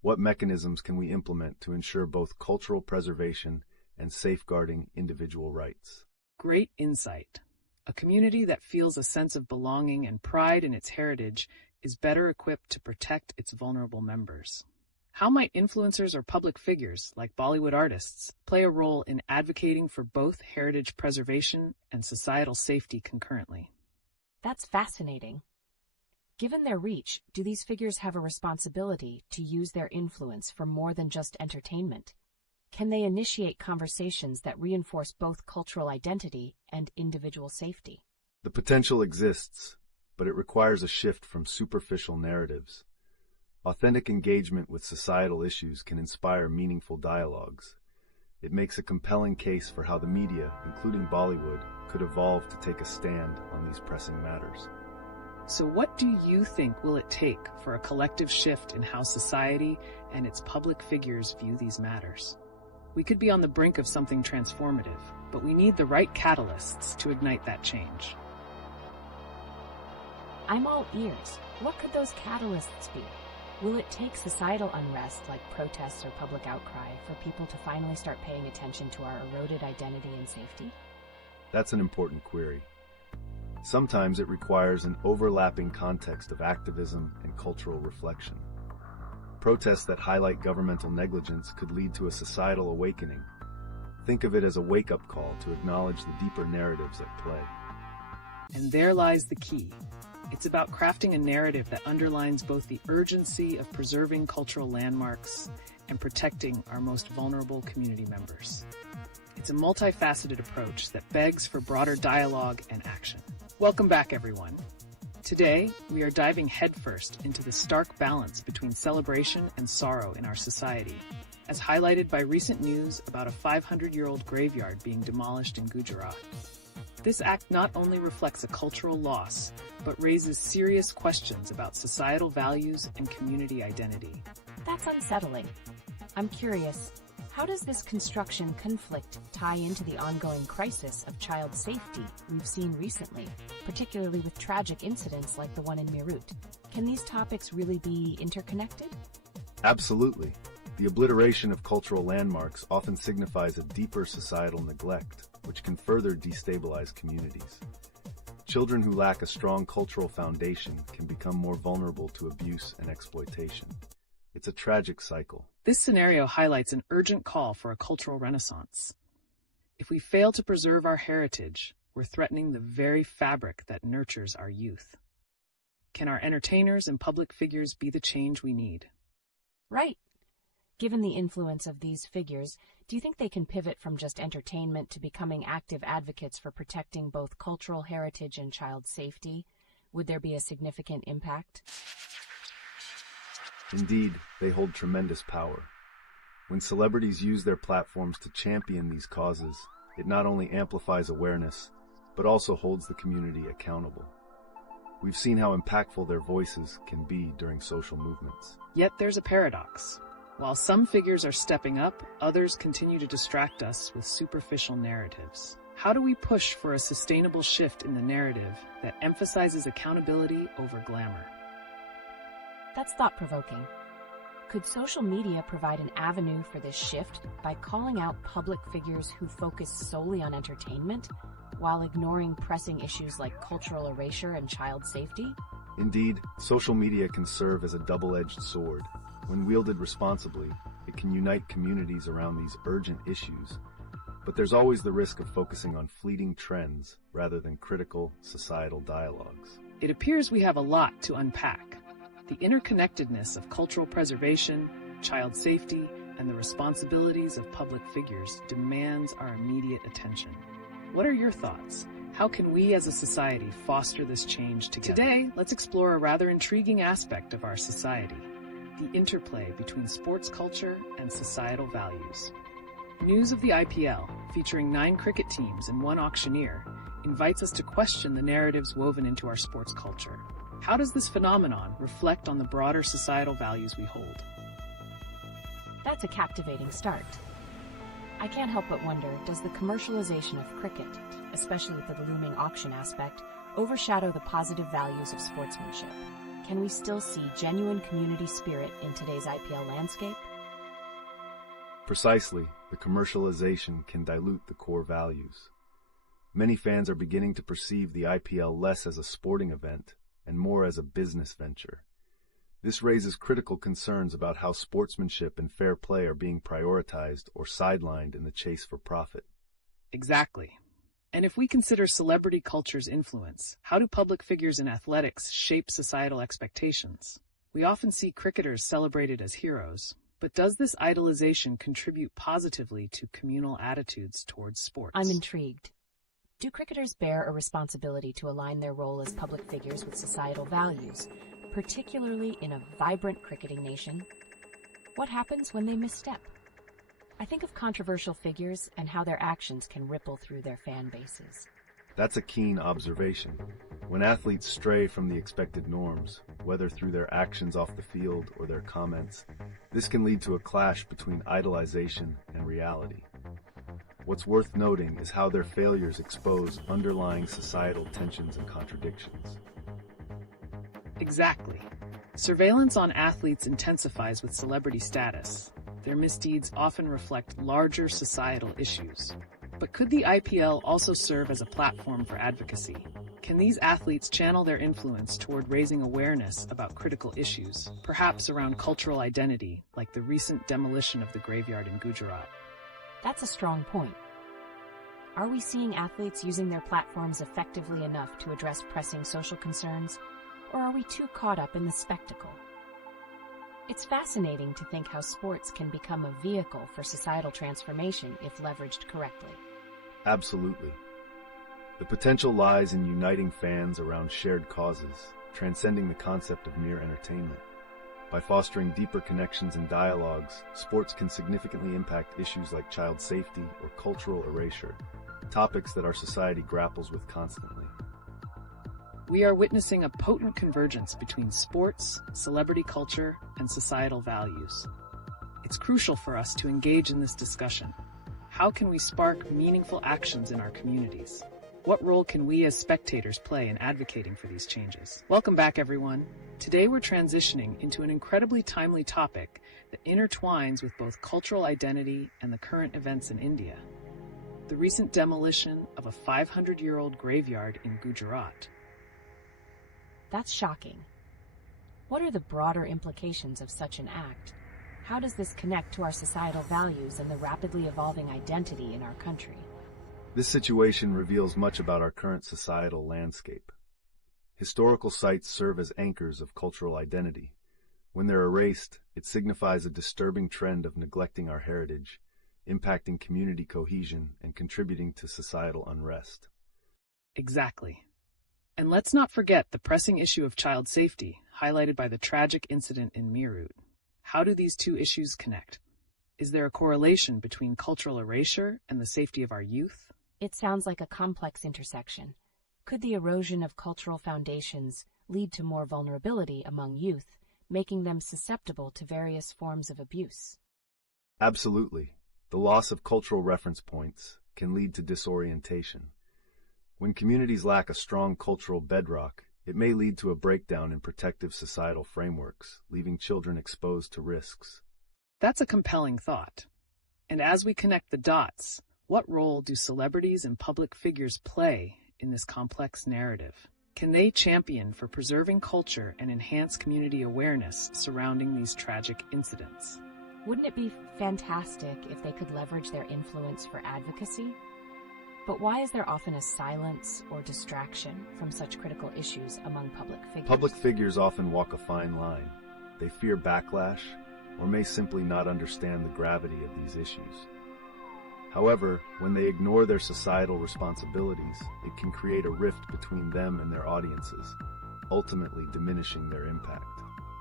what mechanisms can we implement to ensure both cultural preservation and safeguarding individual rights? Great insight. A community that feels a sense of belonging and pride in its heritage is better equipped to protect its vulnerable members. How might influencers or public figures, like Bollywood artists, play a role in advocating for both heritage preservation and societal safety concurrently? That's fascinating. Given their reach, do these figures have a responsibility to use their influence for more than just entertainment? Can they initiate conversations that reinforce both cultural identity and individual safety? The potential exists, but it requires a shift from superficial narratives. Authentic engagement with societal issues can inspire meaningful dialogues. It makes a compelling case for how the media, including Bollywood, could evolve to take a stand on these pressing matters. So what do you think will it take for a collective shift in how society and its public figures view these matters? We could be on the brink of something transformative, but we need the right catalysts to ignite that change. I'm all ears. What could those catalysts be? Will it take societal unrest like protests or public outcry for people to finally start paying attention to our eroded identity and safety? That's an important query. Sometimes it requires an overlapping context of activism and cultural reflection. Protests that highlight governmental negligence could lead to a societal awakening. Think of it as a wake-up call to acknowledge the deeper narratives at play. And there lies the key. It's about crafting a narrative that underlines both the urgency of preserving cultural landmarks and protecting our most vulnerable community members. It's a multifaceted approach that begs for broader dialogue and action. Welcome back, everyone. Today, we are diving headfirst into the stark balance between celebration and sorrow in our society, as highlighted by recent news about a 500-year-old graveyard being demolished in Gujarat. This act not only reflects a cultural loss, but raises serious questions about societal values and community identity. That's unsettling. I'm curious, how does this construction conflict tie into the ongoing crisis of child safety we've seen recently, particularly with tragic incidents like the one in Meerut? Can these topics really be interconnected? Absolutely. The obliteration of cultural landmarks often signifies a deeper societal neglect, which can further destabilize communities. Children who lack a strong cultural foundation can become more vulnerable to abuse and exploitation. It's a tragic cycle. This scenario highlights an urgent call for a cultural renaissance. If we fail to preserve our heritage, we're threatening the very fabric that nurtures our youth. Can our entertainers and public figures be the change we need? Right. Given the influence of these figures, do you think they can pivot from just entertainment to becoming active advocates for protecting both cultural heritage and child safety? Would there be a significant impact? Indeed, they hold tremendous power. When celebrities use their platforms to champion these causes, it not only amplifies awareness, but also holds the community accountable. We've seen how impactful their voices can be during social movements. Yet there's a paradox. While some figures are stepping up, others continue to distract us with superficial narratives. How do we push for a sustainable shift in the narrative that emphasizes accountability over glamour? That's thought-provoking. Could social media provide an avenue for this shift by calling out public figures who focus solely on entertainment, while ignoring pressing issues like cultural erasure and child safety? Indeed, social media can serve as a double-edged sword. When wielded responsibly, it can unite communities around these urgent issues. But there's always the risk of focusing on fleeting trends rather than critical societal dialogues. It appears we have a lot to unpack. The interconnectedness of cultural preservation, child safety, and the responsibilities of public figures demands our immediate attention. What are your thoughts? How can we as a society foster this change together? Today, let's explore a rather intriguing aspect of our society, the interplay between sports culture and societal values. News of the IPL, featuring 9 cricket teams and 1 auctioneer, invites us to question the narratives woven into our sports culture. How does this phenomenon reflect on the broader societal values we hold? That's a captivating start. I can't help but wonder, does the commercialization of cricket, especially with the looming auction aspect, overshadow the positive values of sportsmanship? Can we still see genuine community spirit in today's IPL landscape? Precisely, the commercialization can dilute the core values. Many fans are beginning to perceive the IPL less as a sporting event and more as a business venture. This raises critical concerns about how sportsmanship and fair play are being prioritized or sidelined in the chase for profit. Exactly. And if we consider celebrity culture's influence, how do public figures in athletics shape societal expectations? We often see cricketers celebrated as heroes, but does this idolization contribute positively to communal attitudes towards sports? I'm intrigued. Do cricketers bear a responsibility to align their role as public figures with societal values, particularly in a vibrant cricketing nation? What happens when they misstep? I think of controversial figures and how their actions can ripple through their fan bases. That's a keen observation. When athletes stray from the expected norms, whether through their actions off the field or their comments, this can lead to a clash between idolization and reality. What's worth noting is how their failures expose underlying societal tensions and contradictions. Exactly. Surveillance on athletes intensifies with celebrity status. Their misdeeds often reflect larger societal issues. But could the IPL also serve as a platform for advocacy? Can these athletes channel their influence toward raising awareness about critical issues, perhaps around cultural identity, like the recent demolition of the graveyard in Gujarat? That's a strong point. Are we seeing athletes using their platforms effectively enough to address pressing social concerns, or are we too caught up in the spectacle? It's fascinating to think how sports can become a vehicle for societal transformation if leveraged correctly. Absolutely. The potential lies in uniting fans around shared causes, transcending the concept of mere entertainment. By fostering deeper connections and dialogues, sports can significantly impact issues like child safety or cultural erasure, topics that our society grapples with constantly. We are witnessing a potent convergence between sports, celebrity culture, and societal values. It's crucial for us to engage in this discussion. How can we spark meaningful actions in our communities? What role can we as spectators play in advocating for these changes? Welcome back, everyone. Today we're transitioning into an incredibly timely topic that intertwines with both cultural identity and the current events in India. The recent demolition of a 500-year-old graveyard in Gujarat. That's shocking. What are the broader implications of such an act? How does this connect to our societal values and the rapidly evolving identity in our country? This situation reveals much about our current societal landscape. Historical sites serve as anchors of cultural identity. When they're erased, it signifies a disturbing trend of neglecting our heritage, impacting community cohesion and contributing to societal unrest. Exactly. And let's not forget the pressing issue of child safety, highlighted by the tragic incident in Meerut. How do these two issues connect? Is there a correlation between cultural erasure and the safety of our youth? It sounds like a complex intersection. Could the erosion of cultural foundations lead to more vulnerability among youth, making them susceptible to various forms of abuse? Absolutely. The loss of cultural reference points can lead to disorientation. When communities lack a strong cultural bedrock, it may lead to a breakdown in protective societal frameworks, leaving children exposed to risks. That's a compelling thought. And as we connect the dots, what role do celebrities and public figures play in this complex narrative? Can they champion for preserving culture and enhance community awareness surrounding these tragic incidents? Wouldn't it be fantastic if they could leverage their influence for advocacy? But why is there often a silence or distraction from such critical issues among public figures? Public figures often walk a fine line. They fear backlash or may simply not understand the gravity of these issues. However, when they ignore their societal responsibilities, it can create a rift between them and their audiences, ultimately diminishing their impact.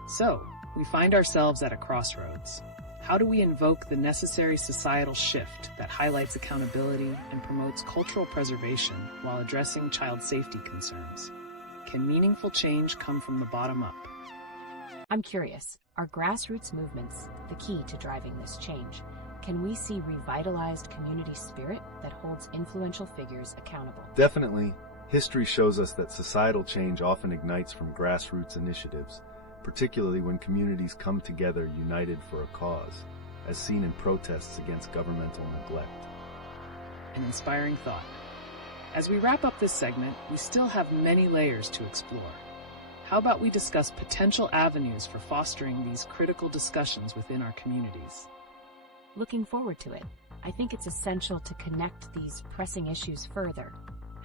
So, we find ourselves at a crossroads. How do we invoke the necessary societal shift that highlights accountability and promotes cultural preservation while addressing child safety concerns? Can meaningful change come from the bottom up? I'm curious, are grassroots movements the key to driving this change? Can we see revitalized community spirit that holds influential figures accountable? Definitely. History shows us that societal change often ignites from grassroots initiatives, particularly when communities come together united for a cause, as seen in protests against governmental neglect. An inspiring thought. As we wrap up this segment, we still have many layers to explore. How about we discuss potential avenues for fostering these critical discussions within our communities? Looking forward to it. I think it's essential to connect these pressing issues further.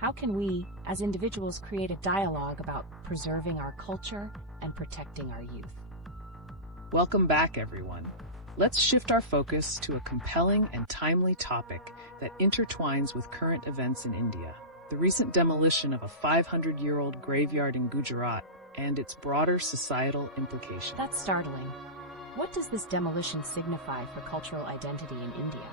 How can we, as individuals, create a dialogue about preserving our culture and protecting our youth? Welcome back, everyone. Let's shift our focus to a compelling and timely topic that intertwines with current events in India: the recent demolition of a 500-year-old graveyard in Gujarat and its broader societal implications. That's startling. What does this demolition signify for cultural identity in India?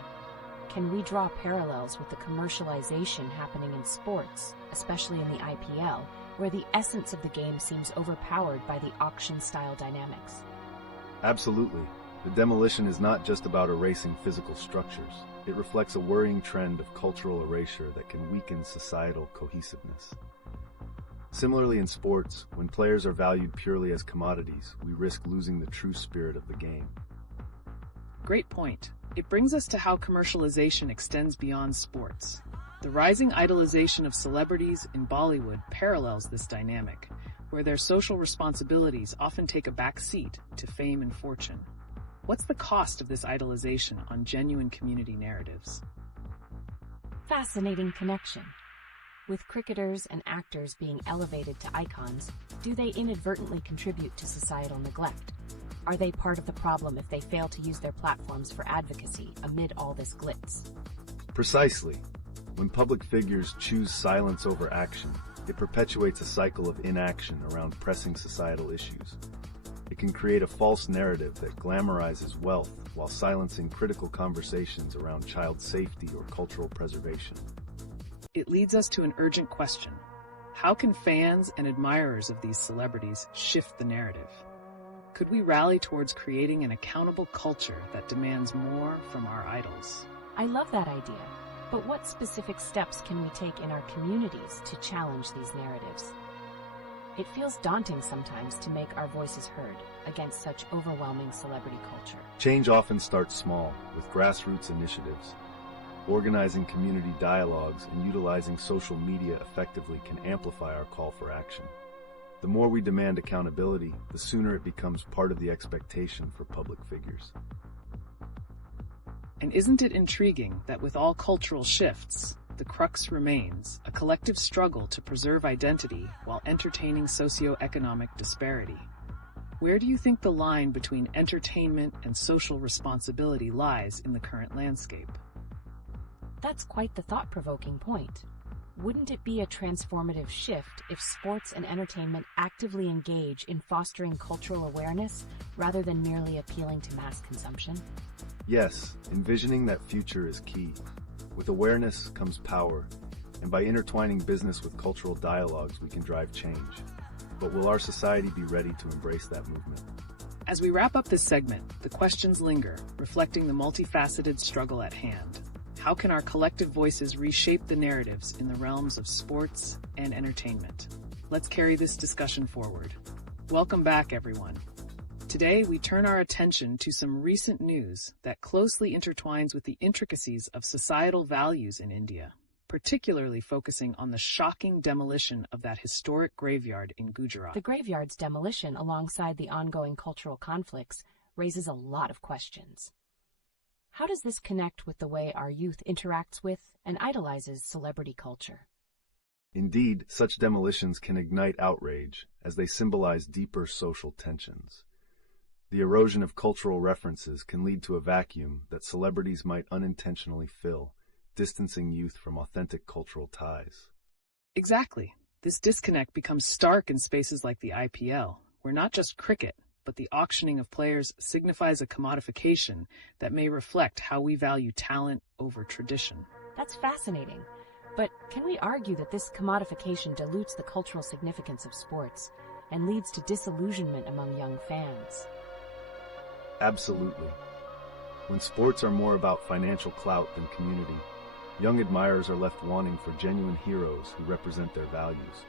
Can we draw parallels with the commercialization happening in sports, especially in the IPL, where the essence of the game seems overpowered by the auction-style dynamics? Absolutely. The demolition is not just about erasing physical structures. It reflects a worrying trend of cultural erasure that can weaken societal cohesiveness. Similarly, in sports, when players are valued purely as commodities, we risk losing the true spirit of the game. Great point. It brings us to how commercialization extends beyond sports. The rising idolization of celebrities in Bollywood parallels this dynamic, where their social responsibilities often take a back seat to fame and fortune. What's the cost of this idolization on genuine community narratives? Fascinating connection. With cricketers and actors being elevated to icons, do they inadvertently contribute to societal neglect? Are they part of the problem if they fail to use their platforms for advocacy amid all this glitz? Precisely. When public figures choose silence over action, it perpetuates a cycle of inaction around pressing societal issues. It can create a false narrative that glamorizes wealth while silencing critical conversations around child safety or cultural preservation. It leads us to an urgent question. How can fans and admirers of these celebrities shift the narrative? Could we rally towards creating an accountable culture that demands more from our idols? I love that idea, but what specific steps can we take in our communities to challenge these narratives? It feels daunting sometimes to make our voices heard against such overwhelming celebrity culture. Change often starts small, with grassroots initiatives. Organizing community dialogues and utilizing social media effectively can amplify our call for action. The more we demand accountability, the sooner it becomes part of the expectation for public figures. And isn't it intriguing that with all cultural shifts, the crux remains a collective struggle to preserve identity while entertaining socioeconomic disparity? Where do you think the line between entertainment and social responsibility lies in the current landscape? That's quite the thought-provoking point. Wouldn't it be a transformative shift if sports and entertainment actively engage in fostering cultural awareness rather than merely appealing to mass consumption? Yes, envisioning that future is key. With awareness comes power, and by intertwining business with cultural dialogues, we can drive change. But will our society be ready to embrace that movement? As we wrap up this segment, the questions linger, reflecting the multifaceted struggle at hand. How can our collective voices reshape the narratives in the realms of sports and entertainment? Let's carry this discussion forward. Welcome back, everyone. Today, we turn our attention to some recent news that closely intertwines with the intricacies of societal values in India, particularly focusing on the shocking demolition of that historic graveyard in Gujarat. The graveyard's demolition, alongside the ongoing cultural conflicts, raises a lot of questions. How does this connect with the way our youth interacts with and idolizes celebrity culture? Indeed, such demolitions can ignite outrage, as they symbolize deeper social tensions. The erosion of cultural references can lead to a vacuum that celebrities might unintentionally fill, distancing youth from authentic cultural ties. Exactly. This disconnect becomes stark in spaces like the IPL, where not just cricket, but the auctioning of players signifies a commodification that may reflect how we value talent over tradition. That's fascinating. But can we argue that this commodification dilutes the cultural significance of sports and leads to disillusionment among young fans? Absolutely. When sports are more about financial clout than community, young admirers are left wanting for genuine heroes who represent their values.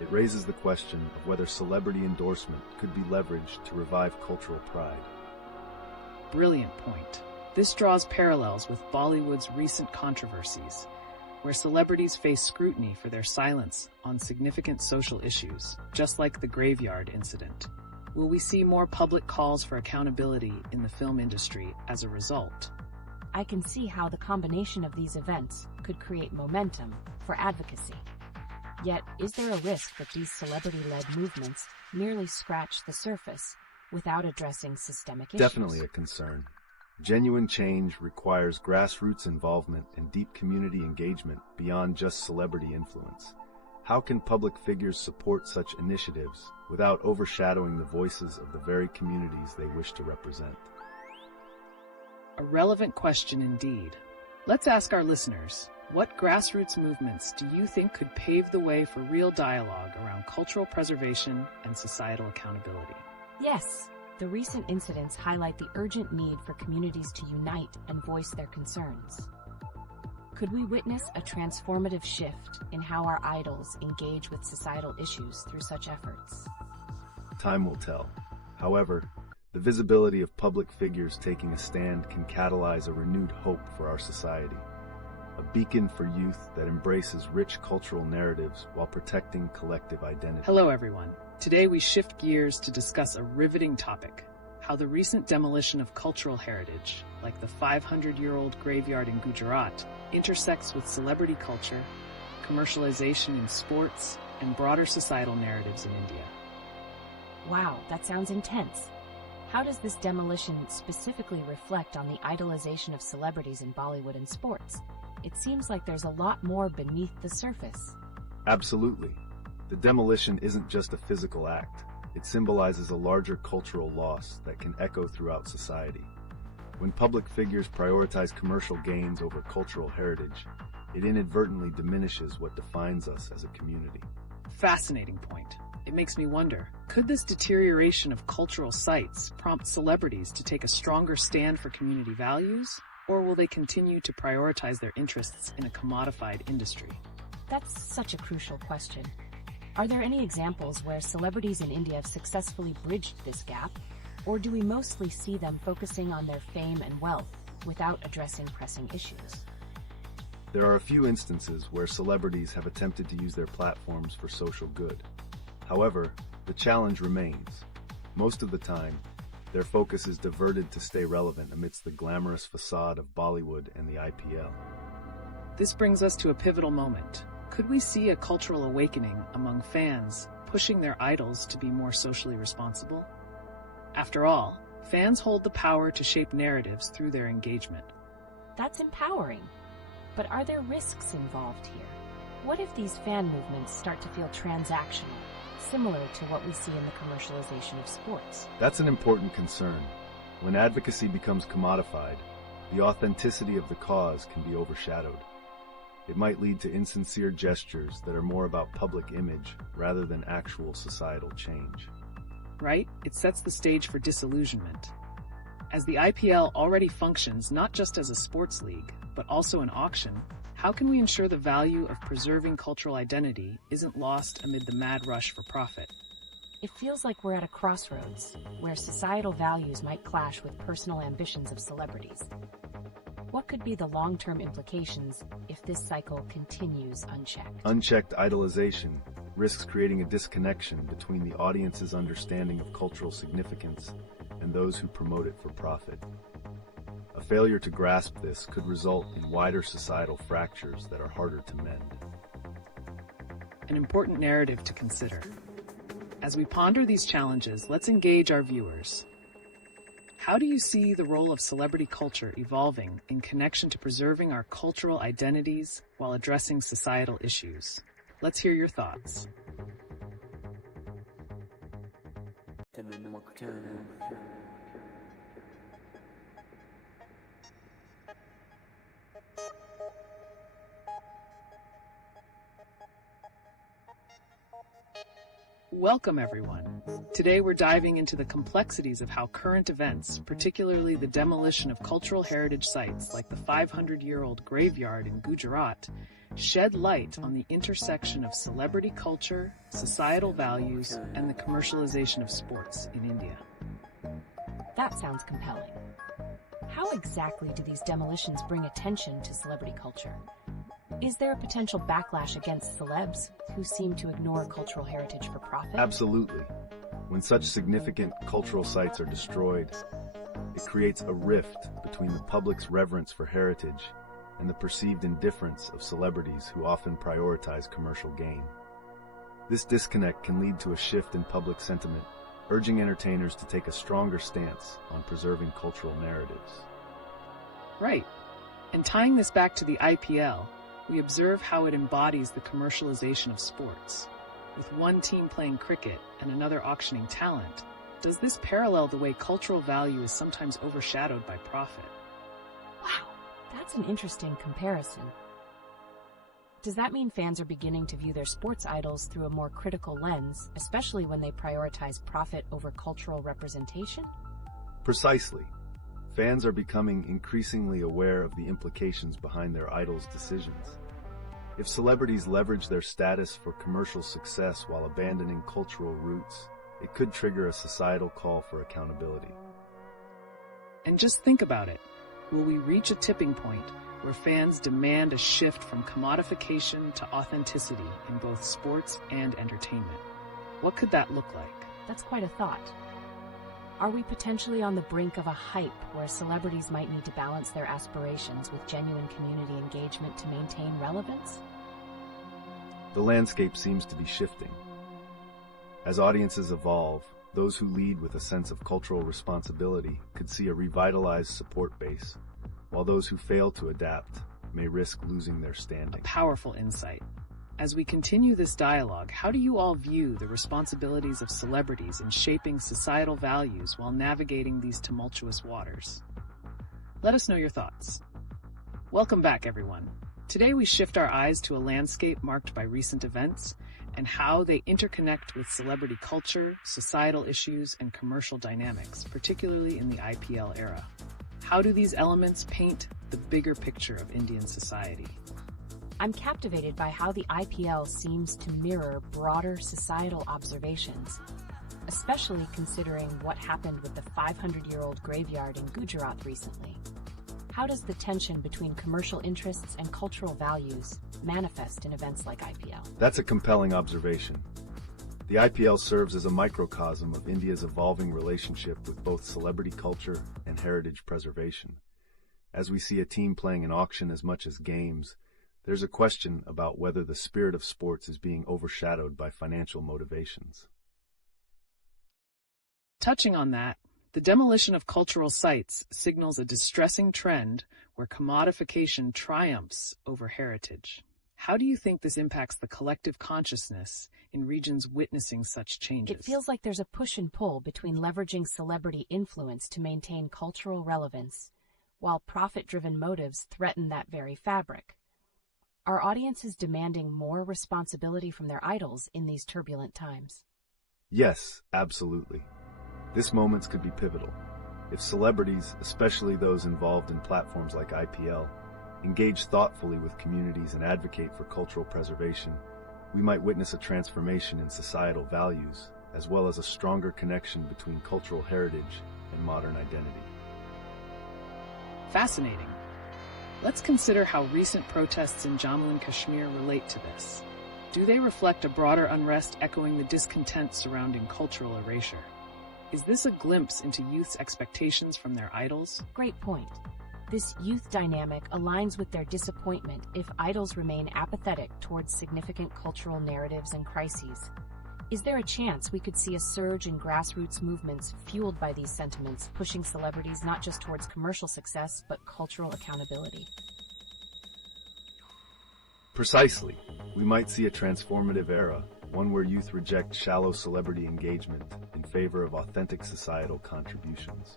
It raises the question of whether celebrity endorsement could be leveraged to revive cultural pride. Brilliant point. This draws parallels with Bollywood's recent controversies, where celebrities face scrutiny for their silence on significant social issues, just like the graveyard incident. Will we see more public calls for accountability in the film industry as a result? I can see how the combination of these events could create momentum for advocacy. Yet, is there a risk that these celebrity-led movements merely scratch the surface without addressing systemic issues? Definitely a concern. Genuine change requires grassroots involvement and deep community engagement beyond just celebrity influence. How can public figures support such initiatives without overshadowing the voices of the very communities they wish to represent? A relevant question indeed. Let's ask our listeners, what grassroots movements do you think could pave the way for real dialogue around cultural preservation and societal accountability? Yes, the recent incidents highlight the urgent need for communities to unite and voice their concerns. Could we witness a transformative shift in how our idols engage with societal issues through such efforts? Time will tell. However, the visibility of public figures taking a stand can catalyze a renewed hope for our society. A beacon for youth that embraces rich cultural narratives while protecting collective identity. Hello, everyone. Today we shift gears to discuss a riveting topic: how the recent demolition of cultural heritage, like the 500-year-old graveyard in Gujarat, intersects with celebrity culture, commercialization in sports, and broader societal narratives in India. Wow, that sounds intense. How does this demolition specifically reflect on the idolization of celebrities in Bollywood and sports? It seems like there's a lot more beneath the surface. Absolutely. The demolition isn't just a physical act. It symbolizes a larger cultural loss that can echo throughout society. When public figures prioritize commercial gains over cultural heritage, it inadvertently diminishes what defines us as a community. Fascinating point. It makes me wonder, could this deterioration of cultural sites prompt celebrities to take a stronger stand for community values, or will they continue to prioritize their interests in a commodified industry? That's such a crucial question. Are there any examples where celebrities in India have successfully bridged this gap, or do we mostly see them focusing on their fame and wealth without addressing pressing issues? There are a few instances where celebrities have attempted to use their platforms for social good. However, the challenge remains. Most of the time, their focus is diverted to stay relevant amidst the glamorous facade of Bollywood and the IPL. This brings us to a pivotal moment. Could we see a cultural awakening among fans, pushing their idols to be more socially responsible? After all, fans hold the power to shape narratives through their engagement. That's empowering. But are there risks involved here? What if these fan movements start to feel transactional, similar to what we see in the commercialization of sports? That's an important concern. When advocacy becomes commodified, the authenticity of the cause can be overshadowed. It might lead to insincere gestures that are more about public image rather than actual societal change. Right? It sets the stage for disillusionment. As the IPL already functions not just as a sports league, but also an auction, how can we ensure the value of preserving cultural identity isn't lost amid the mad rush for profit? It feels like we're at a crossroads, where societal values might clash with personal ambitions of celebrities. What could be the long-term implications if this cycle continues unchecked? Unchecked idolization risks creating a disconnection between the audience's understanding of cultural significance and those who promote it for profit. A failure to grasp this could result in wider societal fractures that are harder to mend. An important narrative to consider. As we ponder these challenges, let's engage our viewers. How do you see the role of celebrity culture evolving in connection to preserving our cultural identities while addressing societal issues? Let's hear your thoughts. Welcome, everyone. Today we're diving into the complexities of how current events, particularly the demolition of cultural heritage sites like the 500-year-old graveyard in Gujarat, shed light on the intersection of celebrity culture, societal values, and the commercialization of sports in India. That sounds compelling. How exactly do these demolitions bring attention to celebrity culture? Is there a potential backlash against celebs who seem to ignore cultural heritage for profit? Absolutely. When such significant cultural sites are destroyed, it creates a rift between the public's reverence for heritage and the perceived indifference of celebrities who often prioritize commercial gain. This disconnect can lead to a shift in public sentiment, urging entertainers to take a stronger stance on preserving cultural narratives. Right. And tying this back to the IPL, we observe how it embodies the commercialization of sports. With one team playing cricket and another auctioning talent, does this parallel the way cultural value is sometimes overshadowed by profit? Wow, that's an interesting comparison. Does that mean fans are beginning to view their sports idols through a more critical lens, especially when they prioritize profit over cultural representation? Precisely. Fans are becoming increasingly aware of the implications behind their idols' decisions. If celebrities leverage their status for commercial success while abandoning cultural roots, it could trigger a societal call for accountability. And just think about it. Will we reach a tipping point where fans demand a shift from commodification to authenticity in both sports and entertainment? What could that look like? That's quite a thought. Are we potentially on the brink of a hype where celebrities might need to balance their aspirations with genuine community engagement to maintain relevance? The landscape seems to be shifting. As audiences evolve, those who lead with a sense of cultural responsibility could see a revitalized support base, while those who fail to adapt may risk losing their standing. A powerful insight. As we continue this dialogue, how do you all view the responsibilities of celebrities in shaping societal values while navigating these tumultuous waters? Let us know your thoughts. Welcome back, everyone. Today we shift our eyes to a landscape marked by recent events and how they interconnect with celebrity culture, societal issues, and commercial dynamics, particularly in the IPL era. How do these elements paint the bigger picture of Indian society? I'm captivated by how the IPL seems to mirror broader societal observations, especially considering what happened with the 500-year-old graveyard in Gujarat recently. How does the tension between commercial interests and cultural values manifest in events like IPL? That's a compelling observation. The IPL serves as a microcosm of India's evolving relationship with both celebrity culture and heritage preservation. As we see a team playing an auction as much as games, there's a question about whether the spirit of sports is being overshadowed by financial motivations. Touching on that, the demolition of cultural sites signals a distressing trend where commodification triumphs over heritage. How do you think this impacts the collective consciousness in regions witnessing such changes? It feels like there's a push and pull between leveraging celebrity influence to maintain cultural relevance, while profit-driven motives threaten that very fabric. Are audiences demanding more responsibility from their idols in these turbulent times? Yes, absolutely. This moment could be pivotal. If celebrities, especially those involved in platforms like IPL, engage thoughtfully with communities and advocate for cultural preservation, we might witness a transformation in societal values, as well as a stronger connection between cultural heritage and modern identity. Fascinating. Let's consider how recent protests in Jammu and Kashmir relate to this. Do they reflect a broader unrest echoing the discontent surrounding cultural erasure? Is this a glimpse into youth's expectations from their idols? Great point. This youth dynamic aligns with their disappointment if idols remain apathetic towards significant cultural narratives and crises. Is there a chance we could see a surge in grassroots movements fueled by these sentiments, pushing celebrities not just towards commercial success, but cultural accountability? Precisely. We might see a transformative era, one where youth reject shallow celebrity engagement in favor of authentic societal contributions.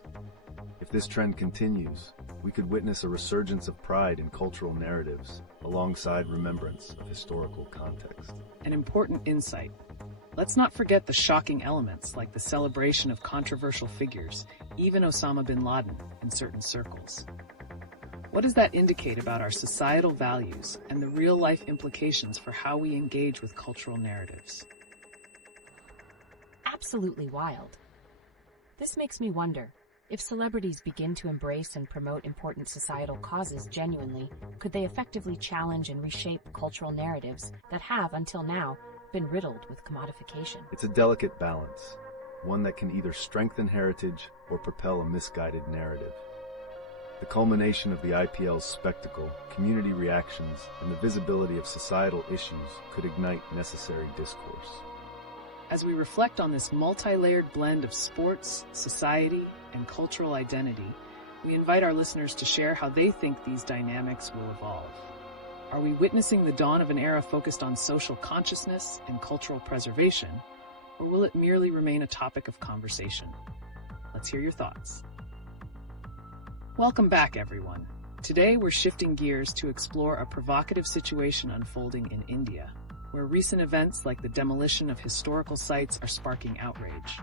If this trend continues, we could witness a resurgence of pride in cultural narratives alongside remembrance of historical context. An important insight. Let's not forget the shocking elements like the celebration of controversial figures, even Osama bin Laden, in certain circles. What does that indicate about our societal values and the real-life implications for how we engage with cultural narratives? Absolutely wild. This makes me wonder, if celebrities begin to embrace and promote important societal causes genuinely, could they effectively challenge and reshape cultural narratives that have, until now, been riddled with commodification? It's a delicate balance, one that can either strengthen heritage or propel a misguided narrative. The culmination of the IPL's spectacle, community reactions, and the visibility of societal issues could ignite necessary discourse. As we reflect on this multi-layered blend of sports, society, and cultural identity, we invite our listeners to share how they think these dynamics will evolve. Are we witnessing the dawn of an era focused on social consciousness and cultural preservation, or will it merely remain a topic of conversation? Let's hear your thoughts. Welcome back, everyone. Today, we're shifting gears to explore a provocative situation unfolding in India, where recent events like the demolition of historical sites are sparking outrage.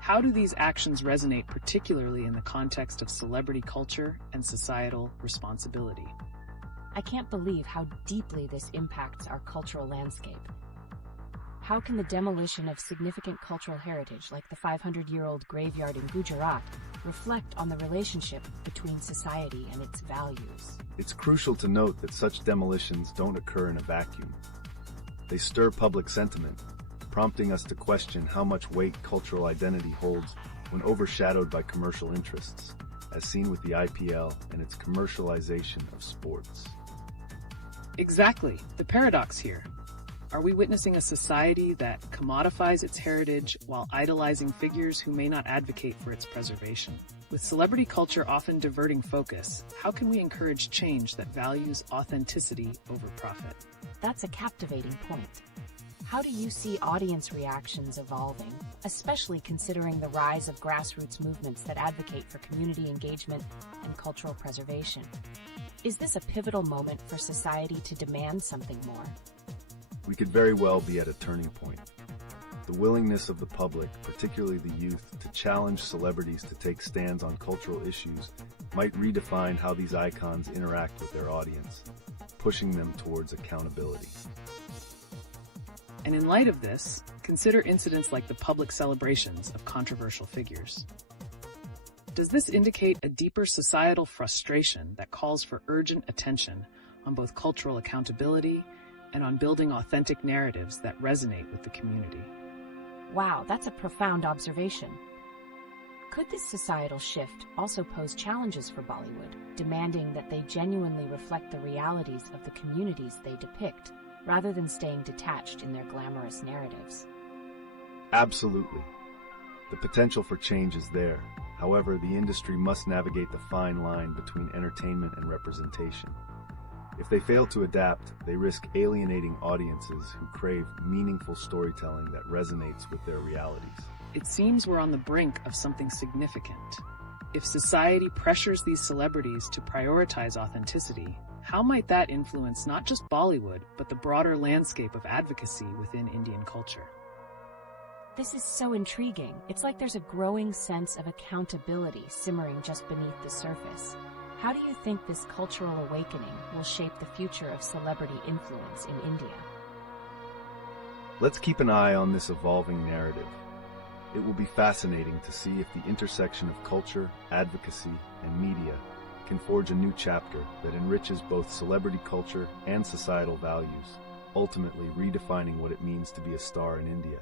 How do these actions resonate particularly in the context of celebrity culture and societal responsibility? I can't believe how deeply this impacts our cultural landscape. How can the demolition of significant cultural heritage, like the 500-year-old graveyard in Gujarat, reflect on the relationship between society and its values? It's crucial to note that such demolitions don't occur in a vacuum. They stir public sentiment, prompting us to question how much weight cultural identity holds when overshadowed by commercial interests, as seen with the IPL and its commercialization of sports. Exactly, the paradox here. Are we witnessing a society that commodifies its heritage while idolizing figures who may not advocate for its preservation? With celebrity culture often diverting focus, how can we encourage change that values authenticity over profit? That's a captivating point. How do you see audience reactions evolving, especially considering the rise of grassroots movements that advocate for community engagement and cultural preservation? Is this a pivotal moment for society to demand something more? We could very well be at a turning point. The willingness of the public, particularly the youth, to challenge celebrities to take stands on cultural issues might redefine how these icons interact with their audience, pushing them towards accountability. And in light of this, consider incidents like the public celebrations of controversial figures. Does this indicate a deeper societal frustration that calls for urgent attention on both cultural accountability and on building authentic narratives that resonate with the community? Wow, that's a profound observation. Could this societal shift also pose challenges for Bollywood, demanding that they genuinely reflect the realities of the communities they depict, rather than staying detached in their glamorous narratives? Absolutely. The potential for change is there. However, the industry must navigate the fine line between entertainment and representation. If they fail to adapt, they risk alienating audiences who crave meaningful storytelling that resonates with their realities. It seems we're on the brink of something significant. If society pressures these celebrities to prioritize authenticity, how might that influence not just Bollywood, but the broader landscape of advocacy within Indian culture? This is so intriguing. It's like there's a growing sense of accountability simmering just beneath the surface. How do you think this cultural awakening will shape the future of celebrity influence in India? Let's keep an eye on this evolving narrative. It will be fascinating to see if the intersection of culture, advocacy, and media can forge a new chapter that enriches both celebrity culture and societal values, ultimately redefining what it means to be a star in India.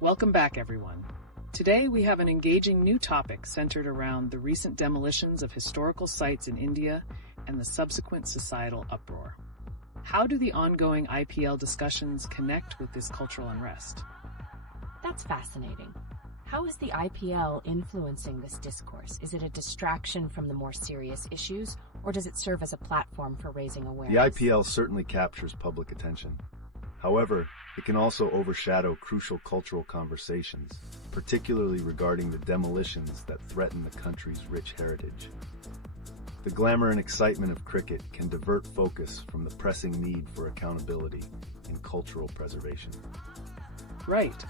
Welcome back, everyone. Today we have an engaging new topic centered around the recent demolitions of historical sites in India and the subsequent societal uproar. How do the ongoing IPL discussions connect with this cultural unrest? That's fascinating. How is the IPL influencing this discourse? Is it a distraction from the more serious issues, or does it serve as a platform for raising awareness? The IPL certainly captures public attention. However, it can also overshadow crucial cultural conversations, particularly regarding the demolitions that threaten the country's rich heritage. The glamour and excitement of cricket can divert focus from the pressing need for accountability and cultural preservation. Right.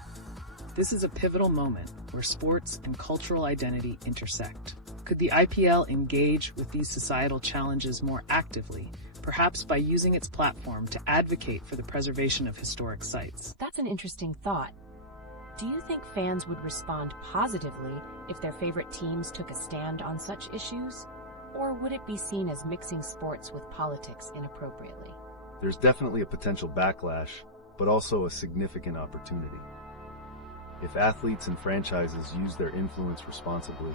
This is a pivotal moment where sports and cultural identity intersect. Could the IPL engage with these societal challenges more actively, perhaps by using its platform to advocate for the preservation of historic sites? That's an interesting thought. Do you think fans would respond positively if their favorite teams took a stand on such issues? Or would it be seen as mixing sports with politics inappropriately? There's definitely a potential backlash, but also a significant opportunity. If athletes and franchises use their influence responsibly,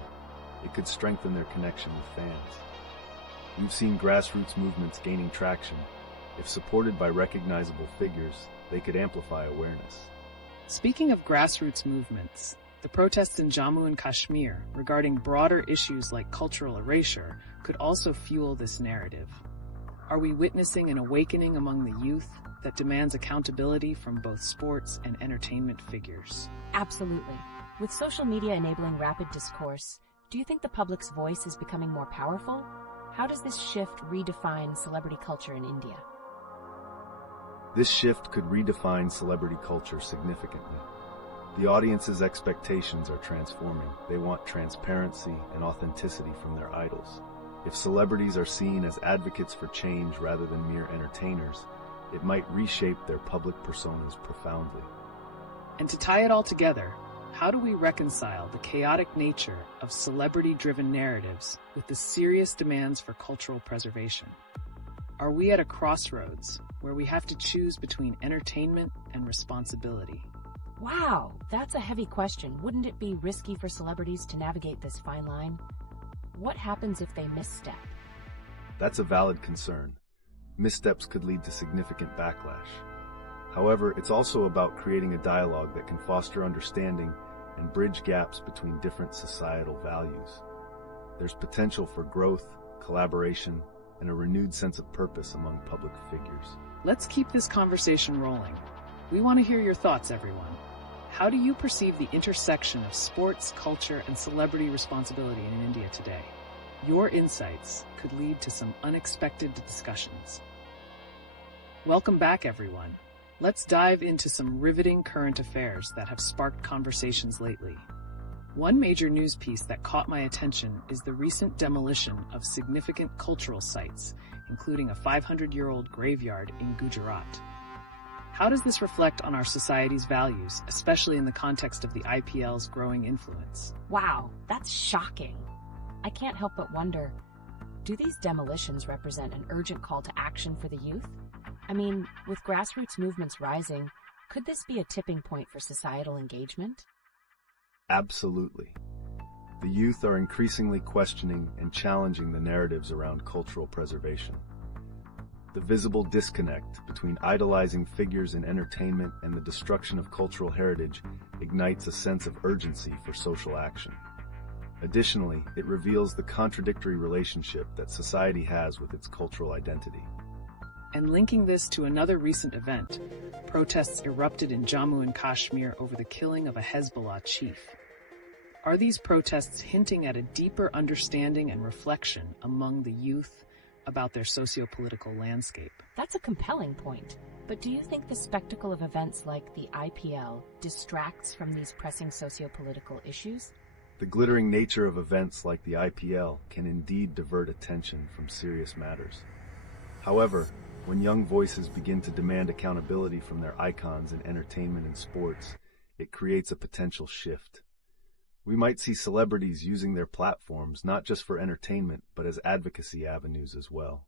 it could strengthen their connection with fans. We've seen grassroots movements gaining traction. If supported by recognizable figures, they could amplify awareness. Speaking of grassroots movements, the protests in Jammu and Kashmir regarding broader issues like cultural erasure could also fuel this narrative. Are we witnessing an awakening among the youth that demands accountability from both sports and entertainment figures? Absolutely. With social media enabling rapid discourse, do you think the public's voice is becoming more powerful? How does this shift redefine celebrity culture in India? This shift could redefine celebrity culture significantly. The audience's expectations are transforming. They want transparency and authenticity from their idols. If celebrities are seen as advocates for change rather than mere entertainers, it might reshape their public personas profoundly. And to tie it all together, how do we reconcile the chaotic nature of celebrity-driven narratives with the serious demands for cultural preservation? Are we at a crossroads where we have to choose between entertainment and responsibility? Wow, that's a heavy question. Wouldn't it be risky for celebrities to navigate this fine line? What happens if they misstep? That's a valid concern. Missteps could lead to significant backlash. However, it's also about creating a dialogue that can foster understanding and bridge gaps between different societal values. There's potential for growth, collaboration, and a renewed sense of purpose among public figures. Let's keep this conversation rolling. We want to hear your thoughts, everyone. How do you perceive the intersection of sports, culture, and celebrity responsibility in India today? Your insights could lead to some unexpected discussions. Welcome back, everyone. Let's dive into some riveting current affairs that have sparked conversations lately. One major news piece that caught my attention is the recent demolition of significant cultural sites, including a 500-year-old graveyard in Gujarat. How does this reflect on our society's values, especially in the context of the IPL's growing influence? Wow, that's shocking. I can't help but wonder, do these demolitions represent an urgent call to action for the youth? I mean, with grassroots movements rising, could this be a tipping point for societal engagement? Absolutely. The youth are increasingly questioning and challenging the narratives around cultural preservation. The visible disconnect between idolizing figures in entertainment and the destruction of cultural heritage ignites a sense of urgency for social action. Additionally, it reveals the contradictory relationship that society has with its cultural identity. And linking this to another recent event, protests erupted in Jammu and Kashmir over the killing of a Hezbollah chief. Are these protests hinting at a deeper understanding and reflection among the youth about their socio-political landscape? That's a compelling point. But do you think the spectacle of events like the IPL distracts from these pressing socio-political issues? The glittering nature of events like the IPL can indeed divert attention from serious matters. However, when young voices begin to demand accountability from their icons in entertainment and sports, it creates a potential shift. We might see celebrities using their platforms not just for entertainment, but as advocacy avenues as well.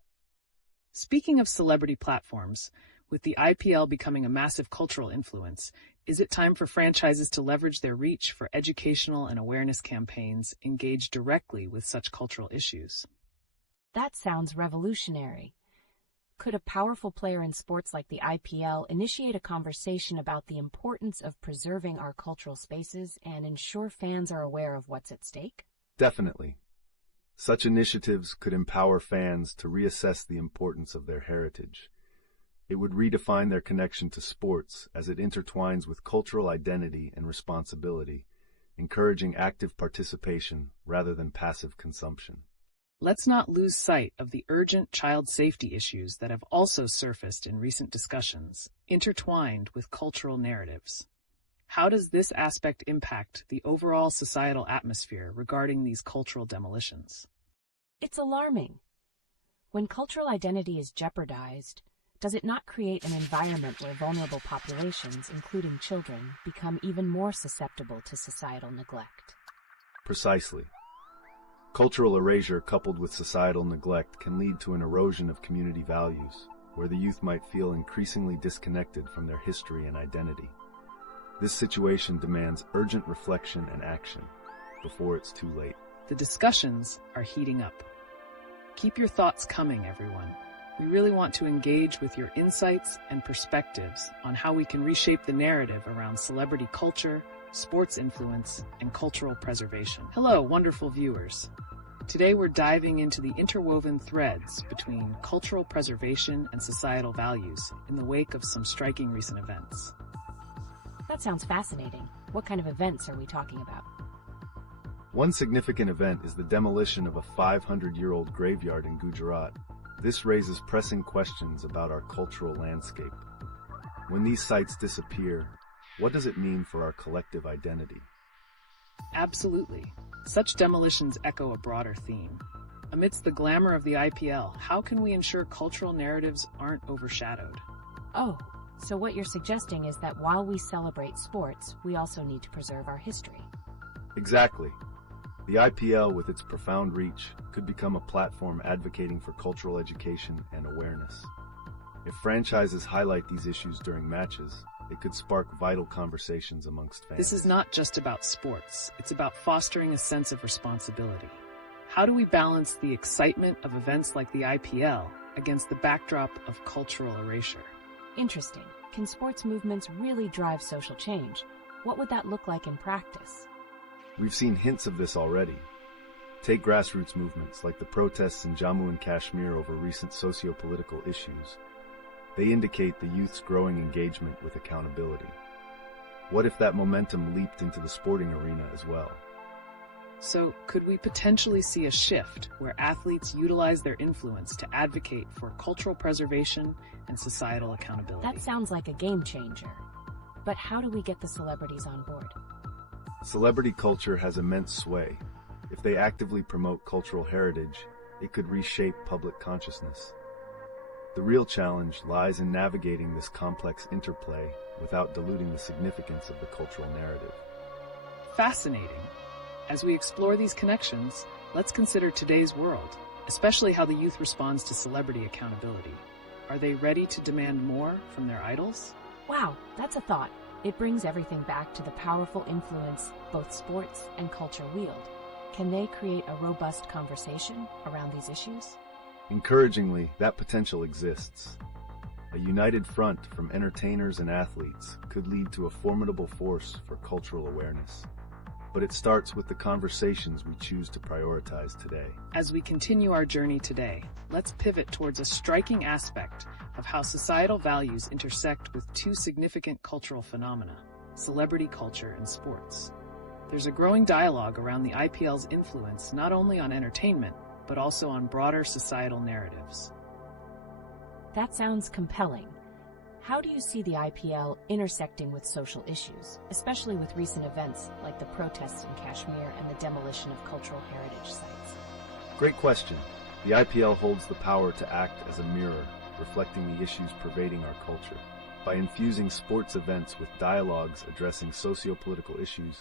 Speaking of celebrity platforms, with the IPL becoming a massive cultural influence, is it time for franchises to leverage their reach for educational and awareness campaigns engaged directly with such cultural issues? That sounds revolutionary. Could a powerful player in sports like the IPL initiate a conversation about the importance of preserving our cultural spaces and ensure fans are aware of what's at stake? Definitely. Such initiatives could empower fans to reassess the importance of their heritage. It would redefine their connection to sports as it intertwines with cultural identity and responsibility, encouraging active participation rather than passive consumption. Let's not lose sight of the urgent child safety issues that have also surfaced in recent discussions, intertwined with cultural narratives. How does this aspect impact the overall societal atmosphere regarding these cultural demolitions? It's alarming. When cultural identity is jeopardized, does it not create an environment where vulnerable populations, including children, become even more susceptible to societal neglect? Precisely. Cultural erasure coupled with societal neglect can lead to an erosion of community values, where the youth might feel increasingly disconnected from their history and identity. This situation demands urgent reflection and action before it's too late. The discussions are heating up. Keep your thoughts coming, everyone. We really want to engage with your insights and perspectives on how we can reshape the narrative around celebrity culture, sports influence, and cultural preservation. Hello, wonderful viewers. Today we're diving into the interwoven threads between cultural preservation and societal values in the wake of some striking recent events. That sounds fascinating. What kind of events are we talking about? One significant event is the demolition of a 500-year-old graveyard in Gujarat. This raises pressing questions about our cultural landscape. When these sites disappear, what does it mean for our collective identity? Absolutely. Such demolitions echo a broader theme. Amidst the glamour of the IPL, how can we ensure cultural narratives aren't overshadowed? Oh, so what you're suggesting is that while we celebrate sports, we also need to preserve our history. Exactly. The IPL, with its profound reach, could become a platform advocating for cultural education and awareness. If franchises highlight these issues during matches, it could spark vital conversations amongst fans. This is not just about sports. It's about fostering a sense of responsibility. How do we balance the excitement of events like the IPL against the backdrop of cultural erasure? Interesting. Can sports movements really drive social change? What would that look like in practice? We've seen hints of this already. Take grassroots movements like the protests in Jammu and Kashmir over recent socio-political issues. They indicate the youth's growing engagement with accountability. What if that momentum leaped into the sporting arena as well? So, could we potentially see a shift where athletes utilize their influence to advocate for cultural preservation and societal accountability? That sounds like a game changer. But how do we get the celebrities on board? Celebrity culture has immense sway. If they actively promote cultural heritage, it could reshape public consciousness. The real challenge lies in navigating this complex interplay without diluting the significance of the cultural narrative. Fascinating. As we explore these connections, let's consider today's world, especially how the youth responds to celebrity accountability. Are they ready to demand more from their idols? Wow, that's a thought. It brings everything back to the powerful influence both sports and culture wield. Can they create a robust conversation around these issues? Encouragingly, that potential exists. A united front from entertainers and athletes could lead to a formidable force for cultural awareness. But it starts with the conversations we choose to prioritize today. As we continue our journey today, let's pivot towards a striking aspect of how societal values intersect with two significant cultural phenomena, celebrity culture and sports. There's a growing dialogue around the IPL's influence not only on entertainment, but also on broader societal narratives. That sounds compelling. How do you see the IPL intersecting with social issues, especially with recent events like the protests in Kashmir and the demolition of cultural heritage sites? Great question. The IPL holds the power to act as a mirror, reflecting the issues pervading our culture. By infusing sports events with dialogues addressing socio-political issues,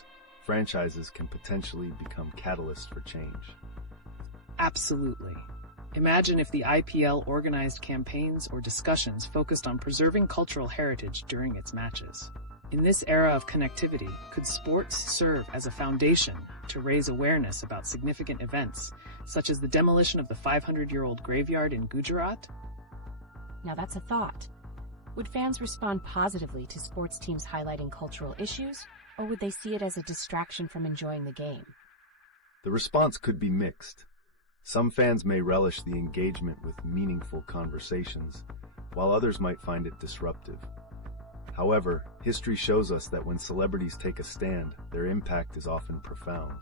franchises can potentially become catalysts for change. Absolutely. Imagine if the IPL organized campaigns or discussions focused on preserving cultural heritage during its matches. In this era of connectivity, could sports serve as a foundation to raise awareness about significant events, such as the demolition of the 500-year-old graveyard in Gujarat? Now that's a thought. Would fans respond positively to sports teams highlighting cultural issues, or would they see it as a distraction from enjoying the game? The response could be mixed. Some fans may relish the engagement with meaningful conversations, while others might find it disruptive. However, history shows us that when celebrities take a stand, their impact is often profound.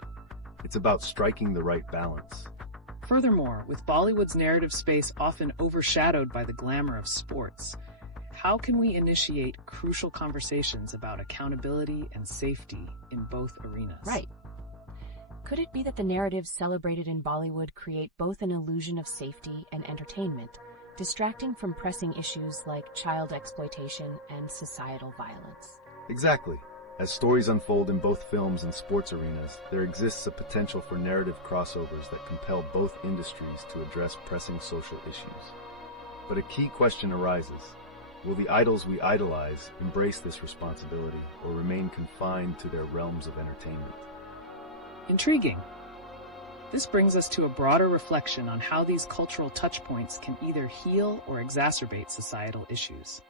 It's about striking the right balance. Furthermore, with Bollywood's narrative space often overshadowed by the glamour of sports, how can we initiate crucial conversations about accountability and safety in both arenas? Right. Could it be that the narratives celebrated in Bollywood create both an illusion of safety and entertainment, distracting from pressing issues like child exploitation and societal violence? Exactly. As stories unfold in both films and sports arenas, there exists a potential for narrative crossovers that compel both industries to address pressing social issues. But a key question arises. Will the idols we idolize embrace this responsibility or remain confined to their realms of entertainment? Intriguing. This brings us to a broader reflection on how these cultural touchpoints can either heal or exacerbate societal issues.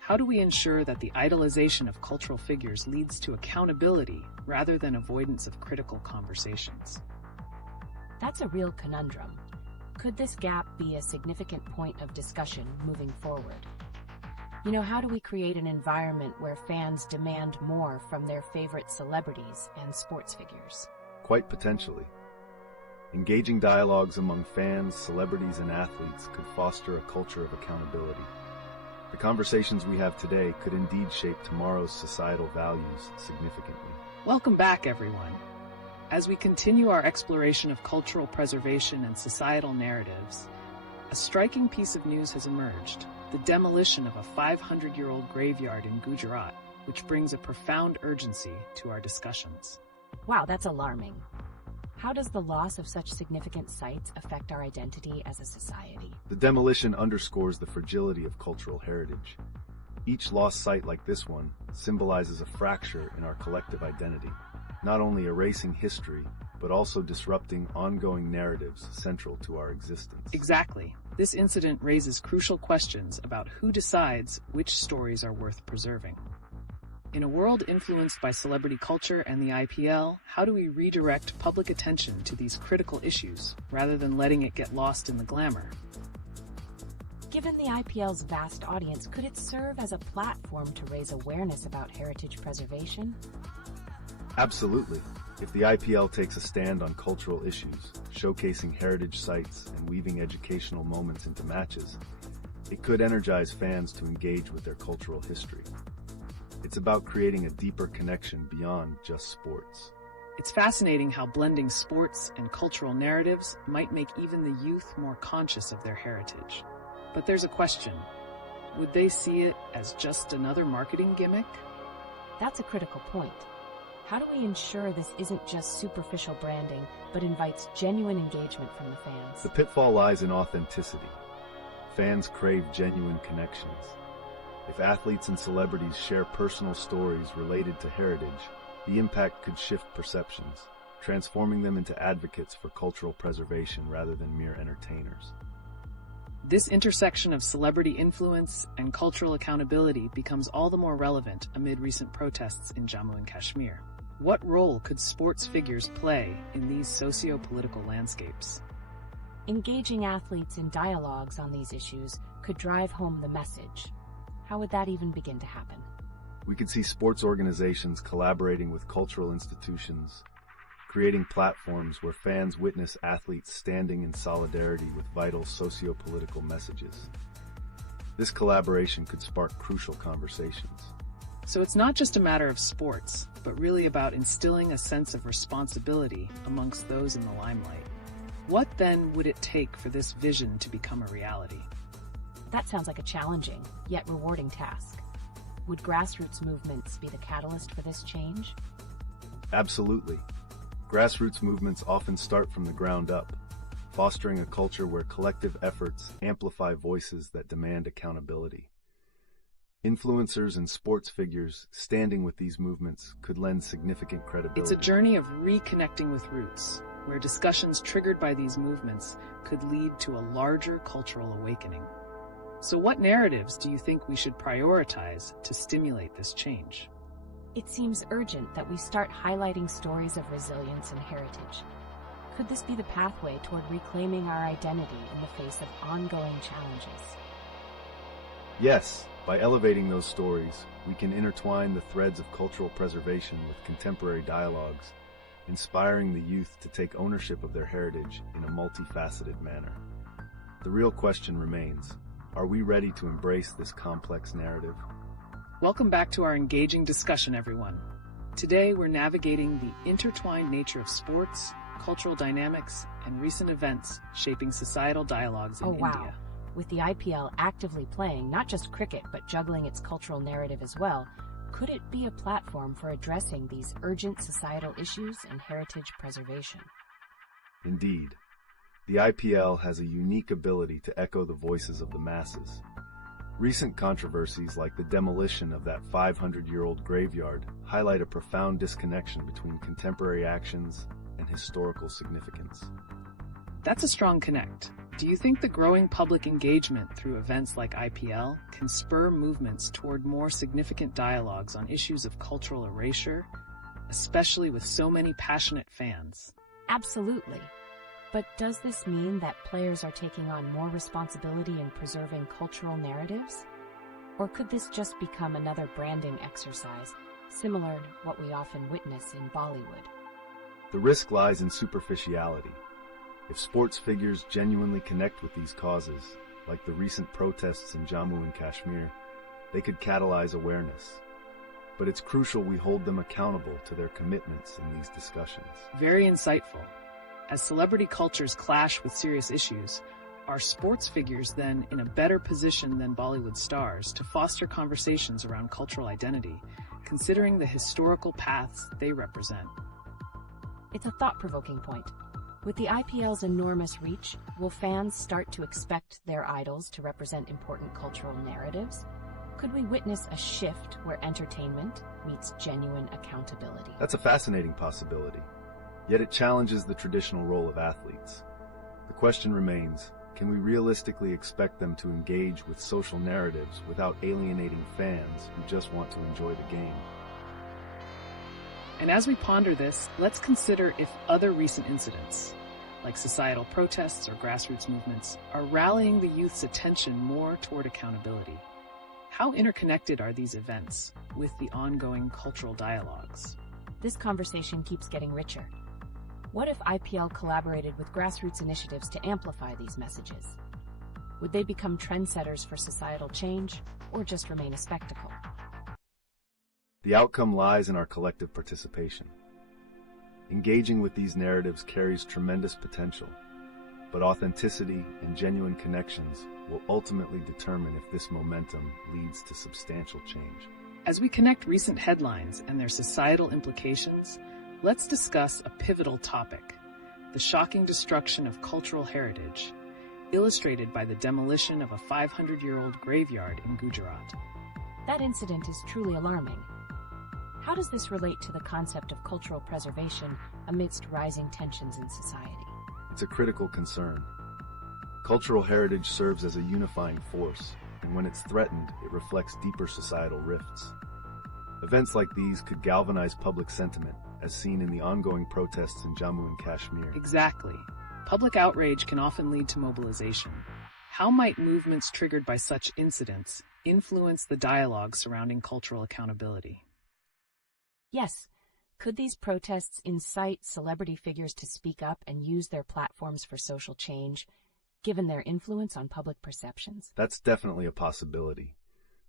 How do we ensure that the idolization of cultural figures leads to accountability rather than avoidance of critical conversations? That's a real conundrum. Could this gap be a significant point of discussion moving forward? How do we create an environment where fans demand more from their favorite celebrities and sports figures? Quite potentially. Engaging dialogues among fans, celebrities, and athletes could foster a culture of accountability. The conversations we have today could indeed shape tomorrow's societal values significantly. Welcome back, everyone. As we continue our exploration of cultural preservation and societal narratives, a striking piece of news has emerged: the demolition of a 500-year-old graveyard in Gujarat, which brings a profound urgency to our discussions. Wow, that's alarming. How does the loss of such significant sites affect our identity as a society? The demolition underscores the fragility of cultural heritage. Each lost site like this one symbolizes a fracture in our collective identity, not only erasing history, but also disrupting ongoing narratives central to our existence. Exactly. This incident raises crucial questions about who decides which stories are worth preserving. In a world influenced by celebrity culture and the IPL, how do we redirect public attention to these critical issues rather than letting it get lost in the glamour? Given the IPL's vast audience, could it serve as a platform to raise awareness about heritage preservation? Absolutely. If the IPL takes a stand on cultural issues, showcasing heritage sites and weaving educational moments into matches, it could energize fans to engage with their cultural history. It's about creating a deeper connection beyond just sports. It's fascinating how blending sports and cultural narratives might make even the youth more conscious of their heritage. But there's a question. Would they see it as just another marketing gimmick? That's a critical point. How do we ensure this isn't just superficial branding, but invites genuine engagement from the fans? The pitfall lies in authenticity. Fans crave genuine connections. If athletes and celebrities share personal stories related to heritage, the impact could shift perceptions, transforming them into advocates for cultural preservation rather than mere entertainers. This intersection of celebrity influence and cultural accountability becomes all the more relevant amid recent protests in Jammu and Kashmir. What role could sports figures play in these socio-political landscapes? Engaging athletes in dialogues on these issues could drive home the message. How would that even begin to happen? We could see sports organizations collaborating with cultural institutions, creating platforms where fans witness athletes standing in solidarity with vital socio-political messages. This collaboration could spark crucial conversations. So it's not just a matter of sports, but really about instilling a sense of responsibility amongst those in the limelight. What then would it take for this vision to become a reality? That sounds like a challenging, yet rewarding task. Would grassroots movements be the catalyst for this change? Absolutely. Grassroots movements often start from the ground up, fostering a culture where collective efforts amplify voices that demand accountability. Influencers and sports figures standing with these movements could lend significant credibility. It's a journey of reconnecting with roots, where discussions triggered by these movements could lead to a larger cultural awakening. So what narratives do you think we should prioritize to stimulate this change? It seems urgent that we start highlighting stories of resilience and heritage. Could this be the pathway toward reclaiming our identity in the face of ongoing challenges? Yes, by elevating those stories, we can intertwine the threads of cultural preservation with contemporary dialogues, inspiring the youth to take ownership of their heritage in a multifaceted manner. The real question remains, are we ready to embrace this complex narrative? Welcome back to our engaging discussion, everyone. Today, we're navigating the intertwined nature of sports, cultural dynamics, and recent events shaping societal dialogues in India. With the IPL actively playing not just cricket but juggling its cultural narrative as well, could it be a platform for addressing these urgent societal issues and heritage preservation? Indeed. The IPL has a unique ability to echo the voices of the masses. Recent controversies like the demolition of that 500-year-old graveyard highlight a profound disconnection between contemporary actions and historical significance. That's a strong connect. Do you think the growing public engagement through events like IPL can spur movements toward more significant dialogues on issues of cultural erasure, especially with so many passionate fans? Absolutely. But does this mean that players are taking on more responsibility in preserving cultural narratives? Or could this just become another branding exercise, similar to what we often witness in Bollywood? The risk lies in superficiality. If sports figures genuinely connect with these causes, like the recent protests in Jammu and Kashmir, they could catalyze awareness. But it's crucial we hold them accountable to their commitments in these discussions. Very insightful. As celebrity cultures clash with serious issues, are sports figures then in a better position than Bollywood stars to foster conversations around cultural identity, considering the historical paths they represent? It's a thought-provoking point. With the IPL's enormous reach, will fans start to expect their idols to represent important cultural narratives? Could we witness a shift where entertainment meets genuine accountability? That's a fascinating possibility, yet it challenges the traditional role of athletes. The question remains, can we realistically expect them to engage with social narratives without alienating fans who just want to enjoy the game? And as we ponder this, let's consider if other recent incidents, like societal protests or grassroots movements, are rallying the youth's attention more toward accountability. How interconnected are these events with the ongoing cultural dialogues? This conversation keeps getting richer. What if IPL collaborated with grassroots initiatives to amplify these messages? Would they become trendsetters for societal change, or just remain a spectacle? The outcome lies in our collective participation. Engaging with these narratives carries tremendous potential, but authenticity and genuine connections will ultimately determine if this momentum leads to substantial change. As we connect recent headlines and their societal implications, let's discuss a pivotal topic: the shocking destruction of cultural heritage, illustrated by the demolition of a 500-year-old graveyard in Gujarat. That incident is truly alarming. How does this relate to the concept of cultural preservation amidst rising tensions in society? It's a critical concern. Cultural heritage serves as a unifying force, and when it's threatened, it reflects deeper societal rifts. Events like these could galvanize public sentiment, as seen in the ongoing protests in Jammu and Kashmir. Exactly. Public outrage can often lead to mobilization. How might movements triggered by such incidents influence the dialogue surrounding cultural accountability? Yes. Could these protests incite celebrity figures to speak up and use their platforms for social change, given their influence on public perceptions? That's definitely a possibility.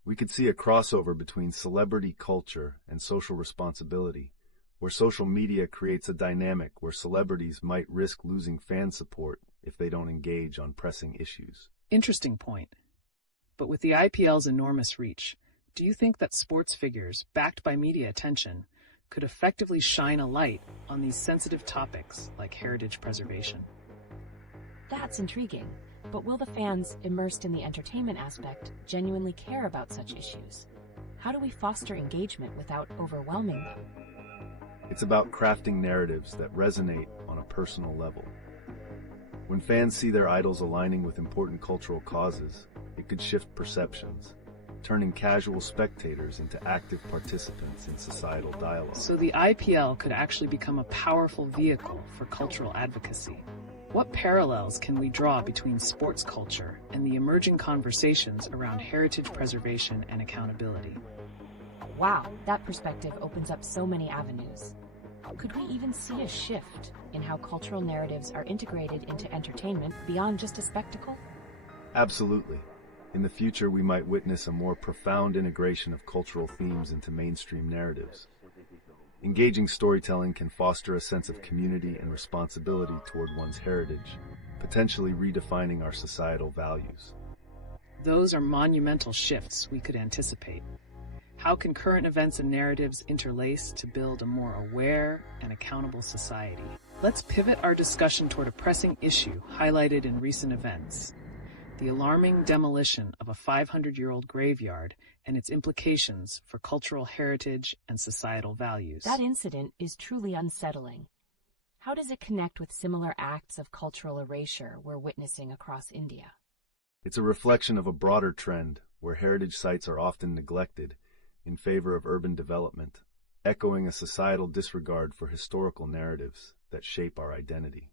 We could see a crossover between celebrity culture and social responsibility, where social media creates a dynamic where celebrities might risk losing fan support if they don't engage on pressing issues. Interesting point. But with the IPL's enormous reach, do you think that sports figures, backed by media attention, could effectively shine a light on these sensitive topics like heritage preservation. That's intriguing, but will the fans immersed in the entertainment aspect genuinely care about such issues? How do we foster engagement without overwhelming them? It's about crafting narratives that resonate on a personal level. When fans see their idols aligning with important cultural causes, it could shift perceptions, turning casual spectators into active participants in societal dialogue. So the IPL could actually become a powerful vehicle for cultural advocacy. What parallels can we draw between sports culture and the emerging conversations around heritage preservation and accountability? Wow, that perspective opens up so many avenues. Could we even see a shift in how cultural narratives are integrated into entertainment beyond just a spectacle? Absolutely. In the future, we might witness a more profound integration of cultural themes into mainstream narratives. Engaging storytelling can foster a sense of community and responsibility toward one's heritage, potentially redefining our societal values. Those are monumental shifts we could anticipate. How can current events and narratives interlace to build a more aware and accountable society? Let's pivot our discussion toward a pressing issue highlighted in recent events: the alarming demolition of a 500-year-old graveyard and its implications for cultural heritage and societal values. That incident is truly unsettling. How does it connect with similar acts of cultural erasure we're witnessing across India? It's a reflection of a broader trend where heritage sites are often neglected in favor of urban development, echoing a societal disregard for historical narratives that shape our identity.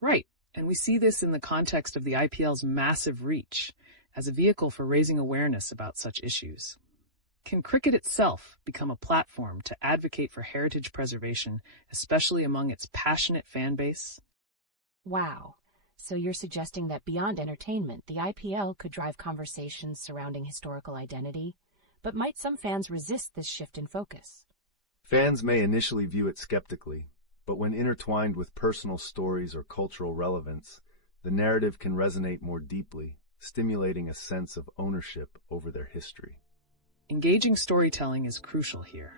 Right, and we see this in the context of the IPL's massive reach as a vehicle for raising awareness about such issues. Can cricket itself become a platform to advocate for heritage preservation, especially among its passionate fan base? Wow. So you're suggesting that beyond entertainment, the IPL could drive conversations surrounding historical identity? But might some fans resist this shift in focus? Fans may initially view it skeptically, but when intertwined with personal stories or cultural relevance, the narrative can resonate more deeply, stimulating a sense of ownership over their history. Engaging storytelling is crucial here.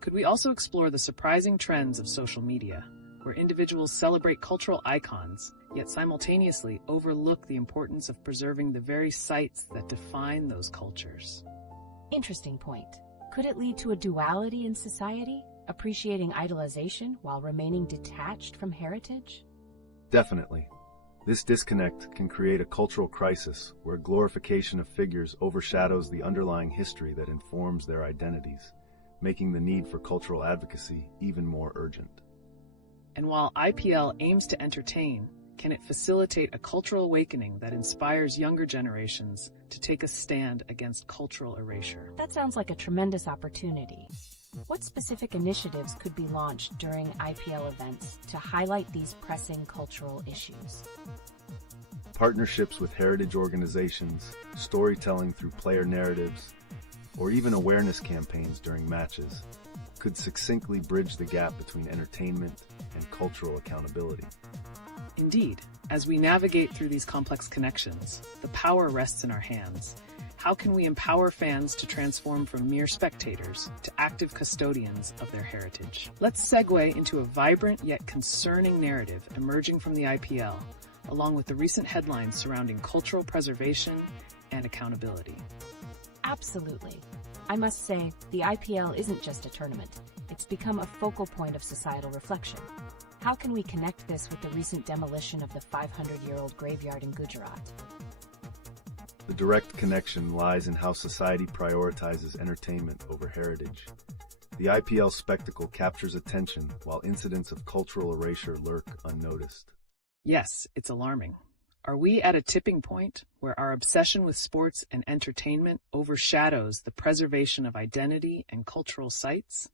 Could we also explore the surprising trends of social media, where individuals celebrate cultural icons, yet simultaneously overlook the importance of preserving the very sites that define those cultures? Interesting point. Could it lead to a duality in society, appreciating idolization while remaining detached from heritage? Definitely. This disconnect can create a cultural crisis where glorification of figures overshadows the underlying history that informs their identities, making the need for cultural advocacy even more urgent. And while IPL aims to entertain, can it facilitate a cultural awakening that inspires younger generations to take a stand against cultural erasure? That sounds like a tremendous opportunity. What specific initiatives could be launched during IPL events to highlight these pressing cultural issues? Partnerships with heritage organizations, storytelling through player narratives, or even awareness campaigns during matches could succinctly bridge the gap between entertainment and cultural accountability. Indeed, as we navigate through these complex connections, the power rests in our hands. How can we empower fans to transform from mere spectators to active custodians of their heritage? Let's segue into a vibrant yet concerning narrative emerging from the IPL, along with the recent headlines surrounding cultural preservation and accountability. Absolutely. I must say, the IPL isn't just a tournament. It's become a focal point of societal reflection. How can we connect this with the recent demolition of the 500-year-old graveyard in Gujarat? The direct connection lies in how society prioritizes entertainment over heritage. The IPL spectacle captures attention while incidents of cultural erasure lurk unnoticed. Yes, it's alarming. Are we at a tipping point where our obsession with sports and entertainment overshadows the preservation of identity and cultural sites?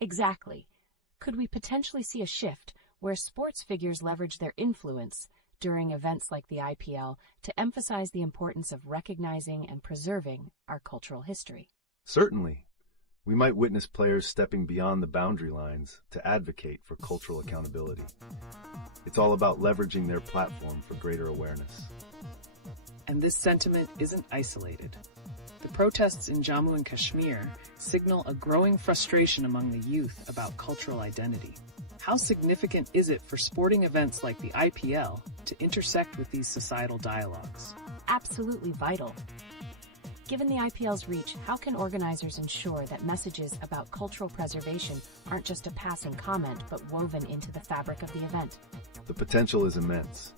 Exactly. Could we potentially see a shift where sports figures leverage their influence during events like the IPL to emphasize the importance of recognizing and preserving our cultural history? Certainly. We might witness players stepping beyond the boundary lines to advocate for cultural accountability. It's all about leveraging their platform for greater awareness. And this sentiment isn't isolated. The protests in Jammu and Kashmir signal a growing frustration among the youth about cultural identity. How significant is it for sporting events like the IPL to intersect with these societal dialogues? Absolutely vital. Given the IPL's reach, how can organizers ensure that messages about cultural preservation aren't just a passing comment but woven into the fabric of the event? The potential is immense.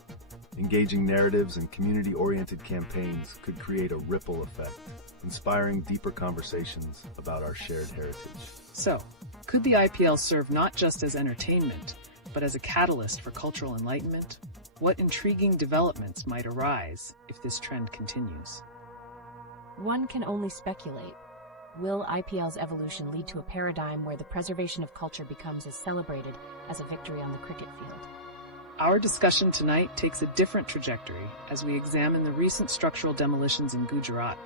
Engaging narratives and community-oriented campaigns could create a ripple effect, inspiring deeper conversations about our shared heritage. So, could the IPL serve not just as entertainment, but as a catalyst for cultural enlightenment? What intriguing developments might arise if this trend continues? One can only speculate. Will IPL's evolution lead to a paradigm where the preservation of culture becomes as celebrated as a victory on the cricket field? Our discussion tonight takes a different trajectory as we examine the recent structural demolitions in Gujarat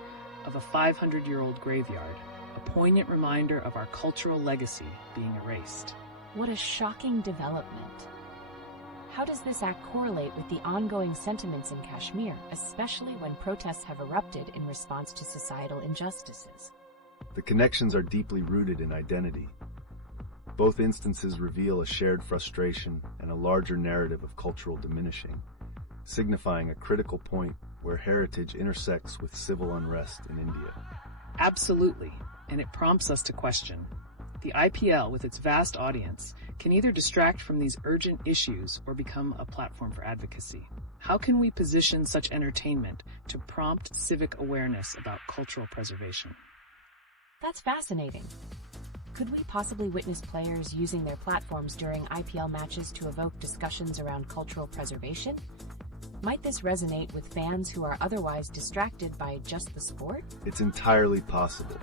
of a 500-year-old graveyard, a poignant reminder of our cultural legacy being erased. What a shocking development. How does this act correlate with the ongoing sentiments in Kashmir, especially when protests have erupted in response to societal injustices? The connections are deeply rooted in identity. Both instances reveal a shared frustration and a larger narrative of cultural diminishing, signifying a critical point where heritage intersects with civil unrest in India. Absolutely, and it prompts us to question. The IPL, with its vast audience, can either distract from these urgent issues or become a platform for advocacy. How can we position such entertainment to prompt civic awareness about cultural preservation? That's fascinating. Could we possibly witness players using their platforms during IPL matches to evoke discussions around cultural preservation? Might this resonate with fans who are otherwise distracted by just the sport? It's entirely possible.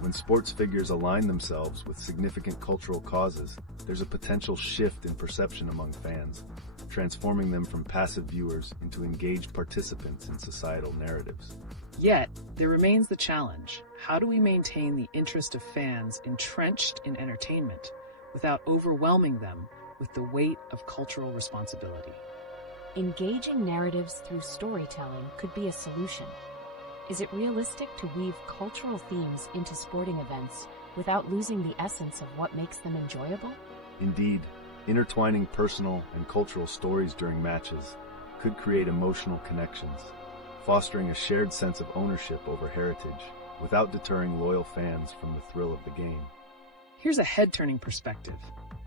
When sports figures align themselves with significant cultural causes, there's a potential shift in perception among fans, transforming them from passive viewers into engaged participants in societal narratives. Yet, there remains the challenge. How do we maintain the interest of fans entrenched in entertainment without overwhelming them with the weight of cultural responsibility? Engaging narratives through storytelling could be a solution. Is it realistic to weave cultural themes into sporting events without losing the essence of what makes them enjoyable? Indeed, intertwining personal and cultural stories during matches could create emotional connections, fostering a shared sense of ownership over heritage without deterring loyal fans from the thrill of the game. Here's a head-turning perspective.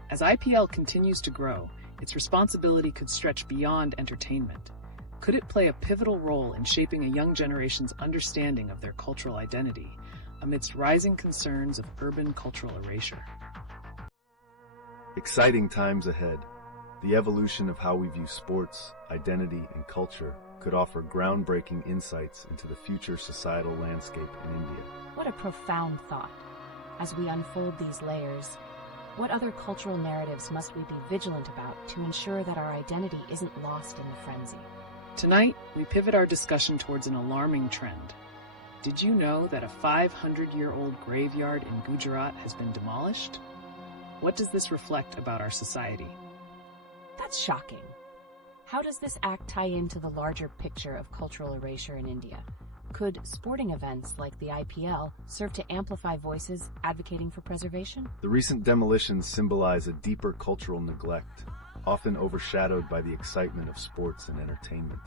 As IPL continues to grow, its responsibility could stretch beyond entertainment. Could it play a pivotal role in shaping a young generation's understanding of their cultural identity amidst rising concerns of urban cultural erasure? Exciting times ahead. The evolution of how we view sports, identity, and culture could offer groundbreaking insights into the future societal landscape in India. What a profound thought. As we unfold these layers, what other cultural narratives must we be vigilant about to ensure that our identity isn't lost in the frenzy? Tonight, we pivot our discussion towards an alarming trend. Did you know that a 500-year-old graveyard in Gujarat has been demolished? What does this reflect about our society? That's shocking. How does this act tie into the larger picture of cultural erasure in India? Could sporting events like the IPL serve to amplify voices advocating for preservation? The recent demolitions symbolize a deeper cultural neglect, often overshadowed by the excitement of sports and entertainment.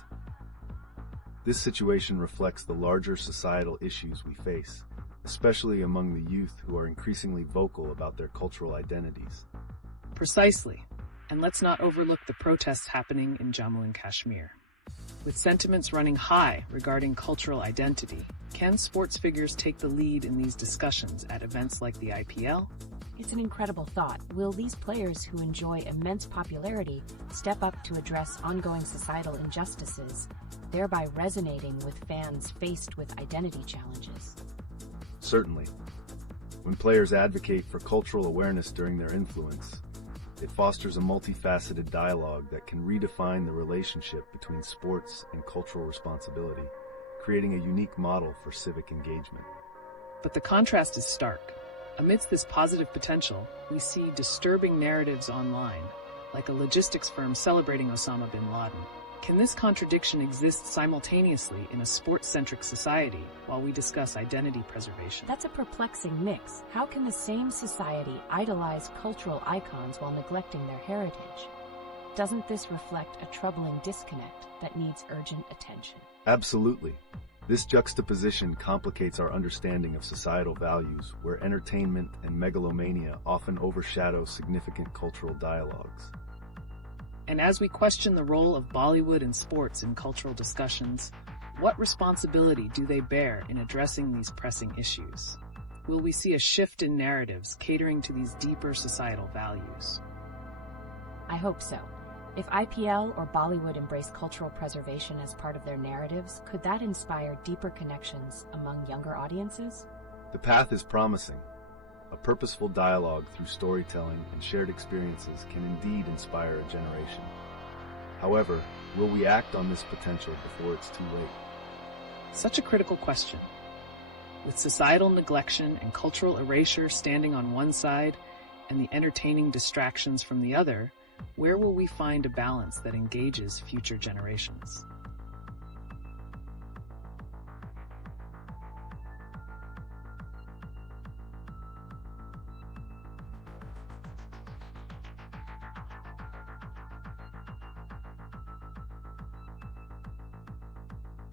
This situation reflects the larger societal issues we face, especially among the youth who are increasingly vocal about their cultural identities. Precisely. And let's not overlook the protests happening in Jammu and Kashmir. With sentiments running high regarding cultural identity, can sports figures take the lead in these discussions at events like the IPL? It's an incredible thought. Will these players who enjoy immense popularity step up to address ongoing societal injustices, thereby resonating with fans faced with identity challenges? Certainly. When players advocate for cultural awareness during their influence, it fosters a multifaceted dialogue that can redefine the relationship between sports and cultural responsibility, creating a unique model for civic engagement. But the contrast is stark. Amidst this positive potential, we see disturbing narratives online, like a logistics firm celebrating Osama bin Laden. Can this contradiction exist simultaneously in a sports-centric society while we discuss identity preservation? That's a perplexing mix. How can the same society idolize cultural icons while neglecting their heritage? Doesn't this reflect a troubling disconnect that needs urgent attention? Absolutely. This juxtaposition complicates our understanding of societal values, where entertainment and megalomania often overshadow significant cultural dialogues. And as we question the role of Bollywood and sports in cultural discussions, what responsibility do they bear in addressing these pressing issues? Will we see a shift in narratives catering to these deeper societal values? I hope so. If IPL or Bollywood embrace cultural preservation as part of their narratives, could that inspire deeper connections among younger audiences? The path is promising. A purposeful dialogue through storytelling and shared experiences can indeed inspire a generation. However, will we act on this potential before it's too late? Such a critical question. With societal neglection and cultural erasure standing on one side and the entertaining distractions from the other, where will we find a balance that engages future generations?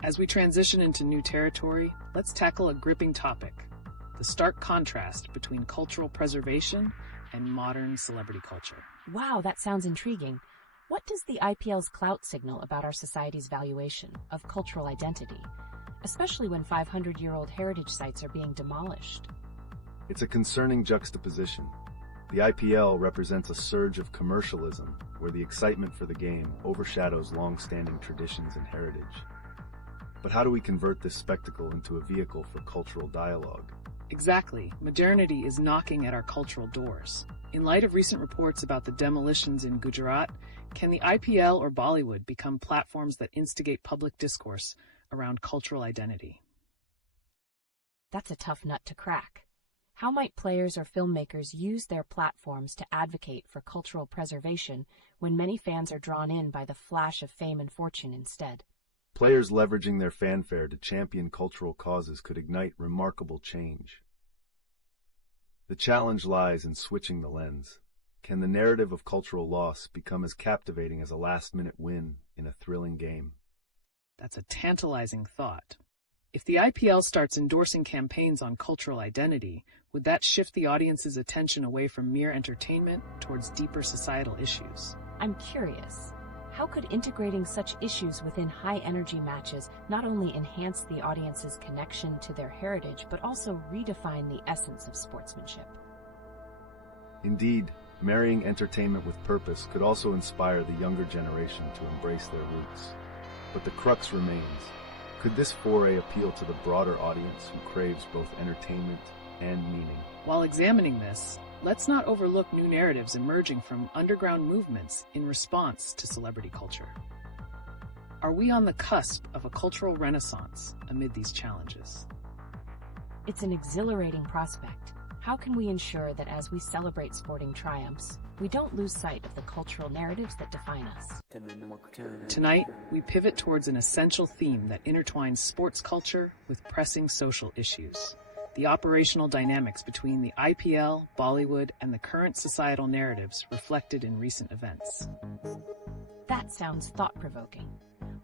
As we transition into new territory, let's tackle a gripping topic: the stark contrast between cultural preservation and modern celebrity culture. Wow, that sounds intriguing. What does the IPL's clout signal about our society's valuation of cultural identity, especially when 500-year-old heritage sites are being demolished? It's a concerning juxtaposition. The IPL represents a surge of commercialism, where the excitement for the game overshadows long-standing traditions and heritage. But how do we convert this spectacle into a vehicle for cultural dialogue? Exactly. Modernity is knocking at our cultural doors. In light of recent reports about the demolitions in Gujarat, can the IPL or Bollywood become platforms that instigate public discourse around cultural identity? That's a tough nut to crack. How might players or filmmakers use their platforms to advocate for cultural preservation when many fans are drawn in by the flash of fame and fortune instead? Players leveraging their fanfare to champion cultural causes could ignite remarkable change. The challenge lies in switching the lens. Can the narrative of cultural loss become as captivating as a last-minute win in a thrilling game? That's a tantalizing thought. If the IPL starts endorsing campaigns on cultural identity, would that shift the audience's attention away from mere entertainment towards deeper societal issues? I'm curious. How could integrating such issues within high-energy matches not only enhance the audience's connection to their heritage, but also redefine the essence of sportsmanship? Indeed, marrying entertainment with purpose could also inspire the younger generation to embrace their roots. But the crux remains. Could this foray appeal to the broader audience who craves both entertainment and meaning? While examining this, let's not overlook new narratives emerging from underground movements in response to celebrity culture. Are we on the cusp of a cultural renaissance amid these challenges? It's an exhilarating prospect. How can we ensure that as we celebrate sporting triumphs, we don't lose sight of the cultural narratives that define us? Tonight, we pivot towards an essential theme that intertwines sports culture with pressing social issues: the operational dynamics between the IPL, Bollywood, and the current societal narratives reflected in recent events. That sounds thought-provoking.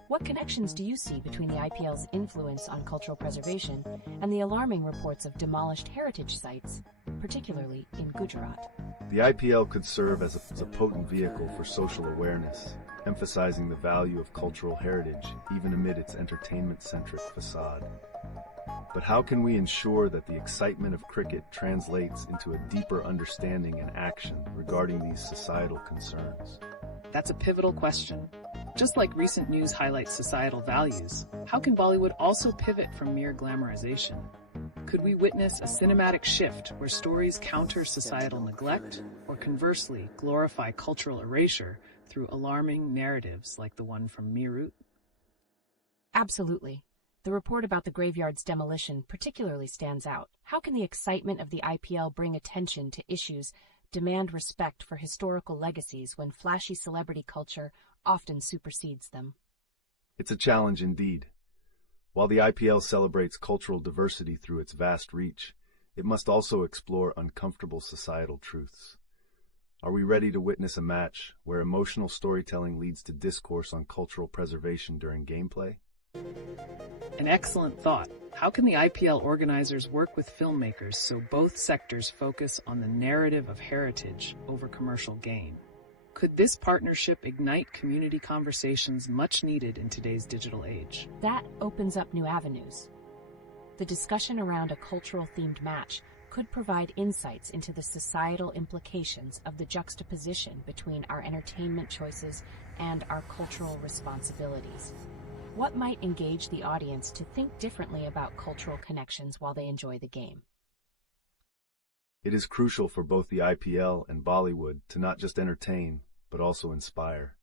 What connections do you see between the IPL's influence on cultural preservation and the alarming reports of demolished heritage sites, particularly in Gujarat? The IPL could serve as a potent vehicle for social awareness, emphasizing the value of cultural heritage even amid its entertainment-centric facade. But how can we ensure that the excitement of cricket translates into a deeper understanding and action regarding these societal concerns? That's a pivotal question. Just like recent news highlights societal values, how can Bollywood also pivot from mere glamorization? Could we witness a cinematic shift where stories counter societal neglect, or conversely, glorify cultural erasure through alarming narratives like the one from Meerut? Absolutely. The report about the graveyard's demolition particularly stands out. How can the excitement of the IPL bring attention to issues, demand respect for historical legacies when flashy celebrity culture often supersedes them? It's a challenge indeed. While the IPL celebrates cultural diversity through its vast reach, it must also explore uncomfortable societal truths. Are we ready to witness a match where emotional storytelling leads to discourse on cultural preservation during gameplay? An excellent thought. How can the IPL organizers work with filmmakers so both sectors focus on the narrative of heritage over commercial gain? Could this partnership ignite community conversations much needed in today's digital age? That opens up new avenues. The discussion around a cultural-themed match could provide insights into the societal implications of the juxtaposition between our entertainment choices and our cultural responsibilities. What might engage the audience to think differently about cultural connections while they enjoy the game? It is crucial for both the IPL and Bollywood to not just entertain, but also inspire.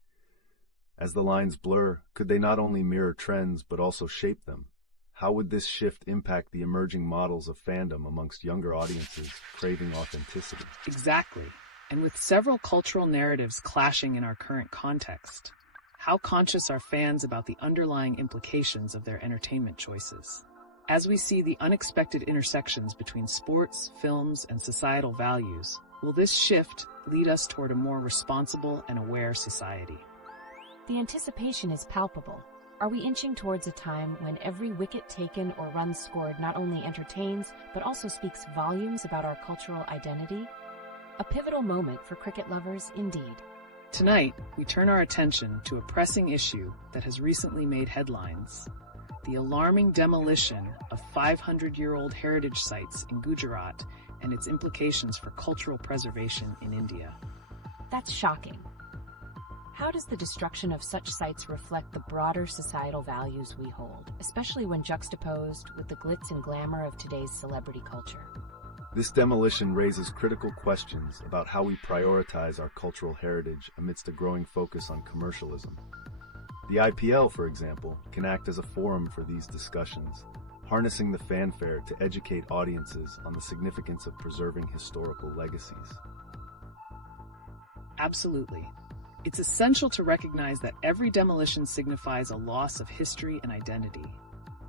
As the lines blur, could they not only mirror trends, but also shape them? How would this shift impact the emerging models of fandom amongst younger audiences craving authenticity? Exactly. And with several cultural narratives clashing in our current context, how conscious are fans about the underlying implications of their entertainment choices? As we see the unexpected intersections between sports, films, and societal values, will this shift lead us toward a more responsible and aware society? The anticipation is palpable. Are we inching towards a time when every wicket taken or run scored not only entertains, but also speaks volumes about our cultural identity? A pivotal moment for cricket lovers indeed. Tonight, we turn our attention to a pressing issue that has recently made headlines: the alarming demolition of 500-year-old heritage sites in Gujarat and its implications for cultural preservation in India. That's shocking. How does the destruction of such sites reflect the broader societal values we hold, especially when juxtaposed with the glitz and glamour of today's celebrity culture? This demolition raises critical questions about how we prioritize our cultural heritage amidst a growing focus on commercialism. The IPL, for example, can act as a forum for these discussions, harnessing the fanfare to educate audiences on the significance of preserving historical legacies. Absolutely. It's essential to recognize that every demolition signifies a loss of history and identity.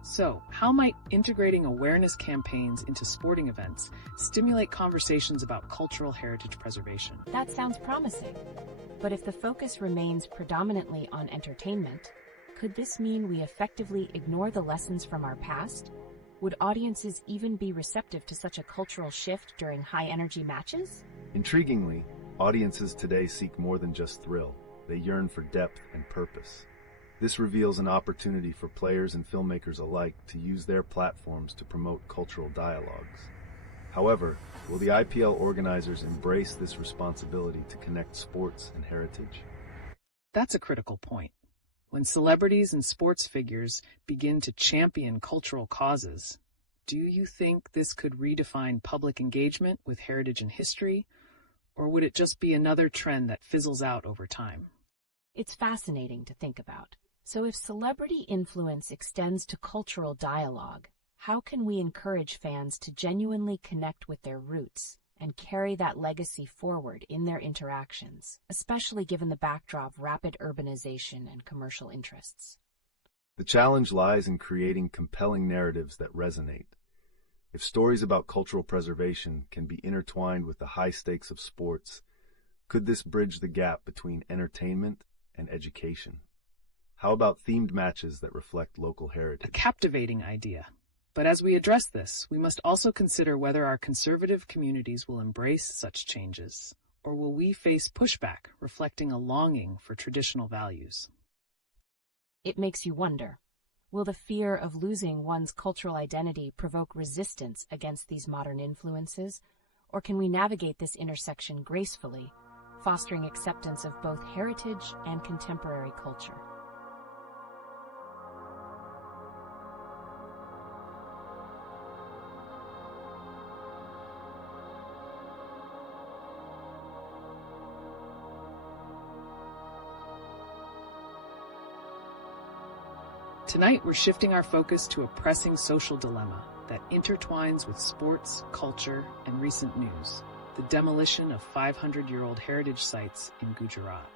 So, how might integrating awareness campaigns into sporting events stimulate conversations about cultural heritage preservation? That sounds promising. But if the focus remains predominantly on entertainment, could this mean we effectively ignore the lessons from our past? Would audiences even be receptive to such a cultural shift during high-energy matches? Intriguingly, audiences today seek more than just thrill. They yearn for depth and purpose. This reveals an opportunity for players and filmmakers alike to use their platforms to promote cultural dialogues. However, will the IPL organizers embrace this responsibility to connect sports and heritage? That's a critical point. When celebrities and sports figures begin to champion cultural causes, do you think this could redefine public engagement with heritage and history? Or would it just be another trend that fizzles out over time? It's fascinating to think about. So if celebrity influence extends to cultural dialogue, how can we encourage fans to genuinely connect with their roots and carry that legacy forward in their interactions, especially given the backdrop of rapid urbanization and commercial interests? The challenge lies in creating compelling narratives that resonate. If stories about cultural preservation can be intertwined with the high stakes of sports, could this bridge the gap between entertainment and education? How about themed matches that reflect local heritage? A captivating idea. But as we address this, we must also consider whether our conservative communities will embrace such changes, or will we face pushback reflecting a longing for traditional values? It makes you wonder. Will the fear of losing one's cultural identity provoke resistance against these modern influences, or can we navigate this intersection gracefully, fostering acceptance of both heritage and contemporary culture? Tonight, we're shifting our focus to a pressing social dilemma that intertwines with sports, culture, and recent news: the demolition of 500-year-old heritage sites in Gujarat.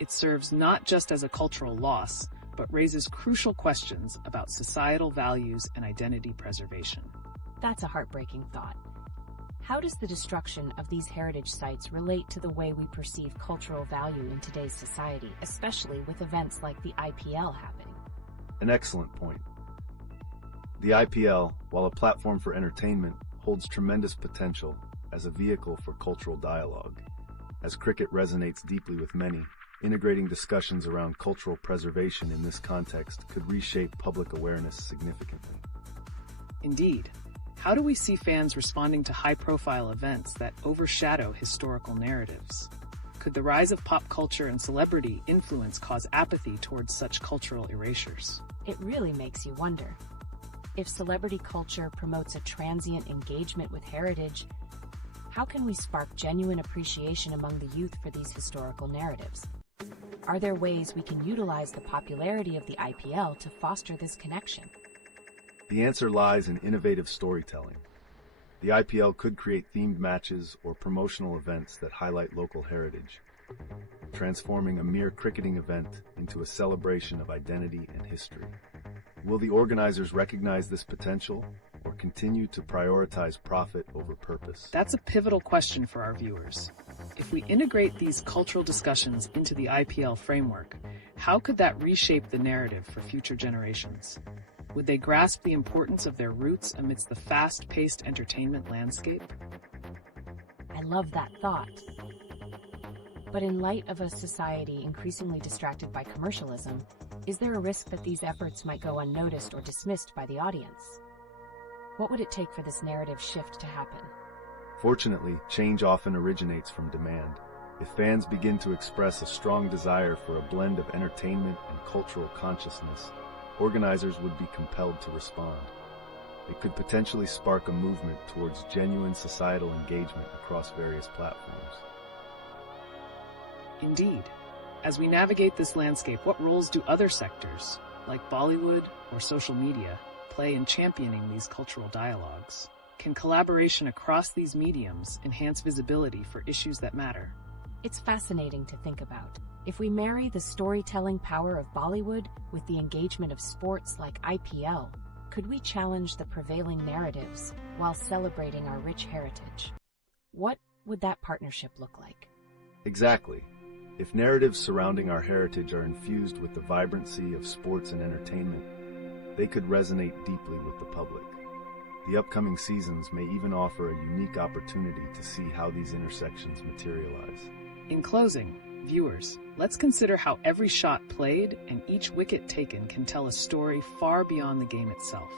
It serves not just as a cultural loss, but raises crucial questions about societal values and identity preservation. That's a heartbreaking thought. How does the destruction of these heritage sites relate to the way we perceive cultural value in today's society, especially with events like the IPL happening? An excellent point. The IPL, while a platform for entertainment, holds tremendous potential as a vehicle for cultural dialogue. As cricket resonates deeply with many, integrating discussions around cultural preservation in this context could reshape public awareness significantly. Indeed. How do we see fans responding to high-profile events that overshadow historical narratives? Could the rise of pop culture and celebrity influence cause apathy towards such cultural erasures? It really makes you wonder. If celebrity culture promotes a transient engagement with heritage, how can we spark genuine appreciation among the youth for these historical narratives? Are there ways we can utilize the popularity of the IPL to foster this connection? The answer lies in innovative storytelling. The IPL could create themed matches or promotional events that highlight local heritage, transforming a mere cricketing event into a celebration of identity and history. Will the organizers recognize this potential or continue to prioritize profit over purpose? That's a pivotal question for our viewers. If we integrate these cultural discussions into the IPL framework, how could that reshape the narrative for future generations? Would they grasp the importance of their roots amidst the fast-paced entertainment landscape? I love that thought. But in light of a society increasingly distracted by commercialism, is there a risk that these efforts might go unnoticed or dismissed by the audience? What would it take for this narrative shift to happen? Fortunately, change often originates from demand. If fans begin to express a strong desire for a blend of entertainment and cultural consciousness, organizers would be compelled to respond. It could potentially spark a movement towards genuine societal engagement across various platforms. Indeed. As we navigate this landscape, what roles do other sectors, like Bollywood or social media, play in championing these cultural dialogues? Can collaboration across these mediums enhance visibility for issues that matter? It's fascinating to think about. If we marry the storytelling power of Bollywood with the engagement of sports like IPL, could we challenge the prevailing narratives while celebrating our rich heritage? What would that partnership look like? Exactly. If narratives surrounding our heritage are infused with the vibrancy of sports and entertainment, they could resonate deeply with the public. The upcoming seasons may even offer a unique opportunity to see how these intersections materialize. In closing, viewers, let's consider how every shot played and each wicket taken can tell a story far beyond the game itself.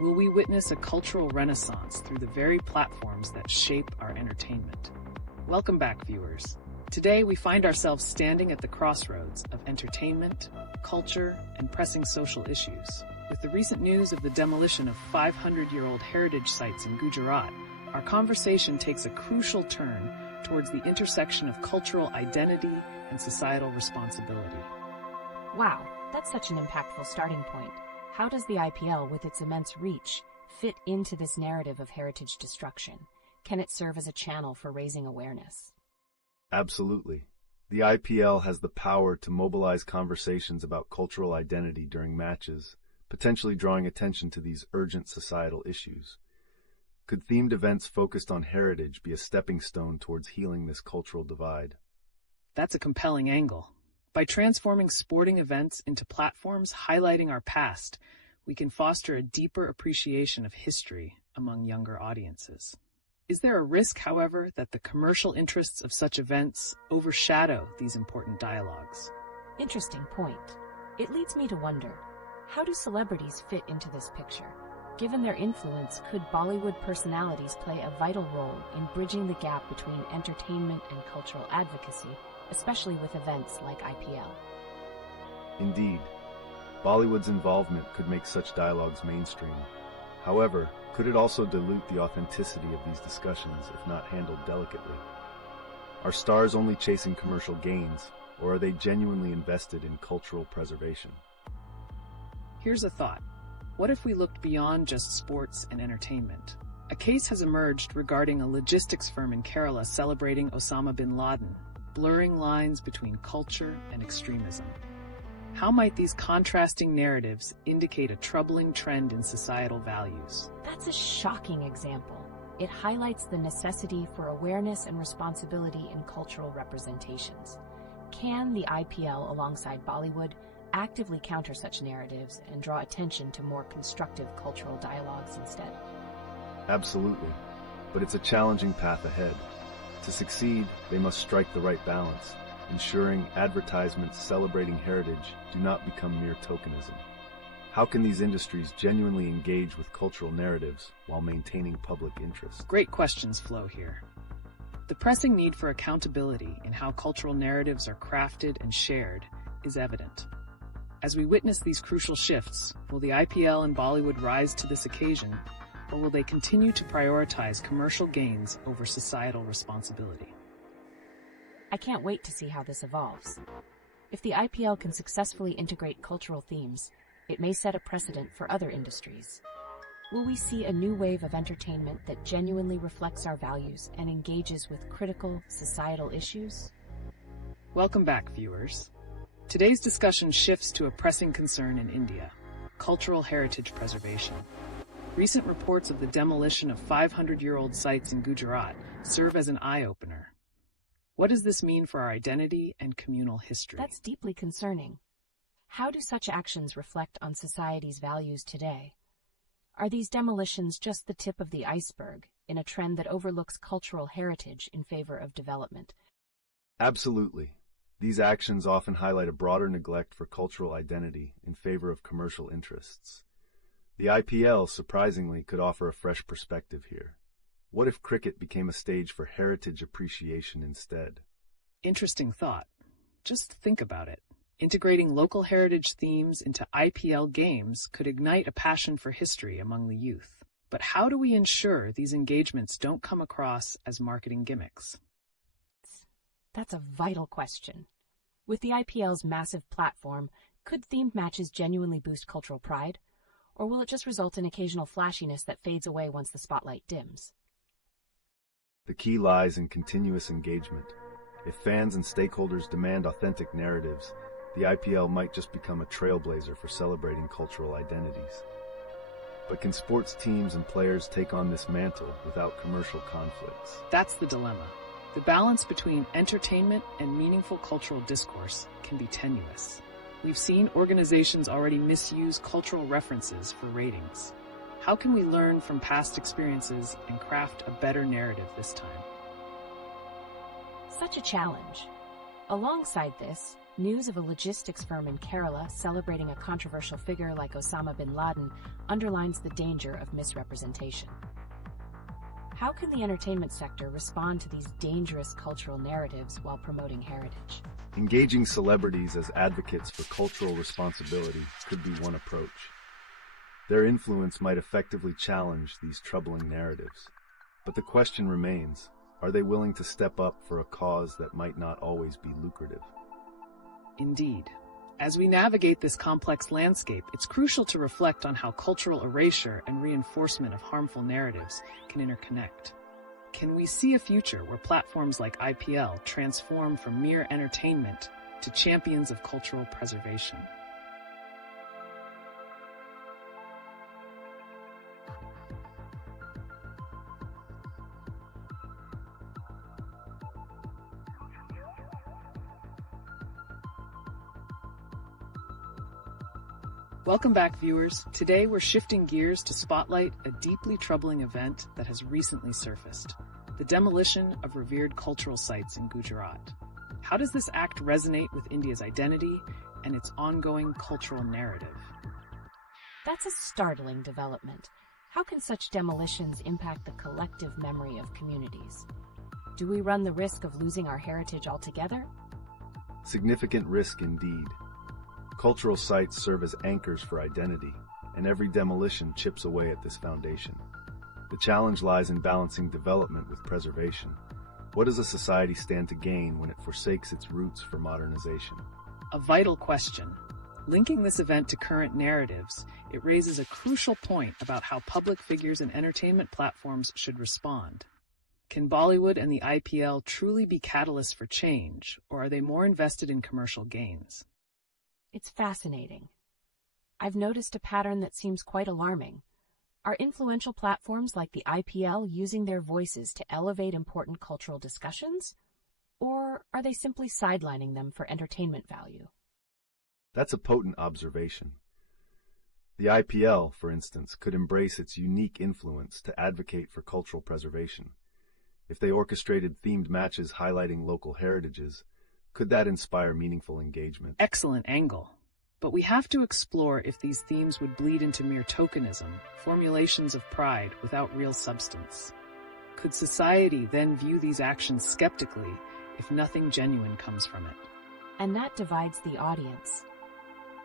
Will we witness a cultural renaissance through the very platforms that shape our entertainment? Welcome back, viewers. Today, we find ourselves standing at the crossroads of entertainment, culture, and pressing social issues. With the recent news of the demolition of 500-year-old heritage sites in Gujarat, our conversation takes a crucial turn towards the intersection of cultural identity and societal responsibility. Wow, that's such an impactful starting point. How does the IPL, with its immense reach, fit into this narrative of heritage destruction? Can it serve as a channel for raising awareness? Absolutely. The IPL has the power to mobilize conversations about cultural identity during matches, potentially drawing attention to these urgent societal issues. Could themed events focused on heritage be a stepping stone towards healing this cultural divide? That's a compelling angle. By transforming sporting events into platforms highlighting our past, we can foster a deeper appreciation of history among younger audiences. Is there a risk, however, that the commercial interests of such events overshadow these important dialogues? Interesting point. It leads me to wonder, how do celebrities fit into this picture? Given their influence, could Bollywood personalities play a vital role in bridging the gap between entertainment and cultural advocacy, especially with events like IPL? Indeed, Bollywood's involvement could make such dialogues mainstream. However, could it also dilute the authenticity of these discussions if not handled delicately? Are stars only chasing commercial gains, or are they genuinely invested in cultural preservation? Here's a thought. What if we looked beyond just sports and entertainment? A case has emerged regarding a logistics firm in Kerala celebrating Osama bin Laden, blurring lines between culture and extremism. How might these contrasting narratives indicate a troubling trend in societal values? That's a shocking example. It highlights the necessity for awareness and responsibility in cultural representations. Can the IPL, alongside Bollywood, actively counter such narratives and draw attention to more constructive cultural dialogues instead? Absolutely, but it's a challenging path ahead. To succeed, they must strike the right balance, ensuring advertisements celebrating heritage do not become mere tokenism. How can these industries genuinely engage with cultural narratives while maintaining public interest? Great questions flow here. The pressing need for accountability in how cultural narratives are crafted and shared is evident. As we witness these crucial shifts, will the IPL and Bollywood rise to this occasion, or will they continue to prioritize commercial gains over societal responsibility? I can't wait to see how this evolves. If the IPL can successfully integrate cultural themes, it may set a precedent for other industries. Will we see a new wave of entertainment that genuinely reflects our values and engages with critical societal issues? Welcome back, viewers. Today's discussion shifts to a pressing concern in India: cultural heritage preservation. Recent reports of the demolition of 500-year-old sites in Gujarat serve as an eye-opener. What does this mean for our identity and communal history? That's deeply concerning. How do such actions reflect on society's values today? Are these demolitions just the tip of the iceberg in a trend that overlooks cultural heritage in favor of development? Absolutely. These actions often highlight a broader neglect for cultural identity in favor of commercial interests. The IPL, surprisingly, could offer a fresh perspective here. What if cricket became a stage for heritage appreciation instead? Interesting thought. Just think about it. Integrating local heritage themes into IPL games could ignite a passion for history among the youth. But how do we ensure these engagements don't come across as marketing gimmicks? That's a vital question. With the IPL's massive platform, could themed matches genuinely boost cultural pride? Or will it just result in occasional flashiness that fades away once the spotlight dims? The key lies in continuous engagement. If fans and stakeholders demand authentic narratives, the IPL might just become a trailblazer for celebrating cultural identities. But can sports teams and players take on this mantle without commercial conflicts? That's the dilemma. The balance between entertainment and meaningful cultural discourse can be tenuous. We've seen organizations already misuse cultural references for ratings. How can we learn from past experiences and craft a better narrative this time? Such a challenge. Alongside this, news of a logistics firm in Kerala celebrating a controversial figure like Osama bin Laden underlines the danger of misrepresentation. How can the entertainment sector respond to these dangerous cultural narratives while promoting heritage? Engaging celebrities as advocates for cultural responsibility could be one approach. Their influence might effectively challenge these troubling narratives. But the question remains, are they willing to step up for a cause that might not always be lucrative? Indeed. As we navigate this complex landscape, it's crucial to reflect on how cultural erasure and reinforcement of harmful narratives can interconnect. Can we see a future where platforms like IPL transform from mere entertainment to champions of cultural preservation? Welcome back, viewers. Today we're shifting gears to spotlight a deeply troubling event that has recently surfaced: the demolition of revered cultural sites in Gujarat. How does this act resonate with India's identity and its ongoing cultural narrative? That's a startling development. How can such demolitions impact the collective memory of communities? Do we run the risk of losing our heritage altogether? Significant risk indeed. Cultural sites serve as anchors for identity, and every demolition chips away at this foundation. The challenge lies in balancing development with preservation. What does a society stand to gain when it forsakes its roots for modernization? A vital question. Linking this event to current narratives, it raises a crucial point about how public figures and entertainment platforms should respond. Can Bollywood and the IPL truly be catalysts for change, or are they more invested in commercial gains? It's fascinating. I've noticed a pattern that seems quite alarming. Are influential platforms like the IPL using their voices to elevate important cultural discussions? Or are they simply sidelining them for entertainment value? That's a potent observation. The IPL, for instance, could embrace its unique influence to advocate for cultural preservation. If they orchestrated themed matches highlighting local heritages, could that inspire meaningful engagement? Excellent angle. But we have to explore if these themes would bleed into mere tokenism, formulations of pride without real substance. Could society then view these actions skeptically if nothing genuine comes from it? And that divides the audience.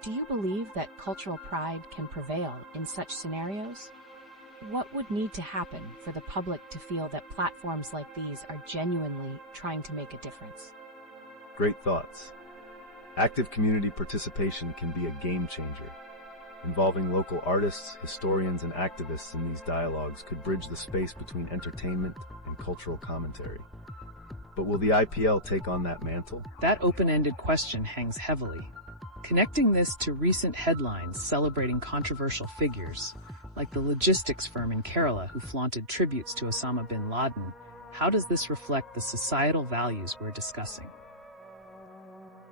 Do you believe that cultural pride can prevail in such scenarios? What would need to happen for the public to feel that platforms like these are genuinely trying to make a difference? Great thoughts. Active community participation can be a game changer. Involving local artists, historians, and activists in these dialogues could bridge the space between entertainment and cultural commentary. But will the IPL take on that mantle? That open-ended question hangs heavily. Connecting this to recent headlines celebrating controversial figures, like the logistics firm in Kerala who flaunted tributes to Osama bin Laden, how does this reflect the societal values we're discussing?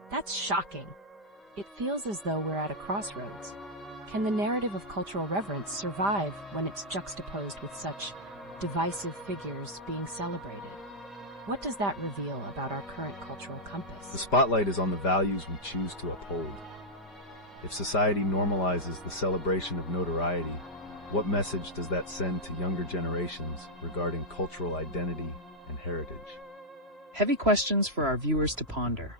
That's shocking. It feels as though we're at a crossroads. Can the narrative of cultural reverence survive when it's juxtaposed with such divisive figures being celebrated? What does that reveal about our current cultural compass? The spotlight is on the values we choose to uphold. If society normalizes the celebration of notoriety, what message does that send to younger generations regarding cultural identity and heritage? Heavy questions for our viewers to ponder.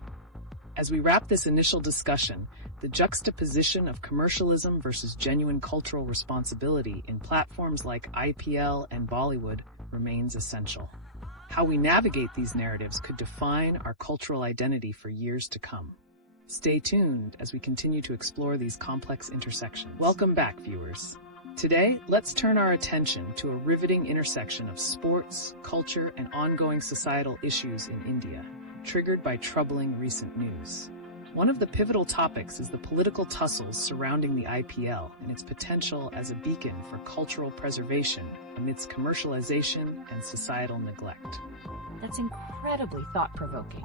As we wrap this initial discussion, the juxtaposition of commercialism versus genuine cultural responsibility in platforms like IPL and Bollywood remains essential. How we navigate these narratives could define our cultural identity for years to come. Stay tuned as we continue to explore these complex intersections. Welcome back, viewers. Today, let's turn our attention to a riveting intersection of sports, culture, and ongoing societal issues in India, triggered by troubling recent news. One of the pivotal topics is the political tussles surrounding the IPL and its potential as a beacon for cultural preservation amidst commercialization and societal neglect. That's incredibly thought-provoking.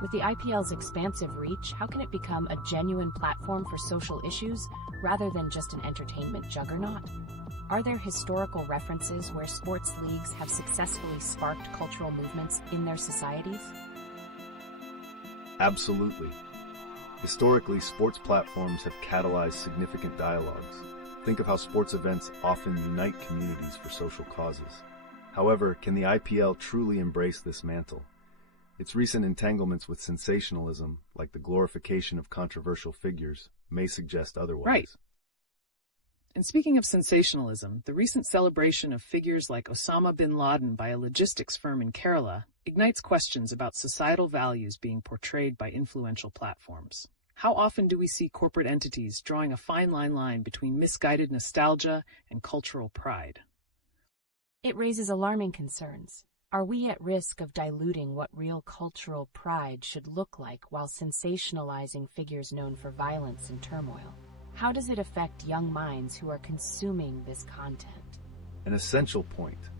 With the IPL's expansive reach, how can it become a genuine platform for social issues rather than just an entertainment juggernaut? Are there historical references where sports leagues have successfully sparked cultural movements in their societies? Absolutely. Historically, sports platforms have catalyzed significant dialogues. Think of how sports events often unite communities for social causes. However, can the IPL truly embrace this mantle? Its recent entanglements with sensationalism, like the glorification of controversial figures, may suggest otherwise. Right. And speaking of sensationalism, the recent celebration of figures like Osama bin Laden by a logistics firm in Kerala ignites questions about societal values being portrayed by influential platforms. How often do we see corporate entities drawing a fine line between misguided nostalgia and cultural pride? It raises alarming concerns. Are we at risk of diluting what real cultural pride should look like while sensationalizing figures known for violence and turmoil? How does it affect young minds who are consuming this content? An essential point.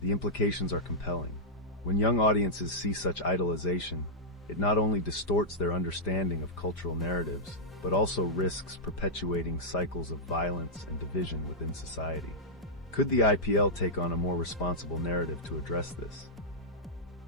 The implications are compelling. When young audiences see such idolization, it not only distorts their understanding of cultural narratives, but also risks perpetuating cycles of violence and division within society. Could the IPL take on a more responsible narrative to address this?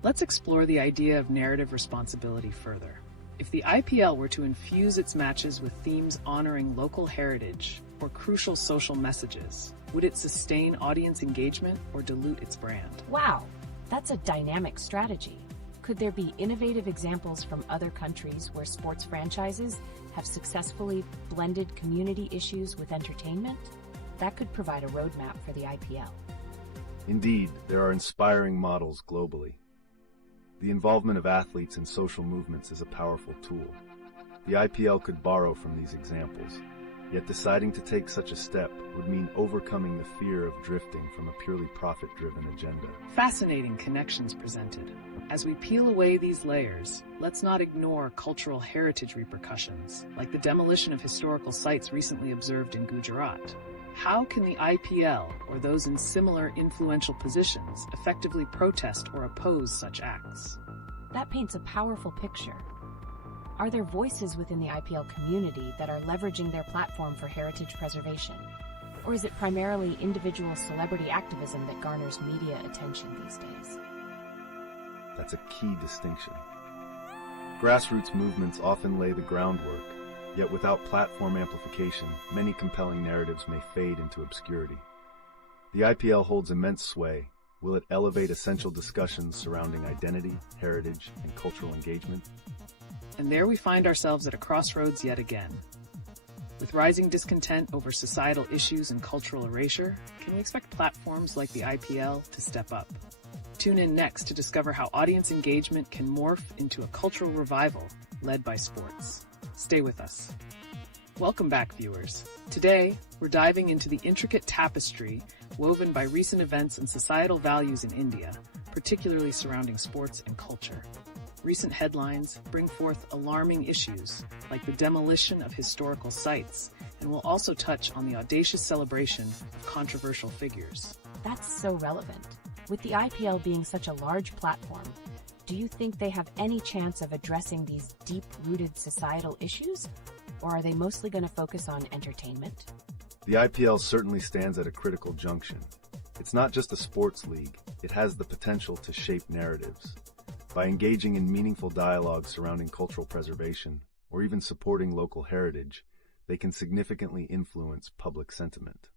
Let's explore the idea of narrative responsibility further. If the IPL were to infuse its matches with themes honoring local heritage or crucial social messages, would it sustain audience engagement or dilute its brand? Wow, that's a dynamic strategy. Could there be innovative examples from other countries where sports franchises have successfully blended community issues with entertainment? That could provide a roadmap for the IPL. Indeed, there are inspiring models globally. The involvement of athletes in social movements is a powerful tool. The IPL could borrow from these examples. Yet deciding to take such a step would mean overcoming the fear of drifting from a purely profit-driven agenda. Fascinating connections presented. As we peel away these layers, let's not ignore cultural heritage repercussions, like the demolition of historical sites recently observed in Gujarat. How can the IPL, or those in similar influential positions, effectively protest or oppose such acts? That paints a powerful picture. Are there voices within the IPL community that are leveraging their platform for heritage preservation? Or is it primarily individual celebrity activism that garners media attention these days? That's a key distinction. Grassroots movements often lay the groundwork, yet without platform amplification, many compelling narratives may fade into obscurity. The IPL holds immense sway. Will it elevate essential discussions surrounding identity, heritage, and cultural engagement? And there we find ourselves at a crossroads yet again. With rising discontent over societal issues and cultural erasure, can we expect platforms like the IPL to step up? Tune in next to discover how audience engagement can morph into a cultural revival led by sports. Stay with us. Welcome back, viewers. Today, we're diving into the intricate tapestry woven by recent events and societal values in India, particularly surrounding sports and culture. Recent headlines bring forth alarming issues, like the demolition of historical sites, and will also touch on the audacious celebration of controversial figures. That's so relevant. With the IPL being such a large platform, do you think they have any chance of addressing these deep-rooted societal issues? Or are they mostly going to focus on entertainment? The IPL certainly stands at a critical junction. It's not just a sports league, it has the potential to shape narratives. By engaging in meaningful dialogue surrounding cultural preservation, or even supporting local heritage, they can significantly influence public sentiment.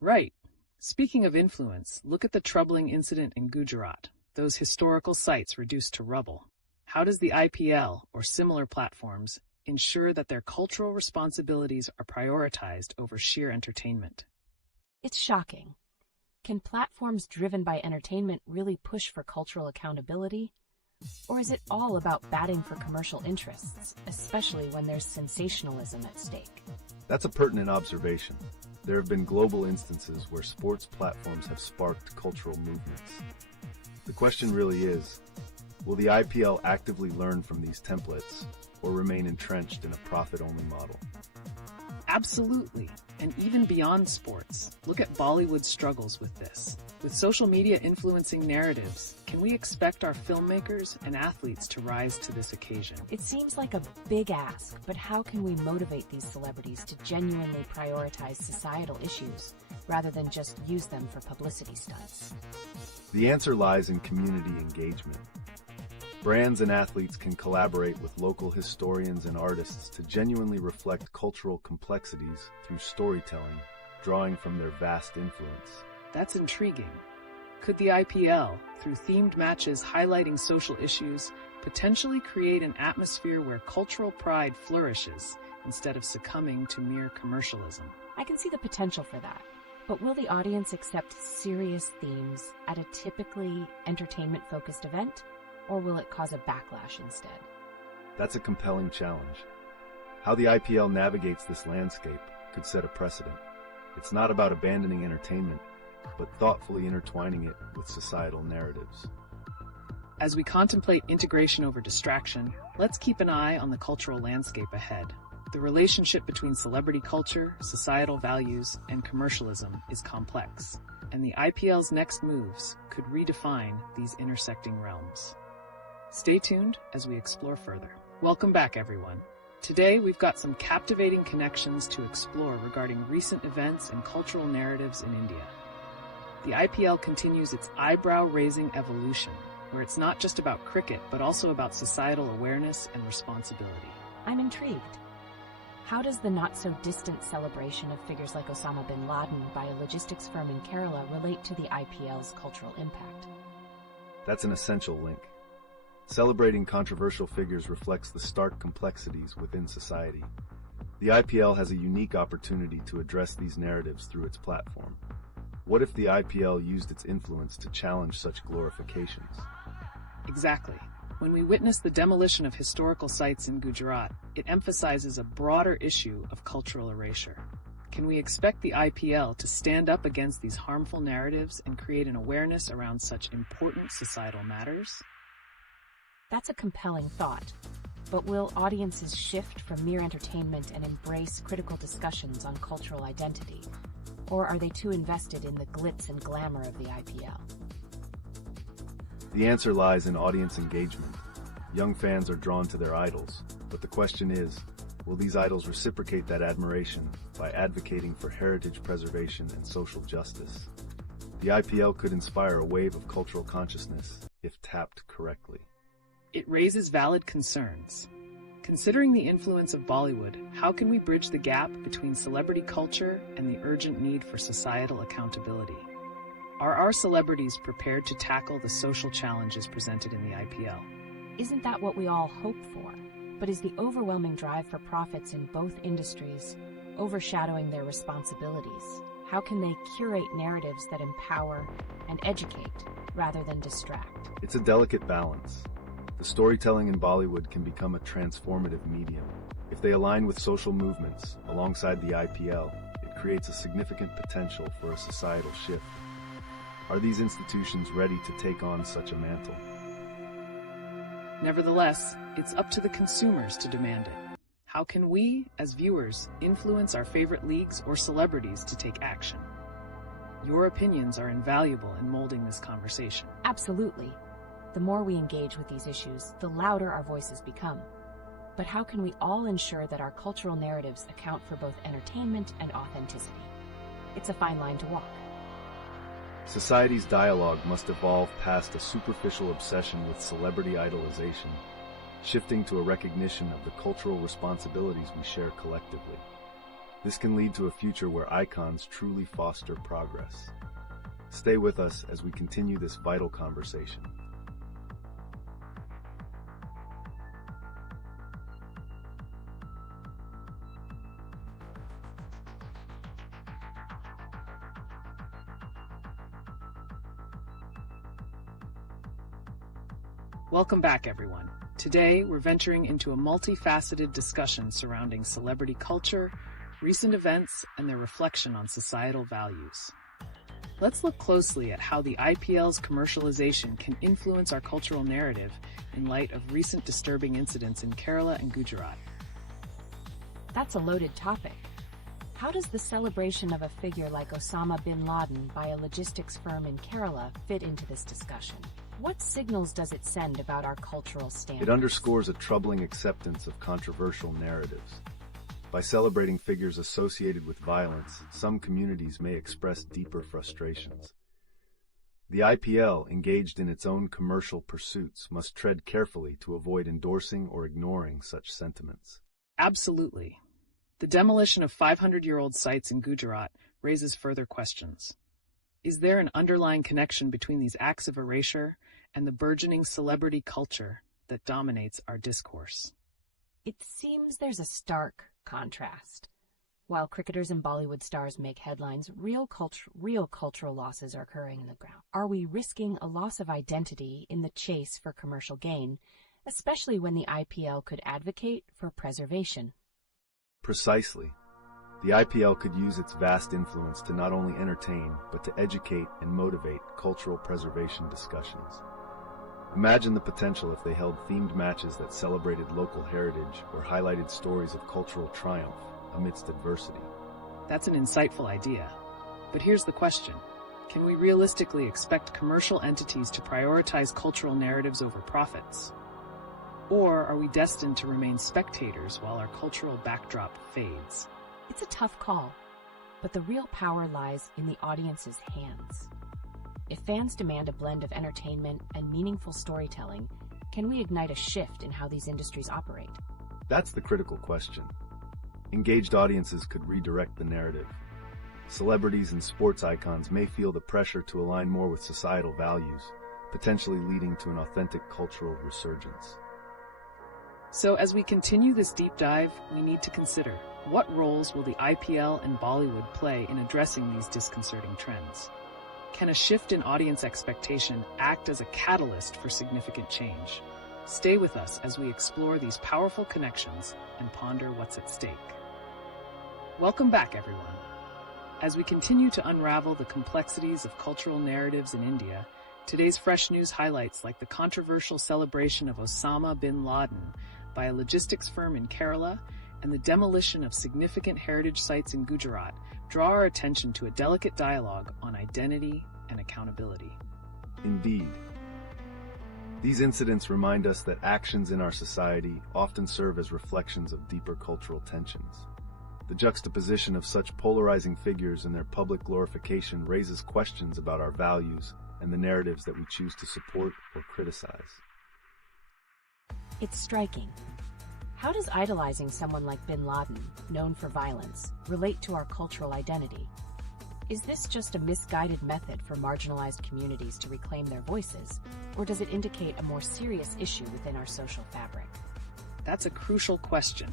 Right. Speaking of influence, look at the troubling incident in Gujarat, those historical sites reduced to rubble. How does the IPL, or similar platforms, ensure that their cultural responsibilities are prioritized over sheer entertainment? It's shocking. Can platforms driven by entertainment really push for cultural accountability? Or is it all about batting for commercial interests, especially when there's sensationalism at stake? That's a pertinent observation. There have been global instances where sports platforms have sparked cultural movements. The question really is, will the IPL actively learn from these templates or remain entrenched in a profit-only model? Absolutely. And even beyond sports, look at Bollywood's struggles with this. With social media influencing narratives, can we expect our filmmakers and athletes to rise to this occasion? It seems like a big ask, but how can we motivate these celebrities to genuinely prioritize societal issues rather than just use them for publicity stunts? The answer lies in community engagement. Brands and athletes can collaborate with local historians and artists to genuinely reflect cultural complexities through storytelling, drawing from their vast influence. That's intriguing. Could the IPL, through themed matches highlighting social issues, potentially create an atmosphere where cultural pride flourishes instead of succumbing to mere commercialism? I can see the potential for that. But will the audience accept serious themes at a typically entertainment-focused event? Or will it cause a backlash instead? That's a compelling challenge. How the IPL navigates this landscape could set a precedent. It's not about abandoning entertainment, but thoughtfully intertwining it with societal narratives. As we contemplate integration over distraction, let's keep an eye on the cultural landscape ahead. The relationship between celebrity culture, societal values, and commercialism is complex, and the IPL's next moves could redefine these intersecting realms. Stay tuned as we explore further. Welcome back, everyone. Today, we've got some captivating connections to explore regarding recent events and cultural narratives in India. The IPL continues its eyebrow-raising evolution, where it's not just about cricket, but also about societal awareness and responsibility. I'm intrigued. How does the not-so-distant celebration of figures like Osama bin Laden by a logistics firm in Kerala relate to the IPL's cultural impact? That's an essential link. Celebrating controversial figures reflects the stark complexities within society. The IPL has a unique opportunity to address these narratives through its platform. What if the IPL used its influence to challenge such glorifications? Exactly. When we witness the demolition of historical sites in Gujarat, it emphasizes a broader issue of cultural erasure. Can we expect the IPL to stand up against these harmful narratives and create an awareness around such important societal matters? That's a compelling thought. But will audiences shift from mere entertainment and embrace critical discussions on cultural identity? Or are they too invested in the glitz and glamour of the IPL? The answer lies in audience engagement. Young fans are drawn to their idols, but the question is, will these idols reciprocate that admiration by advocating for heritage preservation and social justice? The IPL could inspire a wave of cultural consciousness if tapped correctly. It raises valid concerns. Considering the influence of Bollywood, how can we bridge the gap between celebrity culture and the urgent need for societal accountability? Are our celebrities prepared to tackle the social challenges presented in the IPL? Isn't that what we all hope for? But is the overwhelming drive for profits in both industries overshadowing their responsibilities? How can they curate narratives that empower and educate rather than distract? It's a delicate balance. The storytelling in Bollywood can become a transformative medium. If they align with social movements alongside the IPL, it creates a significant potential for a societal shift. Are these institutions ready to take on such a mantle? Nevertheless, it's up to the consumers to demand it. How can we, as viewers, influence our favorite leagues or celebrities to take action? Your opinions are invaluable in molding this conversation. Absolutely. The more we engage with these issues, the louder our voices become. But how can we all ensure that our cultural narratives account for both entertainment and authenticity? It's a fine line to walk. Society's dialogue must evolve past a superficial obsession with celebrity idolization, shifting to a recognition of the cultural responsibilities we share collectively. This can lead to a future where icons truly foster progress. Stay with us as we continue this vital conversation. Welcome back, everyone. Today, we're venturing into a multifaceted discussion surrounding celebrity culture, recent events, and their reflection on societal values. Let's look closely at how the IPL's commercialization can influence our cultural narrative in light of recent disturbing incidents in Kerala and Gujarat. That's a loaded topic. How does the celebration of a figure like Osama bin Laden by a logistics firm in Kerala fit into this discussion? What signals does it send about our cultural standards? It underscores a troubling acceptance of controversial narratives. By celebrating figures associated with violence, some communities may express deeper frustrations. The IPL, engaged in its own commercial pursuits, must tread carefully to avoid endorsing or ignoring such sentiments. Absolutely. The demolition of 500-year-old sites in Gujarat raises further questions. Is there an underlying connection between these acts of erasure and the burgeoning celebrity culture that dominates our discourse? It seems there's a stark contrast. While cricketers and Bollywood stars make headlines, real cultural losses are occurring in the ground. Are we risking a loss of identity in the chase for commercial gain, especially when the IPL could advocate for preservation? Precisely. The IPL could use its vast influence to not only entertain, but to educate and motivate cultural preservation discussions. Imagine the potential if they held themed matches that celebrated local heritage or highlighted stories of cultural triumph amidst adversity. That's an insightful idea. But here's the question. Can we realistically expect commercial entities to prioritize cultural narratives over profits? Or are we destined to remain spectators while our cultural backdrop fades? It's a tough call, but the real power lies in the audience's hands. If fans demand a blend of entertainment and meaningful storytelling, can we ignite a shift in how these industries operate? That's the critical question. Engaged audiences could redirect the narrative. Celebrities and sports icons may feel the pressure to align more with societal values, potentially leading to an authentic cultural resurgence. So as we continue this deep dive, we need to consider, what roles will the IPL and Bollywood play in addressing these disconcerting trends? Can a shift in audience expectation act as a catalyst for significant change? Stay with us as we explore these powerful connections and ponder what's at stake. Welcome back, everyone. As we continue to unravel the complexities of cultural narratives in India, today's fresh news highlights like the controversial celebration of Osama bin Laden by a logistics firm in Kerala and the demolition of significant heritage sites in Gujarat draw our attention to a delicate dialogue on identity and accountability. Indeed. These incidents remind us that actions in our society often serve as reflections of deeper cultural tensions. The juxtaposition of such polarizing figures and their public glorification raises questions about our values and the narratives that we choose to support or criticize. It's striking. How does idolizing someone like bin Laden, known for violence, relate to our cultural identity? Is this just a misguided method for marginalized communities to reclaim their voices, or does it indicate a more serious issue within our social fabric? That's a crucial question.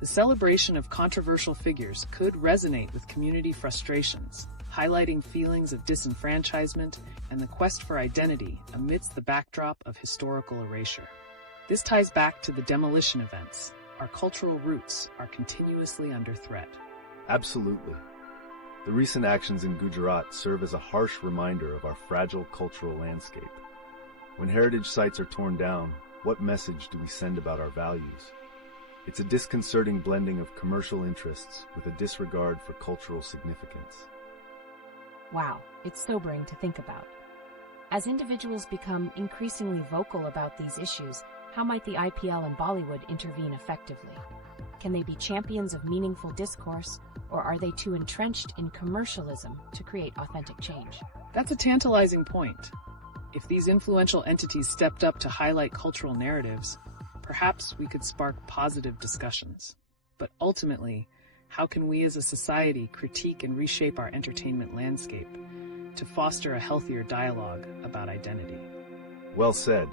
The celebration of controversial figures could resonate with community frustrations, highlighting feelings of disenfranchisement and the quest for identity amidst the backdrop of historical erasure. This ties back to the demolition events. Our cultural roots are continuously under threat. Absolutely. The recent actions in Gujarat serve as a harsh reminder of our fragile cultural landscape. When heritage sites are torn down, what message do we send about our values? It's a disconcerting blending of commercial interests with a disregard for cultural significance. Wow, it's sobering to think about. As individuals become increasingly vocal about these issues, how might the IPL and Bollywood intervene effectively? Can they be champions of meaningful discourse, or are they too entrenched in commercialism to create authentic change? That's a tantalizing point. If these influential entities stepped up to highlight cultural narratives, perhaps we could spark positive discussions. But ultimately, how can we as a society critique and reshape our entertainment landscape to foster a healthier dialogue about identity? Well said.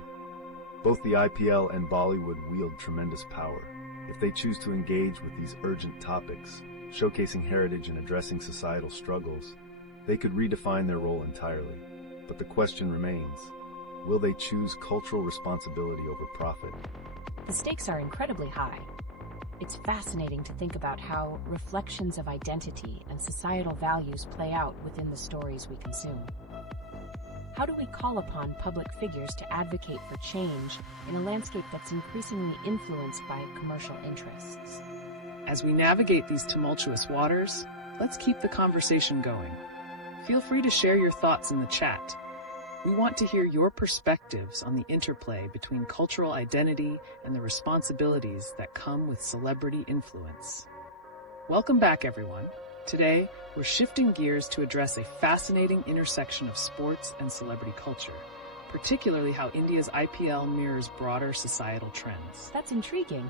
Both the IPL and Bollywood wield tremendous power. If they choose to engage with these urgent topics, showcasing heritage and addressing societal struggles, they could redefine their role entirely. But the question remains, will they choose cultural responsibility over profit? The stakes are incredibly high. It's fascinating to think about how reflections of identity and societal values play out within the stories we consume. How do we call upon public figures to advocate for change in a landscape that's increasingly influenced by commercial interests? As we navigate these tumultuous waters, let's keep the conversation going. Feel free to share your thoughts in the chat. We want to hear your perspectives on the interplay between cultural identity and the responsibilities that come with celebrity influence. Welcome back, everyone. Today, we're shifting gears to address a fascinating intersection of sports and celebrity culture, particularly how India's IPL mirrors broader societal trends. That's intriguing.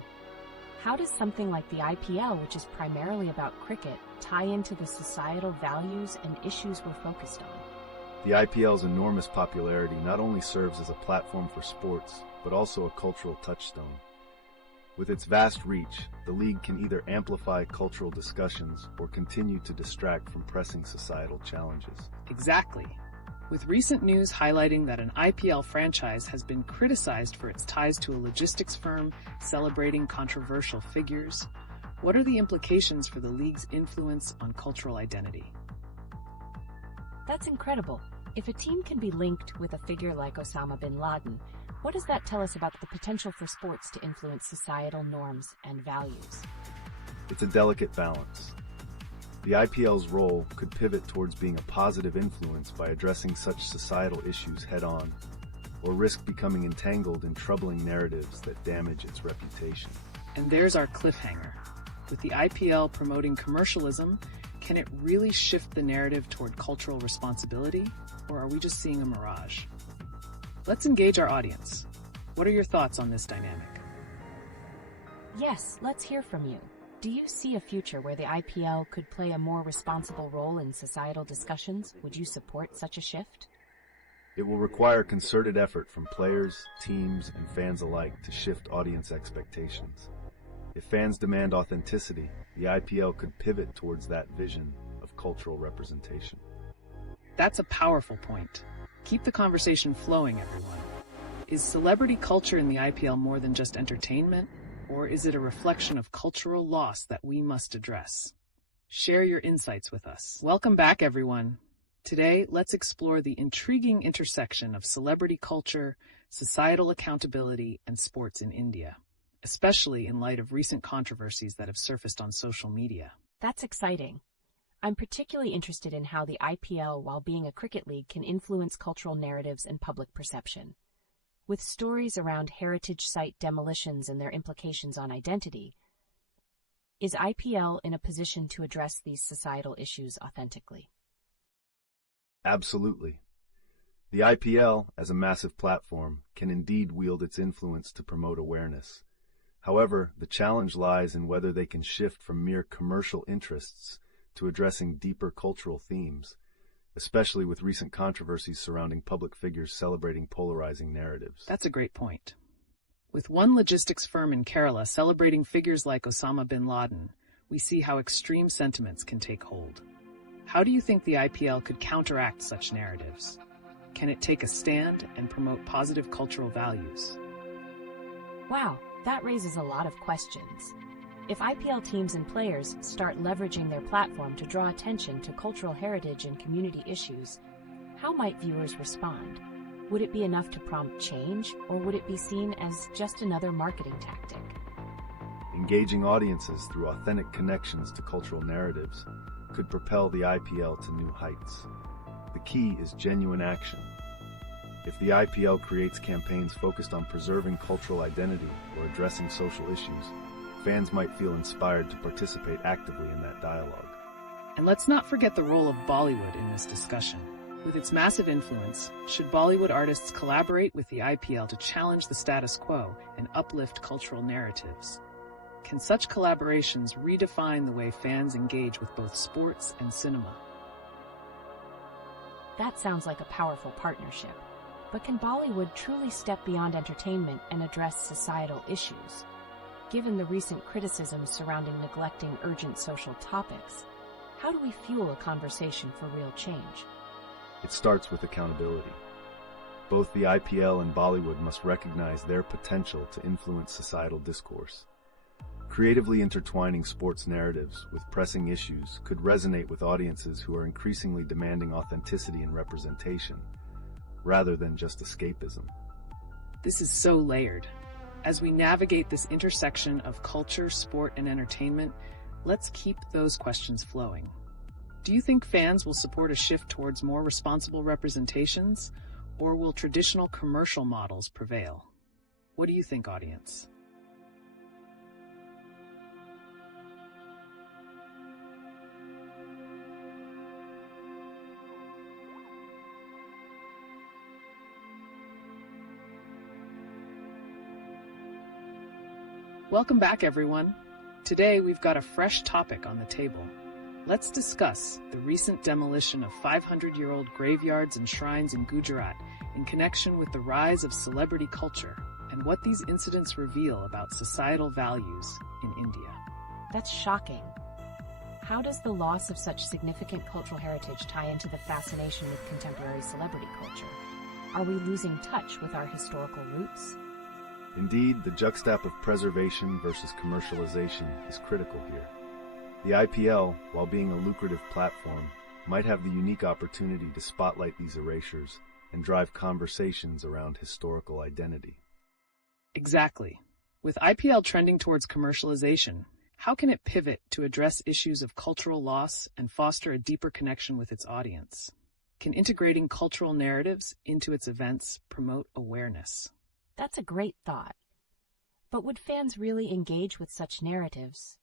How does something like the IPL, which is primarily about cricket, tie into the societal values and issues we're focused on? The IPL's enormous popularity not only serves as a platform for sports, but also a cultural touchstone. With its vast reach, the league can either amplify cultural discussions or continue to distract from pressing societal challenges. Exactly. With recent news highlighting that an IPL franchise has been criticized for its ties to a logistics firm celebrating controversial figures, what are the implications for the league's influence on cultural identity? That's incredible. If a team can be linked with a figure like Osama bin Laden, what does that tell us about the potential for sports to influence societal norms and values? It's a delicate balance. The IPL's role could pivot towards being a positive influence by addressing such societal issues head-on, or risk becoming entangled in troubling narratives that damage its reputation. And there's our cliffhanger. With the IPL promoting commercialism, can it really shift the narrative toward cultural responsibility, or are we just seeing a mirage? Let's engage our audience. What are your thoughts on this dynamic? Yes, let's hear from you. Do you see a future where the IPL could play a more responsible role in societal discussions? Would you support such a shift? It will require concerted effort from players, teams, and fans alike to shift audience expectations. If fans demand authenticity, the IPL could pivot towards that vision of cultural representation. That's a powerful point. Keep the conversation flowing, everyone. Is celebrity culture in the IPL more than just entertainment, or is it a reflection of cultural loss that we must address? Share your insights with us. Welcome back, everyone. Today, let's explore the intriguing intersection of celebrity culture, societal accountability, and sports in India, especially in light of recent controversies that have surfaced on social media. That's exciting. I'm particularly interested in how the IPL, while being a cricket league, can influence cultural narratives and public perception. With stories around heritage site demolitions and their implications on identity, is IPL in a position to address these societal issues authentically? Absolutely. The IPL, as a massive platform, can indeed wield its influence to promote awareness. However, the challenge lies in whether they can shift from mere commercial interests to addressing deeper cultural themes, especially with recent controversies surrounding public figures celebrating polarizing narratives. That's a great point. With one logistics firm in Kerala celebrating figures like Osama bin Laden, we see how extreme sentiments can take hold. How do you think the IPL could counteract such narratives? Can it take a stand and promote positive cultural values? Wow, that raises a lot of questions. If IPL teams and players start leveraging their platform to draw attention to cultural heritage and community issues, how might viewers respond? Would it be enough to prompt change, or would it be seen as just another marketing tactic? Engaging audiences through authentic connections to cultural narratives could propel the IPL to new heights. The key is genuine action. If the IPL creates campaigns focused on preserving cultural identity or addressing social issues, fans might feel inspired to participate actively in that dialogue. And let's not forget the role of Bollywood in this discussion. With its massive influence, should Bollywood artists collaborate with the IPL to challenge the status quo and uplift cultural narratives? Can such collaborations redefine the way fans engage with both sports and cinema? That sounds like a powerful partnership. But can Bollywood truly step beyond entertainment and address societal issues? Given the recent criticisms surrounding neglecting urgent social topics, how do we fuel a conversation for real change? It starts with accountability. Both the IPL and Bollywood must recognize their potential to influence societal discourse. Creatively intertwining sports narratives with pressing issues could resonate with audiences who are increasingly demanding authenticity and representation, rather than just escapism. This is so layered. As we navigate this intersection of culture, sport, and entertainment, let's keep those questions flowing. Do you think fans will support a shift towards more responsible representations, or will traditional commercial models prevail? What do you think, audience? Welcome back, everyone. Today, we've got a fresh topic on the table. Let's discuss the recent demolition of 500-year-old graveyards and shrines in Gujarat in connection with the rise of celebrity culture and what these incidents reveal about societal values in India. That's shocking. How does the loss of such significant cultural heritage tie into the fascination with contemporary celebrity culture? Are we losing touch with our historical roots? Indeed, the juxtap of preservation versus commercialization is critical here. The IPL, while being a lucrative platform, might have the unique opportunity to spotlight these erasures and drive conversations around historical identity. Exactly. With IPL trending towards commercialization, how can it pivot to address issues of cultural loss and foster a deeper connection with its audience? Can integrating cultural narratives into its events promote awareness? That's a great thought. But would fans really engage with such narratives?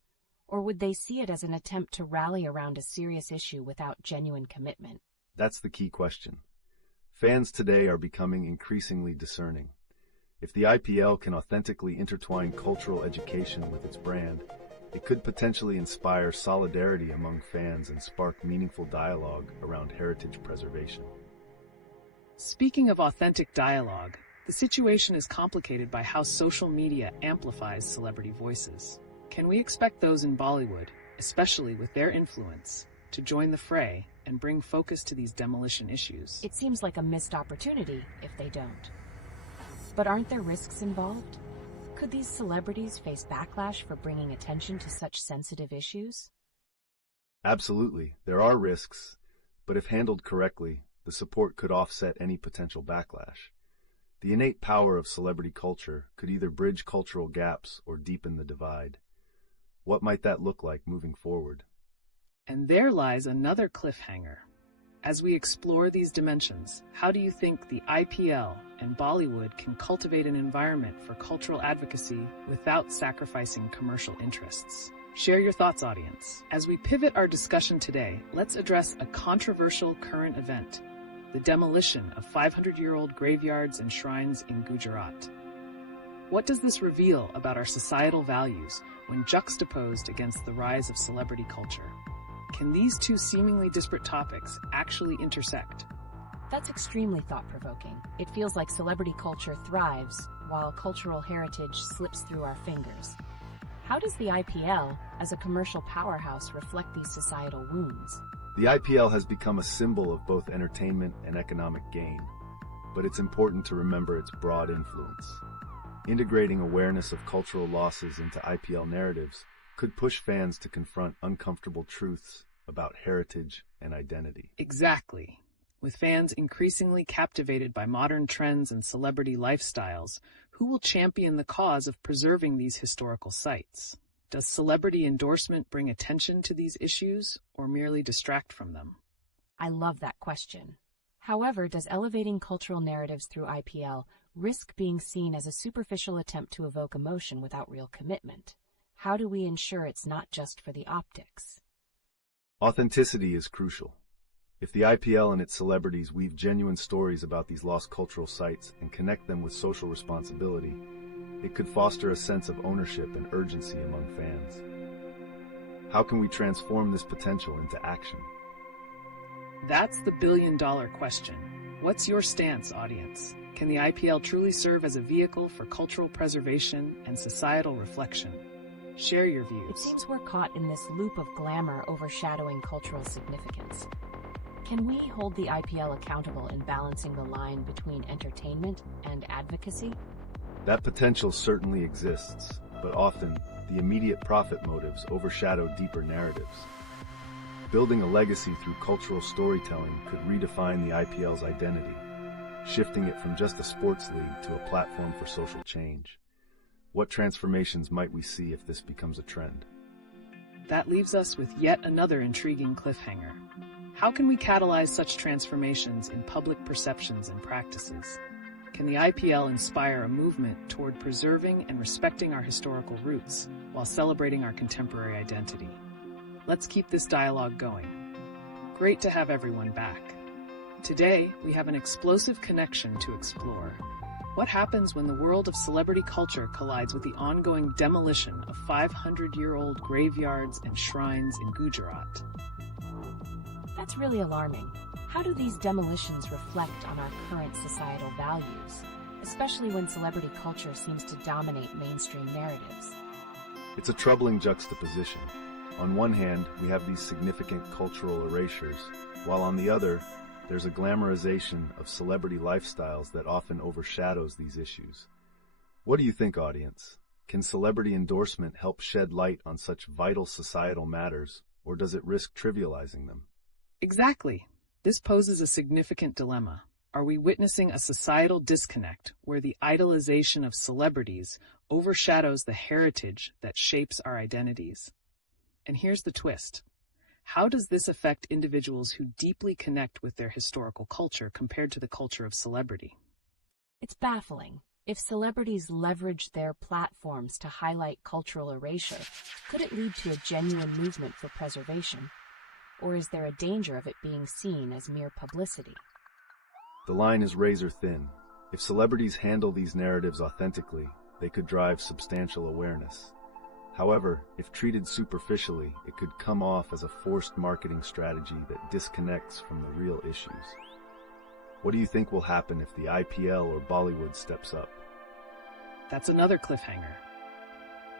Or would they see it as an attempt to rally around a serious issue without genuine commitment? That's the key question. Fans today are becoming increasingly discerning. If the IPL can authentically intertwine cultural education with its brand, it could potentially inspire solidarity among fans and spark meaningful dialogue around heritage preservation. Speaking of authentic dialogue, the situation is complicated by how social media amplifies celebrity voices. Can we expect those in Bollywood, especially with their influence, to join the fray and bring focus to these demolition issues? It seems like a missed opportunity if they don't. But aren't there risks involved? Could these celebrities face backlash for bringing attention to such sensitive issues? Absolutely, there are risks, but if handled correctly, the support could offset any potential backlash. The innate power of celebrity culture could either bridge cultural gaps or deepen the divide. What might that look like moving forward? And there lies another cliffhanger. As we explore these dimensions, how do you think the IPL and Bollywood can cultivate an environment for cultural advocacy without sacrificing commercial interests? Share your thoughts, audience. As we pivot our discussion today, let's address a controversial current event: the demolition of 500-year-old graveyards and shrines in Gujarat. What does this reveal about our societal values when juxtaposed against the rise of celebrity culture? Can these two seemingly disparate topics actually intersect? That's extremely thought-provoking. It feels like celebrity culture thrives while cultural heritage slips through our fingers. How does the IPL, as a commercial powerhouse, reflect these societal wounds? The IPL has become a symbol of both entertainment and economic gain, but it's important to remember its broad influence. Integrating awareness of cultural losses into IPL narratives could push fans to confront uncomfortable truths about heritage and identity. Exactly. With fans increasingly captivated by modern trends and celebrity lifestyles, who will champion the cause of preserving these historical sites? Does celebrity endorsement bring attention to these issues or merely distract from them? I love that question. However, does elevating cultural narratives through IPL risk being seen as a superficial attempt to evoke emotion without real commitment? How do we ensure it's not just for the optics? Authenticity is crucial. If the IPL and its celebrities weave genuine stories about these lost cultural sites and connect them with social responsibility, it could foster a sense of ownership and urgency among fans. How can we transform this potential into action? That's the billion-dollar question. What's your stance, audience? Can the IPL truly serve as a vehicle for cultural preservation and societal reflection? Share your views. It seems we're caught in this loop of glamour overshadowing cultural significance. Can we hold the IPL accountable in balancing the line between entertainment and advocacy? That potential certainly exists, but often the immediate profit motives overshadow deeper narratives. Building a legacy through cultural storytelling could redefine the IPL's identity, shifting it from just a sports league to a platform for social change. What transformations might we see if this becomes a trend? That leaves us with yet another intriguing cliffhanger. How can we catalyze such transformations in public perceptions and practices? Can the IPL inspire a movement toward preserving and respecting our historical roots while celebrating our contemporary identity? Let's keep this dialogue going. Great to have everyone back. Today, we have an explosive connection to explore. What happens when the world of celebrity culture collides with the ongoing demolition of 500-year-old graveyards and shrines in Gujarat? That's really alarming. How do these demolitions reflect on our current societal values, especially when celebrity culture seems to dominate mainstream narratives? It's a troubling juxtaposition. On one hand, we have these significant cultural erasures, while on the other, there's a glamorization of celebrity lifestyles that often overshadows these issues. What do you think, audience? Can celebrity endorsement help shed light on such vital societal matters, or does it risk trivializing them? Exactly. This poses a significant dilemma. Are we witnessing a societal disconnect where the idolization of celebrities overshadows the heritage that shapes our identities? And here's the twist. How does this affect individuals who deeply connect with their historical culture compared to the culture of celebrity? It's baffling. If celebrities leverage their platforms to highlight cultural erasure, could it lead to a genuine movement for preservation? Or is there a danger of it being seen as mere publicity? The line is razor thin. If celebrities handle these narratives authentically, they could drive substantial awareness. However, if treated superficially, it could come off as a forced marketing strategy that disconnects from the real issues. What do you think will happen if the IPL or Bollywood steps up? That's another cliffhanger.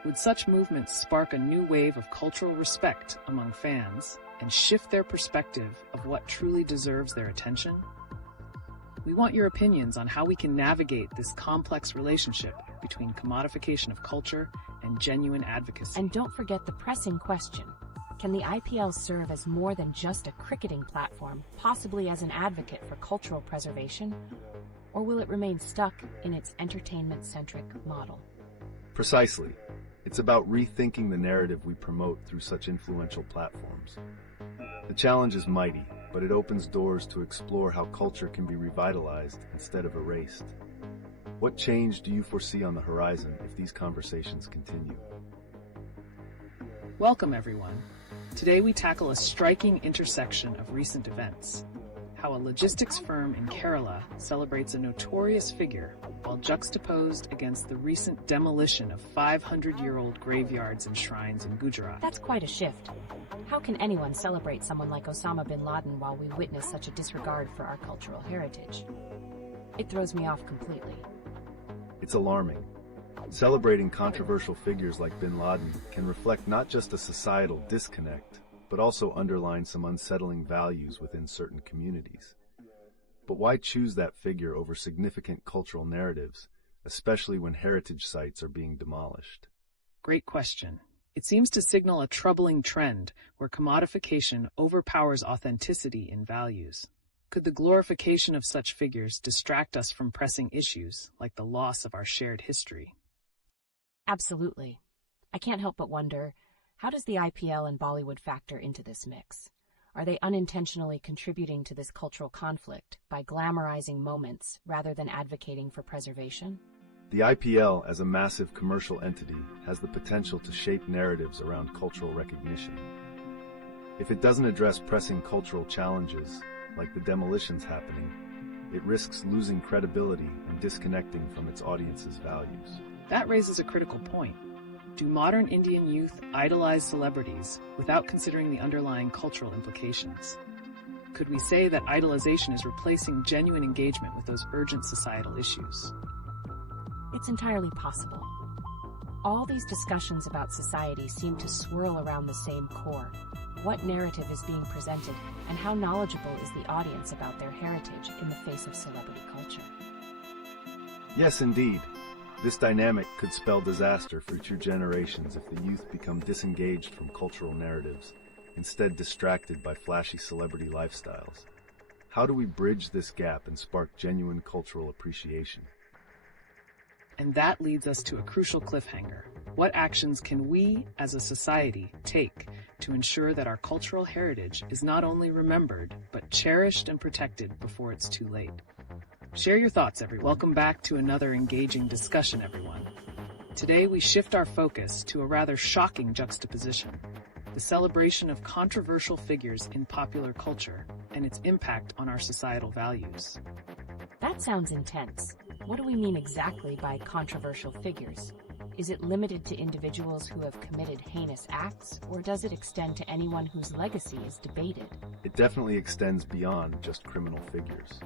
Would such movements spark a new wave of cultural respect among fans and shift their perspective of what truly deserves their attention? We want your opinions on how we can navigate this complex relationship between commodification of culture and genuine advocacy. And don't forget the pressing question. Can the IPL serve as more than just a cricketing platform, possibly as an advocate for cultural preservation? Or will it remain stuck in its entertainment-centric model? Precisely. It's about rethinking the narrative we promote through such influential platforms. The challenge is mighty, but it opens doors to explore how culture can be revitalized instead of erased. What change do you foresee on the horizon if these conversations continue? Welcome, everyone. Today we tackle a striking intersection of recent events. How a logistics firm in Kerala celebrates a notorious figure while juxtaposed against the recent demolition of 500-year-old graveyards and shrines in Gujarat. That's quite a shift. How can anyone celebrate someone like Osama bin Laden while we witness such a disregard for our cultural heritage? It throws me off completely. It's alarming. Celebrating controversial figures like bin Laden can reflect not just a societal disconnect, but also underline some unsettling values within certain communities. But why choose that figure over significant cultural narratives, especially when heritage sites are being demolished? Great question. It seems to signal a troubling trend where commodification overpowers authenticity in values. Could the glorification of such figures distract us from pressing issues like the loss of our shared history? Absolutely. I can't help but wonder, how does the IPL and Bollywood factor into this mix? Are they unintentionally contributing to this cultural conflict by glamorizing moments rather than advocating for preservation? The IPL, as a massive commercial entity, has the potential to shape narratives around cultural recognition. If it doesn't address pressing cultural challenges, like the demolitions happening, it risks losing credibility and disconnecting from its audience's values. That raises a critical point. Do modern Indian youth idolize celebrities without considering the underlying cultural implications? Could we say that idolization is replacing genuine engagement with those urgent societal issues? It's entirely possible. All these discussions about society seem to swirl around the same core. What narrative is being presented, and how knowledgeable is the audience about their heritage in the face of celebrity culture? Yes, indeed. This dynamic could spell disaster for future generations if the youth become disengaged from cultural narratives, instead distracted by flashy celebrity lifestyles. How do we bridge this gap and spark genuine cultural appreciation? And that leads us to a crucial cliffhanger. What actions can we, as a society, take to ensure that our cultural heritage is not only remembered, but cherished and protected before it's too late? Share your thoughts, everyone. Welcome back to another engaging discussion, everyone. Today we shift our focus to a rather shocking juxtaposition: the celebration of controversial figures in popular culture and its impact on our societal values. That sounds intense. What do we mean exactly by controversial figures? Is it limited to individuals who have committed heinous acts, or does it extend to anyone whose legacy is debated? It definitely extends beyond just criminal figures.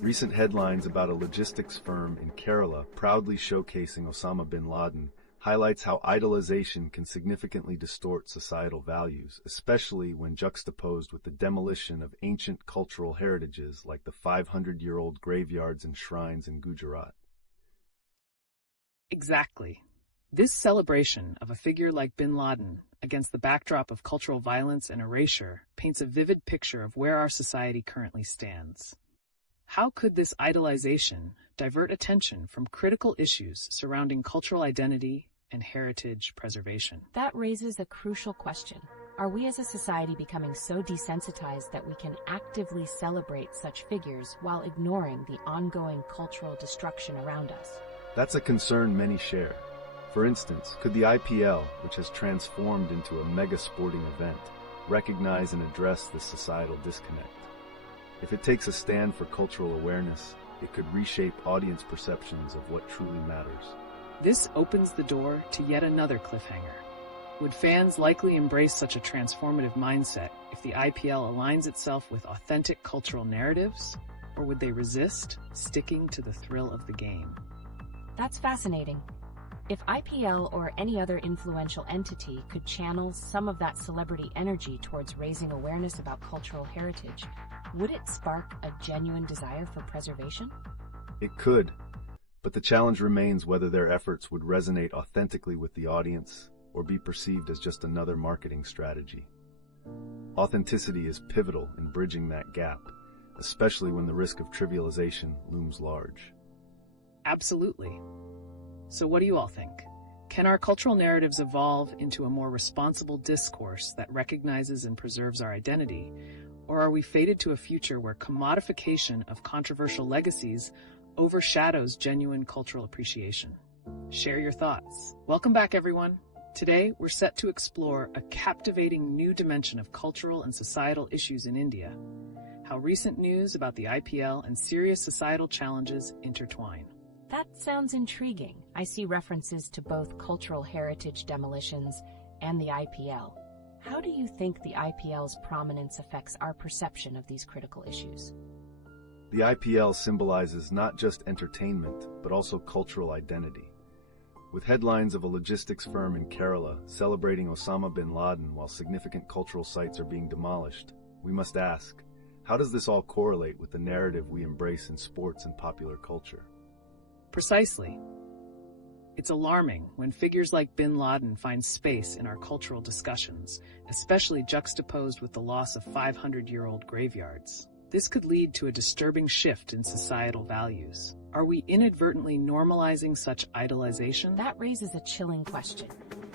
Recent headlines about a logistics firm in Kerala proudly showcasing Osama bin Laden highlights how idolization can significantly distort societal values, especially when juxtaposed with the demolition of ancient cultural heritages like the 500-year-old graveyards and shrines in Gujarat. Exactly. This celebration of a figure like bin Laden against the backdrop of cultural violence and erasure paints a vivid picture of where our society currently stands. How could this idolization divert attention from critical issues surrounding cultural identity and heritage preservation? That raises a crucial question. Are we as a society becoming so desensitized that we can actively celebrate such figures while ignoring the ongoing cultural destruction around us? That's a concern many share. For instance, could the IPL, which has transformed into a mega sporting event, recognize and address this societal disconnect? If it takes a stand for cultural awareness, it could reshape audience perceptions of what truly matters. This opens the door to yet another cliffhanger. Would fans likely embrace such a transformative mindset if the IPL aligns itself with authentic cultural narratives, or would they resist, sticking to the thrill of the game? That's fascinating. If IPL or any other influential entity could channel some of that celebrity energy towards raising awareness about cultural heritage, Would it spark a genuine desire for preservation? It could, but the challenge remains whether their efforts would resonate authentically with the audience or be perceived as just another marketing strategy. Authenticity is pivotal in bridging that gap, especially when the risk of trivialization looms large. Absolutely. So what do you all think? Can our cultural narratives evolve into a more responsible discourse that recognizes and preserves our identity? Or are we fated to a future where commodification of controversial legacies overshadows genuine cultural appreciation? Share your thoughts. Welcome back, everyone. Today, we're set to explore a captivating new dimension of cultural and societal issues in India, how recent news about the IPL and serious societal challenges intertwine. That sounds intriguing. I see references to both cultural heritage demolitions and the IPL. How do you think the IPL's prominence affects our perception of these critical issues? The IPL symbolizes not just entertainment, but also cultural identity. With headlines of a logistics firm in Kerala celebrating Osama bin Laden while significant cultural sites are being demolished, we must ask, how does this all correlate with the narrative we embrace in sports and popular culture? Precisely. It's alarming when figures like bin Laden find space in our cultural discussions, especially juxtaposed with the loss of 500-year-old graveyards. This could lead to a disturbing shift in societal values. Are we inadvertently normalizing such idolization? That raises a chilling question.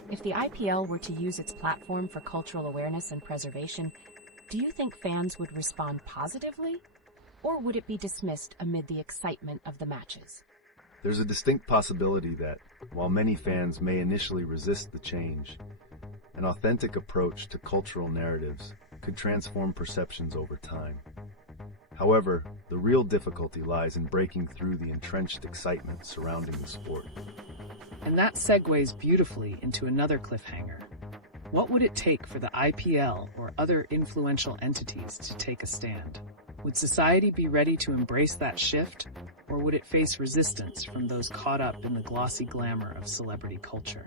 If the IPL were to use its platform for cultural awareness and preservation, do you think fans would respond positively? Or would it be dismissed amid the excitement of the matches? There's a distinct possibility that, while many fans may initially resist the change, an authentic approach to cultural narratives could transform perceptions over time. However, the real difficulty lies in breaking through the entrenched excitement surrounding the sport. And that segues beautifully into another cliffhanger. What would it take for the IPL or other influential entities to take a stand? Would society be ready to embrace that shift, or would it face resistance from those caught up in the glossy glamour of celebrity culture?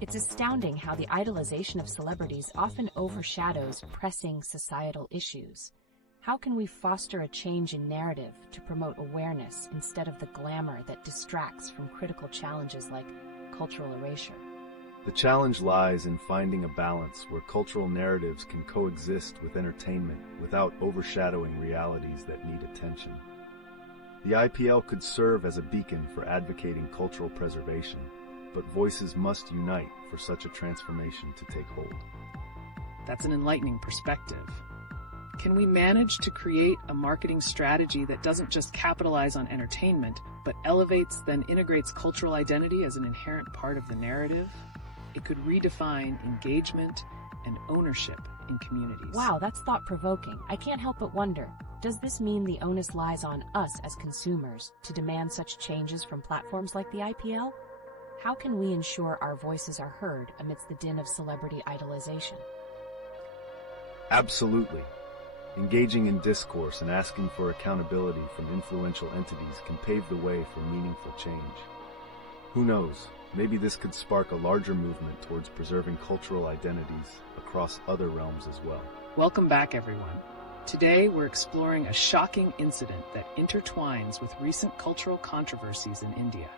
It's astounding how the idolization of celebrities often overshadows pressing societal issues. How can we foster a change in narrative to promote awareness instead of the glamour that distracts from critical challenges like cultural erasure? The challenge lies in finding a balance where cultural narratives can coexist with entertainment without overshadowing realities that need attention. The IPL could serve as a beacon for advocating cultural preservation, but voices must unite for such a transformation to take hold. That's an enlightening perspective. Can we manage to create a marketing strategy that doesn't just capitalize on entertainment, but elevates, then integrates cultural identity as an inherent part of the narrative? It could redefine engagement and ownership in communities. Wow, that's thought-provoking. I can't help but wonder, does this mean the onus lies on us as consumers to demand such changes from platforms like the IPL? How can we ensure our voices are heard amidst the din of celebrity idolization? Absolutely. Engaging in discourse and asking for accountability from influential entities can pave the way for meaningful change. Who knows, maybe this could spark a larger movement towards preserving cultural identities across other realms as well. Welcome back, everyone. Today, we're exploring a shocking incident that intertwines with recent cultural controversies in India.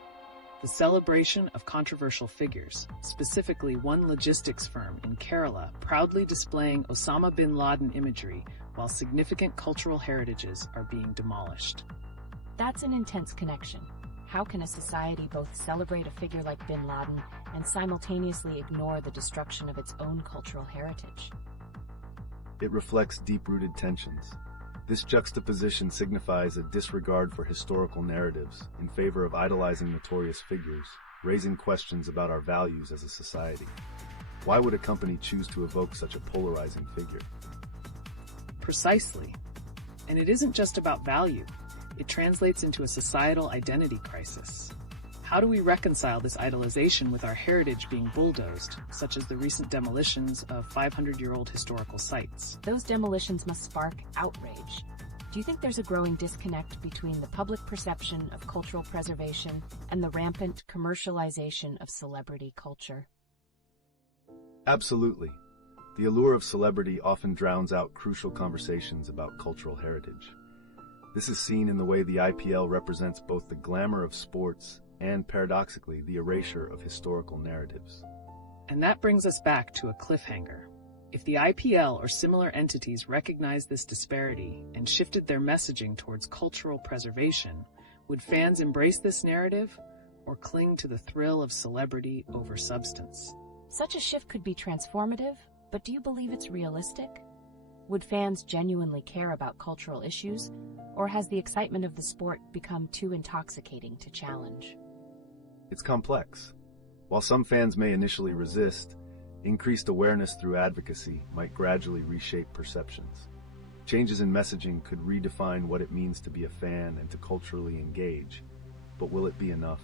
The celebration of controversial figures, specifically one logistics firm in Kerala proudly displaying Osama bin Laden imagery while significant cultural heritages are being demolished. That's an intense connection. How can a society both celebrate a figure like bin Laden and simultaneously ignore the destruction of its own cultural heritage? It reflects deep-rooted tensions. This juxtaposition signifies a disregard for historical narratives in favor of idolizing notorious figures, raising questions about our values as a society. Why would a company choose to evoke such a polarizing figure? Precisely. And it isn't just about value. It translates into a societal identity crisis. How do we reconcile this idolization with our heritage being bulldozed, such as the recent demolitions of 500-year-old historical sites? Those demolitions must spark outrage. Do you think there's a growing disconnect between the public perception of cultural preservation and the rampant commercialization of celebrity culture? Absolutely. The allure of celebrity often drowns out crucial conversations about cultural heritage. This is seen in the way the IPL represents both the glamour of sports and, paradoxically, the erasure of historical narratives. And that brings us back to a cliffhanger. If the IPL or similar entities recognized this disparity and shifted their messaging towards cultural preservation, would fans embrace this narrative or cling to the thrill of celebrity over substance? Such a shift could be transformative, but do you believe it's realistic? Would fans genuinely care about cultural issues, or has the excitement of the sport become too intoxicating to challenge? It's complex. While some fans may initially resist, increased awareness through advocacy might gradually reshape perceptions. Changes in messaging could redefine what it means to be a fan and to culturally engage, but will it be enough?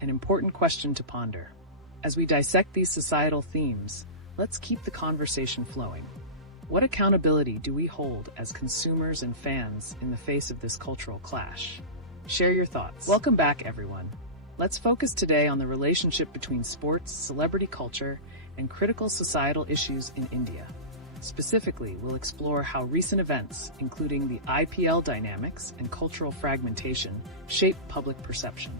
An important question to ponder. As we dissect these societal themes, let's keep the conversation flowing. What accountability do we hold as consumers and fans in the face of this cultural clash? Share your thoughts. Welcome back, everyone. Let's focus today on the relationship between sports, celebrity culture, and critical societal issues in India. Specifically, we'll explore how recent events, including the IPL dynamics and cultural fragmentation, shape public perception.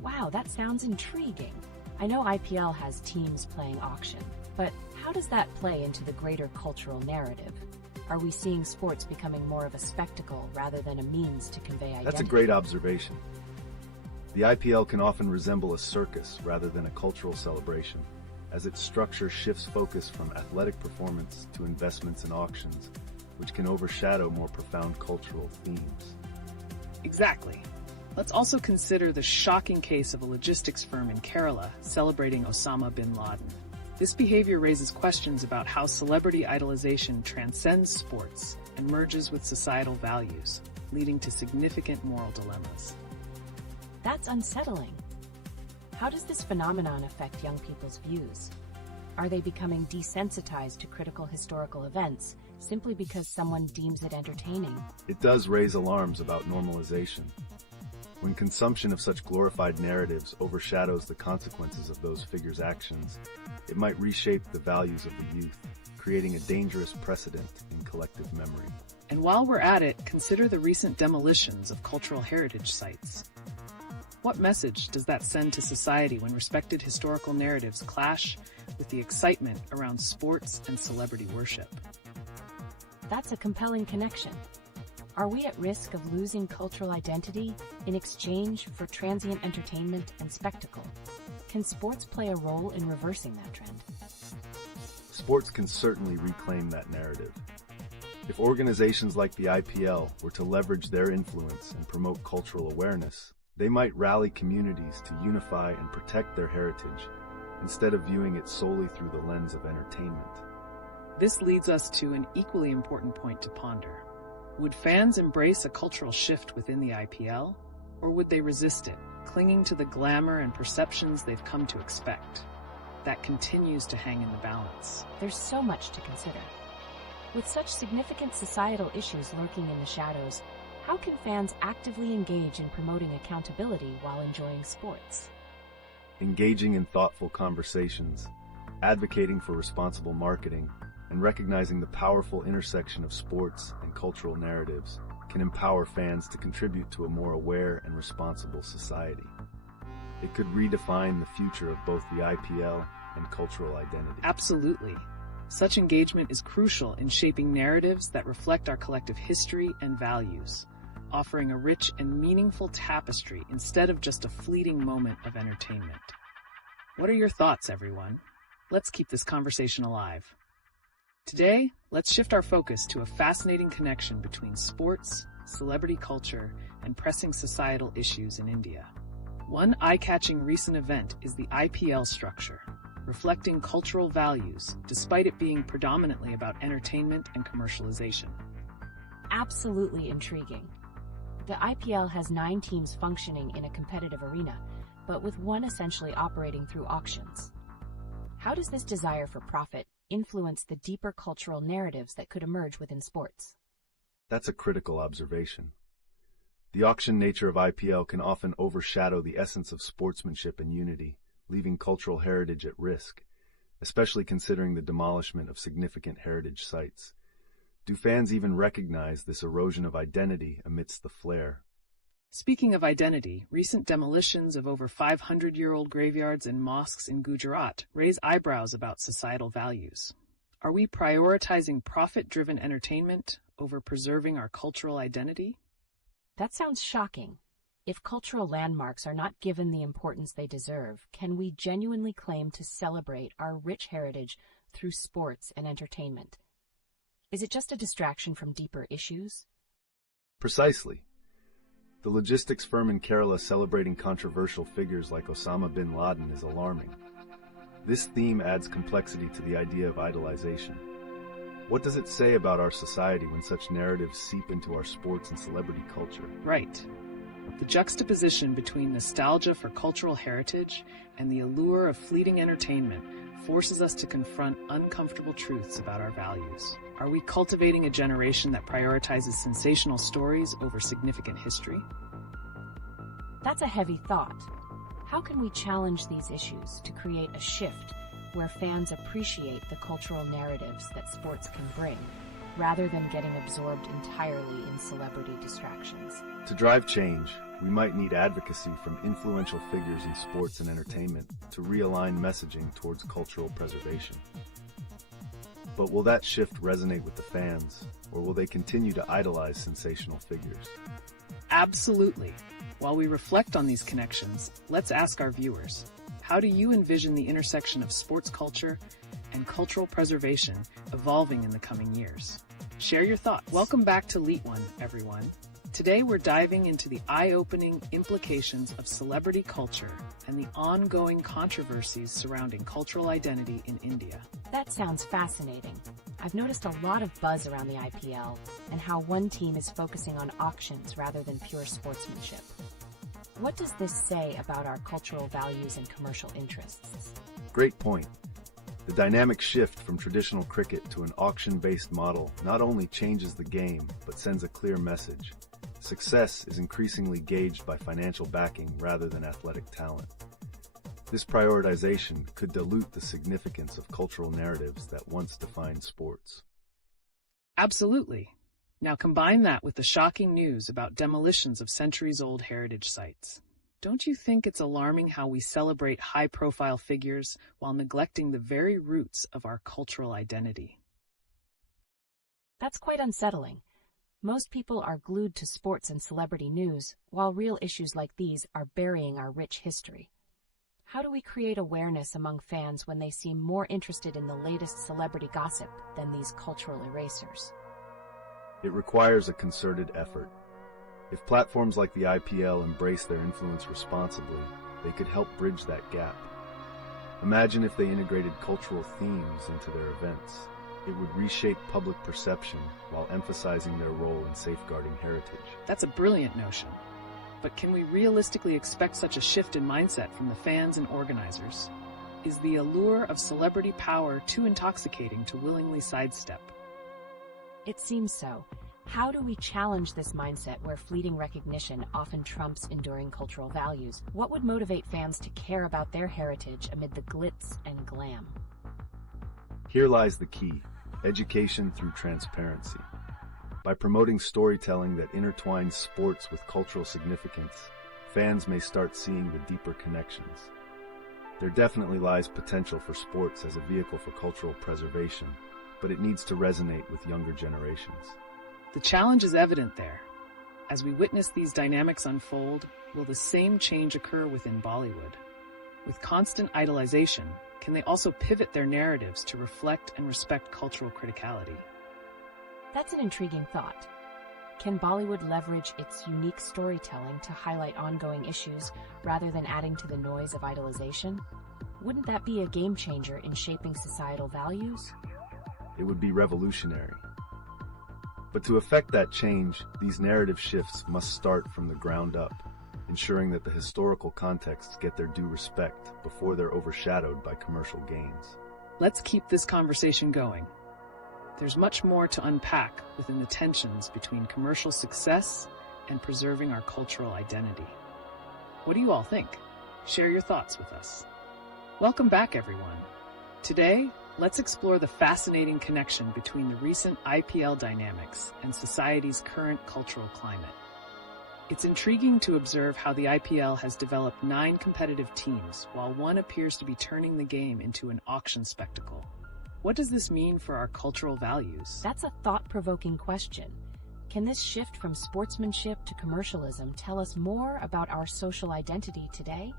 Wow, that sounds intriguing. I know IPL has teams playing auction, but how does that play into the greater cultural narrative? Are we seeing sports becoming more of a spectacle rather than a means to convey identity? That's a great observation. The IPL can often resemble a circus rather than a cultural celebration, as its structure shifts focus from athletic performance to investments and auctions, which can overshadow more profound cultural themes. Exactly. Let's also consider the shocking case of a logistics firm in Kerala celebrating Osama bin Laden. This behavior raises questions about how celebrity idolization transcends sports and merges with societal values, leading to significant moral dilemmas. That's unsettling. How does this phenomenon affect young people's views? Are they becoming desensitized to critical historical events simply because someone deems it entertaining? It does raise alarms about normalization. When consumption of such glorified narratives overshadows the consequences of those figures' actions, it might reshape the values of the youth, creating a dangerous precedent in collective memory. And while we're at it, consider the recent demolitions of cultural heritage sites. What message does that send to society when respected historical narratives clash with the excitement around sports and celebrity worship? That's a compelling connection. Are we at risk of losing cultural identity in exchange for transient entertainment and spectacle? Can sports play a role in reversing that trend? Sports can certainly reclaim that narrative. If organizations like the IPL were to leverage their influence and promote cultural awareness, they might rally communities to unify and protect their heritage, instead of viewing it solely through the lens of entertainment. This leads us to an equally important point to ponder. Would fans embrace a cultural shift within the IPL, or would they resist it, clinging to the glamour and perceptions they've come to expect? That continues to hang in the balance. There's so much to consider. With such significant societal issues lurking in the shadows, how can fans actively engage in promoting accountability while enjoying sports? Engaging in thoughtful conversations, advocating for responsible marketing, and recognizing the powerful intersection of sports and cultural narratives can empower fans to contribute to a more aware and responsible society. It could redefine the future of both the IPL and cultural identity. Absolutely. Such engagement is crucial in shaping narratives that reflect our collective history and values, offering a rich and meaningful tapestry instead of just a fleeting moment of entertainment. What are your thoughts, everyone? Let's keep this conversation alive. Today, let's shift our focus to a fascinating connection between sports, celebrity culture, and pressing societal issues in India. One eye-catching recent event is the IPL structure, reflecting cultural values despite it being predominantly about entertainment and commercialization. Absolutely intriguing. The IPL has 9 teams functioning in a competitive arena, but with one essentially operating through auctions. How does this desire for profit influence the deeper cultural narratives that could emerge within sports? That's a critical observation. The auction nature of IPL can often overshadow the essence of sportsmanship and unity, leaving cultural heritage at risk. especially considering the demolishment of significant heritage sites. Do fans even recognize this erosion of identity amidst the flare? Speaking of identity, recent demolitions of over 500-year-old graveyards and mosques in Gujarat raise eyebrows about societal values. Are we prioritizing profit-driven entertainment over preserving our cultural identity? That sounds shocking. If cultural landmarks are not given the importance they deserve, can we genuinely claim to celebrate our rich heritage through sports and entertainment? Is it just a distraction from deeper issues? Precisely. The logistics firm in Kerala celebrating controversial figures like Osama bin Laden is alarming. This theme adds complexity to the idea of idolization. What does it say about our society when such narratives seep into our sports and celebrity culture? Right. The juxtaposition between nostalgia for cultural heritage and the allure of fleeting entertainment forces us to confront uncomfortable truths about our values. Are we cultivating a generation that prioritizes sensational stories over significant history? That's a heavy thought. How can we challenge these issues to create a shift where fans appreciate the cultural narratives that sports can bring, rather than getting absorbed entirely in celebrity distractions? To drive change, we might need advocacy from influential figures in sports and entertainment to realign messaging towards cultural preservation. But will that shift resonate with the fans, or will they continue to idolize sensational figures? Absolutely. While we reflect on these connections, let's ask our viewers, how do you envision the intersection of sports culture and cultural preservation evolving in the coming years? Share your thoughts. Welcome back to LeetOne, everyone. Today we're diving into the eye-opening implications of celebrity culture and the ongoing controversies surrounding cultural identity in India. That sounds fascinating. I've noticed a lot of buzz around the IPL and how one team is focusing on auctions rather than pure sportsmanship. What does this say about our cultural values and commercial interests? Great point. The dynamic shift from traditional cricket to an auction-based model not only changes the game, but sends a clear message. Success is increasingly gauged by financial backing rather than athletic talent. This prioritization could dilute the significance of cultural narratives that once defined sports. Absolutely. Now combine that with the shocking news about demolitions of centuries-old heritage sites. Don't you think it's alarming how we celebrate high-profile figures while neglecting the very roots of our cultural identity? That's quite unsettling. Most people are glued to sports and celebrity news, while real issues like these are burying our rich history. How do we create awareness among fans when they seem more interested in the latest celebrity gossip than these cultural erasers? It requires a concerted effort. If platforms like the IPL embrace their influence responsibly, they could help bridge that gap. Imagine if they integrated cultural themes into their events. It would reshape public perception while emphasizing their role in safeguarding heritage. That's a brilliant notion. But can we realistically expect such a shift in mindset from the fans and organizers? Is the allure of celebrity power too intoxicating to willingly sidestep? It seems so. How do we challenge this mindset where fleeting recognition often trumps enduring cultural values? What would motivate fans to care about their heritage amid the glitz and glam? Here lies the key: education through transparency. By promoting storytelling that intertwines sports with cultural significance, fans may start seeing the deeper connections. There definitely lies potential for sports as a vehicle for cultural preservation, but it needs to resonate with younger generations. The challenge is evident there. As we witness these dynamics unfold, will the same change occur within Bollywood? With constant idolization, can they also pivot their narratives to reflect and respect cultural criticality? That's an intriguing thought. Can Bollywood leverage its unique storytelling to highlight ongoing issues rather than adding to the noise of idolization? Wouldn't that be a game changer in shaping societal values? It would be revolutionary. But to effect that change, these narrative shifts must start from the ground up, ensuring that the historical contexts get their due respect before they're overshadowed by commercial gains. Let's keep this conversation going. There's much more to unpack within the tensions between commercial success and preserving our cultural identity. What do you all think? Share your thoughts with us. Welcome back, everyone. Today, let's explore the fascinating connection between the recent IPL dynamics and society's current cultural climate. It's intriguing to observe how the IPL has developed 9 competitive teams, while one appears to be turning the game into an auction spectacle. What does this mean for our cultural values? That's a thought-provoking question. Can this shift from sportsmanship to commercialism tell us more about our social identity today?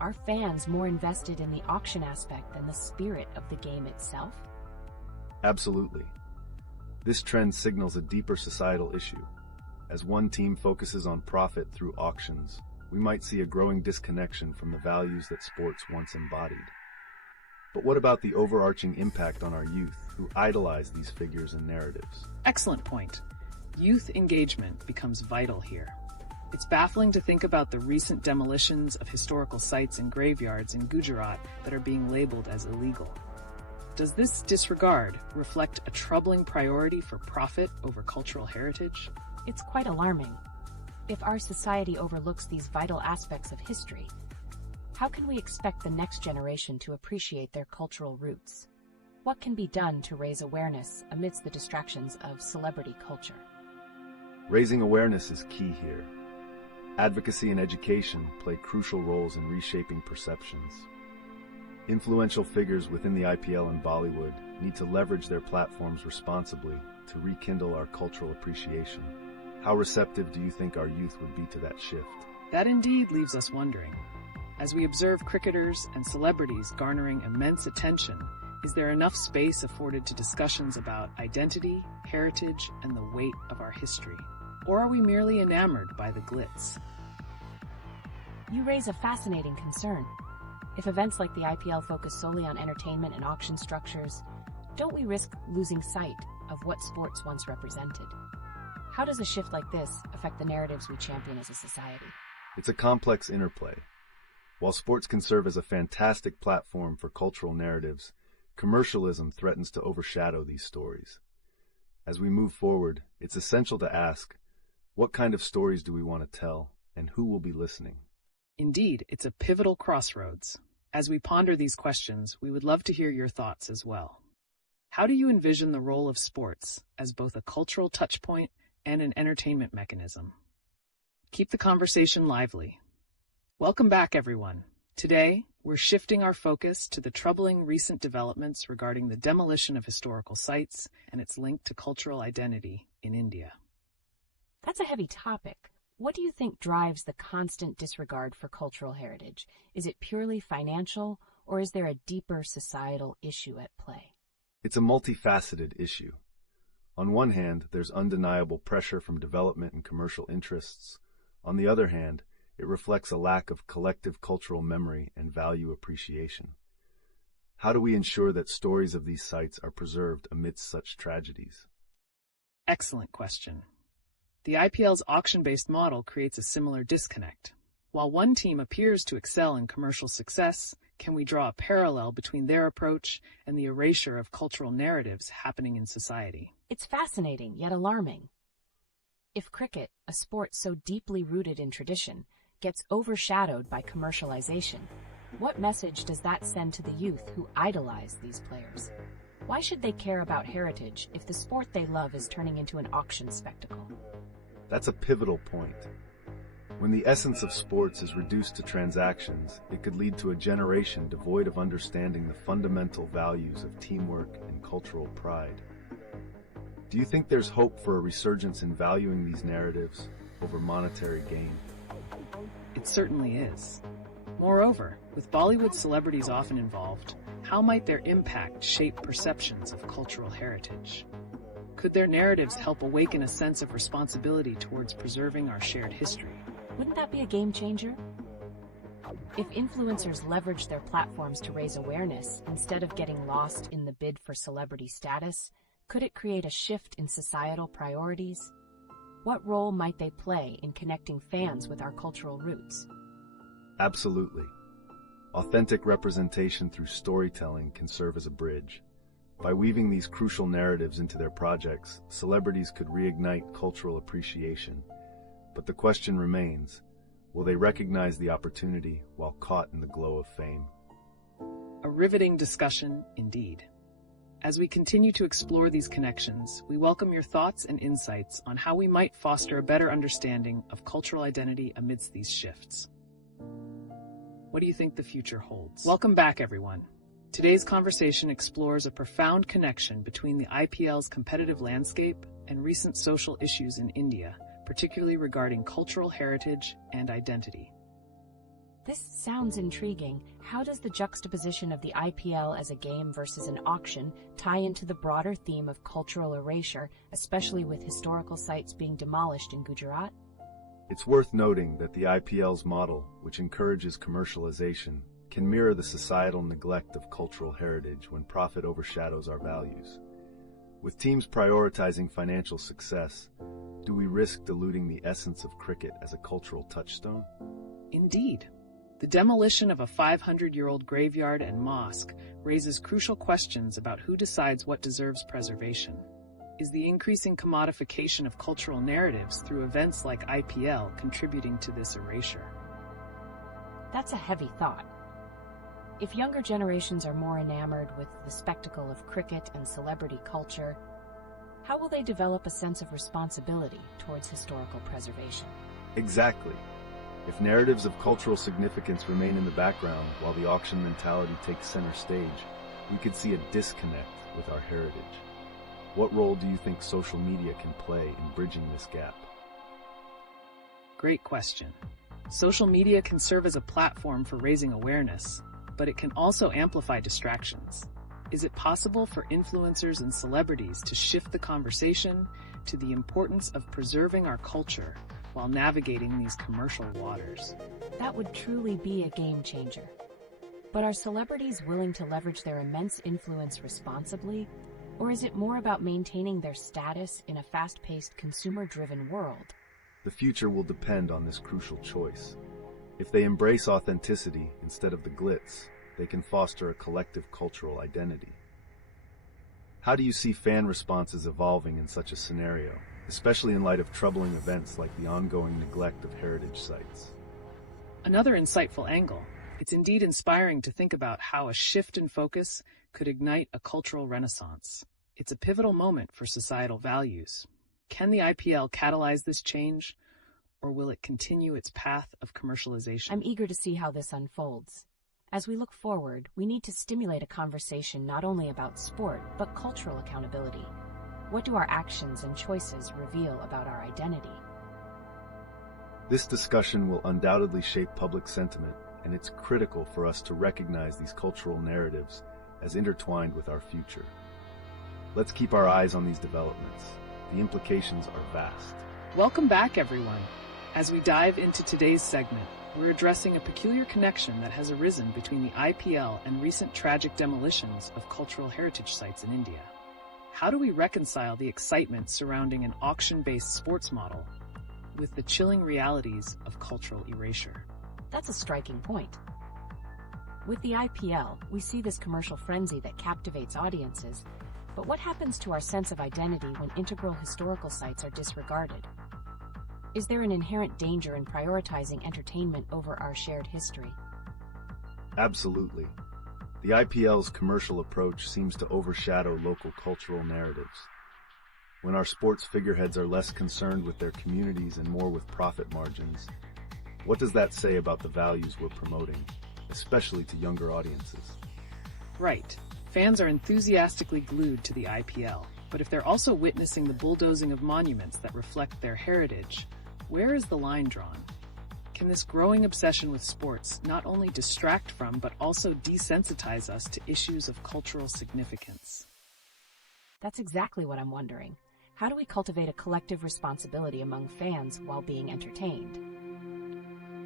Are fans more invested in the auction aspect than the spirit of the game itself? Absolutely. This trend signals a deeper societal issue. As one team focuses on profit through auctions, we might see a growing disconnection from the values that sports once embodied. But what about the overarching impact on our youth who idolize these figures and narratives? Excellent point. Youth engagement becomes vital here. It's baffling to think about the recent demolitions of historical sites and graveyards in Gujarat that are being labeled as illegal. Does this disregard reflect a troubling priority for profit over cultural heritage? It's quite alarming. If our society overlooks these vital aspects of history, how can we expect the next generation to appreciate their cultural roots? What can be done to raise awareness amidst the distractions of celebrity culture? Raising awareness is key here. Advocacy and education play crucial roles in reshaping perceptions. Influential figures within the IPL and Bollywood need to leverage their platforms responsibly to rekindle our cultural appreciation. How receptive do you think our youth would be to that shift? That indeed leaves us wondering. As we observe cricketers and celebrities garnering immense attention, is there enough space afforded to discussions about identity, heritage, and the weight of our history? Or are we merely enamored by the glitz? You raise a fascinating concern. If events like the IPL focus solely on entertainment and auction structures, don't we risk losing sight of what sports once represented? How does a shift like this affect the narratives we champion as a society? It's a complex interplay. While sports can serve as a fantastic platform for cultural narratives, commercialism threatens to overshadow these stories. As we move forward, it's essential to ask, what kind of stories do we want to tell, and who will be listening? Indeed, it's a pivotal crossroads. As we ponder these questions, we would love to hear your thoughts as well. How do you envision the role of sports as both a cultural touchpoint and an entertainment mechanism? Keep the conversation lively. Welcome back, everyone. Today, we're shifting our focus to the troubling recent developments regarding the demolition of historical sites and its link to cultural identity in India. That's a heavy topic. What do you think drives the constant disregard for cultural heritage? Is it purely financial, or is there a deeper societal issue at play? It's a multifaceted issue. On one hand, there's undeniable pressure from development and commercial interests. On the other hand, it reflects a lack of collective cultural memory and value appreciation. How do we ensure that stories of these sites are preserved amidst such tragedies? Excellent question. The IPL's auction-based model creates a similar disconnect. While one team appears to excel in commercial success, can we draw a parallel between their approach and the erasure of cultural narratives happening in society? It's fascinating, yet alarming. If cricket, a sport so deeply rooted in tradition, gets overshadowed by commercialization, what message does that send to the youth who idolize these players? Why should they care about heritage if the sport they love is turning into an auction spectacle? That's a pivotal point. When the essence of sports is reduced to transactions, it could lead to a generation devoid of understanding the fundamental values of teamwork and cultural pride. Do you think there's hope for a resurgence in valuing these narratives over monetary gain? It certainly is. Moreover, with Bollywood celebrities often involved, how might their impact shape perceptions of cultural heritage? Could their narratives help awaken a sense of responsibility towards preserving our shared history? Wouldn't that be a game changer? If influencers leverage their platforms to raise awareness instead of getting lost in the bid for celebrity status, could it create a shift in societal priorities? What role might they play in connecting fans with our cultural roots? Absolutely. Authentic representation through storytelling can serve as a bridge. By weaving these crucial narratives into their projects, celebrities could reignite cultural appreciation. But the question remains, will they recognize the opportunity while caught in the glow of fame? A riveting discussion indeed. As we continue to explore these connections, we welcome your thoughts and insights on how we might foster a better understanding of cultural identity amidst these shifts. What do you think the future holds? Welcome back, everyone. Today's conversation explores a profound connection between the IPL's competitive landscape and recent social issues in India, particularly regarding cultural heritage and identity. This sounds intriguing. How does the juxtaposition of the IPL as a game versus an auction tie into the broader theme of cultural erasure, especially with historical sites being demolished in Gujarat? It's worth noting that the IPL's model, which encourages commercialization, can mirror the societal neglect of cultural heritage when profit overshadows our values. With teams prioritizing financial success, do we risk diluting the essence of cricket as a cultural touchstone? Indeed. The demolition of a 500-year-old graveyard and mosque raises crucial questions about who decides what deserves preservation. Is the increasing commodification of cultural narratives through events like IPL contributing to this erasure? That's a heavy thought. If younger generations are more enamored with the spectacle of cricket and celebrity culture, how will they develop a sense of responsibility towards historical preservation? Exactly. If narratives of cultural significance remain in the background while the auction mentality takes center stage, we could see a disconnect with our heritage. What role do you think social media can play in bridging this gap? Great question. Social media can serve as a platform for raising awareness, but it can also amplify distractions. Is it possible for influencers and celebrities to shift the conversation to the importance of preserving our culture while navigating these commercial waters? That would truly be a game changer. But are celebrities willing to leverage their immense influence responsibly, or is it more about maintaining their status in a fast-paced, consumer-driven world? The future will depend on this crucial choice. If they embrace authenticity instead of the glitz, they can foster a collective cultural identity. How do you see fan responses evolving in such a scenario, especially in light of troubling events like the ongoing neglect of heritage sites? Another insightful angle. It's indeed inspiring to think about how a shift in focus could ignite a cultural renaissance. It's a pivotal moment for societal values. Can the IPL catalyze this change, or will it continue its path of commercialization? I'm eager to see how this unfolds. As we look forward, we need to stimulate a conversation not only about sport, but cultural accountability. What do our actions and choices reveal about our identity? This discussion will undoubtedly shape public sentiment, and it's critical for us to recognize these cultural narratives as intertwined with our future. Let's keep our eyes on these developments. The implications are vast. Welcome back, everyone. As we dive into today's segment, we're addressing a peculiar connection that has arisen between the IPL and recent tragic demolitions of cultural heritage sites in India. How do we reconcile the excitement surrounding an auction-based sports model with the chilling realities of cultural erasure? That's a striking point. With the IPL, we see this commercial frenzy that captivates audiences, but what happens to our sense of identity when integral historical sites are disregarded? Is there an inherent danger in prioritizing entertainment over our shared history? Absolutely. The IPL's commercial approach seems to overshadow local cultural narratives. When our sports figureheads are less concerned with their communities and more with profit margins, what does that say about the values we're promoting, especially to younger audiences? Right. Fans are enthusiastically glued to the IPL, but if they're also witnessing the bulldozing of monuments that reflect their heritage, where is the line drawn? Can this growing obsession with sports not only distract from, but also desensitize us to issues of cultural significance? That's exactly what I'm wondering. How do we cultivate a collective responsibility among fans while being entertained?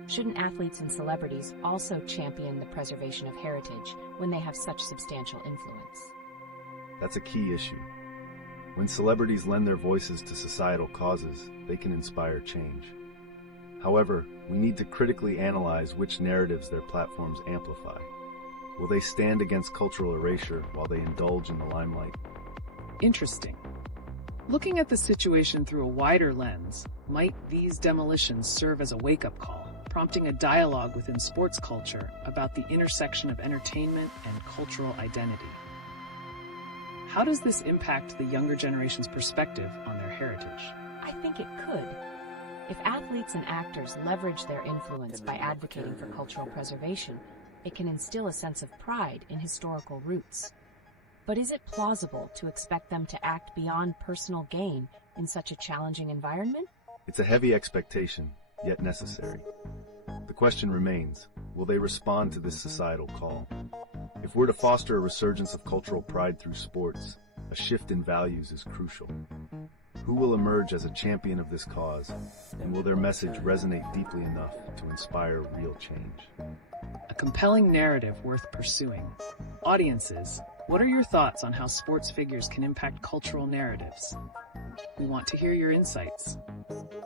Shouldn't athletes and celebrities also champion the preservation of heritage when they have such substantial influence? That's a key issue. When celebrities lend their voices to societal causes, they can inspire change. However, we need to critically analyze which narratives their platforms amplify. Will they stand against cultural erasure while they indulge in the limelight? Interesting. Looking at the situation through a wider lens, might these demolitions serve as a wake-up call, prompting a dialogue within sports culture about the intersection of entertainment and cultural identity. How does this impact the younger generation's perspective on their heritage? I think it could. If athletes and actors leverage their influence by advocating for cultural preservation, it can instill a sense of pride in historical roots. But is it plausible to expect them to act beyond personal gain in such a challenging environment? It's a heavy expectation, yet necessary. The question remains, will they respond to this societal call? If we're to foster a resurgence of cultural pride through sports, a shift in values is crucial. Who will emerge as a champion of this cause, and will their message resonate deeply enough to inspire real change? A compelling narrative worth pursuing. Audiences, what are your thoughts on how sports figures can impact cultural narratives? We want to hear your insights.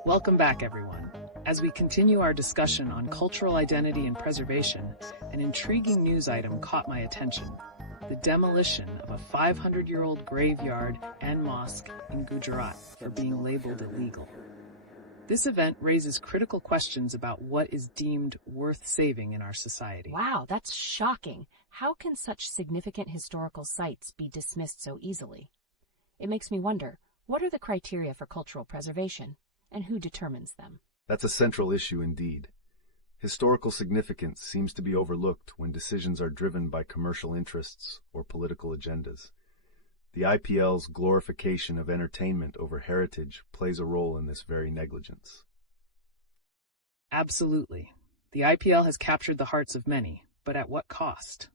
Welcome back, everyone. As we continue our discussion on cultural identity and preservation, an intriguing news item caught my attention: the demolition of a 500-year-old graveyard and mosque in Gujarat for being labeled illegal. This event raises critical questions about what is deemed worth saving in our society. Wow, that's shocking. How can such significant historical sites be dismissed so easily? It makes me wonder, what are the criteria for cultural preservation, and who determines them? That's a central issue indeed. Historical significance seems to be overlooked when decisions are driven by commercial interests or political agendas. The IPL's glorification of entertainment over heritage plays a role in this very negligence. Absolutely. The IPL has captured the hearts of many, but at what cost?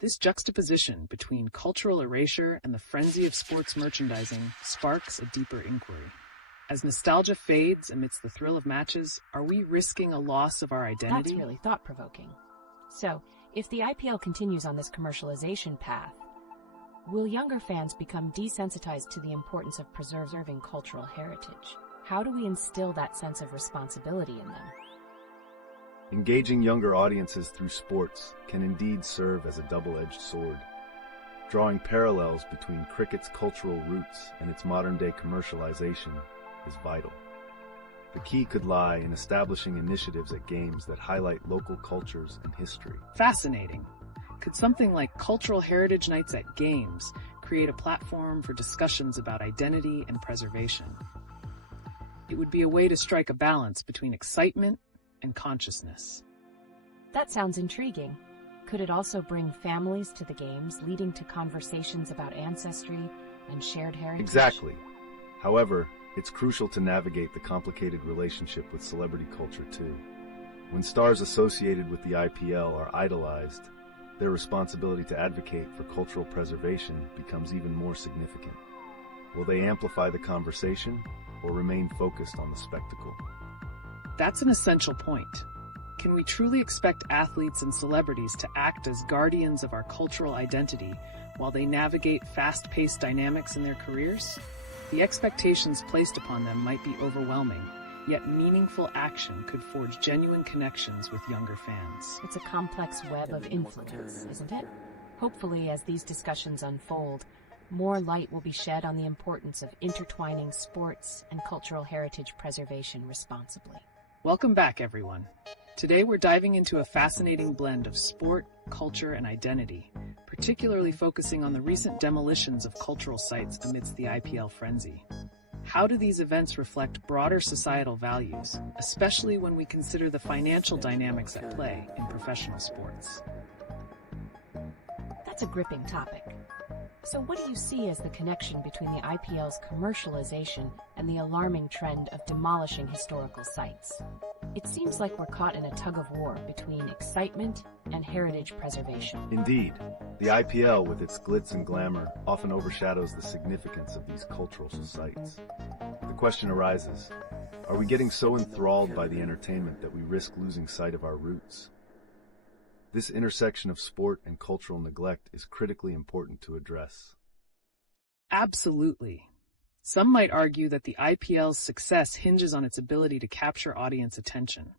This juxtaposition between cultural erasure and the frenzy of sports merchandising sparks a deeper inquiry. As nostalgia fades amidst the thrill of matches, are we risking a loss of our identity? That's really thought-provoking. So, if the IPL continues on this commercialization path, will younger fans become desensitized to the importance of preserving cultural heritage? How do we instill that sense of responsibility in them? Engaging younger audiences through sports can indeed serve as a double-edged sword. Drawing parallels between cricket's cultural roots and its modern-day commercialization is vital. The key could lie in establishing initiatives at games that highlight local cultures and history. Fascinating. Could something like cultural heritage nights at games create a platform for discussions about identity and preservation? It would be a way to strike a balance between excitement and consciousness. That sounds intriguing. Could it also bring families to the games, leading to conversations about ancestry and shared heritage? Exactly. However, it's crucial to navigate the complicated relationship with celebrity culture too. When stars associated with the IPL are idolized, their responsibility to advocate for cultural preservation becomes even more significant. Will they amplify the conversation or remain focused on the spectacle? That's an essential point. Can we truly expect athletes and celebrities to act as guardians of our cultural identity while they navigate fast-paced dynamics in their careers? The expectations placed upon them might be overwhelming, yet meaningful action could forge genuine connections with younger fans. It's a complex web of influence, isn't it? Hopefully, as these discussions unfold, more light will be shed on the importance of intertwining sports and cultural heritage preservation responsibly. Welcome back, everyone. Today we're diving into a fascinating blend of sport, culture, and identity, particularly focusing on the recent demolitions of cultural sites amidst the IPL frenzy. How do these events reflect broader societal values, especially when we consider the financial dynamics at play in professional sports? That's a gripping topic. So what do you see as the connection between the IPL's commercialization and the alarming trend of demolishing historical sites? It seems like we're caught in a tug-of-war between excitement and heritage preservation. Indeed, the IPL, with its glitz and glamour, often overshadows the significance of these cultural sites. The question arises, are we getting so enthralled by the entertainment that we risk losing sight of our roots? This intersection of sport and cultural neglect is critically important to address. Absolutely. Some might argue that the IPL's success hinges on its ability to capture audience attention.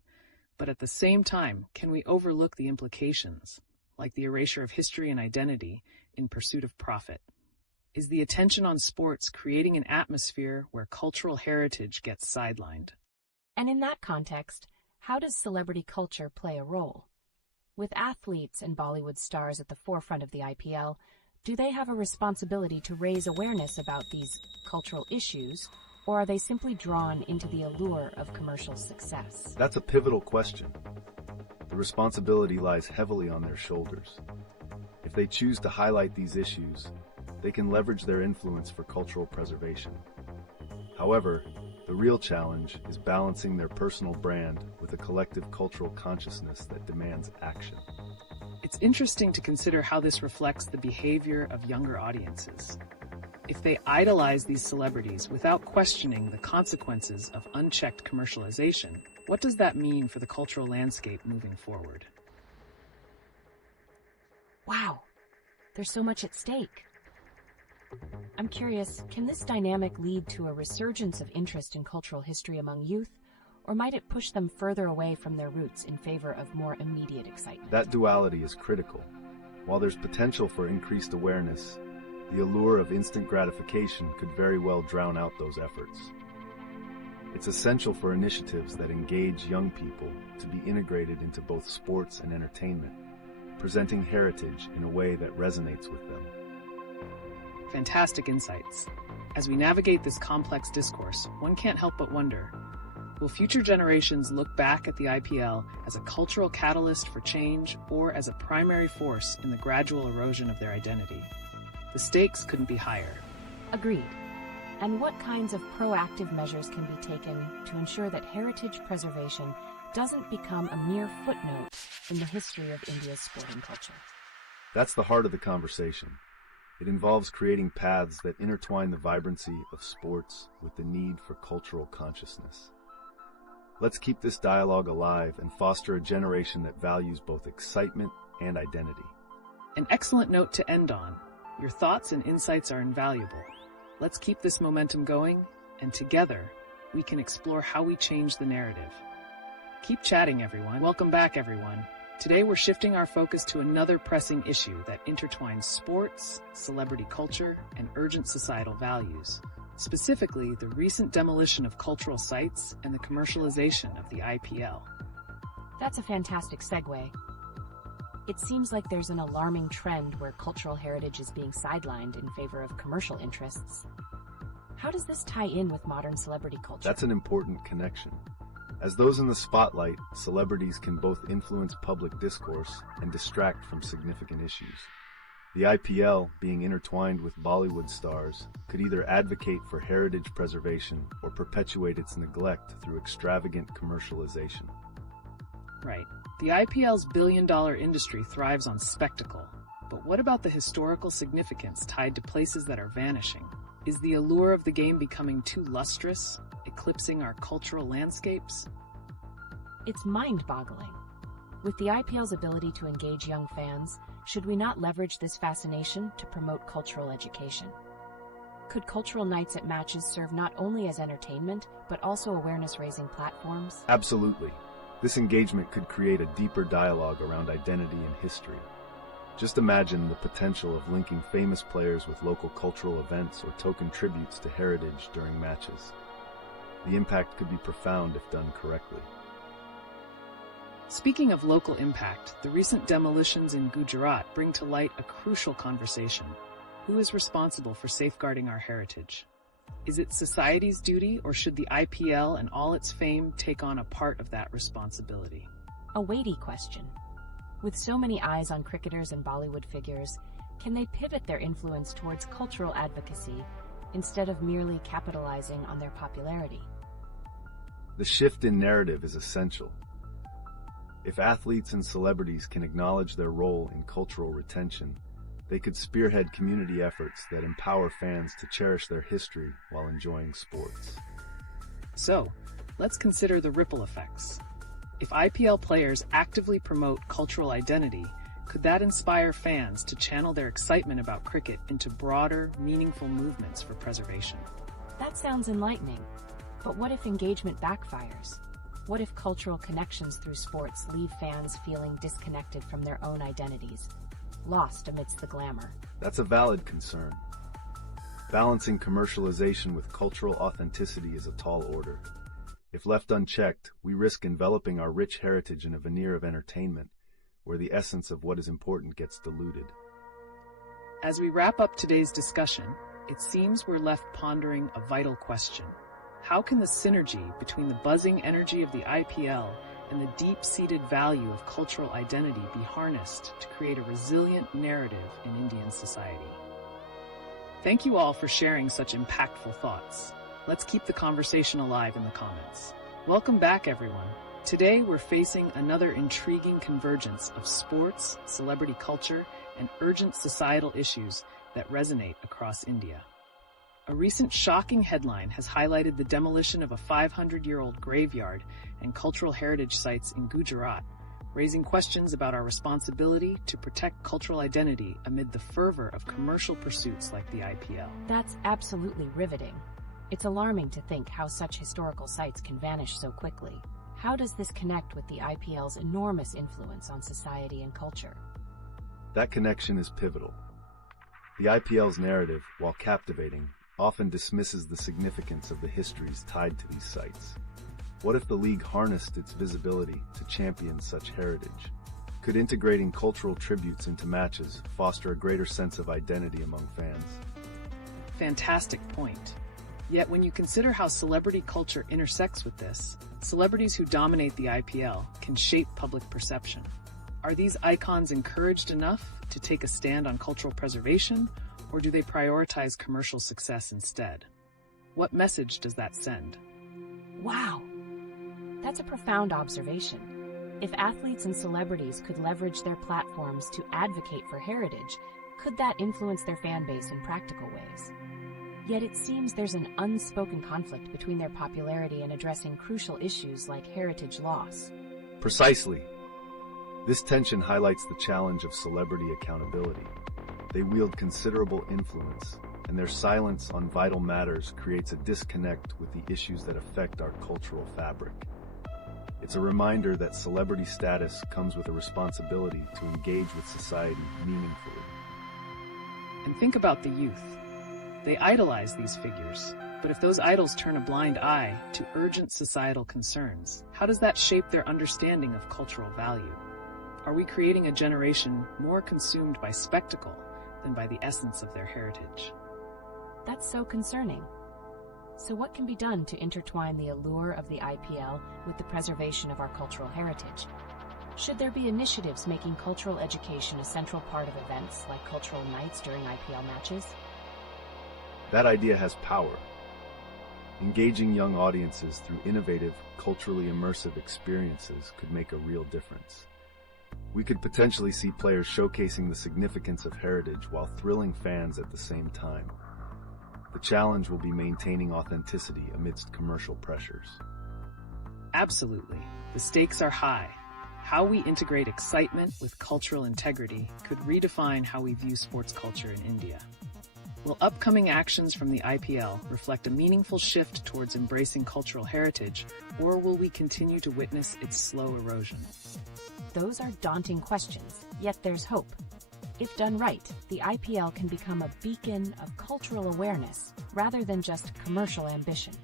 But at the same time, can we overlook the implications, like the erasure of history and identity, in pursuit of profit? Is the attention on sports creating an atmosphere where cultural heritage gets sidelined? And in that context, How does celebrity culture play a role? With athletes and Bollywood stars at the forefront of the IPL, do they have a responsibility to raise awareness about these cultural issues, or are they simply drawn into the allure of commercial success? That's a pivotal question. The responsibility lies heavily on their shoulders. If they choose to highlight these issues, they can leverage their influence for cultural preservation. However, the real challenge is balancing their personal brand with a collective cultural consciousness that demands action. It's interesting to consider how this reflects the behavior of younger audiences. If they idolize these celebrities without questioning the consequences of unchecked commercialization, what does that mean for the cultural landscape moving forward? Wow, there's so much at stake. I'm curious, can this dynamic lead to a resurgence of interest in cultural history among youth, or might it push them further away from their roots in favor of more immediate excitement? That duality is critical. While there's potential for increased awareness, the allure of instant gratification could very well drown out those efforts. It's essential for initiatives that engage young people to be integrated into both sports and entertainment, presenting heritage in a way that resonates with them. Fantastic insights. As we navigate this complex discourse, one can't help but wonder, will future generations look back at the IPL as a cultural catalyst for change or as a primary force in the gradual erosion of their identity? The stakes couldn't be higher. Agreed. And what kinds of proactive measures can be taken to ensure that heritage preservation doesn't become a mere footnote in the history of India's sporting culture? That's the heart of the conversation. It involves creating paths that intertwine the vibrancy of sports with the need for cultural consciousness. Let's keep this dialogue alive and foster a generation that values both excitement and identity. An excellent note to end on. Your thoughts and insights are invaluable. Let's keep this momentum going, and together, we can explore how we change the narrative. Keep chatting, everyone. Welcome back, everyone. Today, we're shifting our focus to another pressing issue that intertwines sports, celebrity culture, and urgent societal values. Specifically, the recent demolition of cultural sites and the commercialization of the IPL. That's a fantastic segue. It seems like there's an alarming trend where cultural heritage is being sidelined in favor of commercial interests. How does this tie in with modern celebrity culture? That's an important connection. As those in the spotlight, celebrities can both influence public discourse and distract from significant issues. The IPL, being intertwined with Bollywood stars, could either advocate for heritage preservation or perpetuate its neglect through extravagant commercialization. Right. The IPL's billion-dollar industry thrives on spectacle. But what about the historical significance tied to places that are vanishing? Is the allure of the game becoming too lustrous, eclipsing our cultural landscapes? It's mind-boggling. With the IPL's ability to engage young fans, should we not leverage this fascination to promote cultural education? Could cultural nights at matches serve not only as entertainment, but also awareness-raising platforms? Absolutely. This engagement could create a deeper dialogue around identity and history. Just imagine the potential of linking famous players with local cultural events or token tributes to heritage during matches. The impact could be profound if done correctly. Speaking of local impact, the recent demolitions in Gujarat bring to light a crucial conversation. Who is responsible for safeguarding our heritage? Is it society's duty, or should the IPL and all its fame take on a part of that responsibility? A weighty question. With so many eyes on cricketers and Bollywood figures, can they pivot their influence towards cultural advocacy instead of merely capitalizing on their popularity? The shift in narrative is essential. If athletes and celebrities can acknowledge their role in cultural retention, they could spearhead community efforts that empower fans to cherish their history while enjoying sports. So, let's consider the ripple effects. If IPL players actively promote cultural identity, could that inspire fans to channel their excitement about cricket into broader, meaningful movements for preservation? That sounds enlightening. But what if engagement backfires? What if cultural connections through sports leave fans feeling disconnected from their own identities, lost amidst the glamour? That's a valid concern. Balancing commercialization with cultural authenticity is a tall order. If left unchecked, we risk enveloping our rich heritage in a veneer of entertainment, where the essence of what is important gets diluted. As we wrap up today's discussion, it seems we're left pondering a vital question. How can the synergy between the buzzing energy of the IPL and the deep-seated value of cultural identity be harnessed to create a resilient narrative in Indian society? Thank you all for sharing such impactful thoughts. Let's keep the conversation alive in the comments. Welcome back, everyone. Today, we're facing another intriguing convergence of sports, celebrity culture, and urgent societal issues that resonate across India. A recent shocking headline has highlighted the demolition of a 500-year-old graveyard and cultural heritage sites in Gujarat, raising questions about our responsibility to protect cultural identity amid the fervor of commercial pursuits like the IPL. That's absolutely riveting. It's alarming to think how such historical sites can vanish so quickly. How does this connect with the IPL's enormous influence on society and culture? That connection is pivotal. The IPL's narrative, while captivating, often dismisses the significance of the histories tied to these sites. What if the league harnessed its visibility to champion such heritage? Could integrating cultural tributes into matches foster a greater sense of identity among fans? Fantastic point. Yet when you consider how celebrity culture intersects with this, celebrities who dominate the IPL can shape public perception. Are these icons encouraged enough to take a stand on cultural preservation, or do they prioritize commercial success instead? What message does that send? Wow! That's a profound observation. If athletes and celebrities could leverage their platforms to advocate for heritage, could that influence their fan base in practical ways? Yet it seems there's an unspoken conflict between their popularity and addressing crucial issues like heritage loss. Precisely. This tension highlights the challenge of celebrity accountability. They wield considerable influence, and their silence on vital matters creates a disconnect with the issues that affect our cultural fabric. It's a reminder that celebrity status comes with a responsibility to engage with society meaningfully. And think about the youth. They idolize these figures, but if those idols turn a blind eye to urgent societal concerns, how does that shape their understanding of cultural value? Are we creating a generation more consumed by spectacle than by the essence of their heritage? That's so concerning. So what can be done to intertwine the allure of the IPL with the preservation of our cultural heritage? Should there be initiatives making cultural education a central part of events like cultural nights during IPL matches? That idea has power. Engaging young audiences through innovative, culturally immersive experiences could make a real difference. We could potentially see players showcasing the significance of heritage while thrilling fans at the same time. The challenge will be maintaining authenticity amidst commercial pressures. Absolutely. The stakes are high. How we integrate excitement with cultural integrity could redefine how we view sports culture in India. Will upcoming actions from the IPL reflect a meaningful shift towards embracing cultural heritage, or will we continue to witness its slow erosion? Those are daunting questions, yet there's hope. If done right, the IPL can become a beacon of cultural awareness rather than just commercial ambition.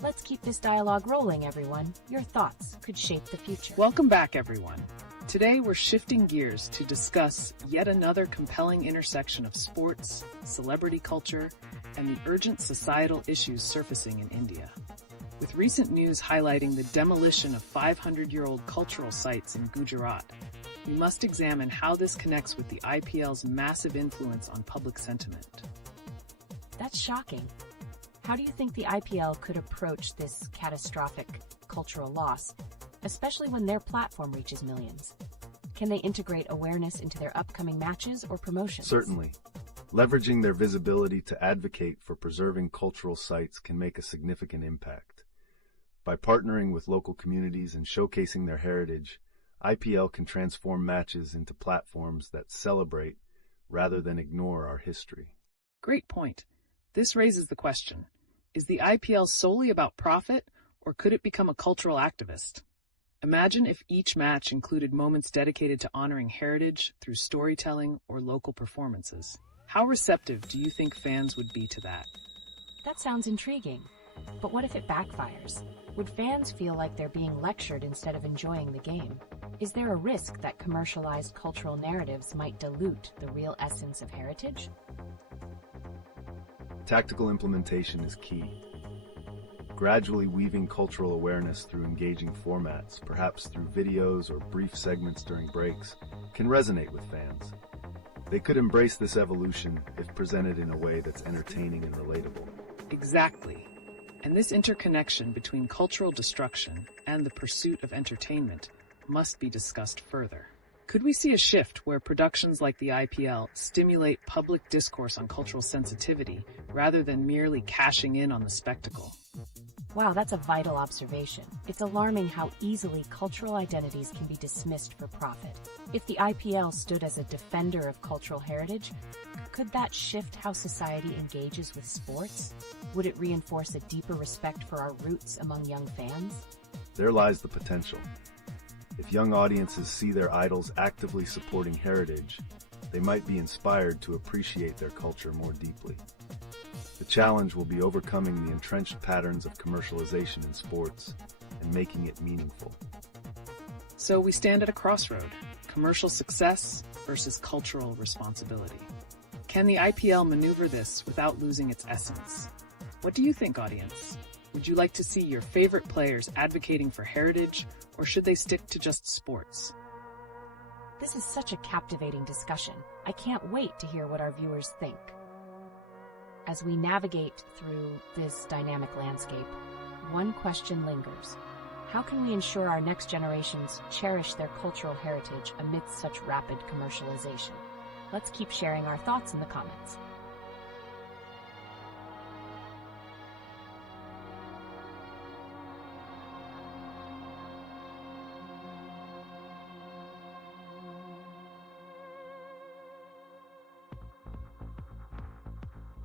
Let's keep this dialogue rolling, everyone. Your thoughts could shape the future. Welcome back, everyone. Today, we're shifting gears to discuss yet another compelling intersection of sports, celebrity culture, and the urgent societal issues surfacing in India. With recent news highlighting the demolition of 500-year-old cultural sites in Gujarat, we must examine how this connects with the IPL's massive influence on public sentiment. That's shocking. How do you think the IPL could approach this catastrophic cultural loss, especially when their platform reaches millions? Can they integrate awareness into their upcoming matches or promotions? Certainly. Leveraging their visibility to advocate for preserving cultural sites can make a significant impact. By partnering with local communities and showcasing their heritage, IPL can transform matches into platforms that celebrate rather than ignore our history. Great point. This raises the question, is the IPL solely about profit, or could it become a cultural activist? Imagine if each match included moments dedicated to honoring heritage through storytelling or local performances. How receptive do you think fans would be to that? That sounds intriguing. But what if it backfires? Would fans feel like they're being lectured instead of enjoying the game? Is there a risk that commercialized cultural narratives might dilute the real essence of heritage? Tactical implementation is key. Gradually weaving cultural awareness through engaging formats, perhaps through videos or brief segments during breaks, can resonate with fans. They could embrace this evolution if presented in a way that's entertaining and relatable. Exactly. And this interconnection between cultural destruction and the pursuit of entertainment must be discussed further. Could we see a shift where productions like the IPL stimulate public discourse on cultural sensitivity rather than merely cashing in on the spectacle? Wow, that's a vital observation. It's alarming how easily cultural identities can be dismissed for profit. If the IPL stood as a defender of cultural heritage, could that shift how society engages with sports? Would it reinforce a deeper respect for our roots among young fans? There lies the potential. If young audiences see their idols actively supporting heritage, they might be inspired to appreciate their culture more deeply. The challenge will be overcoming the entrenched patterns of commercialization in sports and making it meaningful. So we stand at a crossroad: commercial success versus cultural responsibility. Can the IPL maneuver this without losing its essence? What do you think, audience? Would you like to see your favorite players advocating for heritage, or should they stick to just sports? This is such a captivating discussion. I can't wait to hear what our viewers think. As we navigate through this dynamic landscape, one question lingers. How can we ensure our next generations cherish their cultural heritage amidst such rapid commercialization? Let's keep sharing our thoughts in the comments.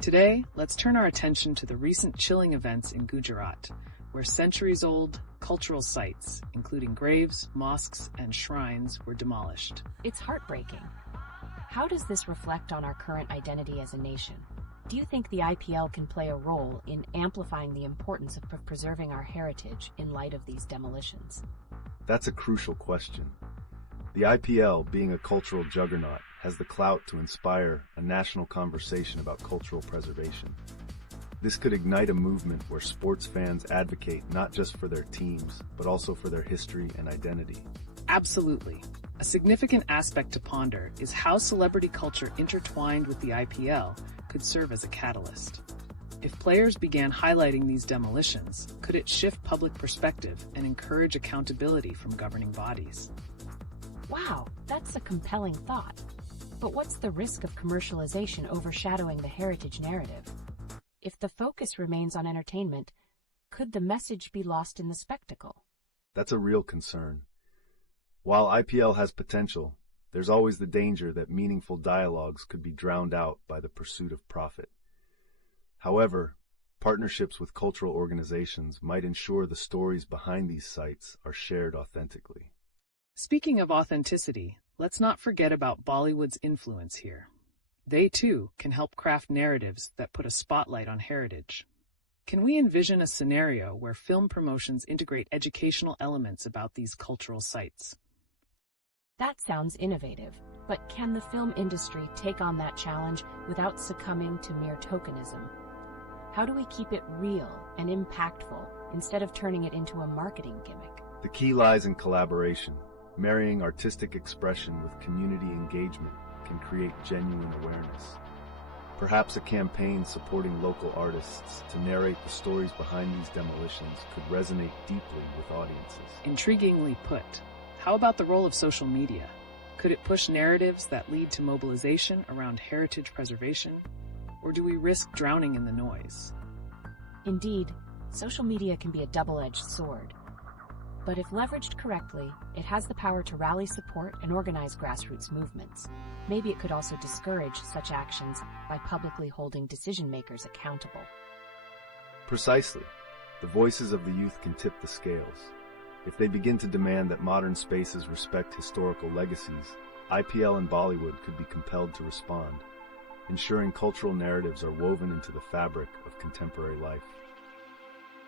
Today, let's turn our attention to the recent chilling events in Gujarat, where centuries-old cultural sites, including graves, mosques, and shrines, were demolished. It's heartbreaking. How does this reflect on our current identity as a nation? Do you think the IPL can play a role in amplifying the importance of preserving our heritage in light of these demolitions? That's a crucial question. The IPL, being a cultural juggernaut, has the clout to inspire a national conversation about cultural preservation. This could ignite a movement where sports fans advocate not just for their teams, but also for their history and identity. Absolutely. A significant aspect to ponder is how celebrity culture intertwined with the IPL could serve as a catalyst. If players began highlighting these demolitions, could it shift public perspective and encourage accountability from governing bodies? Wow, that's a compelling thought. But what's the risk of commercialization overshadowing the heritage narrative? If the focus remains on entertainment, could the message be lost in the spectacle? That's a real concern. While IPL has potential, there's always the danger that meaningful dialogues could be drowned out by the pursuit of profit. However, partnerships with cultural organizations might ensure the stories behind these sites are shared authentically. Speaking of authenticity, let's not forget about Bollywood's influence here. They, too, can help craft narratives that put a spotlight on heritage. Can we envision a scenario where film promotions integrate educational elements about these cultural sites? That sounds innovative, but can the film industry take on that challenge without succumbing to mere tokenism? How do we keep it real and impactful instead of turning it into a marketing gimmick? The key lies in collaboration. Marrying artistic expression with community engagement can create genuine awareness. Perhaps a campaign supporting local artists to narrate the stories behind these demolitions could resonate deeply with audiences. Intriguingly put. How about the role of social media? Could it push narratives that lead to mobilization around heritage preservation? Or do we risk drowning in the noise? Indeed, social media can be a double-edged sword. But if leveraged correctly, it has the power to rally support and organize grassroots movements. Maybe it could also discourage such actions by publicly holding decision-makers accountable. Precisely. The voices of the youth can tip the scales. If they begin to demand that modern spaces respect historical legacies, IPL and Bollywood could be compelled to respond, ensuring cultural narratives are woven into the fabric of contemporary life.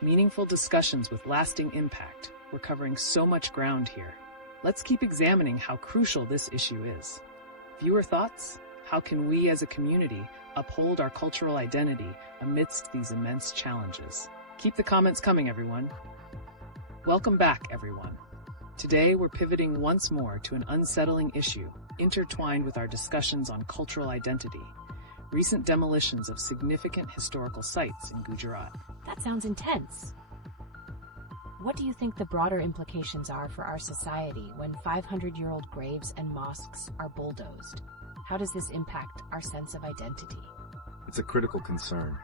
Meaningful discussions with lasting impact. We're covering so much ground here. Let's keep examining how crucial this issue is. Viewer thoughts? How can we as a community uphold our cultural identity amidst these immense challenges? Keep the comments coming, everyone. Welcome back, everyone. Today, we're pivoting once more to an unsettling issue, intertwined with our discussions on cultural identity. Recent demolitions of significant historical sites in Gujarat. That sounds intense. What do you think the broader implications are for our society when 500-year-old graves and mosques are bulldozed? How does this impact our sense of identity? It's a critical concern.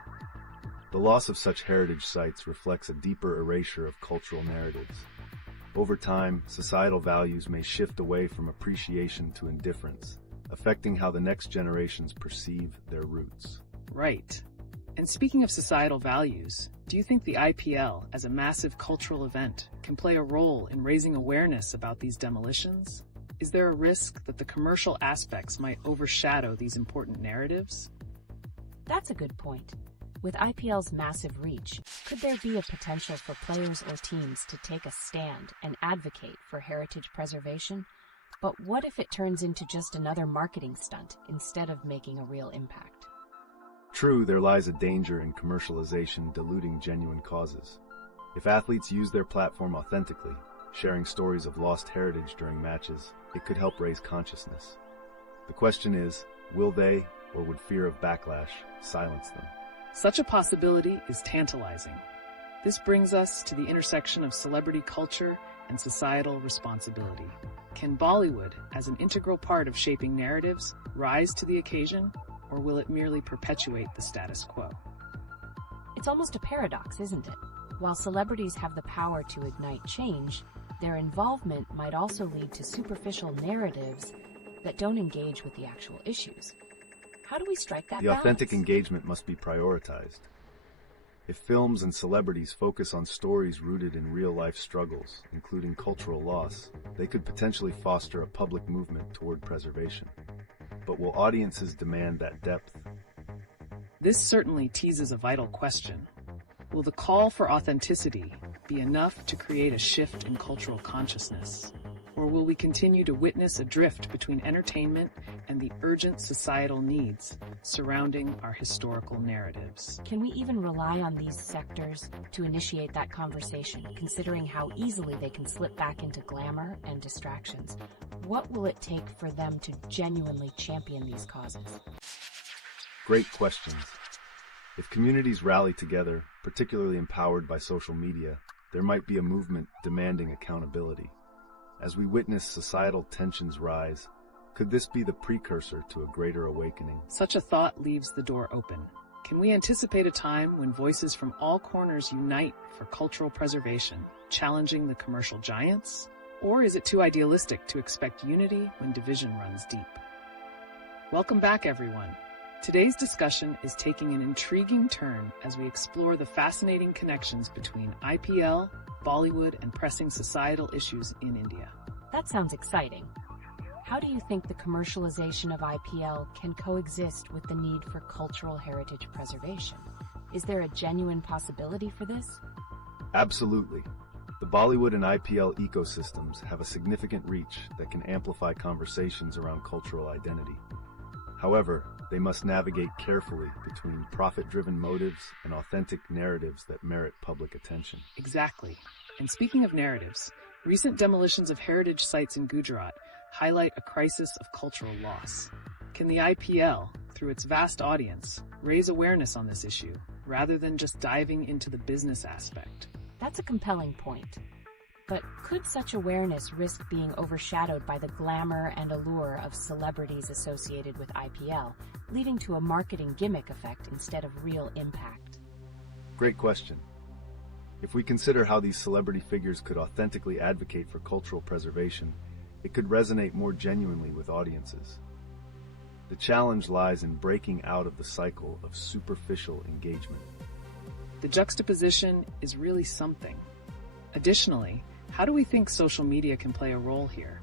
The loss of such heritage sites reflects a deeper erasure of cultural narratives. Over time, societal values may shift away from appreciation to indifference, affecting how the next generations perceive their roots. Right. And speaking of societal values, do you think the IPL, as a massive cultural event, can play a role in raising awareness about these demolitions? Is there a risk that the commercial aspects might overshadow these important narratives? That's a good point. With IPL's massive reach, could there be a potential for players or teams to take a stand and advocate for heritage preservation? But what if it turns into just another marketing stunt instead of making a real impact? True, there lies a danger in commercialization diluting genuine causes. If athletes use their platform authentically, sharing stories of lost heritage during matches, it could help raise consciousness. The question is, will they, or would fear of backlash, silence them? Such a possibility is tantalizing. This brings us to the intersection of celebrity culture and societal responsibility. Can Bollywood, as an integral part of shaping narratives, rise to the occasion, or will it merely perpetuate the status quo? It's almost a paradox, isn't it? While celebrities have the power to ignite change, their involvement might also lead to superficial narratives that don't engage with the actual issues. How do we strike that The balance? authentic engagement must be prioritized. If films and celebrities focus on stories rooted in real-life struggles, including cultural loss, they could potentially foster a public movement toward preservation. But will audiences demand that depth? This certainly teases a vital question. Will the call for authenticity be enough to create a shift in cultural consciousness? Or will we continue to witness a drift between entertainment and the urgent societal needs surrounding our historical narratives? Can we even rely on these sectors to initiate that conversation, considering how easily they can slip back into glamour and distractions? What will it take for them to genuinely champion these causes? Great questions. If communities rally together, particularly empowered by social media, there might be a movement demanding accountability. As we witness societal tensions rise, could this be the precursor to a greater awakening? Such a thought leaves the door open. Can we anticipate a time when voices from all corners unite for cultural preservation, challenging the commercial giants? Or is it too idealistic to expect unity when division runs deep? Welcome back, everyone. Today's discussion is taking an intriguing turn as we explore the fascinating connections between IPL, Bollywood, and pressing societal issues in India. That sounds exciting. How do you think the commercialization of IPL can coexist with the need for cultural heritage preservation? Is there a genuine possibility for this? Absolutely. The Bollywood and IPL ecosystems have a significant reach that can amplify conversations around cultural identity. However, they must navigate carefully between profit-driven motives and authentic narratives that merit public attention. Exactly. And speaking of narratives, recent demolitions of heritage sites in Gujarat highlight a crisis of cultural loss. Can the IPL, through its vast audience, raise awareness on this issue, rather than just diving into the business aspect? That's a compelling point. But could such awareness risk being overshadowed by the glamour and allure of celebrities associated with IPL, leading to a marketing gimmick effect instead of real impact? Great question. If we consider how these celebrity figures could authentically advocate for cultural preservation, it could resonate more genuinely with audiences. The challenge lies in breaking out of the cycle of superficial engagement. The juxtaposition is really something. Additionally, how do we think social media can play a role here?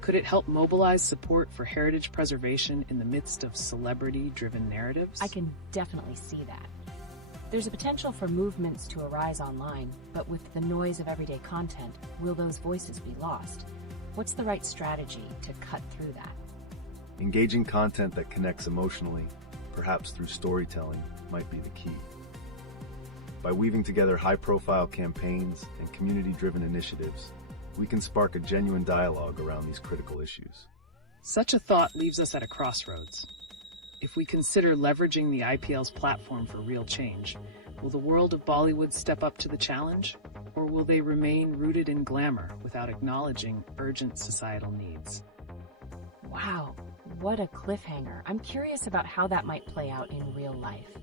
Could it help mobilize support for heritage preservation in the midst of celebrity-driven narratives? I can definitely see that. There's a potential for movements to arise online, but with the noise of everyday content, will those voices be lost? What's the right strategy to cut through that? Engaging content that connects emotionally, perhaps through storytelling, might be the key. By weaving together high-profile campaigns and community-driven initiatives, we can spark a genuine dialogue around these critical issues. Such a thought leaves us at a crossroads. If we consider leveraging the IPL's platform for real change, will the world of Bollywood step up to the challenge? Or will they remain rooted in glamour without acknowledging urgent societal needs? Wow, what a cliffhanger. I'm curious about how that might play out in real life.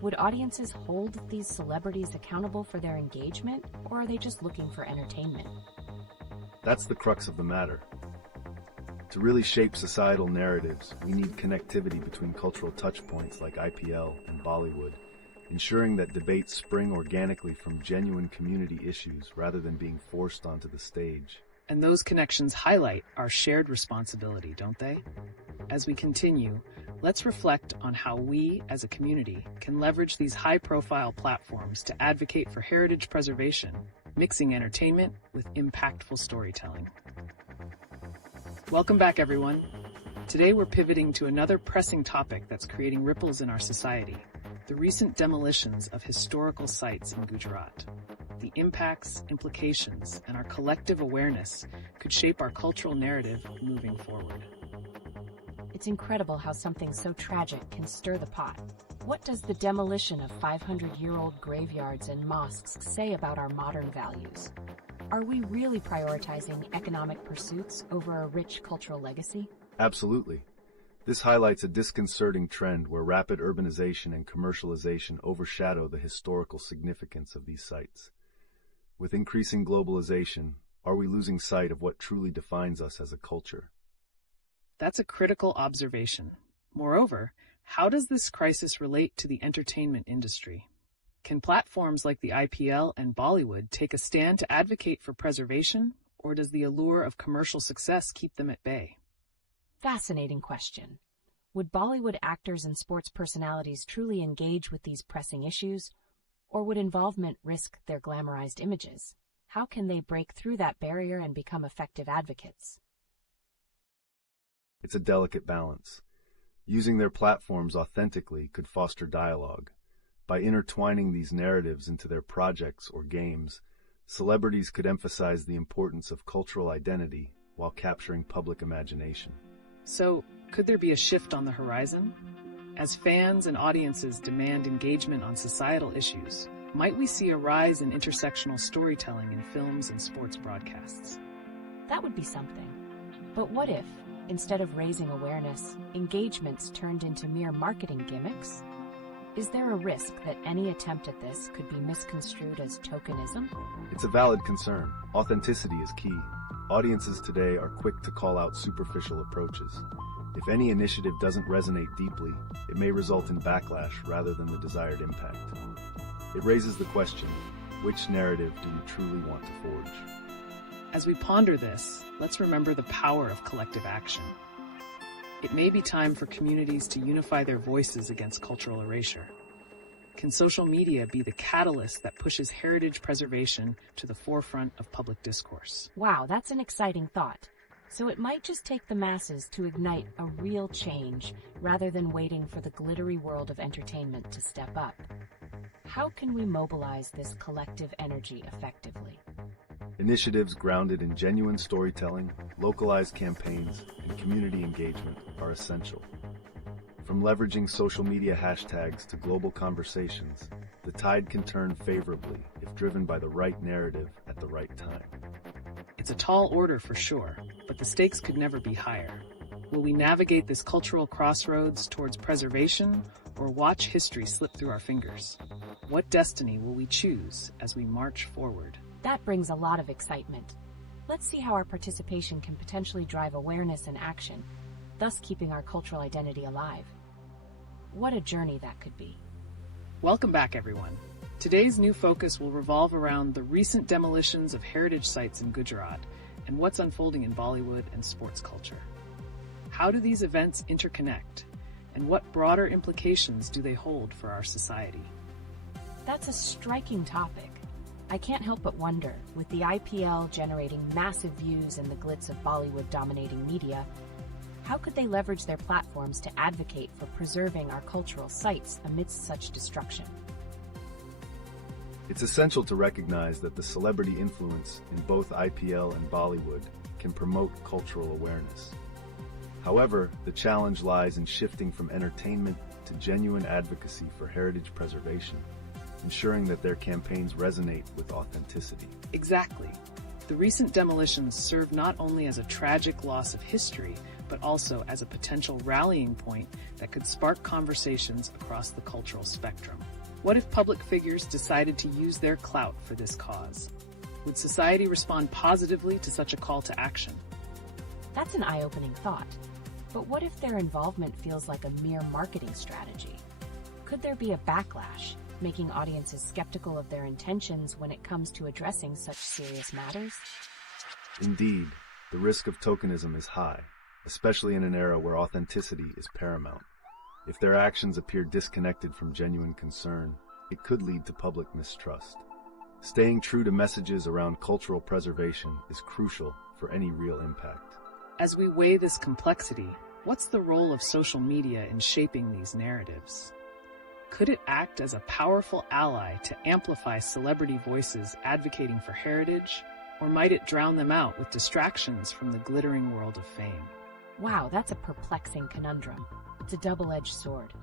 Would audiences hold these celebrities accountable for their engagement, or are they just looking for entertainment? That's the crux of the matter. To really shape societal narratives, we need connectivity between cultural touchpoints like IPL and Bollywood, ensuring that debates spring organically from genuine community issues rather than being forced onto the stage. And those connections highlight our shared responsibility, don't they? As we continue, let's reflect on how we, as a community, can leverage these high-profile platforms to advocate for heritage preservation, mixing entertainment with impactful storytelling. Welcome back, everyone. Today we're pivoting to another pressing topic that's creating ripples in our society: the recent demolitions of historical sites in Gujarat. The impacts, implications, and our collective awareness could shape our cultural narrative moving forward. It's incredible how something so tragic can stir the pot. What does the demolition of 500-year-old graveyards and mosques say about our modern values? Are we really prioritizing economic pursuits over a rich cultural legacy? Absolutely. This highlights a disconcerting trend where rapid urbanization and commercialization overshadow the historical significance of these sites. With increasing globalization, are we losing sight of what truly defines us as a culture? That's a critical observation. Moreover, how does this crisis relate to the entertainment industry? Can platforms like the IPL and Bollywood take a stand to advocate for preservation, or does the allure of commercial success keep them at bay? Fascinating question. Would Bollywood actors and sports personalities truly engage with these pressing issues, or would involvement risk their glamorized images? How can they break through that barrier and become effective advocates? It's a delicate balance. Using their platforms authentically could foster dialogue. By intertwining these narratives into their projects or games, celebrities could emphasize the importance of cultural identity while capturing public imagination. So, could there be a shift on the horizon? As fans and audiences demand engagement on societal issues, might we see a rise in intersectional storytelling in films and sports broadcasts? That would be something. But what if, instead of raising awareness, engagements turned into mere marketing gimmicks? Is there a risk that any attempt at this could be misconstrued as tokenism? It's a valid concern. Authenticity is key. Audiences today are quick to call out superficial approaches. If any initiative doesn't resonate deeply, it may result in backlash rather than the desired impact. It raises the question, which narrative do you truly want to forge? As we ponder this, let's remember the power of collective action. It may be time for communities to unify their voices against cultural erasure. Can social media be the catalyst that pushes heritage preservation to the forefront of public discourse? Wow, that's an exciting thought. So it might just take the masses to ignite a real change rather than waiting for the glittery world of entertainment to step up. How can we mobilize this collective energy effectively? Initiatives grounded in genuine storytelling, localized campaigns, and community engagement are essential. From leveraging social media hashtags to global conversations, the tide can turn favorably if driven by the right narrative at the right time. It's a tall order for sure, but the stakes could never be higher. Will we navigate this cultural crossroads towards preservation or watch history slip through our fingers? What destiny will we choose as we march forward? That brings a lot of excitement. Let's see how our participation can potentially drive awareness and action, thus keeping our cultural identity alive. What a journey that could be. Welcome back, everyone. Today's new focus will revolve around the recent demolitions of heritage sites in Gujarat and what's unfolding in Bollywood and sports culture. How do these events interconnect, and what broader implications do they hold for our society? That's a striking topic. I can't help but wonder, with the IPL generating massive views and the glitz of Bollywood dominating media, how could they leverage their platforms to advocate for preserving our cultural sites amidst such destruction? It's essential to recognize that the celebrity influence in both IPL and Bollywood can promote cultural awareness. However, the challenge lies in shifting from entertainment to genuine advocacy for heritage preservation, ensuring that their campaigns resonate with authenticity. Exactly. The recent demolitions serve not only as a tragic loss of history, but also as a potential rallying point that could spark conversations across the cultural spectrum. What if public figures decided to use their clout for this cause? Would society respond positively to such a call to action? That's an eye-opening thought. But what if their involvement feels like a mere marketing strategy? Could there be a backlash, making audiences skeptical of their intentions when it comes to addressing such serious matters? Indeed, the risk of tokenism is high, especially in an era where authenticity is paramount. If their actions appear disconnected from genuine concern, it could lead to public mistrust. Staying true to messages around cultural preservation is crucial for any real impact. As we weigh this complexity, what's the role of social media in shaping these narratives? Could it act as a powerful ally to amplify celebrity voices advocating for heritage, or might it drown them out with distractions from the glittering world of fame? Wow, that's a perplexing conundrum. It's a double-edged sword.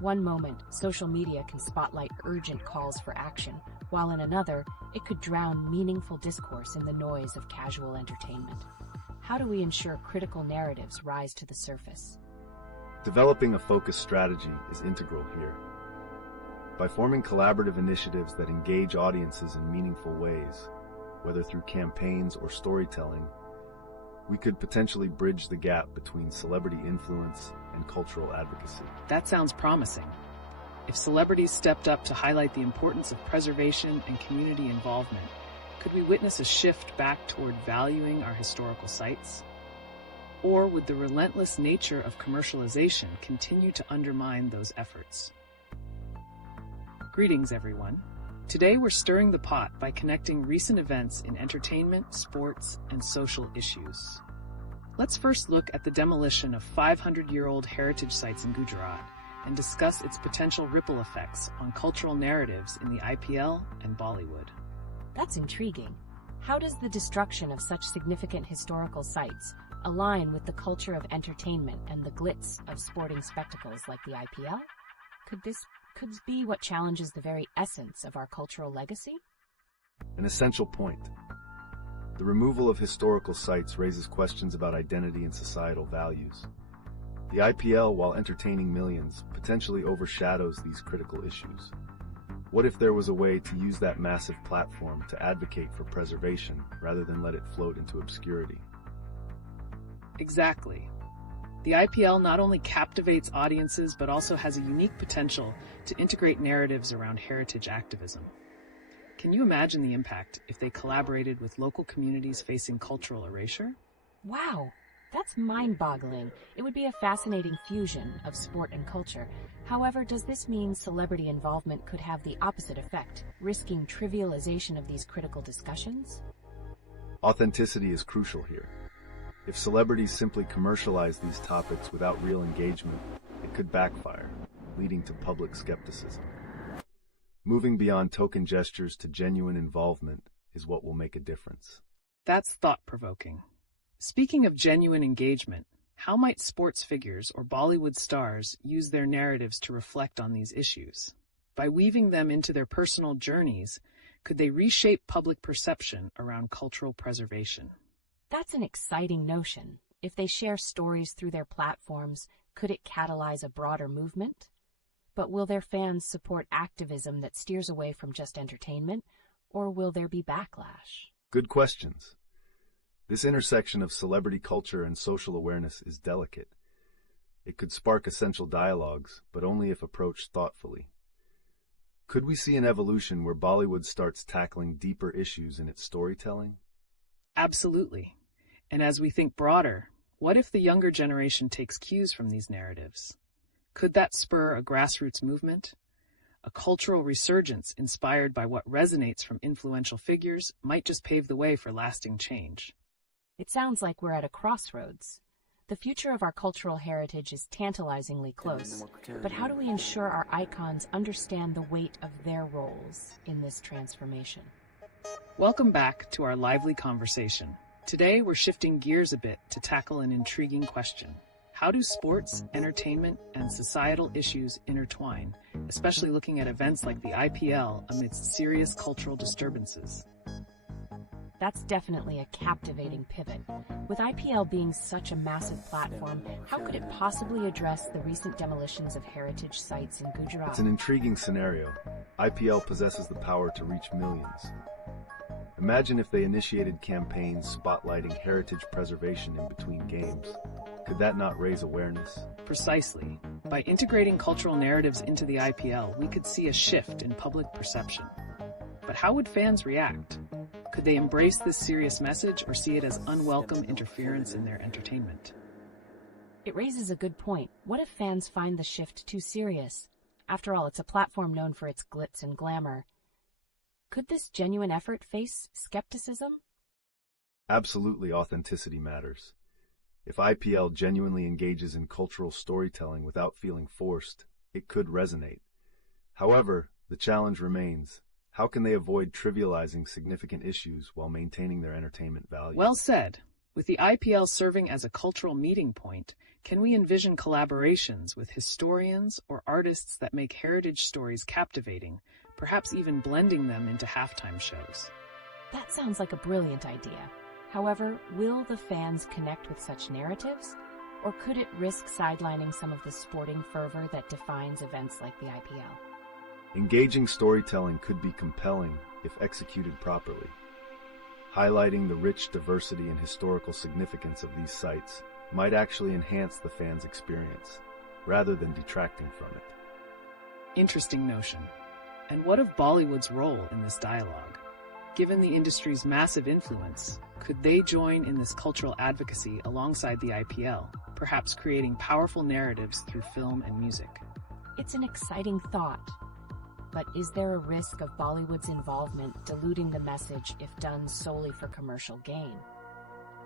One moment, social media can spotlight urgent calls for action, while in another, it could drown meaningful discourse in the noise of casual entertainment. How do we ensure critical narratives rise to the surface? Developing a focused strategy is integral here. By forming collaborative initiatives that engage audiences in meaningful ways, whether through campaigns or storytelling, we could potentially bridge the gap between celebrity influence and cultural advocacy. That sounds promising. If celebrities stepped up to highlight the importance of preservation and community involvement, could we witness a shift back toward valuing our historical sites? Or would the relentless nature of commercialization continue to undermine those efforts? Greetings, everyone. Today we're stirring the pot by connecting recent events in entertainment, sports, and social issues. Let's first look at the demolition of 500-year-old heritage sites in Gujarat and discuss its potential ripple effects on cultural narratives in the IPL and Bollywood. That's intriguing. How does the destruction of such significant historical sites align with the culture of entertainment and the glitz of sporting spectacles like the IPL? Could this be what challenges the very essence of our cultural legacy? An essential point. The removal of historical sites raises questions about identity and societal values. The IPL, while entertaining millions, potentially overshadows these critical issues. What if there was a way to use that massive platform to advocate for preservation rather than let it float into obscurity? Exactly. The IPL not only captivates audiences but also has a unique potential to integrate narratives around heritage activism. Can you imagine the impact if they collaborated with local communities facing cultural erasure? Wow, that's mind-boggling. It would be a fascinating fusion of sport and culture. However, does this mean celebrity involvement could have the opposite effect, risking trivialization of these critical discussions? Authenticity is crucial here. If celebrities simply commercialize these topics without real engagement, it could backfire, leading to public skepticism. Moving beyond token gestures to genuine involvement is what will make a difference. That's thought-provoking. Speaking of genuine engagement, how might sports figures or Bollywood stars use their narratives to reflect on these issues? By weaving them into their personal journeys, could they reshape public perception around cultural preservation? That's an exciting notion. If they share stories through their platforms, could it catalyze a broader movement? But will their fans support activism that steers away from just entertainment, or will there be backlash? Good questions. This intersection of celebrity culture and social awareness is delicate. It could spark essential dialogues, but only if approached thoughtfully. Could we see an evolution where Bollywood starts tackling deeper issues in its storytelling? Absolutely. And as we think broader, what if the younger generation takes cues from these narratives? Could that spur a grassroots movement? A cultural resurgence inspired by what resonates from influential figures might just pave the way for lasting change. It sounds like we're at a crossroads. The future of our cultural heritage is tantalizingly close, but how do we ensure our icons understand the weight of their roles in this transformation? Welcome back to our lively conversation. Today, we're shifting gears a bit to tackle an intriguing question. How do sports, entertainment, and societal issues intertwine, especially looking at events like the IPL amidst serious cultural disturbances? That's definitely a captivating pivot. With IPL being such a massive platform, how could it possibly address the recent demolitions of heritage sites in Gujarat? It's an intriguing scenario. IPL possesses the power to reach millions. Imagine if they initiated campaigns spotlighting heritage preservation in between games. Could that not raise awareness? Precisely. By integrating cultural narratives into the IPL, we could see a shift in public perception. But how would fans react? Could they embrace this serious message or see it as unwelcome interference in their entertainment? It raises a good point. What if fans find the shift too serious? After all, it's a platform known for its glitz and glamour. Could this genuine effort face skepticism? Absolutely, authenticity matters. If IPL genuinely engages in cultural storytelling without feeling forced, it could resonate. However, the challenge remains. How can they avoid trivializing significant issues while maintaining their entertainment value? Well said. With the IPL serving as a cultural meeting point, can we envision collaborations with historians or artists that make heritage stories captivating, perhaps even blending them into halftime shows? That sounds like a brilliant idea. However, will the fans connect with such narratives? Or could it risk sidelining some of the sporting fervor that defines events like the IPL? Engaging storytelling could be compelling if executed properly. Highlighting the rich diversity and historical significance of these sites might actually enhance the fans' experience, rather than detracting from it. Interesting notion. And what of Bollywood's role in this dialogue? Given the industry's massive influence, could they join in this cultural advocacy alongside the IPL, perhaps creating powerful narratives through film and music? It's an exciting thought. But is there a risk of Bollywood's involvement diluting the message if done solely for commercial gain?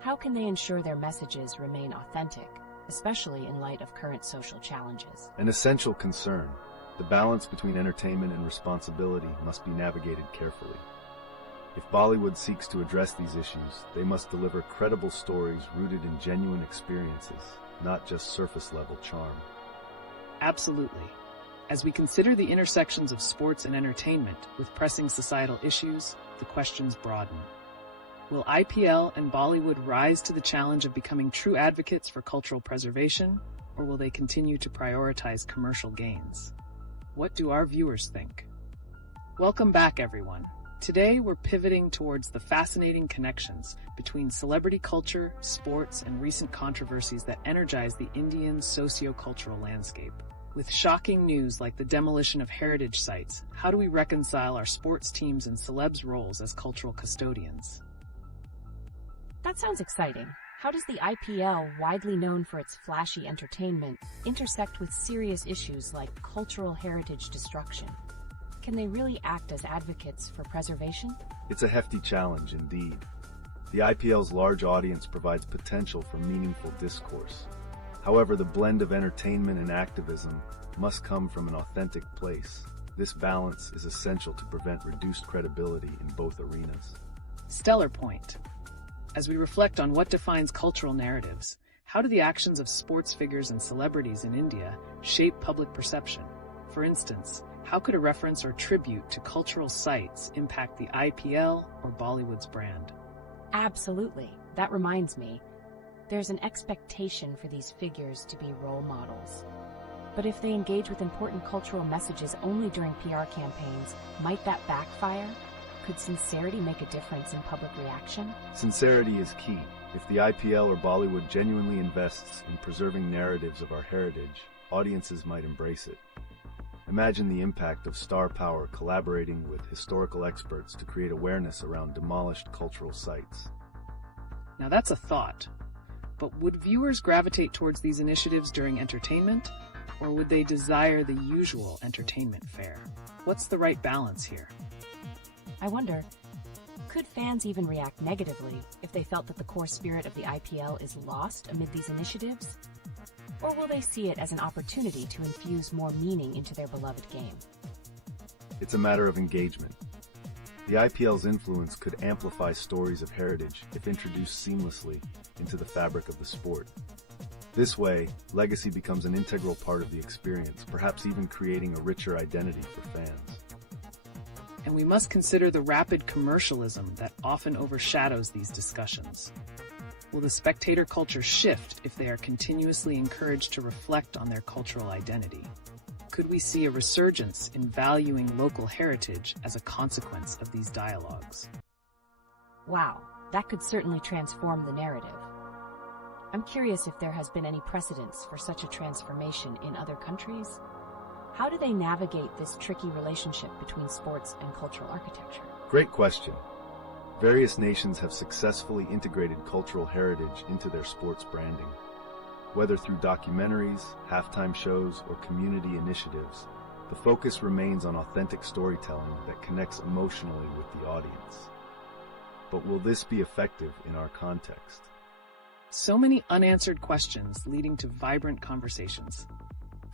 How can they ensure their messages remain authentic, especially in light of current social challenges? An essential concern. The balance between entertainment and responsibility must be navigated carefully. If Bollywood seeks to address these issues, they must deliver credible stories rooted in genuine experiences, not just surface-level charm. Absolutely. As we consider the intersections of sports and entertainment with pressing societal issues, the questions broaden. Will IPL and Bollywood rise to the challenge of becoming true advocates for cultural preservation, or will they continue to prioritize commercial gains? What do our viewers think? Welcome back, everyone. Today, we're pivoting towards the fascinating connections between celebrity culture, sports, and recent controversies that energize the Indian socio-cultural landscape. With shocking news like the demolition of heritage sites, how do we reconcile our sports teams and celebs' roles as cultural custodians? That sounds exciting. How does the IPL, widely known for its flashy entertainment, intersect with serious issues like cultural heritage destruction? Can they really act as advocates for preservation? It's a hefty challenge indeed. The IPL's large audience provides potential for meaningful discourse. However, the blend of entertainment and activism must come from an authentic place. This balance is essential to prevent reduced credibility in both arenas. Stellar point. As we reflect on what defines cultural narratives, how do the actions of sports figures and celebrities in India shape public perception? For instance, how could a reference or tribute to cultural sites impact the IPL or Bollywood's brand? Absolutely. That reminds me. There's an expectation for these figures to be role models. But if they engage with important cultural messages only during PR campaigns, might that backfire? Could sincerity make a difference in public reaction? Sincerity is key. If the IPL or Bollywood genuinely invests in preserving narratives of our heritage, audiences might embrace it. Imagine the impact of star power collaborating with historical experts to create awareness around demolished cultural sites. Now that's a thought. But would viewers gravitate towards these initiatives during entertainment? Or would they desire the usual entertainment fare? What's the right balance here? I wonder, could fans even react negatively if they felt that the core spirit of the IPL is lost amid these initiatives? Or will they see it as an opportunity to infuse more meaning into their beloved game? It's a matter of engagement. The IPL's influence could amplify stories of heritage if introduced seamlessly into the fabric of the sport. This way, legacy becomes an integral part of the experience, perhaps even creating a richer identity for fans. And we must consider the rapid commercialism that often overshadows these discussions. Will the spectator culture shift if they are continuously encouraged to reflect on their cultural identity? Could we see a resurgence in valuing local heritage as a consequence of these dialogues? Wow, that could certainly transform the narrative. I'm curious if there has been any precedence for such a transformation in other countries. How do they navigate this tricky relationship between sports and cultural architecture? Great question. Various nations have successfully integrated cultural heritage into their sports branding. Whether through documentaries, halftime shows, or community initiatives, the focus remains on authentic storytelling that connects emotionally with the audience. But will this be effective in our context? So many unanswered questions leading to vibrant conversations.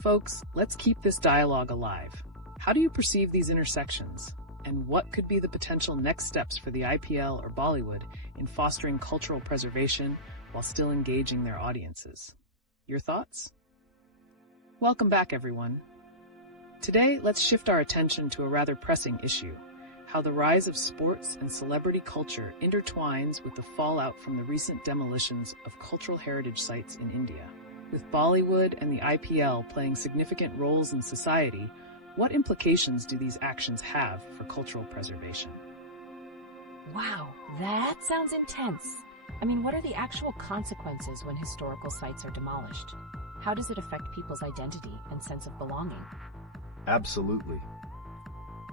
Folks, let's keep this dialogue alive. How do you perceive these intersections? And what could be the potential next steps for the IPL or Bollywood in fostering cultural preservation while still engaging their audiences? Your thoughts? Welcome back, everyone. Today, let's shift our attention to a rather pressing issue: how the rise of sports and celebrity culture intertwines with the fallout from the recent demolitions of cultural heritage sites in India. With Bollywood and the IPL playing significant roles in society, what implications do these actions have for cultural preservation? Wow, that sounds intense. I mean, what are the actual consequences when historical sites are demolished? How does it affect people's identity and sense of belonging? Absolutely.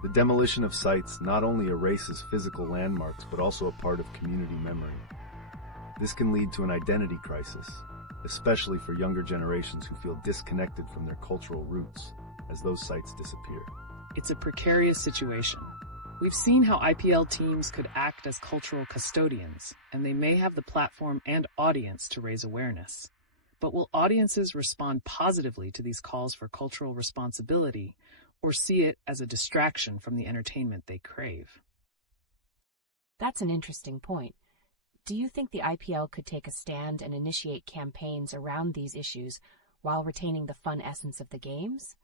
The demolition of sites not only erases physical landmarks, but also a part of community memory. This can lead to an identity crisis, especially for younger generations who feel disconnected from their cultural roots as those sites disappear. It's a precarious situation. We've seen how IPL teams could act as cultural custodians, and they may have the platform and audience to raise awareness. But will audiences respond positively to these calls for cultural responsibility, or see it as a distraction from the entertainment they crave? That's an interesting point. Do you think the IPL could take a stand and initiate campaigns around these issues while retaining the fun essence of the games?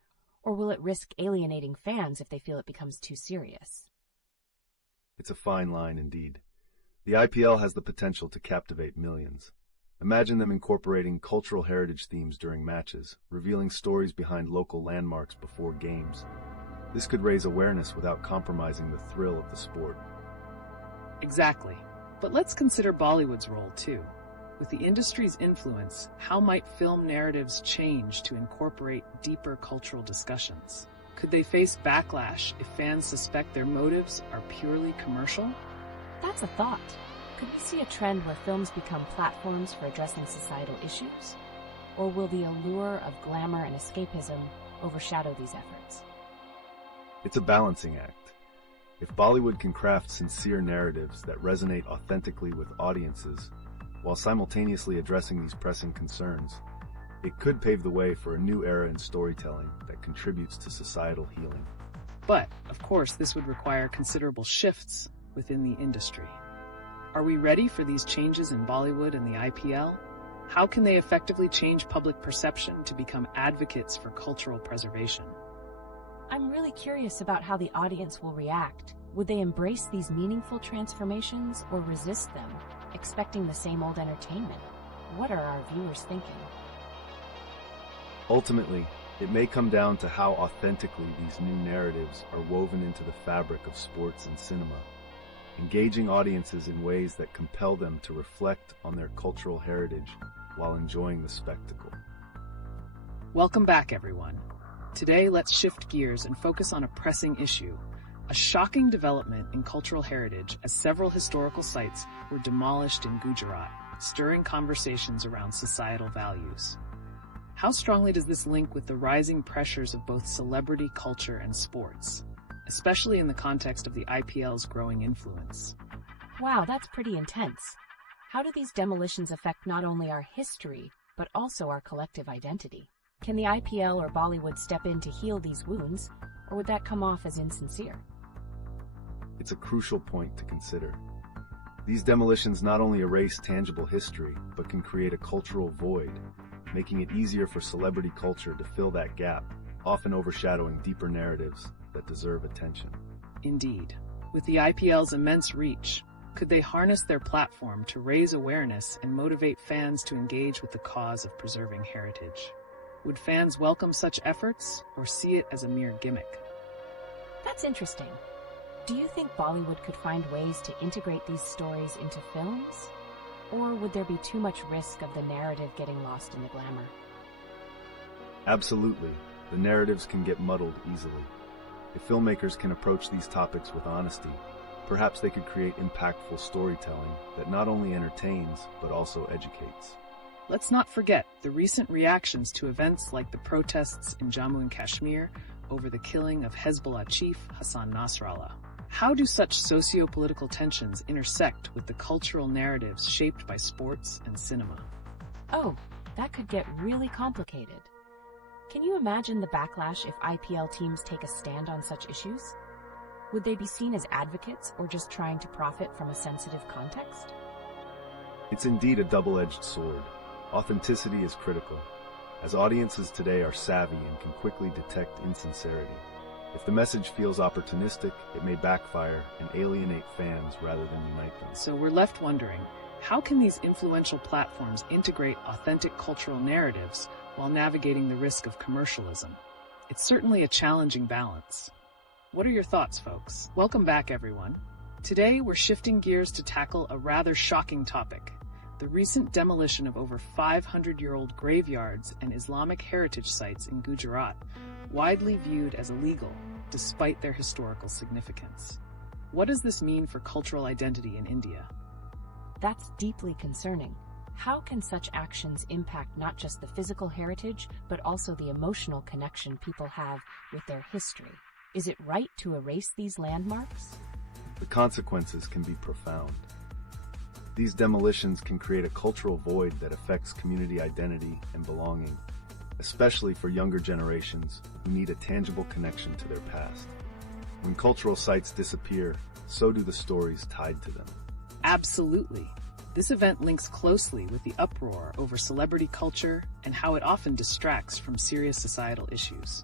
Or will it risk alienating fans if they feel it becomes too serious? It's a fine line indeed. The IPL has the potential to captivate millions. Imagine them incorporating cultural heritage themes during matches, revealing stories behind local landmarks before games. This could raise awareness without compromising the thrill of the sport. Exactly. But let's consider Bollywood's role too. With the industry's influence, how might film narratives change to incorporate deeper cultural discussions? Could they face backlash if fans suspect their motives are purely commercial? That's a thought. Could we see a trend where films become platforms for addressing societal issues? Or will the allure of glamour and escapism overshadow these efforts? It's a balancing act. If Bollywood can craft sincere narratives that resonate authentically with audiences, while simultaneously addressing these pressing concerns, it could pave the way for a new era in storytelling that contributes to societal healing. But, of course, this would require considerable shifts within the industry. Are we ready for these changes in Bollywood and the IPL? How can they effectively change public perception to become advocates for cultural preservation? I'm really curious about how the audience will react. Would they embrace these meaningful transformations or resist them, expecting the same old entertainment? What are our viewers thinking? Ultimately, it may come down to how authentically these new narratives are woven into the fabric of sports and cinema, engaging audiences in ways that compel them to reflect on their cultural heritage while enjoying the spectacle. Welcome back, everyone. Today, let's shift gears and focus on a pressing issue, a shocking development in cultural heritage as several historical sites were demolished in Gujarat, stirring conversations around societal values. How strongly does this link with the rising pressures of both celebrity culture and sports, especially in the context of the IPL's growing influence? Wow, that's pretty intense. How do these demolitions affect not only our history, but also our collective identity? Can the IPL or Bollywood step in to heal these wounds, or would that come off as insincere? It's a crucial point to consider. These demolitions not only erase tangible history, but can create a cultural void, making it easier for celebrity culture to fill that gap, often overshadowing deeper narratives that deserve attention. Indeed. With the IPL's immense reach, could they harness their platform to raise awareness and motivate fans to engage with the cause of preserving heritage? Would fans welcome such efforts or see it as a mere gimmick? That's interesting. Do you think Bollywood could find ways to integrate these stories into films? Or would there be too much risk of the narrative getting lost in the glamour? Absolutely. The narratives can get muddled easily. If filmmakers can approach these topics with honesty, perhaps they could create impactful storytelling that not only entertains, but also educates. Let's not forget the recent reactions to events like the protests in Jammu and Kashmir over the killing of Hezbollah chief Hassan Nasrallah. How do such socio-political tensions intersect with the cultural narratives shaped by sports and cinema? Oh, that could get really complicated. Can you imagine the backlash if IPL teams take a stand on such issues? Would they be seen as advocates or just trying to profit from a sensitive context? It's indeed a double-edged sword. Authenticity is critical, as audiences today are savvy and can quickly detect insincerity. If the message feels opportunistic, it may backfire and alienate fans rather than unite them. So we're left wondering, how can these influential platforms integrate authentic cultural narratives while navigating the risk of commercialism? It's certainly a challenging balance. What are your thoughts, folks? Welcome back, everyone. Today, we're shifting gears to tackle a rather shocking topic: the recent demolition of over 500-year-old graveyards and Islamic heritage sites in Gujarat, widely viewed as illegal despite their historical significance. What does this mean for cultural identity in India? That's deeply concerning. How can such actions impact not just the physical heritage, but also the emotional connection people have with their history? Is it right to erase these landmarks? The consequences can be profound. These demolitions can create a cultural void that affects community identity and belonging, especially for younger generations who need a tangible connection to their past. When cultural sites disappear, so do the stories tied to them. Absolutely. This event links closely with the uproar over celebrity culture and how it often distracts from serious societal issues.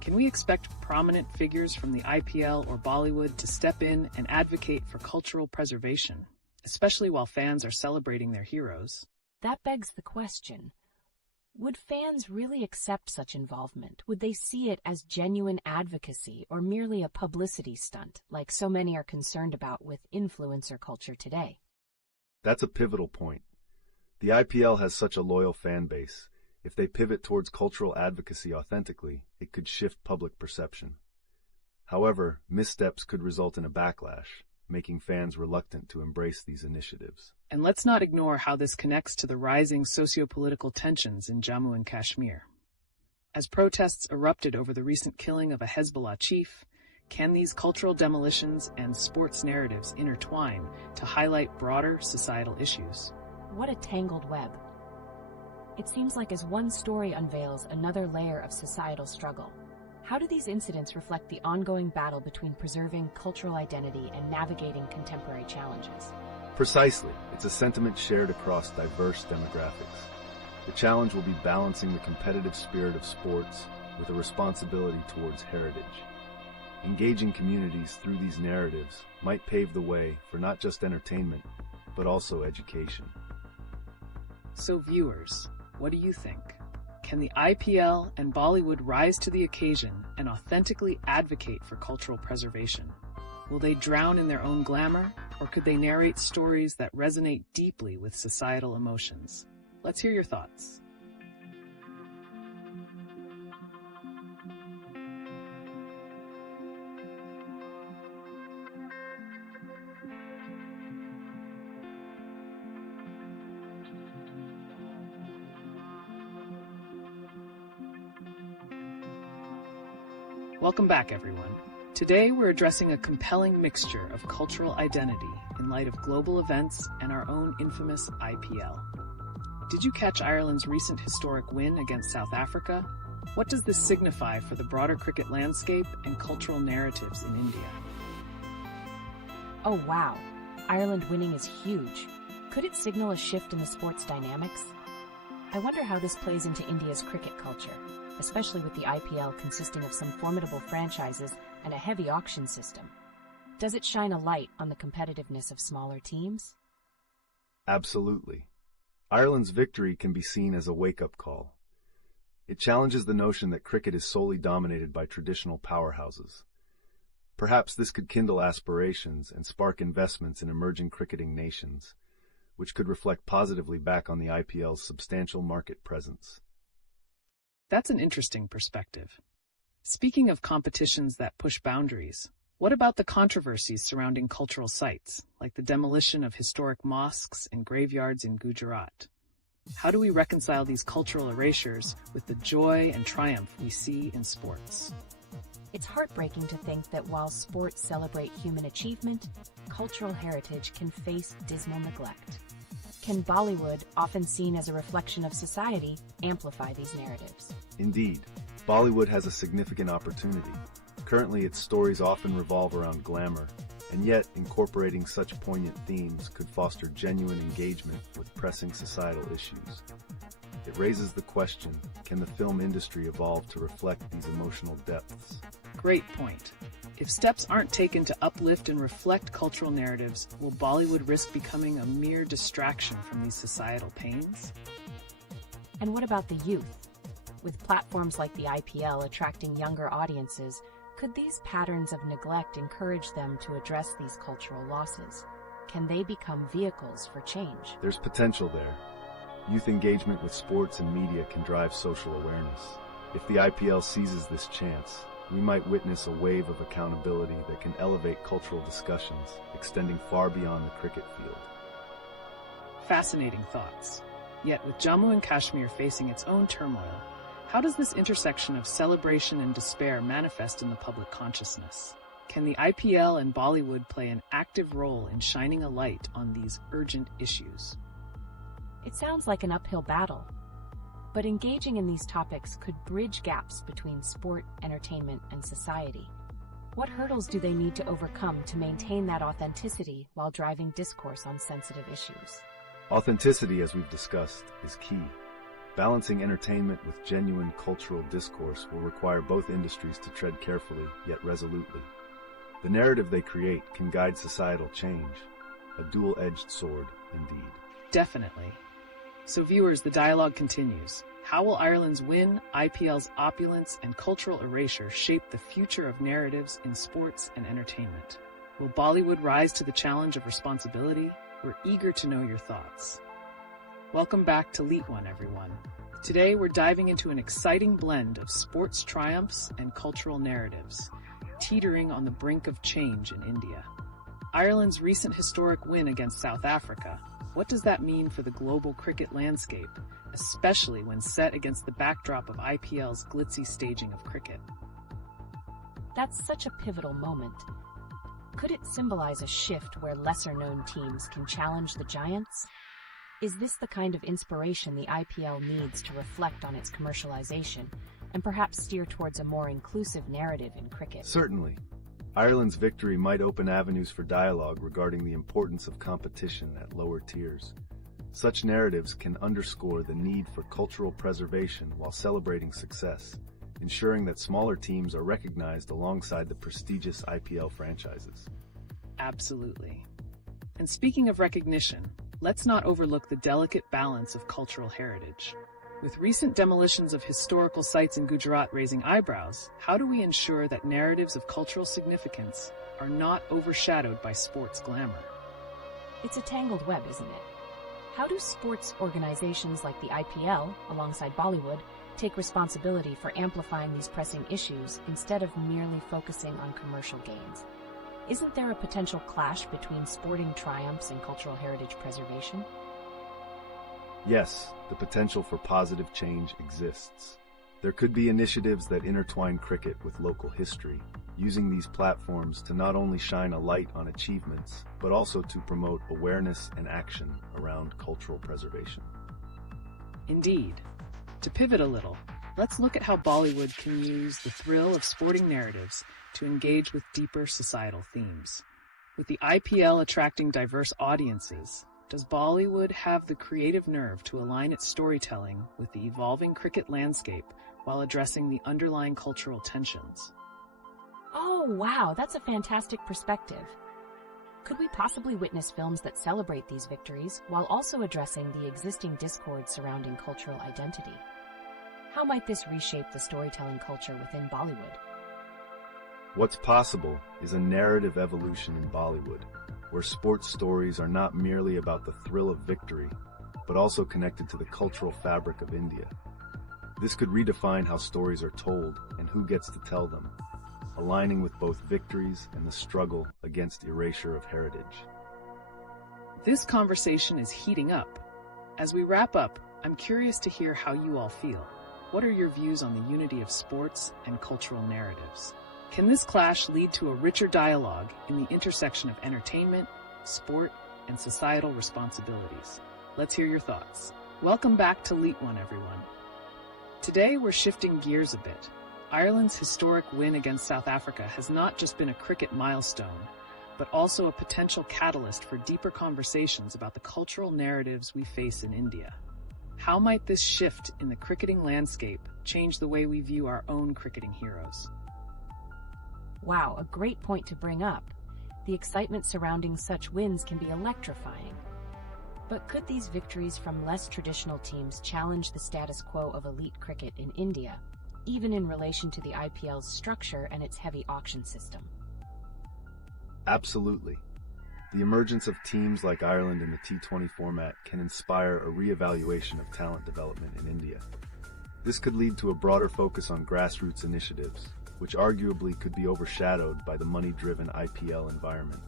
Can we expect prominent figures from the IPL or Bollywood to step in and advocate for cultural preservation, especially while fans are celebrating their heroes? That begs the question. Would fans really accept such involvement? Would they see it as genuine advocacy or merely a publicity stunt, like so many are concerned about with influencer culture today? That's a pivotal point. The IPL has such a loyal fan base. If they pivot towards cultural advocacy authentically, it could shift public perception. However, missteps could result in a backlash, making fans reluctant to embrace these initiatives. And let's not ignore how this connects to the rising socio-political tensions in Jammu and Kashmir. As protests erupted over the recent killing of a Hezbollah chief, can these cultural demolitions and sports narratives intertwine to highlight broader societal issues? What a tangled web. It seems like as one story unveils another layer of societal struggle. How do these incidents reflect the ongoing battle between preserving cultural identity and navigating contemporary challenges? Precisely. It's a sentiment shared across diverse demographics. The challenge will be balancing the competitive spirit of sports with a responsibility towards heritage. Engaging communities through these narratives might pave the way for not just entertainment, but also education. So viewers, what do you think? Can the IPL and Bollywood rise to the occasion and authentically advocate for cultural preservation? Will they drown in their own glamour, or could they narrate stories that resonate deeply with societal emotions? Let's hear your thoughts. Welcome back, everyone. Today we're addressing a compelling mixture of cultural identity in light of global events and our own infamous IPL. Did you catch Ireland's recent historic win against South Africa? What does this signify for the broader cricket landscape and cultural narratives in India? Oh wow, Ireland winning is huge. Could it signal a shift in the sport's dynamics? I wonder how this plays into India's cricket culture, especially with the IPL consisting of some formidable franchises and a heavy auction system. Does it shine a light on the competitiveness of smaller teams? Absolutely. Ireland's victory can be seen as a wake-up call. It challenges the notion that cricket is solely dominated by traditional powerhouses. Perhaps this could kindle aspirations and spark investments in emerging cricketing nations, which could reflect positively back on the IPL's substantial market presence. That's an interesting perspective. Speaking of competitions that push boundaries, what about the controversies surrounding cultural sites, like the demolition of historic mosques and graveyards in Gujarat? How do we reconcile these cultural erasures with the joy and triumph we see in sports? It's heartbreaking to think that while sports celebrate human achievement, cultural heritage can face dismal neglect. Can Bollywood, often seen as a reflection of society, amplify these narratives? Indeed, Bollywood has a significant opportunity. Currently, its stories often revolve around glamour, and yet incorporating such poignant themes could foster genuine engagement with pressing societal issues. It raises the question, can the film industry evolve to reflect these emotional depths? Great point. If steps aren't taken to uplift and reflect cultural narratives, will Bollywood risk becoming a mere distraction from these societal pains? And what about the youth? With platforms like the IPL attracting younger audiences, could these patterns of neglect encourage them to address these cultural losses? Can they become vehicles for change? There's potential there. Youth engagement with sports and media can drive social awareness. If the IPL seizes this chance, we might witness a wave of accountability that can elevate cultural discussions, extending far beyond the cricket field. Fascinating thoughts. Yet with Jammu and Kashmir facing its own turmoil, how does this intersection of celebration and despair manifest in the public consciousness? Can the IPL and Bollywood play an active role in shining a light on these urgent issues? It sounds like an uphill battle, but engaging in these topics could bridge gaps between sport, entertainment, and society. What hurdles do they need to overcome to maintain that authenticity while driving discourse on sensitive issues? Authenticity, as we've discussed, is key. Balancing entertainment with genuine cultural discourse will require both industries to tread carefully, yet resolutely. The narrative they create can guide societal change, a dual-edged sword, indeed. Definitely. So viewers, the dialogue continues. How will Ireland's win, IPL's opulence, and cultural erasure shape the future of narratives in sports and entertainment? Will Bollywood rise to the challenge of responsibility? We're eager to know your thoughts. Welcome back to LeetOne, everyone. Today we're diving into an exciting blend of sports triumphs and cultural narratives, teetering on the brink of change in India. Ireland's recent historic win against South Africa, what does that mean for the global cricket landscape, especially when set against the backdrop of IPL's glitzy staging of cricket? That's such a pivotal moment. Could it symbolize a shift where lesser-known teams can challenge the giants? Is this the kind of inspiration the IPL needs to reflect on its commercialization and perhaps steer towards a more inclusive narrative in cricket? Certainly. Ireland's victory might open avenues for dialogue regarding the importance of competition at lower tiers. Such narratives can underscore the need for cultural preservation while celebrating success, ensuring that smaller teams are recognized alongside the prestigious IPL franchises. Absolutely. And speaking of recognition, let's not overlook the delicate balance of cultural heritage. With recent demolitions of historical sites in Gujarat raising eyebrows, how do we ensure that narratives of cultural significance are not overshadowed by sports glamour? It's a tangled web, isn't it? How do sports organizations like the IPL, alongside Bollywood, take responsibility for amplifying these pressing issues instead of merely focusing on commercial gains? Isn't there a potential clash between sporting triumphs and cultural heritage preservation? Yes, the potential for positive change exists. There could be initiatives that intertwine cricket with local history, using these platforms to not only shine a light on achievements, but also to promote awareness and action around cultural preservation. Indeed. To pivot a little, let's look at how Bollywood can use the thrill of sporting narratives to engage with deeper societal themes. With the IPL attracting diverse audiences, does Bollywood have the creative nerve to align its storytelling with the evolving cricket landscape while addressing the underlying cultural tensions? Oh, wow, that's a fantastic perspective. Could we possibly witness films that celebrate these victories while also addressing the existing discord surrounding cultural identity? How might this reshape the storytelling culture within Bollywood? What's possible is a narrative evolution in Bollywood, where sports stories are not merely about the thrill of victory, but also connected to the cultural fabric of India. This could redefine how stories are told and who gets to tell them, aligning with both victories and the struggle against erasure of heritage. This conversation is heating up. As we wrap up, I'm curious to hear how you all feel. What are your views on the unity of sports and cultural narratives? Can this clash lead to a richer dialogue in the intersection of entertainment, sport, and societal responsibilities? Let's hear your thoughts. Welcome back to LeetOne, everyone. Today, we're shifting gears a bit. Ireland's historic win against South Africa has not just been a cricket milestone, but also a potential catalyst for deeper conversations about the cultural narratives we face in India. How might this shift in the cricketing landscape change the way we view our own cricketing heroes? Wow, a great point to bring up. The excitement surrounding such wins can be electrifying. But could these victories from less traditional teams challenge the status quo of elite cricket in India, even in relation to the IPL's structure and its heavy auction system? Absolutely. The emergence of teams like Ireland in the T20 format can inspire a re-evaluation of talent development in India. This could lead to a broader focus on grassroots initiatives, which arguably could be overshadowed by the money-driven IPL environment.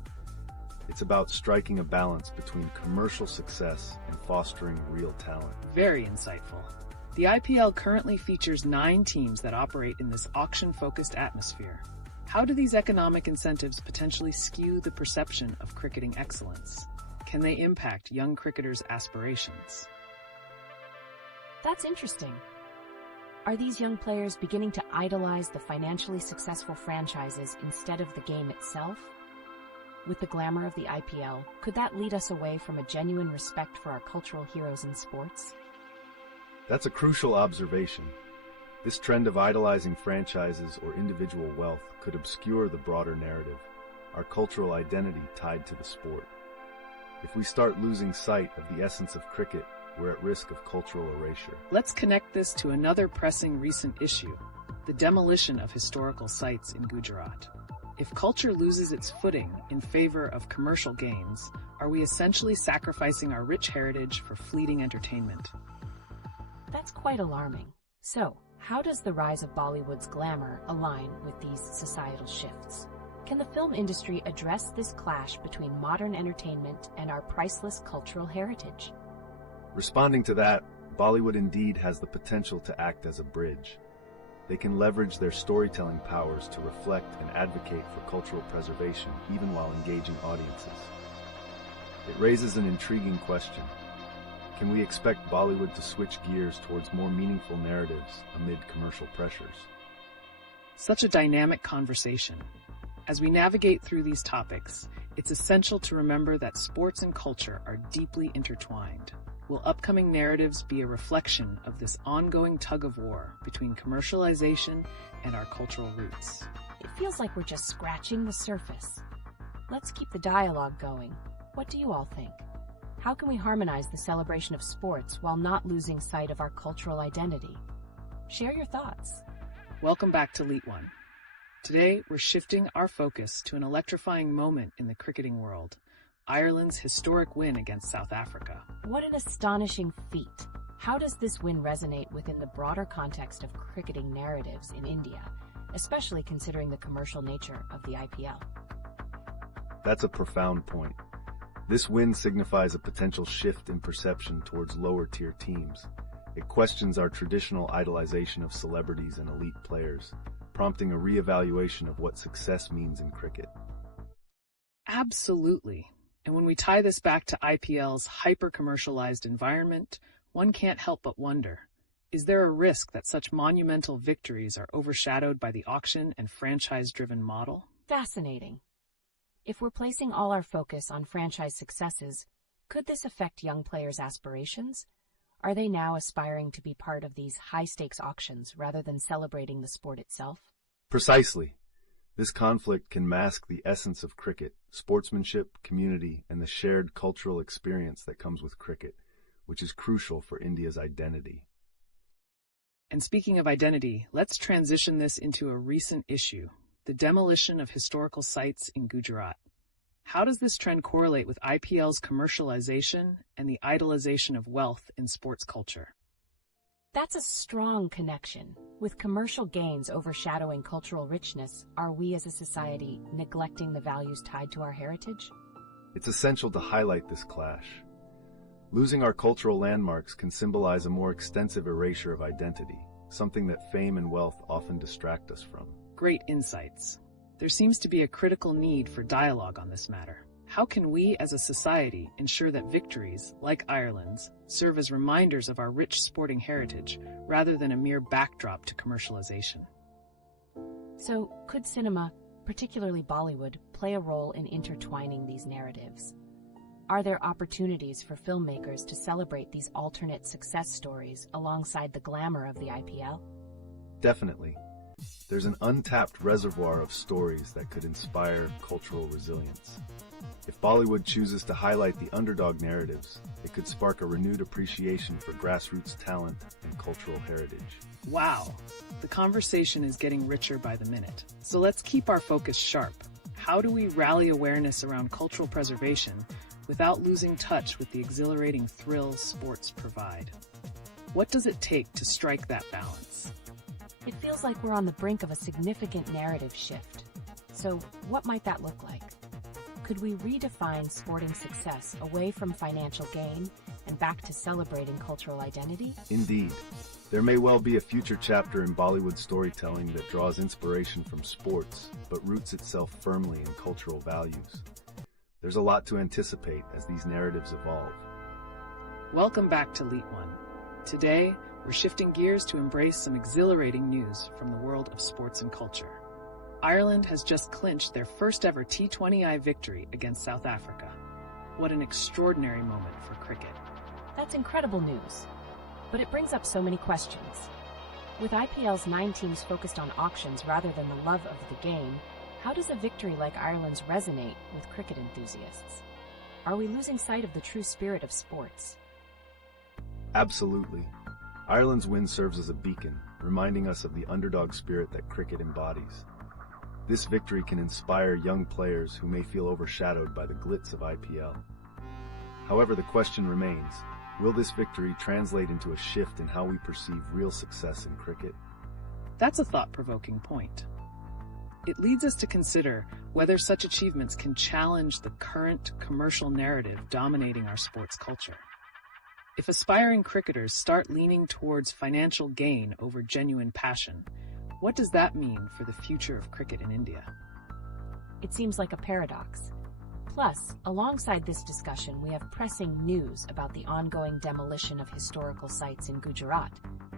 It's about striking a balance between commercial success and fostering real talent. Very insightful. The IPL currently features 9 teams that operate in this auction-focused atmosphere. How do these economic incentives potentially skew the perception of cricketing excellence? Can they impact young cricketers' aspirations? That's interesting. Are these young players beginning to idolize the financially successful franchises instead of the game itself? With the glamour of the IPL, could that lead us away from a genuine respect for our cultural heroes in sports? That's a crucial observation. This trend of idolizing franchises or individual wealth could obscure the broader narrative, our cultural identity tied to the sport. If we start losing sight of the essence of cricket, we're at risk of cultural erasure. Let's connect this to another pressing recent issue, the demolition of historical sites in Gujarat. If culture loses its footing in favor of commercial gains, are we essentially sacrificing our rich heritage for fleeting entertainment? That's quite alarming. So, how does the rise of Bollywood's glamour align with these societal shifts? Can the film industry address this clash between modern entertainment and our priceless cultural heritage? Responding to that, Bollywood indeed has the potential to act as a bridge. They can leverage their storytelling powers to reflect and advocate for cultural preservation even while engaging audiences. It raises an intriguing question. Can we expect Bollywood to switch gears towards more meaningful narratives amid commercial pressures? Such a dynamic conversation. As we navigate through these topics, it's essential to remember that sports and culture are deeply intertwined. Will upcoming narratives be a reflection of this ongoing tug-of-war between commercialization and our cultural roots? It feels like we're just scratching the surface. Let's keep the dialogue going. What do you all think? How can we harmonize the celebration of sports while not losing sight of our cultural identity? Share your thoughts. Welcome back to LeetOne. Today, we're shifting our focus to an electrifying moment in the cricketing world, Ireland's historic win against South Africa. What an astonishing feat. How does this win resonate within the broader context of cricketing narratives in India, especially considering the commercial nature of the IPL? That's a profound point. This win signifies a potential shift in perception towards lower-tier teams, It questions our traditional idolization of celebrities and elite players, prompting a re-evaluation of what success means in cricket. Absolutely. And when we tie this back to IPL's hyper-commercialized environment, one can't help but wonder, is there a risk that such monumental victories are overshadowed by the auction and franchise-driven model? Fascinating. If we're placing all our focus on franchise successes, could this affect young players' aspirations? Are they now aspiring to be part of these high-stakes auctions rather than celebrating the sport itself? Precisely. This conflict can mask the essence of cricket, sportsmanship, community, and the shared cultural experience that comes with cricket, which is crucial for India's identity. And speaking of identity, let's transition this into a recent issue, the demolition of historical sites in Gujarat. How does this trend correlate with IPL's commercialization and the idolization of wealth in sports culture? That's a strong connection. With commercial gains overshadowing cultural richness, are we as a society neglecting the values tied to our heritage? It's essential to highlight this clash. Losing our cultural landmarks can symbolize a more extensive erasure of identity, something that fame and wealth often distract us from. Great insights. There seems to be a critical need for dialogue on this matter. How can we as a society ensure that victories, like Ireland's, serve as reminders of our rich sporting heritage rather than a mere backdrop to commercialization? So, could cinema, particularly Bollywood, play a role in intertwining these narratives? Are there opportunities for filmmakers to celebrate these alternate success stories alongside the glamour of the IPL? Definitely. There's an untapped reservoir of stories that could inspire cultural resilience. If Bollywood chooses to highlight the underdog narratives, it could spark a renewed appreciation for grassroots talent and cultural heritage. Wow, the conversation is getting richer by the minute. So let's keep our focus sharp. How do we rally awareness around cultural preservation without losing touch with the exhilarating thrills sports provide? What does it take to strike that balance? It feels like we're on the brink of a significant narrative shift. So, what might that look like? Could we redefine sporting success away from financial gain and back to celebrating cultural identity? Indeed. There may well be a future chapter in Bollywood storytelling that draws inspiration from sports, but roots itself firmly in cultural values. There's a lot to anticipate as these narratives evolve. Welcome back to LeetOne. Today, we're shifting gears to embrace some exhilarating news from the world of sports and culture. Ireland has just clinched their first ever T20I victory against South Africa. What an extraordinary moment for cricket. That's incredible news, but it brings up so many questions. With IPL's 9 teams focused on auctions rather than the love of the game, how does a victory like Ireland's resonate with cricket enthusiasts? Are we losing sight of the true spirit of sports? Absolutely. Ireland's win serves as a beacon, reminding us of the underdog spirit that cricket embodies. This victory can inspire young players who may feel overshadowed by the glitz of IPL. However, the question remains, will this victory translate into a shift in how we perceive real success in cricket? That's a thought-provoking point. It leads us to consider whether such achievements can challenge the current commercial narrative dominating our sports culture. If aspiring cricketers start leaning towards financial gain over genuine passion, what does that mean for the future of cricket in India? It seems like a paradox. Plus, alongside this discussion, we have pressing news about the ongoing demolition of historical sites in Gujarat,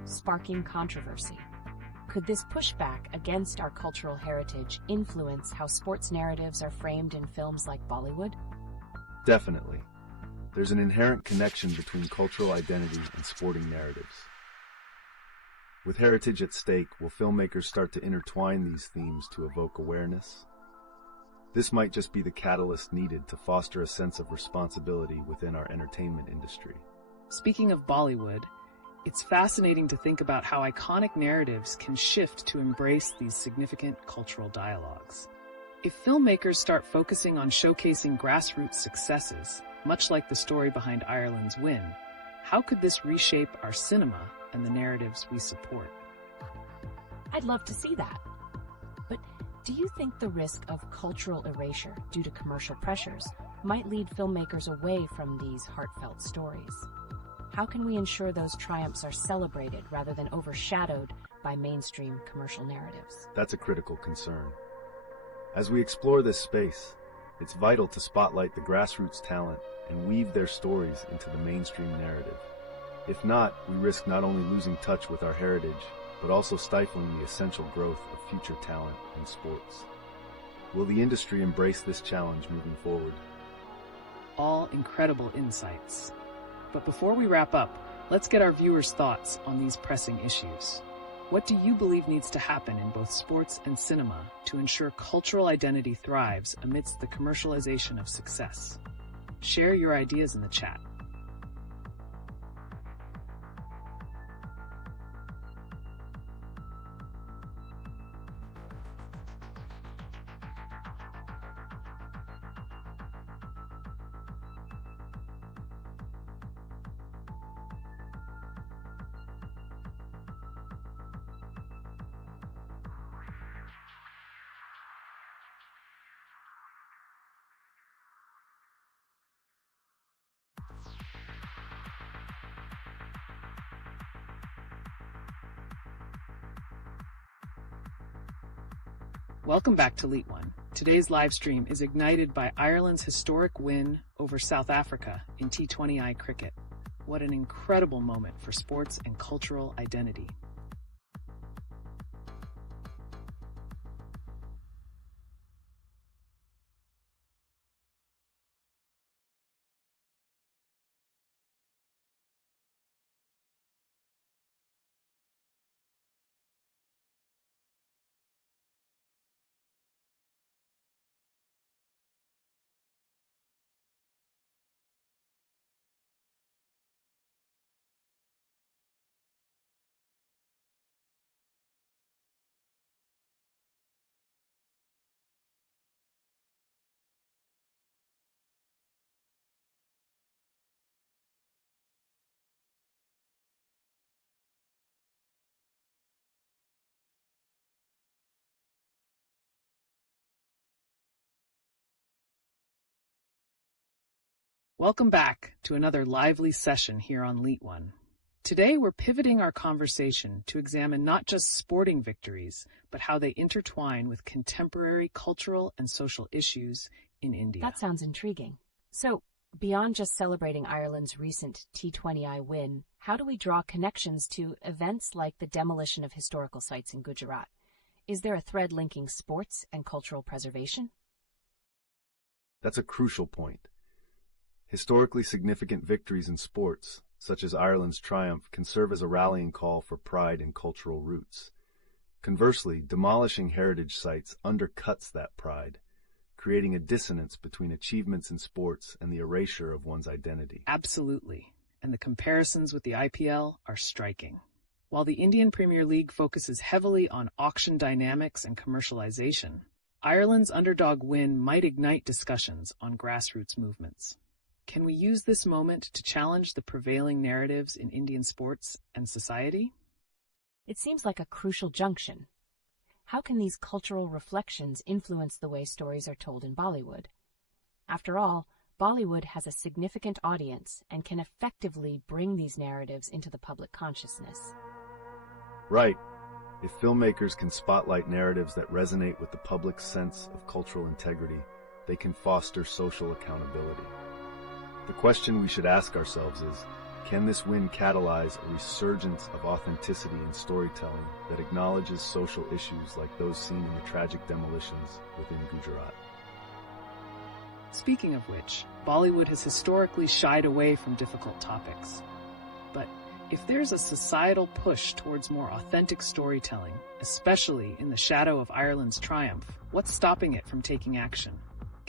sparking controversy. Could this pushback against our cultural heritage influence how sports narratives are framed in films like Bollywood? Definitely. There's an inherent connection between cultural identity and sporting narratives. With heritage at stake, will filmmakers start to intertwine these themes to evoke awareness? This might just be the catalyst needed to foster a sense of responsibility within our entertainment industry. Speaking of Bollywood, it's fascinating to think about how iconic narratives can shift to embrace these significant cultural dialogues. If filmmakers start focusing on showcasing grassroots successes, much like the story behind Ireland's win, how could this reshape our cinema and the narratives we support? I'd love to see that. But do you think the risk of cultural erasure due to commercial pressures might lead filmmakers away from these heartfelt stories? how can we ensure those triumphs are celebrated rather than overshadowed by mainstream commercial narratives? That's a critical concern. As we explore this space, it's vital to spotlight the grassroots talent and weave their stories into the mainstream narrative. If not, we risk not only losing touch with our heritage, but also stifling the essential growth of future talent in sports. Will the industry embrace this challenge moving forward? All incredible insights. But before we wrap up, let's get our viewers' thoughts on these pressing issues. What do you believe needs to happen in both sports and cinema to ensure cultural identity thrives amidst the commercialization of success? Share your ideas in the chat. Welcome back to LeetOne. Today's live stream is ignited by Ireland's historic win over South Africa in T20I cricket. What an incredible moment for sports and cultural identity. Welcome back to another lively session here on LeetOne. Today we're pivoting our conversation to examine not just sporting victories, but how they intertwine with contemporary cultural and social issues in India. That sounds intriguing. So, beyond just celebrating Ireland's recent T20I win, how do we draw connections to events like the demolition of historical sites in Gujarat? Is there a thread linking sports and cultural preservation? That's a crucial point. Historically significant victories in sports, such as Ireland's triumph, can serve as a rallying call for pride and cultural roots. Conversely, demolishing heritage sites undercuts that pride, creating a dissonance between achievements in sports and the erasure of one's identity. Absolutely. And the comparisons with the IPL are striking. While the Indian Premier League focuses heavily on auction dynamics and commercialization, Ireland's underdog win might ignite discussions on grassroots movements. Can we use this moment to challenge the prevailing narratives in Indian sports and society? It seems like a crucial junction. How can these cultural reflections influence the way stories are told in Bollywood? After all, Bollywood has a significant audience and can effectively bring these narratives into the public consciousness. Right. If filmmakers can spotlight narratives that resonate with the public's sense of cultural integrity, they can foster social accountability. The question we should ask ourselves is, can this win catalyze a resurgence of authenticity in storytelling that acknowledges social issues like those seen in the tragic demolitions within Gujarat? Speaking of which, Bollywood has historically shied away from difficult topics. But if there's a societal push towards more authentic storytelling, especially in the shadow of Ireland's triumph, what's stopping it from taking action?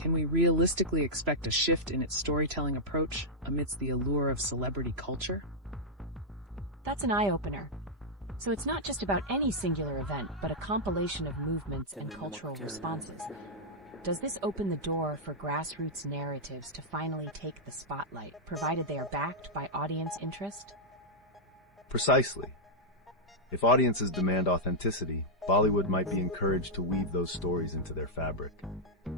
Can we realistically expect a shift in its storytelling approach amidst the allure of celebrity culture? That's an eye-opener. So it's not just about any singular event, but a compilation of movements and cultural responses. Does this open the door for grassroots narratives to finally take the spotlight, provided they are backed by audience interest? Precisely. If audiences demand authenticity, Bollywood might be encouraged to weave those stories into their fabric.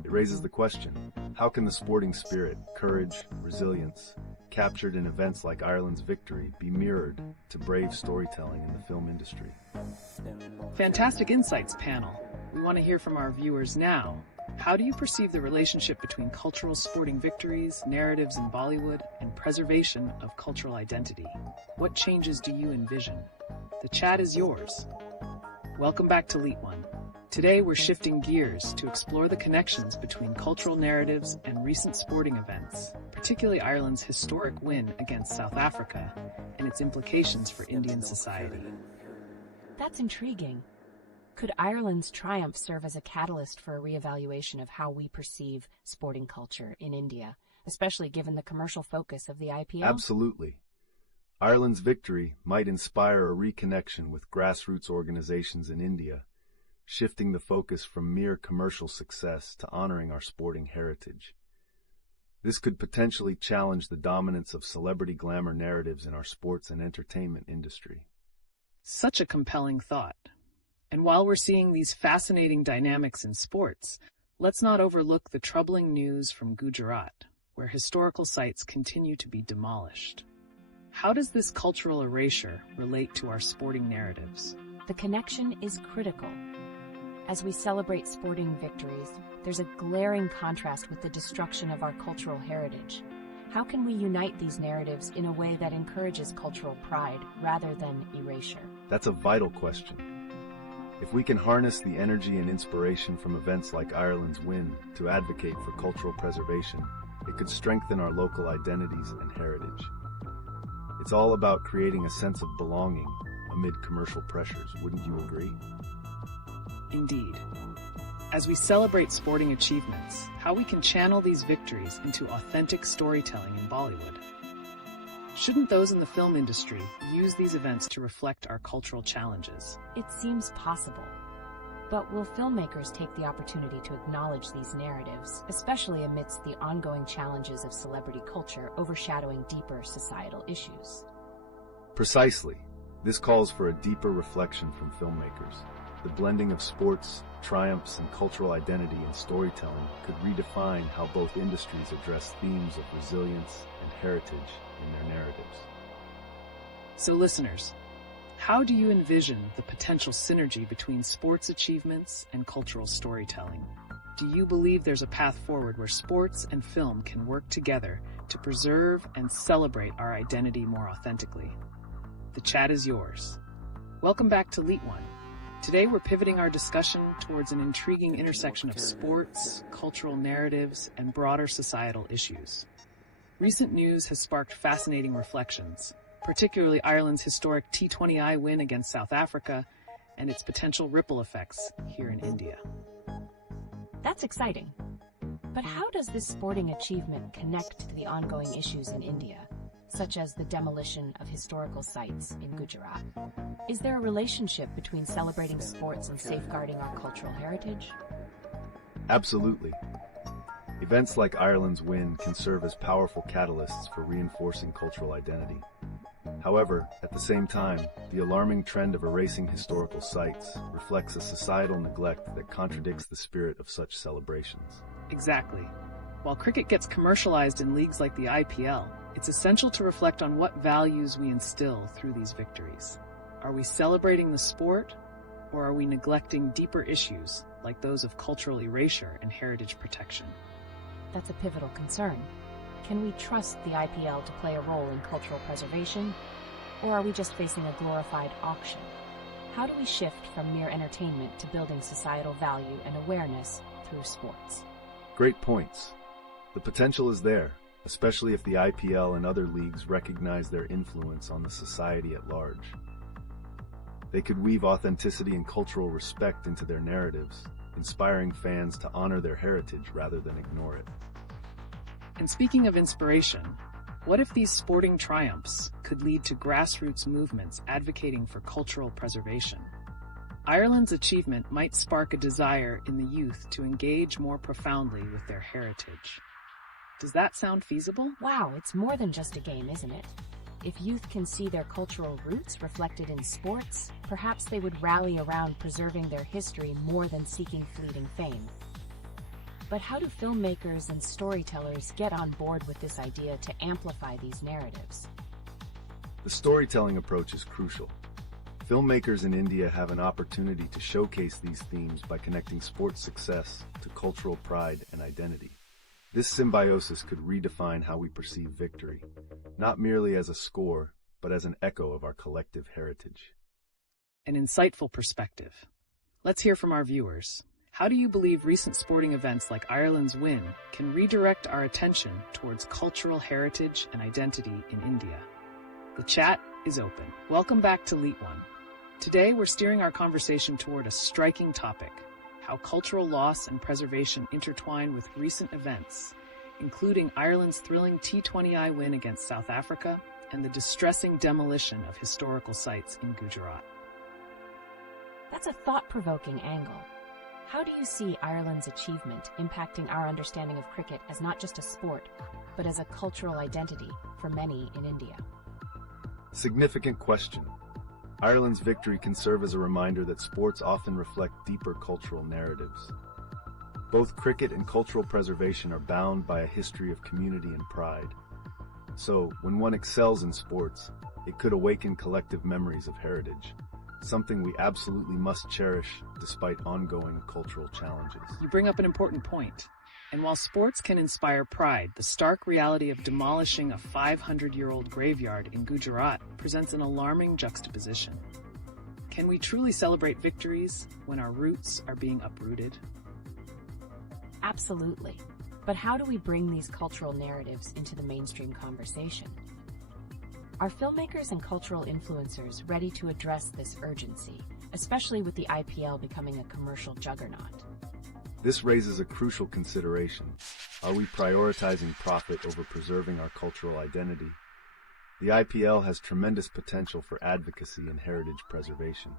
It raises the question, how can the sporting spirit, courage, resilience, captured in events like Ireland's victory, be mirrored to brave storytelling in the film industry? Fantastic insights, panel. We want to hear from our viewers now. How do you perceive the relationship between cultural sporting victories, narratives in Bollywood, and preservation of cultural identity? What changes do you envision? The chat is yours. Welcome back to LeetOne. Today we're shifting gears to explore the connections between cultural narratives and recent sporting events, particularly Ireland's historic win against South Africa and its implications for Indian society. That's intriguing. Could Ireland's triumph serve as a catalyst for a reevaluation of how we perceive sporting culture in India, especially given the commercial focus of the IPL? Absolutely. Ireland's victory might inspire a reconnection with grassroots organizations in India, shifting the focus from mere commercial success to honoring our sporting heritage. This could potentially challenge the dominance of celebrity glamour narratives in our sports and entertainment industry. Such a compelling thought. And while we're seeing these fascinating dynamics in sports, let's not overlook the troubling news from Gujarat, where historical sites continue to be demolished. How does this cultural erasure relate to our sporting narratives? The connection is critical. As we celebrate sporting victories, there's a glaring contrast with the destruction of our cultural heritage. How can we unite these narratives in a way that encourages cultural pride rather than erasure? That's a vital question. If we can harness the energy and inspiration from events like Ireland's win to advocate for cultural preservation, it could strengthen our local identities and heritage. It's all about creating a sense of belonging amid commercial pressures, wouldn't you agree? Indeed. As we celebrate sporting achievements, how we can channel these victories into authentic storytelling in Bollywood. Shouldn't those in the film industry use these events to reflect our cultural challenges? It seems possible. But will filmmakers take the opportunity to acknowledge these narratives, especially amidst the ongoing challenges of celebrity culture overshadowing deeper societal issues? Precisely. This calls for a deeper reflection from filmmakers. The blending of sports, triumphs, and cultural identity in storytelling could redefine how both industries address themes of resilience and heritage in their narratives. So listeners, how do you envision the potential synergy between sports achievements and cultural storytelling? Do you believe there's a path forward where sports and film can work together to preserve and celebrate our identity more authentically? The chat is yours. Welcome back to LeetOne. Today we're pivoting our discussion towards an intriguing intersection of sports, cultural narratives, and broader societal issues. Recent news has sparked fascinating reflections, particularly Ireland's historic T20I win against South Africa and its potential ripple effects here in India. That's exciting. But how does this sporting achievement connect to the ongoing issues in India, such as the demolition of historical sites in Gujarat? Is there a relationship between celebrating sports and safeguarding our cultural heritage? Absolutely. Events like Ireland's win can serve as powerful catalysts for reinforcing cultural identity. However, at the same time, the alarming trend of erasing historical sites reflects a societal neglect that contradicts the spirit of such celebrations. Exactly. While cricket gets commercialized in leagues like the IPL, it's essential to reflect on what values we instill through these victories. Are we celebrating the sport, or are we neglecting deeper issues like those of cultural erasure and heritage protection? That's a pivotal concern. Can we trust the IPL to play a role in cultural preservation, or are we just facing a glorified auction? How do we shift from mere entertainment to building societal value and awareness through sports? Great points. The potential is there, especially if the IPL and other leagues recognize their influence on the society at large. They could weave authenticity and cultural respect into their narratives, inspiring fans to honor their heritage rather than ignore it. And speaking of inspiration, what if these sporting triumphs could lead to grassroots movements advocating for cultural preservation? Ireland's achievement might spark a desire in the youth to engage more profoundly with their heritage. Does that sound feasible? Wow, it's more than just a game, isn't it? If youth can see their cultural roots reflected in sports, perhaps they would rally around preserving their history more than seeking fleeting fame. But how do filmmakers and storytellers get on board with this idea to amplify these narratives? The storytelling approach is crucial. Filmmakers in India have an opportunity to showcase these themes by connecting sports success to cultural pride and identity. This symbiosis could redefine how we perceive victory, not merely as a score, but as an echo of our collective heritage. An insightful perspective. Let's hear from our viewers. How do you believe recent sporting events like Ireland's win can redirect our attention towards cultural heritage and identity in India? The chat is open. Welcome back to LeetOne. Today we're steering our conversation toward a striking topic: how cultural loss and preservation intertwine with recent events, including Ireland's thrilling T20I win against South Africa and the distressing demolition of historical sites in Gujarat. That's a thought-provoking angle. How do you see Ireland's achievement impacting our understanding of cricket as not just a sport, but as a cultural identity for many in India? Significant question. Ireland's victory can serve as a reminder that sports often reflect deeper cultural narratives. Both cricket and cultural preservation are bound by a history of community and pride. So, when one excels in sports, it could awaken collective memories of heritage, something we absolutely must cherish despite ongoing cultural challenges. You bring up an important point. And while sports can inspire pride, the stark reality of demolishing a 500-year-old graveyard in Gujarat presents an alarming juxtaposition. Can we truly celebrate victories when our roots are being uprooted? Absolutely. But how do we bring these cultural narratives into the mainstream conversation? Are filmmakers and cultural influencers ready to address this urgency, especially with the IPL becoming a commercial juggernaut? This raises a crucial consideration. Are we prioritizing profit over preserving our cultural identity? The IPL has tremendous potential for advocacy and heritage preservation.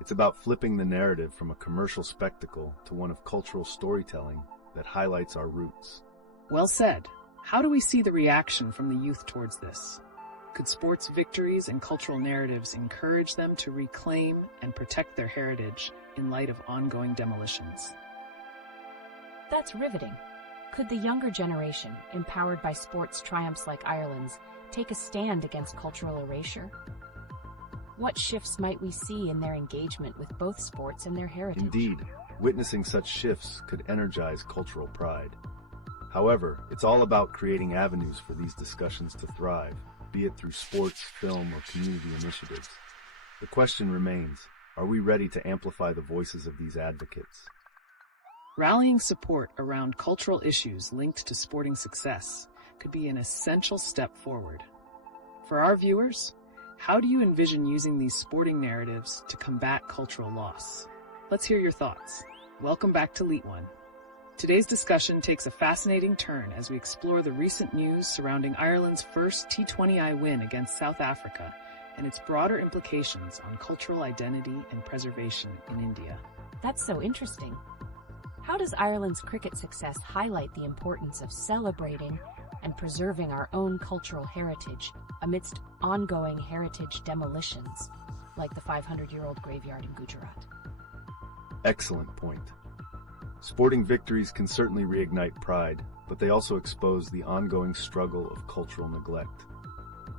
It's about flipping the narrative from a commercial spectacle to one of cultural storytelling that highlights our roots. Well said. How do we see the reaction from the youth towards this? Could sports victories and cultural narratives encourage them to reclaim and protect their heritage in light of ongoing demolitions? That's riveting. Could the younger generation, empowered by sports triumphs like Ireland's, take a stand against cultural erasure? What shifts might we see in their engagement with both sports and their heritage? Indeed, witnessing such shifts could energize cultural pride. However, it's all about creating avenues for these discussions to thrive, be it through sports, film, or community initiatives. The question remains, are we ready to amplify the voices of these advocates? Rallying support around cultural issues linked to sporting success could be an essential step forward. For our viewers, how do you envision using these sporting narratives to combat cultural loss? Let's hear your thoughts. Welcome back to LeetOne. Today's discussion takes a fascinating turn as we explore the recent news surrounding Ireland's first T20I win against South Africa and its broader implications on cultural identity and preservation in India. That's so interesting. How does Ireland's cricket success highlight the importance of celebrating and preserving our own cultural heritage amidst ongoing heritage demolitions, like the 500-year-old graveyard in Gujarat? Excellent point. Sporting victories can certainly reignite pride, but they also expose the ongoing struggle of cultural neglect.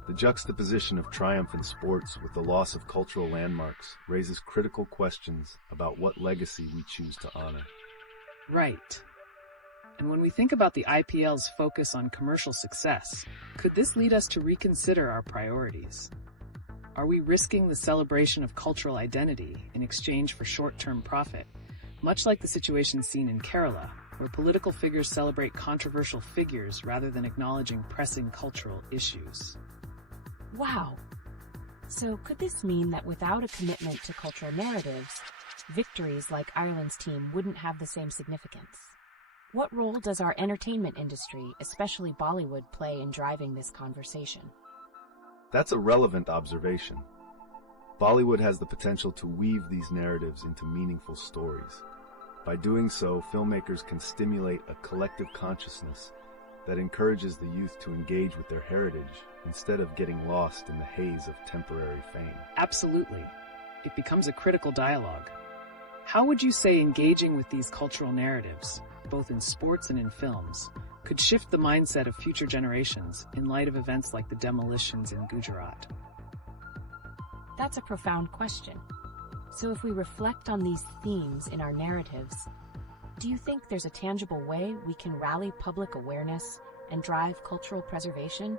The juxtaposition of triumph in sports with the loss of cultural landmarks raises critical questions about what legacy we choose to honor. Right. And when we think about the IPL's focus on commercial success, could this lead us to reconsider our priorities? Are we risking the celebration of cultural identity in exchange for short-term profit, much like the situation seen in Kerala, where political figures celebrate controversial figures rather than acknowledging pressing cultural issues? Wow. So could this mean that without a commitment to cultural narratives, victories like Ireland's team wouldn't have the same significance? What role does our entertainment industry, especially Bollywood, play in driving this conversation? That's a relevant observation. Bollywood has the potential to weave these narratives into meaningful stories. By doing so, filmmakers can stimulate a collective consciousness that encourages the youth to engage with their heritage instead of getting lost in the haze of temporary fame. Absolutely. It becomes a critical dialogue. How would you say engaging with these cultural narratives, both in sports and in films, could shift the mindset of future generations in light of events like the Demolitions in Gujarat? That's a profound question. So if we reflect on these themes in our narratives, do you think there's a tangible way we can rally public awareness and drive cultural preservation,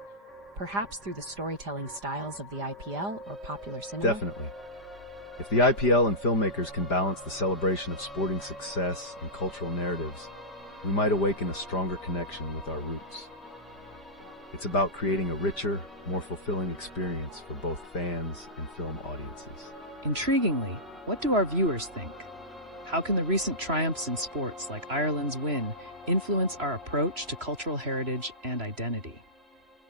perhaps through the storytelling styles of the IPL or popular cinema? Definitely. If the IPL and filmmakers can balance the celebration of sporting success and cultural narratives, we might awaken a stronger connection with our roots. It's about creating a richer, more fulfilling experience for both fans and film audiences. Intriguingly, what do our viewers think? How can the recent triumphs in sports, like Ireland's win, influence our approach to cultural heritage and identity?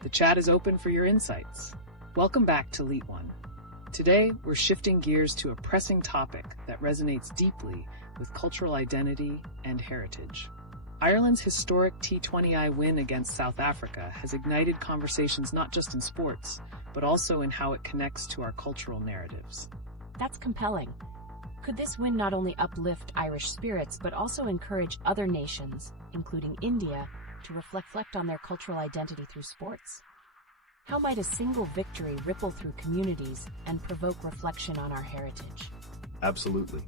The chat is open for your insights. Welcome back to LeetOne. Today, we're shifting gears to a pressing topic that resonates deeply with cultural identity and heritage. Ireland's historic T20I win against South Africa has ignited conversations not just in sports, but also in how it connects to our cultural narratives. That's compelling. Could this win not only uplift Irish spirits, but also encourage other nations, including India, to reflect on their cultural identity through sports? How might a single victory ripple through communities and provoke reflection on our heritage? Absolutely.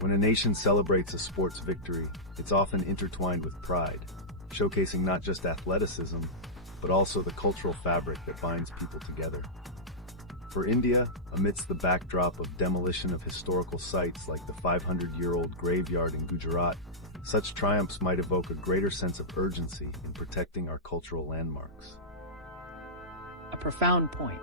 When a nation celebrates a sports victory, it's often intertwined with pride, showcasing not just athleticism, but also the cultural fabric that binds people together. For India, amidst the backdrop of demolition of historical sites like the 500-year-old graveyard in Gujarat, such triumphs might evoke a greater sense of urgency in protecting our cultural landmarks. A profound point.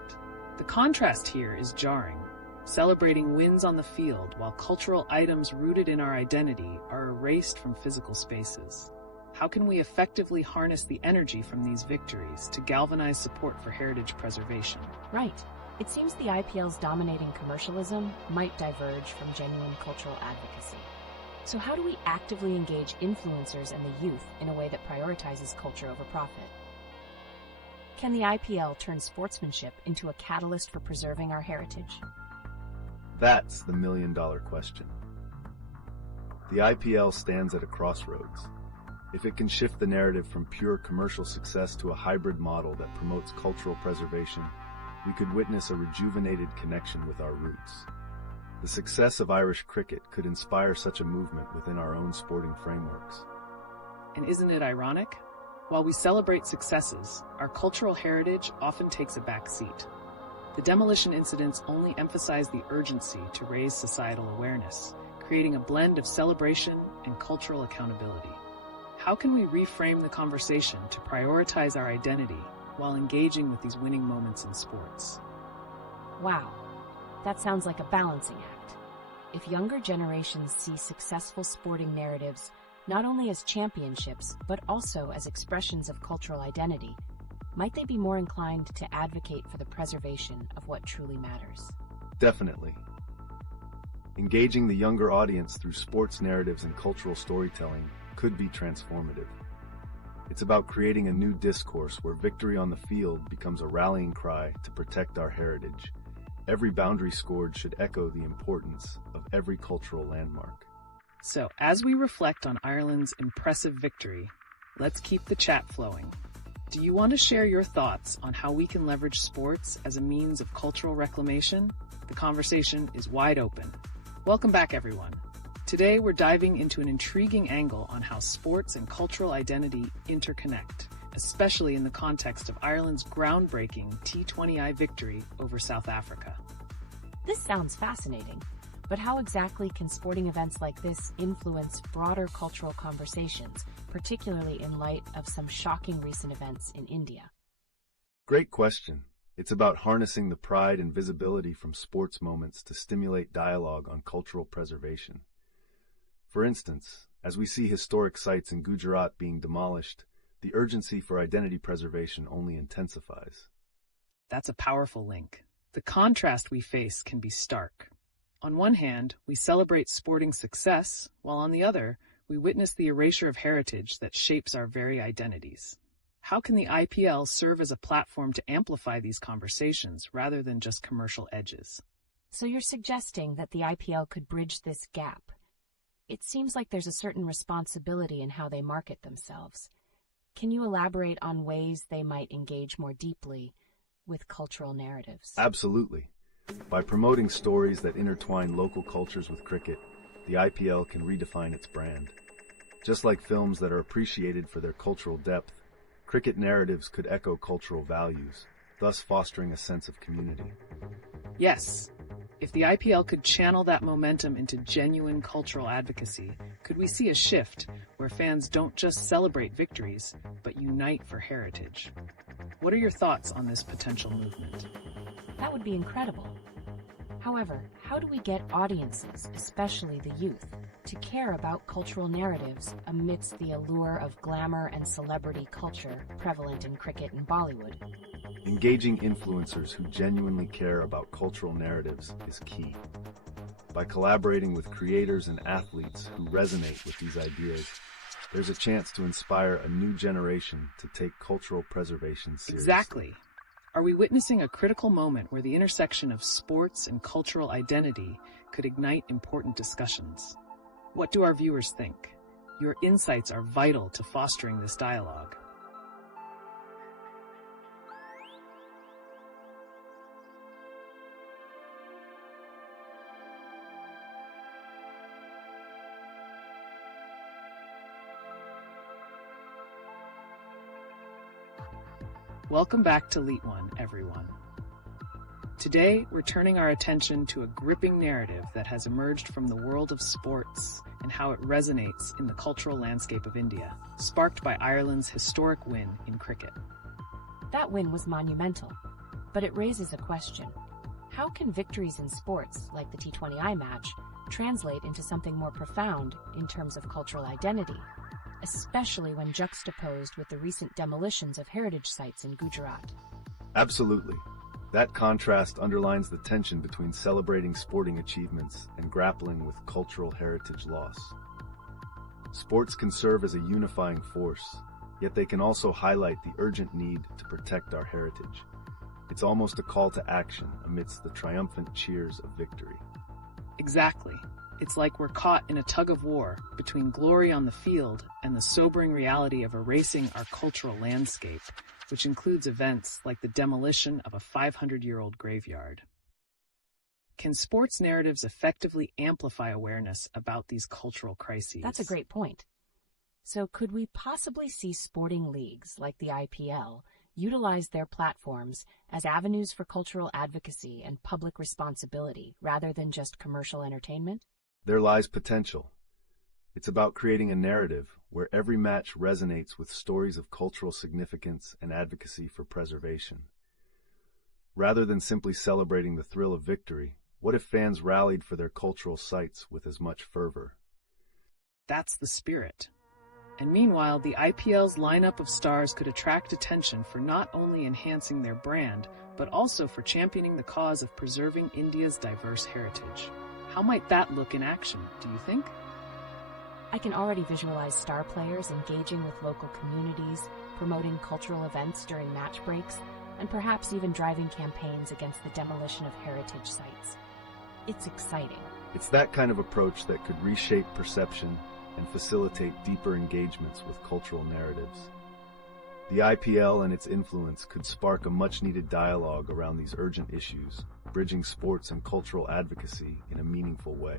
The contrast here is jarring. Celebrating wins on the field while cultural items rooted in our identity are erased from physical spaces. How can we effectively harness the energy from these victories to galvanize support for heritage preservation? Right. It seems the IPL's dominating commercialism might diverge from genuine cultural advocacy. So how do we actively engage influencers and the youth in a way that prioritizes culture over profit? Can the IPL turn sportsmanship into a catalyst for preserving our heritage? That's the million-dollar question. The IPL stands at a crossroads. If it can shift the narrative from pure commercial success to a hybrid model that promotes cultural preservation, we could witness a rejuvenated connection with our roots. The success of Irish cricket could inspire such a movement within our own sporting frameworks. And isn't it ironic? While we celebrate successes, our cultural heritage often takes a back seat. The demolition incidents only emphasize the urgency to raise societal awareness, creating a blend of celebration and cultural accountability. How can we reframe the conversation to prioritize our identity while engaging with these winning moments in sports? Wow, that sounds like a balancing act. If younger generations see successful sporting narratives not only as championships, but also as expressions of cultural identity, might they be more inclined to advocate for the preservation of what truly matters? Definitely. Engaging the younger audience through sports narratives and cultural storytelling could be transformative. It's about creating a new discourse where victory on the field becomes a rallying cry to protect our heritage. Every boundary scored should echo the importance of every cultural landmark. So, as we reflect on Ireland's impressive victory, let's keep the chat flowing. Do you want to share your thoughts on how we can leverage sports as a means of cultural reclamation? The conversation is wide open. Welcome back, everyone. Today, we're diving into an intriguing angle on how sports and cultural identity interconnect, especially in the context of Ireland's groundbreaking T20I victory over South Africa. This sounds fascinating, but how exactly can sporting events like this influence broader cultural conversations, particularly in light of some shocking recent events in India? Great question. It's about harnessing the pride and visibility from sports moments to stimulate dialogue on cultural preservation. For instance, as we see historic sites in Gujarat being demolished, the urgency for identity preservation only intensifies. That's a powerful link. The contrast we face can be stark. On one hand, we celebrate sporting success, while on the other, we witness the erasure of heritage that shapes our very identities. How can the IPL serve as a platform to amplify these conversations rather than just commercial edges? So you're suggesting that the IPL could bridge this gap. It seems like there's a certain responsibility in how they market themselves. Can you elaborate on ways they might engage more deeply with cultural narratives? Absolutely. By promoting stories that intertwine local cultures with cricket, the IPL can redefine its brand. Just like films that are appreciated for their cultural depth, cricket narratives could echo cultural values, thus fostering a sense of community. Yes. If the IPL could channel that momentum into genuine cultural advocacy, could we see a shift where fans don't just celebrate victories, but unite for heritage? What are your thoughts on this potential movement? That would be incredible. However, how do we get audiences, especially the youth, to care about cultural narratives amidst the allure of glamour and celebrity culture prevalent in cricket and Bollywood? Engaging influencers who genuinely care about cultural narratives is key. By collaborating with creators and athletes who resonate with these ideas, there's a chance to inspire a new generation to take cultural preservation seriously. Exactly. Are we witnessing a critical moment where the intersection of sports and cultural identity could ignite important discussions? What do our viewers think? Your insights are vital to fostering this dialogue. Welcome back to LeetOne, everyone. Today, we're turning our attention to a gripping narrative that has emerged from the world of sports and how it resonates in the cultural landscape of India, sparked by Ireland's historic win in cricket. That win was monumental, but it raises a question. How can victories in sports, like the T20I match, translate into something more profound in terms of cultural identity, especially when juxtaposed with the recent demolitions of heritage sites in Gujarat? Absolutely. That contrast underlines the tension between celebrating sporting achievements and grappling with cultural heritage loss. Sports can serve as a unifying force, yet they can also highlight the urgent need to protect our heritage. It's almost a call to action amidst the triumphant cheers of victory. Exactly. It's like we're caught in a tug-of-war between glory on the field and the sobering reality of erasing our cultural landscape, which includes events like the demolition of a 500-year-old graveyard. Can sports narratives effectively amplify awareness about these cultural crises? That's a great point. So could we possibly see sporting leagues like the IPL utilize their platforms as avenues for cultural advocacy and public responsibility rather than just commercial entertainment? There lies potential. It's about creating a narrative where every match resonates with stories of cultural significance and advocacy for preservation. Rather than simply celebrating the thrill of victory, what if fans rallied for their cultural sites with as much fervor? That's the spirit. And meanwhile, the IPL's lineup of stars could attract attention for not only enhancing their brand, but also for championing the cause of preserving India's diverse heritage. How might that look in action, do you think? I can already visualize star players engaging with local communities, promoting cultural events during match breaks, and perhaps even driving campaigns against the demolition of heritage sites. It's exciting. It's that kind of approach that could reshape perception and facilitate deeper engagements with cultural narratives. The IPL and its influence could spark a much-needed dialogue around these urgent issues, bridging sports and cultural advocacy in a meaningful way.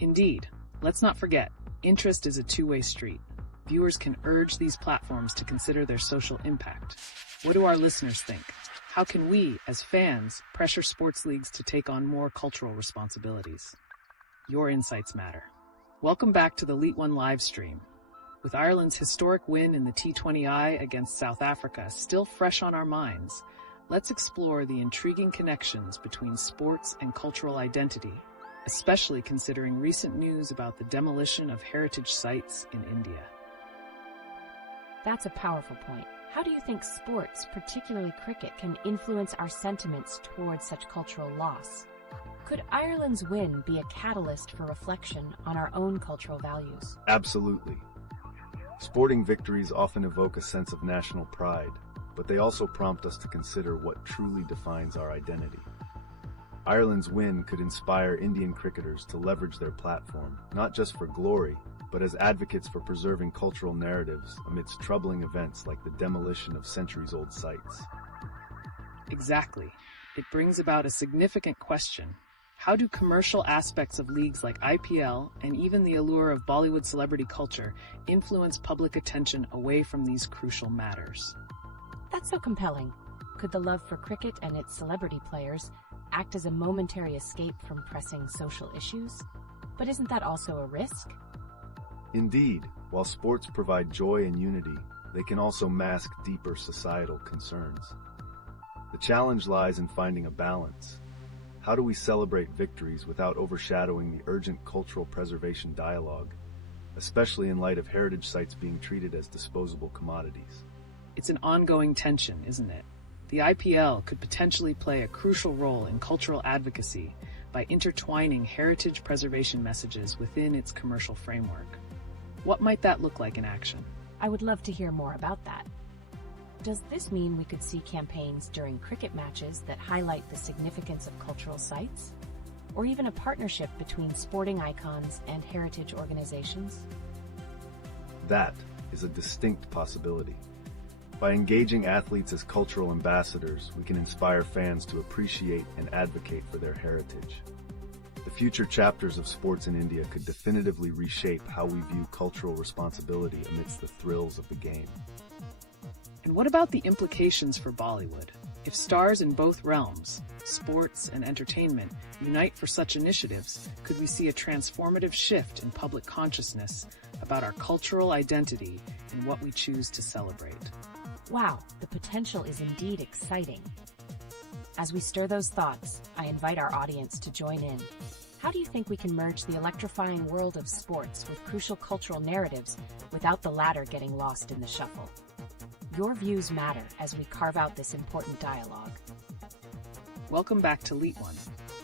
Indeed. Let's not forget, interest is a two-way street. Viewers can urge these platforms to consider their social impact. What do our listeners think? How can we, as fans, pressure sports leagues to take on more cultural responsibilities? Your insights matter. Welcome back to the LeetOne live stream. With Ireland's historic win in the T20I against South Africa still fresh on our minds, let's explore the intriguing connections between sports and cultural identity, especially considering recent news about the demolition of heritage sites in India. That's a powerful point. How do you think sports, particularly cricket, can influence our sentiments towards such cultural loss? Could Ireland's win be a catalyst for reflection on our own cultural values? Absolutely. Sporting victories often evoke a sense of national pride, but they also prompt us to consider what truly defines our identity. Ireland's win could inspire Indian cricketers to leverage their platform, not just for glory, but as advocates for preserving cultural narratives amidst troubling events like the demolition of centuries-old sites. Exactly. It brings about a significant question. How do commercial aspects of leagues like IPL and even the allure of Bollywood celebrity culture influence public attention away from these crucial matters? That's so compelling. Could the love for cricket and its celebrity players act as a momentary escape from pressing social issues? But isn't that also a risk? Indeed, while sports provide joy and unity, they can also mask deeper societal concerns. The challenge lies in finding a balance. How do we celebrate victories without overshadowing the urgent cultural preservation dialogue, especially in light of heritage sites being treated as disposable commodities? It's an ongoing tension, isn't it? The IPL could potentially play a crucial role in cultural advocacy by intertwining heritage preservation messages within its commercial framework. What might that look like in action? I would love to hear more about that. Does this mean we could see campaigns during cricket matches that highlight the significance of cultural sites? Or even a partnership between sporting icons and heritage organizations? That is a distinct possibility. By engaging athletes as cultural ambassadors, we can inspire fans to appreciate and advocate for their heritage. The future chapters of sports in India could definitively reshape how we view cultural responsibility amidst the thrills of the game. And what about the implications for Bollywood? If stars in both realms, sports and entertainment, unite for such initiatives, could we see a transformative shift in public consciousness about our cultural identity and what we choose to celebrate? Wow, the potential is indeed exciting. As we stir those thoughts, I invite our audience to join in. How do you think we can merge the electrifying world of sports with crucial cultural narratives without the latter getting lost in the shuffle? Your views matter as we carve out this important dialogue. Welcome back to LeetOne.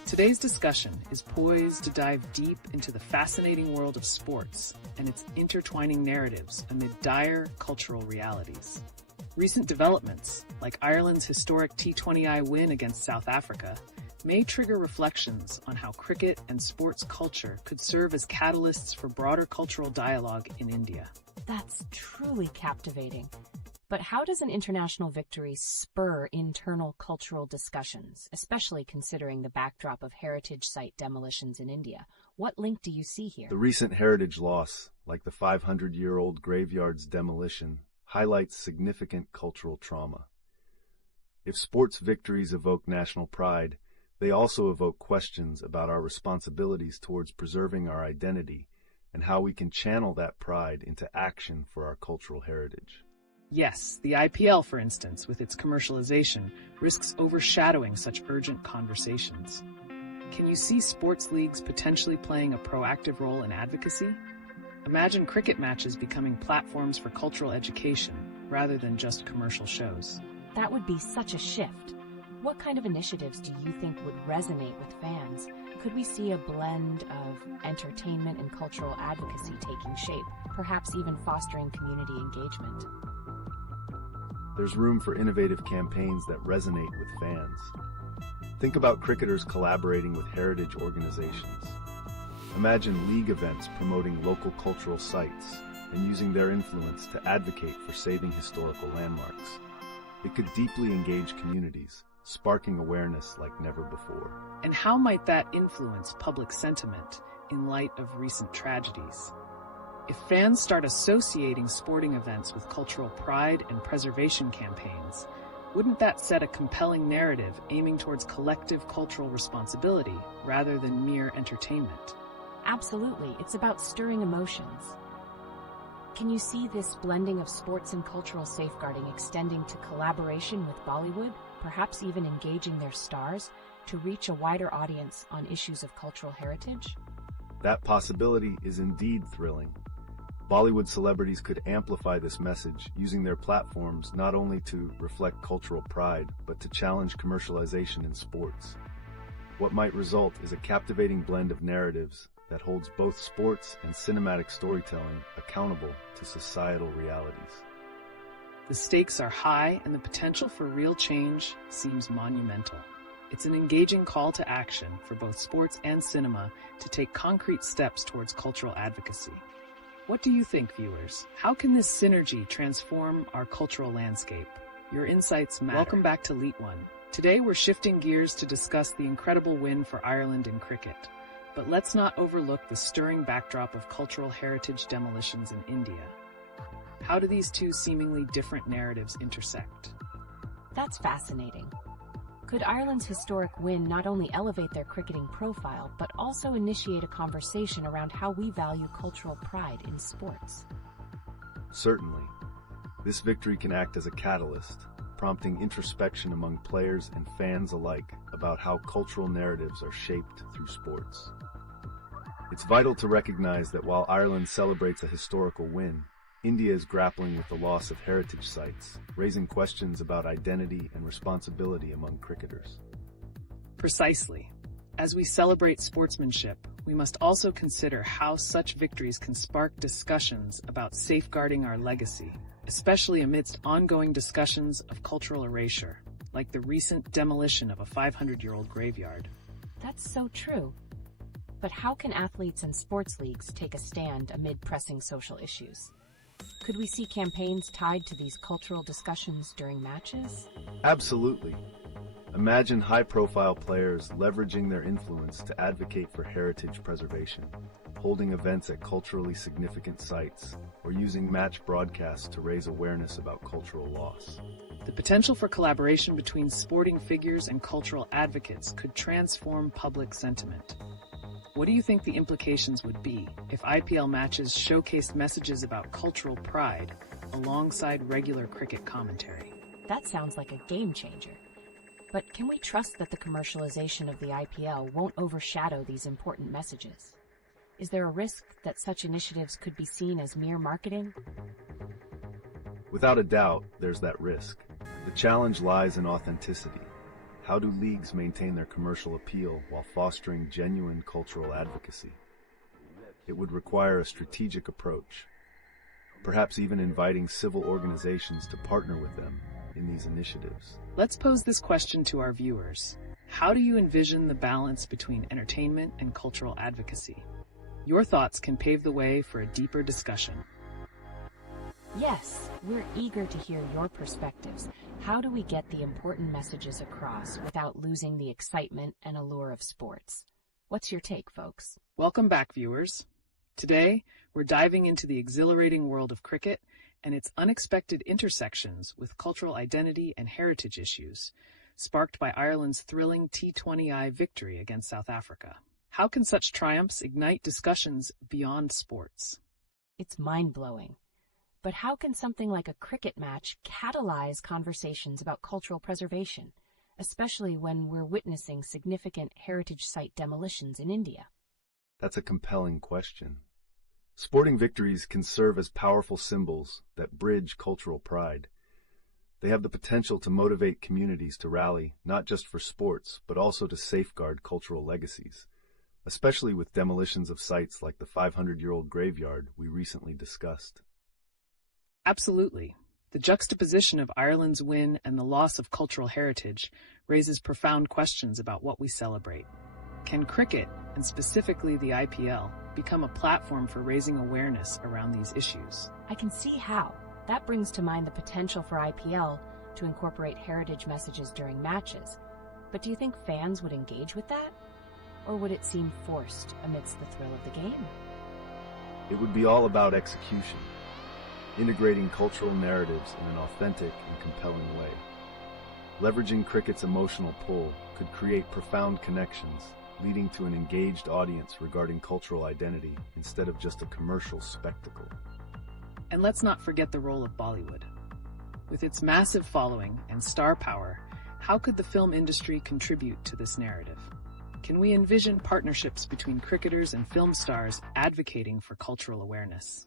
Today's discussion is poised to dive deep into the fascinating world of sports and its intertwining narratives amid dire cultural realities. Recent developments, like Ireland's historic T20I win against South Africa, may trigger reflections on how cricket and sports culture could serve as catalysts for broader cultural dialogue in India. That's truly captivating. But how does an international victory spur internal cultural discussions, especially considering the backdrop of heritage site demolitions in India? What link do you see here? The recent heritage loss, like the 500-year-old graveyard's demolition, highlights significant cultural trauma. If sports victories evoke national pride, they also evoke questions about our responsibilities towards preserving our identity and how we can channel that pride into action for our cultural heritage. Yes, the IPL, for instance, with its commercialization, risks overshadowing such urgent conversations. Can you see sports leagues potentially playing a proactive role in advocacy? Imagine cricket matches becoming platforms for cultural education rather than just commercial shows. That would be such a shift. What kind of initiatives do you think would resonate with fans? Could we see a blend of entertainment and cultural advocacy taking shape, perhaps even fostering community engagement? There's room for innovative campaigns that resonate with fans. Think about cricketers collaborating with heritage organizations. Imagine league events promoting local cultural sites and using their influence to advocate for saving historical landmarks. It could deeply engage communities, sparking awareness like never before. And how might that influence public sentiment in light of recent tragedies? If fans start associating sporting events with cultural pride and preservation campaigns, wouldn't that set a compelling narrative aiming towards collective cultural responsibility rather than mere entertainment? Absolutely, it's about stirring emotions. Can you see this blending of sports and cultural safeguarding extending to collaboration with Bollywood, perhaps even engaging their stars to reach a wider audience on issues of cultural heritage? That possibility is indeed thrilling. Bollywood celebrities could amplify this message using their platforms not only to reflect cultural pride, but to challenge commercialization in sports. What might result is a captivating blend of narratives that holds both sports and cinematic storytelling accountable to societal realities. The stakes are high and the potential for real change seems monumental. It's an engaging call to action for both sports and cinema to take concrete steps towards cultural advocacy. What do you think, viewers? How can this synergy transform our cultural landscape? Your insights matter. Welcome back to LeetOne. Today we're shifting gears to discuss the incredible win for Ireland in cricket. But let's not overlook the stirring backdrop of cultural heritage demolitions in India. How do these two seemingly different narratives intersect? That's fascinating. Could Ireland's historic win not only elevate their cricketing profile, but also initiate a conversation around how we value cultural pride in sports? Certainly. This victory can act as a catalyst, prompting introspection among players and fans alike about how cultural narratives are shaped through sports. It's vital to recognize that while Ireland celebrates a historical win, India is grappling with the loss of heritage sites, raising questions about identity and responsibility among cricketers. Precisely. As we celebrate sportsmanship, we must also consider how such victories can spark discussions about safeguarding our legacy, especially amidst ongoing discussions of cultural erasure, like the recent demolition of a 500-year-old graveyard. That's so true. But how can athletes and sports leagues take a stand amid pressing social issues? Could we see campaigns tied to these cultural discussions during matches? Absolutely. Imagine high-profile players leveraging their influence to advocate for heritage preservation, holding events at culturally significant sites, or using match broadcasts to raise awareness about cultural loss. The potential for collaboration between sporting figures and cultural advocates could transform public sentiment. What do you think the implications would be if IPL matches showcased messages about cultural pride alongside regular cricket commentary? That sounds like a game changer. But can we trust that the commercialization of the IPL won't overshadow these important messages? Is there a risk that such initiatives could be seen as mere marketing? Without a doubt, there's that risk. The challenge lies in authenticity. How do leagues maintain their commercial appeal while fostering genuine cultural advocacy? It would require a strategic approach, perhaps even inviting civil organizations to partner with them in these initiatives. Let's pose this question to our viewers. How do you envision the balance between entertainment and cultural advocacy? Your thoughts can pave the way for a deeper discussion. Yes, we're eager to hear your perspectives. How do we get the important messages across without losing the excitement and allure of sports? What's your take, folks? Welcome back, viewers. Today, we're diving into the exhilarating world of cricket and its unexpected intersections with cultural identity and heritage issues, sparked by Ireland's thrilling T20I victory against South Africa. How can such triumphs ignite discussions beyond sports? It's mind-blowing. But how can something like a cricket match catalyze conversations about cultural preservation, especially when we're witnessing significant heritage site demolitions in India? That's a compelling question. Sporting victories can serve as powerful symbols that bridge cultural pride. They have the potential to motivate communities to rally, not just for sports, but also to safeguard cultural legacies, especially with demolitions of sites like the 500-year-old graveyard we recently discussed. Absolutely. The juxtaposition of Ireland's win and the loss of cultural heritage raises profound questions about what we celebrate. Can cricket, and specifically the IPL, become a platform for raising awareness around these issues? I can see how. That brings to mind the potential for IPL to incorporate heritage messages during matches. But do you think fans would engage with that? Or would it seem forced amidst the thrill of the game? It would be all about execution, integrating cultural narratives in an authentic and compelling way. Leveraging cricket's emotional pull could create profound connections, leading to an engaged audience regarding cultural identity instead of just a commercial spectacle. And let's not forget the role of Bollywood. With its massive following and star power, how could the film industry contribute to this narrative? Can we envision partnerships between cricketers and film stars advocating for cultural awareness?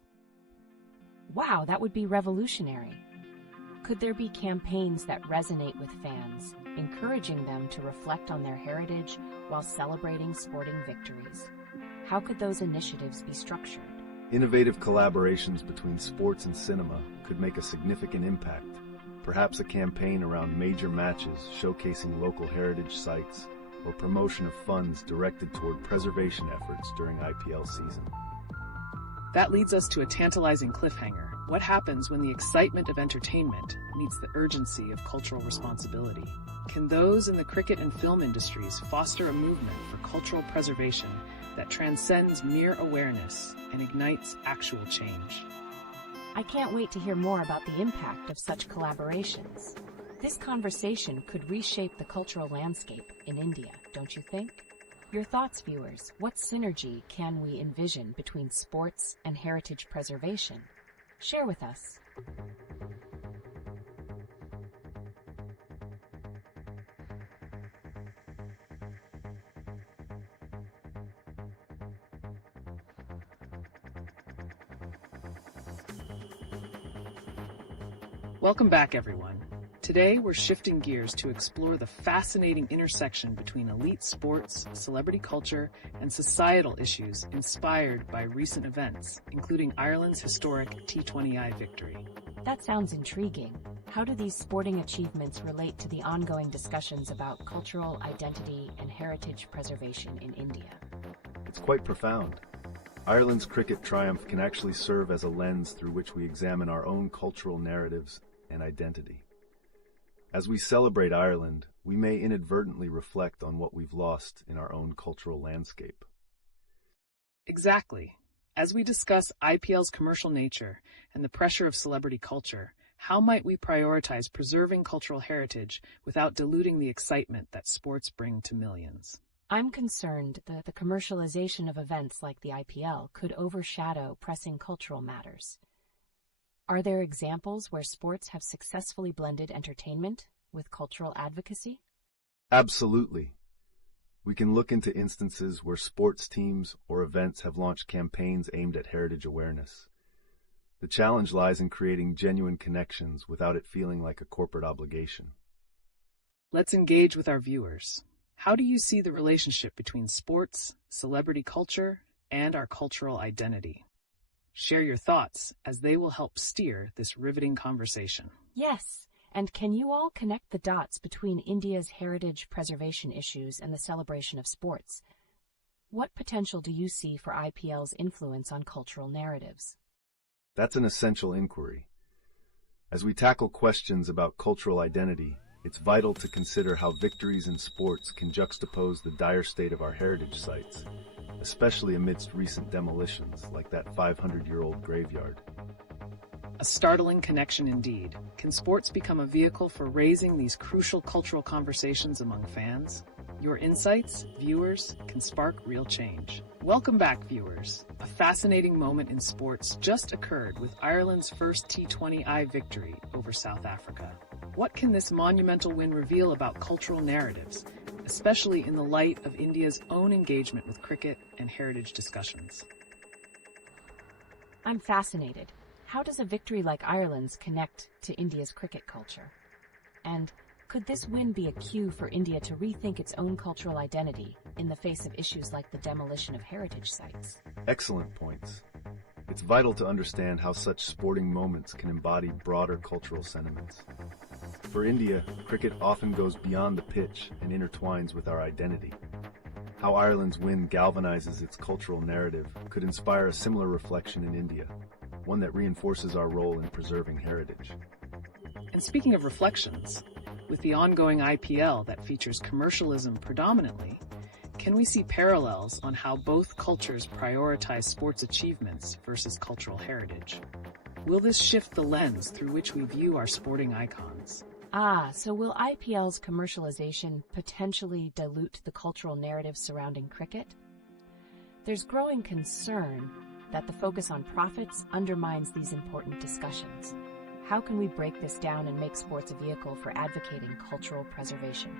Wow, that would be revolutionary. Could there be campaigns that resonate with fans, encouraging them to reflect on their heritage while celebrating sporting victories? How could those initiatives be structured? Innovative collaborations between sports and cinema could make a significant impact. Perhaps a campaign around major matches showcasing local heritage sites, or promotion of funds directed toward preservation efforts during IPL season. That leads us to a tantalizing cliffhanger. What happens when the excitement of entertainment meets the urgency of cultural responsibility? Can those in the cricket and film industries foster a movement for cultural preservation that transcends mere awareness and ignites actual change? I can't wait to hear more about the impact of such collaborations. This conversation could reshape the cultural landscape in India, don't you think? Your thoughts, viewers. What synergy can we envision between sports and heritage preservation? Share with us. Welcome back, everyone. Today, we're shifting gears to explore the fascinating intersection between elite sports, celebrity culture, and societal issues inspired by recent events, including Ireland's historic T20I victory. That sounds intriguing. How do these sporting achievements relate to the ongoing discussions about cultural identity and heritage preservation in India? It's quite profound. Ireland's cricket triumph can actually serve as a lens through which we examine our own cultural narratives and identity. As we celebrate Ireland, we may inadvertently reflect on what we've lost in our own cultural landscape. Exactly. As we discuss IPL's commercial nature and the pressure of celebrity culture, how might we prioritize preserving cultural heritage without diluting the excitement that sports bring to millions? I'm concerned that the commercialization of events like the IPL could overshadow pressing cultural matters. Are there examples where sports have successfully blended entertainment with cultural advocacy? Absolutely. We can look into instances where sports teams or events have launched campaigns aimed at heritage awareness. The challenge lies in creating genuine connections without it feeling like a corporate obligation. Let's engage with our viewers. How do you see the relationship between sports, celebrity culture, and our cultural identity? Share your thoughts, as they will help steer this riveting conversation. Yes, and can you all connect the dots between India's heritage preservation issues and the celebration of sports? What potential do you see for IPL's influence on cultural narratives? That's an essential inquiry. As we tackle questions about cultural identity, it's vital to consider how victories in sports can juxtapose the dire state of our heritage sites, especially amidst recent demolitions like that 500-year-old graveyard. A startling connection indeed. Can sports become a vehicle for raising these crucial cultural conversations among fans? Your insights, viewers, can spark real change. Welcome back, viewers. A fascinating moment in sports just occurred with Ireland's first T20I victory over South Africa. What can this monumental win reveal about cultural narratives, especially in the light of India's own engagement with cricket and heritage discussions? I'm fascinated. How does a victory like Ireland's connect to India's cricket culture? And could this win be a cue for India to rethink its own cultural identity in the face of issues like the demolition of heritage sites? Excellent points. It's vital to understand how such sporting moments can embody broader cultural sentiments. For India, cricket often goes beyond the pitch and intertwines with our identity. How Ireland's win galvanizes its cultural narrative could inspire a similar reflection in India, one that reinforces our role in preserving heritage. And speaking of reflections, with the ongoing IPL that features commercialism predominantly, can we see parallels on how both cultures prioritize sports achievements versus cultural heritage? Will this shift the lens through which we view our sporting icons? So will IPL's commercialization potentially dilute the cultural narrative surrounding cricket? There's growing concern that the focus on profits undermines these important discussions. How can we break this down and make sports a vehicle for advocating cultural preservation?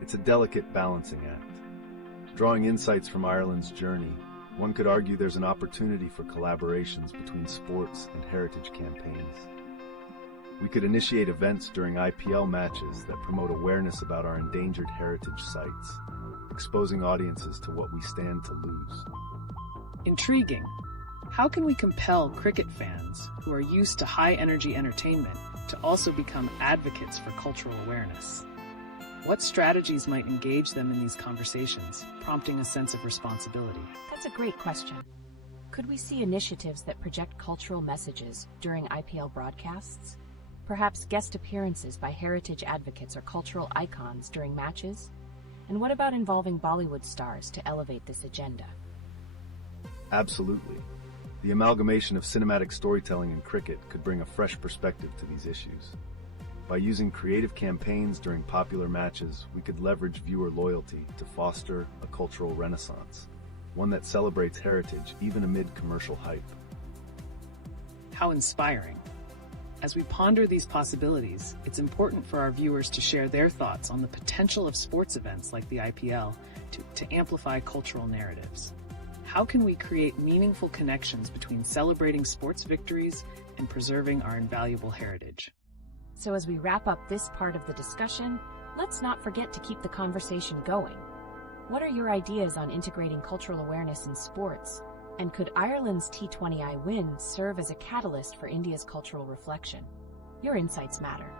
It's a delicate balancing act. Drawing insights from Ireland's journey, one could argue there's an opportunity for collaborations between sports and heritage campaigns. We could initiate events during IPL matches that promote awareness about our endangered heritage sites, exposing audiences to what we stand to lose. Intriguing. How can we compel cricket fans, who are used to high-energy entertainment, to also become advocates for cultural awareness? What strategies might engage them in these conversations, prompting a sense of responsibility? That's a great question. Could we see initiatives that project cultural messages during IPL broadcasts? Perhaps guest appearances by heritage advocates or cultural icons during matches? And what about involving Bollywood stars to elevate this agenda? Absolutely. The amalgamation of cinematic storytelling and cricket could bring a fresh perspective to these issues. By using creative campaigns during popular matches, we could leverage viewer loyalty to foster a cultural renaissance, one that celebrates heritage even amid commercial hype. How inspiring. As we ponder these possibilities, it's important for our viewers to share their thoughts on the potential of sports events like the IPL to amplify cultural narratives. How can we create meaningful connections between celebrating sports victories and preserving our invaluable heritage? So as we wrap up this part of the discussion, let's not forget to keep the conversation going. What are your ideas on integrating cultural awareness in sports? And could Ireland's T20I win serve as a catalyst for India's cultural reflection? Your insights matter.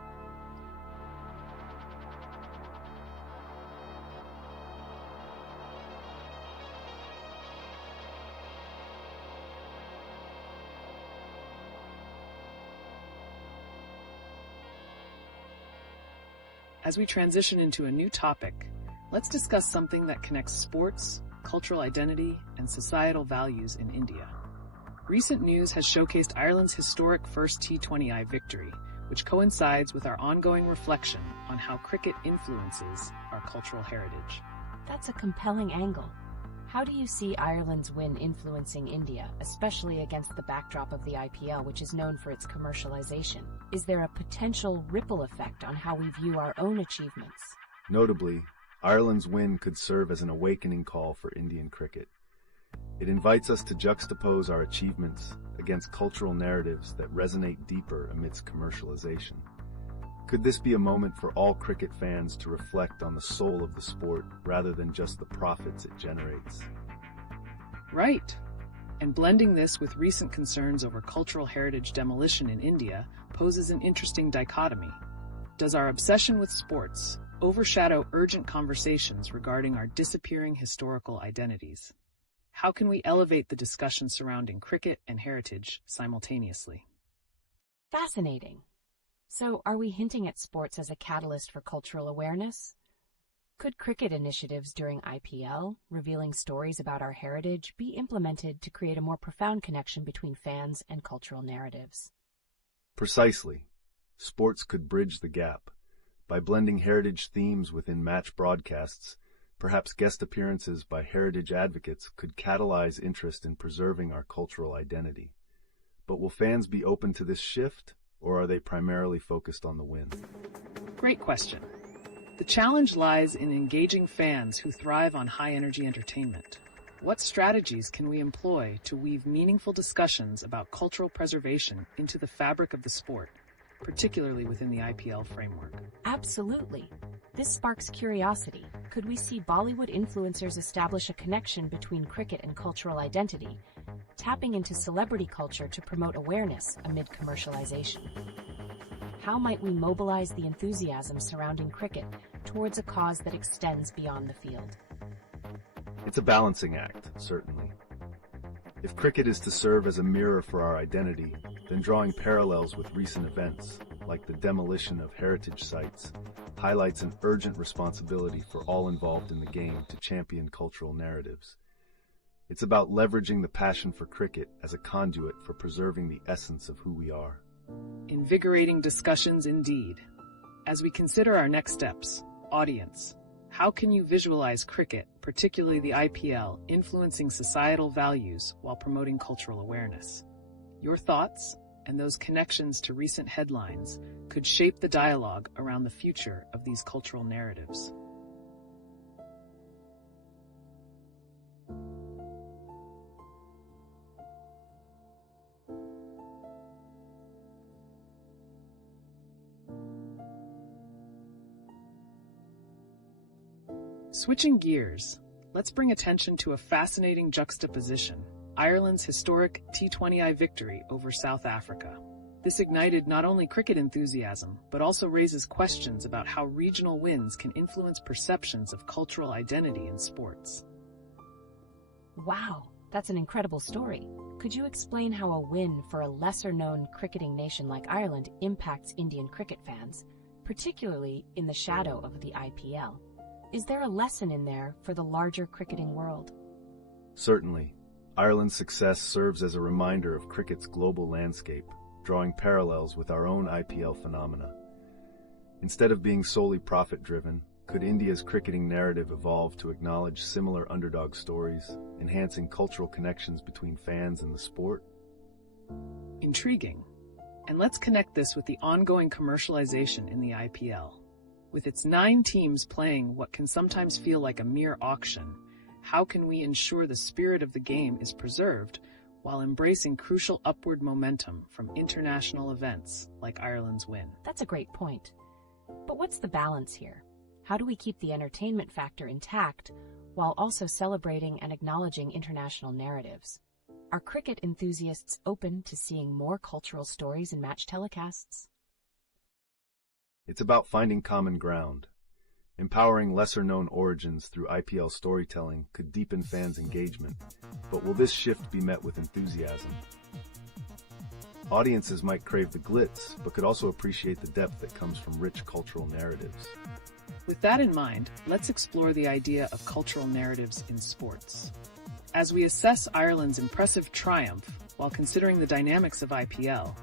As we transition into a new topic, let's discuss something that connects sports, cultural identity, and societal values in India. Recent news has showcased Ireland's historic first T20I victory, which coincides with our ongoing reflection on how cricket influences our cultural heritage. That's a compelling angle. How do you see Ireland's win influencing India, especially against the backdrop of the IPL, which is known for its commercialization? Is there a potential ripple effect on how we view our own achievements? Notably, Ireland's win could serve as an awakening call for Indian cricket. It invites us to juxtapose our achievements against cultural narratives that resonate deeper amidst commercialization. Could this be a moment for all cricket fans to reflect on the soul of the sport rather than just the profits it generates? Right. And blending this with recent concerns over cultural heritage demolition in India poses an interesting dichotomy. Does our obsession with sports overshadow urgent conversations regarding our disappearing historical identities? How can we elevate the discussion surrounding cricket and heritage simultaneously? Fascinating. So, are we hinting at sports as a catalyst for cultural awareness? Could cricket initiatives during IPL, revealing stories about our heritage, be implemented to create a more profound connection between fans and cultural narratives? Precisely. Sports could bridge the gap. By blending heritage themes within match broadcasts, perhaps guest appearances by heritage advocates could catalyze interest in preserving our cultural identity. But will fans be open to this shift, or are they primarily focused on the win? Great question. The challenge lies in engaging fans who thrive on high-energy entertainment. What strategies can we employ to weave meaningful discussions about cultural preservation into the fabric of the sport, particularly within the IPL framework? Absolutely. This sparks curiosity. Could we see Bollywood influencers establish a connection between cricket and cultural identity, tapping into celebrity culture to promote awareness amid commercialization? How might we mobilize the enthusiasm surrounding cricket towards a cause that extends beyond the field? It's a balancing act, certainly. If cricket is to serve as a mirror for our identity, then drawing parallels with recent events, like the demolition of heritage sites, highlights an urgent responsibility for all involved in the game to champion cultural narratives. It's about leveraging the passion for cricket as a conduit for preserving the essence of who we are. Invigorating discussions indeed. As we consider our next steps, audience, how can you visualize cricket, particularly the IPL, influencing societal values while promoting cultural awareness? Your thoughts and those connections to recent headlines could shape the dialogue around the future of these cultural narratives. Switching gears, let's bring attention to a fascinating juxtaposition. Ireland's historic T20I victory over South Africa. This ignited not only cricket enthusiasm, but also raises questions about how regional wins can influence perceptions of cultural identity in sports. Wow, that's an incredible story. Could you explain how a win for a lesser-known cricketing nation like Ireland impacts Indian cricket fans, particularly in the shadow of the IPL? Is there a lesson in there for the larger cricketing world? Certainly. Ireland's success serves as a reminder of cricket's global landscape, drawing parallels with our own IPL phenomena. Instead of being solely profit-driven, could India's cricketing narrative evolve to acknowledge similar underdog stories, enhancing cultural connections between fans and the sport? Intriguing. And let's connect this with the ongoing commercialization in the IPL. With its 9 teams playing what can sometimes feel like a mere auction, how can we ensure the spirit of the game is preserved while embracing crucial upward momentum from international events like Ireland's win? That's a great point. But what's the balance here? How do we keep the entertainment factor intact while also celebrating and acknowledging international narratives? Are cricket enthusiasts open to seeing more cultural stories in match telecasts? It's about finding common ground. Empowering lesser-known origins through IPL storytelling could deepen fans' engagement, but will this shift be met with enthusiasm? Audiences might crave the glitz, but could also appreciate the depth that comes from rich cultural narratives. With that in mind, let's explore the idea of cultural narratives in sports. As we assess Ireland's impressive triumph while considering the dynamics of IPL,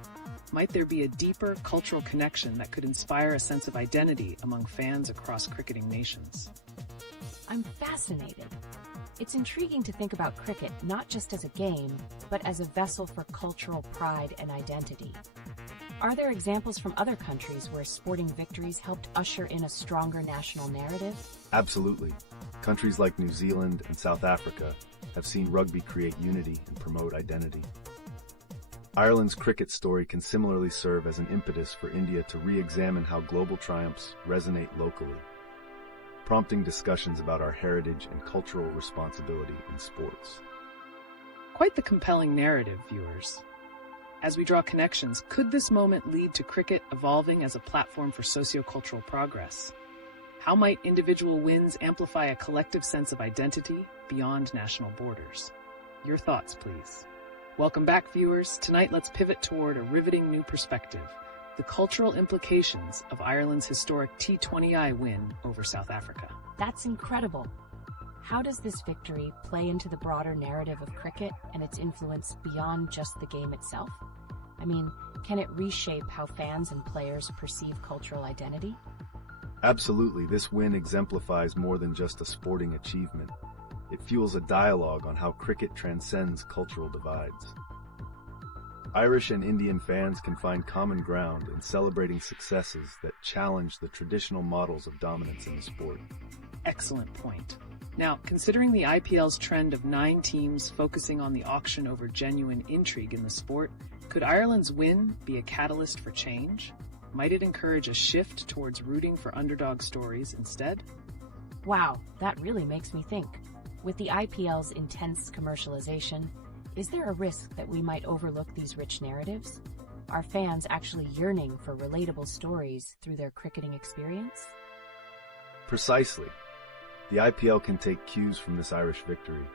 might there be a deeper cultural connection that could inspire a sense of identity among fans across cricketing nations? I'm fascinated. It's intriguing to think about cricket not just as a game, but as a vessel for cultural pride and identity. Are there examples from other countries where sporting victories helped usher in a stronger national narrative? Absolutely. Countries like New Zealand and South Africa have seen rugby create unity and promote identity. Ireland's cricket story can similarly serve as an impetus for India to re-examine how global triumphs resonate locally, prompting discussions about our heritage and cultural responsibility in sports. Quite the compelling narrative, viewers. As we draw connections, could this moment lead to cricket evolving as a platform for sociocultural progress? How might individual wins amplify a collective sense of identity beyond national borders? Your thoughts, please. Welcome back, viewers. Tonight, let's pivot toward a riveting new perspective, the cultural implications of Ireland's historic T20I win over South Africa. That's incredible. How does this victory play into the broader narrative of cricket and its influence beyond just the game itself? I mean, can it reshape how fans and players perceive cultural identity? Absolutely, this win exemplifies more than just a sporting achievement. It fuels a dialogue on how cricket transcends cultural divides. Irish and Indian fans can find common ground in celebrating successes that challenge the traditional models of dominance in the sport. Excellent point. Now, considering the IPL's trend of 9 teams focusing on the auction over genuine intrigue in the sport, could Ireland's win be a catalyst for change? Might it encourage a shift towards rooting for underdog stories instead? Wow, that really makes me think. With the IPL's intense commercialization, is there a risk that we might overlook these rich narratives? Are fans actually yearning for relatable stories through their cricketing experience? Precisely. The IPL can take cues from this Irish victory.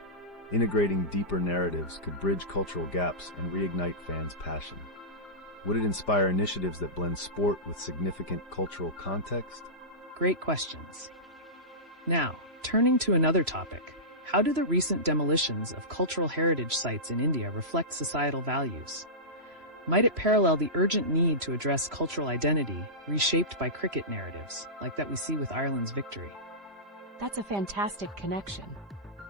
Integrating deeper narratives could bridge cultural gaps and reignite fans' passion. Would it inspire initiatives that blend sport with significant cultural context? Great questions. Now, turning to another topic, how do the recent demolitions of cultural heritage sites in India reflect societal values? Might it parallel the urgent need to address cultural identity reshaped by cricket narratives, like that we see with Ireland's victory? That's a fantastic connection.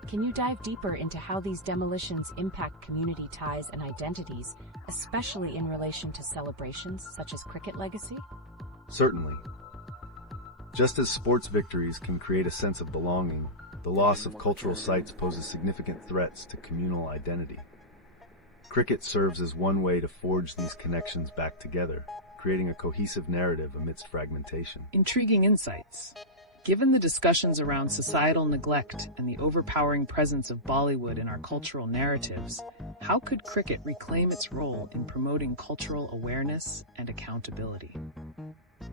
Can you dive deeper into how these demolitions impact community ties and identities, especially in relation to celebrations such as cricket legacy? Certainly. Just as sports victories can create a sense of belonging, the loss of cultural sites poses significant threats to communal identity. Cricket serves as one way to forge these connections back together, creating a cohesive narrative amidst fragmentation. Intriguing insights. Given the discussions around societal neglect and the overpowering presence of Bollywood in our cultural narratives, how could cricket reclaim its role in promoting cultural awareness and accountability?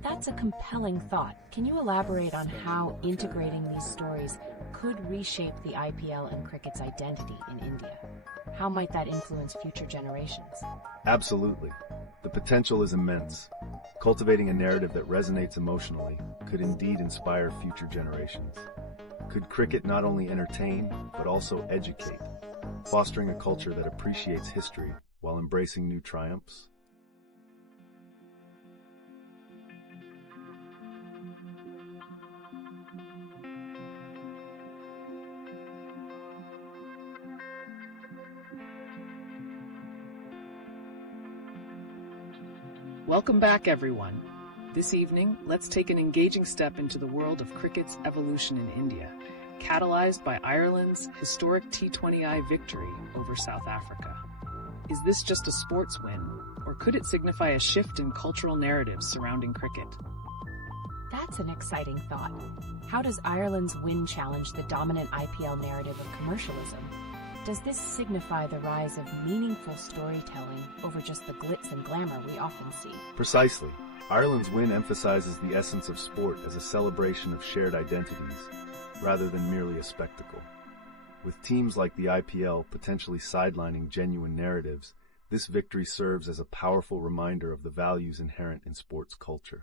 That's a compelling thought. Can you elaborate on how integrating these stories could reshape the IPL and cricket's identity in India? How might that influence future generations? Absolutely. The potential is immense. Cultivating a narrative that resonates emotionally could indeed inspire future generations. Could cricket not only entertain, but also educate, fostering a culture that appreciates history while embracing new triumphs? Welcome back, everyone. This evening, let's take an engaging step into the world of cricket's evolution in India, catalyzed by Ireland's historic T20I victory over South Africa. Is this just a sports win, or could it signify a shift in cultural narratives surrounding cricket? That's an exciting thought. How does Ireland's win challenge the dominant IPL narrative of commercialism? Does this signify the rise of meaningful storytelling over just the glitz and glamour we often see? Precisely. Ireland's win emphasizes the essence of sport as a celebration of shared identities, rather than merely a spectacle. With teams like the IPL potentially sidelining genuine narratives, this victory serves as a powerful reminder of the values inherent in sports culture.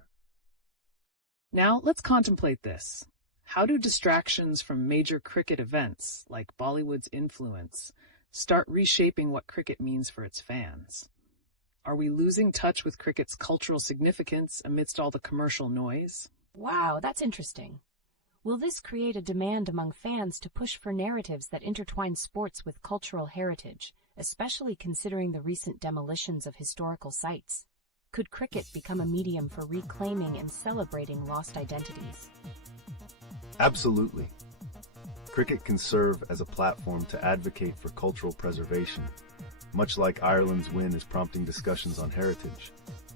Now, let's contemplate this. How do distractions from major cricket events, like Bollywood's influence, start reshaping what cricket means for its fans? Are we losing touch with cricket's cultural significance amidst all the commercial noise? Wow, that's interesting. Will this create a demand among fans to push for narratives that intertwine sports with cultural heritage, especially considering the recent demolitions of historical sites? Could cricket become a medium for reclaiming and celebrating lost identities? Absolutely. Cricket can serve as a platform to advocate for cultural preservation. Much like Ireland's win is prompting discussions on heritage,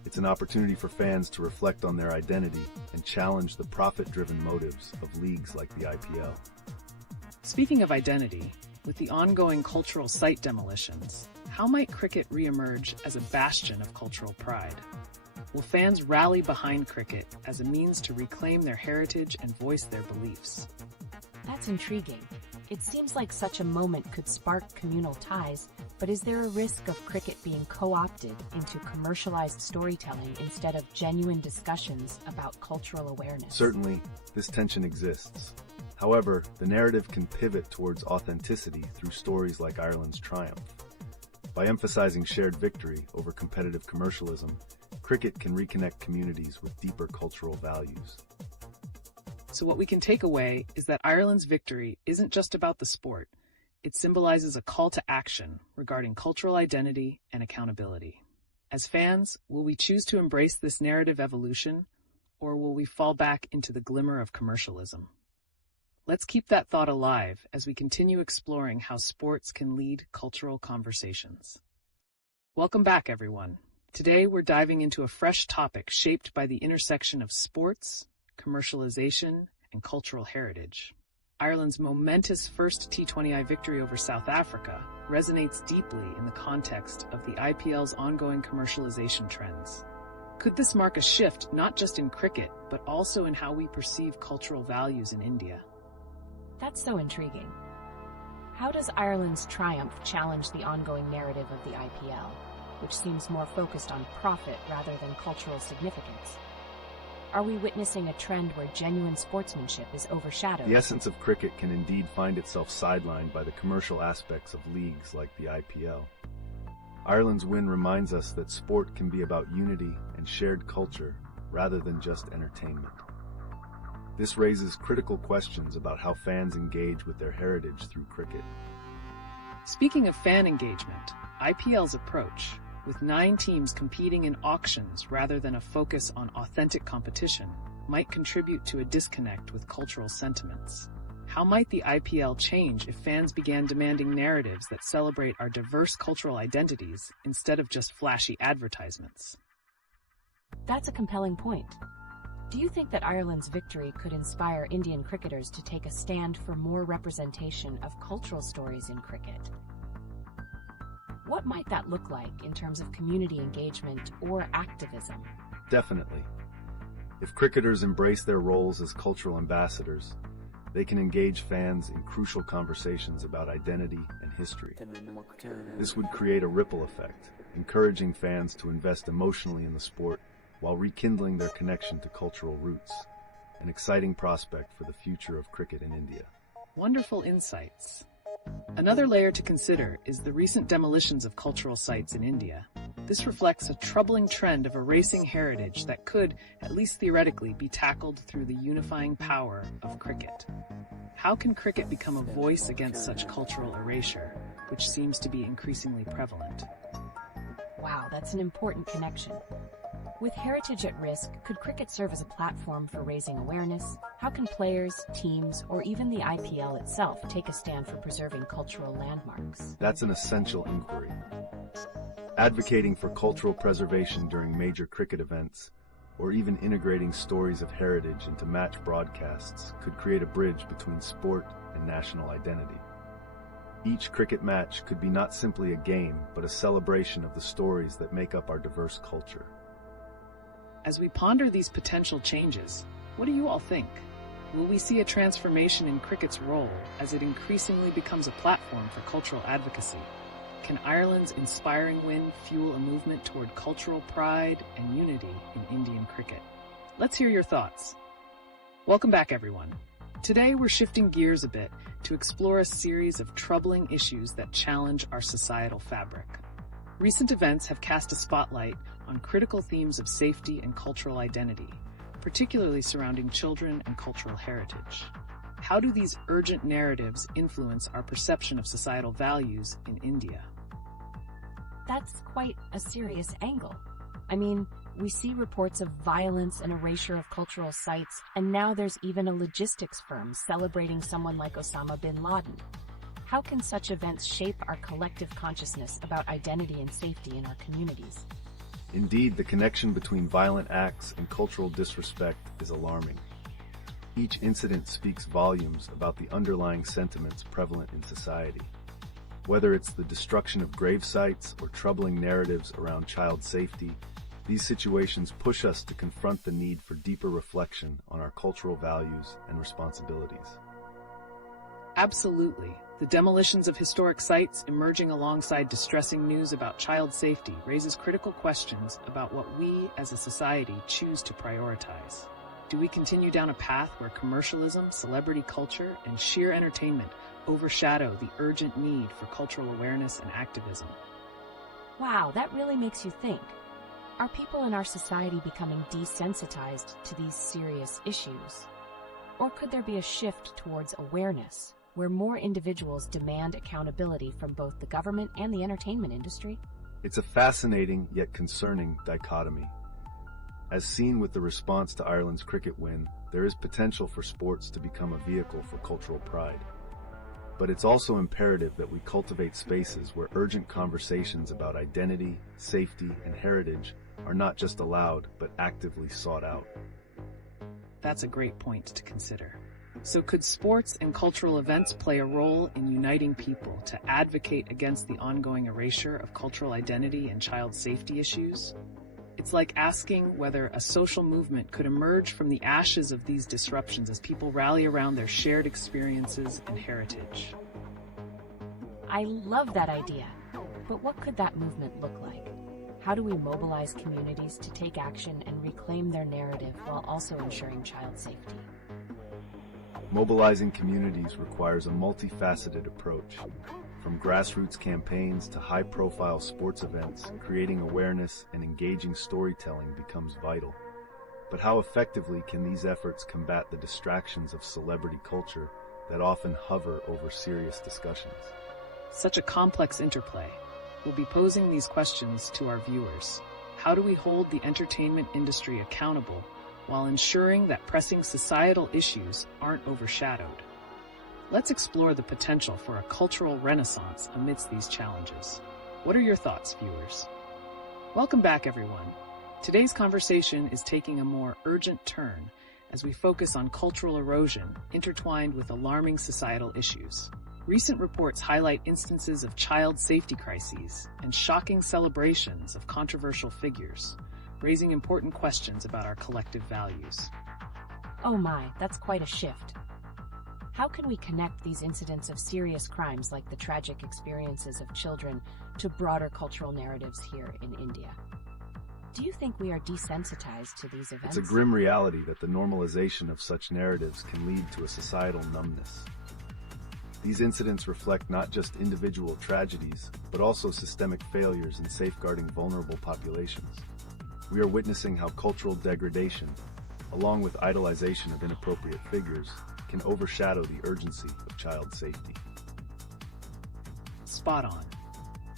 it's an opportunity for fans to reflect on their identity and challenge the profit-driven motives of leagues like the IPL. Speaking of identity, with the ongoing cultural site demolitions, how might cricket re-emerge as a bastion of cultural pride? Will fans rally behind cricket as a means to reclaim their heritage and voice their beliefs? That's intriguing. It seems like such a moment could spark communal ties, but is there a risk of cricket being co-opted into commercialized storytelling instead of genuine discussions about cultural awareness? Certainly, this tension exists. However, the narrative can pivot towards authenticity through stories like Ireland's triumph. By emphasizing shared victory over competitive commercialism, cricket can reconnect communities with deeper cultural values. So what we can take away is that Ireland's victory isn't just about the sport. It symbolizes a call to action regarding cultural identity and accountability. As fans, will we choose to embrace this narrative evolution, or will we fall back into the glimmer of commercialism? Let's keep that thought alive as we continue exploring how sports can lead cultural conversations. Welcome back, everyone. Today, we're diving into a fresh topic shaped by the intersection of sports, commercialization, and cultural heritage. Ireland's momentous first T20I victory over South Africa resonates deeply in the context of the IPL's ongoing commercialization trends. Could this mark a shift not just in cricket, but also in how we perceive cultural values in India? That's so intriguing. How does Ireland's triumph challenge the ongoing narrative of the IPL, which seems more focused on profit rather than cultural significance? Are we witnessing a trend where genuine sportsmanship is overshadowed? The essence of cricket can indeed find itself sidelined by the commercial aspects of leagues like the IPL. Ireland's win reminds us that sport can be about unity and shared culture rather than just entertainment. This raises critical questions about how fans engage with their heritage through cricket. Speaking of fan engagement, IPL's approach, with 9 teams competing in auctions rather than a focus on authentic competition, might contribute to a disconnect with cultural sentiments. How might the IPL change if fans began demanding narratives that celebrate our diverse cultural identities instead of just flashy advertisements? That's a compelling point. Do you think that Ireland's victory could inspire Indian cricketers to take a stand for more representation of cultural stories in cricket? What might that look like in terms of community engagement or activism? Definitely. If cricketers embrace their roles as cultural ambassadors, they can engage fans in crucial conversations about identity and history. This would create a ripple effect, encouraging fans to invest emotionally in the sport while rekindling their connection to cultural roots. An exciting prospect for the future of cricket in India. Wonderful insights. Another layer to consider is the recent demolitions of cultural sites in India. This reflects a troubling trend of erasing heritage that could, at least theoretically, be tackled through the unifying power of cricket. How can cricket become a voice against such cultural erasure, which seems to be increasingly prevalent? Wow, that's an important connection. With heritage at risk, could cricket serve as a platform for raising awareness? How can players, teams, or even the IPL itself take a stand for preserving cultural landmarks? That's an essential inquiry. Advocating for cultural preservation during major cricket events, or even integrating stories of heritage into match broadcasts, could create a bridge between sport and national identity. Each cricket match could be not simply a game, but a celebration of the stories that make up our diverse culture. As we ponder these potential changes, what do you all think? Will we see a transformation in cricket's role as it increasingly becomes a platform for cultural advocacy? Can Ireland's inspiring win fuel a movement toward cultural pride and unity in Indian cricket? Let's hear your thoughts. Welcome back, everyone. Today we're shifting gears a bit to explore a series of troubling issues that challenge our societal fabric. Recent events have cast a spotlight on critical themes of safety and cultural identity, particularly surrounding children and cultural heritage. How do these urgent narratives influence our perception of societal values in India? That's quite a serious angle. I mean, we see reports of violence and erasure of cultural sites, and now there's even a logistics firm celebrating someone like Osama bin Laden. How can such events shape our collective consciousness about identity and safety in our communities? Indeed, the connection between violent acts and cultural disrespect is alarming. Each incident speaks volumes about the underlying sentiments prevalent in society. Whether it's the destruction of grave sites or troubling narratives around child safety, these situations push us to confront the need for deeper reflection on our cultural values and responsibilities. Absolutely. The demolitions of historic sites emerging alongside distressing news about child safety raises critical questions about what we as a society choose to prioritize. Do we continue down a path where commercialism, celebrity culture, and sheer entertainment overshadow the urgent need for cultural awareness and activism? Wow, that really makes you think. Are people in our society becoming desensitized to these serious issues? Or could there be a shift towards awareness, where more individuals demand accountability from both the government and the entertainment industry? It's a fascinating yet concerning dichotomy. As seen with the response to Ireland's cricket win, there is potential for sports to become a vehicle for cultural pride. But it's also imperative that we cultivate spaces where urgent conversations about identity, safety, and heritage are not just allowed, but actively sought out. That's a great point to consider. So could sports and cultural events play a role in uniting people to advocate against the ongoing erasure of cultural identity and child safety issues? It's like asking whether a social movement could emerge from the ashes of these disruptions as people rally around their shared experiences and heritage. I love that idea. But what could that movement look like? How do we mobilize communities to take action and reclaim their narrative while also ensuring child safety? Mobilizing communities requires a multifaceted approach. From grassroots campaigns to high-profile sports events, creating awareness and engaging storytelling becomes vital. But how effectively can these efforts combat the distractions of celebrity culture that often hover over serious discussions? Such a complex interplay. We'll be posing these questions to our viewers. How do we hold the entertainment industry accountable while ensuring that pressing societal issues aren't overshadowed? Let's explore the potential for a cultural renaissance amidst these challenges. What are your thoughts, viewers? Welcome back, everyone. Today's conversation is taking a more urgent turn as we focus on cultural erosion intertwined with alarming societal issues. Recent reports highlight instances of child safety crises and shocking celebrations of controversial figures, raising important questions about our collective values. Oh my, that's quite a shift. How can we connect these incidents of serious crimes like the tragic experiences of children to broader cultural narratives here in India? Do you think we are desensitized to these events? It's a grim reality that the normalization of such narratives can lead to a societal numbness. These incidents reflect not just individual tragedies, but also systemic failures in safeguarding vulnerable populations. We are witnessing how cultural degradation, along with idolization of inappropriate figures, can overshadow the urgency of child safety. Spot on.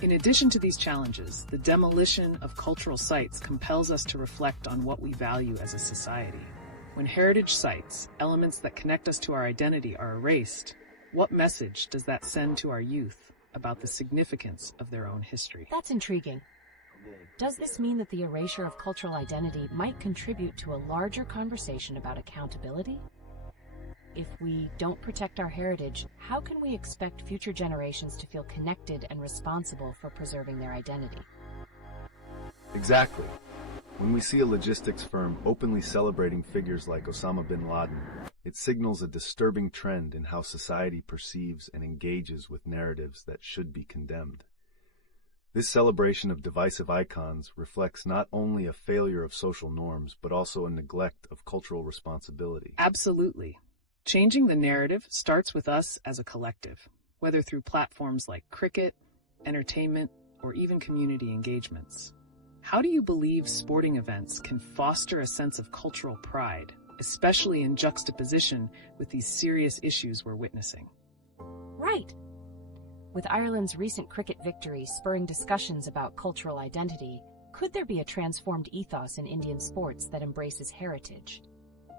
In addition to these challenges, the demolition of cultural sites compels us to reflect on what we value as a society. When heritage sites, elements that connect us to our identity, are erased, what message does that send to our youth about the significance of their own history? That's intriguing. Does this mean that the erasure of cultural identity might contribute to a larger conversation about accountability? If we don't protect our heritage, how can we expect future generations to feel connected and responsible for preserving their identity? Exactly. When we see a logistics firm openly celebrating figures like Osama bin Laden, it signals a disturbing trend in how society perceives and engages with narratives that should be condemned. This celebration of divisive icons reflects not only a failure of social norms, but also a neglect of cultural responsibility. Absolutely. Changing the narrative starts with us as a collective, whether through platforms like cricket, entertainment, or even community engagements. How do you believe sporting events can foster a sense of cultural pride, especially in juxtaposition with these serious issues we're witnessing? Right. With Ireland's recent cricket victory spurring discussions about cultural identity, could there be a transformed ethos in Indian sports that embraces heritage?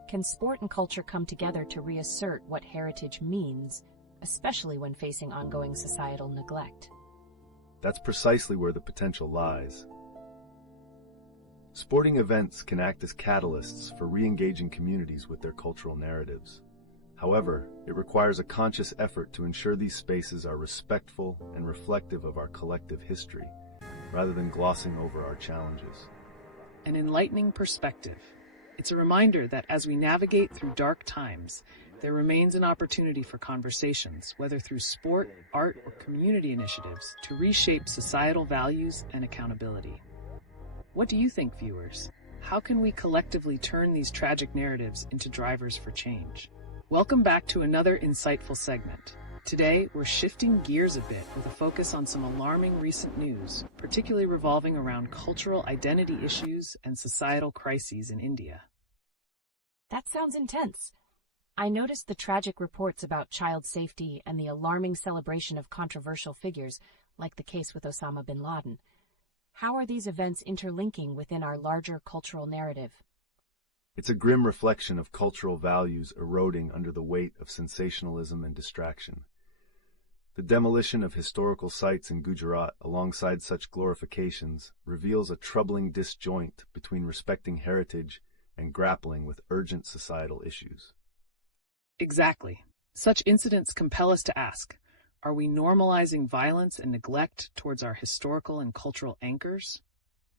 Can sport and culture come together to reassert what heritage means, especially when facing ongoing societal neglect? That's precisely where the potential lies. Sporting events can act as catalysts for re-engaging communities with their cultural narratives. However, it requires a conscious effort to ensure these spaces are respectful and reflective of our collective history, rather than glossing over our challenges. An enlightening perspective. It's a reminder that as we navigate through dark times, there remains an opportunity for conversations, whether through sport, art, or community initiatives, to reshape societal values and accountability. What do you think, viewers? How can we collectively turn these tragic narratives into drivers for change? Welcome back to another insightful segment. Today, we're shifting gears a bit with a focus on some alarming recent news, particularly revolving around cultural identity issues and societal crises in India. That sounds intense. I noticed the tragic reports about child safety and the alarming celebration of controversial figures, like the case with Osama bin Laden. How are these events interlinking within our larger cultural narrative? It's a grim reflection of cultural values eroding under the weight of sensationalism and distraction. The demolition of historical sites in Gujarat alongside such glorifications reveals a troubling disjoint between respecting heritage and grappling with urgent societal issues. Exactly. Such incidents compel us to ask, are we normalizing violence and neglect towards our historical and cultural anchors?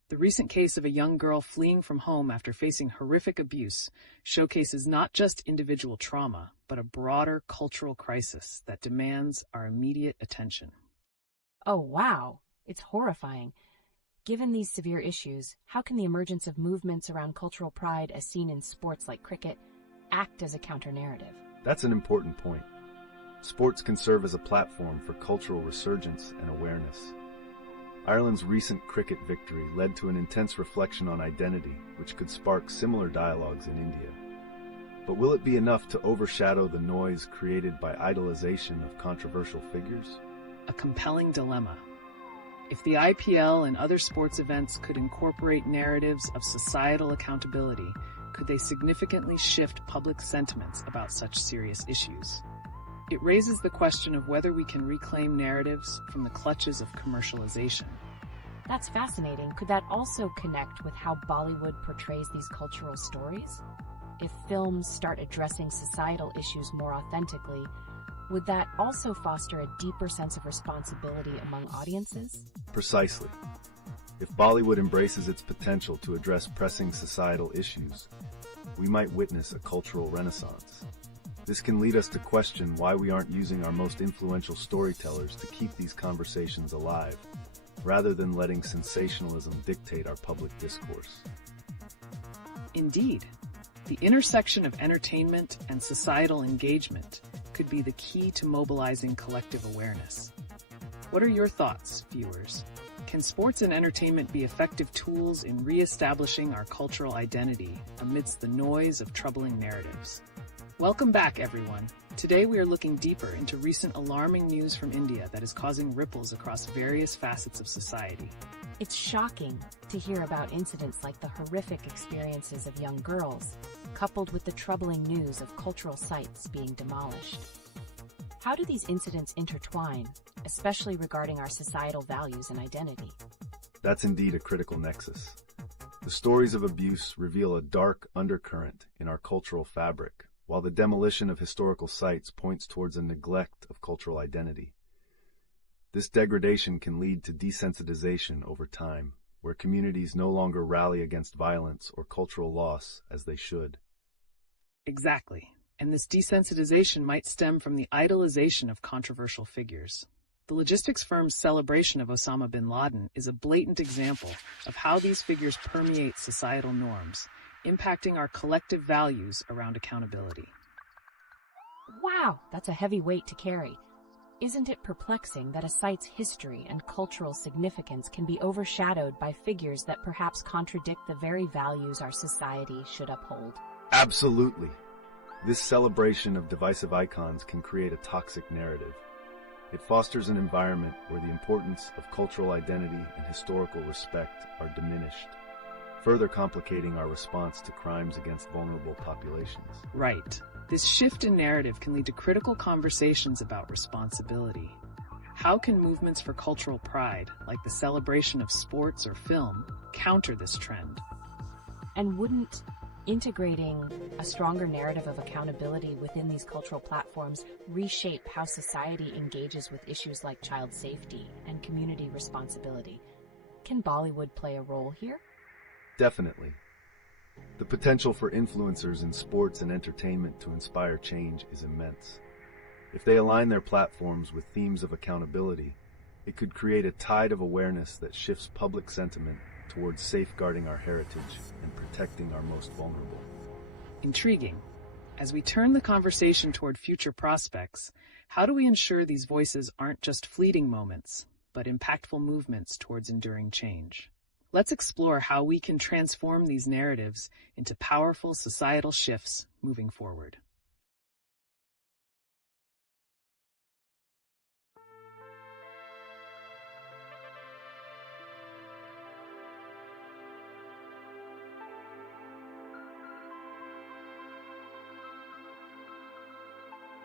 The recent case of a young girl fleeing from home after facing horrific abuse showcases not just individual trauma, but a broader cultural crisis that demands our immediate attention. Oh, wow. It's horrifying. Given these severe issues, how can the emergence of movements around cultural pride as seen in sports like cricket act as a counter-narrative? That's an important point. Sports can serve as a platform for cultural resurgence and awareness. Ireland's recent cricket victory led to an intense reflection on identity, which could spark similar dialogues in India. But will it be enough to overshadow the noise created by idolization of controversial figures? A compelling dilemma. If the IPL and other sports events could incorporate narratives of societal accountability, could they significantly shift public sentiments about such serious issues? It raises the question of whether we can reclaim narratives from the clutches of commercialization. That's fascinating. Could that also connect with how Bollywood portrays these cultural stories? If films start addressing societal issues more authentically, would that also foster a deeper sense of responsibility among audiences? Precisely. If Bollywood embraces its potential to address pressing societal issues, we might witness a cultural renaissance. This can lead us to question why we aren't using our most influential storytellers to keep these conversations alive, rather than letting sensationalism dictate our public discourse. Indeed, the intersection of entertainment and societal engagement could be the key to mobilizing collective awareness. What are your thoughts, viewers? Can sports and entertainment be effective tools in re-establishing our cultural identity amidst the noise of troubling narratives? Welcome back, everyone. Today we are looking deeper into recent alarming news from India that is causing ripples across various facets of society. It's shocking to hear about incidents like the horrific experiences of young girls, coupled with the troubling news of cultural sites being demolished. How do these incidents intertwine, especially regarding our societal values and identity? That's indeed a critical nexus. The stories of abuse reveal a dark undercurrent in our cultural fabric, while the demolition of historical sites points towards a neglect of cultural identity. This degradation can lead to desensitization over time, where communities no longer rally against violence or cultural loss as they should. Exactly. And this desensitization might stem from the idolization of controversial figures. The logistics firm's celebration of Osama bin Laden is a blatant example of how these figures permeate societal norms, impacting our collective values around accountability. Wow, that's a heavy weight to carry. Isn't it perplexing that a site's history and cultural significance can be overshadowed by figures that perhaps contradict the very values our society should uphold? Absolutely. This celebration of divisive icons can create a toxic narrative. It fosters an environment where the importance of cultural identity and historical respect are diminished, further complicating our response to crimes against vulnerable populations. Right. This shift in narrative can lead to critical conversations about responsibility. How can movements for cultural pride, like the celebration of sports or film, counter this trend? And wouldn't integrating a stronger narrative of accountability within these cultural platforms reshape how society engages with issues like child safety and community responsibility? Can Bollywood play a role here? Definitely. The potential for influencers in sports and entertainment to inspire change is immense. If they align their platforms with themes of accountability, it could create a tide of awareness that shifts public sentiment towards safeguarding our heritage and protecting our most vulnerable. Intriguing. As we turn the conversation toward future prospects, how do we ensure these voices aren't just fleeting moments, but impactful movements towards enduring change? Let's explore how we can transform these narratives into powerful societal shifts moving forward.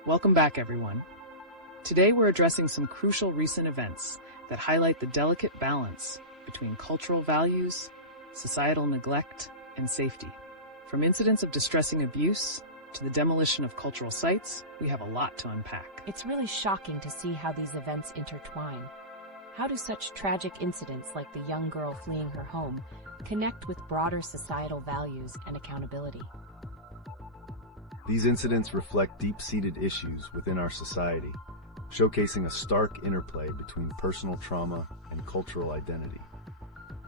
Welcome back, everyone. Today we're addressing some crucial recent events that highlight the delicate balance between cultural values, societal neglect, and safety. From incidents of distressing abuse to the demolition of cultural sites, we have a lot to unpack. It's really shocking to see how these events intertwine. How do such tragic incidents like the young girl fleeing her home connect with broader societal values and accountability? These incidents reflect deep-seated issues within our society, showcasing a stark interplay between personal trauma and cultural identity.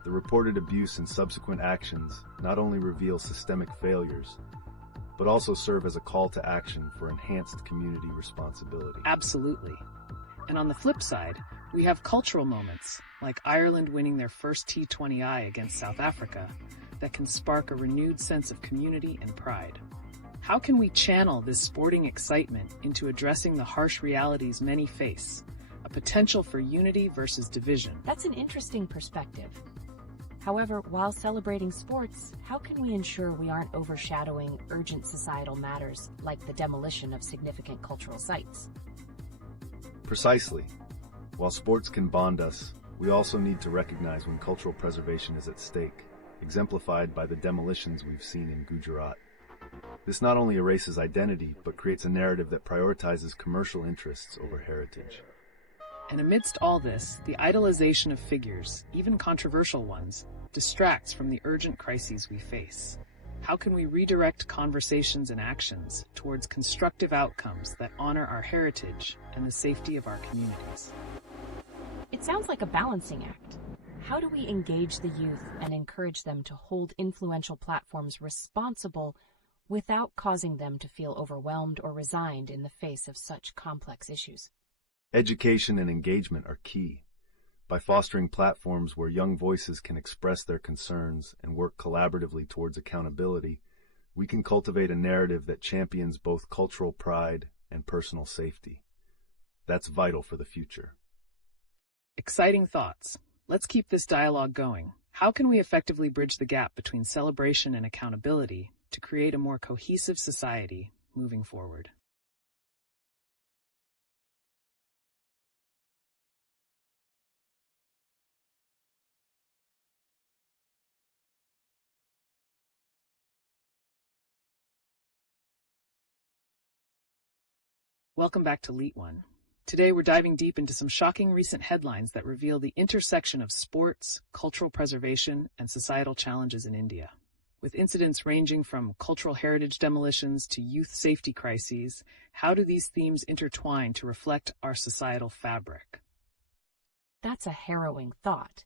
The reported abuse and subsequent actions not only reveal systemic failures, but also serve as a call to action for enhanced community responsibility. Absolutely. And on the flip side, we have cultural moments, like Ireland winning their first T20I against South Africa, that can spark a renewed sense of community and pride. How can we channel this sporting excitement into addressing the harsh realities many face, a potential for unity versus division? That's an interesting perspective. However, while celebrating sports, how can we ensure we aren't overshadowing urgent societal matters like the demolition of significant cultural sites? Precisely. While sports can bond us, We also need to recognize when cultural preservation is at stake, exemplified by the demolitions we've seen in Gujarat. This not only erases identity, but creates a narrative that prioritizes commercial interests over heritage. And amidst all this, the idolization of figures, even controversial ones, distracts from the urgent crises we face. How can we redirect conversations and actions towards constructive outcomes that honor our heritage and the safety of our communities? It sounds like a balancing act. How do we engage the youth and encourage them to hold influential platforms responsible without causing them to feel overwhelmed or resigned in the face of such complex issues? Education and engagement are key. By fostering platforms where young voices can express their concerns and work collaboratively towards accountability, we can cultivate a narrative that champions both cultural pride and personal safety. That's vital for the future. Exciting thoughts. Let's keep this dialogue going. How can we effectively bridge the gap between celebration and accountability to create a more cohesive society moving forward? Welcome back to LeetOne. Today we're diving deep into some shocking recent headlines that reveal the intersection of sports, cultural preservation, and societal challenges in India. With incidents ranging from cultural heritage demolitions to youth safety crises, how do these themes intertwine to reflect our societal fabric? That's a harrowing thought.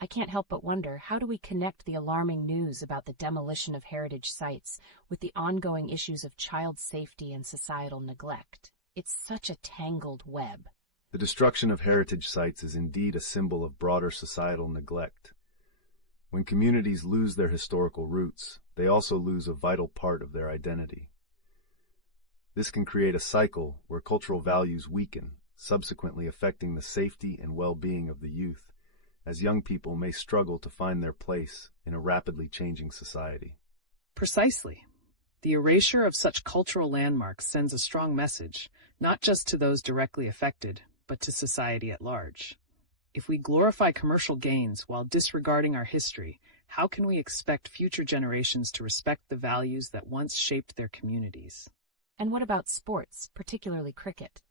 I can't help but wonder, how do we connect the alarming news about the demolition of heritage sites with the ongoing issues of child safety and societal neglect? It's such a tangled web. The destruction of heritage sites is indeed a symbol of broader societal neglect. When communities lose their historical roots, they also lose a vital part of their identity. This can create a cycle where cultural values weaken, subsequently affecting the safety and well-being of the youth, as young people may struggle to find their place in a rapidly changing society. Precisely. The erasure of such cultural landmarks sends a strong message, not just to those directly affected, but to society at large. If we glorify commercial gains while disregarding our history, how can we expect future generations to respect the values that once shaped their communities? And what about sports, particularly cricket?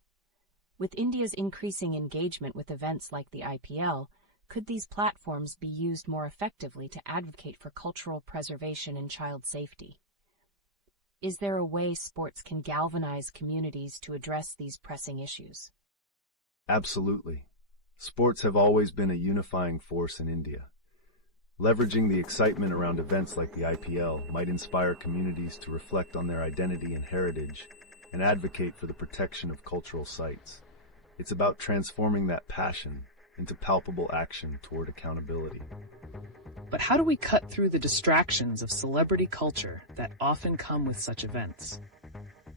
With India's increasing engagement with events like the IPL, could these platforms be used more effectively to advocate for cultural preservation and child safety? Is there a way sports can galvanize communities to address these pressing issues? Absolutely. Sports have always been a unifying force in India. Leveraging the excitement around events like the IPL might inspire communities to reflect on their identity and heritage and advocate for the protection of cultural sites. It's about transforming that passion into palpable action toward accountability. But how do we cut through the distractions of celebrity culture that often come with such events?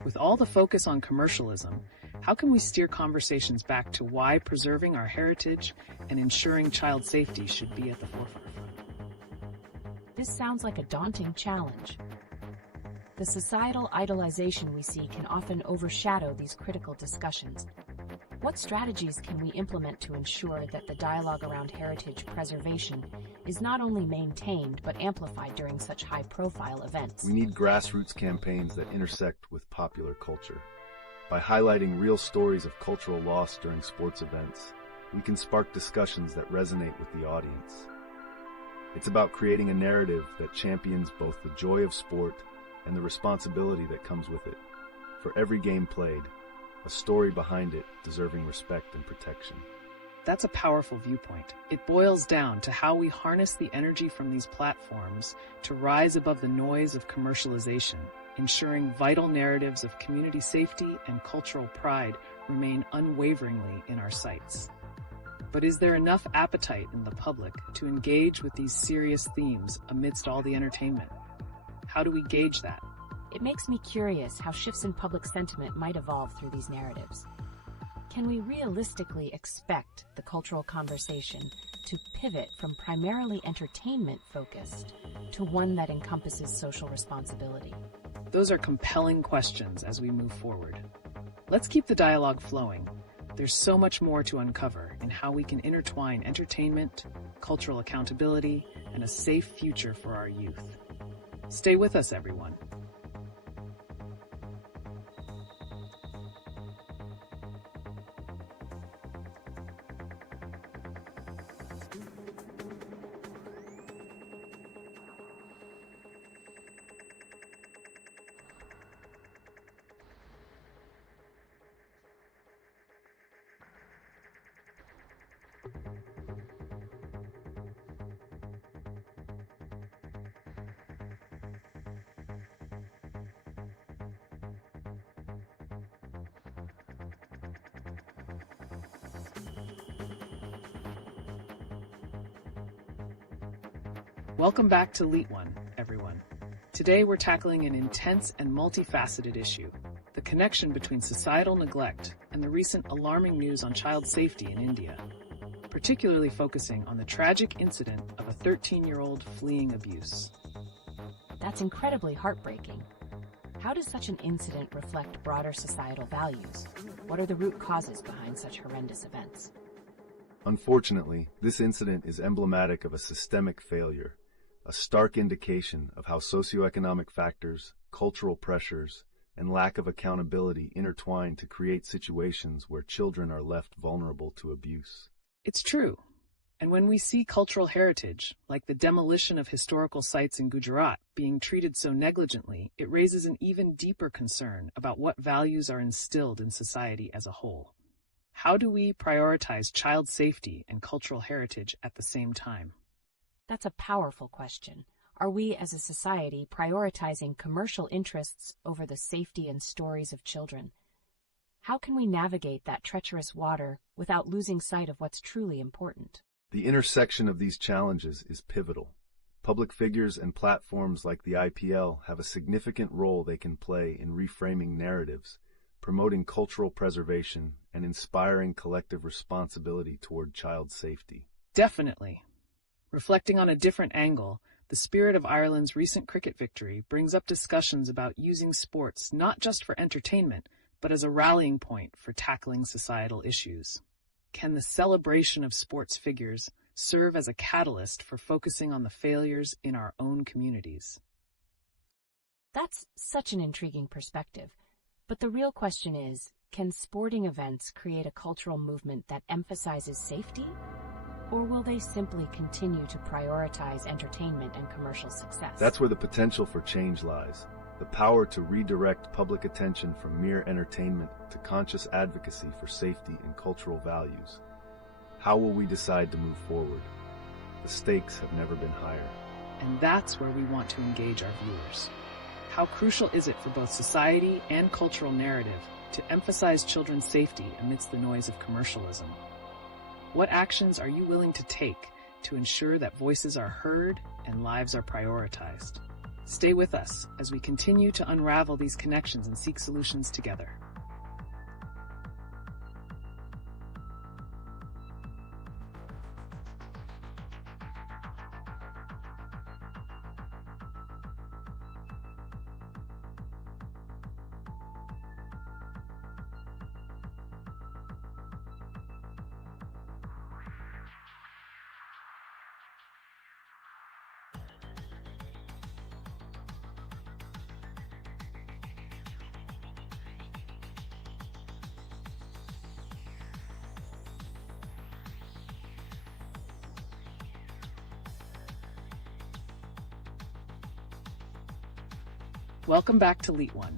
With all the focus on commercialism, how can we steer conversations back to why preserving our heritage and ensuring child safety should be at the forefront? This sounds like a daunting challenge. The societal idolization we see can often overshadow these critical discussions. What strategies can we implement to ensure that the dialogue around heritage preservation is not only maintained but amplified during such high-profile events? We need grassroots campaigns that intersect with popular culture. By highlighting real stories of cultural loss during sports events, we can spark discussions that resonate with the audience. It's about creating a narrative that champions both the joy of sport and the responsibility that comes with it. For every game played, a story behind it deserving respect and protection. That's a powerful viewpoint. It boils down to how we harness the energy from these platforms to rise above the noise of commercialization, ensuring vital narratives of community safety and cultural pride remain unwaveringly in our sights. But is there enough appetite in the public to engage with these serious themes amidst all the entertainment? How do we gauge that? It makes me curious how shifts in public sentiment might evolve through these narratives. Can we realistically expect the cultural conversation to pivot from primarily entertainment-focused to one that encompasses social responsibility? Those are compelling questions as we move forward. Let's keep the dialogue flowing. there's so much more to uncover in how we can intertwine entertainment, cultural accountability, and a safe future for our youth. Stay with us, everyone. Welcome back to LeetOne, everyone. Today we're tackling an intense and multifaceted issue, the connection between societal neglect and the recent alarming news on child safety in India, particularly focusing on the tragic incident of a 13-year-old fleeing abuse. That's incredibly heartbreaking. How does such an incident reflect broader societal values? What are the root causes behind such horrendous events? Unfortunately, this incident is emblematic of a systemic failure, a stark indication of how socioeconomic factors, cultural pressures, and lack of accountability intertwine to create situations where children are left vulnerable to abuse. It's true. And when we see cultural heritage, like the demolition of historical sites in Gujarat, being treated so negligently, it raises an even deeper concern about what values are instilled in society as a whole. How do we prioritize child safety and cultural heritage at the same time? That's a powerful question. Are we as a society prioritizing commercial interests over the safety and stories of children? How can we navigate that treacherous water without losing sight of what's truly important? The intersection of these challenges is pivotal. Public figures and platforms like the IPL have a significant role they can play in reframing narratives, promoting cultural preservation, and inspiring collective responsibility toward child safety. Definitely. Reflecting on a different angle, the spirit of Ireland's recent cricket victory brings up discussions about using sports not just for entertainment, but as a rallying point for tackling societal issues. Can the celebration of sports figures serve as a catalyst for focusing on the failures in our own communities? That's such an intriguing perspective. But the real question is, can sporting events create a cultural movement that emphasizes safety? Or will they simply continue to prioritize entertainment and commercial success? That's where the potential for change lies. The power to redirect public attention from mere entertainment to conscious advocacy for safety and cultural values. How will we decide to move forward? The stakes have never been higher. And that's where we want to engage our viewers. How crucial is it for both society and cultural narrative to emphasize children's safety amidst the noise of commercialism? What actions are you willing to take to ensure that voices are heard and lives are prioritized? Stay with us as we continue to unravel these connections and seek solutions together. Welcome back to LeetOne.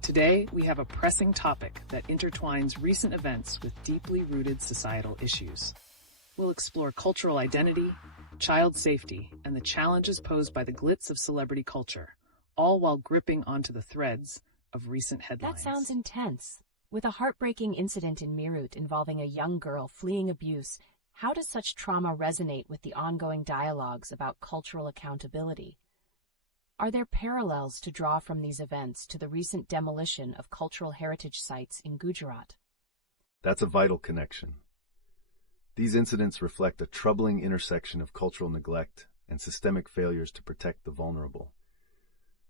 Today, we have a pressing topic that intertwines recent events with deeply rooted societal issues. We'll explore cultural identity, child safety, and the challenges posed by the glitz of celebrity culture, all while gripping onto the threads of recent headlines. That sounds intense. With a heartbreaking incident in Meerut involving a young girl fleeing abuse, how does such trauma resonate with the ongoing dialogues about cultural accountability? Are there parallels to draw from these events to the recent demolition of cultural heritage sites in Gujarat? That's a vital connection. These incidents reflect a troubling intersection of cultural neglect and systemic failures to protect the vulnerable.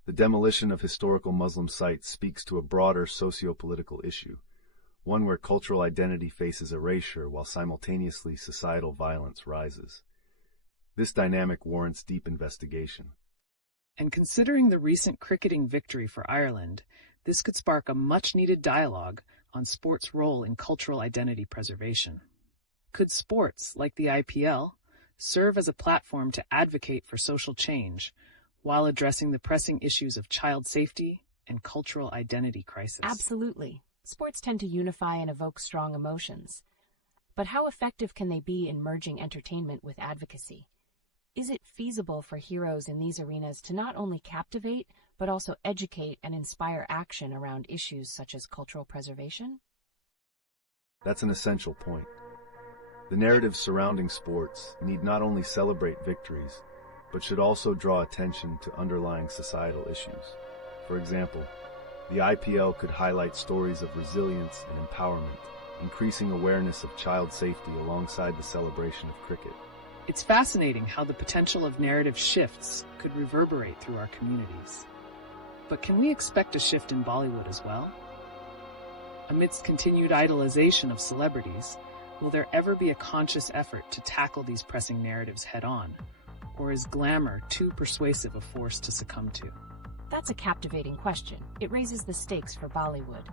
The demolition of historical Muslim sites speaks to a broader socio-political issue, one where cultural identity faces erasure while simultaneously societal violence rises. This dynamic warrants deep investigation. And considering the recent cricketing victory for Ireland, this could spark a much-needed dialogue on sports' role in cultural identity preservation. Could sports, like the IPL, serve as a platform to advocate for social change while addressing the pressing issues of child safety and cultural identity crisis? Absolutely. Sports tend to unify and evoke strong emotions. But how effective can they be in merging entertainment with advocacy? Is it feasible for heroes in these arenas to not only captivate, but also educate and inspire action around issues such as cultural preservation? That's an essential point. The narratives surrounding sports need not only celebrate victories, but should also draw attention to underlying societal issues. For example, the IPL could highlight stories of resilience and empowerment, increasing awareness of child safety alongside the celebration of cricket. It's fascinating how the potential of narrative shifts could reverberate through our communities. But can we expect a shift in Bollywood as well? Amidst continued idolization of celebrities, will there ever be a conscious effort to tackle these pressing narratives head-on? Or is glamour too persuasive a force to succumb to? That's a captivating question. It raises the stakes for Bollywood.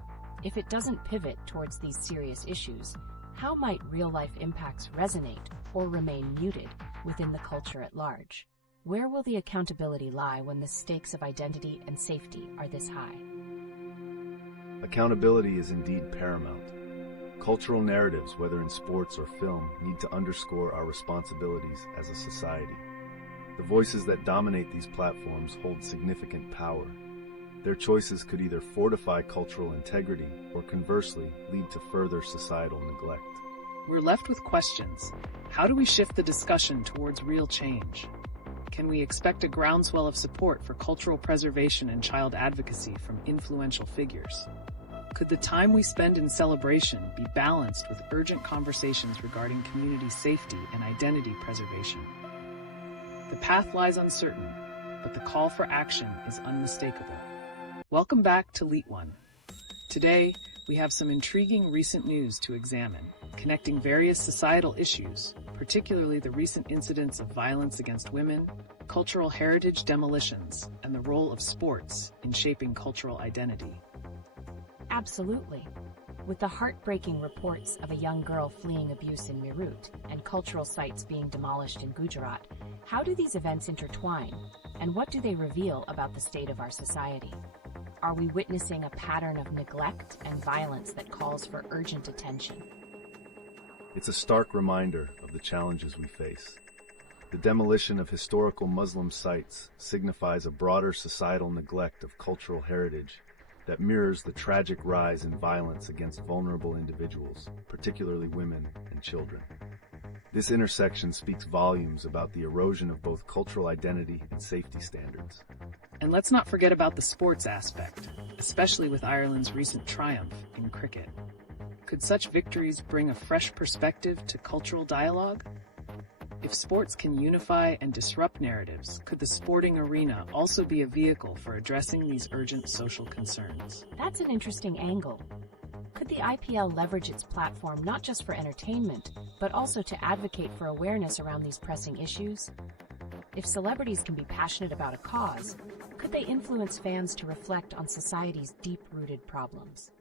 If it doesn't pivot towards these serious issues, how might real-life impacts resonate or remain muted within the culture at large? Where will the accountability lie when the stakes of identity and safety are this high? Accountability is indeed paramount. Cultural narratives, whether in sports or film, need to underscore our responsibilities as a society. The voices that dominate these platforms hold significant power. Their choices could either fortify cultural integrity or conversely lead to further societal neglect. We're left with questions. How do we shift the discussion towards real change? Can we expect a groundswell of support for cultural preservation and child advocacy from influential figures? Could the time we spend in celebration be balanced with urgent conversations regarding community safety and identity preservation? The path lies uncertain, but the call for action is unmistakable. Welcome back to LeetOne. Today, we have some intriguing recent news to examine, connecting various societal issues, particularly the recent incidents of violence against women, cultural heritage demolitions, and the role of sports in shaping cultural identity. Absolutely. With the heartbreaking reports of a young girl fleeing abuse in Meerut and cultural sites being demolished in Gujarat, how do these events intertwine, and what do they reveal about the state of our society? Are we witnessing a pattern of neglect and violence that calls for urgent attention? It's a stark reminder of the challenges we face. The demolition of historical Muslim sites signifies a broader societal neglect of cultural heritage that mirrors the tragic rise in violence against vulnerable individuals, particularly women and children. This intersection speaks volumes about the erosion of both cultural identity and safety standards. And let's not forget about the sports aspect, especially with Ireland's recent triumph in cricket. Could such victories bring a fresh perspective to cultural dialogue? If sports can unify and disrupt narratives, could the sporting arena also be a vehicle for addressing these urgent social concerns? That's an interesting angle. Could the IPL leverage its platform not just for entertainment, but also to advocate for awareness around these pressing issues? If celebrities can be passionate about a cause, could they influence fans to reflect on society's deep-rooted problems?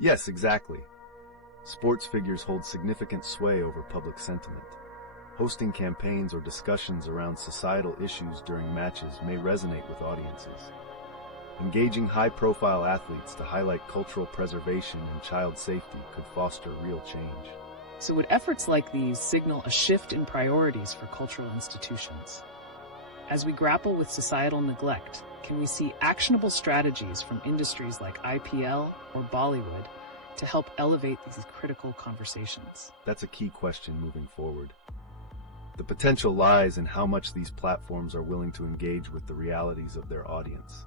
Yes, exactly. Sports figures hold significant sway over public sentiment. Hosting campaigns or discussions around societal issues during matches may resonate with audiences. Engaging high-profile athletes to highlight cultural preservation and child safety could foster real change. So would efforts like these signal a shift in priorities for cultural institutions? As we grapple with societal neglect, can we see actionable strategies from industries like IPL or Bollywood to help elevate these critical conversations? That's a key question moving forward. The potential lies in how much these platforms are willing to engage with the realities of their audience.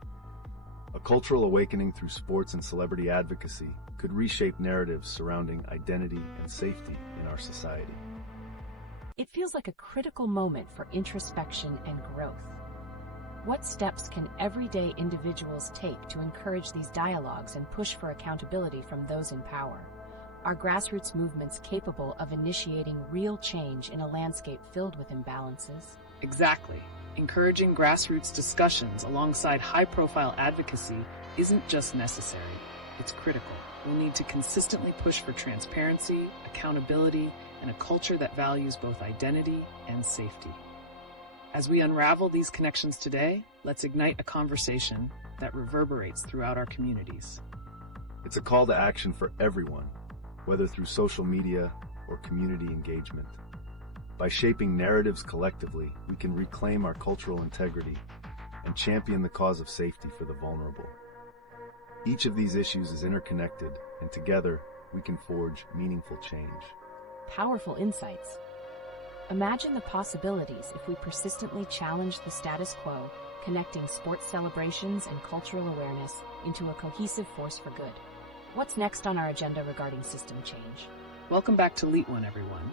A cultural awakening through sports and celebrity advocacy could reshape narratives surrounding identity and safety in our society. It feels like a critical moment for introspection and growth. What steps can everyday individuals take to encourage these dialogues and push for accountability from those in power? Are grassroots movements capable of initiating real change in a landscape filled with imbalances? Exactly. Encouraging grassroots discussions alongside high-profile advocacy isn't just necessary, it's critical. We'll need to consistently push for transparency, accountability, and a culture that values both identity and safety. As we unravel these connections today, let's ignite a conversation that reverberates throughout our communities. It's a call to action for everyone, whether through social media or community engagement. By shaping narratives collectively, we can reclaim our cultural integrity and champion the cause of safety for the vulnerable. Each of these issues is interconnected, and together we can forge meaningful change. Powerful insights. Imagine the possibilities if we persistently challenge the status quo, connecting sports celebrations and cultural awareness into a cohesive force for good. What's next on our agenda regarding system change? Welcome back to LeetOne, everyone.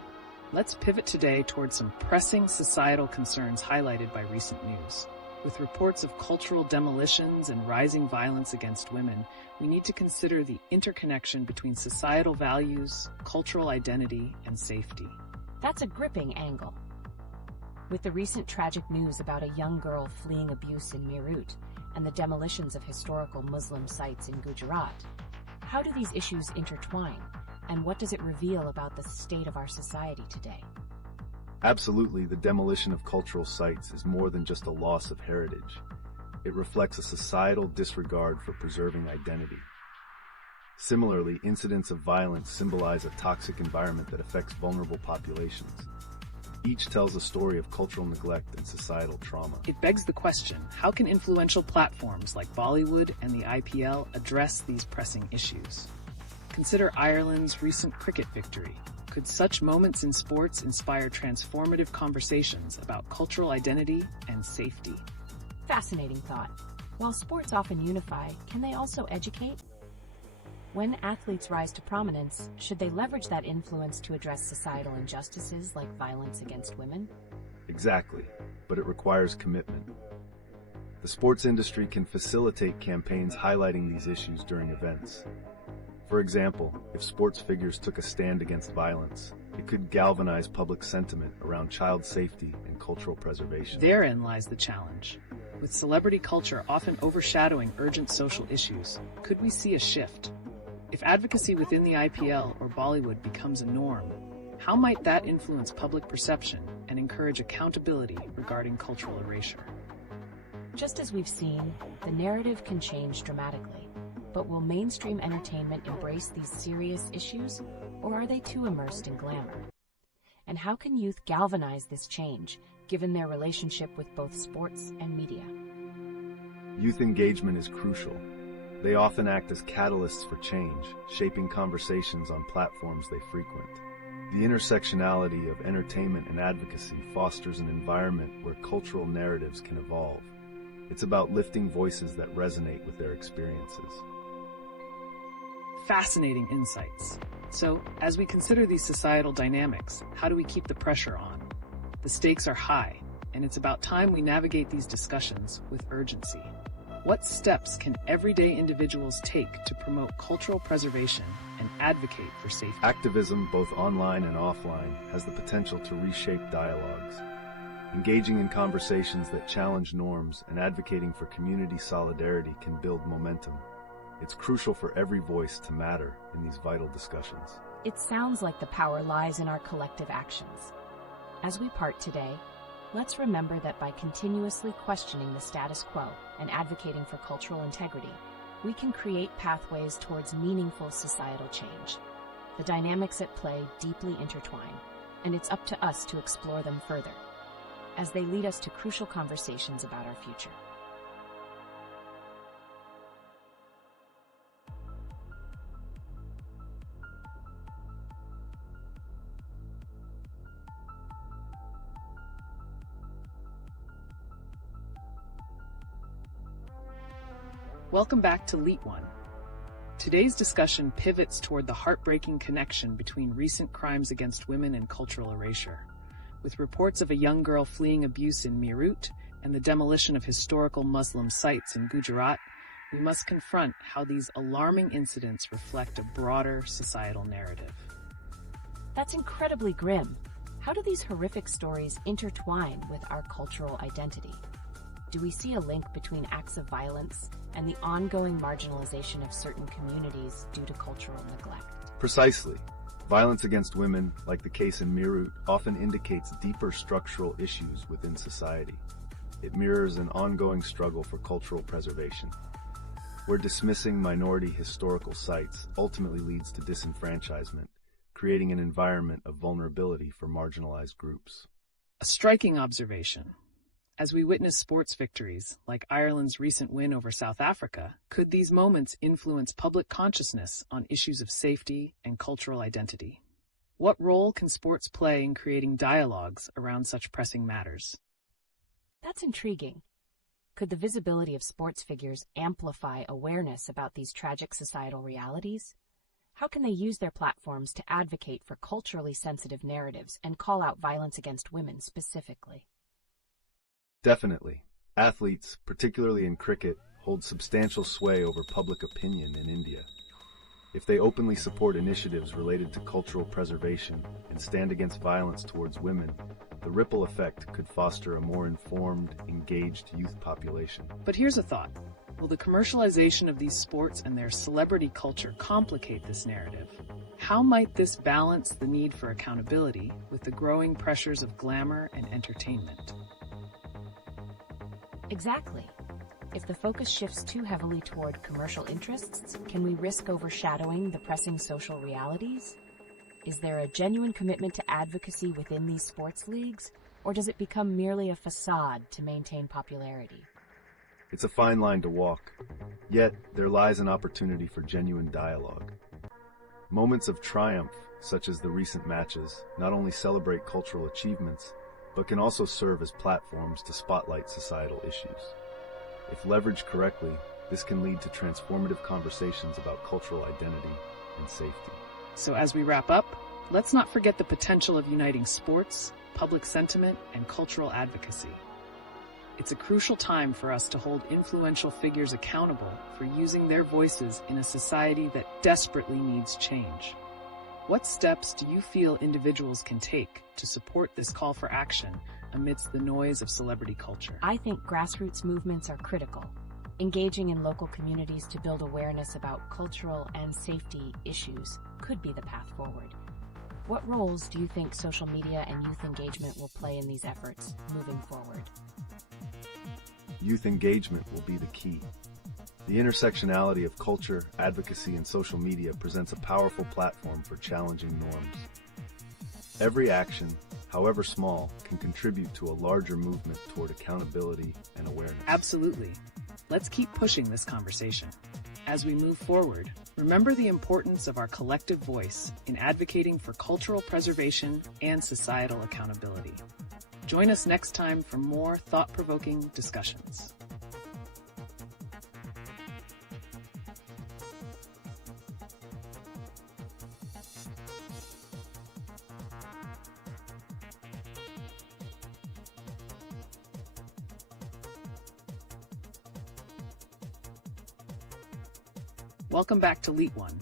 Let's pivot today towards some pressing societal concerns highlighted by recent news. With reports of cultural demolitions and rising violence against women, we need to consider the interconnection between societal values, cultural identity, and safety. That's a gripping angle. With the recent tragic news about a young girl fleeing abuse in Meerut and the demolitions of historical Muslim sites in Gujarat, how do these issues intertwine, and what does it reveal about the state of our society today? Absolutely, the demolition of cultural sites is more than just a loss of heritage. It reflects a societal disregard for preserving identity. Similarly, incidents of violence symbolize a toxic environment that affects vulnerable populations. Each tells a story of cultural neglect and societal trauma. It begs the question, how can influential platforms like Bollywood and the IPL address these pressing issues? Consider Ireland's recent cricket victory. Could such moments in sports inspire transformative conversations about cultural identity and safety? Fascinating thought. While sports often unify, can they also educate? When athletes rise to prominence, should they leverage that influence to address societal injustices like violence against women? Exactly, but it requires commitment. The sports industry can facilitate campaigns highlighting these issues during events. For example, if sports figures took a stand against violence, it could galvanize public sentiment around child safety and cultural preservation. Therein lies the challenge. With celebrity culture often overshadowing urgent social issues, could we see a shift? If advocacy within the IPL or Bollywood becomes a norm, how might that influence public perception and encourage accountability regarding cultural erasure? Just as we've seen, the narrative can change dramatically. But will mainstream entertainment embrace these serious issues, or are they too immersed in glamour? And how can youth galvanize this change, given their relationship with both sports and media? Youth engagement is crucial. They often act as catalysts for change, shaping conversations on platforms they frequent. The intersectionality of entertainment and advocacy fosters an environment where cultural narratives can evolve. It's about lifting voices that resonate with their experiences. Fascinating insights. So, as we consider these societal dynamics, how do we keep the pressure on? The stakes are high, and it's about time we navigate these discussions with urgency. What steps can everyday individuals take to promote cultural preservation and advocate for safety? Activism, both online and offline, has the potential to reshape dialogues. Engaging in conversations that challenge norms and advocating for community solidarity can build momentum. It's crucial for every voice to matter in these vital discussions. It sounds like the power lies in our collective actions. As we part today, let's remember that by continuously questioning the status quo and advocating for cultural integrity, we can create pathways towards meaningful societal change. The dynamics at play deeply intertwine, and it's up to us to explore them further, as they lead us to crucial conversations about our future. Welcome back to LeetOne. Today's discussion pivots toward the heartbreaking connection between recent crimes against women and cultural erasure. With reports of a young girl fleeing abuse in Meerut and the demolition of historical Muslim sites in Gujarat, we must confront how these alarming incidents reflect a broader societal narrative. That's incredibly grim. How do these horrific stories intertwine with our cultural identity? Do we see a link between acts of violence and the ongoing marginalization of certain communities due to cultural neglect? Precisely. Violence against women, like the case in Meerut, often indicates deeper structural issues within society. It mirrors an ongoing struggle for cultural preservation, where dismissing minority historical sites ultimately leads to disenfranchisement, creating an environment of vulnerability for marginalized groups. A striking observation. As we witness sports victories, like Ireland's recent win over South Africa, could these moments influence public consciousness on issues of safety and cultural identity? What role can sports play in creating dialogues around such pressing matters? That's intriguing. Could the visibility of sports figures amplify awareness about these tragic societal realities? How can they use their platforms to advocate for culturally sensitive narratives and call out violence against women specifically? Definitely. Athletes, particularly in cricket, hold substantial sway over public opinion in India. If they openly support initiatives related to cultural preservation and stand against violence towards women, the ripple effect could foster a more informed, engaged youth population. But here's a thought. Will the commercialization of these sports and their celebrity culture complicate this narrative? How might this balance the need for accountability with the growing pressures of glamour and entertainment? Exactly. If the focus shifts too heavily toward commercial interests, can we risk overshadowing the pressing social realities? Is there a genuine commitment to advocacy within these sports leagues, or does it become merely a facade to maintain popularity? It's a fine line to walk, yet there lies an opportunity for genuine dialogue. Moments of triumph, such as the recent matches, not only celebrate cultural achievements, but can also serve as platforms to spotlight societal issues. If leveraged correctly, this can lead to transformative conversations about cultural identity and safety. So as we wrap up, let's not forget the potential of uniting sports, public sentiment, and cultural advocacy. It's a crucial time for us to hold influential figures accountable for using their voices in a society that desperately needs change. What steps do you feel individuals can take to support this call for action amidst the noise of celebrity culture? I think grassroots movements are critical. Engaging in local communities to build awareness about cultural and safety issues could be the path forward. What roles do you think social media and youth engagement will play in these efforts moving forward? Youth engagement will be the key. The intersectionality of culture, advocacy, and social media presents a powerful platform for challenging norms. Every action, however small, can contribute to a larger movement toward accountability and awareness. Absolutely. Let's keep pushing this conversation. As we move forward, remember the importance of our collective voice in advocating for cultural preservation and societal accountability. Join us next time for more thought-provoking discussions. Welcome back to LeetOne.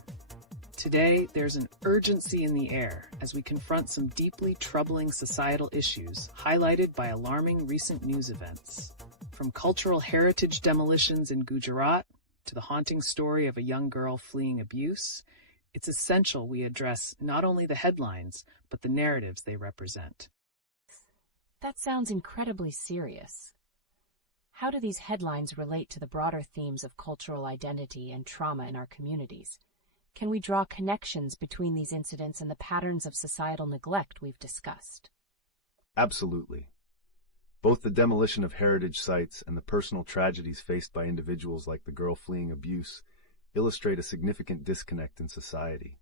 Today, there's an urgency in the air as we confront some deeply troubling societal issues highlighted by alarming recent news events. From cultural heritage demolitions in Gujarat to the haunting story of a young girl fleeing abuse, it's essential we address not only the headlines, but the narratives they represent. That sounds incredibly serious. How do these headlines relate to the broader themes of cultural identity and trauma in our communities? Can we draw connections between these incidents and the patterns of societal neglect we've discussed? Absolutely. Both the demolition of heritage sites and the personal tragedies faced by individuals like the girl fleeing abuse illustrate a significant disconnect in society.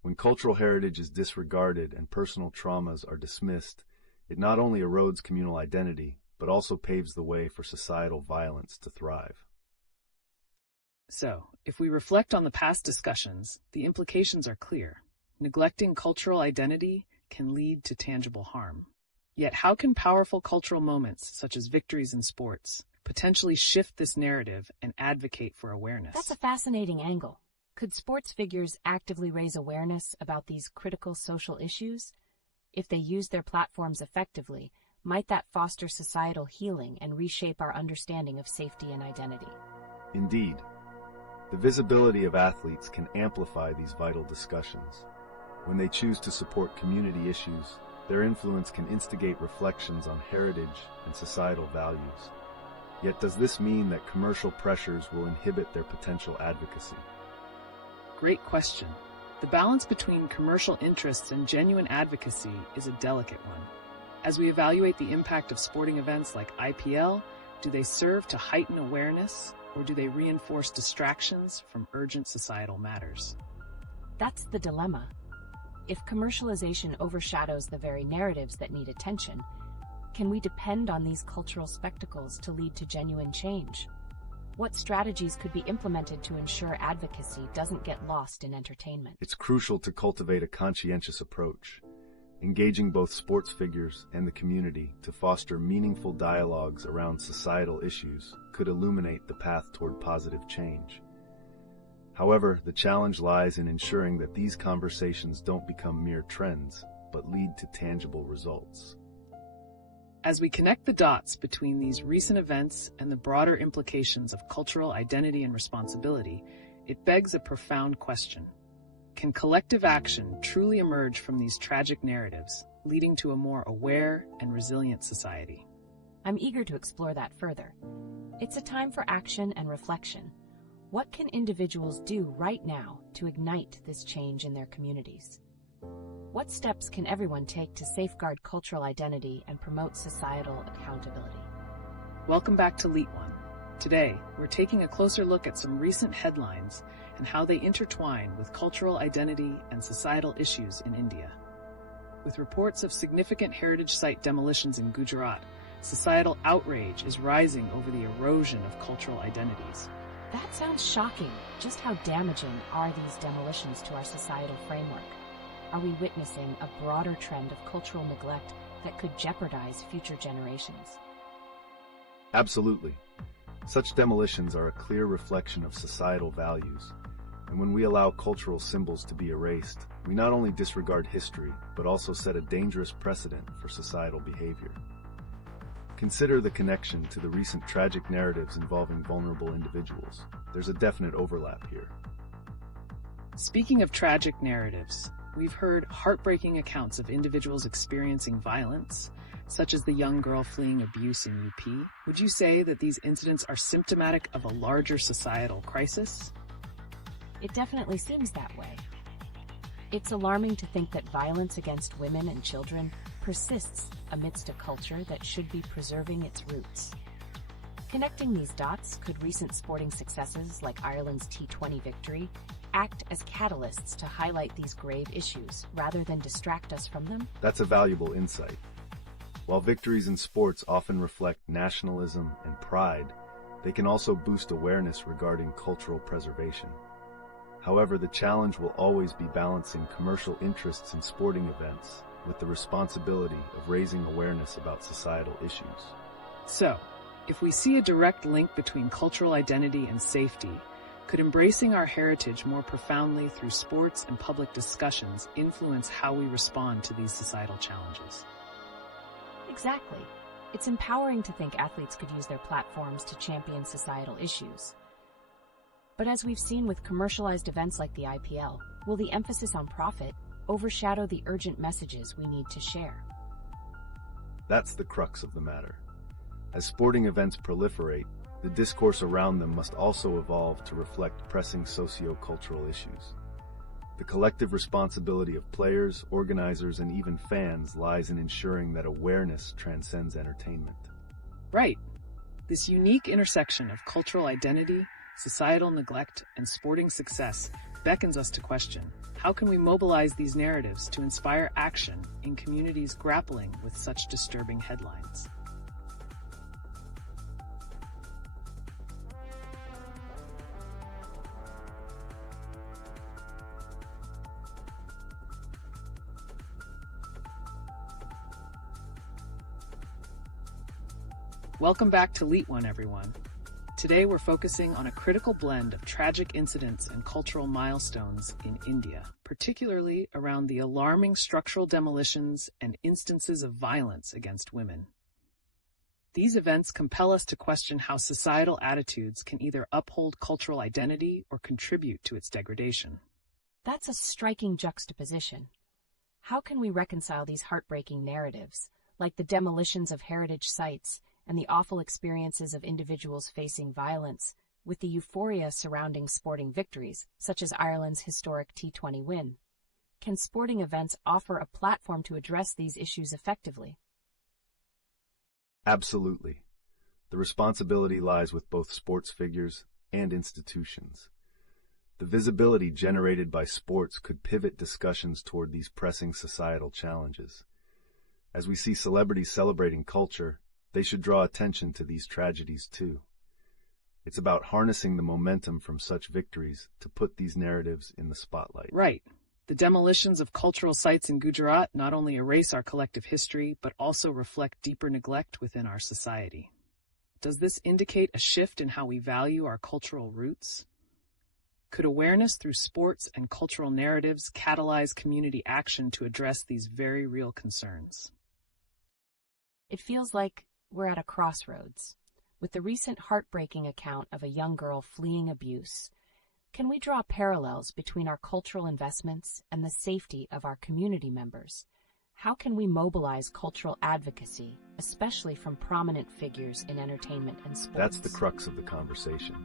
When cultural heritage is disregarded and personal traumas are dismissed, it not only erodes communal identity, but also paves the way for societal violence to thrive. So, if we reflect on the past discussions, the implications are clear. Neglecting cultural identity can lead to tangible harm. Yet how can powerful cultural moments, such as victories in sports, potentially shift this narrative and advocate for awareness? That's a fascinating angle. Could sports figures actively raise awareness about these critical social issues? If they use their platforms effectively, might that foster societal healing and reshape our understanding of safety and identity? Indeed, the visibility of athletes can amplify these vital discussions. When they choose to support community issues, their influence can instigate reflections on heritage and societal values. Yet does this mean that commercial pressures will inhibit their potential advocacy? Great question. The balance between commercial interests and genuine advocacy is a delicate one. As we evaluate the impact of sporting events like IPL, do they serve to heighten awareness, or do they reinforce distractions from urgent societal matters? That's the dilemma. If commercialization overshadows the very narratives that need attention, can we depend on these cultural spectacles to lead to genuine change? What strategies could be implemented to ensure advocacy doesn't get lost in entertainment? It's crucial to cultivate a conscientious approach, engaging both sports figures and the community to foster meaningful dialogues around societal issues could illuminate the path toward positive change. However, the challenge lies in ensuring that these conversations don't become mere trends, but lead to tangible results. As we connect the dots between these recent events and the broader implications of cultural identity and responsibility, it begs a profound question. Can collective action truly emerge from these tragic narratives, leading to a more aware and resilient society? I'm eager to explore that further. It's a time for action and reflection. What can individuals do right now to ignite this change in their communities? What steps can everyone take to safeguard cultural identity and promote societal accountability? Welcome back to LeetOne. Today, we're taking a closer look at some recent headlines and how they intertwine with cultural identity and societal issues in India. With reports of significant heritage site demolitions in Gujarat, societal outrage is rising over the erosion of cultural identities. That sounds shocking. Just how damaging are these demolitions to our societal framework? Are we witnessing a broader trend of cultural neglect that could jeopardize future generations? Absolutely. Such demolitions are a clear reflection of societal values, and when we allow cultural symbols to be erased, we not only disregard history, but also set a dangerous precedent for societal behavior. Consider the connection to the recent tragic narratives involving vulnerable individuals. There's a definite overlap here. Speaking of tragic narratives, we've heard heartbreaking accounts of individuals experiencing violence, such as the young girl fleeing abuse in UP. Would you say that these incidents are symptomatic of a larger societal crisis? It definitely seems that way. It's alarming to think that violence against women and children persists amidst a culture that should be preserving its roots. Connecting these dots, could recent sporting successes like Ireland's T20 victory act as catalysts to highlight these grave issues rather than distract us from them? That's a valuable insight. While victories in sports often reflect nationalism and pride, they can also boost awareness regarding cultural preservation. However, the challenge will always be balancing commercial interests in sporting events with the responsibility of raising awareness about societal issues. So, if we see a direct link between cultural identity and safety, could embracing our heritage more profoundly through sports and public discussions influence how we respond to these societal challenges? Exactly. It's empowering to think athletes could use their platforms to champion societal issues. But as we've seen with commercialized events like the IPL, will the emphasis on profit overshadow the urgent messages we need to share? That's the crux of the matter. As sporting events proliferate, the discourse around them must also evolve to reflect pressing socio-cultural issues. The collective responsibility of players, organizers, and even fans lies in ensuring that awareness transcends entertainment. Right. This unique intersection of cultural identity, societal neglect, and sporting success beckons us to question, how can we mobilize these narratives to inspire action in communities grappling with such disturbing headlines? Welcome back to LeetOne, everyone. Today we're focusing on a critical blend of tragic incidents and cultural milestones in India, particularly around the alarming structural demolitions and instances of violence against women. These events compel us to question how societal attitudes can either uphold cultural identity or contribute to its degradation. That's a striking juxtaposition. How can we reconcile these heartbreaking narratives, like the demolitions of heritage sites and the awful experiences of individuals facing violence, with the euphoria surrounding sporting victories, such as Ireland's historic T20 win? Can sporting events offer a platform to address these issues effectively? Absolutely. The responsibility lies with both sports figures and institutions. The visibility generated by sports could pivot discussions toward these pressing societal challenges. As we see celebrities celebrating culture, they should draw attention to these tragedies too. It's about harnessing the momentum from such victories to put these narratives in the spotlight. Right. The demolitions of cultural sites in Gujarat not only erase our collective history, but also reflect deeper neglect within our society. Does this indicate a shift in how we value our cultural roots? Could awareness through sports and cultural narratives catalyze community action to address these very real concerns? It feels like we're at a crossroads. With the recent heartbreaking account of a young girl fleeing abuse, can we draw parallels between our cultural investments and the safety of our community members? How can we mobilize cultural advocacy, especially from prominent figures in entertainment and sports? That's the crux of the conversation.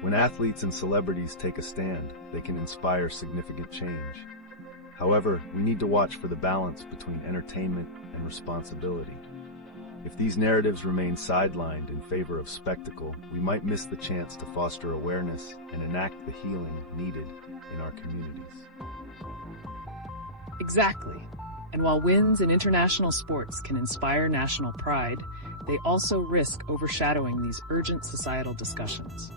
When athletes and celebrities take a stand, they can inspire significant change. However, we need to watch for the balance between entertainment and responsibility. If these narratives remain sidelined in favor of spectacle, we might miss the chance to foster awareness and enact the healing needed in our communities. Exactly. And while wins in international sports can inspire national pride, they also risk overshadowing these urgent societal discussions.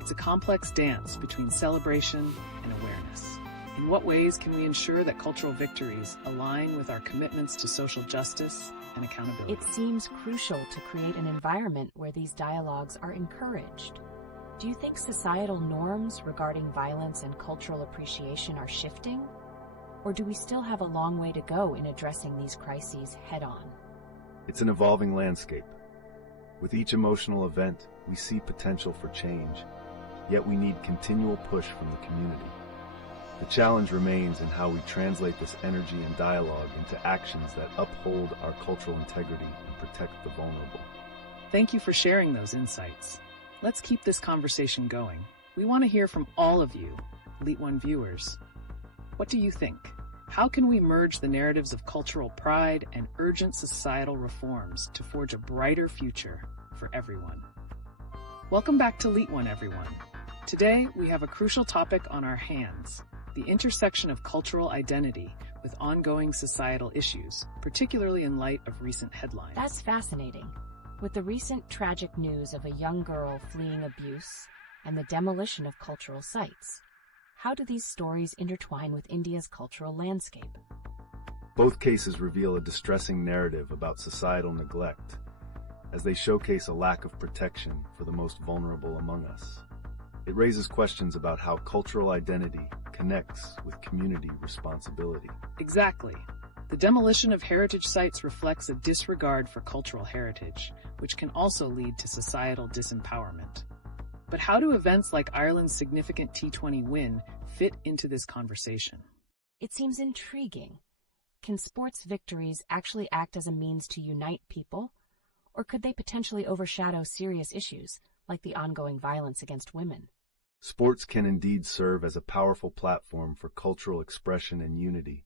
It's a complex dance between celebration and awareness. In what ways can we ensure that cultural victories align with our commitments to social justice and accountability? It seems crucial to create an environment where these dialogues are encouraged. Do you think societal norms regarding violence and cultural appreciation are shifting? Or do we still have a long way to go in addressing these crises head-on? It's an evolving landscape. With each emotional event, we see potential for change, yet we need continual push from the community. The challenge remains in how we translate this energy and dialogue into actions that uphold our cultural integrity and protect the vulnerable. Thank you for sharing those insights. Let's keep this conversation going. We want to hear from all of you, LeetOne viewers. What do you think? How can we merge the narratives of cultural pride and urgent societal reforms to forge a brighter future for everyone? Welcome back to LeetOne, everyone. Today, we have a crucial topic on our hands: the intersection of cultural identity with ongoing societal issues, particularly in light of recent headlines. That's fascinating. With the recent tragic news of a young girl fleeing abuse and the demolition of cultural sites, how do these stories intertwine with India's cultural landscape? Both cases reveal a distressing narrative about societal neglect, as they showcase a lack of protection for the most vulnerable among us. It raises questions about how cultural identity connects with community responsibility. Exactly. The demolition of heritage sites reflects a disregard for cultural heritage, which can also lead to societal disempowerment. But how do events like Ireland's significant T20 win fit into this conversation? It seems intriguing. Can sports victories actually act as a means to unite people? Or could they potentially overshadow serious issues, like the ongoing violence against women? Sports can indeed serve as a powerful platform for cultural expression and unity,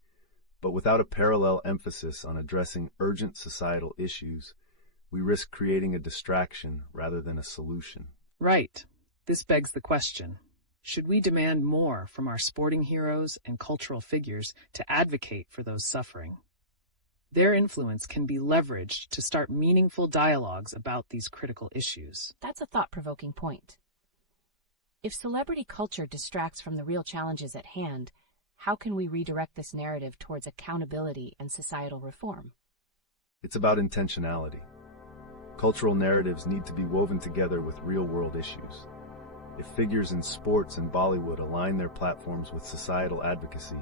but without a parallel emphasis on addressing urgent societal issues, we risk creating a distraction rather than a solution. Right. This begs the question: should we demand more from our sporting heroes and cultural figures to advocate for those suffering? Their influence can be leveraged to start meaningful dialogues about these critical issues. That's a thought-provoking point. If celebrity culture distracts from the real challenges at hand, how can we redirect this narrative towards accountability and societal reform? It's about intentionality. Cultural narratives need to be woven together with real-world issues. If figures in sports and Bollywood align their platforms with societal advocacy,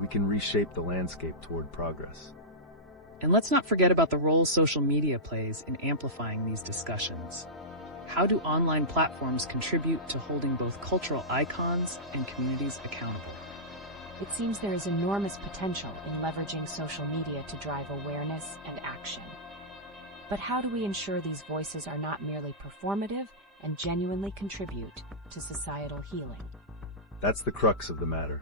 we can reshape the landscape toward progress. And let's not forget about the role social media plays in amplifying these discussions. How do online platforms contribute to holding both cultural icons and communities accountable? It seems there is enormous potential in leveraging social media to drive awareness and action. But how do we ensure these voices are not merely performative and genuinely contribute to societal healing? That's the crux of the matter.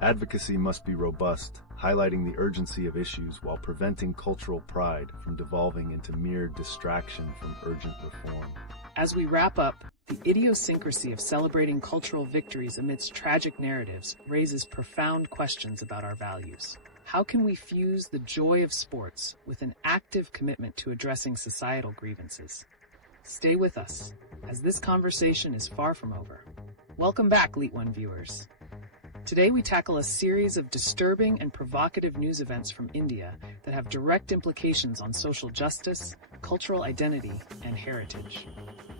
Advocacy must be robust, highlighting the urgency of issues while preventing cultural pride from devolving into mere distraction from urgent reform. As we wrap up, the idiosyncrasy of celebrating cultural victories amidst tragic narratives raises profound questions about our values. How can we fuse the joy of sports with an active commitment to addressing societal grievances? Stay with us, as this conversation is far from over. Welcome back, LeetOne viewers. Today we tackle a series of disturbing and provocative news events from India that have direct implications on social justice, cultural identity, and heritage.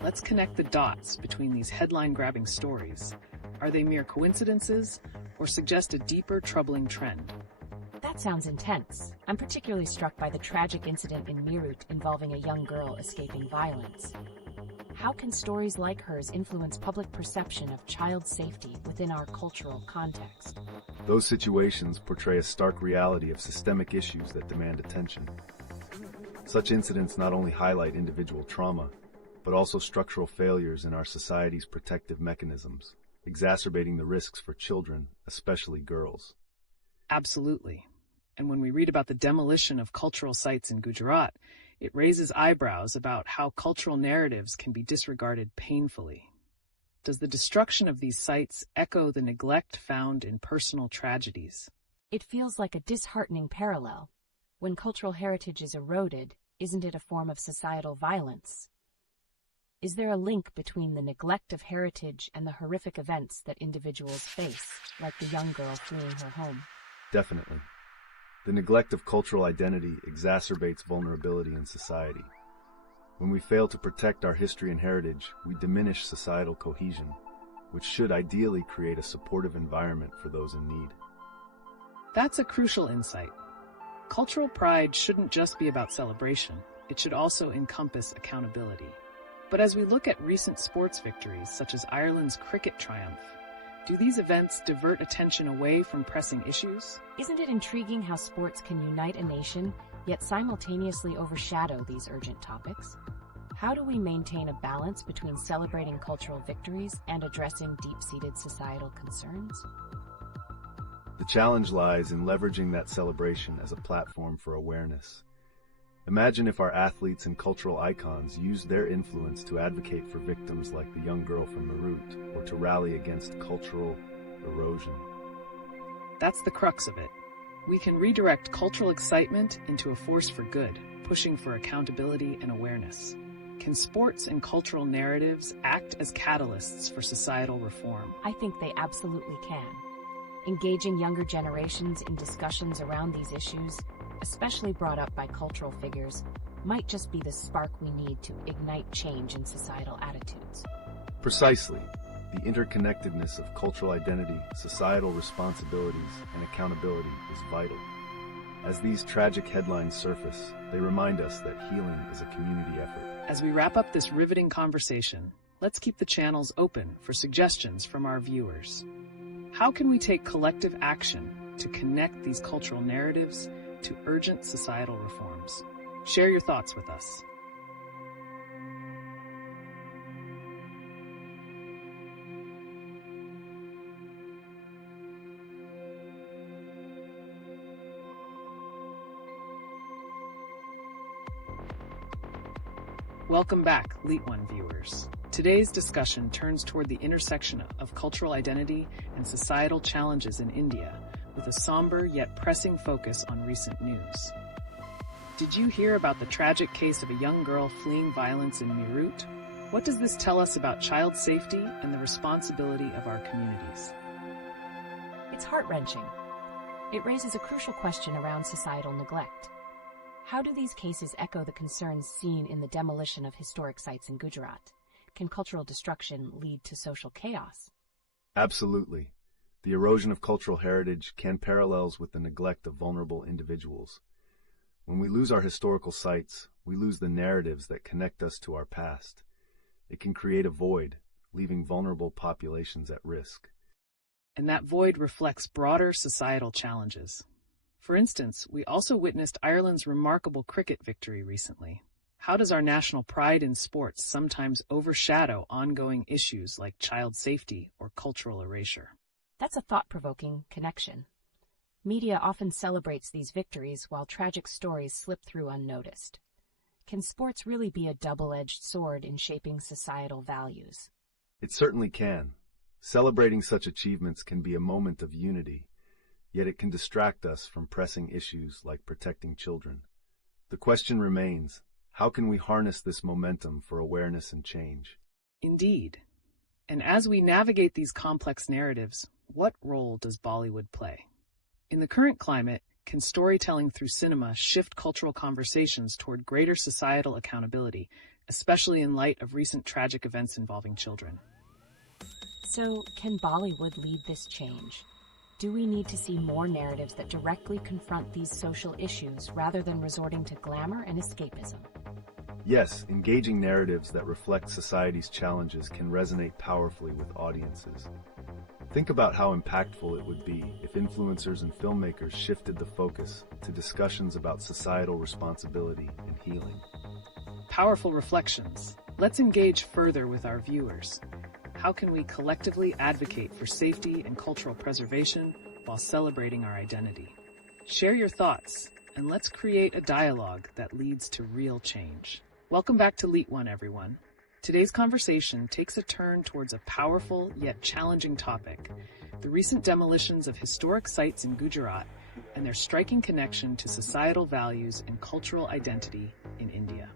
Let's connect the dots between these headline-grabbing stories. Are they mere coincidences, or suggest a deeper, troubling trend? That sounds intense. I'm particularly struck by the tragic incident in Meerut involving a young girl escaping violence. How can stories like hers influence public perception of child safety within our cultural context? Those situations portray a stark reality of systemic issues that demand attention. Such incidents not only highlight individual trauma, but also structural failures in our society's protective mechanisms, exacerbating the risks for children, especially girls. Absolutely. And when we read about the demolition of cultural sites in Gujarat, it raises eyebrows about how cultural narratives can be disregarded painfully. Does the destruction of these sites echo the neglect found in personal tragedies? It feels like a disheartening parallel. When cultural heritage is eroded, isn't it a form of societal violence? Is there a link between the neglect of heritage and the horrific events that individuals face, like the young girl fleeing her home? Definitely. The neglect of cultural identity exacerbates vulnerability in society. When we fail to protect our history and heritage, we diminish societal cohesion, which should ideally create a supportive environment for those in need. That's a crucial insight. Cultural pride shouldn't just be about celebration. It should also encompass accountability. But as we look at recent sports victories, such as Ireland's cricket triumph, do these events divert attention away from pressing issues? Isn't it intriguing how sports can unite a nation, yet simultaneously overshadow these urgent topics? How do we maintain a balance between celebrating cultural victories and addressing deep-seated societal concerns? The challenge lies in leveraging that celebration as a platform for awareness. Imagine if our athletes and cultural icons used their influence to advocate for victims like the young girl from Meerut, or to rally against cultural erosion. That's the crux of it. We can redirect cultural excitement into a force for good, pushing for accountability and awareness. Can sports and cultural narratives act as catalysts for societal reform? I think they absolutely can. Engaging younger generations in discussions around these issues, especially brought up by cultural figures, might just be the spark we need to ignite change in societal attitudes. Precisely. The interconnectedness of cultural identity, societal responsibilities, and accountability is vital. As these tragic headlines surface, they remind us that healing is a community effort. As we wrap up this riveting conversation, let's keep the channels open for suggestions from our viewers. How can we take collective action to connect these cultural narratives to urgent societal reforms? Share your thoughts with us. Welcome back, LeetOne viewers. Today's discussion turns toward the intersection of cultural identity and societal challenges in India, with a somber yet pressing focus on recent news. Did you hear about the tragic case of a young girl fleeing violence in Meerut? What does this tell us about child safety and the responsibility of our communities? It's heart-wrenching. It raises a crucial question around societal neglect. How do these cases echo the concerns seen in the demolition of historic sites in Gujarat? Can cultural destruction lead to social chaos? Absolutely. The erosion of cultural heritage can parallels with the neglect of vulnerable individuals. When we lose our historical sites, we lose the narratives that connect us to our past. It can create a void, leaving vulnerable populations at risk. And that void reflects broader societal challenges. For instance, we also witnessed Ireland's remarkable cricket victory recently. How does our national pride in sports sometimes overshadow ongoing issues like child safety or cultural erasure? That's a thought-provoking connection. Media often celebrates these victories while tragic stories slip through unnoticed. Can sports really be a double-edged sword in shaping societal values? It certainly can. Celebrating such achievements can be a moment of unity, yet it can distract us from pressing issues like protecting children. The question remains, how can we harness this momentum for awareness and change? Indeed. And as we navigate these complex narratives, what role does Bollywood play? In the current climate, can storytelling through cinema shift cultural conversations toward greater societal accountability, especially in light of recent tragic events involving children? So, can Bollywood lead this change? Do we need to see more narratives that directly confront these social issues rather than resorting to glamour and escapism? Yes, engaging narratives that reflect society's challenges can resonate powerfully with audiences. Think about how impactful it would be if influencers and filmmakers shifted the focus to discussions about societal responsibility and healing. Powerful reflections. Let's engage further with our viewers. How can we collectively advocate for safety and cultural preservation while celebrating our identity? Share your thoughts, and let's create a dialogue that leads to real change. Welcome back to LeetOne, everyone. Today's conversation takes a turn towards a powerful yet challenging topic, the recent demolitions of historic sites in Gujarat and their striking connection to societal values and cultural identity in India.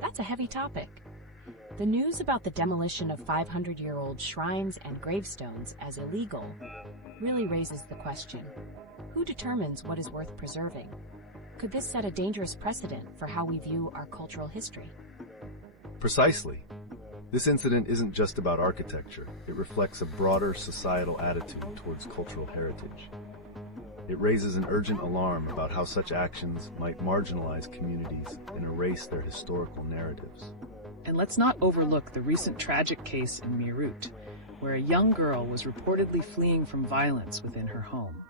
That's a heavy topic. The news about the demolition of 500-year-old shrines and gravestones as illegal really raises the question, who determines what is worth preserving? Could this set a dangerous precedent for how we view our cultural history? Precisely. This incident isn't just about architecture. It reflects a broader societal attitude towards cultural heritage. It raises an urgent alarm about how such actions might marginalize communities and erase their historical narratives. And let's not overlook the recent tragic case in Meerut, where a young girl was reportedly fleeing from violence within her home.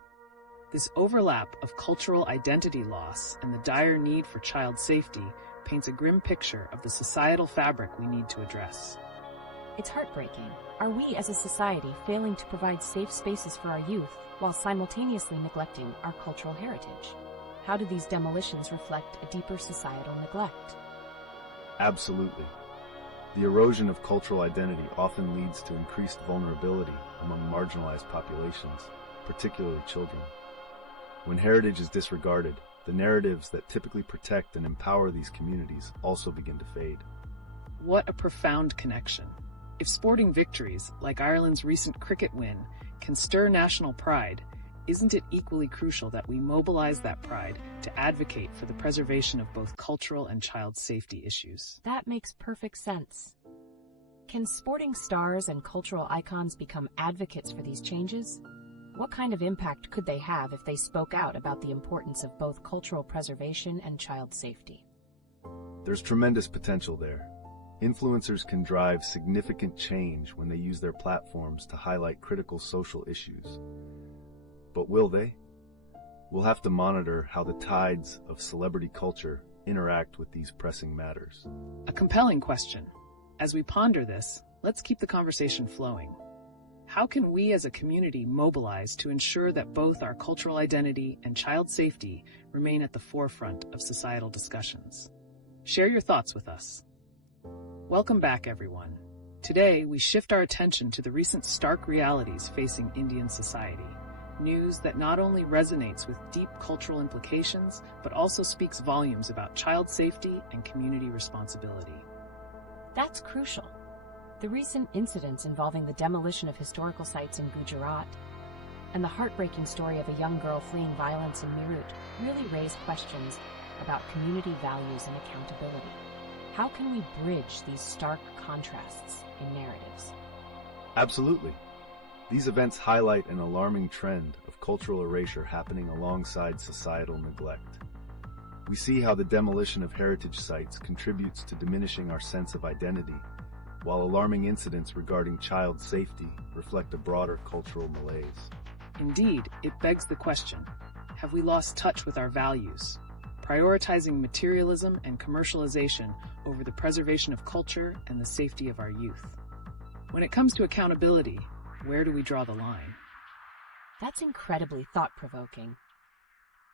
This overlap of cultural identity loss and the dire need for child safety paints a grim picture of the societal fabric we need to address. It's heartbreaking. Are we as a society failing to provide safe spaces for our youth while simultaneously neglecting our cultural heritage? How do these demolitions reflect a deeper societal neglect? Absolutely. The erosion of cultural identity often leads to increased vulnerability among marginalized populations, particularly children. When heritage is disregarded, the narratives that typically protect and empower these communities also begin to fade. What a profound connection. If sporting victories, like Ireland's recent cricket win, can stir national pride, isn't it equally crucial that we mobilize that pride to advocate for the preservation of both cultural and child safety issues? That makes perfect sense. Can sporting stars and cultural icons become advocates for these changes? What kind of impact could they have if they spoke out about the importance of both cultural preservation and child safety? There's tremendous potential there. Influencers can drive significant change when they use their platforms to highlight critical social issues. But will they? We'll have to monitor how the tides of celebrity culture interact with these pressing matters. A compelling question. As we ponder this, let's keep the conversation flowing. How can we as a community mobilize to ensure that both our cultural identity and child safety remain at the forefront of societal discussions? Share your thoughts with us. Welcome back, everyone. Today, we shift our attention to the recent stark realities facing Indian society. News that not only resonates with deep cultural implications, but also speaks volumes about child safety and community responsibility. That's crucial. The recent incidents involving the demolition of historical sites in Gujarat and the heartbreaking story of a young girl fleeing violence in Meerut really raise questions about community values and accountability. How can we bridge these stark contrasts in narratives? Absolutely. These events highlight an alarming trend of cultural erasure happening alongside societal neglect. We see how the demolition of heritage sites contributes to diminishing our sense of identity, while alarming incidents regarding child safety reflect a broader cultural malaise. Indeed, it begs the question, have we lost touch with our values, prioritizing materialism and commercialization over the preservation of culture and the safety of our youth? When it comes to accountability, where do we draw the line? That's incredibly thought-provoking.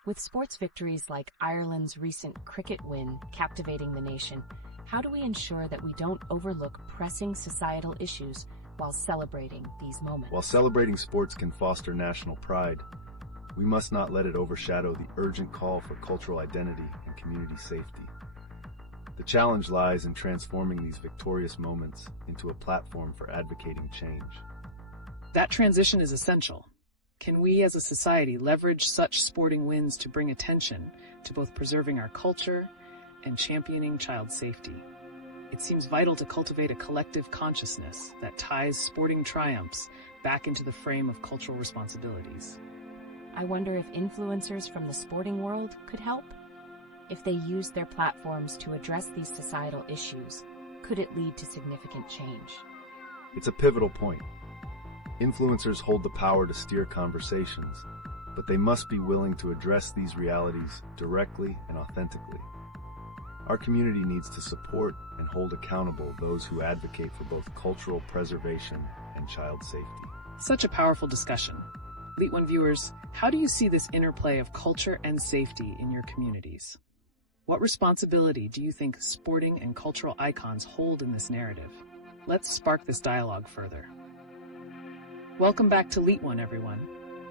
With sports victories like Ireland's recent cricket win captivating the nation, how do we ensure that we don't overlook pressing societal issues while celebrating these moments? While celebrating sports can foster national pride, we must not let it overshadow the urgent call for cultural identity and community safety. The challenge lies in transforming these victorious moments into a platform for advocating change. That transition is essential. Can we as a society leverage such sporting wins to bring attention to both preserving our culture and championing child safety? It seems vital to cultivate a collective consciousness that ties sporting triumphs back into the frame of cultural responsibilities. I wonder if influencers from the sporting world could help? If they use their platforms to address these societal issues, could it lead to significant change? It's a pivotal point. Influencers hold the power to steer conversations, but they must be willing to address these realities directly and authentically. Our community needs to support and hold accountable those who advocate for both cultural preservation and child safety. Such a powerful discussion. LeetOne viewers, how do you see this interplay of culture and safety in your communities? What responsibility do you think sporting and cultural icons hold in this narrative? Let's spark this dialogue further. Welcome back to LeetOne, everyone.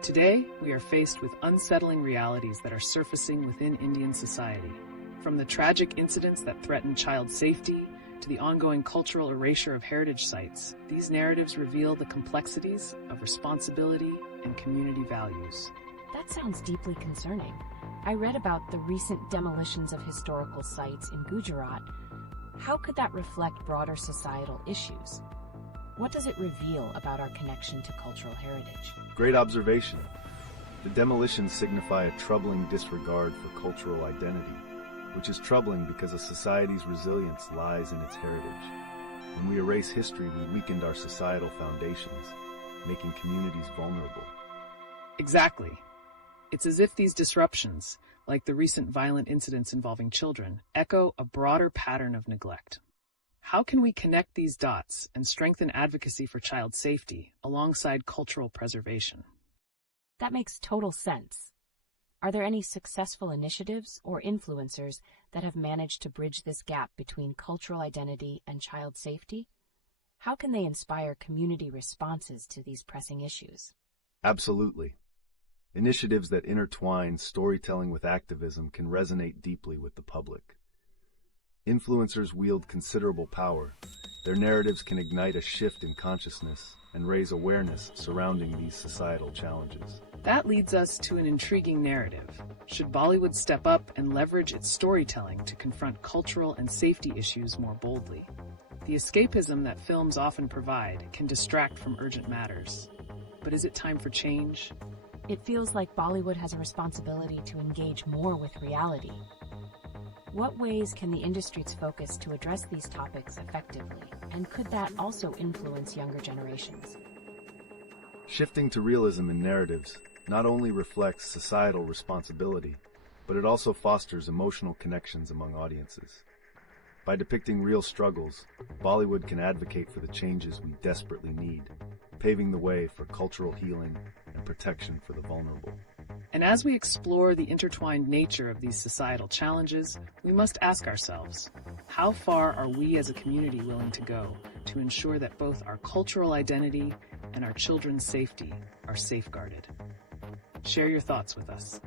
Today, we are faced with unsettling realities that are surfacing within Indian society. From the tragic incidents that threaten child safety to the ongoing cultural erasure of heritage sites, these narratives reveal the complexities of responsibility and community values. That sounds deeply concerning. I read about the recent demolitions of historical sites in Gujarat. How could that reflect broader societal issues? What does it reveal about our connection to cultural heritage? Great observation. The demolitions signify a troubling disregard for cultural identity, which is troubling because a society's resilience lies in its heritage. When we erase history, we weakened our societal foundations, making communities vulnerable. Exactly. It's as if these disruptions, like the recent violent incidents involving children, echo a broader pattern of neglect. How can we connect these dots and strengthen advocacy for child safety alongside cultural preservation? That makes total sense. Are there any successful initiatives or influencers that have managed to bridge this gap between cultural identity and child safety? How can they inspire community responses to these pressing issues? Absolutely. Initiatives that intertwine storytelling with activism can resonate deeply with the public. Influencers wield considerable power. Their narratives can ignite a shift in consciousness and raise awareness surrounding these societal challenges. That leads us to an intriguing narrative. Should Bollywood step up and leverage its storytelling to confront cultural and safety issues more boldly? The escapism that films often provide can distract from urgent matters. But is it time for change? It feels like Bollywood has a responsibility to engage more with reality. What ways can the industry's focus to address these topics effectively, and could that also influence younger generations? Shifting to realism in narratives not only reflects societal responsibility, but it also fosters emotional connections among audiences. By depicting real struggles, Bollywood can advocate for the changes we desperately need, paving the way for cultural healing and protection for the vulnerable. And as we explore the intertwined nature of these societal challenges, we must ask ourselves, how far are we as a community willing to go to ensure that both our cultural identity and our children's safety are safeguarded? Share your thoughts with us.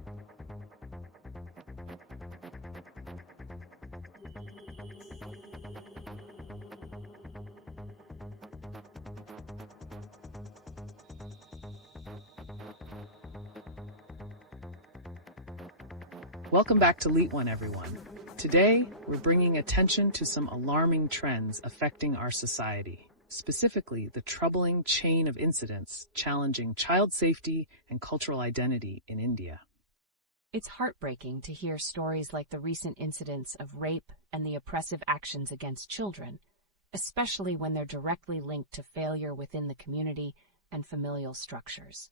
Welcome back to LeetOne, everyone. Today, we're bringing attention to some alarming trends affecting our society, specifically the troubling chain of incidents challenging child safety and cultural identity in India. It's heartbreaking to hear stories like the recent incidents of rape and the oppressive actions against children, especially when they're directly linked to failure within the community and familial structures.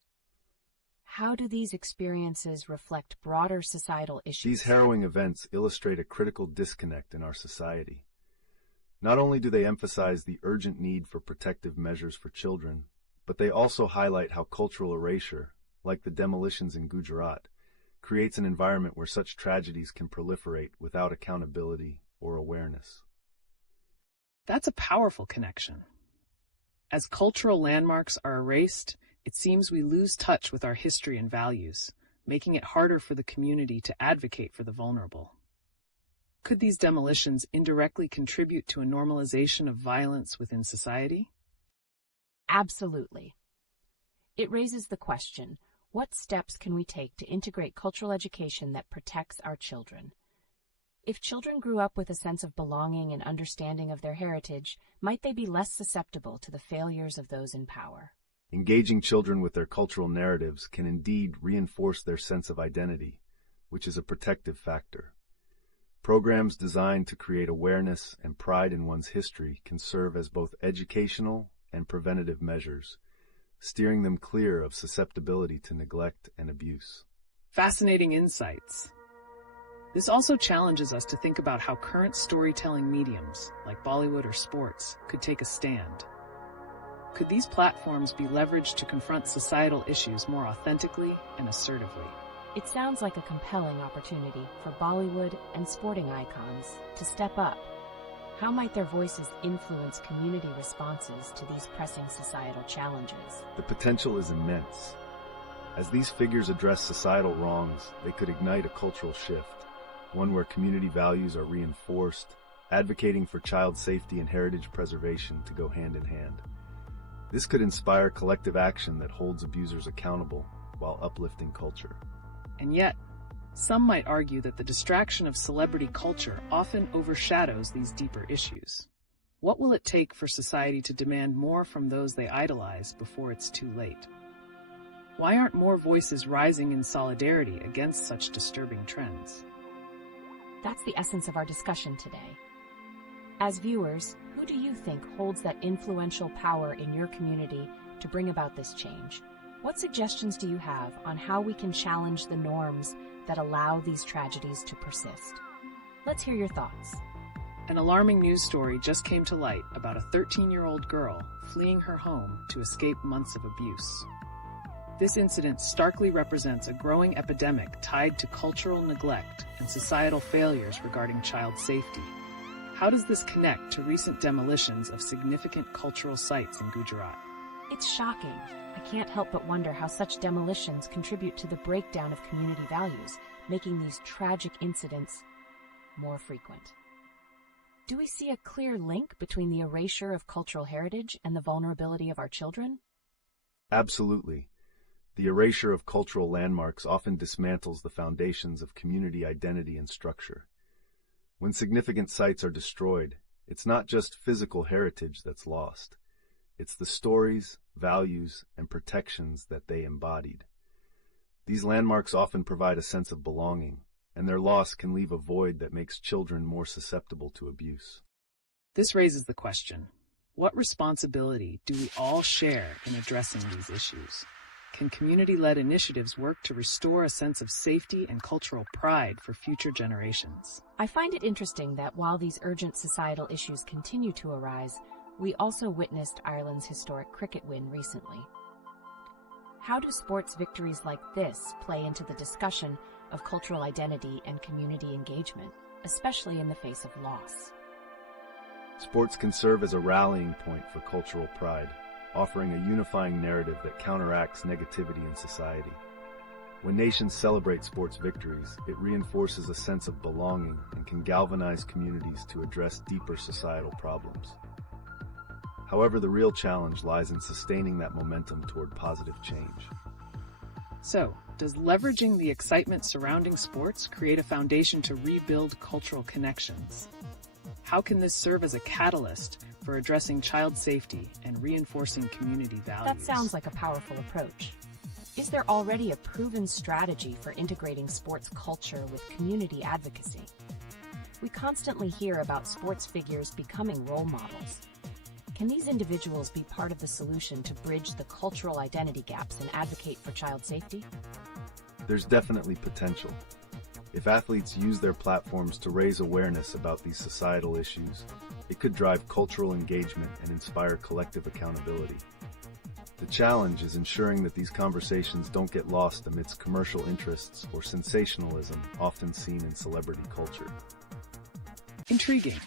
How do these experiences reflect broader societal issues? These harrowing events illustrate a critical disconnect in our society. Not only do they emphasize the urgent need for protective measures for children, but they also highlight how cultural erasure, like the demolitions in Gujarat, creates an environment where such tragedies can proliferate without accountability or awareness. That's a powerful connection. As cultural landmarks are erased, it seems we lose touch with our history and values, making it harder for the community to advocate for the vulnerable. Could these demolitions indirectly contribute to a normalization of violence within society? Absolutely. It raises the question, what steps can we take to integrate cultural education that protects our children? If children grew up with a sense of belonging and understanding of their heritage, might they be less susceptible to the failures of those in power? Engaging children with their cultural narratives can indeed reinforce their sense of identity, which is a protective factor. Programs designed to create awareness and pride in one's history can serve as both educational and preventative measures, steering them clear of susceptibility to neglect and abuse. Fascinating insights. This also challenges us to think about how current storytelling mediums, like Bollywood or sports, could take a stand. Could these platforms be leveraged to confront societal issues more authentically and assertively? It sounds like a compelling opportunity for Bollywood and sporting icons to step up. How might their voices influence community responses to these pressing societal challenges? The potential is immense. As these figures address societal wrongs, they could ignite a cultural shift, one where community values are reinforced, advocating for child safety and heritage preservation to go hand in hand. This could inspire collective action that holds abusers accountable while uplifting culture. And yet, some might argue that the distraction of celebrity culture often overshadows these deeper issues. What will it take for society to demand more from those they idolize before it's too late? Why aren't more voices rising in solidarity against such disturbing trends? That's the essence of our discussion today. As viewers, who do you think holds that influential power in your community to bring about this change? What suggestions do you have on how we can challenge the norms that allow these tragedies to persist? Let's hear your thoughts. An alarming news story just came to light about a 13-year-old girl fleeing her home to escape months of abuse. This incident starkly represents a growing epidemic tied to cultural neglect and societal failures regarding child safety. How does this connect to recent demolitions of significant cultural sites in Gujarat? It's shocking. I can't help but wonder how such demolitions contribute to the breakdown of community values, making these tragic incidents more frequent. Do we see a clear link between the erasure of cultural heritage and the vulnerability of our children? Absolutely. The erasure of cultural landmarks often dismantles the foundations of community identity and structure. When significant sites are destroyed, it's not just physical heritage that's lost. It's the stories, values, and protections that they embodied. These landmarks often provide a sense of belonging, and their loss can leave a void that makes children more susceptible to abuse. This raises the question, what responsibility do we all share in addressing these issues? Can community-led initiatives work to restore a sense of safety and cultural pride for future generations? I find it interesting that while these urgent societal issues continue to arise, we also witnessed Ireland's historic cricket win recently. How do sports victories like this play into the discussion of cultural identity and community engagement, especially in the face of loss? Sports can serve as a rallying point for cultural pride, offering a unifying narrative that counteracts negativity in society. When nations celebrate sports victories, it reinforces a sense of belonging and can galvanize communities to address deeper societal problems. However, the real challenge lies in sustaining that momentum toward positive change. So, Does leveraging the excitement surrounding sports create a foundation to rebuild cultural connections? How can this serve as a catalyst for addressing child safety and reinforcing community values? That sounds like a powerful approach. Is there already a proven strategy for integrating sports culture with community advocacy? We constantly hear about sports figures becoming role models. Can these individuals be part of the solution to bridge the cultural identity gaps and advocate for child safety? There's definitely potential. If athletes use their platforms to raise awareness about these societal issues, it could drive cultural engagement and inspire collective accountability. The challenge is ensuring that these conversations don't get lost amidst commercial interests or sensationalism often seen in celebrity culture. Intriguing.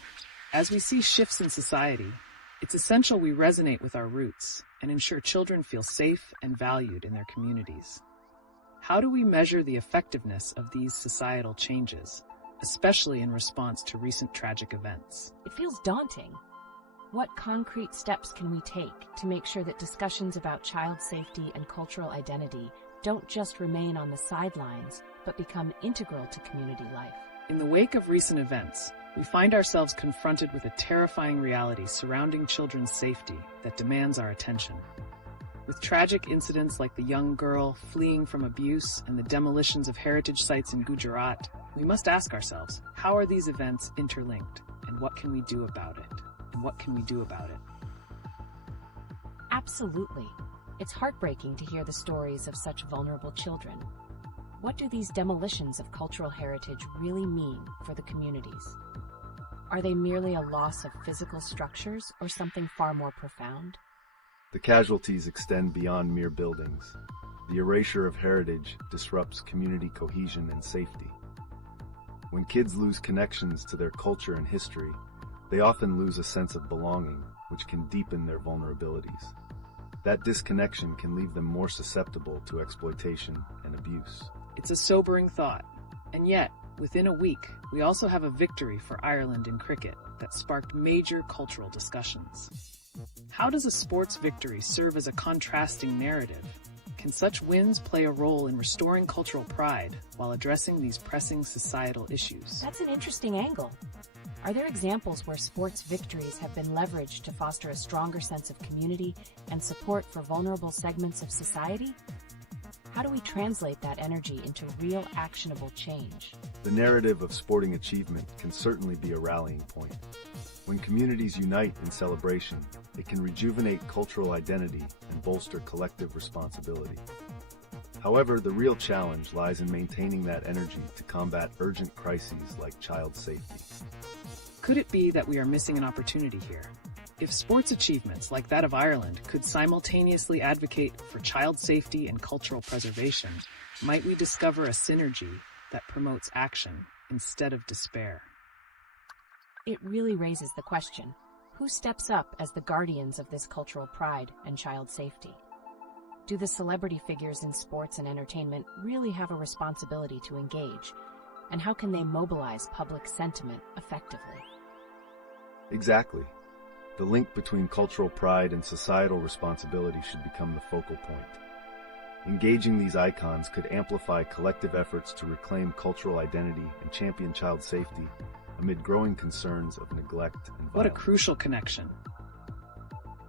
As we see shifts in society, it's essential we resonate with our roots and ensure children feel safe and valued in their communities. How do we measure the effectiveness of these societal changes, especially in response to recent tragic events? It feels daunting. What concrete steps can we take to make sure that discussions about child safety and cultural identity don't just remain on the sidelines, but become integral to community life? In the wake of recent events, we find ourselves confronted with a terrifying reality surrounding children's safety that demands our attention. With tragic incidents like the young girl fleeing from abuse and the demolitions of heritage sites in Gujarat, we must ask ourselves, how are these events interlinked, and what can we do about it? Absolutely. It's heartbreaking to hear the stories of such vulnerable children. What do these demolitions of cultural heritage really mean for the communities? Are they merely a loss of physical structures or something far more profound? The casualties extend beyond mere buildings. The erasure of heritage disrupts community cohesion and safety. When kids lose connections to their culture and history, they often lose a sense of belonging, which can deepen their vulnerabilities. That disconnection can leave them more susceptible to exploitation and abuse. It's a sobering thought, and yet, within a week, we also have a victory for Ireland in cricket that sparked major cultural discussions. How does a sports victory serve as a contrasting narrative? Can such wins play a role in restoring cultural pride while addressing these pressing societal issues? That's an interesting angle. Are there examples where sports victories have been leveraged to foster a stronger sense of community and support for vulnerable segments of society? How do we translate that energy into real actionable change? The narrative of sporting achievement can certainly be a rallying point. When communities unite in celebration, it can rejuvenate cultural identity and bolster collective responsibility. However, the real challenge lies in maintaining that energy to combat urgent crises like child safety. Could it be that we are missing an opportunity here? If sports achievements like that of Ireland could simultaneously advocate for child safety and cultural preservation, might we discover a synergy that promotes action instead of despair? It really raises the question, who steps up as the guardians of this cultural pride and child safety? Do the celebrity figures in sports and entertainment really have a responsibility to engage? And how can they mobilize public sentiment effectively? Exactly. The link between cultural pride and societal responsibility should become the focal point. Engaging these icons could amplify collective efforts to reclaim cultural identity and champion child safety amid growing concerns of neglect and violence. What a crucial connection.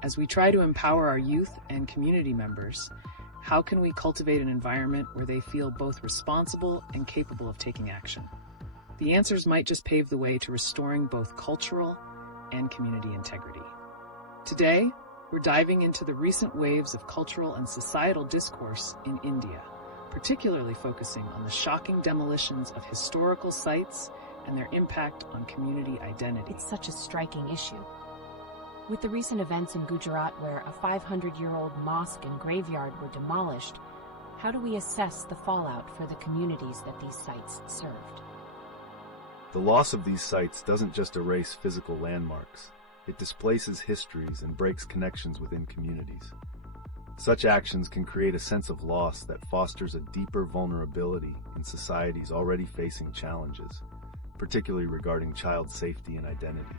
As we try to empower our youth and community members, how can we cultivate an environment where they feel both responsible and capable of taking action? The answers might just pave the way to restoring both cultural and community integrity. Today, we're diving into the recent waves of cultural and societal discourse in India, particularly focusing on the shocking demolitions of historical sites and their impact on community identity. It's such a striking issue. With the recent events in Gujarat where a 500-year-old mosque and graveyard were demolished, how do we assess the fallout for the communities that these sites served? The loss of these sites doesn't just erase physical landmarks. It displaces histories and breaks connections within communities. Such actions can create a sense of loss that fosters a deeper vulnerability in societies already facing challenges, particularly regarding child safety and identity.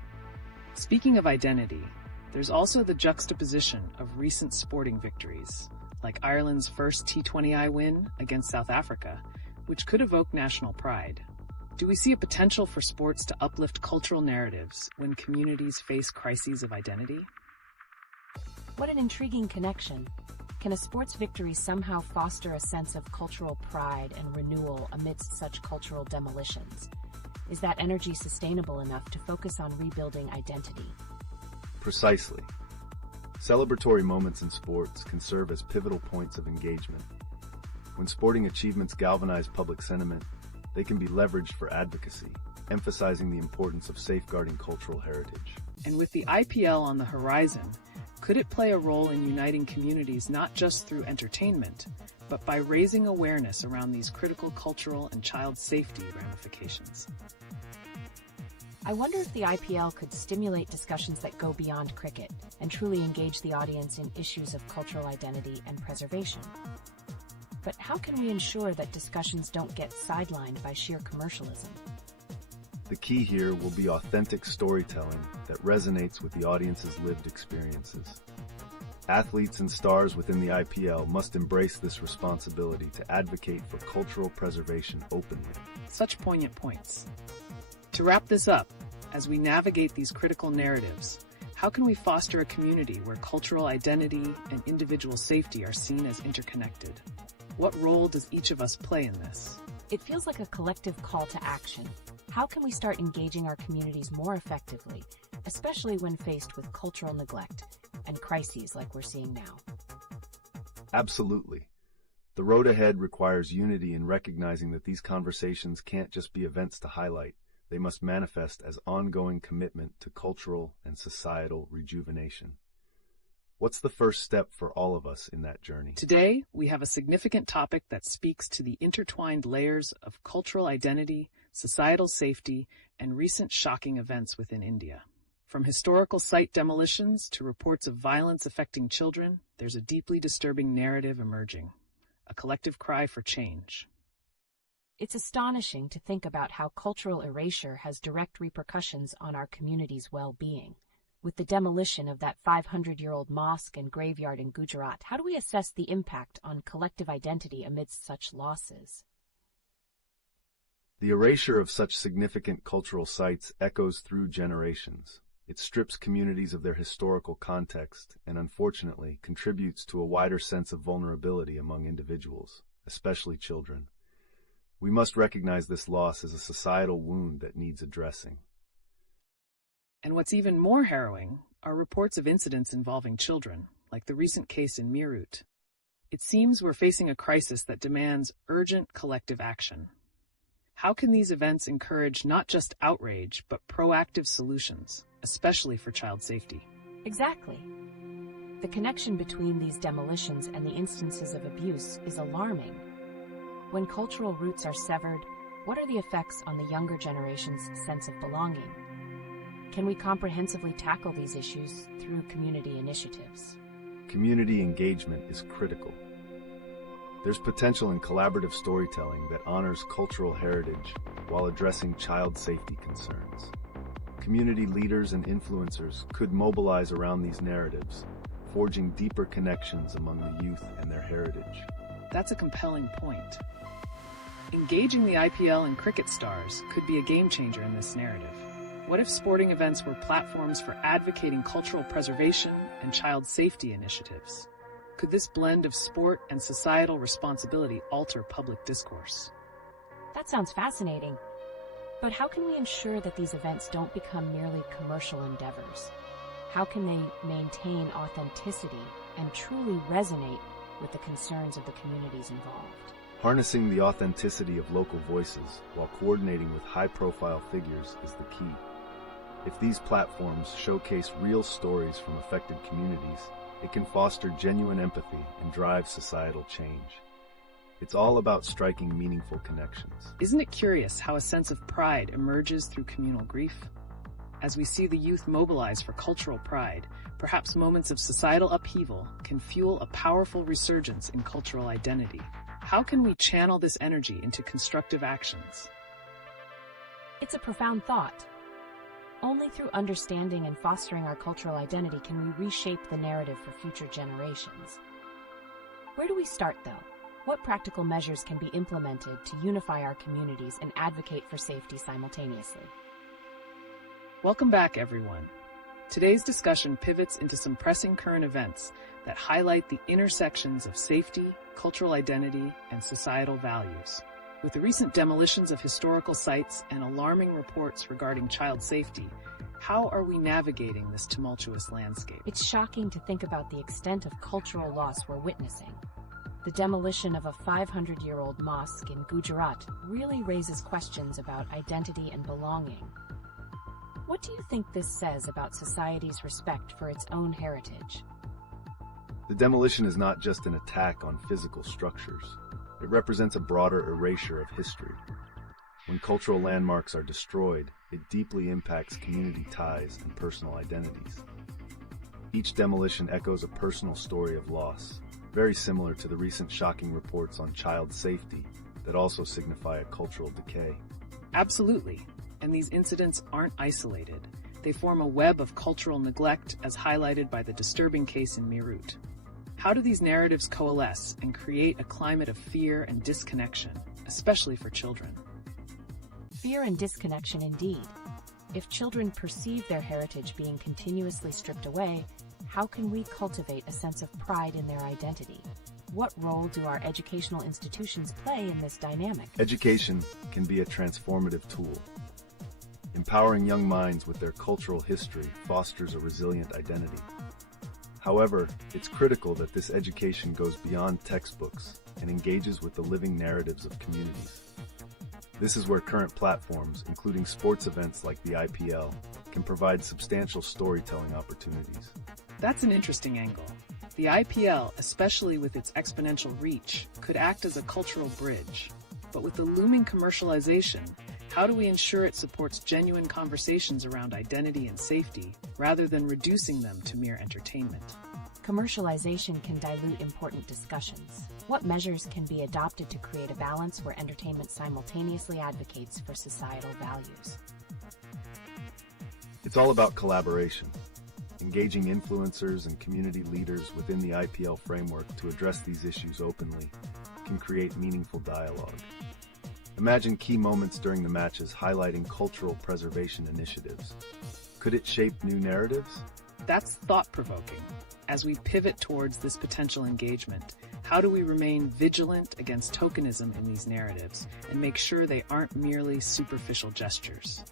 Speaking of identity, there's also the juxtaposition of recent sporting victories, like Ireland's first T20I win against South Africa, which could evoke national pride? Do we see a potential for sports to uplift cultural narratives when communities face crises of identity? What an intriguing connection. Can a sports victory somehow foster a sense of cultural pride and renewal amidst such cultural demolitions? Is that energy sustainable enough to focus on rebuilding identity? Precisely. Celebratory moments in sports can serve as pivotal points of engagement. When sporting achievements galvanize public sentiment, they can be leveraged for advocacy, emphasizing the importance of safeguarding cultural heritage. And with the IPL on the horizon, could it play a role in uniting communities not just through entertainment, but by raising awareness around these critical cultural and child safety ramifications? I wonder if the IPL could stimulate discussions that go beyond cricket and truly engage the audience in issues of cultural identity and preservation. But how can we ensure that discussions don't get sidelined by sheer commercialism? The key here will be authentic storytelling that resonates with the audience's lived experiences. Athletes and stars within the IPL must embrace this responsibility to advocate for cultural preservation openly. Such poignant points. To wrap this up, as we navigate these critical narratives, how can we foster a community where cultural identity and individual safety are seen as interconnected? What role does each of us play in this? It feels like a collective call to action. How can we start engaging our communities more effectively, especially when faced with cultural neglect and crises like we're seeing now? Absolutely. The road ahead requires unity in recognizing that these conversations can't just be events to highlight. They must manifest as ongoing commitment to cultural and societal rejuvenation. What's the first step for all of us in that journey? Today, we have a significant topic that speaks to the intertwined layers of cultural identity, societal safety, and recent shocking events within India. From historical site demolitions to reports of violence affecting children, there's a deeply disturbing narrative emerging, a collective cry for change. It's astonishing to think about how cultural erasure has direct repercussions on our community's well-being. With the demolition of that 500-year-old mosque and graveyard in Gujarat, how do we assess the impact on collective identity amidst such losses? The erasure of such significant cultural sites echoes through generations. It strips communities of their historical context and, unfortunately, contributes to a wider sense of vulnerability among individuals, especially children. We must recognize this loss as a societal wound that needs addressing. And what's even more harrowing are reports of incidents involving children, like the recent case in Meerut. It seems we're facing a crisis that demands urgent collective action. How can these events encourage not just outrage, but proactive solutions, especially for child safety? Exactly. The connection between these demolitions and the instances of abuse is alarming. When cultural roots are severed, what are the effects on the younger generation's sense of belonging? Can we comprehensively tackle these issues through community initiatives? Community engagement is critical. There's potential in collaborative storytelling that honors cultural heritage while addressing child safety concerns. Community leaders and influencers could mobilize around these narratives, forging deeper connections among the youth and their heritage. That's a compelling point. Engaging the IPL and cricket stars could be a game changer in this narrative. What if sporting events were platforms for advocating cultural preservation and child safety initiatives? Could this blend of sport and societal responsibility alter public discourse? That sounds fascinating. But how can we ensure that these events don't become merely commercial endeavors? How can they maintain authenticity and truly resonate with the concerns of the communities involved? Harnessing the authenticity of local voices while coordinating with high-profile figures is the key. If these platforms showcase real stories from affected communities, it can foster genuine empathy and drive societal change. It's all about striking meaningful connections. Isn't it curious how a sense of pride emerges through communal grief? As we see the youth mobilize for cultural pride, perhaps moments of societal upheaval can fuel a powerful resurgence in cultural identity. How can we channel this energy into constructive actions? It's a profound thought. Only through understanding and fostering our cultural identity can we reshape the narrative for future generations. Where do we start, though? What practical measures can be implemented to unify our communities and advocate for safety simultaneously? Welcome back, everyone. Today's discussion pivots into some pressing current events that highlight the intersections of safety, cultural identity, and societal values. With the recent demolitions of historical sites and alarming reports regarding child safety, how are we navigating this tumultuous landscape? It's shocking to think about the extent of cultural loss we're witnessing. The demolition of a 500-year-old mosque in Gujarat really raises questions about identity and belonging. What do you think this says about society's respect for its own heritage? The demolition is not just an attack on physical structures. It represents a broader erasure of history. When cultural landmarks are destroyed, it deeply impacts community ties and personal identities. Each demolition echoes a personal story of loss, very similar to the recent shocking reports on child safety that also signify a cultural decay. Absolutely. And these incidents aren't isolated. They form a web of cultural neglect as highlighted by the disturbing case in Meerut. How do these narratives coalesce and create a climate of fear and disconnection, especially for children? Fear and disconnection indeed. If children perceive their heritage being continuously stripped away, how can we cultivate a sense of pride in their identity? What role do our educational institutions play in this dynamic? Education can be a transformative tool. Empowering young minds with their cultural history fosters a resilient identity. However, it's critical that this education goes beyond textbooks and engages with the living narratives of communities. This is where current platforms, including sports events like the IPL, can provide substantial storytelling opportunities. That's an interesting angle. The IPL, especially with its exponential reach, could act as a cultural bridge. But with the looming commercialization, how do we ensure it supports genuine conversations around identity and safety, rather than reducing them to mere entertainment? Commercialization can dilute important discussions. What measures can be adopted to create a balance where entertainment simultaneously advocates for societal values? It's all about collaboration. Engaging influencers and community leaders within the IPL framework to address these issues openly can create meaningful dialogue. Imagine key moments during the matches highlighting cultural preservation initiatives. Could it shape new narratives? That's thought-provoking. As we pivot towards this potential engagement, how do we remain vigilant against tokenism in these narratives and make sure they aren't merely superficial gestures?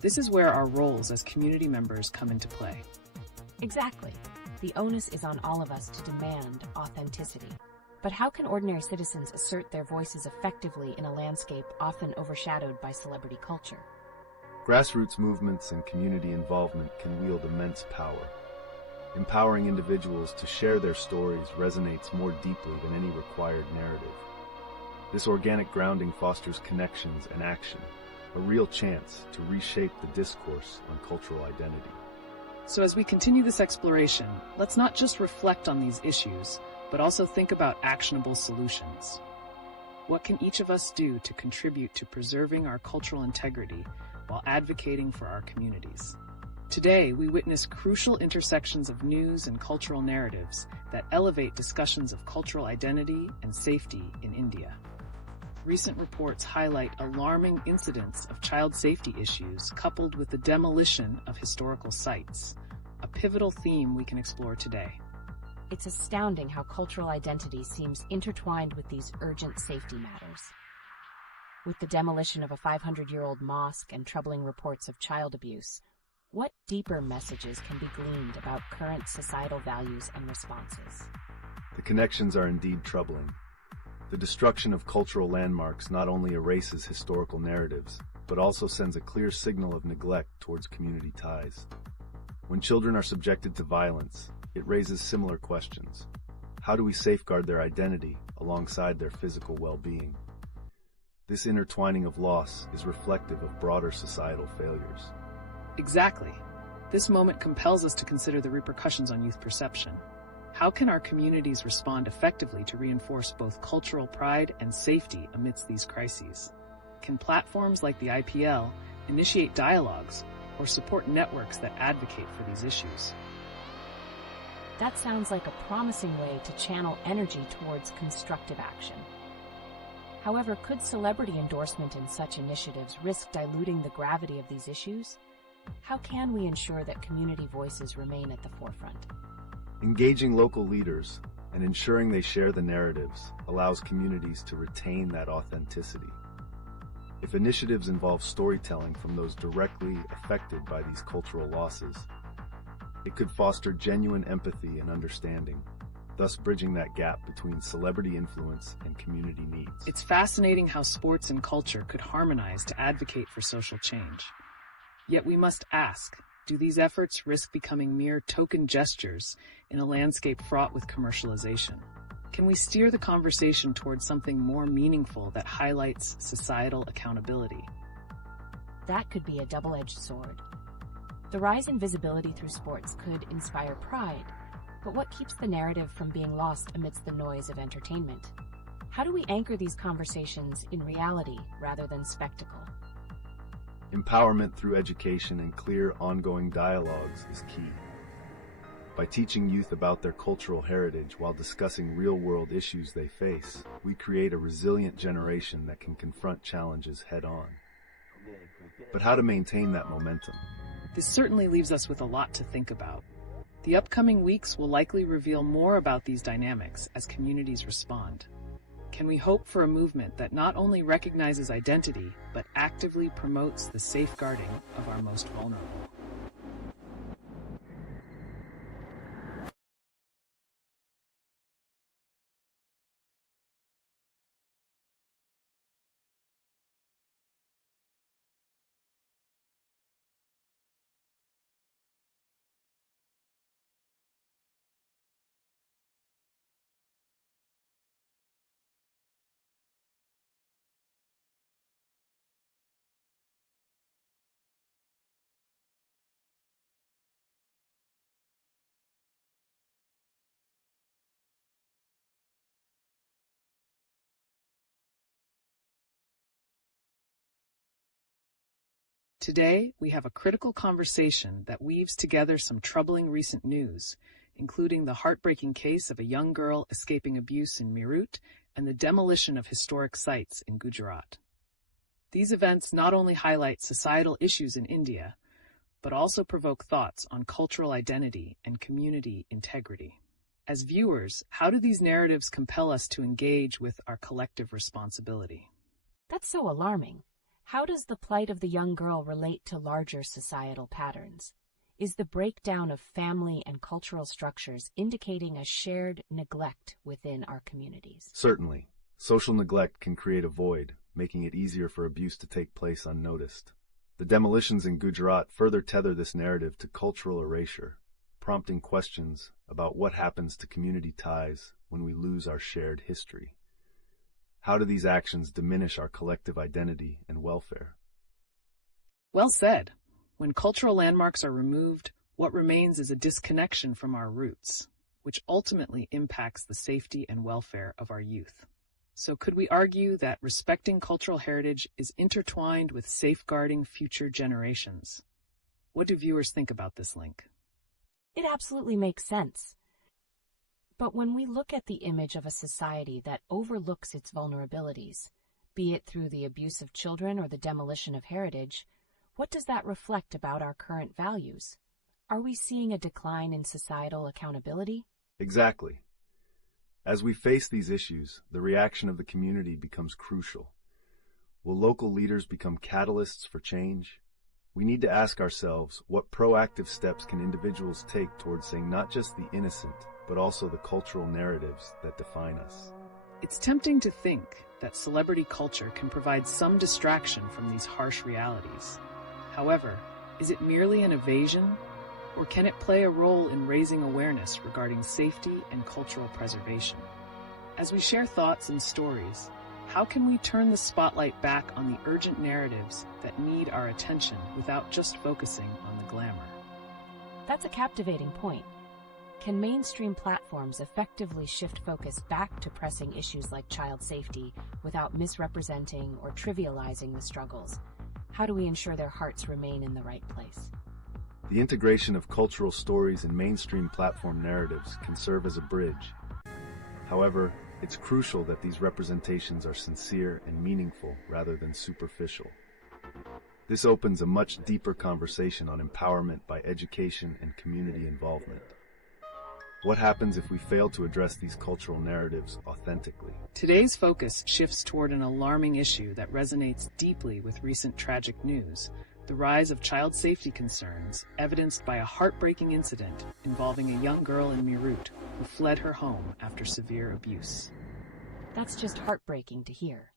This is where our roles as community members come into play. Exactly. The onus is on all of us to demand authenticity. But how can ordinary citizens assert their voices effectively in a landscape often overshadowed by celebrity culture? Grassroots movements and community involvement can wield immense power. Empowering individuals to share their stories resonates more deeply than any required narrative. This organic grounding fosters connections and action, a real chance to reshape the discourse on cultural identity. So as we continue this exploration, let's not just reflect on these issues, but also think about actionable solutions. What can each of us do to contribute to preserving our cultural integrity while advocating for our communities? Today, we witness crucial intersections of news and cultural narratives that elevate discussions of cultural identity and safety in India. Recent reports highlight alarming incidents of child safety issues coupled with the demolition of historical sites, a pivotal theme we can explore today. It's astounding how cultural identity seems intertwined with these urgent safety matters. With the demolition of a 500-year-old mosque and troubling reports of child abuse, what deeper messages can be gleaned about current societal values and responses? The connections are indeed troubling. The destruction of cultural landmarks not only erases historical narratives, but also sends a clear signal of neglect towards community ties. When children are subjected to violence, it raises similar questions. How do we safeguard their identity alongside their physical well-being? This intertwining of loss is reflective of broader societal failures. Exactly. This moment compels us to consider the repercussions on youth perception. How can our communities respond effectively to reinforce both cultural pride and safety amidst these crises? Can platforms like the IPL initiate dialogues or support networks that advocate for these issues? That sounds like a promising way to channel energy towards constructive action. However, could celebrity endorsement in such initiatives risk diluting the gravity of these issues? How can we ensure that community voices remain at the forefront? Engaging local leaders and ensuring they share the narratives allows communities to retain that authenticity. If initiatives involve storytelling from those directly affected by these cultural losses, it could foster genuine empathy and understanding, thus bridging that gap between celebrity influence and community needs. It's fascinating how sports and culture could harmonize to advocate for social change. Yet we must ask, do these efforts risk becoming mere token gestures in a landscape fraught with commercialization? Can we steer the conversation towards something more meaningful that highlights societal accountability? That could be a double-edged sword. The rise in visibility through sports could inspire pride, but what keeps the narrative from being lost amidst the noise of entertainment? How do we anchor these conversations in reality rather than spectacle? Empowerment through education and clear, ongoing dialogues is key. By teaching youth about their cultural heritage while discussing real-world issues they face, we create a resilient generation that can confront challenges head-on. But how to maintain that momentum? This certainly leaves us with a lot to think about. The upcoming weeks will likely reveal more about these dynamics as communities respond. Can we hope for a movement that not only recognizes identity, but actively promotes the safeguarding of our most vulnerable? Today, we have a critical conversation that weaves together some troubling recent news, including the heartbreaking case of a young girl escaping abuse in Meerut and the demolition of historic sites in Gujarat. These events not only highlight societal issues in India, but also provoke thoughts on cultural identity and community integrity. As viewers, how do these narratives compel us to engage with our collective responsibility? That's so alarming. How does the plight of the young girl relate to larger societal patterns? Is the breakdown of family and cultural structures indicating a shared neglect within our communities? Certainly. Social neglect can create a void, making it easier for abuse to take place unnoticed. The demolitions in Gujarat further tether this narrative to cultural erasure, prompting questions about what happens to community ties when we lose our shared history. How do these actions diminish our collective identity and welfare? Well said. When cultural landmarks are removed, what remains is a disconnection from our roots, which ultimately impacts the safety and welfare of our youth. So could we argue that respecting cultural heritage is intertwined with safeguarding future generations? What do viewers think about this link? It absolutely makes sense. But when we look at the image of a society that overlooks its vulnerabilities, be it through the abuse of children or the demolition of heritage, what does that reflect about our current values? Are we seeing a decline in societal accountability? Exactly. As we face these issues, the reaction of the community becomes crucial. Will local leaders become catalysts for change? We need to ask ourselves, what proactive steps can individuals take towards saying not just the innocent, but also the cultural narratives that define us? It's tempting to think that celebrity culture can provide some distraction from these harsh realities. However, is it merely an evasion, or can it play a role in raising awareness regarding safety and cultural preservation? As we share thoughts and stories, how can we turn the spotlight back on the urgent narratives that need our attention without just focusing on the glamour? That's a captivating point. Can mainstream platforms effectively shift focus back to pressing issues like child safety without misrepresenting or trivializing the struggles? How do we ensure their hearts remain in the right place? The integration of cultural stories in mainstream platform narratives can serve as a bridge. However, it's crucial that these representations are sincere and meaningful rather than superficial. This opens a much deeper conversation on empowerment by education and community involvement. What happens if we fail to address these cultural narratives authentically? Today's focus shifts toward an alarming issue that resonates deeply with recent tragic news: the rise of child safety concerns, evidenced by a heartbreaking incident involving a young girl in Meerut who fled her home after severe abuse. That's just heartbreaking to hear.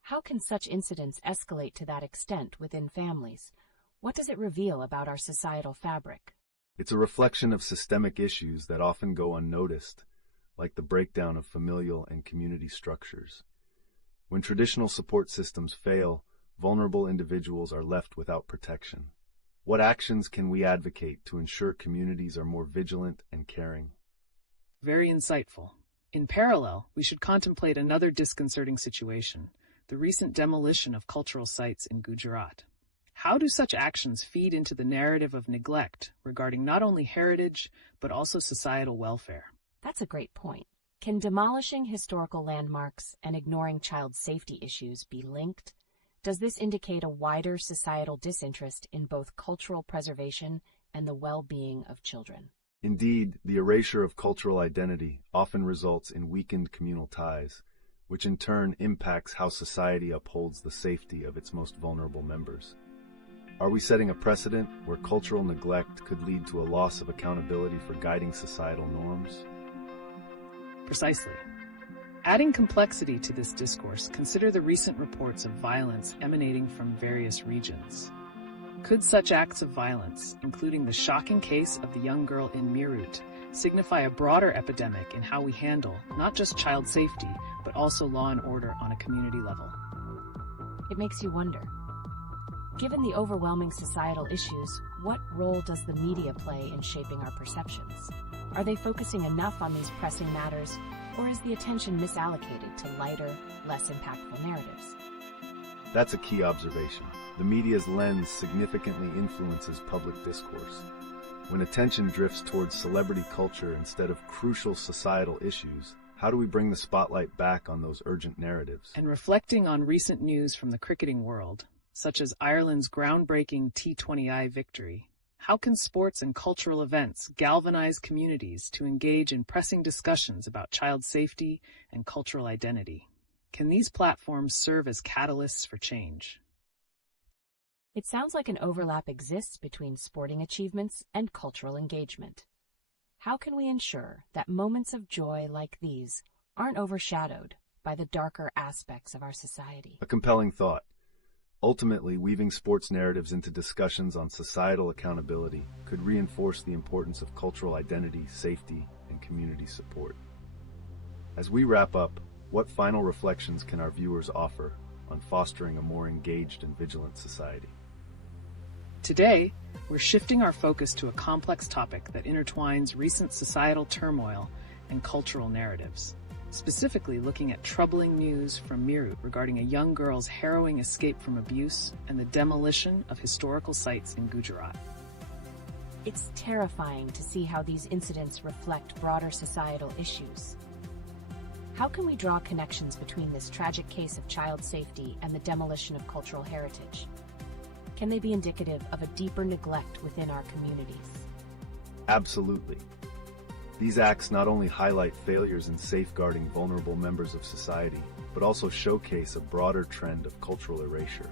How can such incidents escalate to that extent within families? What does it reveal about our societal fabric? It's a reflection of systemic issues that often go unnoticed, like the breakdown of familial and community structures. When traditional support systems fail, vulnerable individuals are left without protection. What actions can we advocate to ensure communities are more vigilant and caring? Very insightful. In parallel, we should contemplate another disconcerting situation: the recent demolition of cultural sites in Gujarat. How do such actions feed into the narrative of neglect regarding not only heritage, but also societal welfare? That's a great point. Can demolishing historical landmarks and ignoring child safety issues be linked? Does this indicate a wider societal disinterest in both cultural preservation and the well-being of children? Indeed, the erasure of cultural identity often results in weakened communal ties, which in turn impacts how society upholds the safety of its most vulnerable members. Are we setting a precedent where cultural neglect could lead to a loss of accountability for guiding societal norms? Precisely. Adding complexity to this discourse, consider the recent reports of violence emanating from various regions. Could such acts of violence, including the shocking case of the young girl in Meerut, signify a broader epidemic in how we handle not just child safety, but also law and order on a community level? It makes you wonder. Given the overwhelming societal issues, what role does the media play in shaping our perceptions? Are they focusing enough on these pressing matters, or is the attention misallocated to lighter, less impactful narratives? That's a key observation. The media's lens significantly influences public discourse. When attention drifts towards celebrity culture instead of crucial societal issues, how do we bring the spotlight back on those urgent narratives? And reflecting on recent news from the cricketing world, such as Ireland's groundbreaking T20I victory, how can sports and cultural events galvanize communities to engage in pressing discussions about child safety and cultural identity? Can these platforms serve as catalysts for change? It sounds like an overlap exists between sporting achievements and cultural engagement. How can we ensure that moments of joy like these aren't overshadowed by the darker aspects of our society? A compelling thought. Ultimately, weaving sports narratives into discussions on societal accountability could reinforce the importance of cultural identity, safety, and community support. As we wrap up, what final reflections can our viewers offer on fostering a more engaged and vigilant society? Today, we're shifting our focus to a complex topic that intertwines recent societal turmoil and cultural narratives. Specifically looking at troubling news from Meerut regarding a young girl's harrowing escape from abuse and the demolition of historical sites in Gujarat. It's terrifying to see how these incidents reflect broader societal issues. How can we draw connections between this tragic case of child safety and the demolition of cultural heritage? Can they be indicative of a deeper neglect within our communities? Absolutely. These acts not only highlight failures in safeguarding vulnerable members of society, but also showcase a broader trend of cultural erasure.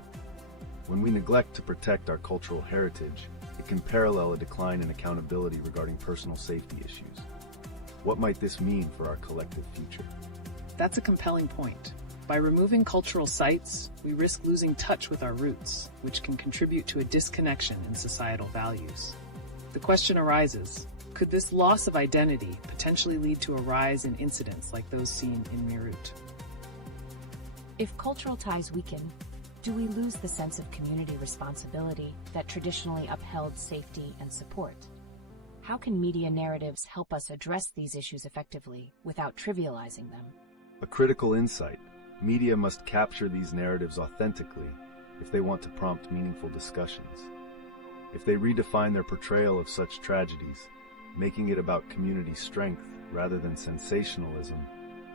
When we neglect to protect our cultural heritage, it can parallel a decline in accountability regarding personal safety issues. What might this mean for our collective future? That's a compelling point. By removing cultural sites, we risk losing touch with our roots, which can contribute to a disconnection in societal values. The question arises, could this loss of identity potentially lead to a rise in incidents like those seen in Meerut? If cultural ties weaken, do we lose the sense of community responsibility that traditionally upheld safety and support? How can media narratives help us address these issues effectively without trivializing them? A critical insight. Media must capture these narratives authentically if they want to prompt meaningful discussions. If they redefine their portrayal of such tragedies, making it about community strength rather than sensationalism,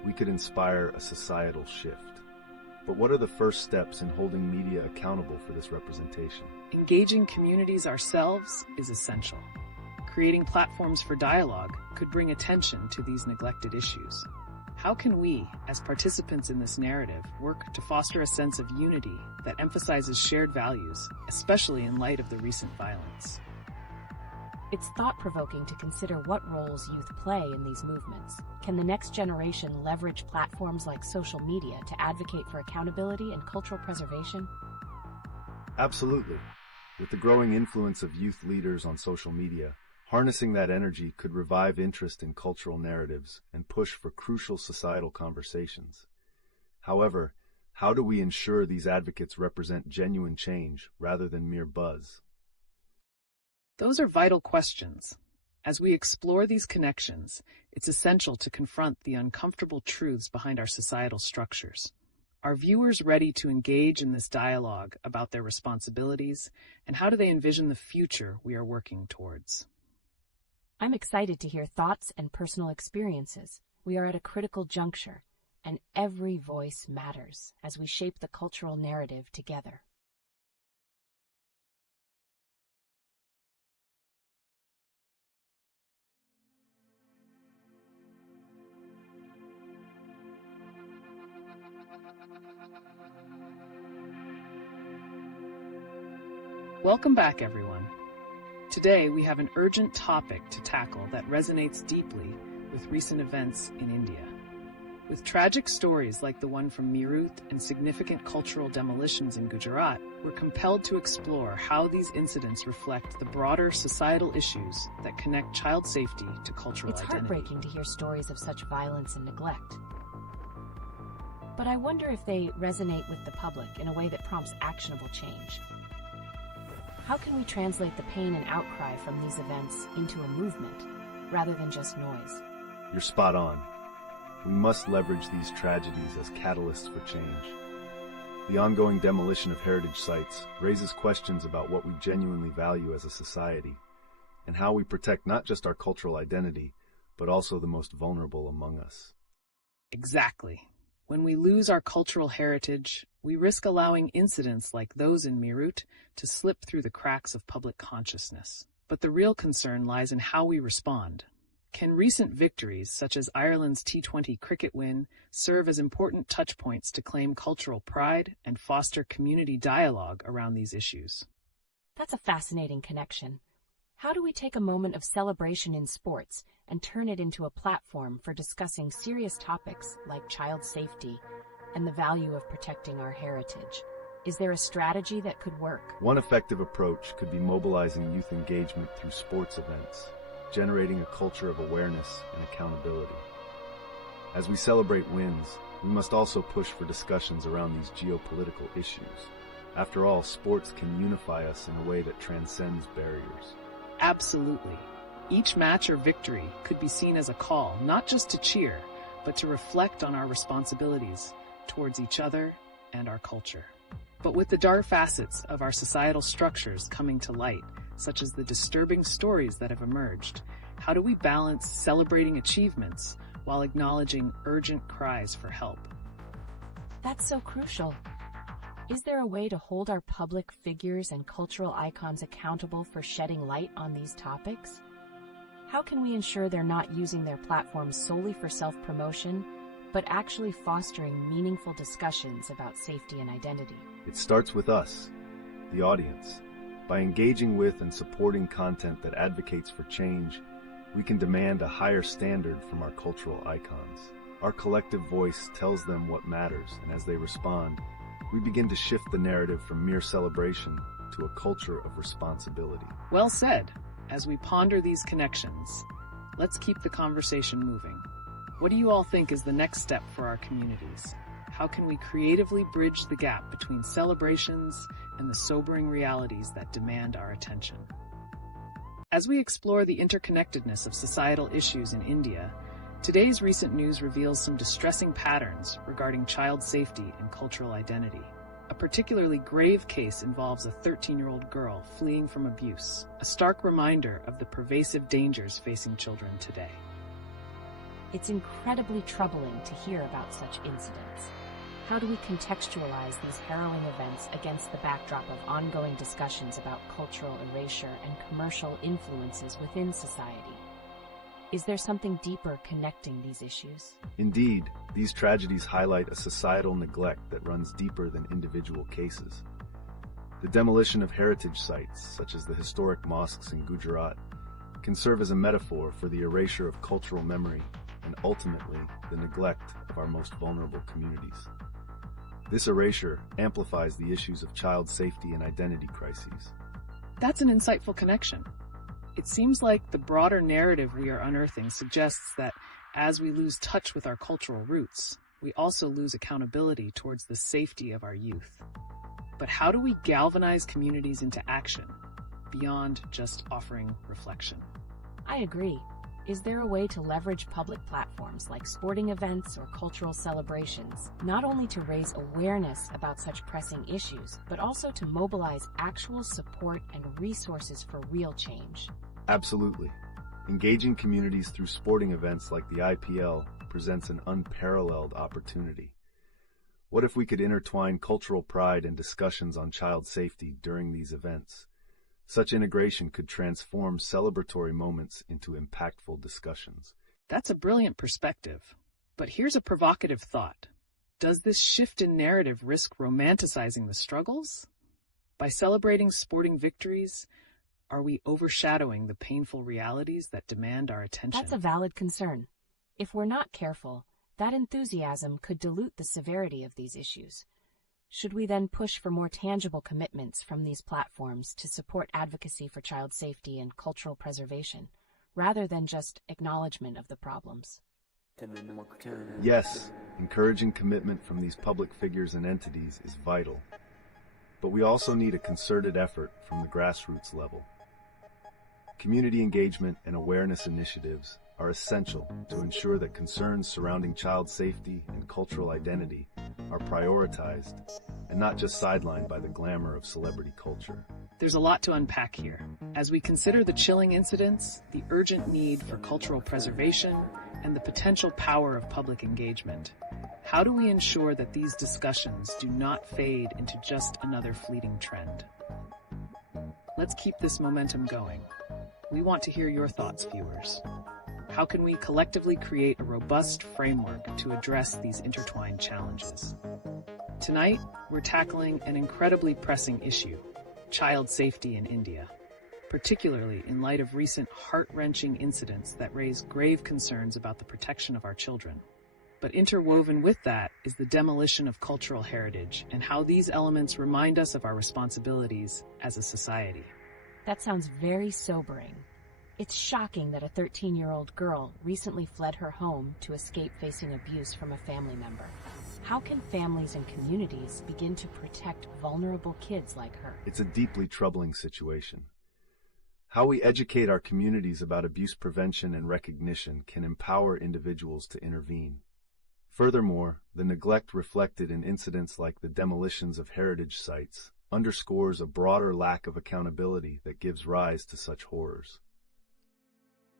we could inspire a societal shift. But what are the first steps in holding media accountable for this representation? Engaging communities ourselves is essential. Creating platforms for dialogue could bring attention to these neglected issues. How can we, as participants in this narrative, work to foster a sense of unity that emphasizes shared values, especially in light of the recent violence? It's thought-provoking to consider what roles youth play in these movements. Can the next generation leverage platforms like social media to advocate for accountability and cultural preservation? Absolutely. With the growing influence of youth leaders on social media, harnessing that energy could revive interest in cultural narratives and push for crucial societal conversations. However, how do we ensure these advocates represent genuine change rather than mere buzz? Those are vital questions. As we explore these connections, it's essential to confront the uncomfortable truths behind our societal structures. Are viewers ready to engage in this dialogue about their responsibilities, and how do they envision the future we are working towards? I'm excited to hear thoughts and personal experiences. We are at a critical juncture, and every voice matters as we shape the cultural narrative together. Welcome back, everyone. Today, we have an urgent topic to tackle that resonates deeply with recent events in India. With tragic stories like the one from Meerut and significant cultural demolitions in Gujarat, we're compelled to explore how these incidents reflect the broader societal issues that connect child safety to cultural It's identity. heartbreaking to hear stories of such violence and neglect. But I wonder if they resonate with the public in a way that prompts actionable change. How can we translate the pain and outcry from these events into a movement, rather than just noise? You're spot on. We must leverage these tragedies as catalysts for change. The ongoing demolition of heritage sites raises questions about what we genuinely value as a society, and how we protect not just our cultural identity, but also the most vulnerable among us. Exactly. When we lose our cultural heritage, we risk allowing incidents like those in Meerut to slip through the cracks of public consciousness. But the real concern lies in how we respond. Can recent victories, such as Ireland's T20 cricket win, serve as important touchpoints to claim cultural pride and foster community dialogue around these issues? That's a fascinating connection. How do we take a moment of celebration in sports and turn it into a platform for discussing serious topics like child safety and the value of protecting our heritage? Is there a strategy that could work? One effective approach could be mobilizing youth engagement through sports events, generating a culture of awareness and accountability. As we celebrate wins, we must also push for discussions around these geopolitical issues. After all, sports can unify us in a way that transcends barriers. Absolutely. Each match or victory could be seen as a call, not just to cheer, but to reflect on our responsibilities towards each other and our culture. But with the dark facets of our societal structures coming to light, such as the disturbing stories that have emerged, how do we balance celebrating achievements while acknowledging urgent cries for help? That's so crucial. Is there a way to hold our public figures and cultural icons accountable for shedding light on these topics? How can we ensure they're not using their platforms solely for self-promotion, but actually fostering meaningful discussions about safety and identity? It starts with us, the audience. By engaging with and supporting content that advocates for change, we can demand a higher standard from our cultural icons. Our collective voice tells them what matters, and as they respond, we begin to shift the narrative from mere celebration to a culture of responsibility. Well said. As we ponder these connections, let's keep the conversation moving. What do you all think is the next step for our communities? How can we creatively bridge the gap between celebrations and the sobering realities that demand our attention? As we explore the interconnectedness of societal issues in India, today's recent news reveals some distressing patterns regarding child safety and cultural identity. A particularly grave case involves a 13-year-old girl fleeing from abuse, a stark reminder of the pervasive dangers facing children today. It's incredibly troubling to hear about such incidents. How do we contextualize these harrowing events against the backdrop of ongoing discussions about cultural erasure and commercial influences within society? Is there something deeper connecting these issues? Indeed, these tragedies highlight a societal neglect that runs deeper than individual cases. The demolition of heritage sites, such as the historic mosques in Gujarat, can serve as a metaphor for the erasure of cultural memory and ultimately the neglect of our most vulnerable communities. This erasure amplifies the issues of child safety and identity crises. That's an insightful connection. It seems like the broader narrative we are unearthing suggests that as we lose touch with our cultural roots, we also lose accountability towards the safety of our youth. But how do we galvanize communities into action beyond just offering reflection? I agree. Is there a way to leverage public platforms like sporting events or cultural celebrations, not only to raise awareness about such pressing issues, but also to mobilize actual support and resources for real change? Absolutely. Engaging communities through sporting events like the IPL presents an unparalleled opportunity. What if we could intertwine cultural pride and discussions on child safety during these events? Such integration could transform celebratory moments into impactful discussions. That's a brilliant perspective. But here's a provocative thought. Does this shift in narrative risk romanticizing the struggles? By celebrating sporting victories, are we overshadowing the painful realities that demand our attention? That's a valid concern. If we're not careful, that enthusiasm could dilute the severity of these issues. Should we then push for more tangible commitments from these platforms to support advocacy for child safety and cultural preservation, rather than just acknowledgement of the problems? Yes, encouraging commitment from these public figures and entities is vital. But we also need a concerted effort from the grassroots level. Community engagement and awareness initiatives are essential to ensure that concerns surrounding child safety and cultural identity are prioritized and not just sidelined by the glamour of celebrity culture. There's a lot to unpack here. As we consider the chilling incidents, the urgent need for cultural preservation, and the potential power of public engagement, how do we ensure that these discussions do not fade into just another fleeting trend? Let's keep this momentum going. We want to hear your thoughts, viewers. How can we collectively create a robust framework to address these intertwined challenges? Tonight, we're tackling an incredibly pressing issue, child safety in India, particularly in light of recent heart-wrenching incidents that raise grave concerns about the protection of our children. But interwoven with that is the demolition of cultural heritage and how these elements remind us of our responsibilities as a society. That sounds very sobering. It's shocking that a 13-year-old girl recently fled her home to escape facing abuse from a family member. How can families and communities begin to protect vulnerable kids like her? It's a deeply troubling situation. How we educate our communities about abuse prevention and recognition can empower individuals to intervene. Furthermore, the neglect reflected in incidents like the demolitions of heritage sites underscores a broader lack of accountability that gives rise to such horrors.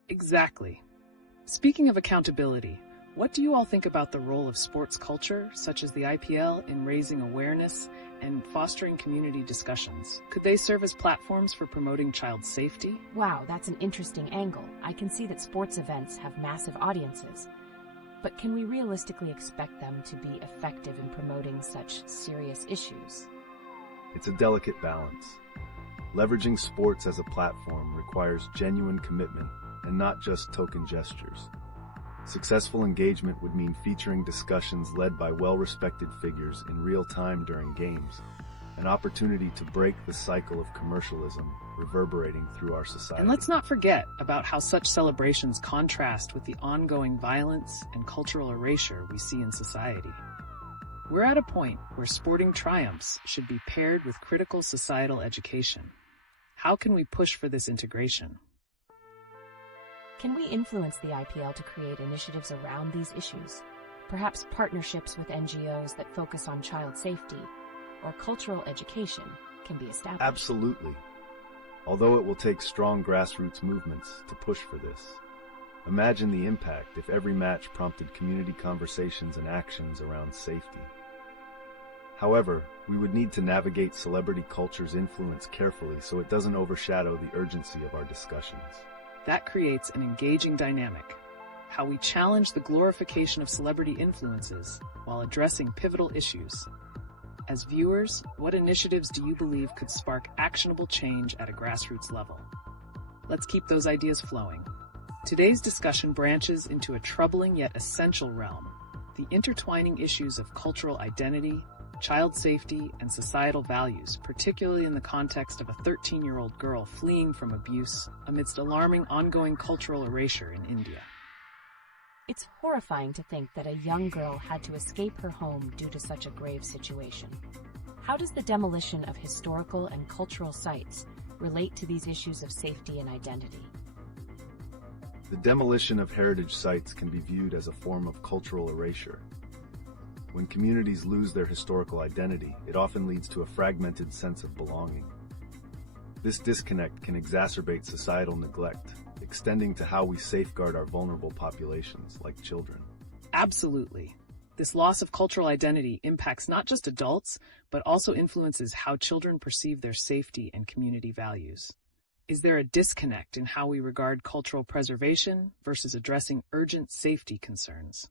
Exactly. Speaking of accountability, what do you all think about the role of sports culture, such as the IPL, in raising awareness and fostering community discussions? Could they serve as platforms for promoting child safety? Wow, that's an interesting angle. I can see that sports events have massive audiences. But can we realistically expect them to be effective in promoting such serious issues? It's a delicate balance. Leveraging sports as a platform requires genuine commitment and not just token gestures. Successful engagement would mean featuring discussions led by well-respected figures in real time during games, an opportunity to break the cycle of commercialism reverberating through our society. And let's not forget about how such celebrations contrast with the ongoing violence and cultural erasure we see in society. We're at a point where sporting triumphs should be paired with critical societal education. How can we push for this integration? Can we influence the IPL to create initiatives around these issues? Perhaps partnerships with NGOs that focus on child safety, or cultural education can be established? Absolutely. Although it will take strong grassroots movements to push for this. Imagine the impact if every match prompted community conversations and actions around safety. However, we would need to navigate celebrity culture's influence carefully so it doesn't overshadow the urgency of our discussions. That creates an engaging dynamic. How we challenge the glorification of celebrity influences while addressing pivotal issues. As viewers, what initiatives do you believe could spark actionable change at a grassroots level? Let's keep those ideas flowing. Today's discussion branches into a troubling yet essential realm, the intertwining issues of cultural identity, child safety, and societal values, particularly in the context of a 13-year-old girl fleeing from abuse amidst alarming ongoing cultural erasure in India. It's horrifying to think that a young girl had to escape her home due to such a grave situation. How does the demolition of historical and cultural sites relate to these issues of safety and identity? The demolition of heritage sites can be viewed as a form of cultural erasure. When communities lose their historical identity, it often leads to a fragmented sense of belonging. This disconnect can exacerbate societal neglect, extending to how we safeguard our vulnerable populations, like children. Absolutely. This loss of cultural identity impacts not just adults, but also influences how children perceive their safety and community values. Is there a disconnect in how we regard cultural preservation versus addressing urgent safety concerns?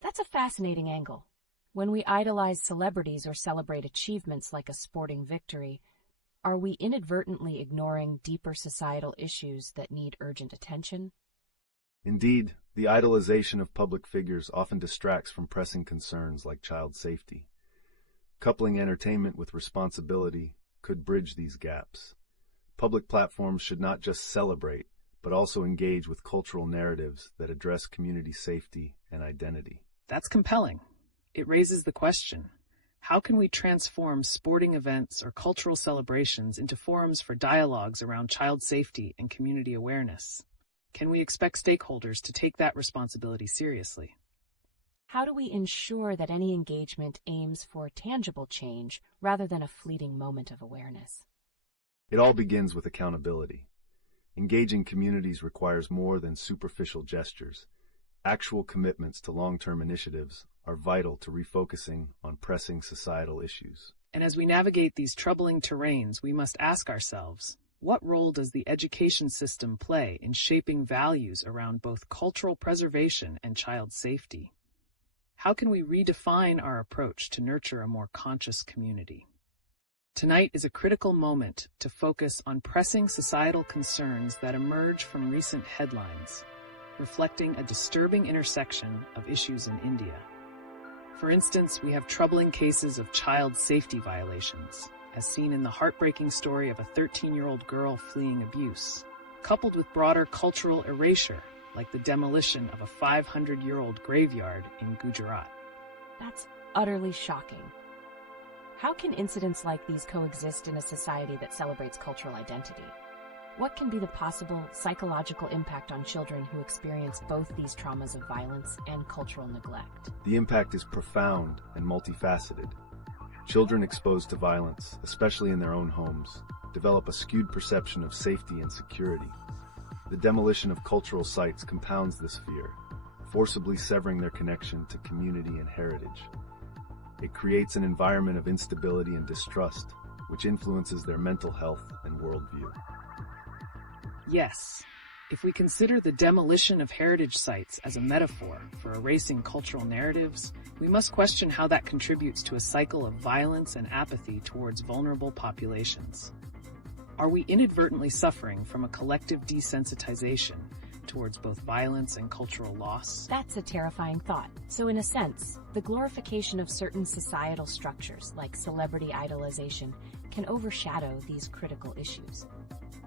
That's a fascinating angle. When we idolize celebrities or celebrate achievements like a sporting victory, are we inadvertently ignoring deeper societal issues that need urgent attention? Indeed, the idolization of public figures often distracts from pressing concerns like child safety. Coupling entertainment with responsibility could bridge these gaps. Public platforms should not just celebrate, but also engage with cultural narratives that address community safety and identity. That's compelling. It raises the question, how can we transform sporting events or cultural celebrations into forums for dialogues around child safety and community awareness? Can we expect stakeholders to take that responsibility seriously? How do we ensure that any engagement aims for tangible change rather than a fleeting moment of awareness? It all begins with accountability. Engaging communities requires more than superficial gestures. Actual commitments to long-term initiatives are vital to refocusing on pressing societal issues. And as we navigate these troubling terrains, we must ask ourselves, what role does the education system play in shaping values around both cultural preservation and child safety? How can we redefine our approach to nurture a more conscious community? Tonight is a critical moment to focus on pressing societal concerns that emerge from recent headlines, reflecting a disturbing intersection of issues in India. For instance, we have troubling cases of child safety violations, as seen in the heartbreaking story of a 13-year-old girl fleeing abuse, coupled with broader cultural erasure, like the demolition of a 500-year-old graveyard in Gujarat. That's utterly shocking. How can incidents like these coexist in a society that celebrates cultural identity? What can be the possible psychological impact on children who experience both these traumas of violence and cultural neglect? The impact is profound and multifaceted. Children exposed to violence, especially in their own homes, develop a skewed perception of safety and security. The demolition of cultural sites compounds this fear, forcibly severing their connection to community and heritage. It creates an environment of instability and distrust, which influences their mental health and worldview. Yes, if we consider the demolition of heritage sites as a metaphor for erasing cultural narratives, we must question how that contributes to a cycle of violence and apathy towards vulnerable populations. Are we inadvertently suffering from a collective desensitization towards both violence and cultural loss? That's a terrifying thought. So in a sense, the glorification of certain societal structures, like celebrity idolization, can overshadow these critical issues.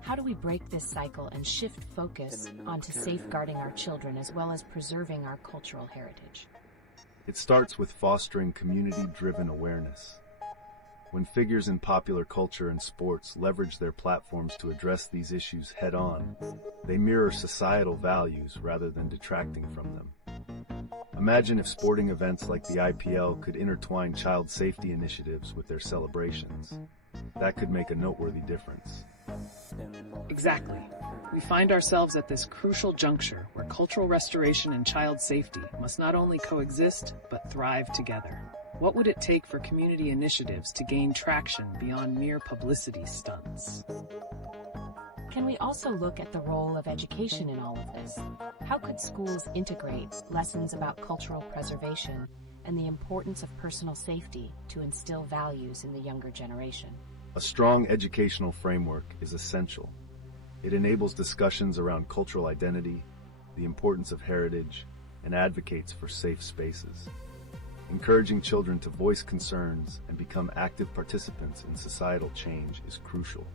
How do we break this cycle and shift focus onto safeguarding our children as well as preserving our cultural heritage? It starts with fostering community-driven awareness. When figures in popular culture and sports leverage their platforms to address these issues head-on, they mirror societal values rather than detracting from them. Imagine if sporting events like the IPL could intertwine child safety initiatives with their celebrations. That could make a noteworthy difference. Exactly. We find ourselves at this crucial juncture where cultural restoration and child safety must not only coexist, but thrive together. What would it take for community initiatives to gain traction beyond mere publicity stunts? Can we also look at the role of education in all of this? How could schools integrate lessons about cultural preservation and the importance of personal safety to instill values in the younger generation? A strong educational framework is essential. It enables discussions around cultural identity, the importance of heritage, and advocates for safe spaces. Encouraging children to voice concerns and become active participants in societal change is crucial.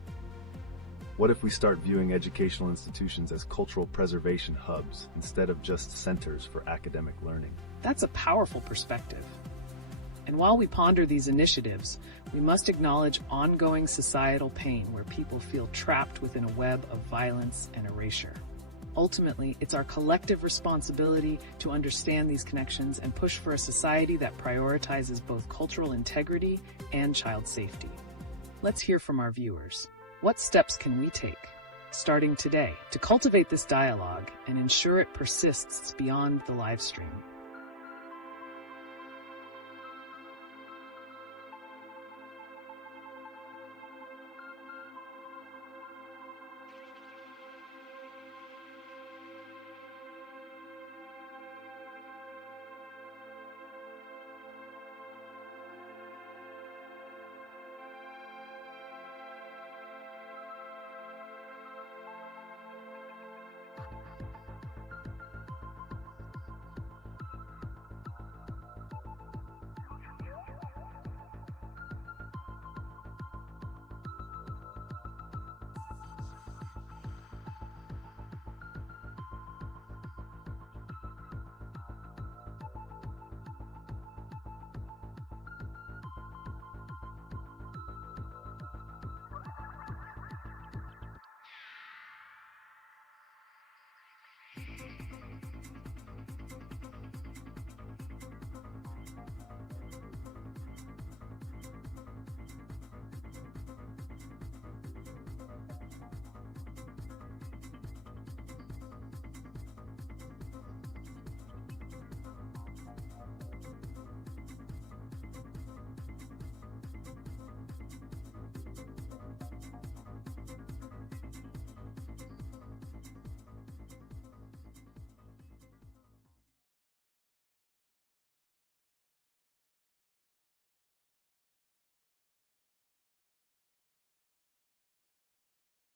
What if we start viewing educational institutions as cultural preservation hubs instead of just centers for academic learning? That's a powerful perspective. And while we ponder these initiatives, we must acknowledge ongoing societal pain where people feel trapped within a web of violence and erasure. Ultimately, it's our collective responsibility to understand these connections and push for a society that prioritizes both cultural integrity and child safety. Let's hear from our viewers. What steps can we take, starting today, to cultivate this dialogue and ensure it persists beyond the live stream?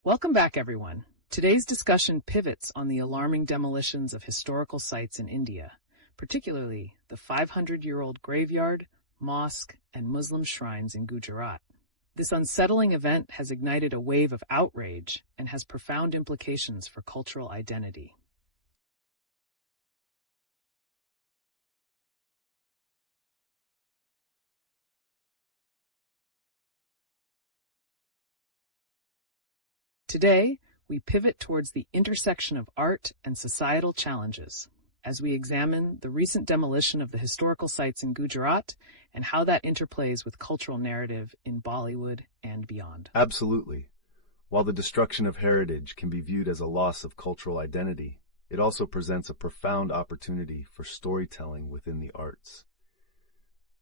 Welcome back, everyone. Today's discussion pivots on the alarming demolitions of historical sites in India, particularly the 500-year-old graveyard, mosque, and Muslim shrines in Gujarat. This unsettling event has ignited a wave of outrage and has profound implications for cultural identity. Today, we pivot towards the intersection of art and societal challenges as we examine the recent demolition of the historical sites in Gujarat and how that interplays with cultural narrative in Bollywood and beyond. Absolutely. While the destruction of heritage can be viewed as a loss of cultural identity, it also presents a profound opportunity for storytelling within the arts.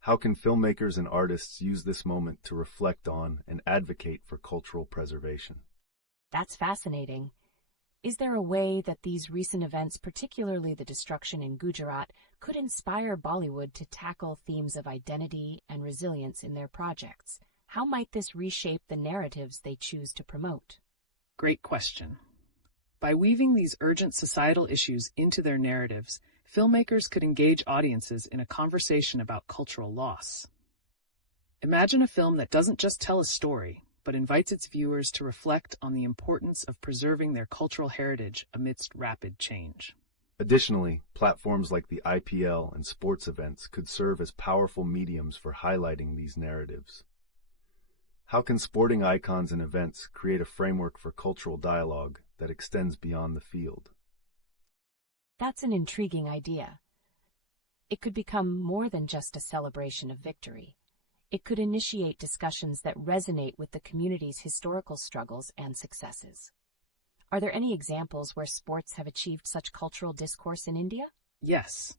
How can filmmakers and artists use this moment to reflect on and advocate for cultural preservation? That's fascinating. Is there a way that these recent events, particularly the destruction in Gujarat, could inspire Bollywood to tackle themes of identity and resilience in their projects? How might this reshape the narratives they choose to promote? Great question. By weaving these urgent societal issues into their narratives, filmmakers could engage audiences in a conversation about cultural loss. Imagine a film that doesn't just tell a story, but invites its viewers to reflect on the importance of preserving their cultural heritage amidst rapid change. Additionally, platforms like the IPL and sports events could serve as powerful mediums for highlighting these narratives. How can sporting icons and events create a framework for cultural dialogue that extends beyond the field? That's an intriguing idea. It could become more than just a celebration of victory. It could initiate discussions that resonate with the community's historical struggles and successes. Are there any examples where sports have achieved such cultural discourse in India? Yes.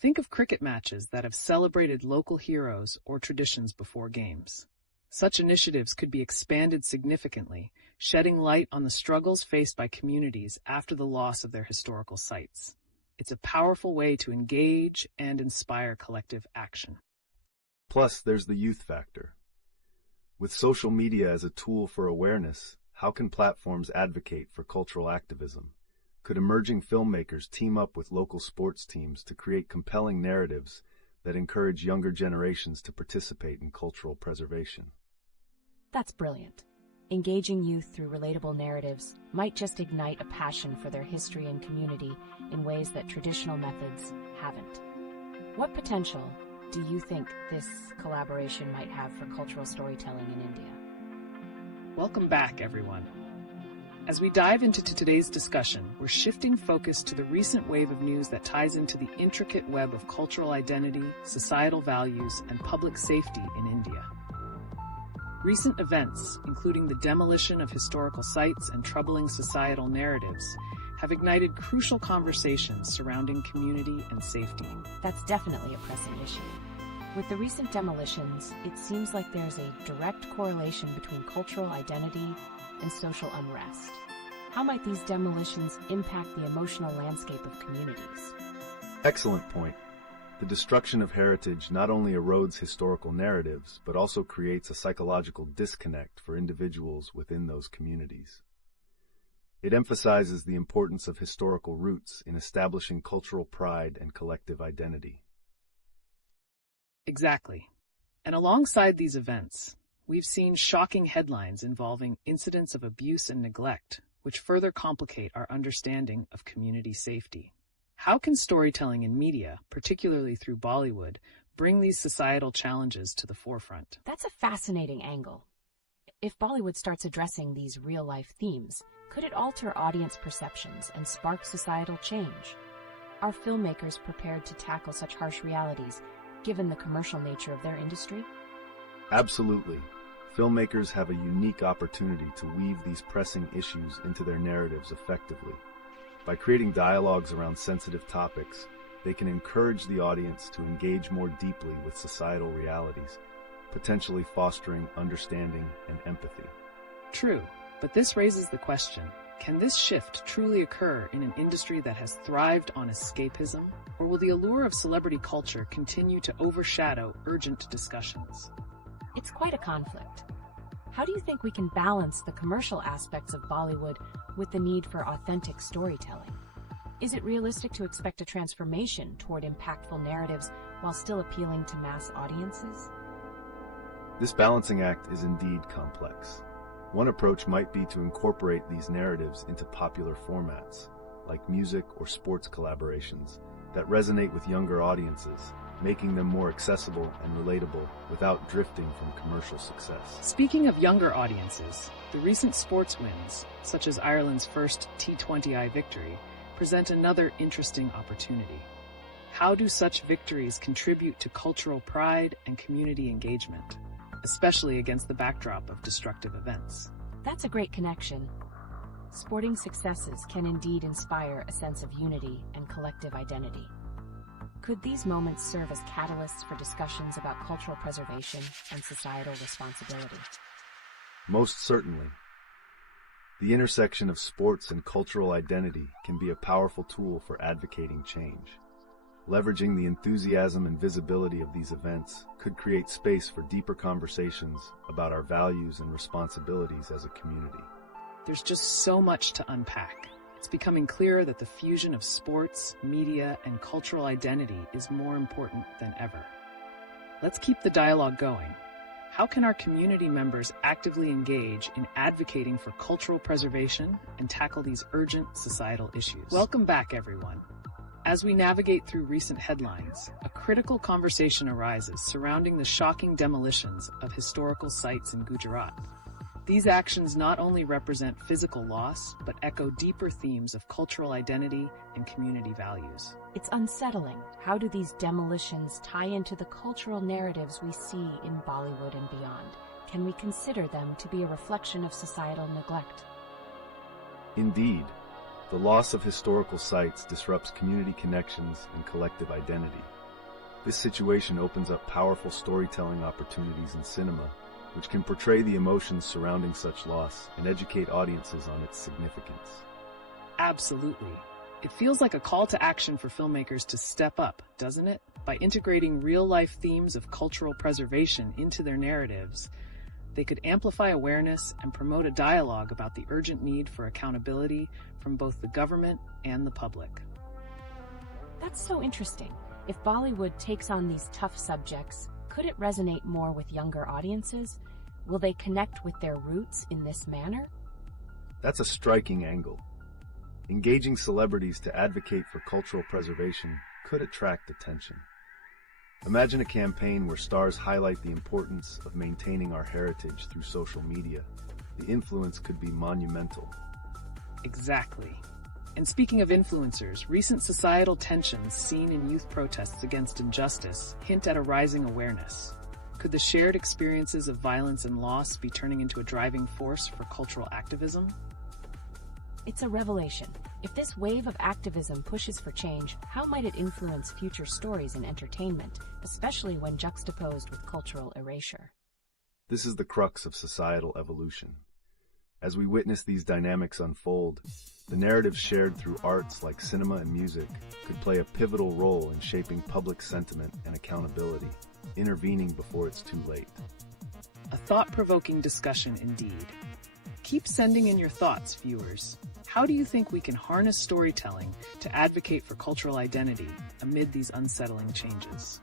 Think of cricket matches that have celebrated local heroes or traditions before games. Such initiatives could be expanded significantly, shedding light on the struggles faced by communities after the loss of their historical sites. It's a powerful way to engage and inspire collective action. Plus, there's the youth factor. With social media as a tool for awareness, how can platforms advocate for cultural activism? Could emerging filmmakers team up with local sports teams to create compelling narratives that encourage younger generations to participate in cultural preservation? That's brilliant. Engaging youth through relatable narratives might just ignite a passion for their history and community in ways that traditional methods haven't. What potential do you think this collaboration might have for cultural storytelling in India? Welcome back, everyone. As we dive into today's discussion, we're shifting focus to the recent wave of news that ties into the intricate web of cultural identity, societal values, and public safety in India. Recent events, including the demolition of historical sites and troubling societal narratives, have ignited crucial conversations surrounding community and safety. That's definitely a pressing issue. With the recent demolitions, it seems like there's a direct correlation between cultural identity and social unrest. How might these demolitions impact the emotional landscape of communities? Excellent point. The destruction of heritage not only erodes historical narratives, but also creates a psychological disconnect for individuals within those communities. It emphasizes the importance of historical roots in establishing cultural pride and collective identity. Exactly. And alongside these events, we've seen shocking headlines involving incidents of abuse and neglect, which further complicate our understanding of community safety. How can storytelling in media, particularly through Bollywood, bring these societal challenges to the forefront? That's a fascinating angle. If Bollywood starts addressing these real-life themes, could it alter audience perceptions and spark societal change? Are filmmakers prepared to tackle such harsh realities, given the commercial nature of their industry? Absolutely. Filmmakers have a unique opportunity to weave these pressing issues into their narratives effectively. By creating dialogues around sensitive topics, they can encourage the audience to engage more deeply with societal realities, potentially fostering understanding and empathy. True, but this raises the question, can this shift truly occur in an industry that has thrived on escapism, or will the allure of celebrity culture continue to overshadow urgent discussions? It's quite a conflict. How do you think we can balance the commercial aspects of Bollywood with the need for authentic storytelling? Is it realistic to expect a transformation toward impactful narratives while still appealing to mass audiences? This balancing act is indeed complex. One approach might be to incorporate these narratives into popular formats, like music or sports collaborations, that resonate with younger audiences, making them more accessible and relatable without drifting from commercial success. Speaking of younger audiences, the recent sports wins, such as Ireland's first T20I victory, present another interesting opportunity. How do such victories contribute to cultural pride and community engagement, especially against the backdrop of destructive events? That's a great connection. Sporting successes can indeed inspire a sense of unity and collective identity. Could these moments serve as catalysts for discussions about cultural preservation and societal responsibility? Most certainly. The intersection of sports and cultural identity can be a powerful tool for advocating change. Leveraging the enthusiasm and visibility of these events could create space for deeper conversations about our values and responsibilities as a community. There's just so much to unpack. It's becoming clearer that the fusion of sports, media, and cultural identity is more important than ever. Let's keep the dialogue going. How can our community members actively engage in advocating for cultural preservation and tackle these urgent societal issues? Welcome back, everyone. As we navigate through recent headlines, a critical conversation arises surrounding the shocking demolitions of historical sites in Gujarat. These actions not only represent physical loss, but echo deeper themes of cultural identity and community values. It's unsettling. How do these demolitions tie into the cultural narratives we see in Bollywood and beyond? Can we consider them to be a reflection of societal neglect? Indeed, the loss of historical sites disrupts community connections and collective identity. This situation opens up powerful storytelling opportunities in cinema, which can portray the emotions surrounding such loss and educate audiences on its significance. Absolutely. It feels like a call to action for filmmakers to step up, doesn't it? By integrating real-life themes of cultural preservation into their narratives, they could amplify awareness and promote a dialogue about the urgent need for accountability from both the government and the public. That's so interesting. If Bollywood takes on these tough subjects, could it resonate more with younger audiences? Will they connect with their roots in this manner? That's a striking angle. Engaging celebrities to advocate for cultural preservation could attract attention. Imagine a campaign where stars highlight the importance of maintaining our heritage through social media. The influence could be monumental. Exactly. And speaking of influencers, recent societal tensions seen in youth protests against injustice hint at a rising awareness. Could the shared experiences of violence and loss be turning into a driving force for cultural activism? It's a revelation. If this wave of activism pushes for change, how might it influence future stories in entertainment, especially when juxtaposed with cultural erasure? This is the crux of societal evolution. As we witness these dynamics unfold, the narratives shared through arts like cinema and music could play a pivotal role in shaping public sentiment and accountability, intervening before it's too late. A thought-provoking discussion indeed. Keep sending in your thoughts, viewers. How do you think we can harness storytelling to advocate for cultural identity amid these unsettling changes?